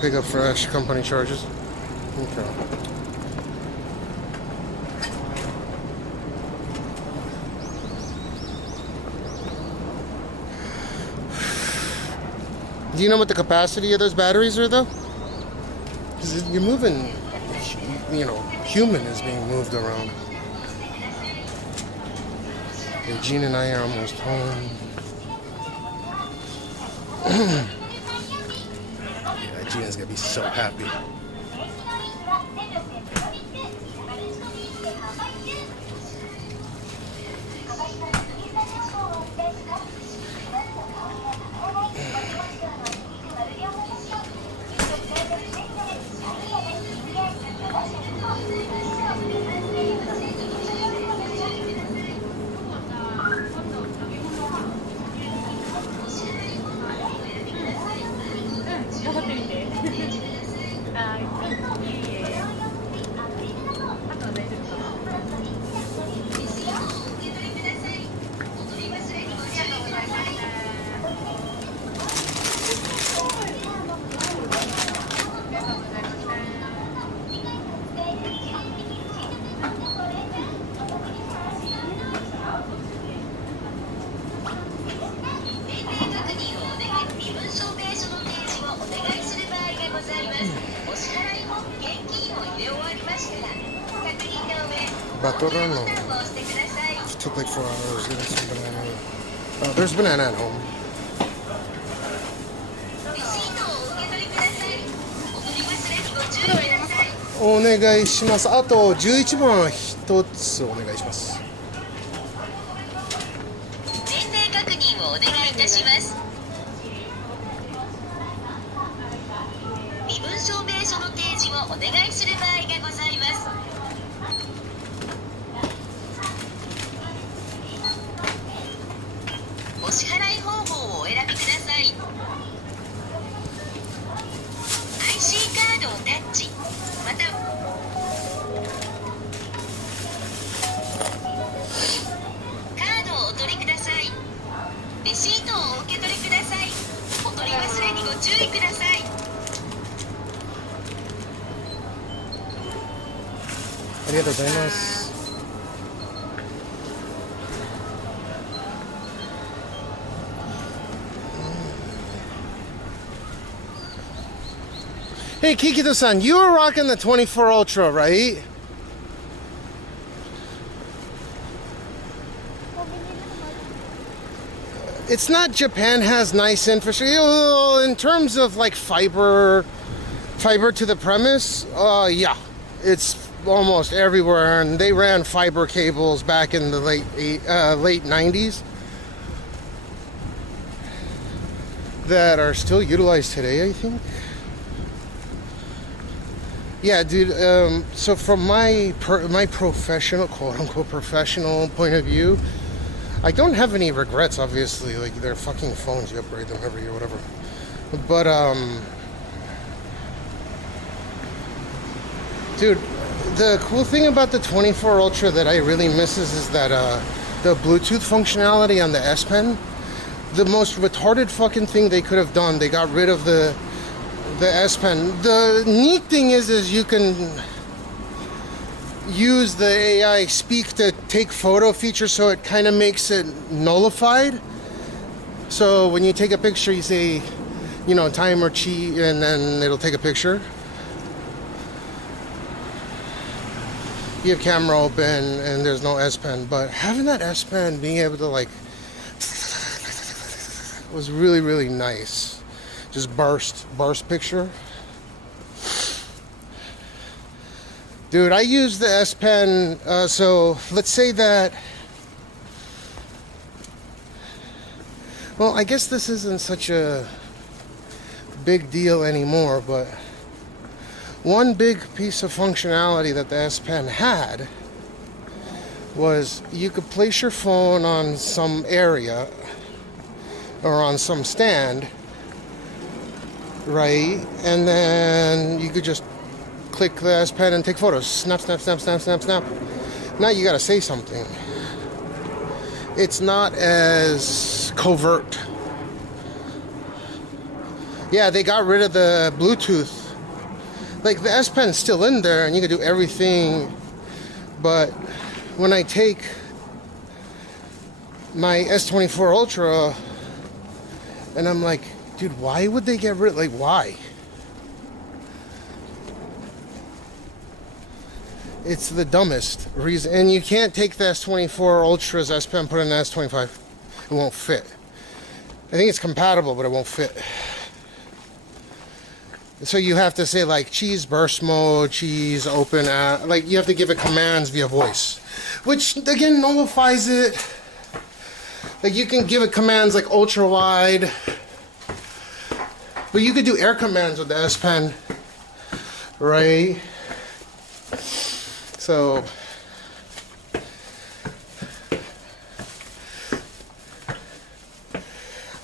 Pick up fresh company charges. Okay. Do you know what the capacity of those batteries are, though? Because you're moving, you know, human is being moved around. Okay, Gene and I are almost home. Yeah, Gina's gonna be so happy. Batorano. It took like 4 hours getting some banana. Oh, there's banana at home. Oh, お願いします。あと11番1つお願いします。年齢確認をお願いいたします。身分証明書の提示をお願いする場合がございます。お支払い方法をお選びください。IC カードをタッチ、またカードをお取りください。レシートをお受け取りください。お取り忘れにご注意ください。ありがとうございます。Hey, Kikito-san, you were rocking the 24 Ultra, right? It's not Japan has nice infrastructure. In terms of like fiber to the premise, yeah. It's almost everywhere, and they ran fiber cables back in the late 90s that are still utilized today, I think. Yeah, dude. So from my professional, quote unquote, professional point of view, I don't have any regrets. Obviously, like they're fucking phones. You upgrade them every year, whatever. But dude, the cool thing about the 24 Ultra that I really miss is that the Bluetooth functionality on the S Pen. The most retarded fucking thing they could have done. They got rid of the S Pen. The neat thing is you can use the AI speak to take photo feature, so it kind of makes it nullified. So when you take a picture, you say, you know, time or chi, and then it'll take a picture. You have camera open and there's no S Pen, but having that S Pen, being able to like, was really, really nice. Just burst picture. Dude, I use the S Pen, so let's say that, well, I guess this isn't such a big deal anymore, but one big piece of functionality that the S Pen had was you could place your phone on some area or on some stand, right? And then you could just click the S Pen and take photos. Snap, snap, snap, snap, snap, snap. Now you gotta say something. It's not as covert. Yeah, they got rid of the Bluetooth. Like the S Pen's still in there and you can do everything, but when I take my S24 Ultra and I'm like, dude, why would they get rid of, like, why? It's the dumbest reason. And you can't take the S24 Ultra's S Pen, put it in the S25. It won't fit. I think it's compatible, but it won't fit. So you have to say like cheese burst mode, cheese open, like you have to give it commands via voice, which again nullifies it. Like you can give it commands like ultra wide, but you could do air commands with the S Pen, right? So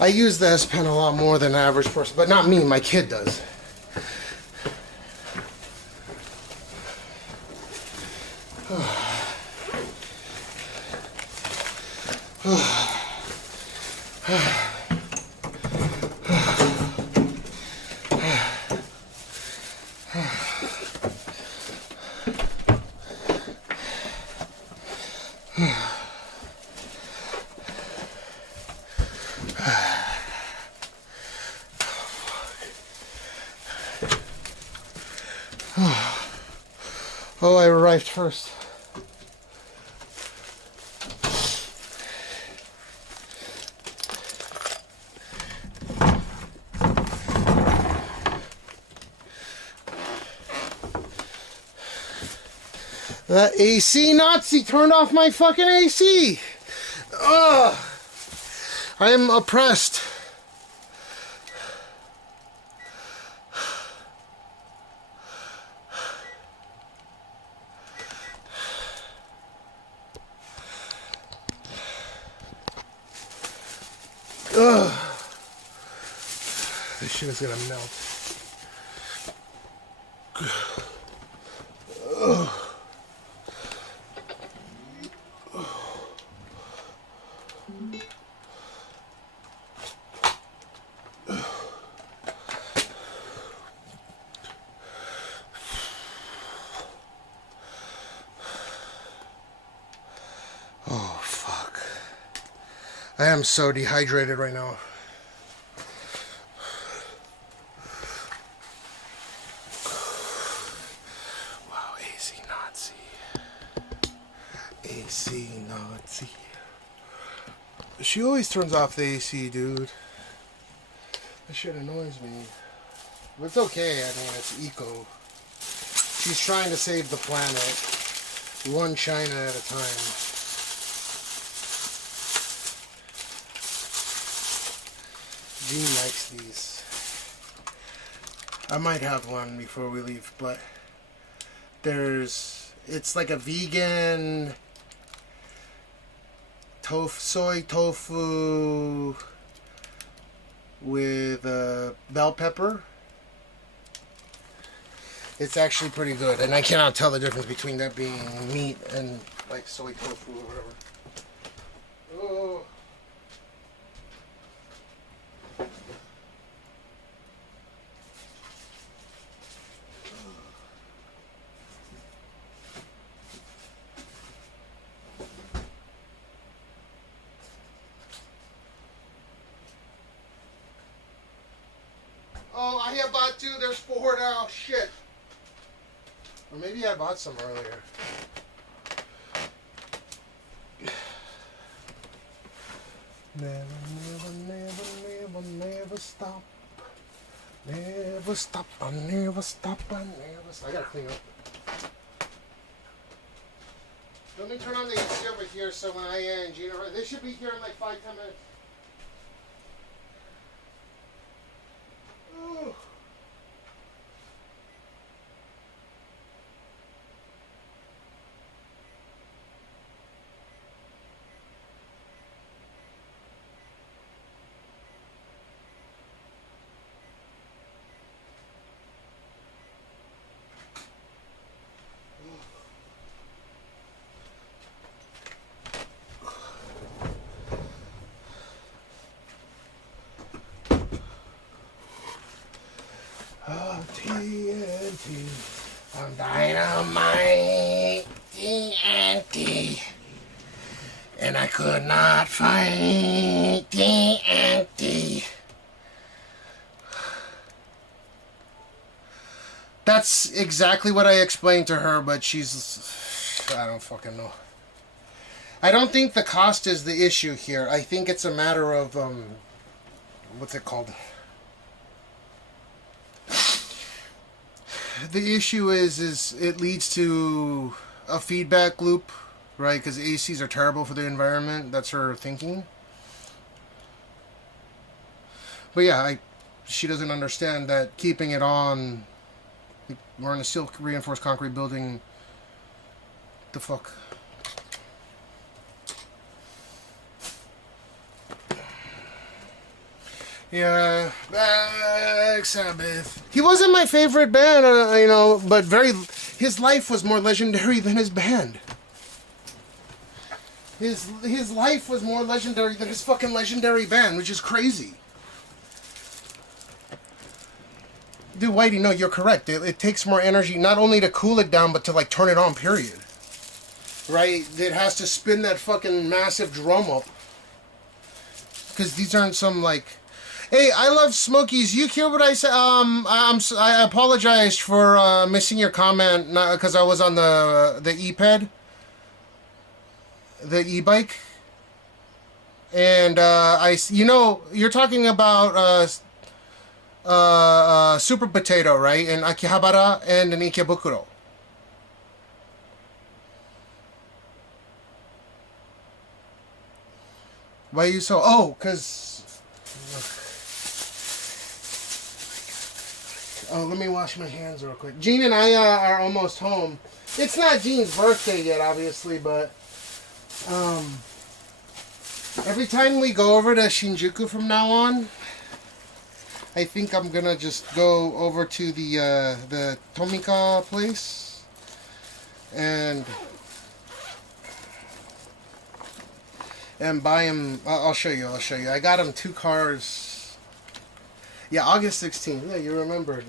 I use the S Pen a lot more than the average person, but not me, my kid does. Oh, I arrived first. That AC Nazi turned off my fucking AC. Ugh. I am oppressed. Ugh. This shit is gonna melt. Ugh. Oh, fuck. I am so dehydrated right now. AC Nazi. AC Nazi. She always turns off the AC, dude. That shit annoys me. But it's okay, I mean, it's eco. She's trying to save the planet, one China at a time. Jean likes these. I might have one before we leave, but it's like a vegan soy tofu with bell pepper. It's actually pretty good, and I cannot tell the difference between that being meat and like soy tofu or whatever. Oh. Oh, I have bought 2. There's 4 now. Shit. Or maybe I bought some earlier. Never stop. Never stop. I never stop. I gotta clean up. Let me turn on the AC over here so when I and Gina, they should be here in like 5-10 minutes. Ooh. TNT, I'm dynamite, TNT, and I could not find TNT. That's exactly what I explained to her, but I don't fucking know. I don't think the cost is the issue here. I think it's a matter of, what's it called? The issue is it leads to a feedback loop, right? Because ACs are terrible for the environment. That's her thinking. But yeah, she doesn't understand that keeping it on. We're in a steel reinforced concrete building. The fuck. Yeah, Black Sabbath. He wasn't my favorite band, you know, but his life was more legendary than his band. His life was more legendary than his fucking legendary band, which is crazy. Dude, Whitey, no, you're correct. It takes more energy not only to cool it down, but to like turn it on, period. Right? It has to spin that fucking massive drum up. Because these aren't some like... Hey, I love Smokies. You hear what I said? I apologized for missing your comment because I was on the e-ped, the e-bike, and you're talking about Super Potato, right? And Akihabara and an Ikebukuro. Why are you so? Oh, because. Oh, let me wash my hands real quick. Jean and I are almost home. It's not Jean's birthday yet, obviously, but every time we go over to Shinjuku from now on, I think I'm gonna just go over to the Tomika place and buy him. I'll show you. I got him 2 cars. Yeah, August 16th. Yeah, you remembered.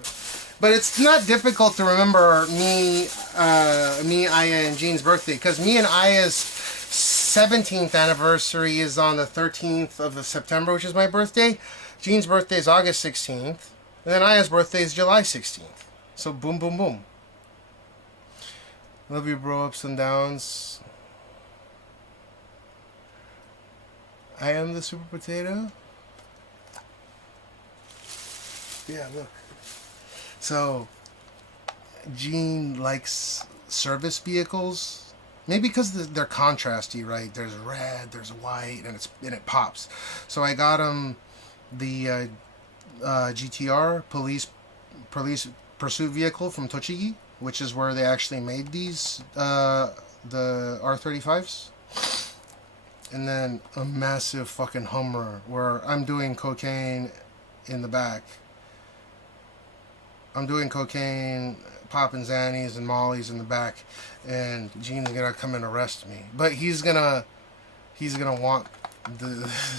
But it's not difficult to remember me, Aya, and Jean's birthday, because me and Aya's 17th anniversary is on the 13th of September, which is my birthday. Jean's birthday is August 16th, and then Aya's birthday is July 16th. So boom, boom, boom. Love you, bro. Ups and downs. I am the super potato. Yeah, look. So, Gene likes service vehicles. Maybe because they're contrasty, right? There's red, there's white, and it pops. So I got him the GTR police pursuit vehicle from Tochigi, which is where they actually made these the R35s. And then a massive fucking Hummer where I'm doing cocaine in the back. I'm doing cocaine, popping Xannies and Mollies in the back, and Gene's gonna come and arrest me. But he's gonna want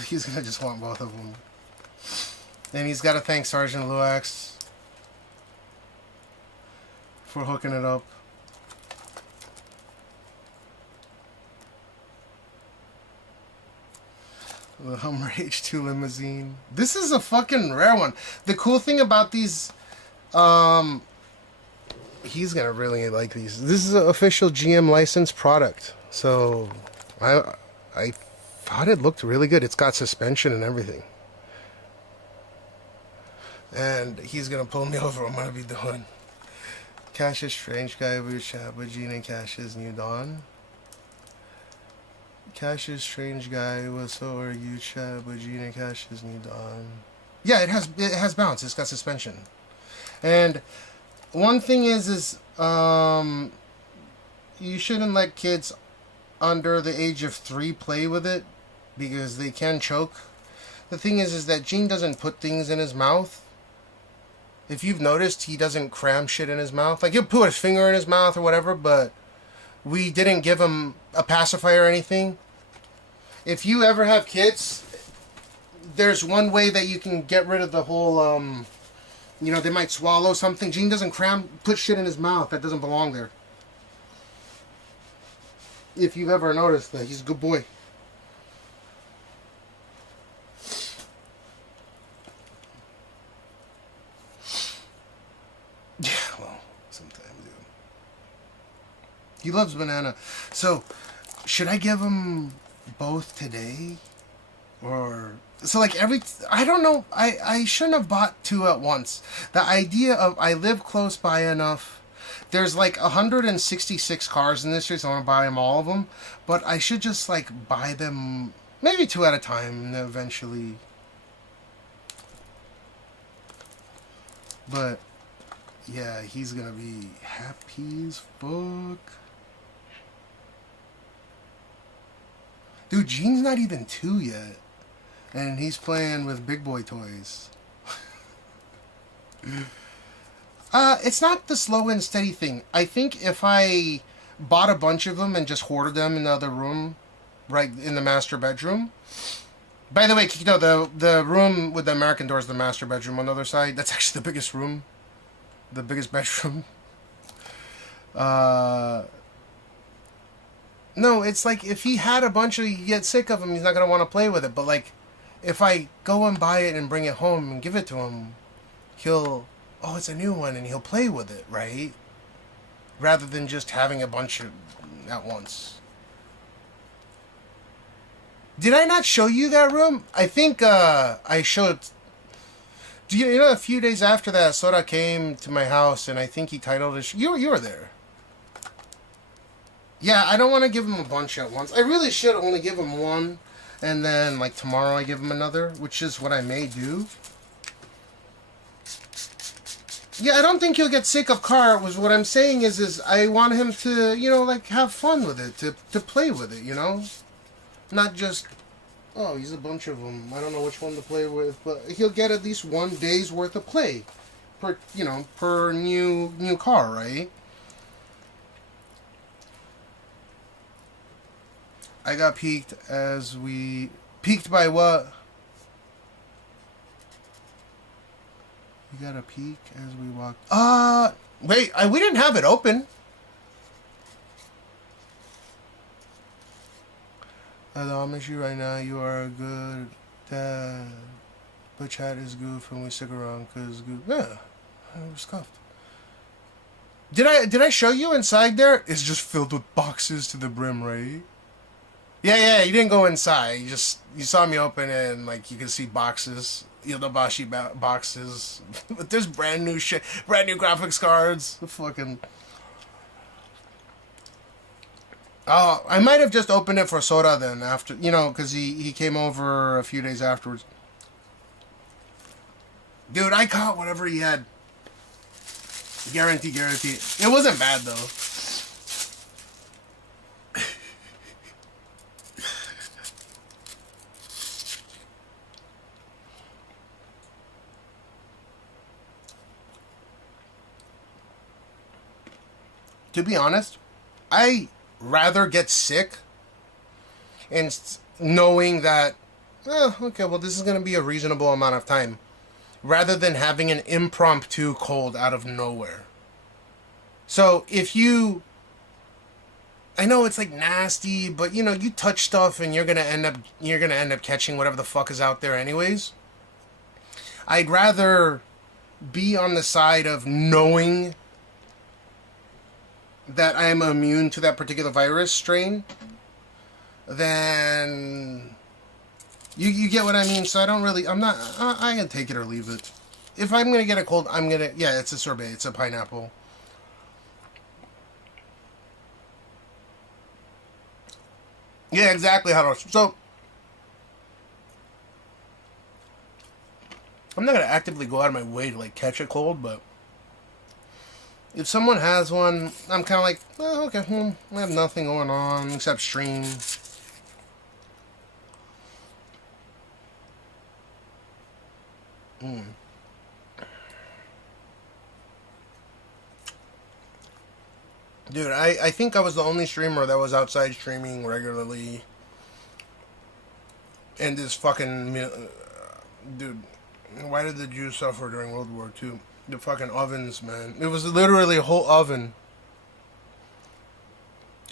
he's gonna just want both of them. And he's got to thank Sergeant Luax for hooking it up. The Hummer H2 limousine. This is a fucking rare one. The cool thing about these, he's gonna really like these. This is an official GM licensed product. So I thought it looked really good. It's got suspension and everything. And he's gonna pull me over. I'm gonna be doing Cash's Strange Guy, with Gene and Cash's New Dawn. Cash's Strange Guy was so are you chat with Gene and Cash's New Dawn. Yeah, it has bounce. It's got suspension. And one thing is you shouldn't let kids under the age of 3 play with it because they can choke. The thing is that Gene doesn't put things in his mouth. If you've noticed, he doesn't cram shit in his mouth. Like, he'll put his finger in his mouth or whatever, but we didn't give him a pacifier or anything. If you ever have kids, there's one way that you can get rid of the whole, you know, they might swallow something. Gene doesn't put shit in his mouth that doesn't belong there. If you've ever noticed that, he's a good boy. Yeah, well, sometimes, dude. He loves banana. So, should I give him both today? Or... So, like, I don't know. I shouldn't have bought 2 at once. The idea of I live close by enough. There's, like, 166 cars in this year, so I want to buy them, all of them. But I should just, like, buy them maybe 2 at a time and eventually... But... yeah, he's gonna be happy as fuck. Dude, Gene's not even 2 yet. And he's playing with big boy toys. It's not the slow and steady thing. I think if I bought a bunch of them and just hoarded them in the other room, right in the master bedroom. By the way, Kikito, the room with the American door is the master bedroom on the other side. That's actually the biggest room. The biggest bedroom. No, it's like if he had a bunch of, you get sick of them, he's not going to want to play with it. But like, if I go and buy it and bring it home and give it to him, he'll, oh, it's a new one, and he'll play with it, right? Rather than just having a bunch of at once. Did I not show you that room? I think I showed... Do you know, a few days after that, Sora came to my house, and I think he titled it... You were there. Yeah, I don't want to give him a bunch at once. I really should only give him one, and then, like, tomorrow I give him another, which is what I may do. Yeah, I don't think he'll get sick of car. What I'm saying is I want him to, you know, like, have fun with it, to play with it, you know? Not just... oh, he's a bunch of them. I don't know which one to play with, but he'll get at least 1 day's worth of play per, you know, per new car, right? I got peaked as we... Peaked by what? We got a peek as we walked... wait, we didn't have it open. I promise you right now, you are a good dad. But chat is goof and we stick around because goof. Yeah, I was scuffed. Did I show you inside there? It's just filled with boxes to the brim, right? Yeah, you didn't go inside. You saw me open it and like you can see boxes. Yodobashi boxes. But there's brand new shit. Brand new graphics cards. Fucking... Oh, I might have just opened it for Sora then after, you know, because he came over a few days afterwards. Dude, I caught whatever he had. Guarantee. It wasn't bad though. To be honest, I rather get sick and knowing that, okay, well, this is going to be a reasonable amount of time, rather than having an impromptu cold out of nowhere. So if you, I know it's like nasty, but you know, you touch stuff and you're going to end up catching whatever the fuck is out there anyways. I'd rather be on the side of knowing that I am immune to that particular virus strain, then you get what I mean. So I can take it or leave it. If I'm gonna get a cold, yeah, it's a sorbet, it's a pineapple. Yeah, exactly, Harosh. So I'm not gonna actively go out of my way to like catch a cold, but if someone has one, I'm kind of like, oh, okay, I have nothing going on except stream. Dude, I think I was the only streamer that was outside streaming regularly. And this fucking... dude, why did the Jews suffer during World War II? The fucking ovens, man. It was literally a whole oven.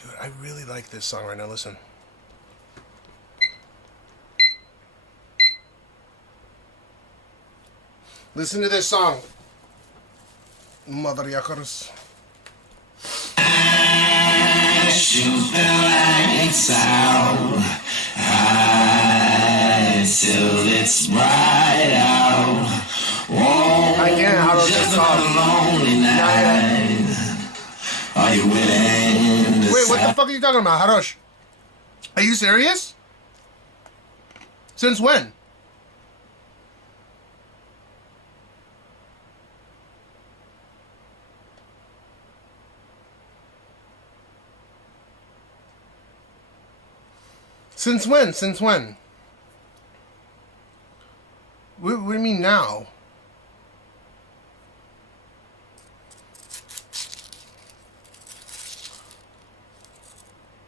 Dude, I really like this song right now. Listen. Listen to this song. Mother yakars. Shoot the lights out. High till it's bright out. I can't have just a lonely night. Are you willing to Wait, what the fuck are you talking about, Harosh? Are you serious? Since when? Since when? Since when? What do you mean now?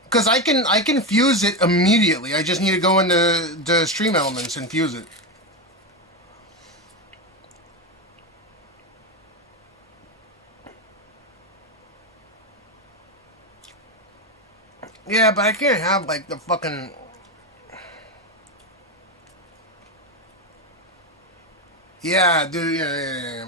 Because I can fuse it immediately. I just need to go into the stream elements and fuse it. Yeah, but I can't have like the fucking... Yeah, dude, yeah.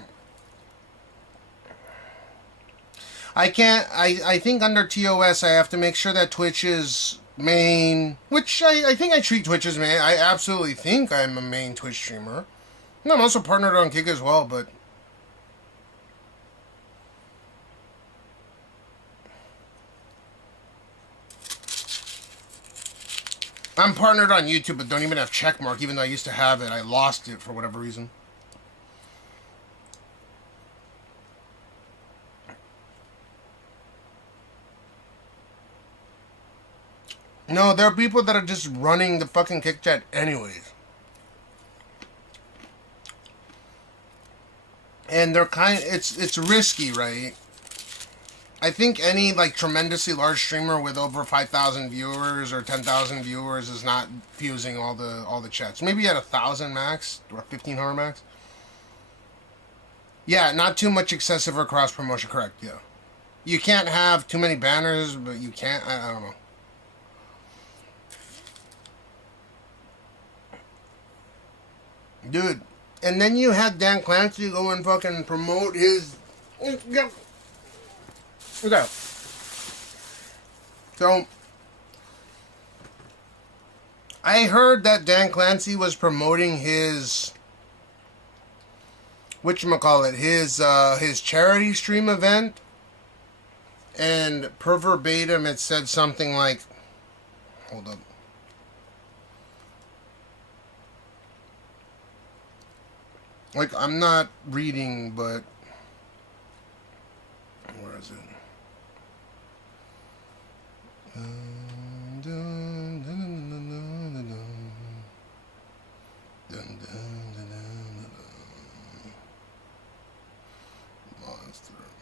I can't, I think under TOS I have to make sure that Twitch is main, which I think I treat Twitch as main. I absolutely think I'm a main Twitch streamer. And I'm also partnered on Kick as well, but... I'm partnered on YouTube, but don't even have checkmark, even though I used to have it. I lost it for whatever reason. No, there are people that are just running the fucking Kick chat anyways. And they're it's risky, right? I think any like tremendously large streamer with over 5,000 viewers or 10,000 viewers is not fusing all the chats. Maybe at 1,000 max or 1,500 max. Yeah, not too much excessive or cross promotion. Correct. Yeah, you can't have too many banners, but you can't. I don't know. Dude, and then you had Dan Clancy go and fucking promote his... Okay. So, I heard that Dan Clancy was promoting his, whatchamacallit, his charity stream event, and per verbatim it said something like, hold up. Like, I'm not reading, but where is it?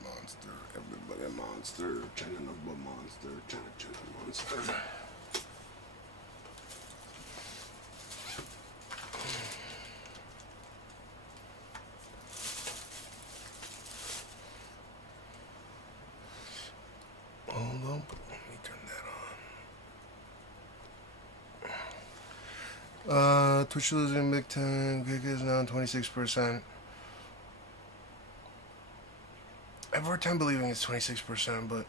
Monster, everybody monster, China number monster, China monster. Hold up, let me turn that on. Twitch losing big time. Gig is now 26%. I have a hard time believing it's 26%, but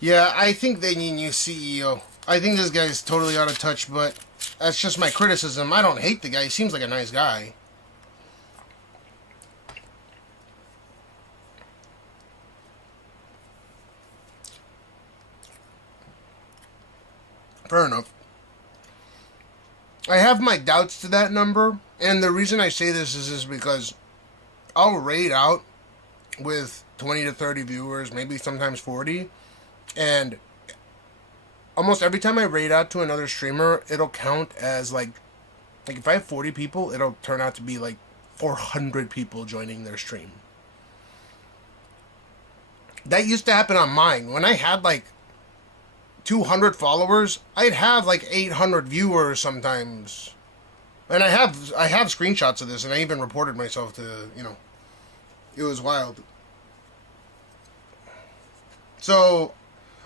yeah, I think they need a new CEO. I think this guy's totally out of touch, but that's just my criticism. I don't hate the guy. He seems like a nice guy. Fair enough. I have my doubts to that number, and the reason I say this is because I'll raid out with 20 to 30 viewers, maybe sometimes 40, and almost every time I raid out to another streamer, it'll count as like if I have 40 people, it'll turn out to be like 400 people joining their stream. That used to happen on mine. When I had like 200 followers, I'd have like 800 viewers sometimes. And I have screenshots of this, and I even reported myself to, you know, it was wild. So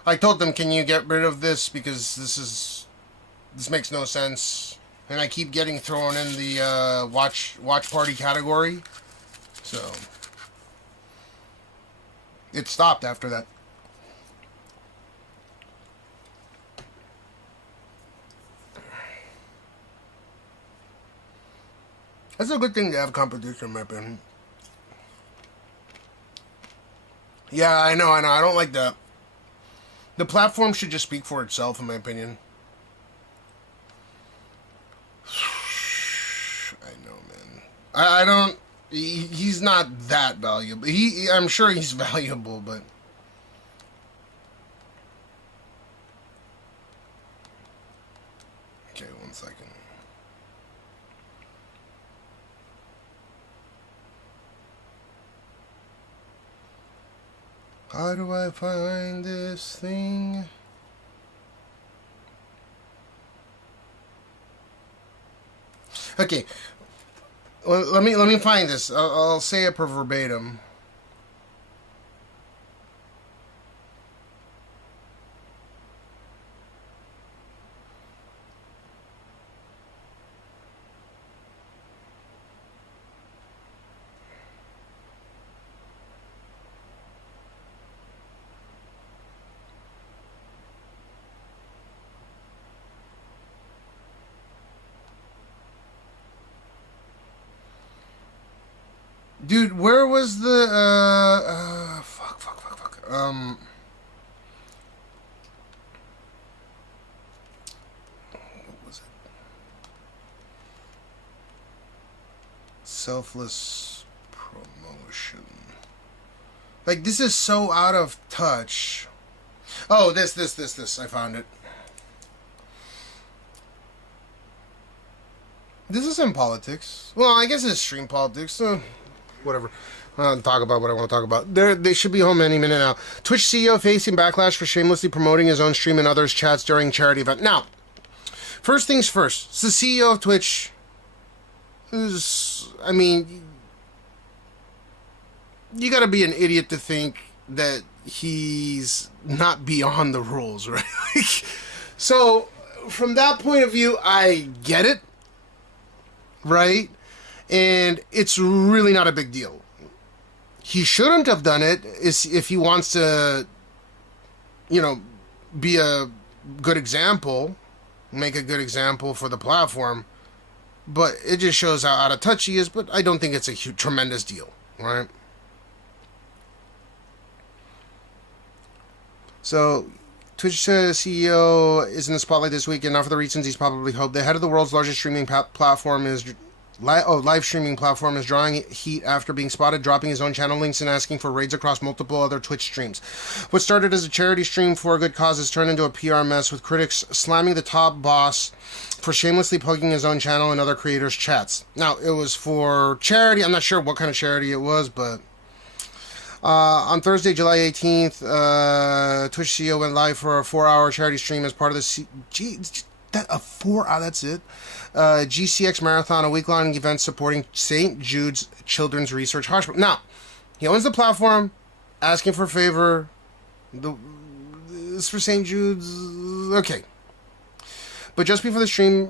I told them, can you get rid of this, because this makes no sense. And I keep getting thrown in the watch party category. So it stopped after that. That's a good thing to have competition, in my opinion. Yeah, I know. I don't like that. The platform should just speak for itself, in my opinion. I know, man. I don't... He's not that valuable. I'm sure he's valuable, but... Okay, 1 second. How do I find this thing? Okay, well, let me find this. I'll say it per verbatim. Dude, where was the, fuck. What was it? Selfless promotion. Like, this is so out of touch. Oh, this. I found it. This is in politics. Well, I guess it's stream politics, so... Whatever. I'll talk about what I want to talk about. They should be home any minute now. Twitch CEO facing backlash for shamelessly promoting his own stream and others' chats during charity event. Now, first things first. It's the CEO of Twitch. I mean, you gotta be an idiot to think that he's not beyond the rules, right? So, from that point of view, I get it. Right? And it's really not a big deal. he shouldn't have done it is if he wants to, you know, be a good example, make a good example for the platform. But it just shows how out of touch he is, but I don't think it's a huge, tremendous deal, right? So, Twitch CEO is in the spotlight this week, and not for the reasons he's probably hoped. The head of the world's largest streaming platform is... live streaming platform is drawing heat after being spotted dropping his own channel links and asking for raids across multiple other Twitch streams. What started as a charity stream for a good cause has turned into a PR mess, with critics slamming the top boss for shamelessly poking his own channel and other creators' chats. Now, it was for charity. I'm not sure what kind of charity it was, but... on Thursday, July 18th, Twitch CEO went live for a 4-hour charity stream as part of the... that's it. GCX Marathon, a week-long event supporting St. Jude's Children's Research Hospital. Now, he owns the platform, asking for a favor. It's for St. Jude's. Okay. But just before the stream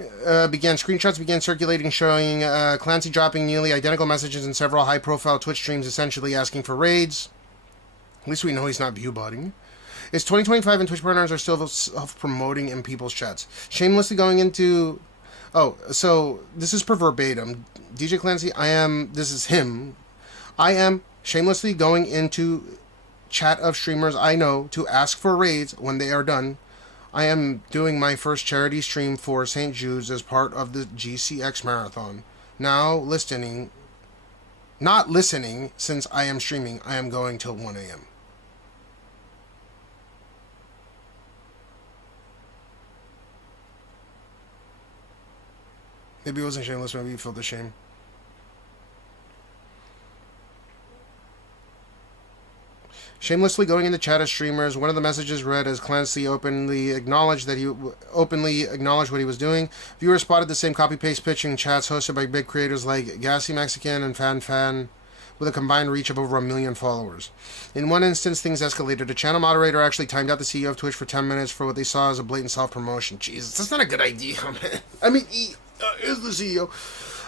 began, screenshots began circulating showing Clancy dropping nearly identical messages in several high-profile Twitch streams, essentially asking for raids. At least we know he's not view-botting. It's 2025 and Twitch partners are still self-promoting in people's chats. Shamelessly going into... Oh, so this is per verbatim. DJ Clancy, this is him. I am shamelessly going into chat of streamers I know to ask for raids when they are done. I am doing my first charity stream for St. Jude's as part of the GCX Marathon. Now not listening since I am streaming. I am going till 1 a.m. Maybe it wasn't shameless, maybe you felt the shame. Shamelessly going into chat as streamers, one of the messages read as Clancy openly acknowledged what he was doing. Viewers spotted the same copy-paste pitching chats hosted by big creators like Gassy Mexican and Fan with a combined reach of over 1 million followers. In one instance, things escalated. A channel moderator actually timed out the CEO of Twitch for 10 minutes for what they saw as a blatant self-promotion. Jesus, that's not a good idea, man. I mean, he is the CEO.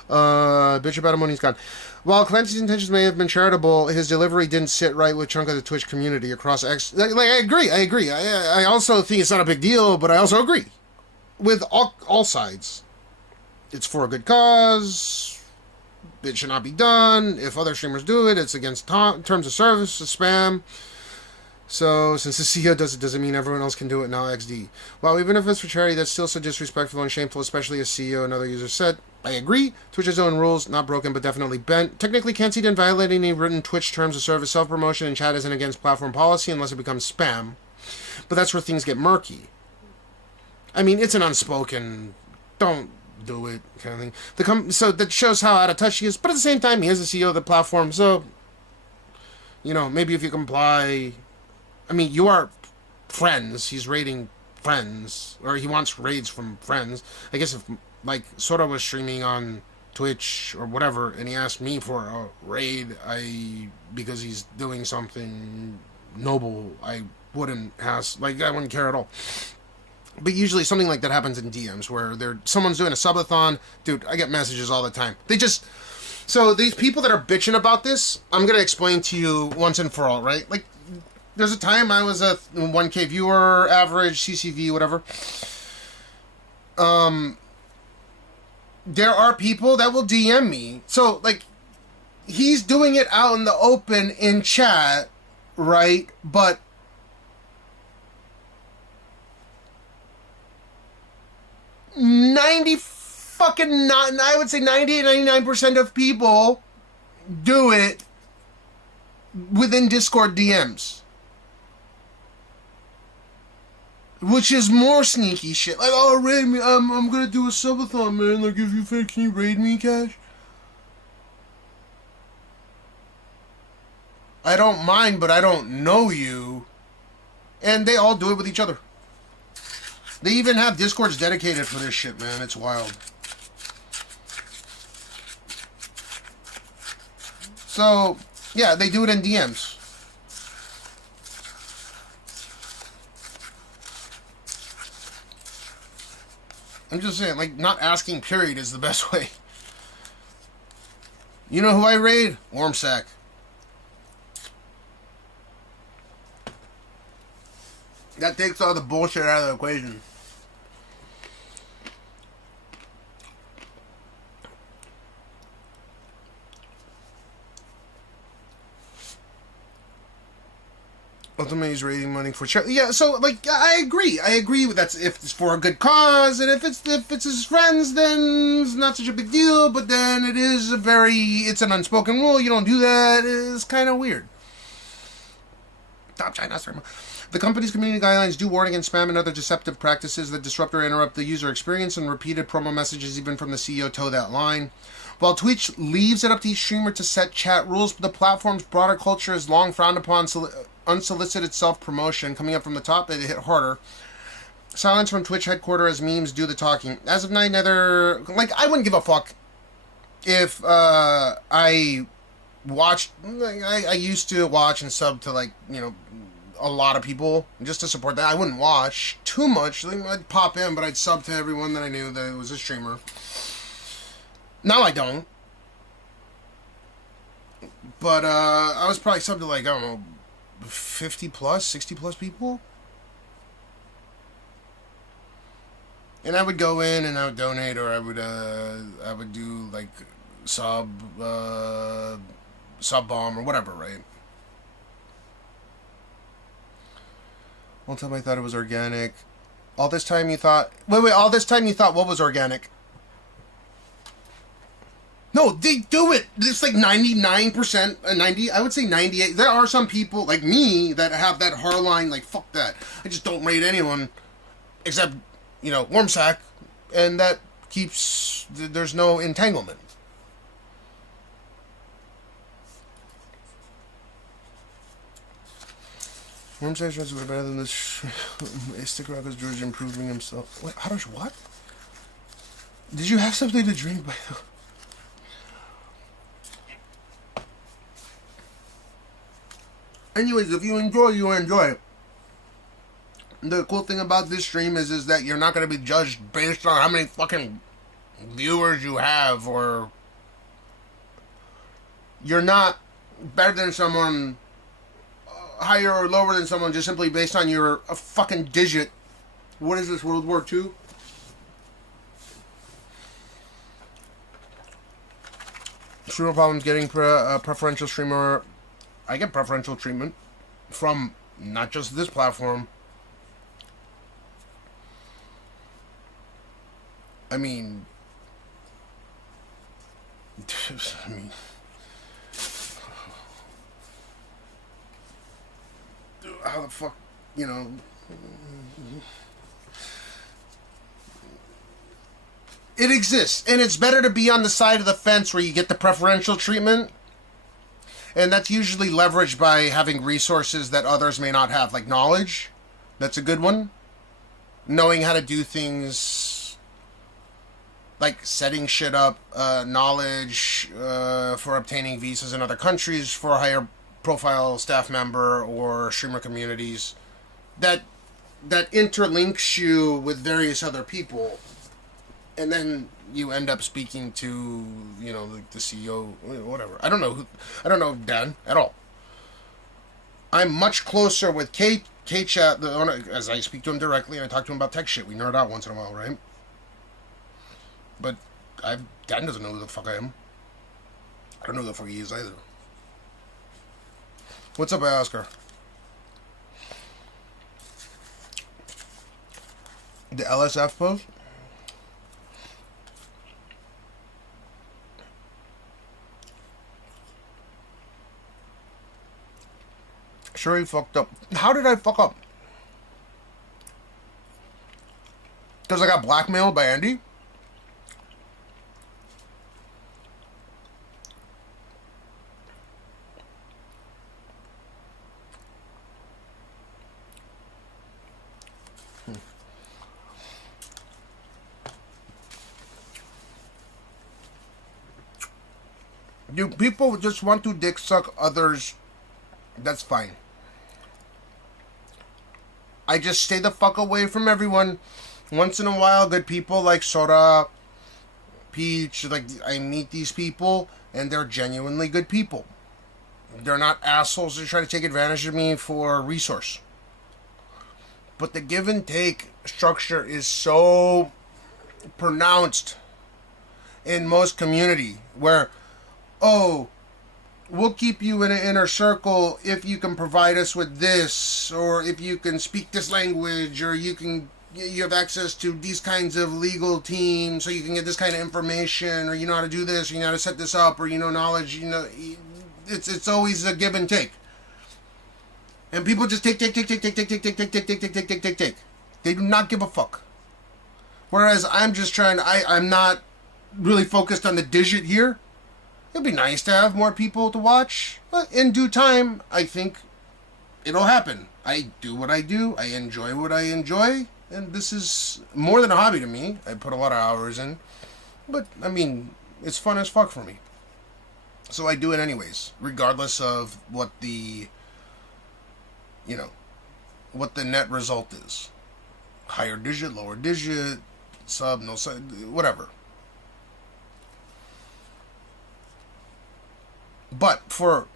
Bitch about him when he's gone. While Clancy's intentions may have been charitable, his delivery didn't sit right with a chunk of the Twitch community across I agree. I also think it's not a big deal, but I also agree with all sides. It's for a good cause. It should not be done. If other streamers do it, it's against terms of service, spam. So, since the CEO does it, doesn't mean everyone else can do it now, XD. Well, even if it's for charity, that's still so disrespectful and shameful, especially as CEO and other users said. I agree. Twitch has own rules, not broken, but definitely bent. Technically, Clancy didn't violate any written Twitch terms of service. Self-promotion and chat isn't against platform policy unless it becomes spam. But that's where things get murky. I mean, it's an unspoken, don't do it kind of thing. So that shows how out of touch he is, but at the same time, he is the CEO of the platform, so, you know, maybe if you comply... I mean, you are friends. He's raiding friends. Or he wants raids from friends. I guess if, like, Sora was streaming on Twitch or whatever, and he asked me for a raid, because he's doing something noble, I wouldn't ask. Like, I wouldn't care at all. But usually something like that happens in DMs, where someone's doing a subathon. Dude, I get messages all the time. So these people that are bitching about this, I'm going to explain to you once and for all, right? Like, there's a time I was a 1K viewer, average, CCV, whatever. There are people that will DM me. So, like, he's doing it out in the open in chat, right? But I would say 99% of people do it within Discord DMs. Which is more sneaky shit. Like, oh, raid me. I'm gonna do a subathon, man. Like, if you think, can you raid me, Cash? I don't mind, but I don't know you. And they all do it with each other. They even have Discords dedicated for this shit, man. It's wild. So, yeah, they do it in DMs. I'm just saying, like, not asking, period, is the best way. You know who I raid? Wormsack. That takes all the bullshit out of the equation. Ultimately, he's raising money for charity. Yeah, so like I agree with that's if it's for a good cause, and if it's his friends, then it's not such a big deal. But then it's an unspoken rule. You don't do that. It's kind of weird. Stop China streamer. The company's community guidelines do warn against spam and other deceptive practices that disrupt or interrupt the user experience, and repeated promo messages, even from the CEO, toe that line. While Twitch leaves it up to each streamer to set chat rules, the platform's broader culture has long frowned upon unsolicited self-promotion. Coming up from the top, they hit harder. Silence from Twitch headquarters as memes do the talking. As of now, I wouldn't give a fuck if I watched. I used to watch and sub to a lot of people just to support that. I wouldn't watch too much. I'd pop in, but I'd sub to everyone that I knew that was a streamer. Now I don't. But I was probably subbed to 50 plus, 60 plus people. And I would go in and I would donate, or I would do sub bomb or whatever, right? One time I thought it was organic. All this time you thought all this time you thought what was organic? No, they do it. It's 99%, 90. I would say 98. There are some people like me that have that hard line. Fuck that. I just don't rate anyone, except Wormsack, and that keeps. There's no entanglement. Wormsack's runs were better than this. Sticker Rock is George improving himself. Wait, what? Did you have something to drink by the? Anyways, if you enjoy, you enjoy. The cool thing about this stream is that you're not going to be judged based on how many fucking viewers you have, or you're not better than someone, higher or lower than someone, just simply based on your fucking digit. What is this, World War II? Streamer problems getting preferential streamer. I get preferential treatment from not just this platform. I mean, how the fuck, it exists, and it's better to be on the side of the fence where you get the preferential treatment. And that's usually leveraged by having resources that others may not have, like knowledge. That's a good one. Knowing how to do things, like setting shit up, knowledge for obtaining visas in other countries for a higher profile staff member or streamer communities. That interlinks you with various other people. And then you end up speaking to, the CEO, whatever. I don't know Dan at all. I'm much closer with K-Chat, the owner, as I speak to him directly and I talk to him about tech shit. We nerd out once in a while, right? But Dan doesn't know who the fuck I am. I don't know who the fuck he is either. What's up, Oscar? The LSF post? Sure, he fucked up. How did I fuck up? Because I got blackmailed by Andy? Do people just want to dick suck others? That's fine. I just stay the fuck away from everyone. Once in a while, good people like Sora, Peach, I meet these people, and they're genuinely good people. They're not assholes that try to take advantage of me for a resource. but the give and take structure is so pronounced in most community where, oh, we'll keep you in an inner circle if you can provide us with this, or if you can speak this language, or you have access to these kinds of legal teams so you can get this kind of information, or you know how to do this, or you know how to set this up, or you know knowledge, you know, it's always a give and take. And people just take. They do not give a fuck. Whereas I'm just trying to, I'm not really focused on the digit here. It'd be nice to have more people to watch, but in due time, I think it'll happen. I do what I do, I enjoy what I enjoy, and this is more than a hobby to me. I put a lot of hours in, but, I mean, it's fun as fuck for me. So I do it anyways, regardless of what the, you know, what the net result is. Higher digit, lower digit, sub, no sub, whatever. But for,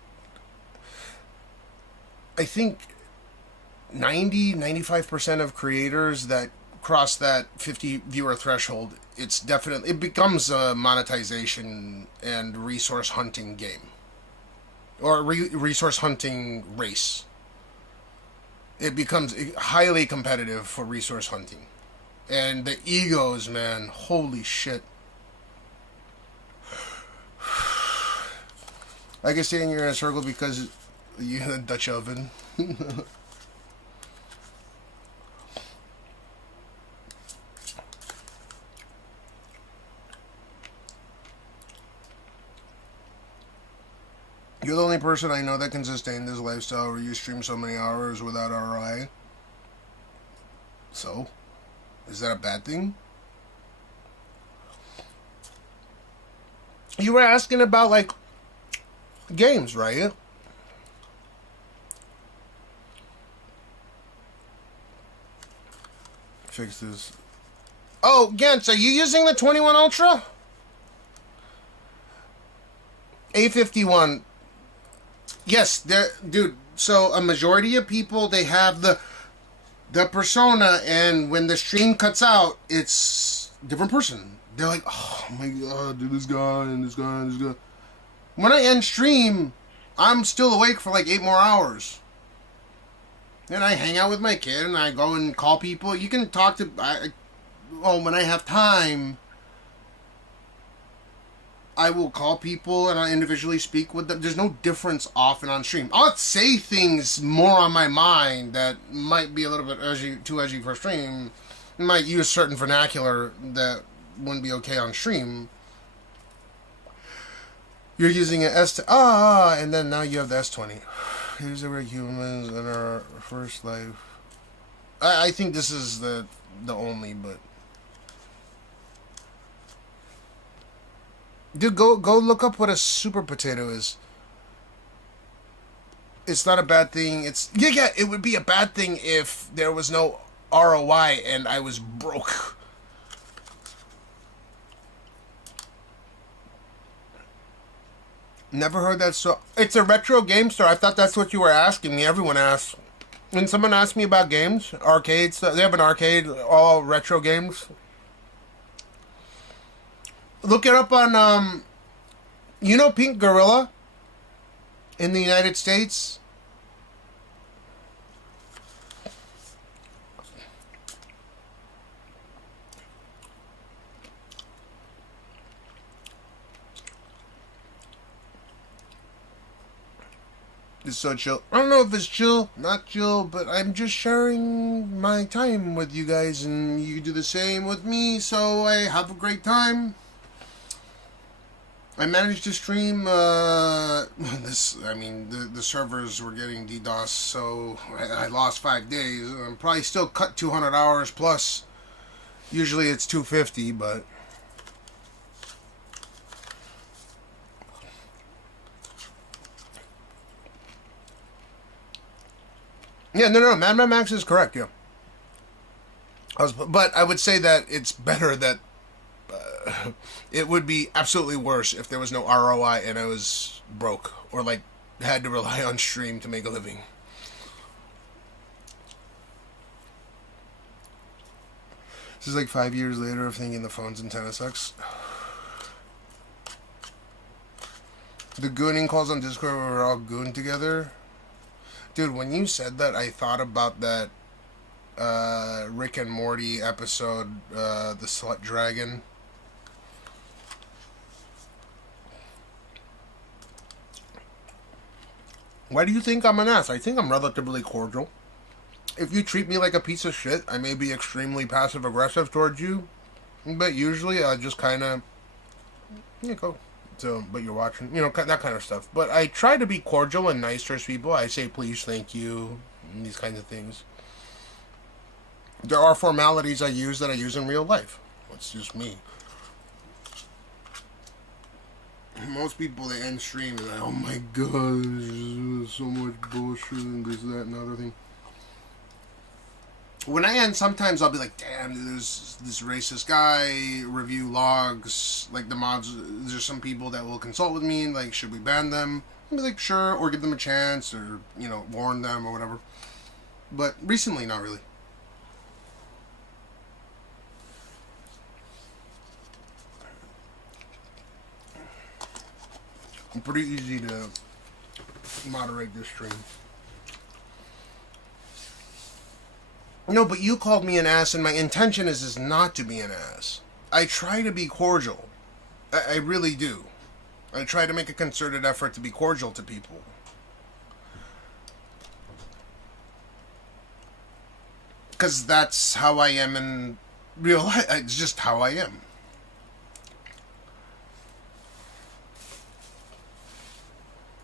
I think, 95% of creators that cross that 50 viewer threshold, it becomes a monetization and resource hunting game. Or resource hunting race. It becomes highly competitive for resource hunting. And the egos, man, holy shit. I can stay in your inner circle because you have a Dutch oven. You're the only person I know that can sustain this lifestyle where you stream so many hours without ROI. So, is that a bad thing? You were asking about, like, games, right? Fix this. Oh, Gantz, are you using the 21 Ultra? A51. Yes, dude. So a majority of people, they have the persona, and when the stream cuts out, it's a different person. They're like, oh my god, dude, this guy and this guy and this guy. When I end stream, I'm still awake for like 8 more hours. And I hang out with my kid, and I go and call people. You can talk to, when I have time, I will call people and I individually speak with them. There's no difference off and on stream. I'll say things more on my mind that might be a little bit too edgy for stream. I might use certain vernacular that wouldn't be okay on stream. You're using an and then now you have the S20. Here's the we're humans in our first life. I think this is the only, but dude, go look up what a super potato is. It's not a bad thing. It's yeah. It would be a bad thing if there was no ROI and I was broke. Never heard that. So it's a retro game store. I thought that's what you were asking me. Everyone asks. When someone asks me about games, arcades, they have an arcade, all retro games. Look it up on, you know Pink Gorilla in the United States? It's so chill. I don't know if it's chill, not chill, but I'm just sharing my time with you guys, and you do the same with me, so I have a great time. I managed to stream, the servers were getting DDoS, so I lost 5 days. I'm probably still cut 200 hours plus. Usually it's 250, but yeah, no, Mad Max is correct, yeah. But I would say that it's better that it would be absolutely worse if there was no ROI and I was broke or like had to rely on stream to make a living. This is like 5 years later of thinking the phone's antenna sucks. The gooning calls on Discord where we're all gooned together. Dude, when you said that, I thought about that Rick and Morty episode, The Slut Dragon. Why do you think I'm an ass? I think I'm relatively cordial. If you treat me like a piece of shit, I may be extremely passive-aggressive towards you. But usually I just kind of... go. So, but you're watching. You know, that kind of stuff. But I try to be cordial and nice towards people. I say please, thank you, and these kinds of things. There are formalities I use that I use in real life. That's just me. Most people, they end stream and like, oh my god, so much bullshit and this, that, and the other thing. When I end, sometimes I'll be like, damn, there's this racist guy, review logs, like the mods, there's some people that will consult with me, like, should we ban them? I'll be like, sure, or give them a chance, or, you know, warn them, or whatever. But recently, not really. Pretty easy to moderate this stream. No, but you called me an ass, and my intention is not to be an ass. I try to be cordial. I really do. I try to make a concerted effort to be cordial to people. Because that's how I am in real life. It's just how I am.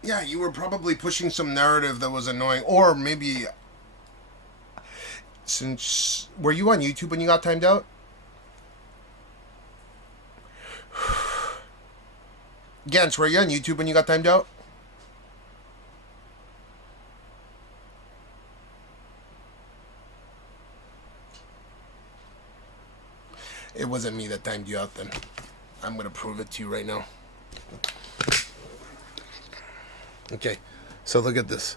Yeah, you were probably pushing some narrative that was annoying. Or maybe... Since... Were you on YouTube when you got timed out? Gans, were you on YouTube when you got timed out? It wasn't me that timed you out then. I'm gonna prove it to you right now. Okay, so look at this.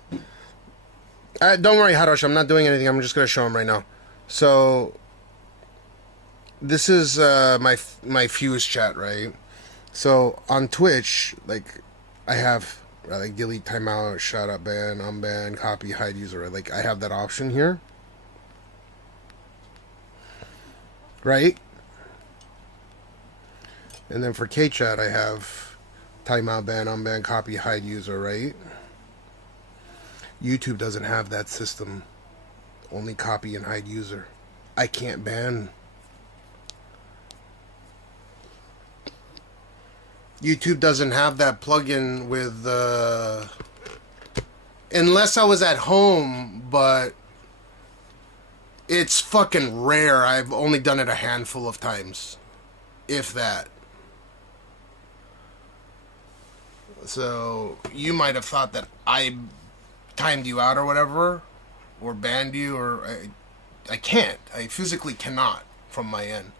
Don't worry, Harosh, I'm not doing anything. I'm just going to show him right now. So, this is my Fuse chat, right? So, on Twitch, like, I have, like, delete, timeout, shout out, ban, unban, copy, hide user. Like, I have that option here. Right? And then for K-chat, I have timeout, ban, unban, copy, hide user, right? YouTube doesn't have that system. Only copy and hide user. I can't ban. YouTube doesn't have that plugin with unless I was at home, but it's fucking rare. I've only done it a handful of times, if that. So you might have thought that I timed you out or whatever, or banned you, or I can't. I physically cannot from my end.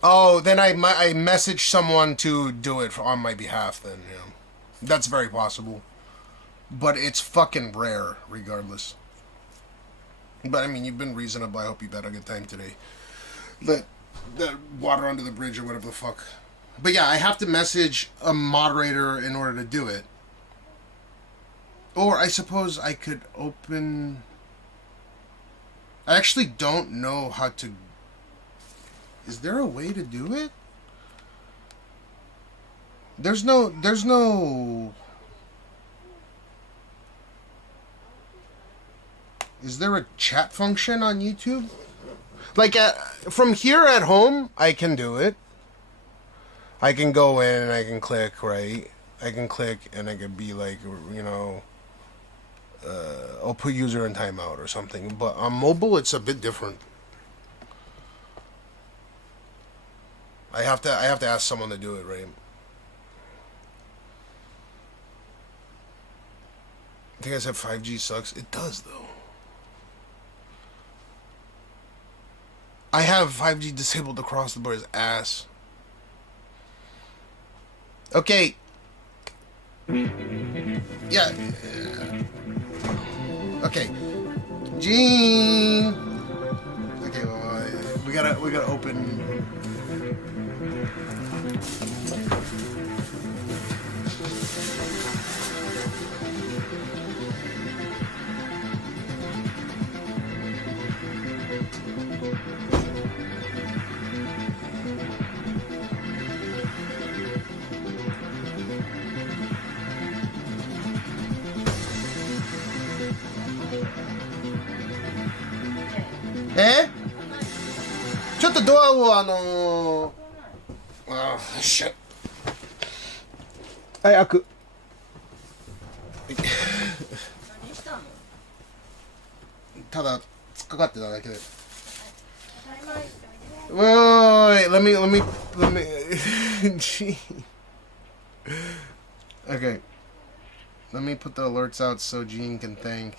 Oh, then I messaged someone to do it on my behalf then, yeah. That's very possible. But it's fucking rare, regardless. But, I mean, you've been reasonable. I hope you've had a good time today. Let water under the bridge or whatever the fuck. But yeah, I have to message a moderator in order to do it. Or I suppose I could open... I actually don't know how to... Is there a way to do it? There's no... Is there a chat function on YouTube? Like, from here at home, I can do it. I can go in and I can click, right? I can click and I can be like, you know... I'll put user in timeout or something. But on mobile, it's a bit different. I have to ask someone to do it, right? I think I said 5G sucks. It does, though. I have 5G disabled across the board as ass. Okay. Yeah. Okay. Gene. gotta open.ちょっとドアをしゃはい開く。ただ突っかかってただけで。Wait, let me gee. Okay. Let me put the alerts out so Gene can think.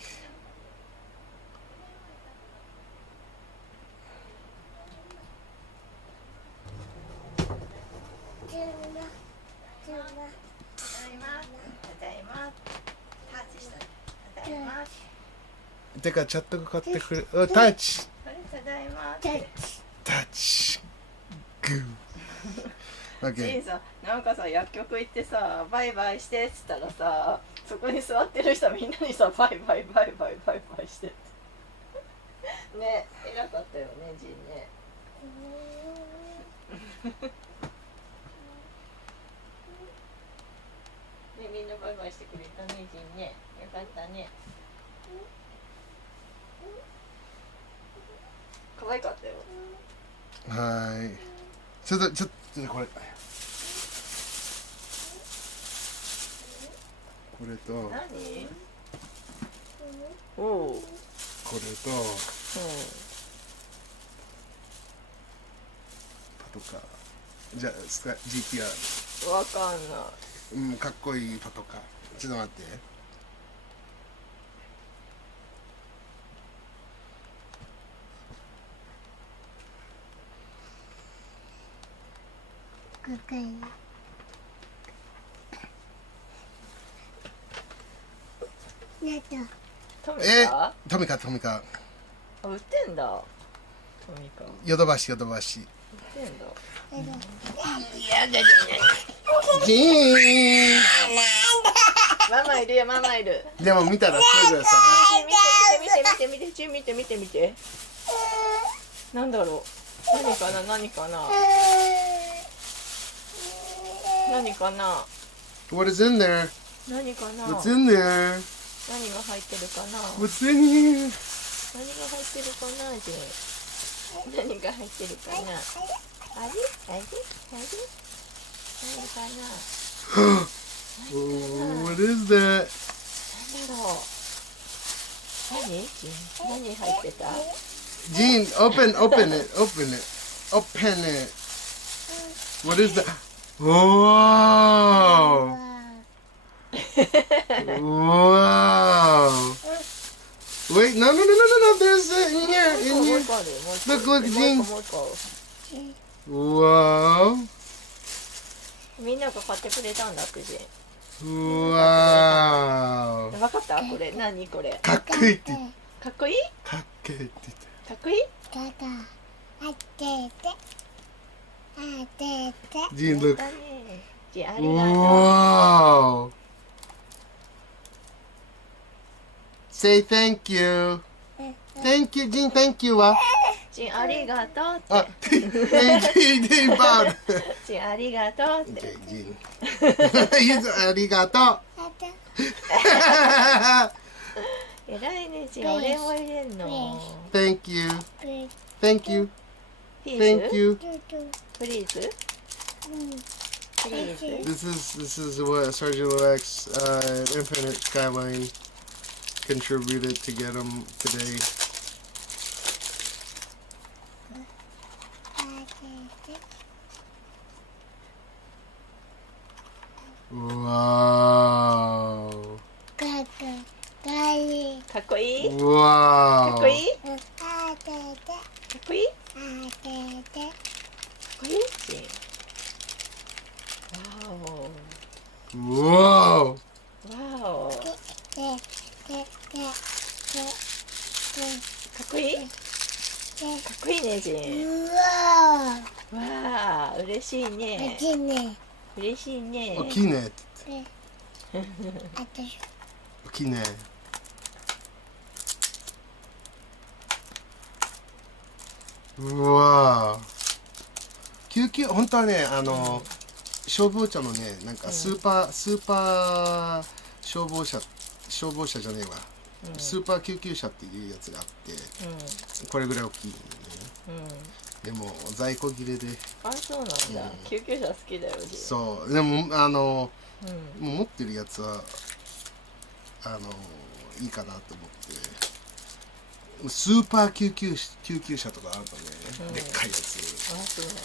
Take chat to cut the touch. Touch. Goo. ジンさ、なんかさ、薬局行ってさ、バイバイしてっつったらさ、そこに座ってる人みんなにさ、バイバイバイバイバイバイしてってね、偉かったよね、ジンね。ね、みんなバイバイしてくれたね、ジンね。よかったね。可愛かったよ。はい。ちょっとこれ。これと。何？おお。これと。パトカー。じゃあGTR。わかんない。うん、かっこいいパトカー。ちょっと待って。トミカ。売ってんだ。トミカ。ヨドバシ。売ってんだ。ジーン。ママいるよ、ママいる。でも見たらすぐさ。見て。なんだろう。何かな。What is in there? 何かな。What's in there? 何が入ってるかな。What's in here? 何が入ってるかな、ジン。何が入ってるかな。あれ何かな。What is that? なんだろう。何入ってた。Gene, open it. What is that? Whoa! Wow! Wait, no. There's in here. Look, Gene. Wow! みんなが買ってくれたんだって、ジン。わわかった？これ何これ？かっこいいって。かっこいい？かっこいいって。かっこいい？Gene, look. ジン、ありがとう。Wow. Say thank you. Thank you, Gene. Thank you. ジン、ありがとうって。あ、Thank you, Gene. Bad. ジン、ありがとうって。Gene. ありがとう。偉いね、ジン。俺も入れんの。Thank you. Thank you. Thank you. Please. This is what Sergeant Lex Infinite Skyline contributed to get him today. Wow. かっこいい？ Wow. かっこいい？かっこいい？かっこいい？Whoa. Wow. かっこいい？こいいね、ジン。わあ、嬉しいね。嬉しいね。大きいね。大きいね。うわ救急、本当はね、消防車のね、なんかスーパー消防車じゃねえわ、スーパー救急車っていうやつがあって、これぐらい大きいんだよね。でも在庫切れで。あ、そうなんだ。救急車好きだよ。そう、でももう持ってるやつは。いいかなと思ってスーパー救急車とかあるとね、でっかいやつ。あ、そうなんだ。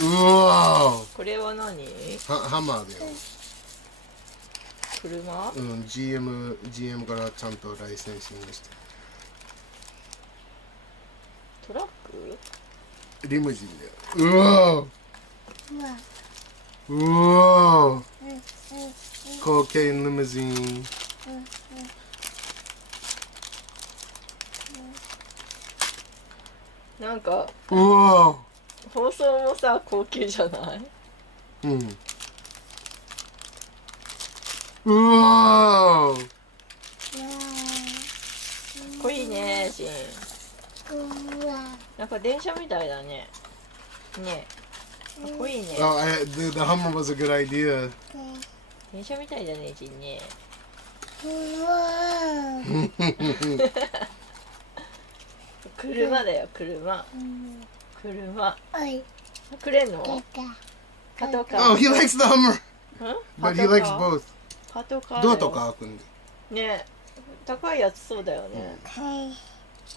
うわー、これは何？ハンマーだよ。車？うん、GM からちゃんとライセンシングして。トラック？リムジンだよ。うわー、うわー、cocaine limousine。なんかうわ放送もさ高級じゃない？うん。うわー。かっこいいね、ジン。なんか電車みたいだね。ね。かっこいいね。The Hummer was a good idea. 電車みたいだね、ジンね。車だよ、車。車。くれんの？パトカー。Oh, he likes the Hummer. But he likes both. パトカー。ドアとか開くんで。ね、高いやつそうだよね。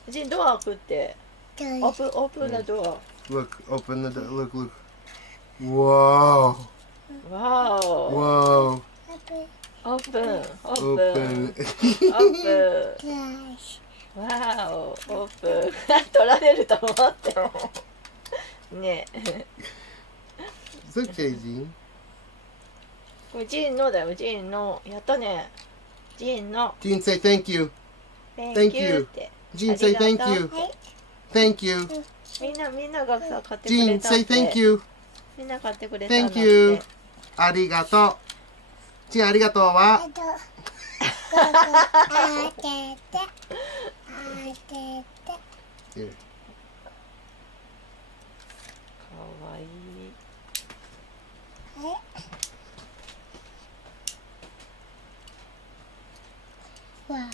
ジン、ドア開くって。オープンthe door. Look, open the door. Look. Wow. Wow. オープン。わお、オープン。取られると思ってねえ。It's okay, ジン。これジンのだよ、ジンの。やったね。ジンの。ジン say thank you. Thank you って。ジン say thank you. Thank you. みんながさ、買ってくれたって。ジン say thank you. みんな買ってくれたんだって。 Thank you. ありがとう。ジンありがとうはHere. かわいい。Wow.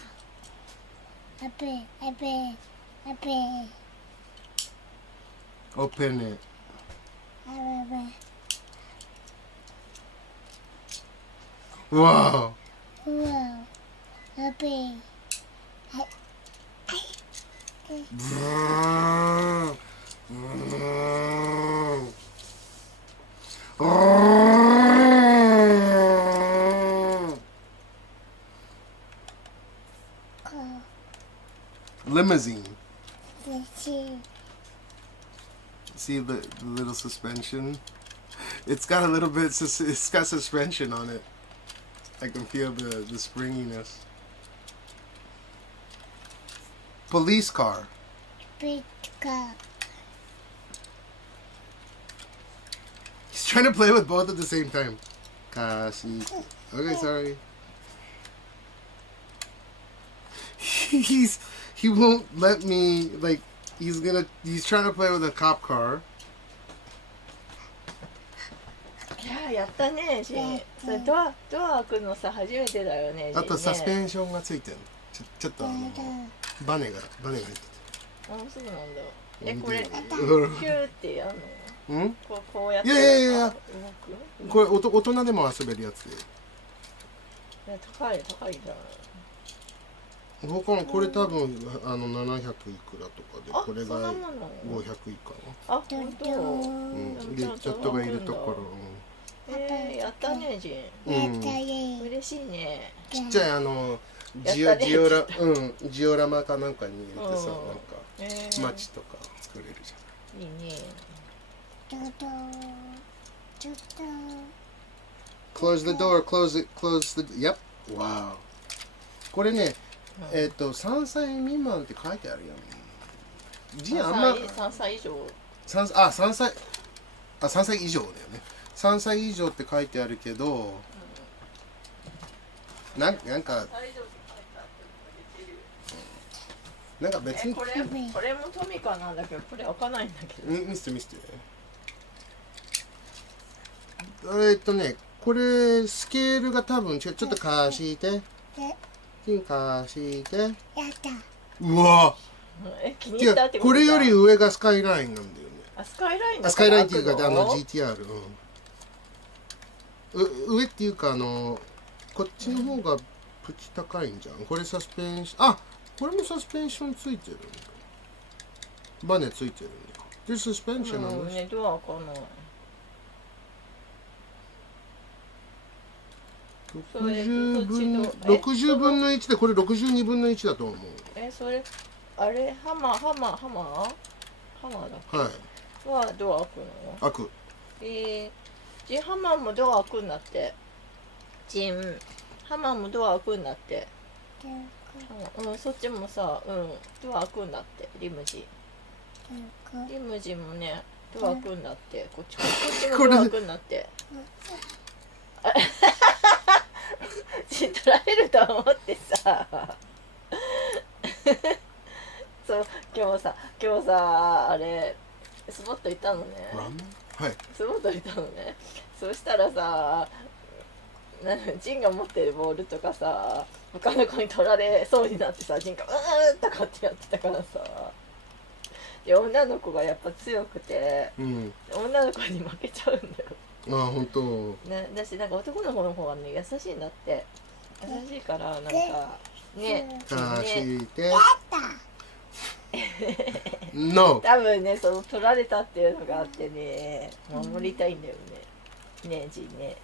Open it. Wow. Limousine. See the little suspension? It's got a little bit, it's got suspension on it. I can feel the springiness. Police car. He's trying to play with both at the same time. Kashi. Okay, sorry. He won't let me, like, he's trying to play with a cop car. いややったね、ジン。それドア開くのさ初めてだよね。あとサスペンションがついてる。ちょっとバネが入ってて。あ、そうなんだ。これヒューってやるの？うん？こうやって。いや。これ大人でも遊べるやつで。高いじゃん。他のこれ多分700いくらとかで、これが500以下。あ、本当。でちょっとがいるところ。やったね、ジン。嬉しいね。ちっちゃいジオラマかなんかに入れてさ、なんか街とか作れるじゃん。いいね。Close the door, close the, yep. Wow. これね、3歳未満って書いてあるよね。ジンあんま3歳以上。3歳以上だよね。3歳以上って書いてあるけど、なんか別にこれもトミカなんだけど、これ開かないんだけど。見せて。これスケールが多分ちょっと貸して貸して。うわ気に入ったってことこれより上がスカイラインなんだよね。スカイラインスカイラインっていうかGTR、上っていうかこっちの方がプチ高いんじゃん。これサスペンション、これもサスペンションついてるんだ。バネついてるんだ。でサスペンションなんです。ドア開かない。60分の1で、これ62分の1だと思う。それあれハマーだっけ。はい。はドア開くの？開く。ジンハマーもドア開くんだって。ジンハマーもドア開くんだって。そっちもさ、ドア開くんだって。リムジンもね、ドア開くんだって。こっちもドア開くんだって。取られると思ってさそう今日さあれスポット行ったのね。はい。スポット行ったのね。そしたらさ、ジンが持ってるボールとかさ、他の子に取られそうになってさ、ジンがとかってやってたからさ、で女の子がやっぱ強くて、女の子に負けちゃうんだよ。本当。ね、だしなんか男の子の方がね優しいんだって。優しいからなんかね。貸して。No。多分ね、その取られたっていうのがあってね、守りたいんだよね。ねえジンね。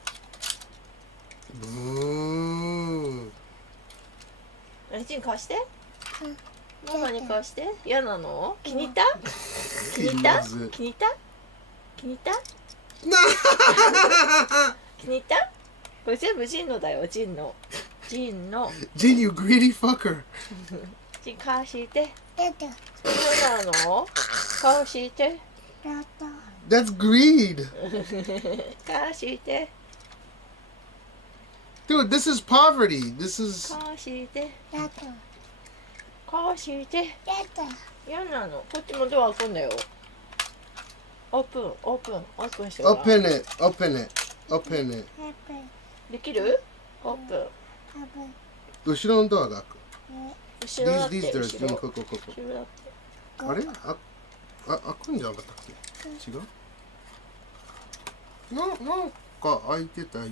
ジン貸して。ママに貸して。嫌なの？気に入った？気に入った？気に入った？気に入った？気に入った？これ全部ジンのだよ、ジンの。ジン、you greedy fucker。ジン貸して。そうなの？貸して。That's greed。貸して。Dude, this is poverty. This is。貸して。貸して。嫌なの。こっちもドア開くんだよ。オープンしてごらん。Open it。できる？オープン。後ろのドアが開く。後ろだって。こあれ？開くんじゃなかったっけ？違う？なんか開いてたよう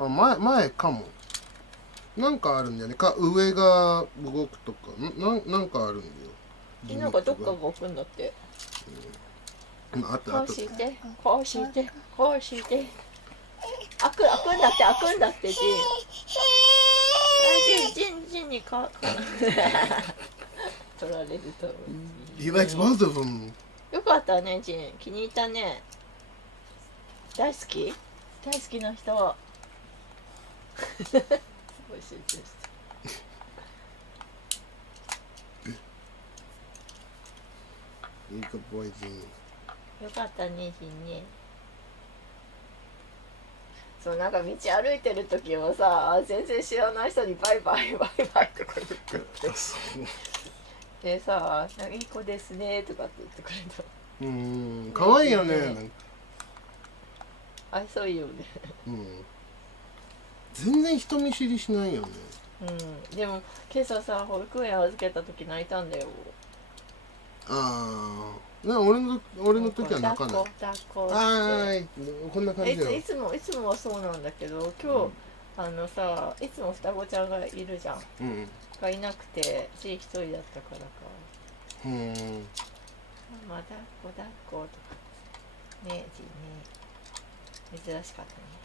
な。前かも。なんかあるんだよね。上が動くとか。なんかあるんだよ。なんかどっかが開くんだって。こうして。開くんだってジンに取られると。He likes both of them。よかったね、ジン。気に入ったね。大好きな人。すごい集中して。いい子ボーイジン。よかったね、ジンね。そう、なんか道歩いてる時もさ、全然知らない人にバイバイとか言ってでさ、いい子ですねとかって言ってくれた。かわいいよね。愛想いいよね。全然人見知りしないよね。でも今朝さ、保育園預けた時泣いたんだよ。俺の時は泣かない。抱っここんな感じだよ。いつもはそうなんだけど、今日さ、いつも双子ちゃんがいるじゃん。がいなくて、一人だったからか。ママ抱っことかね、珍しかったね。